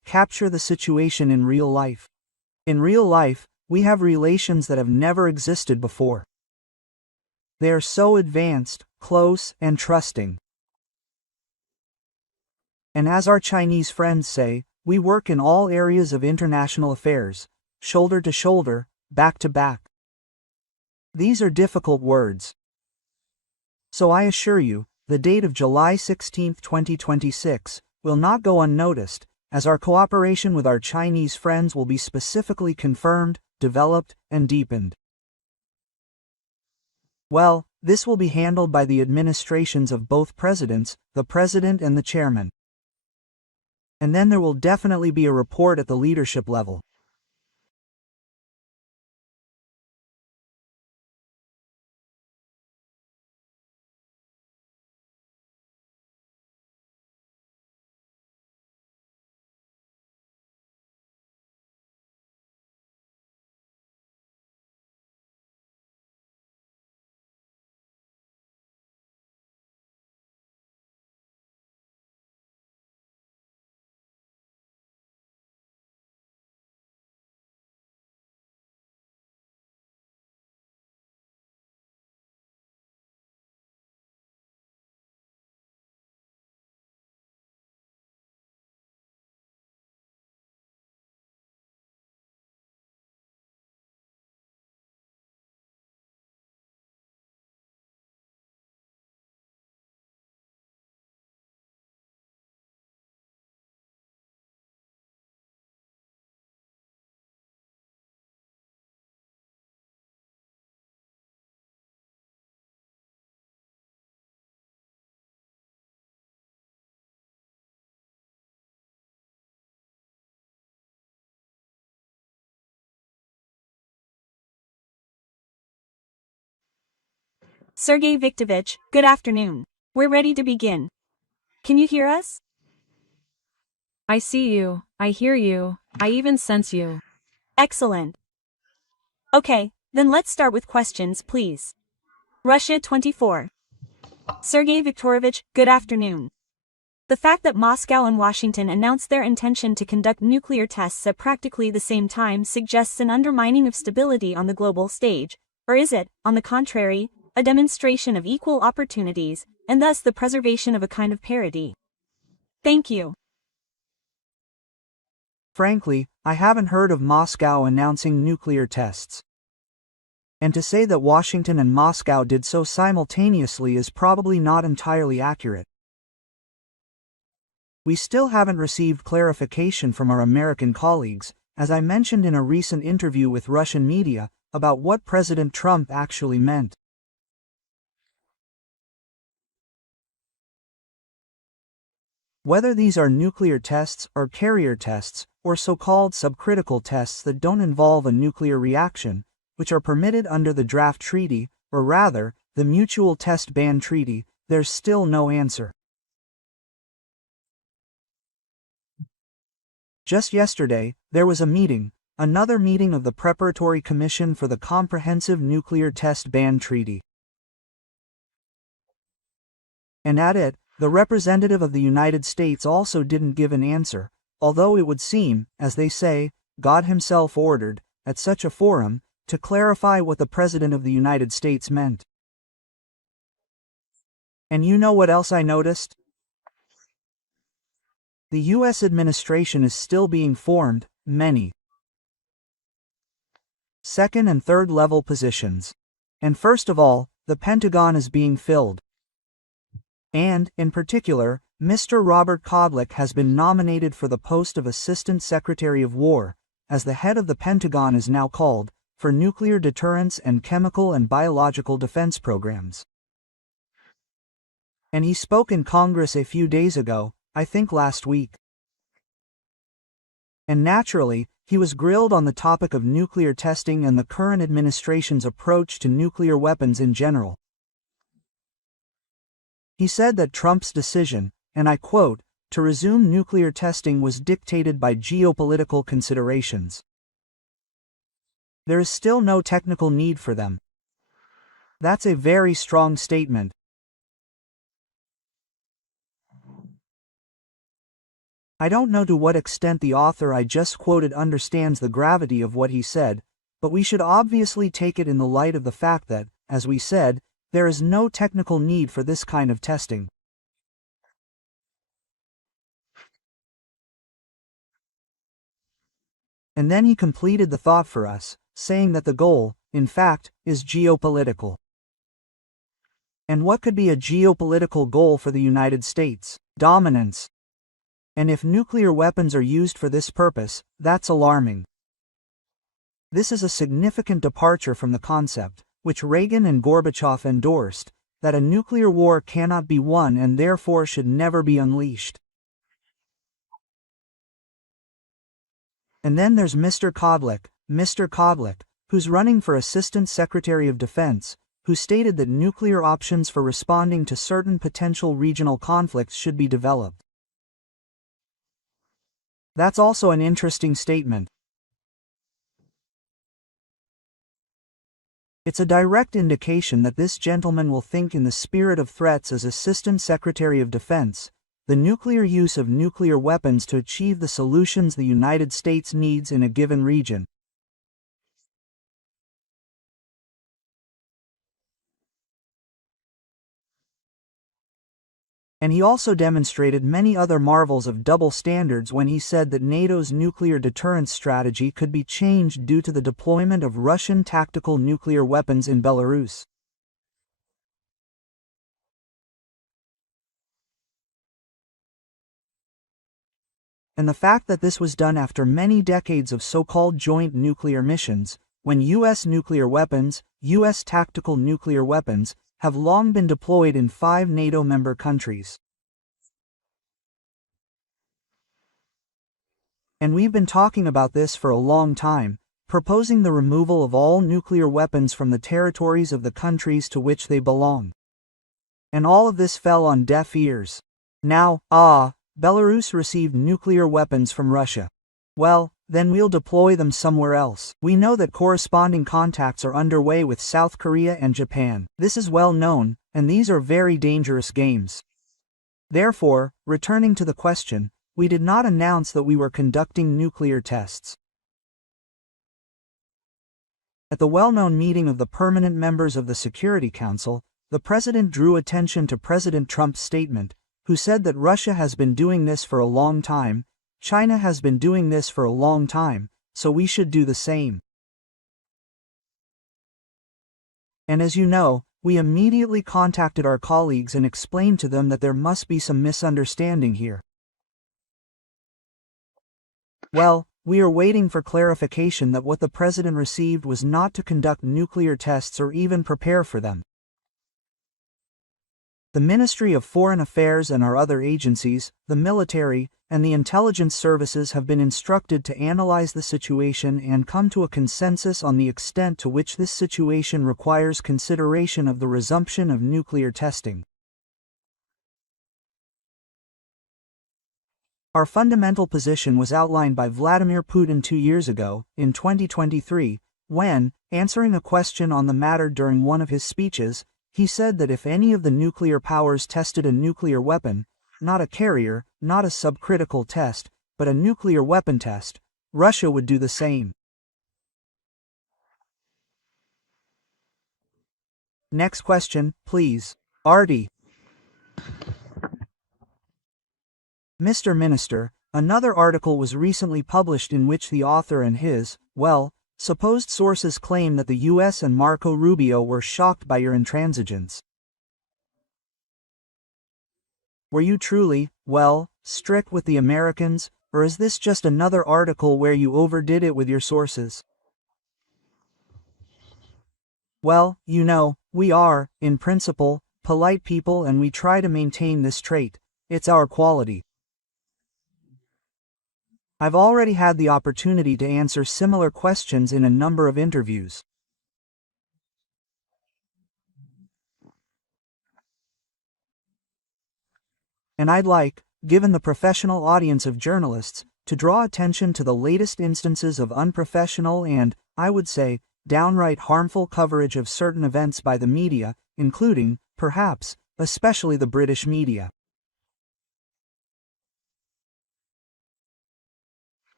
capture the situation in real life. In real life, we have relations that have never existed before. They are so advanced, close, and trusting. And as our Chinese friends say, we work in all areas of international affairs, shoulder to shoulder, back to back. These are difficult words. So I assure you, the date of July 16, 2026, will not go unnoticed, as our cooperation with our Chinese friends will be specifically confirmed, developed, and deepened. Well, this will be handled by the administrations of both presidents, the president and the chairman. And then there will definitely be a report at the leadership level. Sergei Viktorovich, good afternoon. We're ready to begin. Can you hear us? I see you, I hear you, I even sense you. Excellent. Okay, then let's start with questions, please. Russia 24. Sergei Viktorovich, good afternoon. The fact that Moscow and Washington announced their intention to conduct nuclear tests at practically the same time suggests an undermining of stability on the global stage, or is it, on the contrary, a demonstration of equal opportunities, and thus the preservation of a kind of parity? Thank you. Frankly, I haven't heard of Moscow announcing nuclear tests. And to say that Washington and Moscow did so simultaneously is probably not entirely accurate. We still haven't received clarification from our American colleagues, as I mentioned in a recent interview with Russian media, about what President Trump actually meant. Whether these are nuclear tests or carrier tests, or so-called subcritical tests that don't involve a nuclear reaction, which are permitted under the draft treaty, or rather, the Mutual Test Ban Treaty, there's still no answer. Just yesterday, there was a meeting, another meeting of the Preparatory Commission for the Comprehensive Nuclear Test Ban Treaty. And at it, the representative of the United States also didn't give an answer, although it would seem, as they say, God himself ordered, at such a forum, to clarify what the President of the United States meant. And you know what else I noticed? The U.S. administration is still being formed, many second and third level positions. And first of all, the Pentagon is being filled. And, in particular, Mr. Robert Kodlik has been nominated for the post of Assistant Secretary of War, as the head of the Pentagon is now called, for nuclear deterrence and chemical and biological defense programs. And he spoke in Congress a few days ago, I think last week. And naturally, he was grilled on the topic of nuclear testing and the current administration's approach to nuclear weapons in general. He said that Trump's decision, and I quote, to resume nuclear testing was dictated by geopolitical considerations. There is still no technical need for them. That's a very strong statement. I don't know to what extent the author I just quoted understands the gravity of what he said, but we should obviously take it in the light of the fact that, as we said, there is no technical need for this kind of testing. And then he completed the thought for us, saying that the goal, in fact, is geopolitical. And what could be a geopolitical goal for the United States? Dominance. And if nuclear weapons are used for this purpose, that's alarming. This is a significant departure from the concept, which Reagan and Gorbachev endorsed, that a nuclear war cannot be won and therefore should never be unleashed. And then there's Mr. Kodlik, who's running for Assistant Secretary of Defense, who stated that nuclear options for responding to certain potential regional conflicts should be developed. That's also an interesting statement. It's a direct indication that this gentleman will think in the spirit of threats as Assistant Secretary of Defense, the nuclear use of nuclear weapons to achieve the solutions the United States needs in a given region. And he also demonstrated many other marvels of double standards when he said that NATO's nuclear deterrence strategy could be changed due to the deployment of Russian tactical nuclear weapons in Belarus. And the fact that this was done after many decades of so-called joint nuclear missions, when U.S. nuclear weapons, U.S. tactical nuclear weapons, have long been deployed in 5 NATO member countries. And we've been talking about this for a long time, proposing the removal of all nuclear weapons from the territories of the countries to which they belong. And all of this fell on deaf ears. Now, Belarus received nuclear weapons from Russia. Well, then we'll deploy them somewhere else. We know that corresponding contacts are underway with South Korea and Japan. This is well known, and these are very dangerous games. Therefore, returning to the question, we did not announce that we were conducting nuclear tests. At the well-known meeting of the permanent members of the Security Council, the President drew attention to President Trump's statement, who said that Russia has been doing this for a long time, China has been doing this for a long time, so we should do the same. And as you know, we immediately contacted our colleagues and explained to them that there must be some misunderstanding here. Well, we are waiting for clarification that what the President received was not to conduct nuclear tests or even prepare for them. The Ministry of Foreign Affairs and our other agencies, the military, and the intelligence services have been instructed to analyze the situation and come to a consensus on the extent to which this situation requires consideration of the resumption of nuclear testing. Our fundamental position was outlined by Vladimir Putin 2 years ago, in 2023, when, answering a question on the matter during one of his speeches, he said that if any of the nuclear powers tested a nuclear weapon, not a carrier, not a subcritical test, but a nuclear weapon test, Russia would do the same. Next question, please. Artie. Mr. Minister, another article was recently published in which the author and his, supposed sources claim that the U.S. and Marco Rubio were shocked by your intransigence. Were you truly, strict with the Americans, or is this just another article where you overdid it with your sources? Well, you know, we are, in principle, polite people and we try to maintain this trait. It's our quality. I've already had the opportunity to answer similar questions in a number of interviews. And I'd like, given the professional audience of journalists, to draw attention to the latest instances of unprofessional and, I would say, downright harmful coverage of certain events by the media, including, perhaps, especially the British media.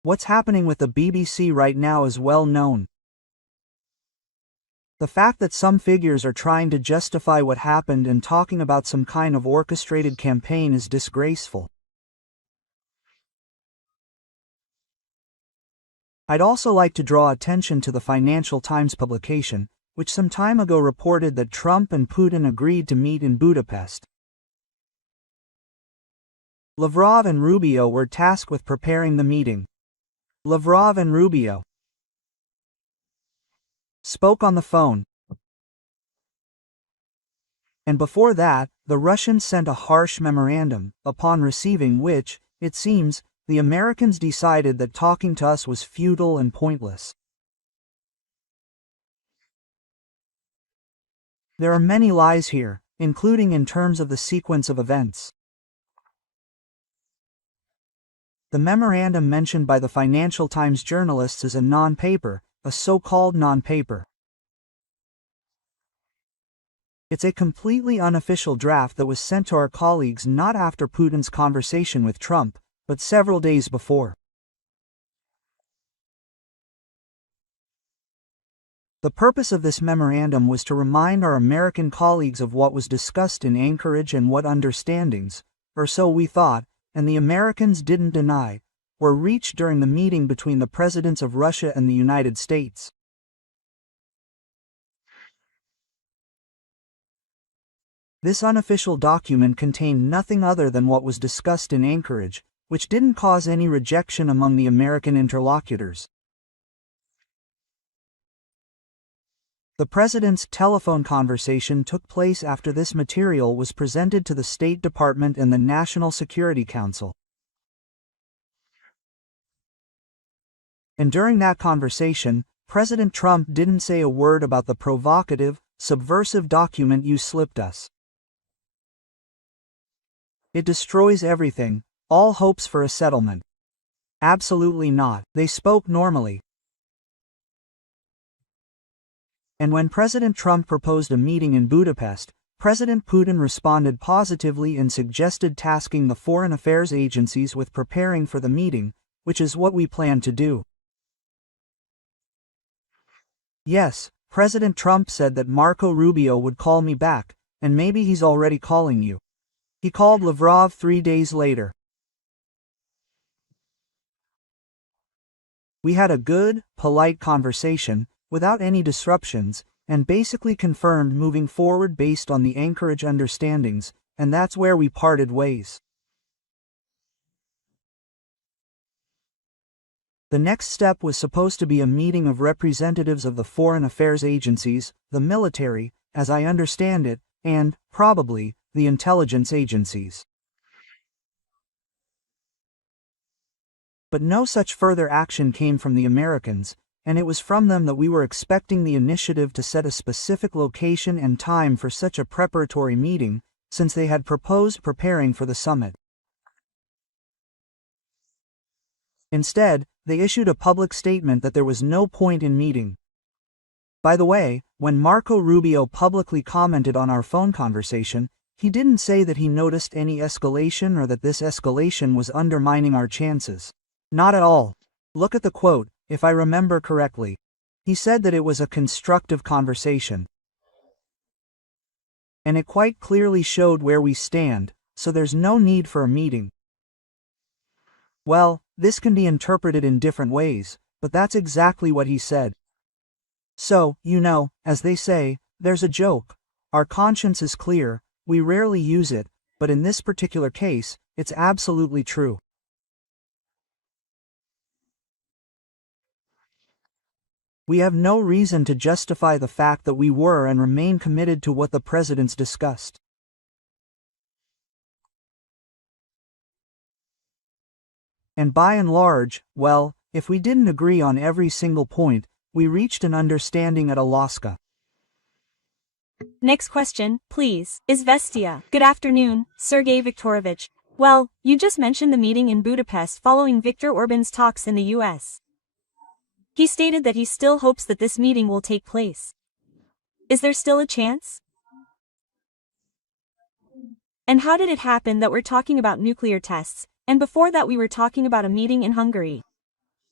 What's happening with the BBC right now is well known. The fact that some figures are trying to justify what happened and talking about some kind of orchestrated campaign is disgraceful. I'd also like to draw attention to the Financial Times publication, which some time ago reported that Trump and Putin agreed to meet in Budapest. Lavrov and Rubio were tasked with preparing the meeting. Lavrov and Rubio spoke on the phone. And before that, the Russians sent a harsh memorandum, upon receiving which, it seems, the Americans decided that talking to us was futile and pointless. There are many lies here, including in terms of the sequence of events. The memorandum mentioned by the Financial Times journalists is a non-paper, a so-called non-paper. It's a completely unofficial draft that was sent to our colleagues not after Putin's conversation with Trump, but several days before. The purpose of this memorandum was to remind our American colleagues of what was discussed in Anchorage and what understandings, or so we thought, and the Americans didn't deny, were reached during the meeting between the presidents of Russia and the United States. This unofficial document contained nothing other than what was discussed in Anchorage, which didn't cause any rejection among the American interlocutors. The president's telephone conversation took place after this material was presented to the State Department and the National Security Council. And during that conversation, President Trump didn't say a word about the provocative, subversive document you slipped us. It destroys everything, all hopes for a settlement. Absolutely not. They spoke normally. And when President Trump proposed a meeting in Budapest, President Putin responded positively and suggested tasking the foreign affairs agencies with preparing for the meeting, which is what we plan to do. Yes, President Trump said that Marco Rubio would call me back, and maybe he's already calling you. He called Lavrov 3 days later. We had a good, polite conversation, without any disruptions, and basically confirmed moving forward based on the Anchorage understandings, and that's where we parted ways. The next step was supposed to be a meeting of representatives of the foreign affairs agencies, the military, as I understand it, and, probably, the intelligence agencies. But no such further action came from the Americans, and it was from them that we were expecting the initiative to set a specific location and time for such a preparatory meeting, since they had proposed preparing for the summit. Instead, they issued a public statement that there was no point in meeting. By the way, when Marco Rubio publicly commented on our phone conversation, he didn't say that he noticed any escalation or that this escalation was undermining our chances. Not at all. Look at the quote, if I remember correctly. He said that it was a constructive conversation. And it quite clearly showed where we stand, so there's no need for a meeting. Well, this can be interpreted in different ways, but that's exactly what he said. So, as they say, there's a joke. Our conscience is clear, we rarely use it, but in this particular case, it's absolutely true. We have no reason to justify the fact that we were and remain committed to what the presidents discussed. And by and large, well, if we didn't agree on every single point, we reached an understanding at Alaska. Next question, please. Izvestia. Good afternoon, Sergei Viktorovich. Well, you just mentioned the meeting in Budapest following Viktor Orban's talks in the US. He stated that he still hopes that this meeting will take place. Is there still a chance? And how did it happen that we're talking about nuclear tests, and before that we were talking about a meeting in Hungary?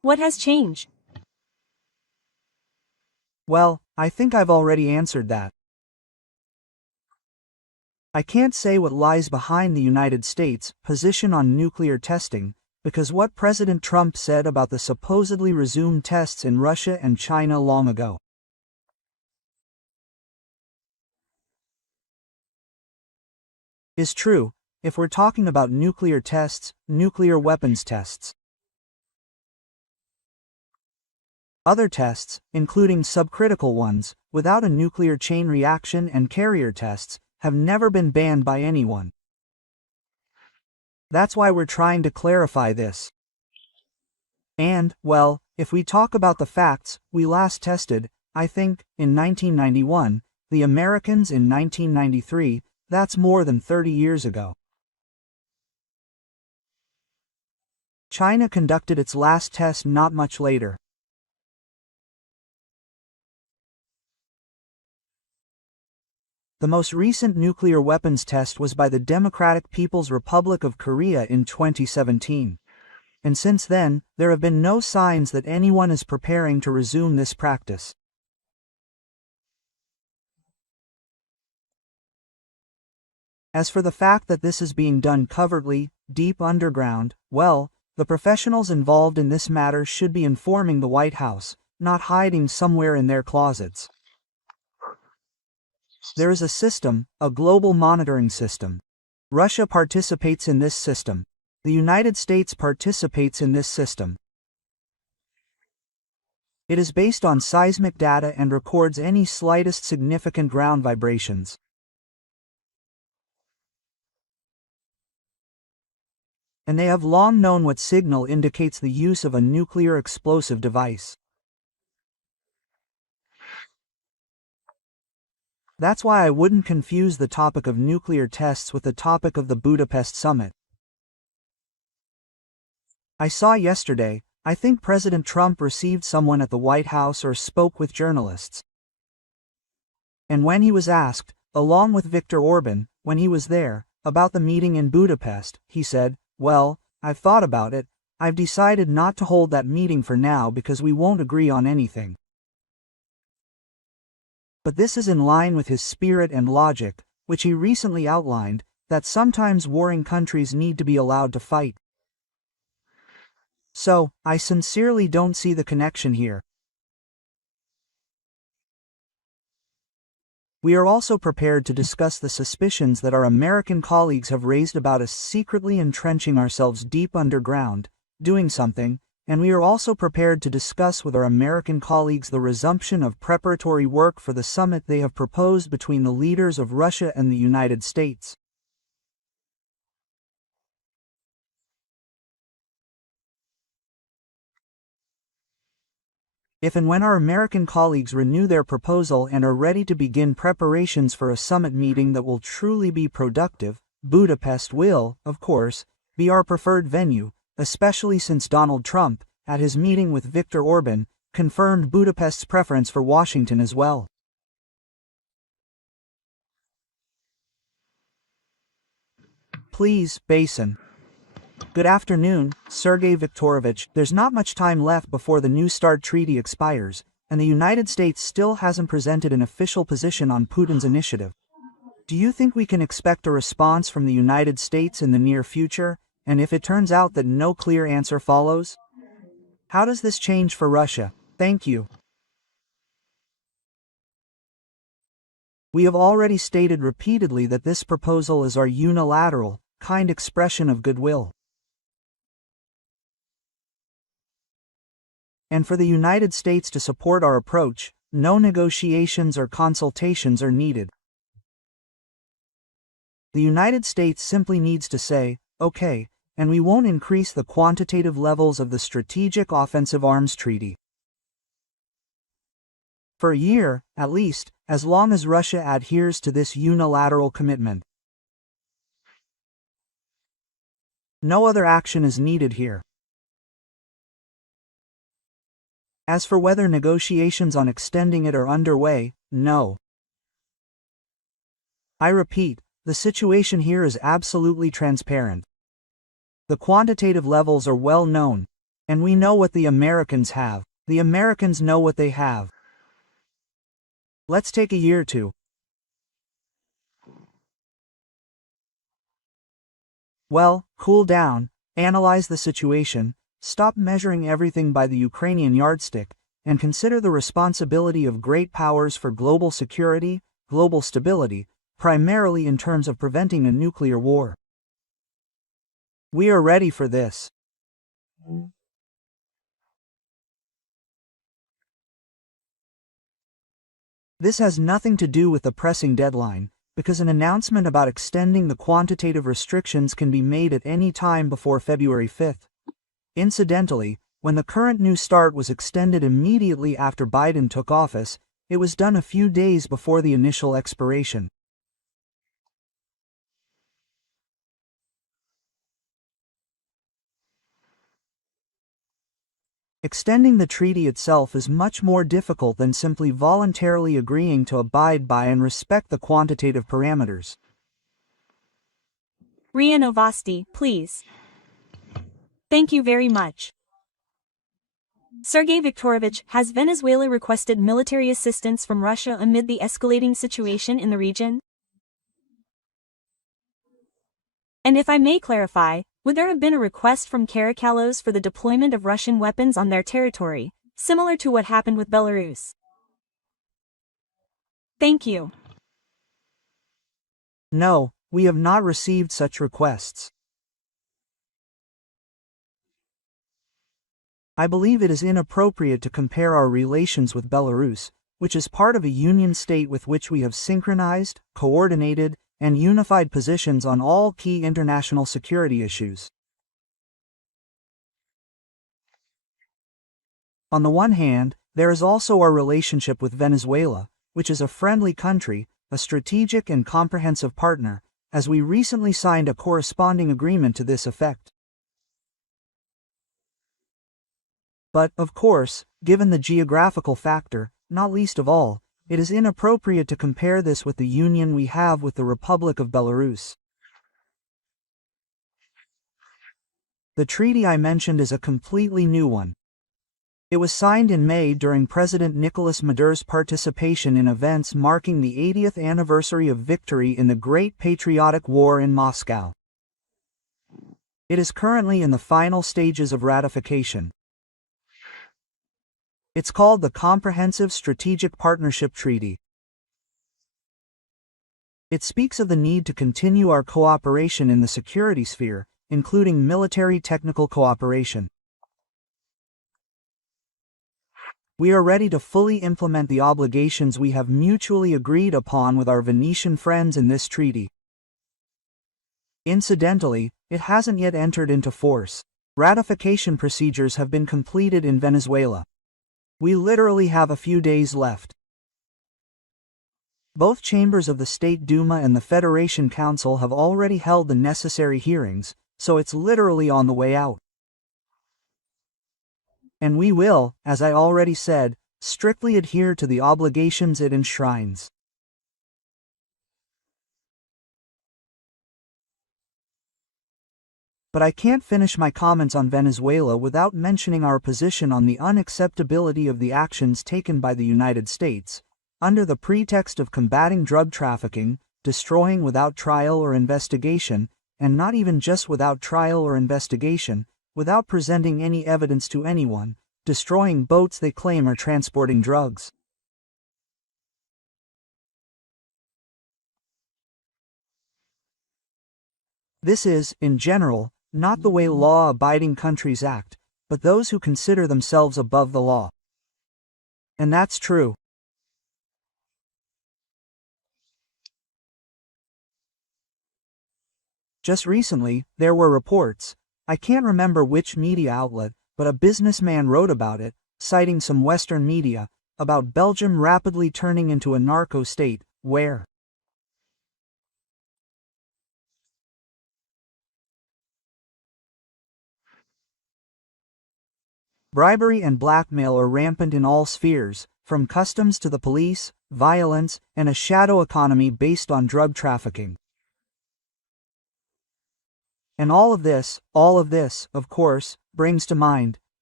What has changed? Well, I think I've already answered that. I can't say what lies behind the United States' position on nuclear testing, because what President Trump said about the supposedly resumed tests in Russia and China long ago is true, if we're talking about nuclear tests, nuclear weapons tests. Other tests, including subcritical ones, without a nuclear chain reaction and carrier tests, have never been banned by anyone. That's why we're trying to clarify this. And, well, if we talk about the facts, we last tested, I think, in 1991, the Americans in 1993, that's more than 30 years ago. China conducted its last test not much later. The most recent nuclear weapons test was by the Democratic People's Republic of Korea in 2017. And since then, there have been no signs that anyone is preparing to resume this practice. As for the fact that this is being done covertly, deep underground, well, the professionals involved in this matter should be informing the White House, not hiding somewhere in their closets. There is a system, a global monitoring system. Russia participates in this system. The United States participates in this system. It is based on seismic data and records any slightest significant ground vibrations. And they have long known what signal indicates the use of a nuclear explosive device. That's why I wouldn't confuse the topic of nuclear tests with the topic of the Budapest summit. I saw yesterday, I think President Trump received someone at the White House or spoke with journalists. And when he was asked, along with Viktor Orban, when he was there, about the meeting in Budapest, he said, "Well, I've thought about it, I've decided not to hold that meeting for now because we won't agree on anything." But this is in line with his spirit and logic, which he recently outlined, that sometimes warring countries need to be allowed to fight. So, I sincerely don't see the connection here. We are also prepared to discuss the suspicions that our American colleagues have raised about us secretly entrenching ourselves deep underground, doing something, and we are also prepared to discuss with our American colleagues the resumption of preparatory work for the summit they have proposed between the leaders of Russia and the United States. If and when our American colleagues renew their proposal and are ready to begin preparations for a summit meeting that will truly be productive, Budapest will, of course, be our preferred venue, especially since Donald Trump, at his meeting with Viktor Orban, confirmed Budapest's preference for Washington as well. Please, Basin. Good afternoon, Sergei Viktorovich. There's not much time left before the New START treaty expires, and the United States still hasn't presented an official position on Putin's initiative. Do you think we can expect a response from the United States in the near future, and if it turns out that no clear answer follows? How does this change for Russia? Thank you. We have already stated repeatedly that this proposal is our unilateral, kind expression of goodwill. And for the United States to support our approach, no negotiations or consultations are needed. The United States simply needs to say, okay, and we won't increase the quantitative levels of the Strategic Offensive Arms Treaty. For a year, at least, as long as Russia adheres to this unilateral commitment. No other action is needed here. As for whether negotiations on extending it are underway, no. I repeat, the situation here is absolutely transparent. The quantitative levels are well known, And we know what the Americans have. The Americans know what they have. Let's take a year or two. Well, cool down, analyze the situation, stop measuring everything by the Ukrainian yardstick, and consider the responsibility of great powers for global security, global stability, primarily in terms of preventing a nuclear war. We are ready for this. This has nothing to do with the pressing deadline, because an announcement about extending the quantitative restrictions can be made at any time before February 5th. Incidentally, when the current New START was extended immediately after Biden took office, it was done a few days before the initial expiration. Extending the treaty itself is much more difficult than simply voluntarily agreeing to abide by and respect the quantitative parameters. RIA Novosti, please. Thank you very much. Sergei Viktorovich, has Venezuela requested military assistance from Russia amid the escalating situation in the region? And if I may clarify, would there have been a request from Caracalos for the deployment of Russian weapons on their territory, similar to what happened with Belarus? Thank you. No, we have not received such requests. I believe it is inappropriate to compare our relations with Belarus, which is part of a union state with which we have synchronized, coordinated, and unified positions on all key international security issues. On the one hand, there is also our relationship with Venezuela, which is a friendly country, a strategic and comprehensive partner, as we recently signed a corresponding agreement to this effect. But, of course, given the geographical factor, not least of all, it is inappropriate to compare this with the union we have with the Republic of Belarus. The treaty I mentioned is a completely new one. It was signed in May during President Nicolas Maduro's participation in events marking the 80th anniversary of victory in the Great Patriotic War in Moscow. It is currently in the final stages of ratification. It's called the Comprehensive Strategic Partnership Treaty. It speaks of the need to continue our cooperation in the security sphere, including military technical cooperation. We are ready to fully implement the obligations we have mutually agreed upon with our Venetian friends in this treaty. Incidentally, it hasn't yet entered into force. Ratification procedures have been completed in Venezuela. We literally have a few days left. Both chambers of the State Duma and the Federation Council have already held the necessary hearings, so it's literally on the way out. And we will, as I already said, strictly adhere to the obligations it enshrines. But I can't finish my comments on Venezuela without mentioning our position on the unacceptability of the actions taken by the United States, under the pretext of combating drug trafficking, destroying without trial or investigation, and not even just without trial or investigation, without presenting any evidence to anyone, destroying boats they claim are transporting drugs. This is, in general, not the way law-abiding countries act, but those who consider themselves above the law. And that's true. Just recently, there were reports, I can't remember which media outlet, but a businessman wrote about it, citing some Western media, about Belgium rapidly turning into a narco state, where bribery and blackmail are rampant in all spheres, from customs to the police, violence, and a shadow economy based on drug trafficking. And all of this, of course, brings to mind,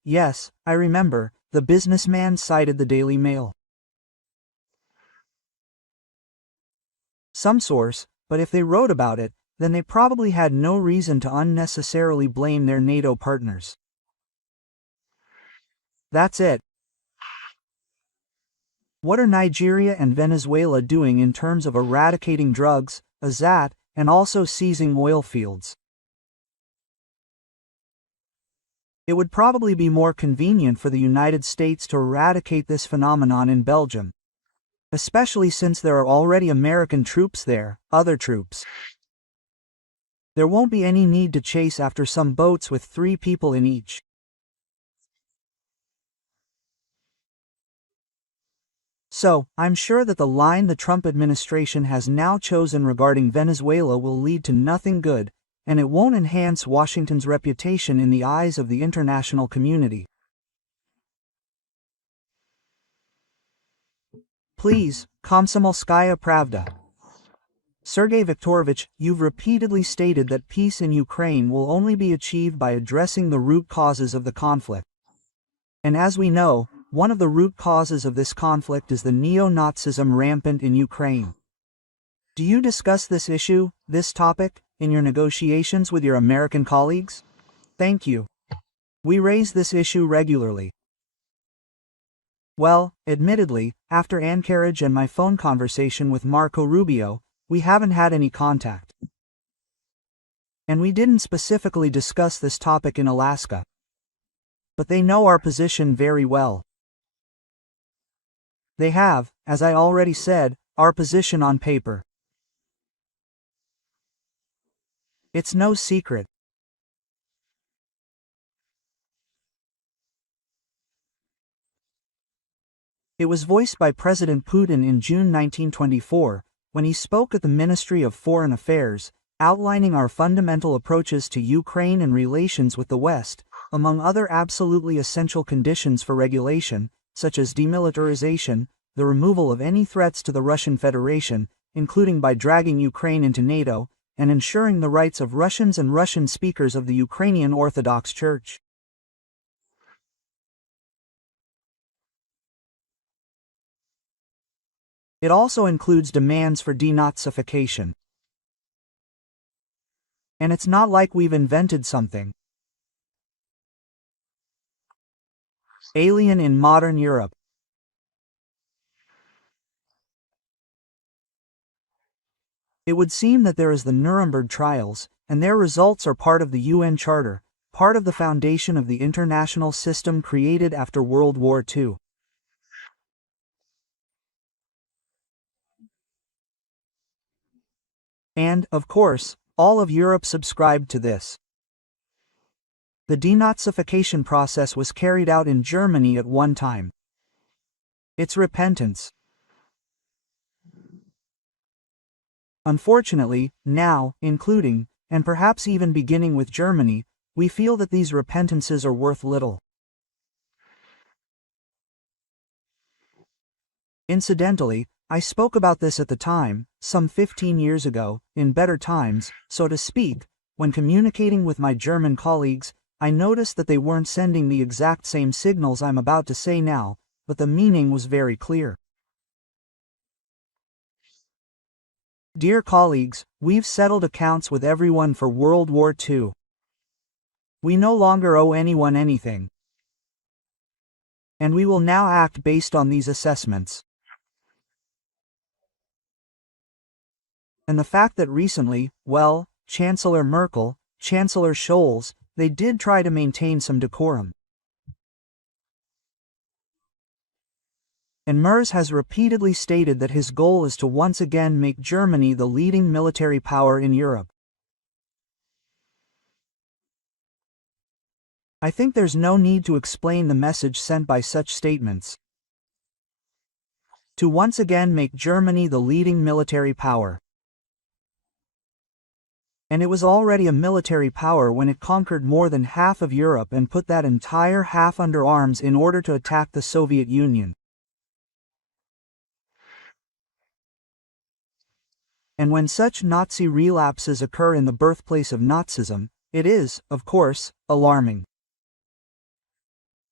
Yes, I remember, the businessman cited the Daily Mail. Some source, but if they wrote about it, then they probably had no reason to unnecessarily blame their NATO partners. That's it. What are Nigeria and Venezuela doing in terms of eradicating drugs, azat, and also seizing oil fields? It would probably be more convenient for the United States to eradicate this phenomenon in Belgium, especially since there are already American troops there, other troops. There won't be any need to chase after some boats with 3 people in each. So, I'm sure that the line the Trump administration has now chosen regarding Venezuela will lead to nothing good, and it won't enhance Washington's reputation in the eyes of the international community. Please, Komsomolskaya Pravda. Sergei Viktorovich, you've repeatedly stated that peace in Ukraine will only be achieved by addressing the root causes of the conflict. And as we know, one of the root causes of this conflict is the neo-Nazism rampant in Ukraine. Do you discuss this issue, this topic, in your negotiations with your American colleagues? Thank you. We raise this issue regularly. Well, admittedly, after Anchorage and my phone conversation with Marco Rubio, we haven't had any contact. And we didn't specifically discuss this topic in Alaska. But they know our position very well. They have, as I already said, our position on paper. It's no secret. It was voiced by President Putin in June 1924, when he spoke at the Ministry of Foreign Affairs, outlining our fundamental approaches to Ukraine and relations with the West, among other absolutely essential conditions for regulation, such as demilitarization, the removal of any threats to the Russian Federation, including by dragging Ukraine into NATO, and ensuring the rights of Russians and Russian speakers of the Ukrainian Orthodox Church. It also includes demands for denazification. And it's not like we've invented something alien in modern Europe. It would seem that there is the Nuremberg trials, and their results are part of the UN Charter, part of the foundation of the international system created after World War II. And, of course, all of Europe subscribed to this. The denazification process was carried out in Germany at one time. It's repentance. Unfortunately, now, including, and perhaps even beginning with Germany, we feel that these repentances are worth little. Incidentally, I spoke about this at the time, some 15 years ago, in better times, so to speak. When communicating with my German colleagues, I noticed that they weren't sending the exact same signals I'm about to say now, but the meaning was very clear. Dear colleagues, we've settled accounts with everyone for World War II. We no longer owe anyone anything. And we will now act based on these assessments. And the fact that recently, well, Chancellor Merkel, Chancellor Scholz, they did try to maintain some decorum. And Merz has repeatedly stated that his goal is to once again make Germany the leading military power in Europe. I think there's no need to explain the message sent by such statements. To once again make Germany the leading military power. And it was already a military power when it conquered more than half of Europe and put that entire half under arms in order to attack the Soviet Union. And when such Nazi relapses occur in the birthplace of Nazism, it is, of course, alarming.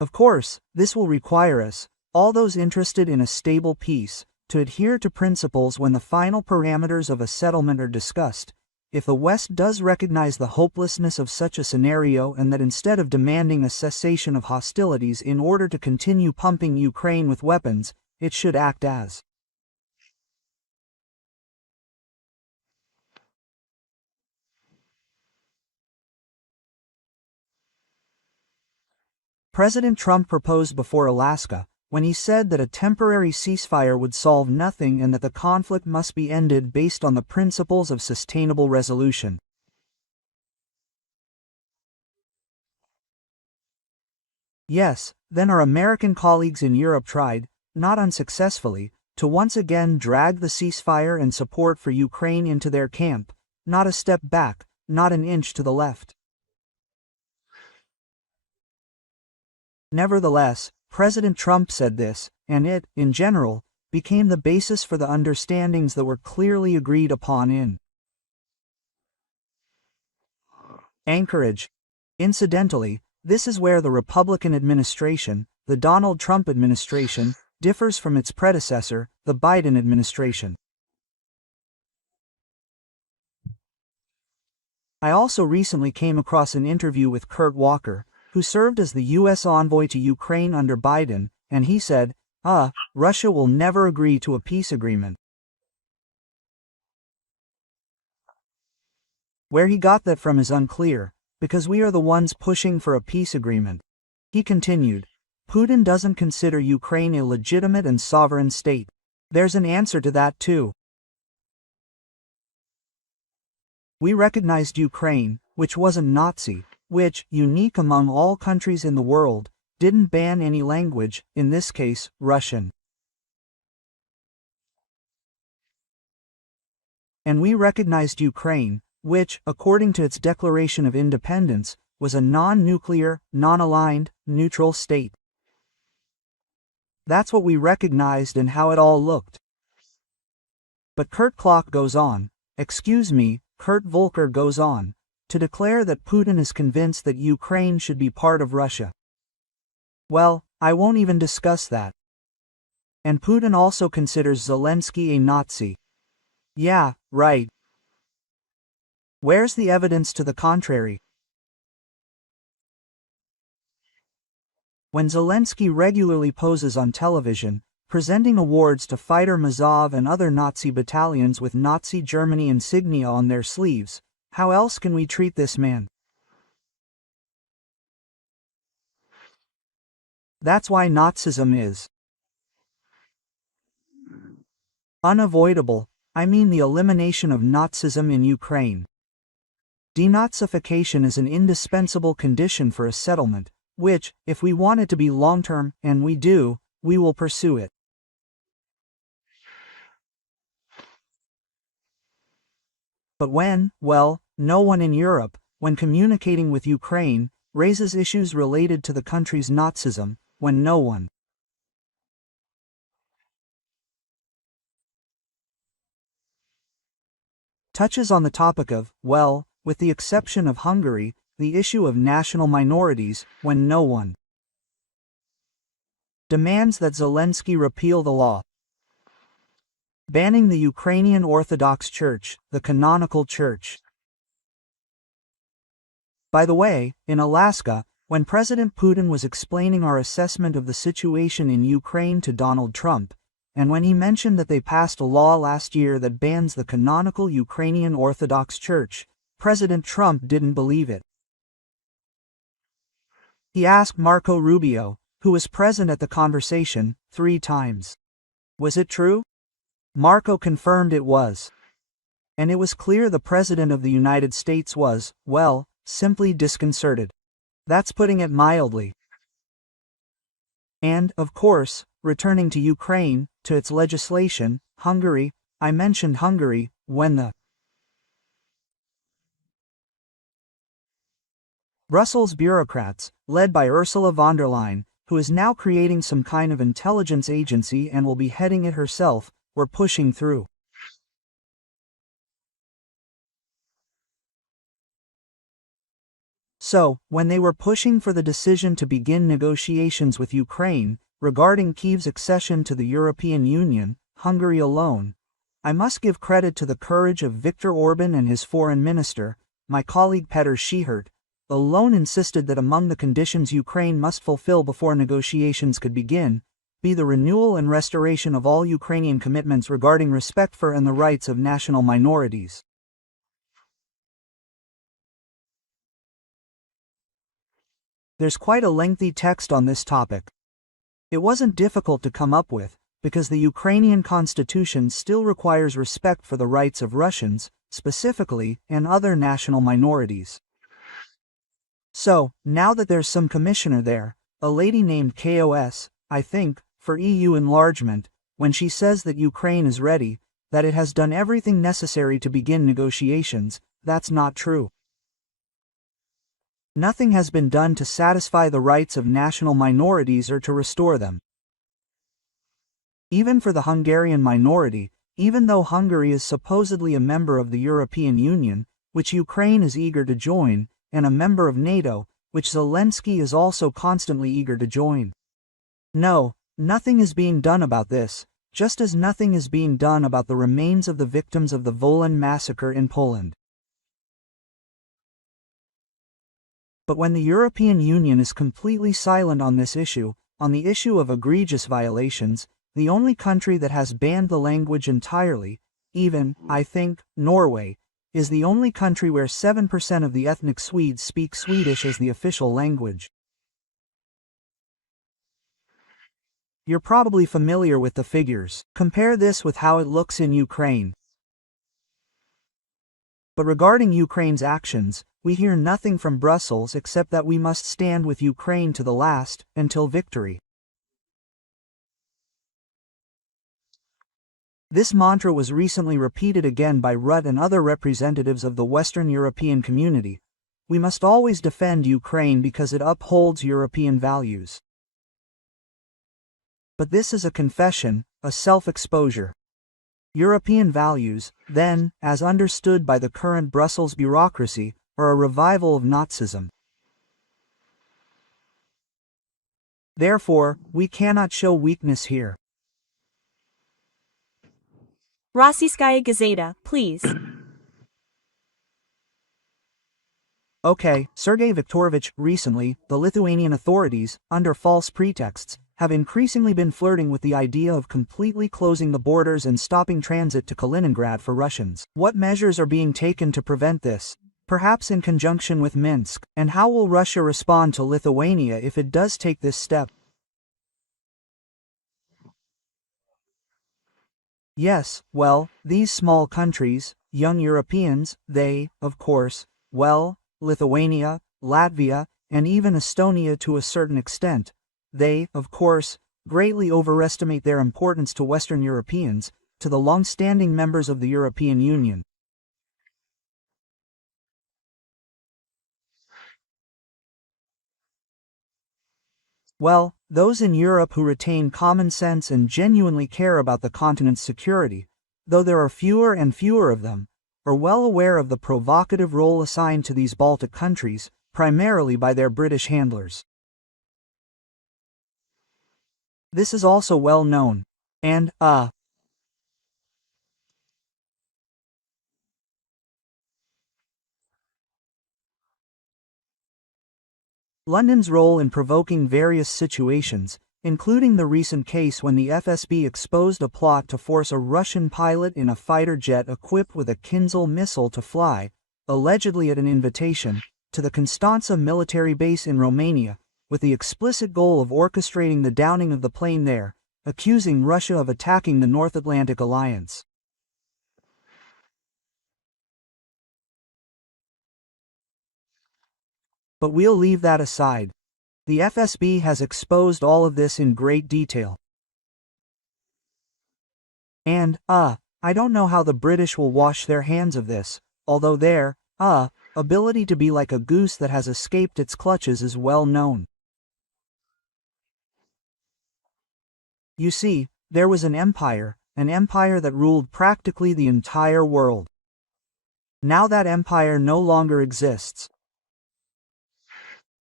Of course, this will require us, all those interested in a stable peace, to adhere to principles when the final parameters of a settlement are discussed. If the West does recognize the hopelessness of such a scenario and that instead of demanding a cessation of hostilities in order to continue pumping Ukraine with weapons, it should act as President Trump proposed before Alaska, when he said that a temporary ceasefire would solve nothing and that the conflict must be ended based on the principles of sustainable resolution. Yes, then our American colleagues in Europe tried, not unsuccessfully, to once again drag the ceasefire and support for Ukraine into their camp, not a step back, not an inch to the left. Nevertheless, President Trump said this, and it, in general, became the basis for the understandings that were clearly agreed upon in Anchorage. Incidentally, this is where the Republican administration, the Donald Trump administration, differs from its predecessor, the Biden administration. I also recently came across an interview with Kurt Walker, who served as the U.S. envoy to Ukraine under Biden, and he said, Russia will never agree to a peace agreement. Where he got that from is unclear, because we are the ones pushing for a peace agreement. He continued, Putin doesn't consider Ukraine a legitimate and sovereign state. There's an answer to that too. We recognized Ukraine, which wasn't Nazi, which, unique among all countries in the world, didn't ban any language, in this case, Russian. And we recognized Ukraine, which, according to its declaration of independence, was a non-nuclear, non-aligned, neutral state. That's what we recognized and how it all looked. But Kurt goes on, Kurt Volker goes on, to declare that Putin is convinced that Ukraine should be part of Russia. Well, I won't even discuss that. And Putin also considers Zelensky a Nazi. Yeah, right. Where's the evidence to the contrary? When Zelensky regularly poses on television, presenting awards to fighter Mazov and other Nazi battalions with Nazi Germany insignia on their sleeves, how else can we treat this man? That's why Nazism is unavoidable. I mean the elimination of Nazism in Ukraine. Denazification is an indispensable condition for a settlement, which, if we want it to be long-term, and we do, we will pursue it. But no one in Europe, when communicating with Ukraine, raises issues related to the country's Nazism, when no one touches on the topic of, with the exception of Hungary, the issue of national minorities, when no one demands that Zelensky repeal the law banning the Ukrainian Orthodox Church, the canonical church. By the way, in Alaska, when President Putin was explaining our assessment of the situation in Ukraine to Donald Trump, and when he mentioned that they passed a law last year that bans the canonical Ukrainian Orthodox Church, President Trump didn't believe it. He asked Marco Rubio, who was present at the conversation, 3 times. Was it true? Marco confirmed it was. And it was clear the President of the United States was, simply disconcerted. That's putting it mildly. And, of course, returning to Ukraine, to its legislation, Hungary, I mentioned Hungary, when the Brussels bureaucrats, led by Ursula von der Leyen, who is now creating some kind of intelligence agency and will be heading it herself, were pushing through So, when they were pushing for the decision to begin negotiations with Ukraine, regarding Kyiv's accession to the European Union, Hungary alone, I must give credit to the courage of Viktor Orban and his foreign minister, my colleague Petr Schihert, alone insisted that among the conditions Ukraine must fulfill before negotiations could begin, be the renewal and restoration of all Ukrainian commitments regarding respect for and the rights of national minorities. There's quite a lengthy text on this topic. It wasn't difficult to come up with, because the Ukrainian constitution still requires respect for the rights of Russians, specifically, and other national minorities. So, now that there's some commissioner there, a lady named KOS, I think, for EU enlargement, when she says that Ukraine is ready, that it has done everything necessary to begin negotiations, that's not true. Nothing has been done to satisfy the rights of national minorities or to restore them. Even for the Hungarian minority, even though Hungary is supposedly a member of the European Union, which Ukraine is eager to join, and a member of NATO, which Zelensky is also constantly eager to join. No, nothing is being done about this, just as nothing is being done about the remains of the victims of the Wolan massacre in Poland. But when the European Union is completely silent on this issue, on the issue of egregious violations, the only country that has banned the language entirely, even, I think, Norway, is the only country where 7% of the ethnic Swedes speak Swedish as the official language. You're probably familiar with the figures. Compare this with how it looks in Ukraine. But regarding Ukraine's actions, we hear nothing from Brussels except that we must stand with Ukraine to the last, until victory. This mantra was recently repeated again by Rutte and other representatives of the Western European community. We must always defend Ukraine because it upholds European values. But this is a confession, a self-exposure. European values, then, as understood by the current Brussels bureaucracy, are a revival of Nazism. Therefore, we cannot show weakness here. Rossiyskaya Gazeta, please. Okay, Sergei Viktorovich, recently, the Lithuanian authorities, under false pretexts, have increasingly been flirting with the idea of completely closing the borders and stopping transit to Kaliningrad for Russians. What measures are being taken to prevent this? Perhaps in conjunction with Minsk, and how will Russia respond to Lithuania if it does take this step? Yes, well, these small countries, young Europeans, they, of course, well, Lithuania, Latvia, and even Estonia to a certain extent, they, of course, greatly overestimate their importance to Western Europeans, to the long-standing members of the European Union. Well, those in Europe who retain common sense and genuinely care about the continent's security, though there are fewer and fewer of them, are well aware of the provocative role assigned to these Baltic countries, primarily by their British handlers. This is also well known. And, London's role in provoking various situations, including the recent case when the FSB exposed a plot to force a Russian pilot in a fighter jet equipped with a Kinzhal missile to fly, allegedly at an invitation, to the Constanța military base in Romania, with the explicit goal of orchestrating the downing of the plane there, accusing Russia of attacking the North Atlantic Alliance. But we'll leave that aside. The FSB has exposed all of this in great detail. And, I don't know how the British will wash their hands of this, although their, ability to be like a goose that has escaped its clutches is well known. You see, there was an empire that ruled practically the entire world. Now that empire no longer exists.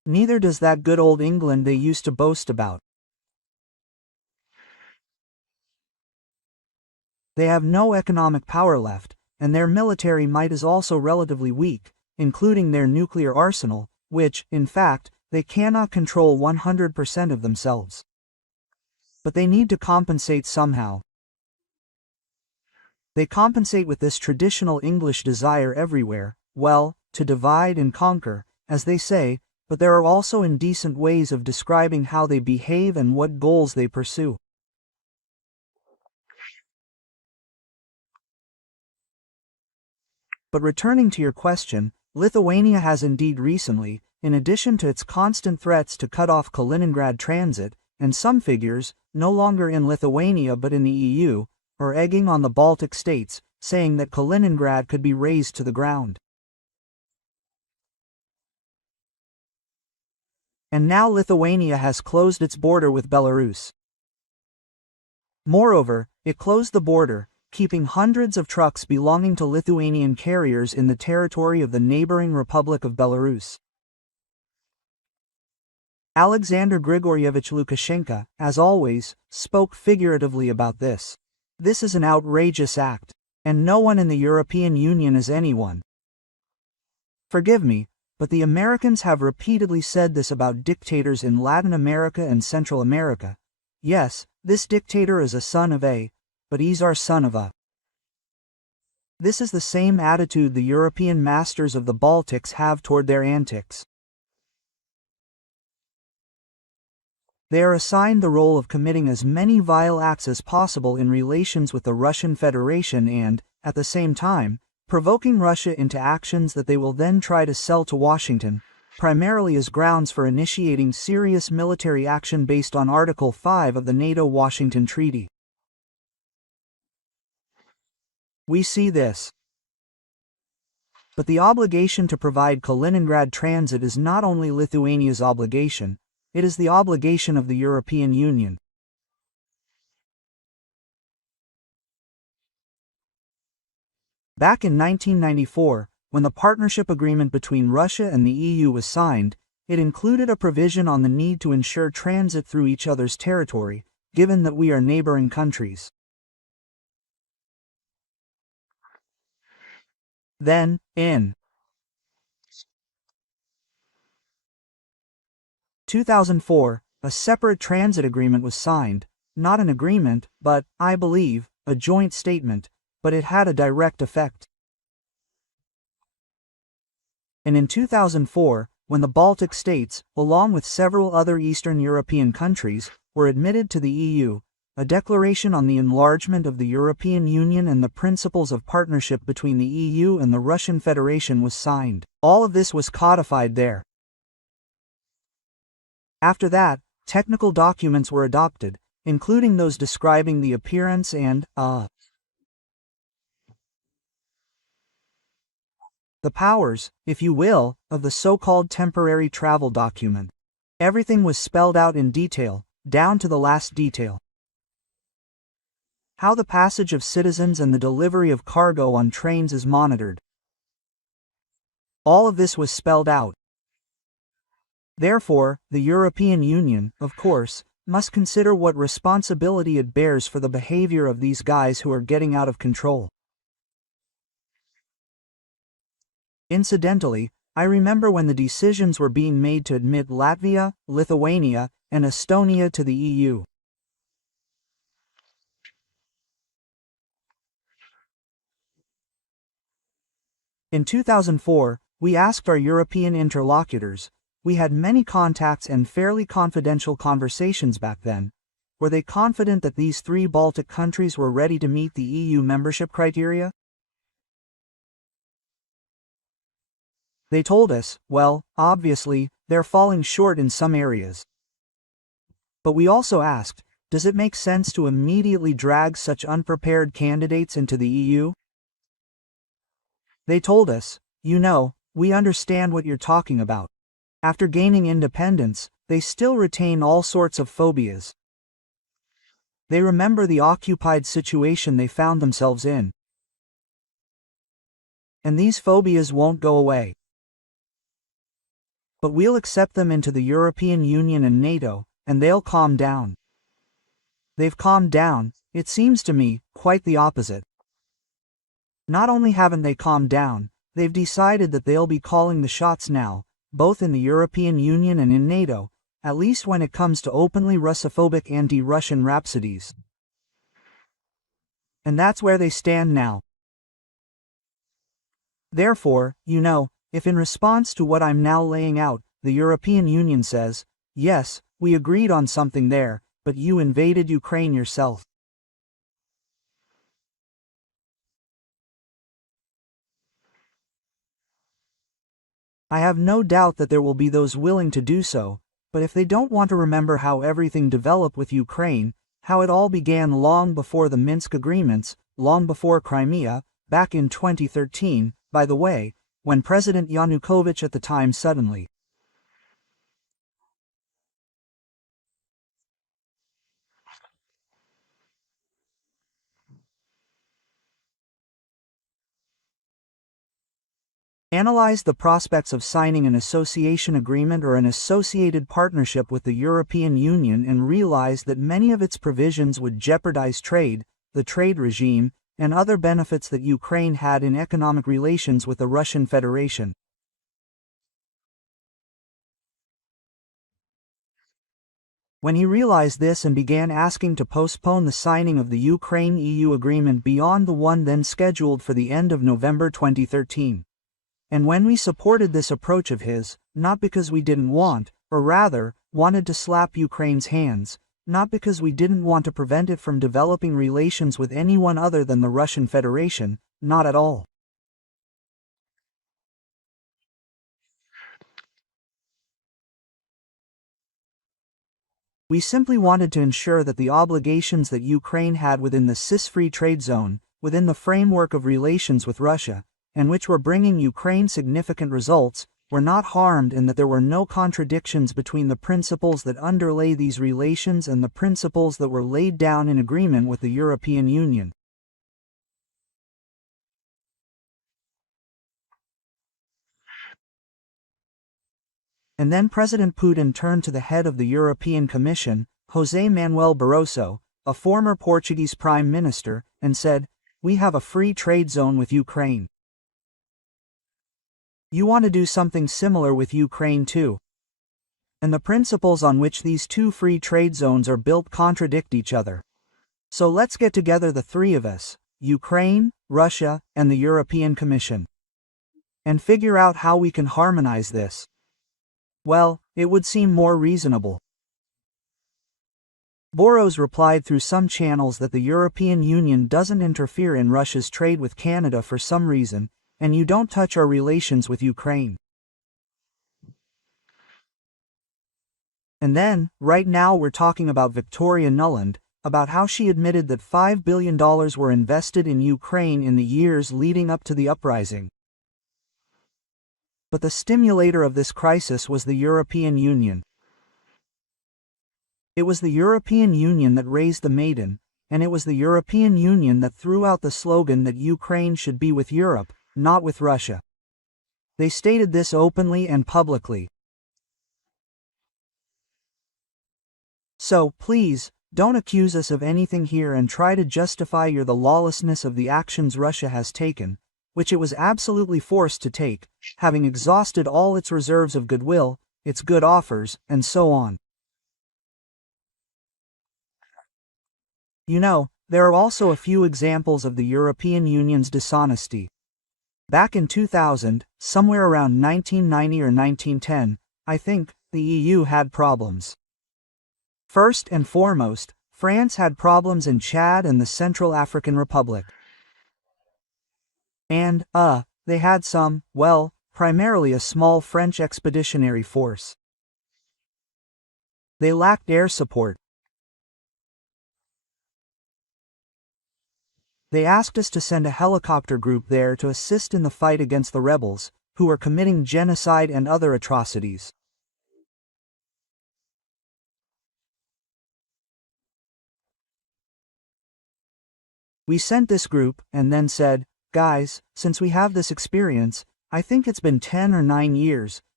Neither does that good old England they used to boast about. They have no economic power left, and their military might is also relatively weak, including their nuclear arsenal, which, in fact, they cannot control 100% of themselves. But they need to compensate somehow. They compensate with this traditional English desire everywhere, well, to divide and conquer, as they say, but there are also indecent ways of describing how they behave and what goals they pursue. But returning to your question, Lithuania has indeed recently, in addition to its constant threats to cut off Kaliningrad transit, and some figures, no longer in Lithuania but in the EU, are egging on the Baltic states, saying that Kaliningrad could be razed to the ground. And now Lithuania has closed its border with Belarus. Moreover, it closed the border, keeping hundreds of trucks belonging to Lithuanian carriers in the territory of the neighboring Republic of Belarus. Alexander Grigorievich Lukashenko, as always, spoke figuratively about this. This is an outrageous act, and no one in the European Union is anyone. Forgive me, but the Americans have repeatedly said this about dictators in Latin America and Central America. Yes, this dictator is a son of a, but he's our son of a. This is the same attitude the European masters of the Baltics have toward their antics. They are assigned the role of committing as many vile acts as possible in relations with the Russian Federation and, at the same time, provoking Russia into actions that they will then try to sell to Washington, primarily as grounds for initiating serious military action based on Article 5 of the NATO-Washington Treaty. We see this. But the obligation to provide Kaliningrad transit is not only Lithuania's obligation, it is the obligation of the European Union. Back in 1994, when the partnership agreement between Russia and the EU was signed, it included a provision on the need to ensure transit through each other's territory, given that we are neighboring countries. Then, in 2004, a separate transit agreement was signed, not an agreement, but, I believe, a joint statement, but it had a direct effect. And in 2004, when the Baltic states, along with several other Eastern European countries, were admitted to the EU, a declaration on the enlargement of the European Union and the principles of partnership between the EU and the Russian Federation was signed. All of this was codified there. After that, technical documents were adopted, including those describing the appearance and, the powers, if you will, of the so-called temporary travel document. Everything was spelled out in detail, down to the last detail. How the passage of citizens and the delivery of cargo on trains is monitored. All of this was spelled out. Therefore, the European Union, of course, must consider what responsibility it bears for the behavior of these guys who are getting out of control. Incidentally, I remember when the decisions were being made to admit Latvia, Lithuania, and Estonia to the EU. In 2004, we asked our European interlocutors, we had many contacts and fairly confidential conversations back then, were they confident that these three Baltic countries were ready to meet the EU membership criteria? They told us, well, obviously, they're falling short in some areas. But we also asked, does it make sense to immediately drag such unprepared candidates into the EU? They told us, you know, we understand what you're talking about. After gaining independence, they still retain all sorts of phobias. They remember the occupied situation they found themselves in. And these phobias won't go away. But we'll accept them into the European Union and NATO, and they'll calm down. They've calmed down, it seems to me, quite the opposite. Not only haven't they calmed down, they've decided that they'll be calling the shots now, both in the European Union and in NATO, at least when it comes to openly Russophobic anti-Russian rhapsodies. And that's where they stand now. Therefore, if in response to what I'm now laying out, the European Union says, yes, we agreed on something there, but you invaded Ukraine yourself. I have no doubt that there will be those willing to do so, but if they don't want to remember how everything developed with Ukraine, how it all began long before the Minsk agreements, long before Crimea, back in 2013, by the way, when President Yanukovych at the time suddenly analyzed the prospects of signing an association agreement or an associated partnership with the European Union and realized that many of its provisions would jeopardize trade, the trade regime, and other benefits that Ukraine had in economic relations with the Russian Federation. When he realized this and began asking to postpone the signing of the Ukraine-EU agreement beyond the one then scheduled for the end of November 2013. And when we supported this approach of his, not because we didn't want, or rather, wanted to slap Ukraine's hands, not because we didn't want to prevent it from developing relations with anyone other than the Russian Federation, not at all. We simply wanted to ensure that the obligations that Ukraine had within the CIS-free trade zone, within the framework of relations with Russia, and which were bringing Ukraine significant results, were not harmed and that there were no contradictions between the principles that underlay these relations and the principles that were laid down in agreement with the European Union. And then President Putin turned to the head of the European Commission, José Manuel Barroso, a former Portuguese Prime Minister, and said, "We have a free trade zone with Ukraine. You want to do something similar with Ukraine too. And the principles on which these two free trade zones are built contradict each other. So let's get together the three of us, Ukraine, Russia, and the European Commission, and figure out how we can harmonize this." Well, it would seem more reasonable. Boros replied through some channels that the European Union doesn't interfere in Russia's trade with Canada for some reason, and you don't touch our relations with Ukraine. And then, right now we're talking about Victoria Nuland, about how she admitted that $5 billion were invested in Ukraine in the years leading up to the uprising. But the stimulator of this crisis was the European Union. It was the European Union that raised the maiden, and it was the European Union that threw out the slogan that Ukraine should be with Europe, not with Russia. They stated this openly and publicly. So, please, don't accuse us of anything here and try to justify the lawlessness of the actions Russia has taken, which it was absolutely forced to take, having exhausted all its reserves of goodwill, its good offers, and so on. There are also a few examples of the European Union's dishonesty. Back in 2000, somewhere around 1990 or 1910, I think, the EU had problems. First and foremost, France had problems in Chad and the Central African Republic. And, they had primarily a small French expeditionary force. They lacked air support. They asked us to send a helicopter group there to assist in the fight against the rebels, who were committing genocide and other atrocities. We sent this group, and then said, "Guys, since we have this experience, I think it's been 10 or 9 years,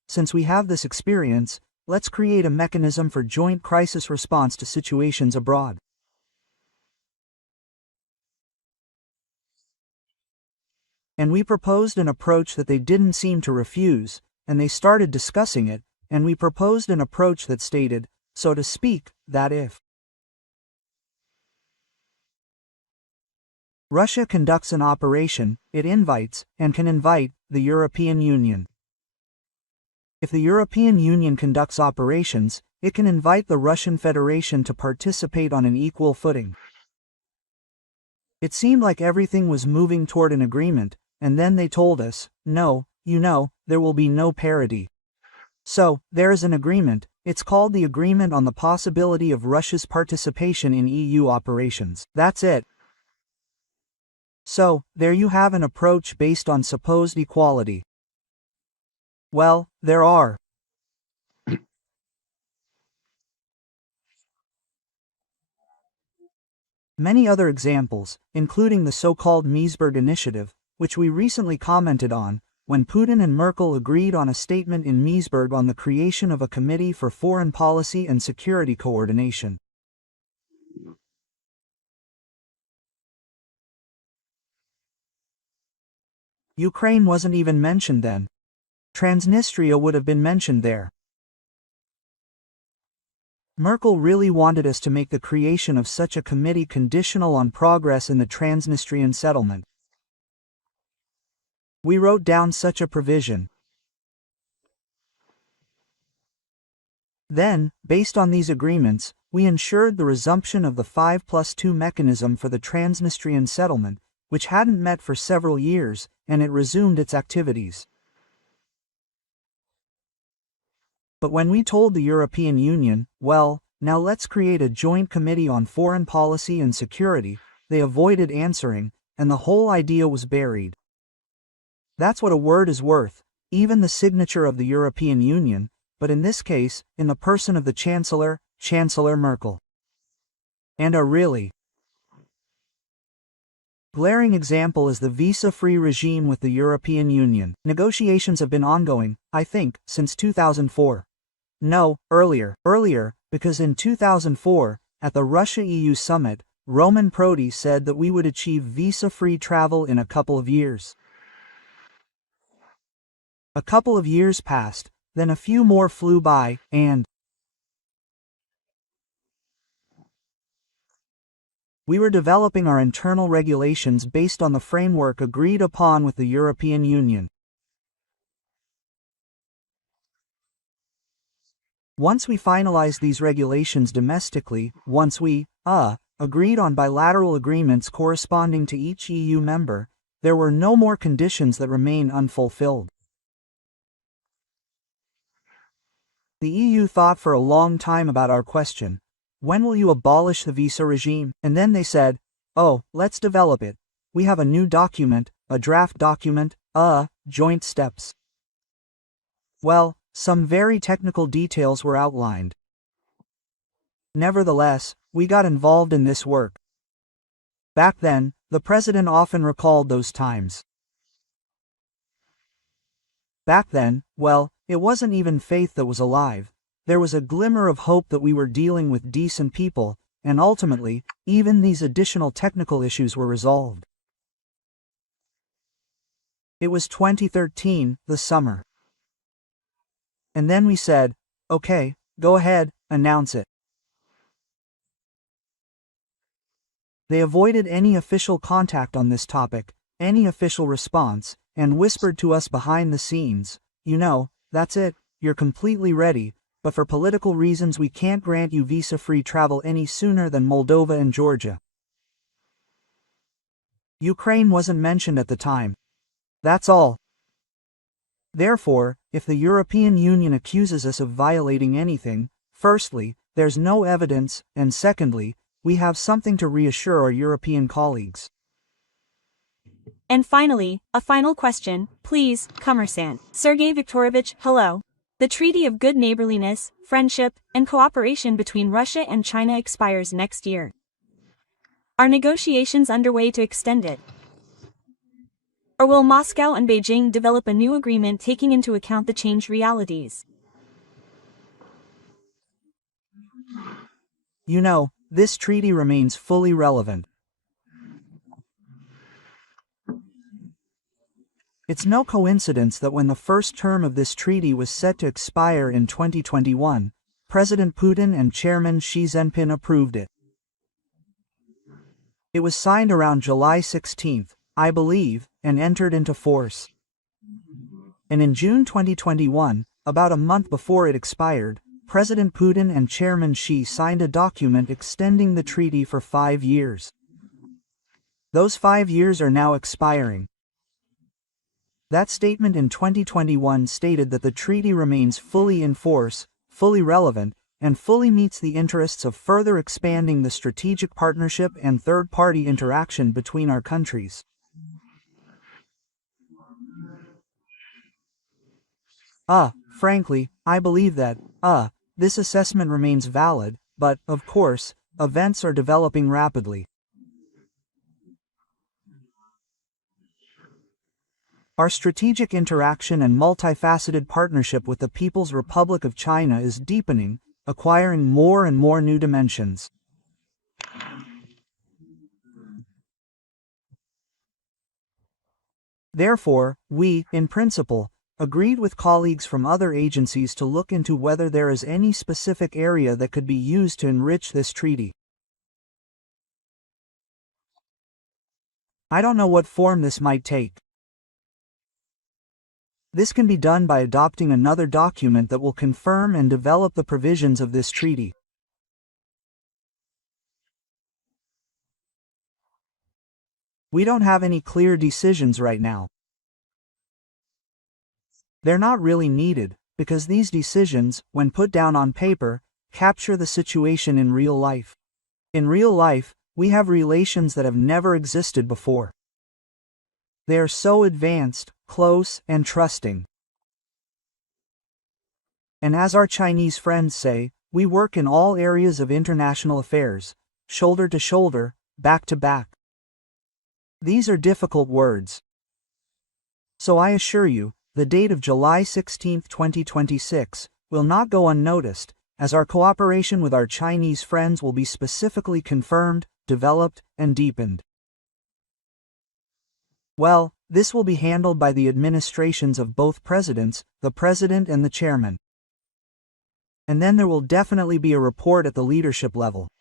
since we have this experience, let's create a mechanism for joint crisis response to situations abroad. And we proposed an approach that they didn't seem to refuse, and they started discussing it, and we proposed an approach that stated, so to speak, that if Russia conducts an operation, it invites, and can invite, the European Union. If the European Union conducts operations, it can invite the Russian Federation to participate on an equal footing. It seemed like everything was moving toward an agreement, and then they told us, no, there will be no parity. So, there is an agreement. It's called the Agreement on the Possibility of Russia's Participation in EU Operations. That's it. So, there you have an approach based on supposed equality. Well, there are many other examples, including the so-called Meseberg Initiative, which we recently commented on, when Putin and Merkel agreed on a statement in Meseberg on the creation of a Committee for Foreign Policy and Security Coordination. Ukraine wasn't even mentioned then. Transnistria would have been mentioned there. Merkel really wanted us to make the creation of such a committee conditional on progress in the Transnistrian settlement. We wrote down such a provision. Then, based on these agreements, we ensured the resumption of the 5+2 mechanism for the Transnistrian settlement, which hadn't met for several years, and it resumed its activities. But when we told the European Union, well, now let's create a joint committee on foreign policy and security, they avoided answering, and the whole idea was buried. That's what a word is worth, even the signature of the European Union, but in this case, in the person of the Chancellor, Chancellor Merkel. And a really glaring example is the visa-free regime with the European Union. Negotiations have been ongoing, I think, since 2004. No, earlier, because in 2004, at the Russia-EU summit, Roman Prodi said that we would achieve visa-free travel in a couple of years. A couple of years passed, then a few more flew by, and we were developing our internal regulations based on the framework agreed upon with the European Union. Once we finalized these regulations domestically, once we, agreed on bilateral agreements corresponding to each EU member, there were no more conditions that remain unfulfilled. The EU thought for a long time about our question, when will you abolish the visa regime? And then they said, oh, let's develop it. We have a new document, a draft document, joint steps. Well, some very technical details were outlined. Nevertheless, we got involved in this work. Back then, the president often recalled those times. Back then, well, it wasn't even faith that was alive. There was a glimmer of hope that we were dealing with decent people, and ultimately, even these additional technical issues were resolved. It was 2013, the summer. And then we said, okay, go ahead, announce it. They avoided any official contact on this topic, any official response, and whispered to us behind the scenes, that's it, you're completely ready, but for political reasons we can't grant you visa-free travel any sooner than Moldova and Georgia. Ukraine wasn't mentioned at the time. That's all. Therefore, if the European Union accuses us of violating anything, firstly, there's no evidence, and secondly, we have something to reassure our European colleagues. And finally, a final question, please, Commerçant. Sergei Viktorovich, hello. The Treaty of Good Neighborliness, Friendship, and Cooperation between Russia and China expires next year. Are negotiations underway to extend it? Or will Moscow and Beijing develop a new agreement taking into account the changed realities? You know, this treaty remains fully relevant. It's no coincidence that when the first term of this treaty was set to expire in 2021, President Putin and Chairman Xi Jinping approved it. It was signed around July 16, I believe, and entered into force. And in June 2021, about a month before it expired, President Putin and Chairman Xi signed a document extending the treaty for 5 years. Those 5 years are now expiring. That statement in 2021 stated that the treaty remains fully in force, fully relevant, and fully meets the interests of further expanding the strategic partnership and third-party interaction between our countries. Frankly, I believe that, this assessment remains valid, but, of course, events are developing rapidly. Our strategic interaction and multifaceted partnership with the People's Republic of China is deepening, acquiring more and more new dimensions. Therefore, we, in principle, agreed with colleagues from other agencies to look into whether there is any specific area that could be used to enrich this treaty. I don't know what form this might take. This can be done by adopting another document that will confirm and develop the provisions of this treaty. We don't have any clear decisions right now. They're not really needed, because these decisions, when put down on paper, capture the situation in real life. In real life, we have relations that have never existed before. They are so advanced, close, and trusting. And as our Chinese friends say, we work in all areas of international affairs, shoulder to shoulder, back to back. These are difficult words. So I assure you, the date of July 16, 2026, will not go unnoticed, as our cooperation with our Chinese friends will be specifically confirmed, developed, and deepened. Well, this will be handled by the administrations of both presidents, the president and the chairman. And then there will definitely be a report at the leadership level.